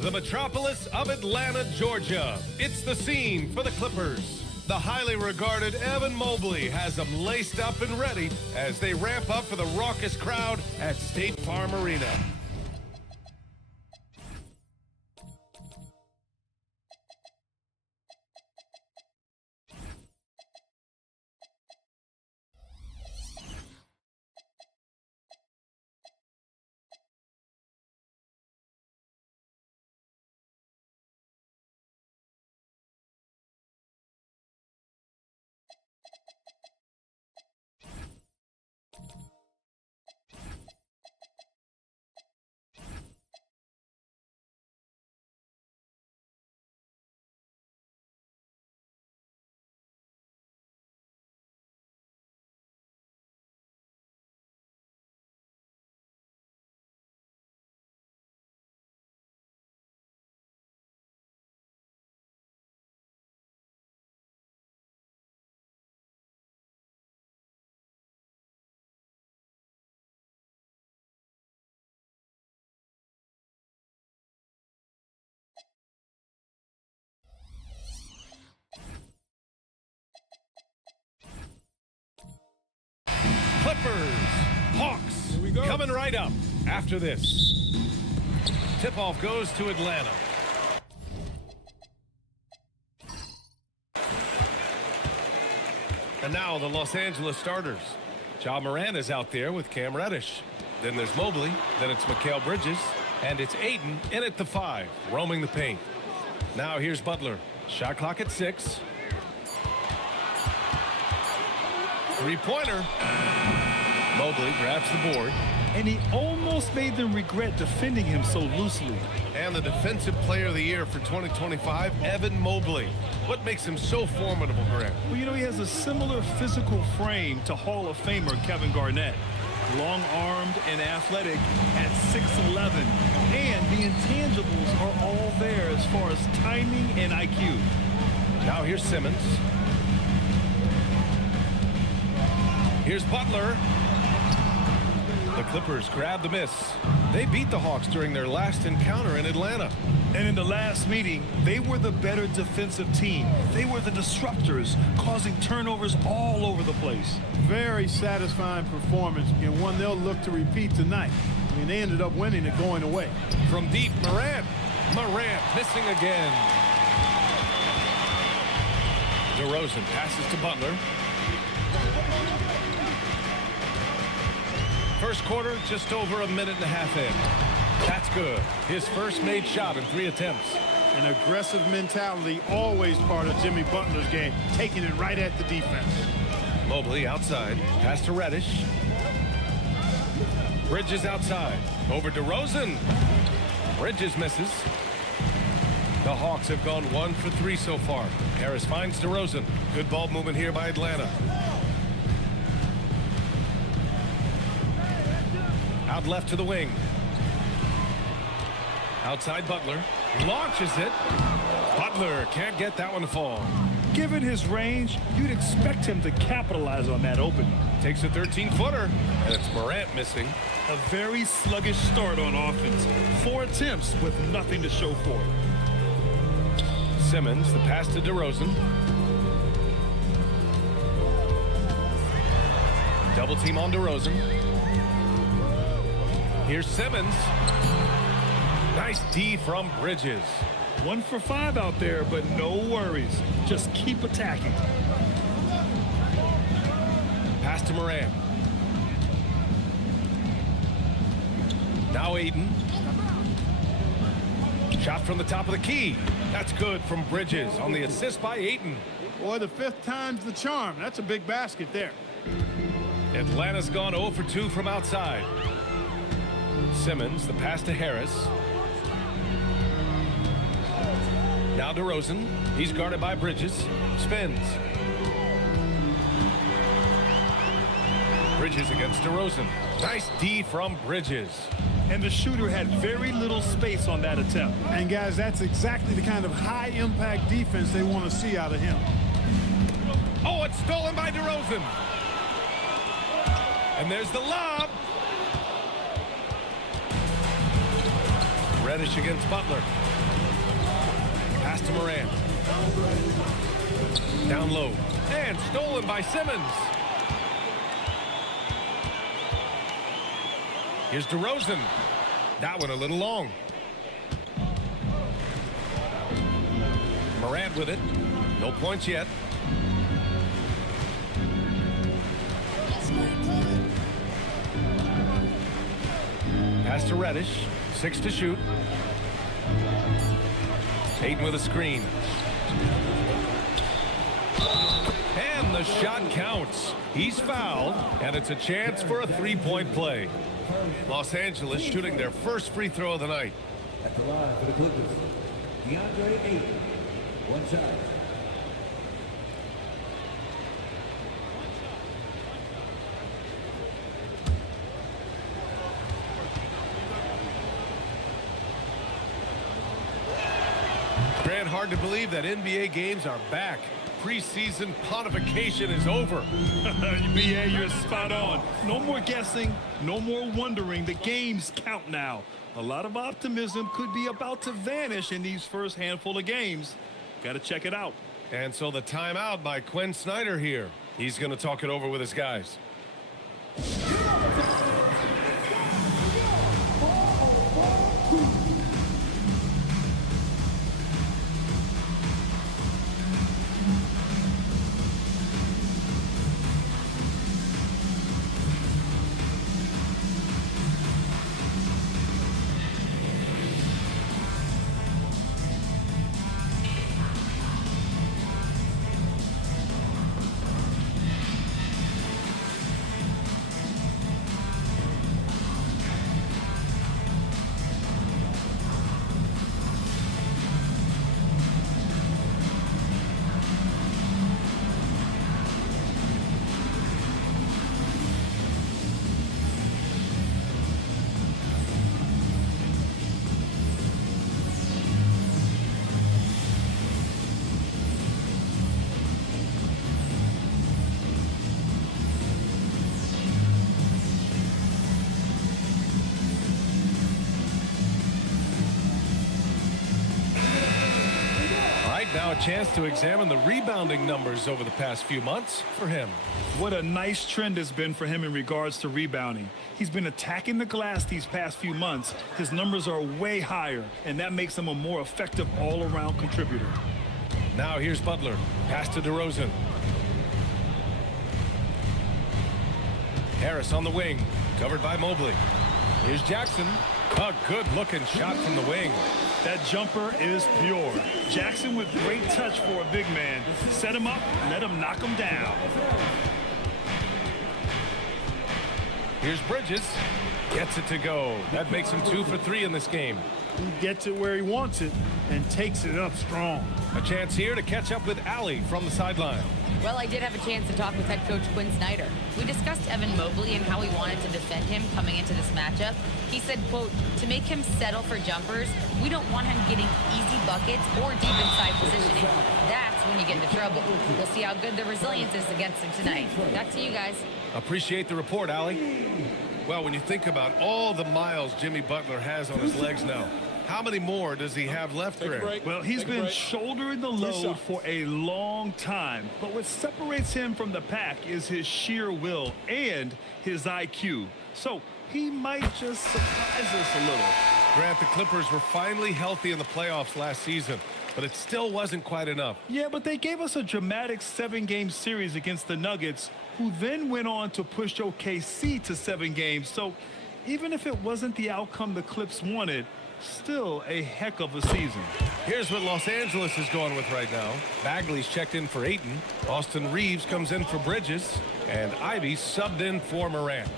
the metropolis of Atlanta, Georgia. It's the scene for the Clippers. The highly regarded Evan Mobley has them laced up and ready as they ramp up for the raucous crowd at State Farm Arena. Clippers, Hawks, coming right up after this. Tip-off goes to Atlanta. And now the Los Angeles starters. Ja Morant is out there with Cam Reddish. Then there's Mobley. Then it's Mikal Bridges. And it's Ayton in at the 5, roaming the paint. Now here's Butler. Shot clock at 6. Three-pointer. Mobley grabs the board. And he almost made them regret defending him so loosely. And the Defensive Player of the Year for 2025, Evan Mobley. What makes him so formidable, Grant? Well, you know, he has a similar physical frame to Hall of Famer Kevin Garnett. Long-armed and athletic at 6'11". And the intangibles are all there as far as timing and IQ. Now here's Simmons. Here's Butler. The Clippers grab the miss. They beat the Hawks during their last encounter in Atlanta. And in the last meeting, they were the better defensive team. They were the disruptors, causing turnovers all over the place. Very satisfying performance, and one they'll look to repeat tonight. I mean, they ended up winning it going away. From deep, Morant. Morant missing again. DeRozan passes to Butler. First quarter, just over a minute and a half in. That's good. His first made shot in 3 attempts. An aggressive mentality, always part of Jimmy Butler's game, taking it right at the defense. Mobley outside. Pass to Reddish. Bridges outside. Over to DeRozan. Bridges misses. The Hawks have gone 1 for 3 so far. Harris finds DeRozan. Good ball movement here by Atlanta. Out left to the wing. Outside Butler. Launches it. Butler can't get that one to fall. Given his range, you'd expect him to capitalize on that opening. Takes a 13-footer, and it's Morant missing. A very sluggish start on offense. 4 attempts with nothing to show for it. Simmons, the pass to DeRozan. Double team on DeRozan. Here's Simmons. Nice D from Bridges. 1 for 5 out there, but no worries. Just keep attacking. Pass to Morant. Now Ayton. Shot from the top of the key. That's good from Bridges on the assist by Ayton. Boy, the 5th time's the charm. That's a big basket there. Atlanta's gone 0 for 2 from outside. Simmons, the pass to Harris. Now DeRozan. He's guarded by Bridges. Spins. Bridges against DeRozan. Nice D from Bridges. And the shooter had very little space on that attempt. And guys, that's exactly the kind of high-impact defense they want to see out of him. Oh, it's stolen by DeRozan. And there's the lob. Reddish against Butler. Pass to Morant. Down low. And stolen by Simmons. Here's DeRozan. That one a little long. Morant with it. No points yet. Pass to Reddish. 6 to shoot. Ayton with a screen. And the shot counts. He's fouled, and it's a chance for a three-point play. Los Angeles shooting their first free throw of the night. At the line for the Clippers, DeAndre Ayton. One shot. Grant, hard to believe that NBA games are back. Preseason pontification is over. BA, you're spot on. No more guessing, no more wondering. The games count now. A lot of optimism could be about to vanish in these first handful of games. Got to check it out. And so the timeout by Quinn Snyder here. He's going to talk it over with his guys. Now a chance to examine the rebounding numbers over the past few months for him. What a nice trend has been for him in regards to rebounding. He's been attacking the glass these past few months. His numbers are way higher, and that makes him a more effective all-around contributor. Now here's Butler. Pass to DeRozan. Harris on the wing. Covered by Mobley. Here's Jackson. A good-looking shot from the wing. That jumper is pure. Jackson with great touch for a big man. Set him up, let him knock him down. Here's Bridges. Gets it to go. That makes him 2 for 3 in this game. He gets it where he wants it and takes it up strong. A chance here to catch up with Allie from the sideline. Well, I did have a chance to talk with head coach Quinn Snyder. We discussed Evan Mobley and how he wanted to defend him coming into this matchup. He said, quote, to make him settle for jumpers, we don't want him getting easy buckets or deep inside positioning. That's when you get into trouble. We'll see how good the resilience is against him tonight. Back to you guys. Appreciate the report, Allie. Well, when you think about all the miles Jimmy Butler has on his legs now, how many more does he have left, Grant? Well, he's been shouldering the load for a long time. But what separates him from the pack is his sheer will and his IQ. So he might just surprise us a little. Grant, the Clippers were finally healthy in the playoffs last season, but it still wasn't quite enough. Yeah, but they gave us a dramatic 7-game series against the Nuggets, who then went on to push OKC to 7 games. So even if it wasn't the outcome the Clips wanted, still a heck of a season. Here's what Los Angeles is going with right now. Bagley's checked in for Ayton. Austin Reeves comes in for Bridges. And Ivy subbed in for Morant.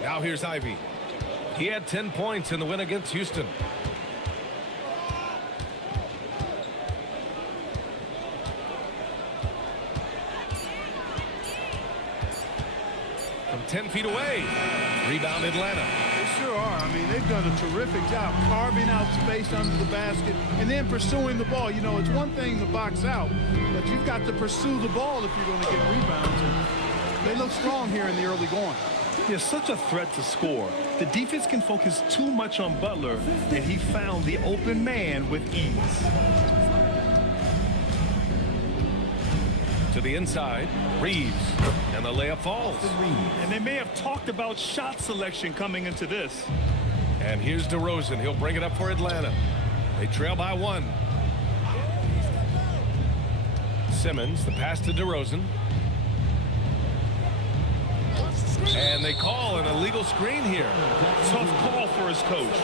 Now here's Ivy. He had 10 points in the win against Houston. From 10 feet away. Rebound Atlanta. They sure are. I mean, they've done a terrific job carving out space under the basket and then pursuing the ball. You know, it's one thing to box out, but you've got to pursue the ball if you're going to get rebounds. And they look strong here in the early going. They're such a threat to score. The defense can focus too much on Butler, and he found the open man with ease. To the inside, Reeves, and the layup falls. And they may have talked about shot selection coming into this. And here's DeRozan. He'll bring it up for Atlanta. They trail by 1. Simmons, the pass to DeRozan. And they call an illegal screen here. Tough call for his coach.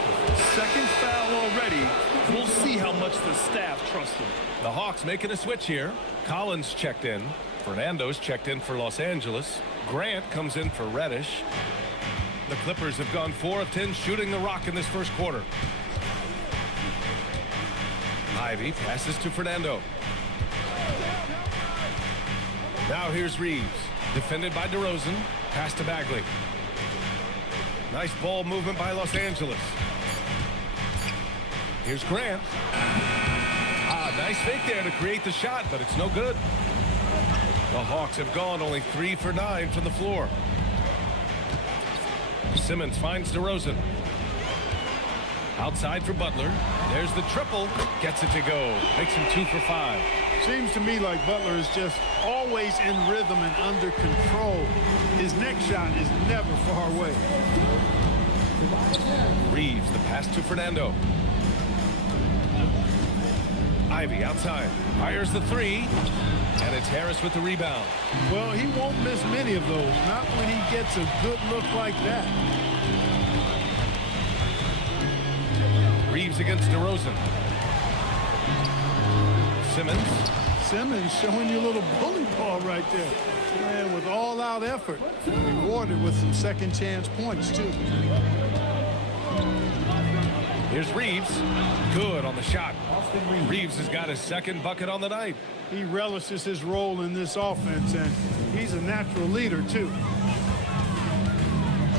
Second foul already. We'll see how much the staff trusts him. The Hawks making a switch here. Collins checked in. Fernando's checked in for Los Angeles. Grant comes in for Reddish. The Clippers have gone 4 of 10 shooting the rock in this first quarter. Ivy passes to Fernando. Now here's Reeves. Defended by DeRozan. Pass to Bagley. Nice ball movement by Los Angeles. Here's Grant. Nice fake there to create the shot, but it's no good. The Hawks have gone only 3 for 9 from the floor. Simmons finds DeRozan. Outside for Butler. There's the triple. Gets it to go. Makes him 2 for 5. Seems to me like Butler is just always in rhythm and under control. His next shot is never far away. Reeves, the pass to Fernando. Ivy outside. Fires the 3. And it's Harris with the rebound. Well, he won't miss many of those. Not when he gets a good look like that. Reeves against DeRozan. Simmons showing you a little bully ball right there. Man, with all-out effort. Rewarded with some second-chance points, too. Here's Reeves. Good on the shot. Reeves has got his second bucket on the night. He relishes his role in this offense, and he's a natural leader, too.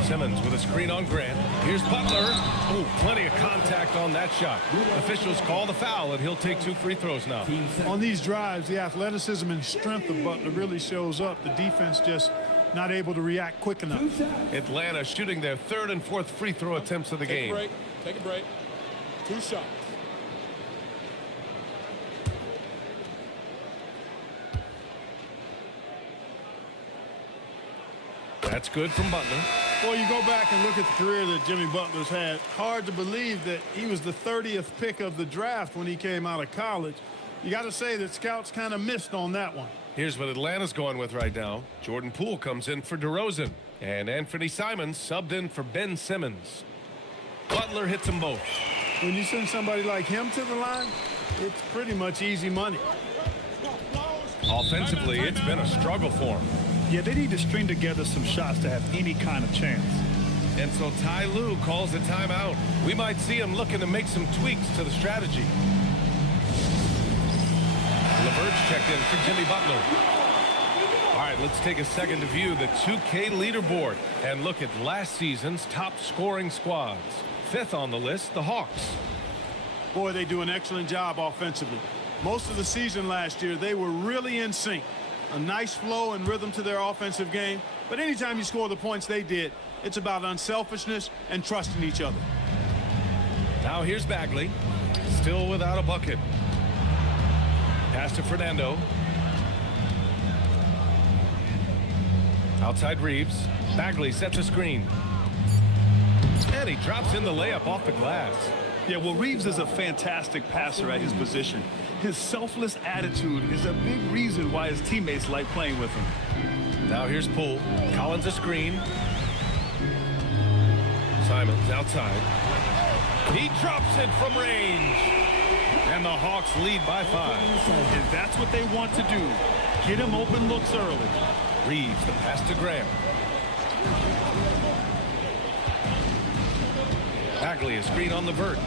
Simmons with a screen on Grant. Here's Butler. Oh, plenty of contact on that shot. Officials call the foul, and he'll take 2 free throws now. On these drives, the athleticism and strength of Butler really shows up. The defense just not able to react quick enough. Atlanta shooting their 3rd and 4th free throw attempts of the game. Take a break. 2 shots. That's good from Butler. Well, you go back and look at the career that Jimmy Butler's had. Hard to believe that he was the 30th pick of the draft when he came out of college. You got to say that scouts kind of missed on that one. Here's what Atlanta's going with right now. Jordan Poole comes in for DeRozan. And Anthony Simons subbed in for Ben Simmons. Butler hits them both. When you send somebody like him to the line, it's pretty much easy money. Offensively, it's been a struggle for him. Yeah, they need to string together some shots to have any kind of chance. And so Ty Lue calls a timeout. We might see him looking to make some tweaks to the strategy. LeVert's checked in for Jimmy Butler. All right, let's take a second to view the 2K leaderboard and look at last season's top scoring squads. 5th on the list, the Hawks. Boy, they do an excellent job offensively. Most of the season last year, they were really in sync. A nice flow and rhythm to their offensive game. But anytime you score the points they did, it's about unselfishness and trusting each other. Now here's Bagley. Still without a bucket. Pass to Fernando. Outside Reeves. Bagley sets a screen. And he drops in the layup off the glass. Yeah, well, Reeves is a fantastic passer at his position. His selfless attitude is a big reason why his teammates like playing with him. Now here's Poole. Collins a screen. Simons outside. He drops it from range. And the Hawks lead by 5. And that's what they want to do. Get him open looks early. Reeves, the pass to Graham. Bagley, a screen on the vert.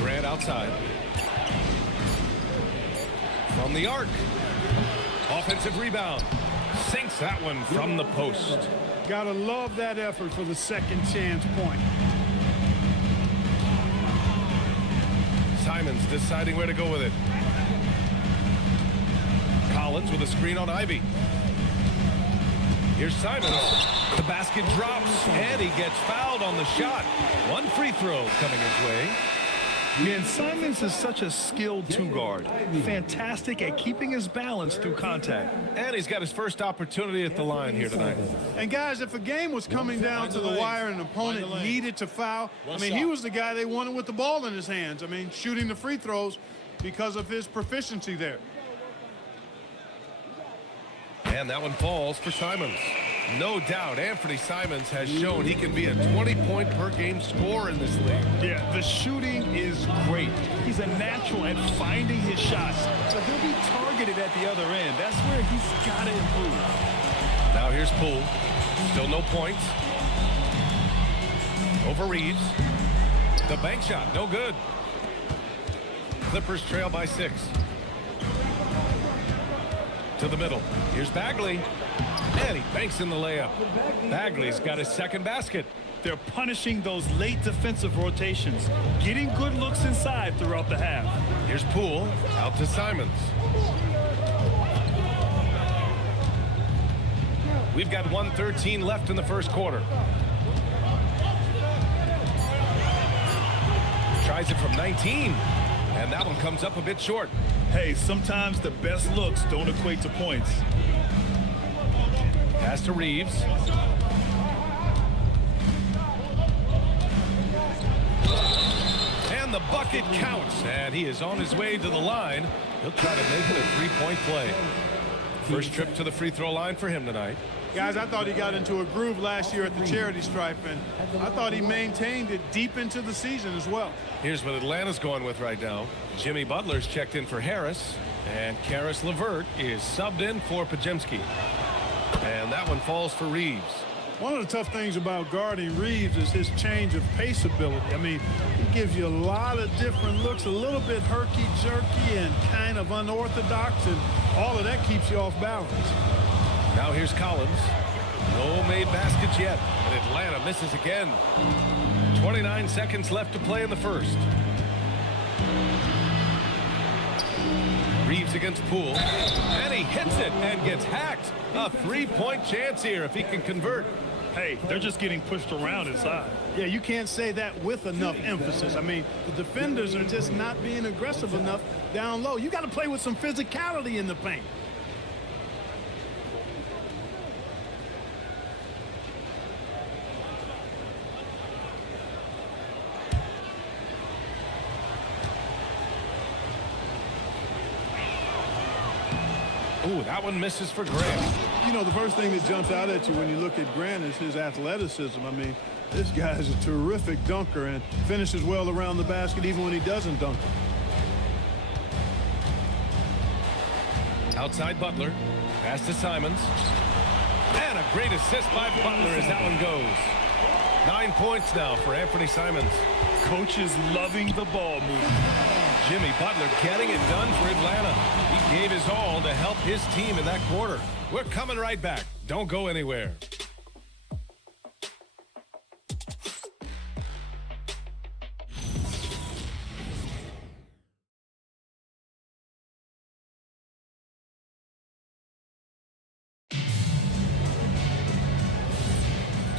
Grant outside. From the arc. Offensive rebound. Sinks that one from the post. Gotta love that effort for the second chance point. Simons deciding where to go with it. Collins with a screen on Ivy. Here's Simons. The basket drops, and he gets fouled on the shot. One free throw coming his way. Yeah, and Simons is such a skilled two-guard. Fantastic at keeping his balance through contact. And he's got his first opportunity at the line here tonight. And guys, if a game was coming down to the wire and an opponent needed to foul, I mean, he was the guy they wanted with the ball in his hands. I mean, shooting the free throws because of his proficiency there. And that one falls for Simons. No doubt, Anthony Simons has shown he can be a 20-point-per-game scorer in this league. Yeah, the shooting is great. He's a natural at finding his shots. So he'll be targeted at the other end. That's where he's got to improve. Now here's Poole. Still no points. Over Reeves. The bank shot, no good. Clippers trail by 6. To the middle. Here's Bagley. And he banks in the layup. Bagley's got his second basket. They're punishing those late defensive rotations, getting good looks inside throughout the half. Here's Poole. Out to Simons. We've got 1:13 left in the first quarter. Tries it from 19. And that one comes up a bit short. Hey, sometimes the best looks don't equate to points. Pass to Reeves. And the bucket counts. And he is on his way to the line. He'll try to make it a three-point play. First trip to the free throw line for him tonight. Guys, I thought he got into a groove last year at the charity stripe, and I thought he maintained it deep into the season as well. Here's what Atlanta's going with right now. Jimmy Butler's checked in for Harris, and Karis LeVert is subbed in for Podziemski. And that one falls for Reeves. One of the tough things about guarding Reeves is his change of pace ability. I mean, he gives you a lot of different looks, a little bit herky-jerky and kind of unorthodox, and all of that keeps you off balance. Now here's Collins. No made baskets yet, and Atlanta misses again. 29 seconds left to play in the first. Reeves against Poole, and he hits it and gets hacked. A three-point chance here if he can convert. Hey, they're just getting pushed around inside. Yeah, you can't say that with enough emphasis. I mean, the defenders are just not being aggressive enough down low. You got to play with some physicality in the paint. Ooh, that one misses for Grant. You know, the first thing that jumps out at you when you look at Grant is his athleticism. I mean, this guy is a terrific dunker and finishes well around the basket even when he doesn't dunk it. Outside Butler. Pass to Simons. And a great assist by Butler as that one goes. 9 points now for Anthony Simons. Coach is loving the ball movement. Jimmy Butler getting it done for Atlanta. He gave his all to help his team in that quarter. We're coming right back. Don't go anywhere.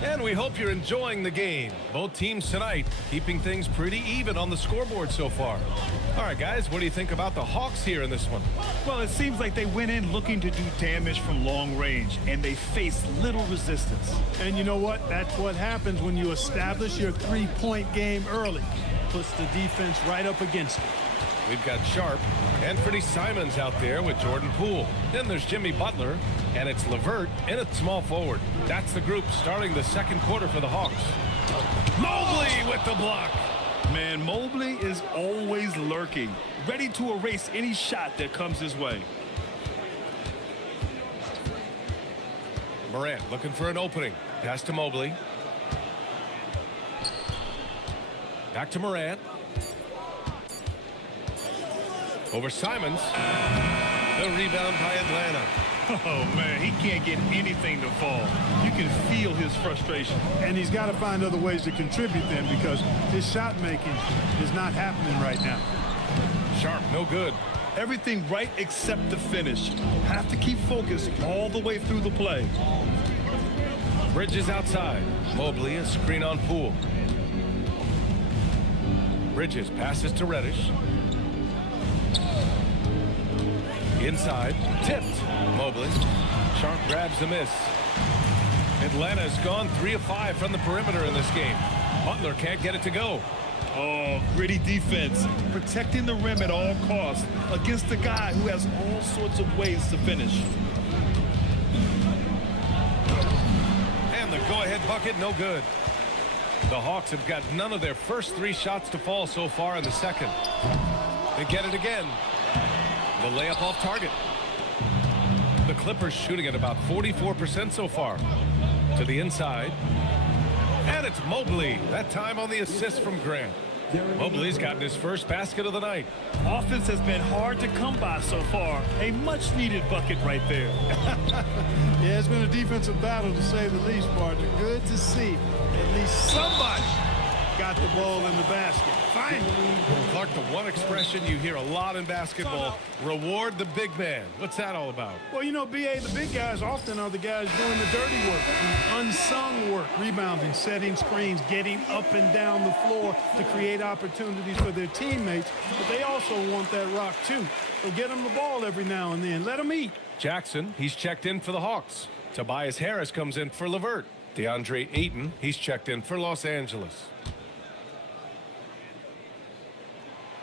And we hope you're enjoying the game. Both teams tonight keeping things pretty even on the scoreboard so far. All right, guys, what do you think about the Hawks here in this one? Well, it seems like they went in looking to do damage from long range, and they faced little resistance. And you know what? That's what happens when you establish your three-point game early. Puts the defense right up against it. We've got Sharp and Anthony Simons out there with Jordan Poole. Then there's Jimmy Butler, and it's LeVert in at small forward. That's the group starting the second quarter for the Hawks. Mobley with the block. Man, Mobley is always lurking, ready to erase any shot that comes his way. Morant looking for an opening. Pass to Mobley. Back to Morant. Over Simons. The rebound by Atlanta. Oh, man, he can't get anything to fall. You can feel his frustration. And he's got to find other ways to contribute then because his shot making is not happening right now. Sharp, no good. Everything right except the finish. Have to keep focused all the way through the play. Bridges outside. Mobley, a screen on Poole. Bridges passes to Reddish. Inside, tipped. Mobley. Sharp grabs the miss. Atlanta's gone 3 of 5 from the perimeter in this game. Butler can't get it to go. Oh, gritty defense. Protecting the rim at all costs against a guy who has all sorts of ways to finish. And the go-ahead bucket, no good. The Hawks have got none of their first 3 shots to fall so far in the second. They get it again. The layup off target. The Clippers shooting at about 44% so far. To the inside. And it's Mobley. That time on the assist from Grant. Mobley's gotten his first basket of the night. Offense has been hard to come by so far. A much-needed bucket right there. Yeah, it's been a defensive battle to say the least, partner. Good to see at least somebody got the ball in the basket. Finally. Clark, the one expression you hear a lot in basketball, reward the big man. What's that all about? Well, you know, B.A., the big guys often are the guys doing the dirty work, the unsung work, rebounding, setting screens, getting up and down the floor to create opportunities for their teammates. But they also want that rock, too. So get them the ball every now and then. Let them eat. Jackson, he's checked in for the Hawks. Tobias Harris comes in for LeVert. DeAndre Ayton, he's checked in for Los Angeles.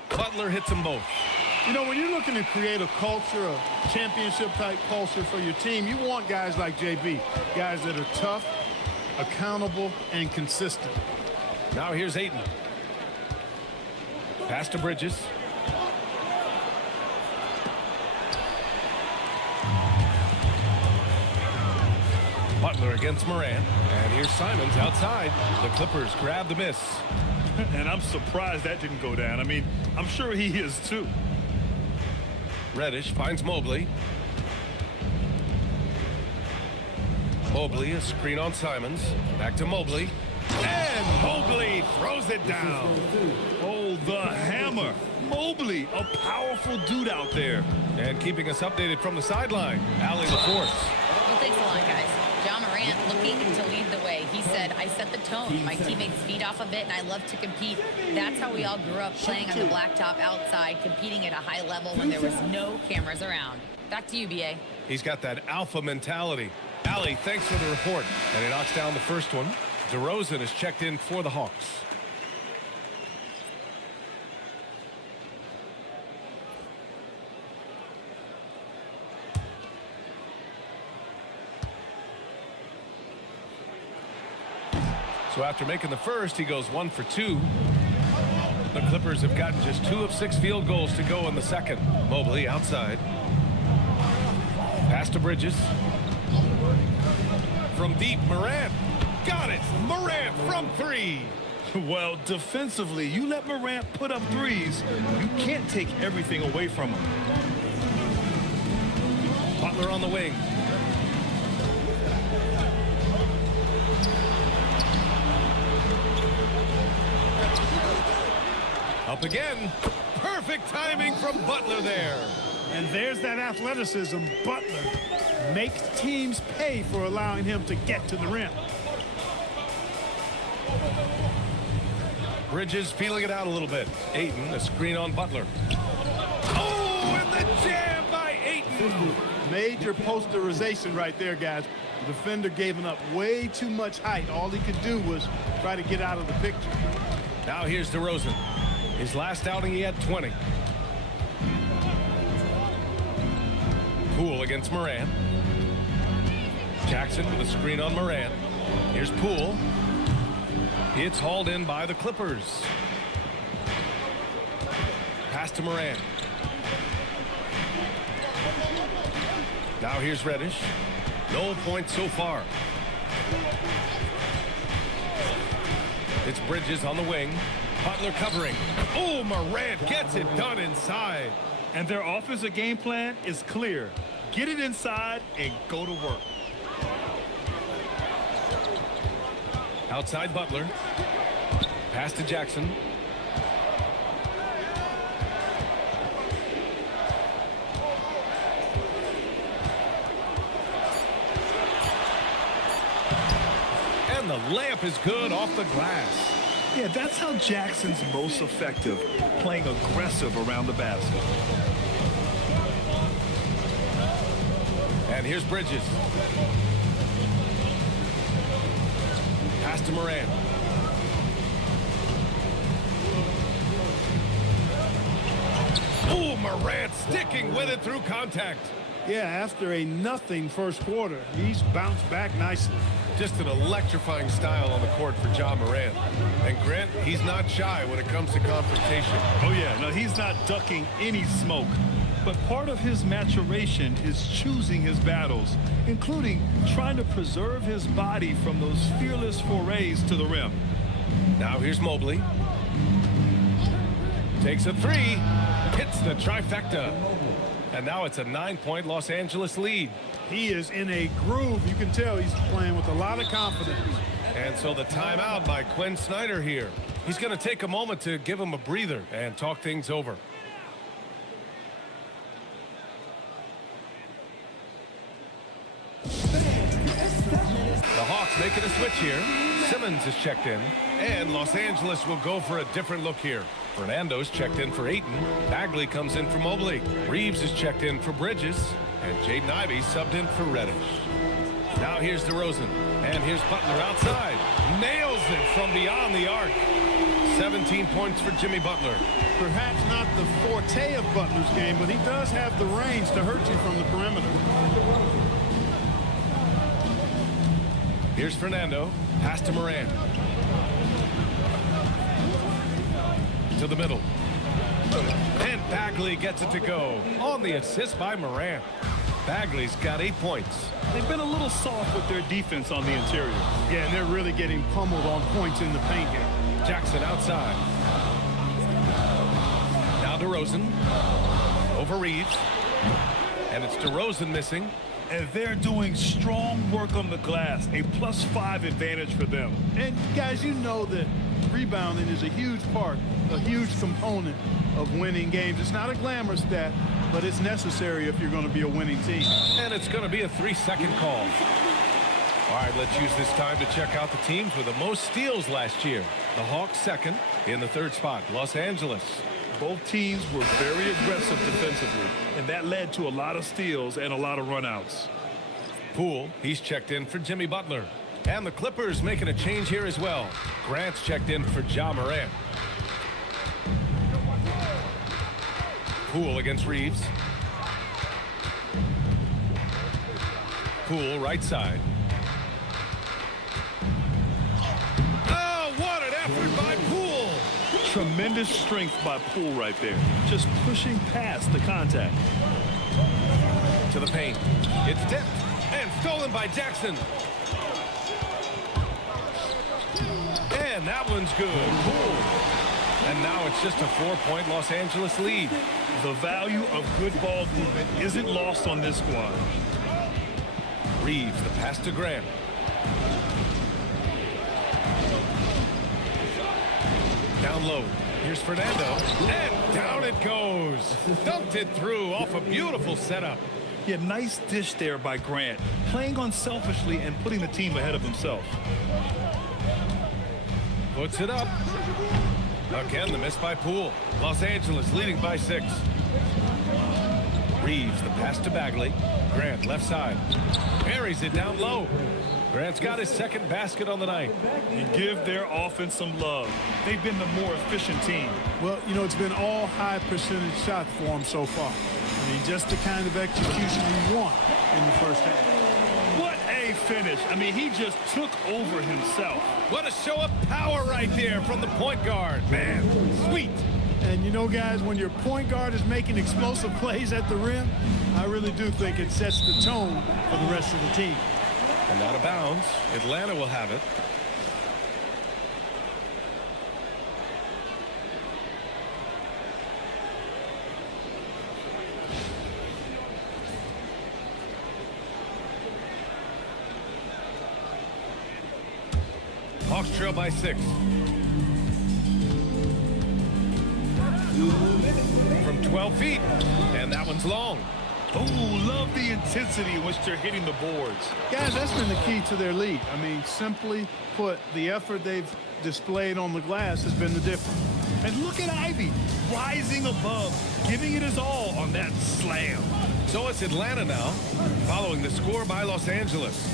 Butler hits them both. You know, when you're looking to create a culture, a championship-type culture for your team, you want guys like JB, guys that are tough, accountable, and consistent. Now here's Ayton. Pass to Bridges. Butler against Morant. And here's Simons outside. The Clippers grab the miss. And I'm surprised that didn't go down. I mean, I'm sure he is too. Reddish finds Mobley. Mobley, a screen on Simons. Back to Mobley. And Mobley throws it down. Oh, the hammer. Mobley, a powerful dude out there. And keeping us updated from the sideline, Allie LaForce. Well, thanks a lot, guys. John Morant looking to lead the way. He said, I set the tone. My teammates feed off of it, and I love to compete. That's how we all grew up, playing on the blacktop outside, competing at a high level when there was no cameras around. Back to you, B.A. He's got that alpha mentality. Allie, thanks for the report. And he knocks down the first one. DeRozan is checked in for the Hawks. So after making the first, he goes 1 for 2. The Clippers have gotten just 2 of 6 field goals to go in the second. Mobley outside. Pass to Bridges. From deep, Morant. Got it. Morant from 3. Well, defensively, you let Morant put up threes, you can't take everything away from him. Butler on the wing. Up again. Perfect timing from Butler there. And there's that athleticism. Butler makes teams pay for allowing him to get to the rim. Bridges feeling it out a little bit. Ayton, a screen on Butler. Oh, and the jam by Ayton. Major posterization right there, guys. The defender gave him up way too much height. All he could do was try to get out of the picture. Now here's DeRozan. His last outing, he had 20. Poole against Morant. Jackson with a screen on Morant. Here's Poole. It's hauled in by the Clippers. Pass to Morant. Now here's Reddish. No points so far. It's Bridges on the wing. Butler covering. Oh, Morant gets it done inside. And their offensive game plan is clear. Get it inside and go to work. Outside Butler. Pass to Jackson. And the layup is good off the glass. Yeah, that's how Jackson's most effective, playing aggressive around the basket. And here's Bridges. Pass to Morant. Oh, Morant sticking with it through contact. Yeah, after a nothing first quarter, he's bounced back nicely. Just an electrifying style on the court for Ja Morant. And Grant, he's not shy when it comes to confrontation. Oh, yeah. No, he's not ducking any smoke. But part of his maturation is choosing his battles, including trying to preserve his body from those fearless forays to the rim. Now here's Mobley. Takes a three. Hits the trifecta. And now it's a 9-point Los Angeles lead. He is in a groove. You can tell he's playing with a lot of confidence. And so the timeout by Quinn Snyder here. He's going to take a moment to give him a breather and talk things over. The Hawks making a switch here. Simmons is checked in. And Los Angeles will go for a different look here. Fernando's checked in for Ayton. Bagley comes in for Mobley. Reeves is checked in for Bridges. And Jaden Ivey subbed in for Reddish. Now here's DeRozan. And here's Butler outside. Nails it from beyond the arc. 17 points for Jimmy Butler. Perhaps not the forte of Butler's game, but he does have the range to hurt you from the perimeter. Here's Fernando. Pass to Morant. To the middle. And Bagley gets it to go. On the assist by Morant. Bagley's got 8 points. They've been a little soft with their defense on the interior. Yeah, and they're really getting pummeled on points in the paint here. Jackson outside. Now DeRozan. Over Reeves. And it's DeRozan missing. And they're doing strong work on the glass. A +5 advantage for them. And guys, you know that rebounding is a huge part, a huge component of winning games. It's not a glamour stat, but it's necessary if you're going to be a winning team. And it's going to be a 3-second call. All right, let's use this time to check out the teams with the most steals last year. The Hawks second. In the third spot, Los Angeles. Both teams were very aggressive defensively, and that led to a lot of steals and a lot of runouts. Poole, he's checked in for Jimmy Butler. And the Clippers making a change here as well. Grant's checked in for Ja Morant. Poole against Reeves. Poole right side. Oh, what an effort by Poole! Tremendous strength by Poole right there. Just pushing past the contact. To the paint. It's tipped and stolen by Jackson. And that one's good. Poole. And now it's just a 4-point Los Angeles lead. The value of good ball movement isn't lost on this squad. Reeves, the pass to Grant. Down low. Here's Fernando. And down it goes. Dunked it through off a beautiful setup. Yeah, nice dish there by Grant. Playing unselfishly and putting the team ahead of himself. Puts it up. Again, the miss by Poole. Los Angeles leading by 6. Reeves, the pass to Bagley. Grant, left side. Parries it down low. Grant's got his second basket on the night. You give their offense some love. They've been the more efficient team. Well, you know, it's been all high percentage shots for them so far. I mean, just the kind of execution we want in the first half. What a finish. I mean, he just took over himself. What a show of power right there from the point guard. Man, sweet. And you know, guys, when your point guard is making explosive plays at the rim, I really do think it sets the tone for the rest of the team. And out of bounds. Atlanta will have it. Hawks trail by 6. From 12 feet. And that one's long. Oh, love the intensity in which they're hitting the boards. Guys, that's been the key to their lead. I mean, simply put, the effort they've displayed on the glass has been the difference. And look at Ivy rising above, giving it his all on that slam. So it's Atlanta now, following the score by Los Angeles.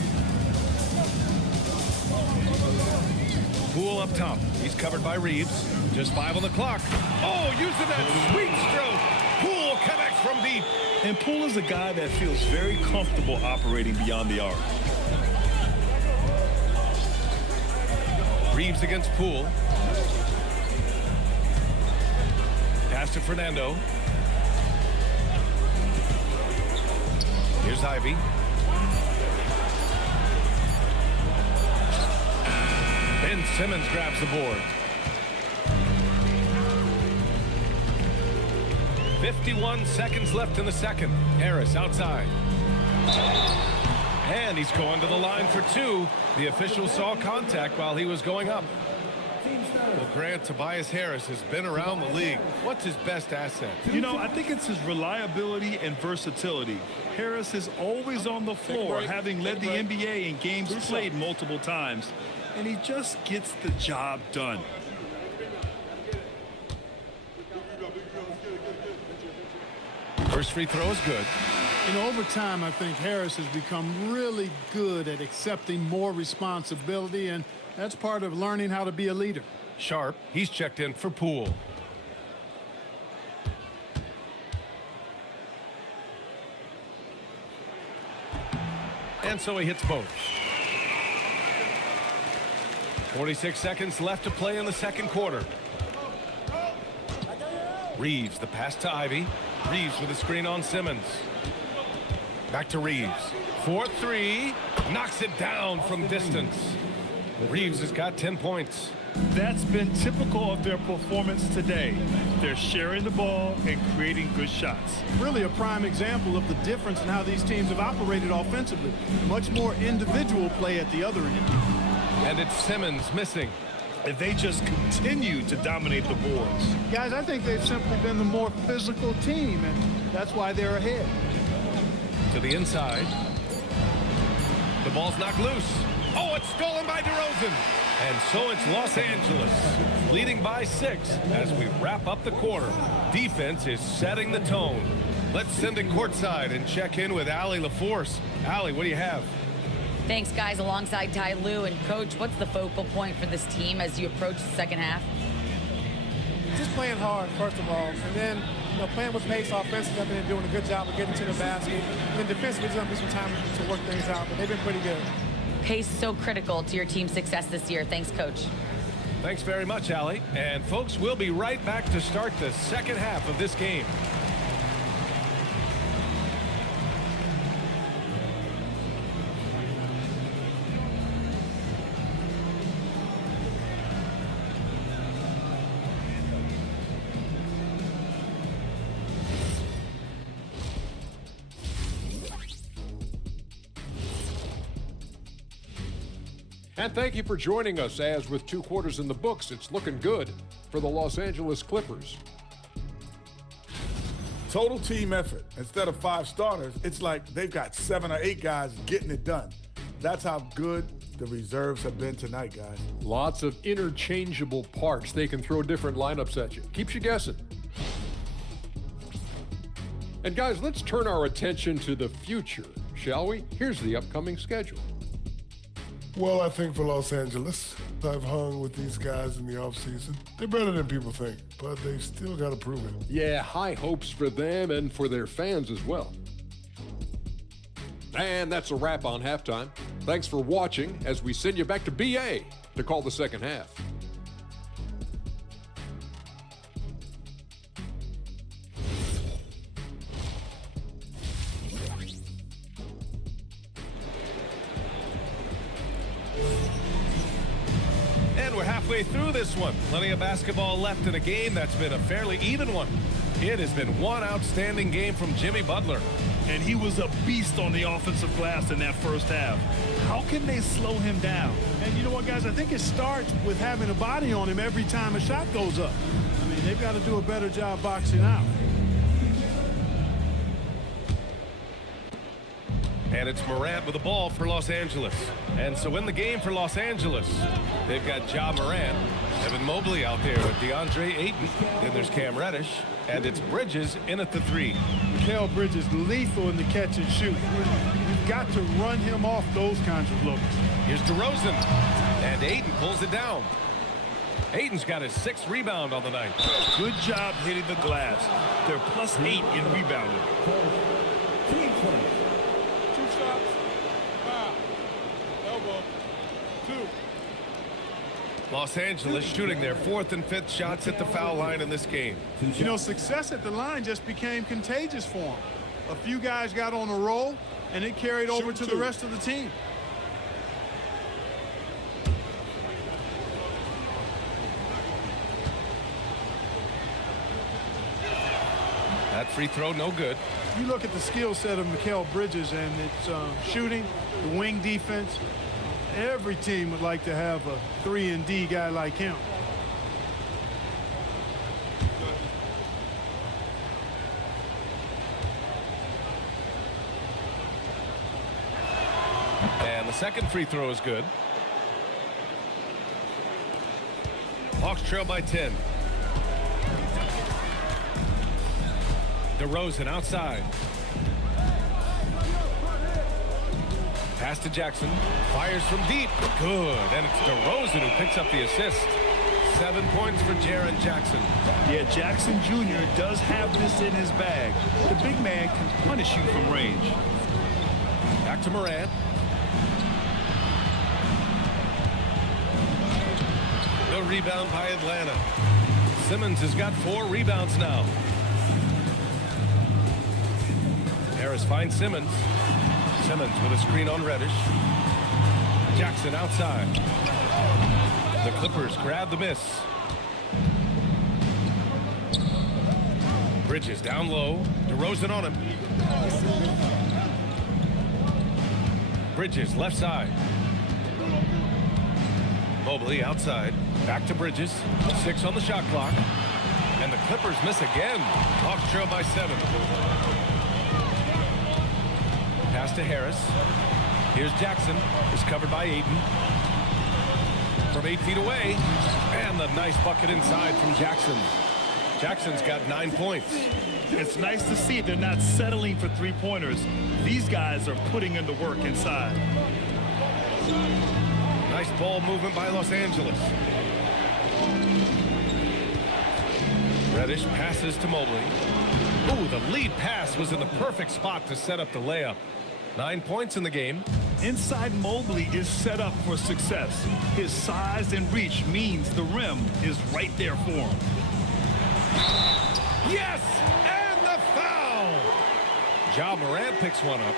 Poole up top. He's covered by Reeves. Just 5 on the clock. Oh, using that sweet stroke. Poole connects from deep. And Poole is a guy that feels very comfortable operating beyond the arc. Reeves against Poole. Pass to Fernando. Here's Ivy. Ben Simmons grabs the board. 51 seconds left in the second. Harris outside. And he's going to the line for 2. The official saw contact while he was going up. Well, Grant, Tobias Harris has been around the league. What's his best asset? You know, I think it's his reliability and versatility. Harris is always on the floor, having led the NBA in games played multiple times. And he just gets the job done. First free throw is good. You know, over time, I think Harris has become really good at accepting more responsibility, and that's part of learning how to be a leader. Sharp, he's checked in for Poole. And so he hits both. 46 seconds left to play in the second quarter. Reeves, the pass to Ivy. Reeves with a screen on Simmons. Back to Reeves. 4-3. Knocks it down from distance. Reeves has got 10 points. That's been typical of their performance today. They're sharing the ball and creating good shots. Really a prime example of the difference in how these teams have operated offensively. Much more individual play at the other end. And it's Simmons missing. And they just continue to dominate the boards. Guys, I think they've simply been the more physical team, and that's why they're ahead. To the inside. The ball's knocked loose. Oh, it's stolen by DeRozan. And so it's Los Angeles, leading by 6 as we wrap up the quarter. Defense is setting the tone. Let's send it courtside and check in with Allie LaForce. Allie, what do you have? Thanks, guys, alongside Ty Lue. And, Coach, what's the focal point for this team as you approach the second half? Just playing hard, first of all. And then, you know, playing with pace offensively. I've been doing a good job of getting to the basket. And then defensively, there's going to be some time to work things out. But they've been pretty good. Pace so critical to your team's success this year. Thanks, Coach. Thanks very much, Allie. And, folks, we'll be right back to start the second half of this game. And thank you for joining us, as with 2 quarters in the books, it's looking good for the Los Angeles Clippers. Total team effort. Instead of 5 starters, it's like they've got 7 or 8 guys getting it done. That's how good the reserves have been tonight, guys. Lots of interchangeable parts. They can throw different lineups at you. Keeps you guessing. And guys, let's turn our attention to the future, shall we? Here's the upcoming schedule. Well, I think for Los Angeles, I've hung with these guys in the offseason. They're better than people think, but they still got to prove it. Yeah, high hopes for them and for their fans as well. And that's a wrap on halftime. Thanks for watching as we send you back to BA to call the second half. And we're halfway through this one. Plenty of basketball left in a game that's been a fairly even one. It has been one outstanding game from Jimmy Butler. And he was a beast on the offensive glass in that first half. How can they slow him down? And you know what, guys? I think it starts with having a body on him every time a shot goes up. I mean, they've got to do a better job boxing out. And it's Morant with the ball for Los Angeles. And so in the game for Los Angeles, they've got Ja Morant, Evan Mobley out there with DeAndre Ayton. Then there's Cam Reddish. And it's Bridges in at the 3. Mikal Bridges lethal in the catch and shoot. You've got to run him off those kinds of looks. Here's DeRozan. And Ayton pulls it down. Ayton's got his 6th rebound on the night. Good job hitting the glass. They're +8 in rebounding. 2 shots. Foul. Elbow. 2. Los Angeles shooting their 4th and 5th shots at the foul line in this game. You know, success at the line just became contagious for them. A few guys got on a roll, and it carried over to the rest of the team. That free throw, no good. You look at the skill set of Mikal Bridges, and it's shooting, the wing defense. Every team would like to have a 3-and-D guy like him. And the second free throw is good. Hawks trail by 10. DeRozan outside. Pass to Jackson. Fires from deep. Good. And it's DeRozan who picks up the assist. 7 points for Jaren Jackson. Yeah, Jackson Jr. does have this in his bag. The big man can punish you from range. Back to Morant. No rebound by Atlanta. Simmons has got 4 rebounds now. Harris finds Simmons. Simmons with a screen on Reddish. Jackson outside. The Clippers grab the miss. Bridges down low. DeRozan on him. Bridges left side. Mobley outside. Back to Bridges. 6 on the shot clock. And the Clippers miss again. Hawks trail by 7. Pass to Harris. Here's Jackson. Is covered by Ayton. From 8 feet away. And the nice bucket inside from Jackson. Jackson's got 9 points. It's nice to see they're not settling for 3-pointers. These guys are putting in the work inside. Nice ball movement by Los Angeles. Reddish passes to Mobley. Ooh, the lead pass was in the perfect spot to set up the layup. 9 points in the game. Inside Mobley is set up for success. His size and reach means the rim is right there for him. Yes! And the foul! Ja Morant picks one up.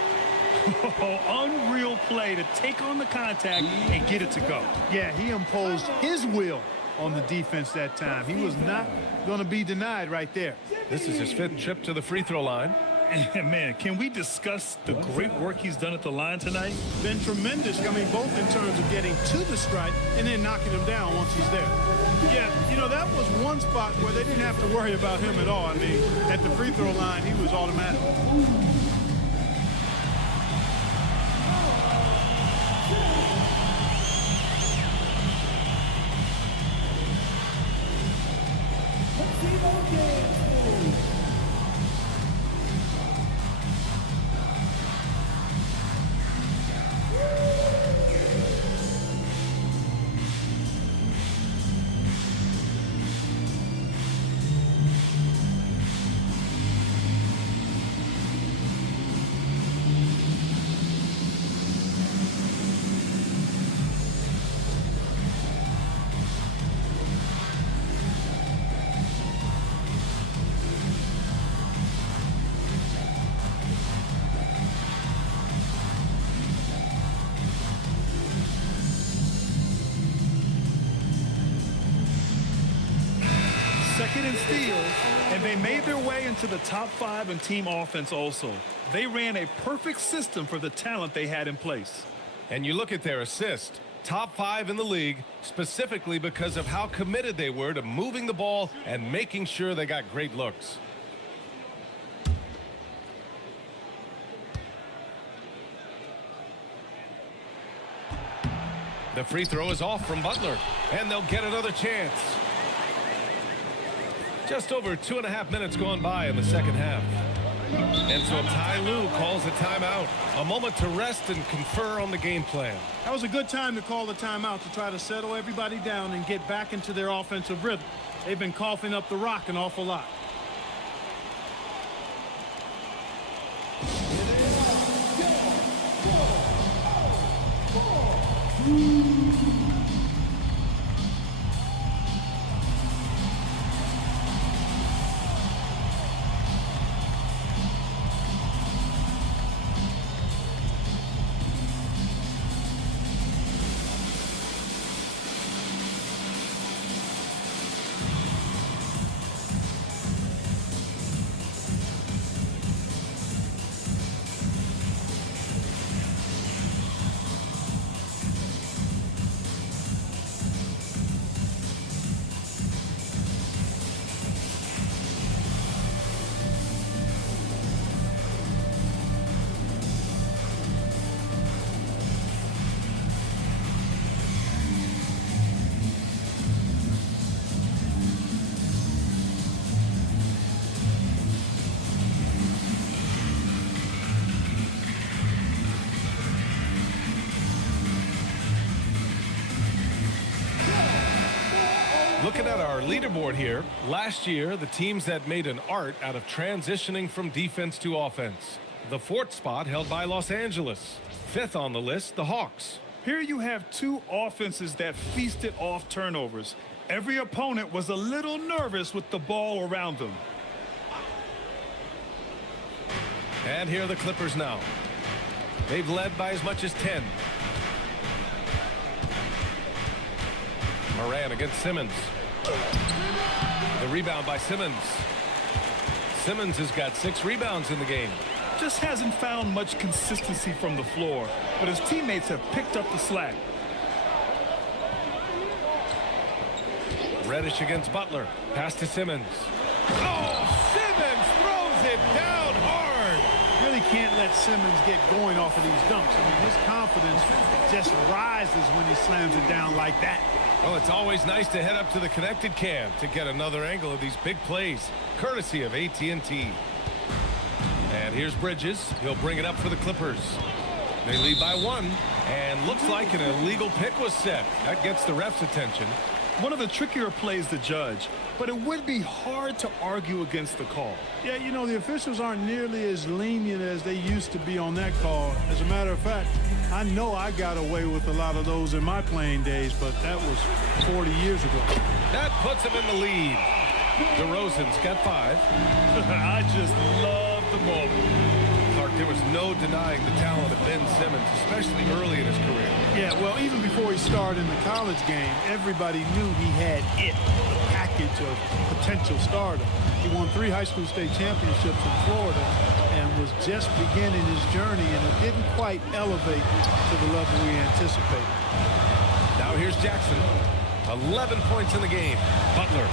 Unreal play to take on the contact and get it to go. Yeah, he imposed his will on the defense that time. He was not going to be denied right there. This is his 5th trip to the free throw line. And man, can we discuss the great work he's done at the line tonight? Been tremendous. I mean, both in terms of getting to the stripe and then knocking him down once he's there. Yeah, you know, that was one spot where they didn't have to worry about him at all. I mean, at the free throw line, he was automatic. Second in steals, and they made their way into the top 5 in team offense also. They ran a perfect system for the talent they had in place. And you look at their assist. Top 5 in the league, specifically because of how committed they were to moving the ball and making sure they got great looks. The free throw is off from Butler, and they'll get another chance. Just over 2.5 minutes gone by in the second half. And so Ty Lue calls a timeout. A moment to rest and confer on the game plan. That was a good time to call the timeout to try to settle everybody down and get back into their offensive rhythm. They've been coughing up the rock an awful lot. Looking at our leaderboard here, last year the teams that made an art out of transitioning from defense to offense. The 4th spot held by Los Angeles. 5th on the list, the Hawks. Here you have two offenses that feasted off turnovers. Every opponent was a little nervous with the ball around them. And here are the Clippers now. They've led by as much as 10. Moran against Simmons. The rebound by Simmons. Simmons has got 6 rebounds in the game. Just hasn't found much consistency from the floor, but his teammates have picked up the slack. Reddish against Butler. Pass to Simmons. Oh, Simmons throws it down hard. Really can't let Simmons get going off of these dunks. I mean, his confidence just rises when he slams it down like that. Well, it's always nice to head up to the connected cam to get another angle of these big plays, courtesy of AT&T. And here's Bridges. He'll bring it up for the Clippers. They lead by 1, and looks like an illegal pick was set. That gets the ref's attention. One of the trickier plays to judge, but it would be hard to argue against the call. Yeah, you know, the officials aren't nearly as lenient as they used to be on that call. As a matter of fact, I know I got away with a lot of those in my playing days, but that was 40 years ago. That puts him in the lead. DeRozan's got 5. I just love the moment. Clark, there was no denying the talent of Ben Simmons, especially early in his career. Yeah, well, even before he started in the college game, everybody knew he had it, the package of potential stardom. He won 3 high school state championships in Florida and was just beginning his journey, and it didn't quite elevate to the level we anticipated. Now here's Jackson. 11 points in the game. Butler.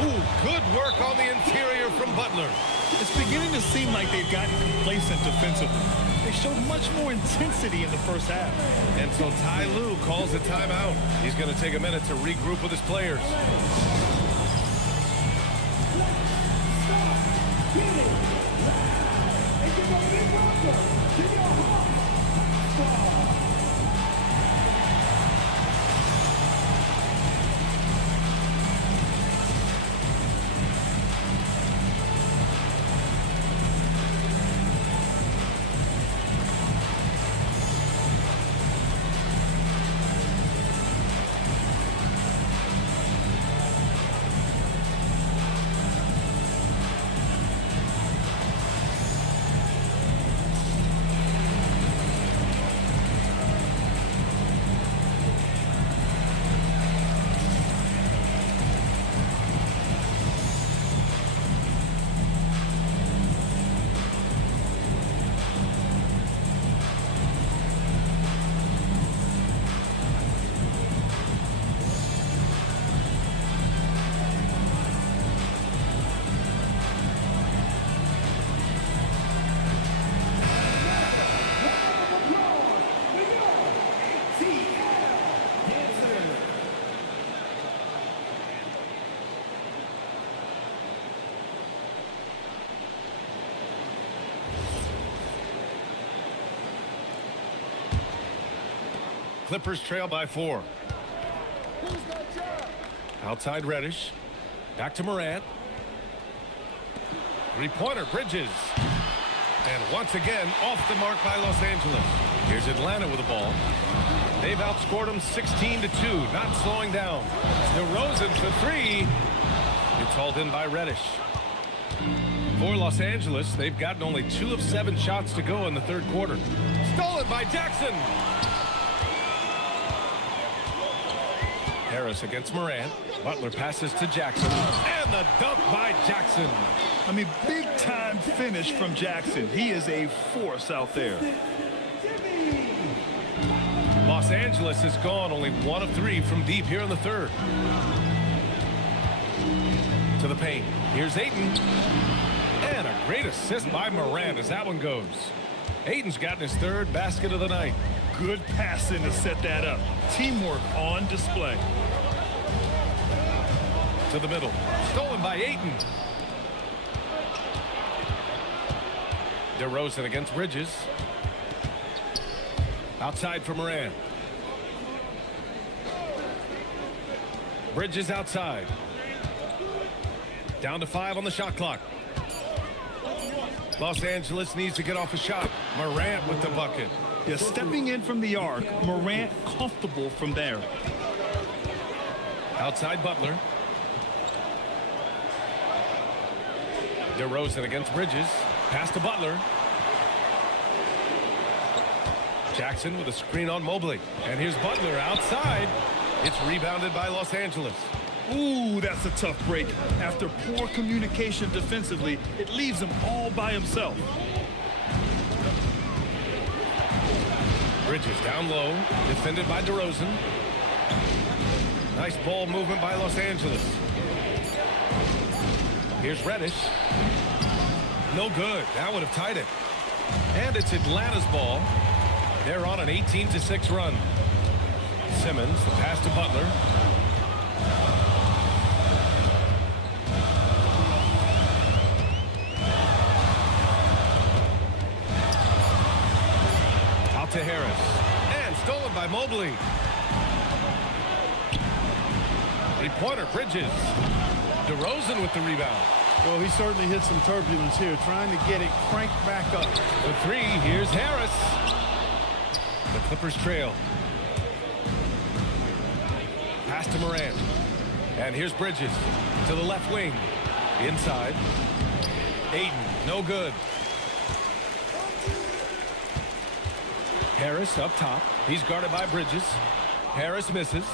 Ooh, good work on the interior from Butler. It's beginning to seem like they've gotten complacent defensively. They showed much more intensity in the first half. And so Ty Lue calls a timeout. He's going to take a minute to regroup with his players. Clippers trail by 4. Outside Reddish. Back to Morant. Three-pointer, Bridges. And once again, off the mark by Los Angeles. Here's Atlanta with the ball. They've outscored them 16-2, not slowing down. DeRozan for 3. It's hauled in by Reddish. For Los Angeles, they've gotten only 2 of 7 shots to go in the third quarter. Stolen by Jackson. Harris against Morant. Butler passes to Jackson. And the dunk by Jackson. I mean, big-time finish from Jackson. He is a force out there. Los Angeles has gone only 1 of 3 from deep here in the third. To the paint. Here's Ayton. And a great assist by Morant as that one goes. Ayton's gotten his 3rd basket of the night. Good passing to set that up. Teamwork on display. To the middle. Stolen by Ayton. DeRozan against Bridges. Outside for Morant. Bridges outside. Down to 5 on the shot clock. Los Angeles needs to get off a shot. Morant with the bucket. Yeah, stepping in from the arc. Morant comfortable from there. Outside Butler. DeRozan against Bridges. Pass to Butler. Jackson with a screen on Mobley. And here's Butler outside. It's rebounded by Los Angeles. Ooh, that's a tough break. After poor communication defensively, it leaves him all by himself. Bridges down low. Defended by DeRozan. Nice ball movement by Los Angeles. Here's Reddish. No good. That would have tied it. And it's Atlanta's ball. They're on an 18-6 run. Simmons, the pass to Butler. Out to Harris. And stolen by Mobley. Three-pointer, Bridges. DeRozan with the rebound. Well, he certainly hit some turbulence here, trying to get it cranked back up. For 3, here's Harris. The Clippers trail. Pass to Morant. And here's Bridges to the left wing. Inside. Ayton, no good. Harris up top. He's guarded by Bridges. Harris misses.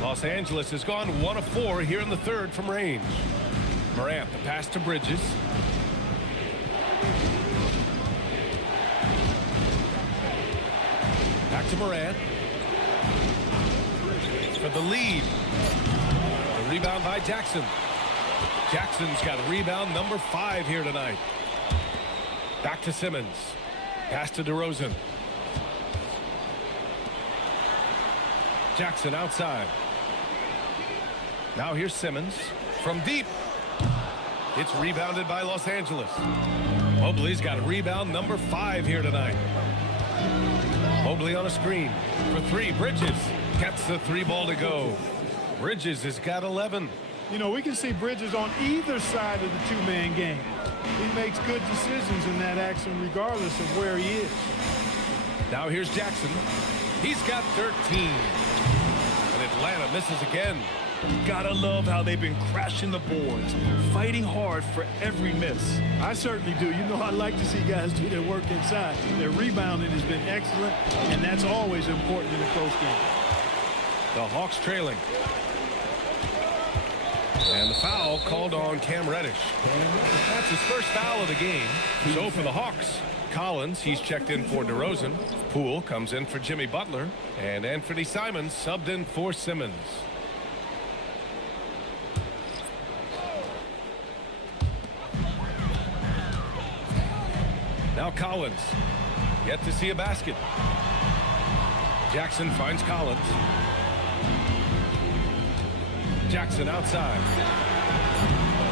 Los Angeles has gone 1 of 4 here in the third from range. Morant, the pass to Bridges. Back to Morant. For the lead. The rebound by Jackson. Jackson's got rebound number 5 here tonight. Back to Simmons. Pass to DeRozan. Jackson outside. Now here's Simmons from deep. It's rebounded by Los Angeles. Mobley's got a rebound number 5 here tonight. Mobley on a screen for 3. Bridges gets the 3 ball to go. Bridges has got 11. You know, we can see Bridges on either side of the two-man game. He makes good decisions in that action regardless of where he is. Now here's Jackson. He's got 13. And Atlanta misses again. Gotta love how they've been crashing the boards, fighting hard for every miss. I certainly do. You know, I like to see guys do their work inside. Their rebounding has been excellent, and that's always important in a close game. The Hawks trailing. And the foul called on Cam Reddish. That's his first foul of the game. So for the Hawks, Collins, he's checked in for DeRozan. Poole comes in for Jimmy Butler. And Anthony Simons subbed in for Simmons. Now Collins. Yet to see a basket. Jackson finds Collins. Jackson outside.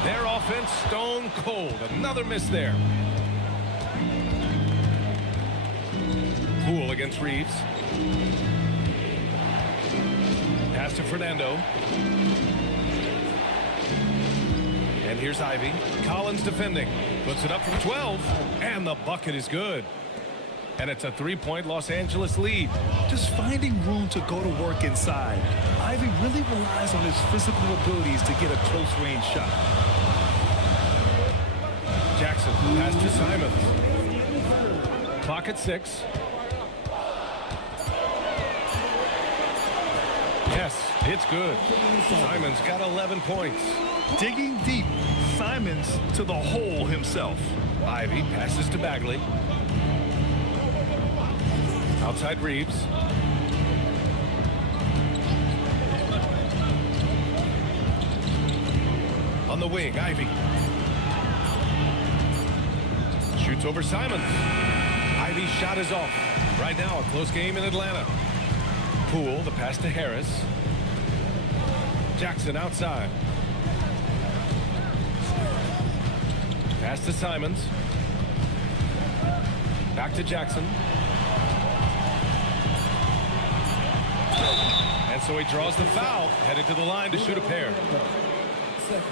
Their offense stone cold. Another miss there. Poole against Reeves. Pass to Fernando. And here's Ivy. Collins defending. Puts it up from 12. And the bucket is good. And it's a 3-point Los Angeles lead. Just finding room to go to work inside. Ivy really relies on his physical abilities to get a close-range shot. Jackson pass to Simons. Clock at 6. Yes, it's good. Simons got 11 points. Digging deep, Simons to the hole himself. Ivy passes to Bagley. Outside Reeves. On the wing, Ivy. Shoots over Simons. Ivy's shot is off. Right now, a close game in Atlanta. Poole, the pass to Harris. Jackson outside. Pass to Simons. Back to Jackson. And so he draws the foul, headed to the line to shoot a pair.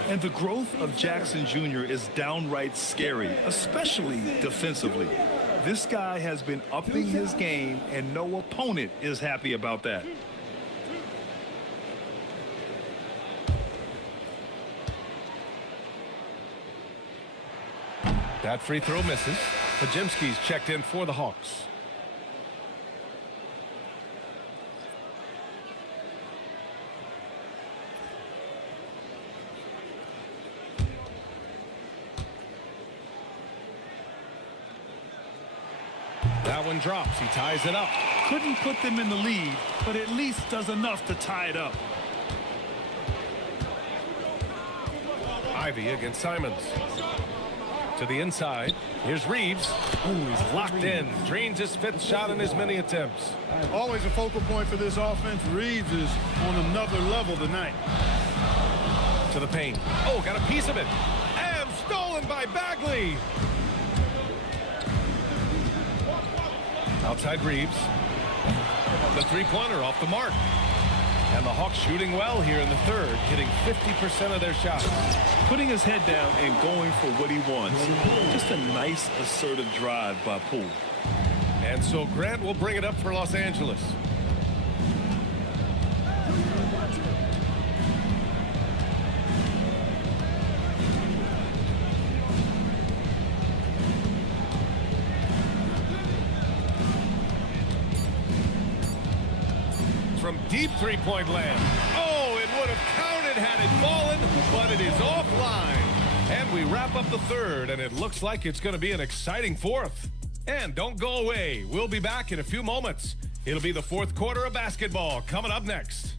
And the growth of Jackson Jr. is downright scary, especially defensively. This guy has been upping his game, and no opponent is happy about that. That free throw misses. Podziemski's checked in for the Hawks. That one drops. He ties it up. Couldn't put them in the lead, but at least does enough to tie it up. Ivy against Simons. To the inside. Here's Reeves. Ooh, he's locked in. Drains his 5th shot in as many attempts. Always a focal point for this offense. Reeves is on another level tonight. To the paint. Oh, got a piece of it. And stolen by Bagley. Outside Reeves. The three-pointer off the mark. And the Hawks shooting well here in the 3rd, hitting 50% of their shots. Putting his head down and going for what he wants. Just a nice, assertive drive by Poole. And so Grant will bring it up for Los Angeles. From deep three-point land. Oh, it would have counted had it fallen, but it is offline. And we wrap up the 3rd, and it looks like it's going to be an exciting 4th. And don't go away. We'll be back in a few moments. It'll be the 4th quarter of basketball coming up next.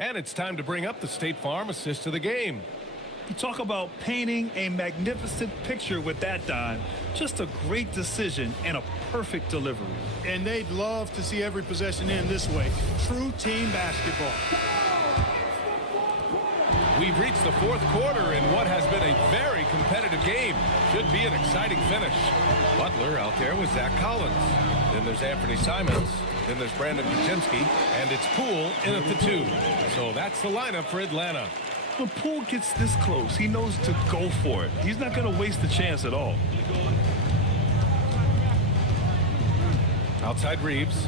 And it's time to bring up the State Farm assist of the game. You talk about painting a magnificent picture with that dime. Just a great decision and a perfect delivery. And they'd love to see every possession end this way. True team basketball. We've reached the 4th quarter in what has been a very competitive game. Should be an exciting finish. Butler out there with Zach Collins. Then there's Anthony Simons. Then there's Brandon Podziemski. And it's Poole in at the 2. So that's the lineup for Atlanta. When Poole gets this close, he knows to go for it. He's not going to waste the chance at all. Outside Reeves.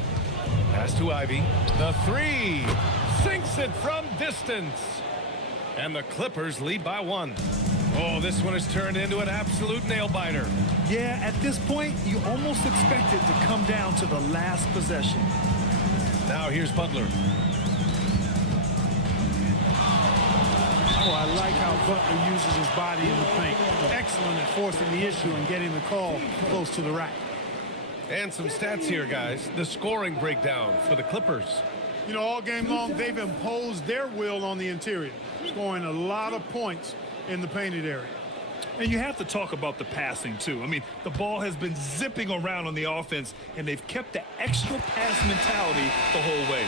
Pass to Ivy. The 3. Sinks it from distance. And the Clippers lead by 1. Oh, this one has turned into an absolute nail-biter. Yeah, at this point, you almost expect it to come down to the last possession. Now here's Butler. Oh, I like how Butler uses his body in the paint. Excellent at forcing the issue and getting the call close to the rack. And some stats here, guys. The scoring breakdown for the Clippers. You know, all game long, they've imposed their will on the interior, scoring a lot of points in the painted area. And you have to talk about the passing, too. I mean, the ball has been zipping around on the offense, and they've kept the extra pass mentality the whole way.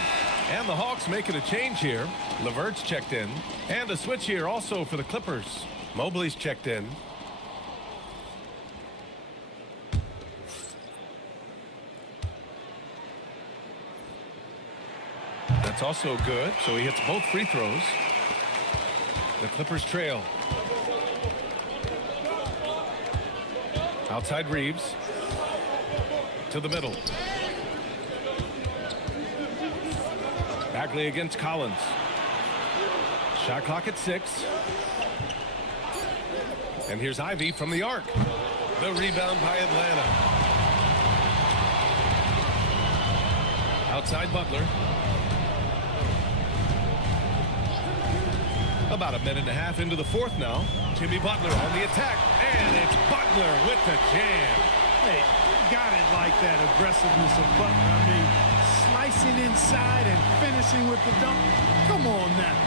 And the Hawks making a change here. LeVert's checked in. And a switch here also for the Clippers. Mobley's checked in. That's also good. So he hits both free throws. The Clippers trail. Outside Reeves. To the middle. Bagley against Collins. Shot clock at 6. And here's Ivy from the arc. The rebound by Atlanta. Outside Butler. About a minute and a half into the fourth now. Jimmy Butler on the attack. And it's Butler with the jam. Hey, got it like that aggressiveness of Butler. I mean, slicing inside and finishing with the dunk. Come on now.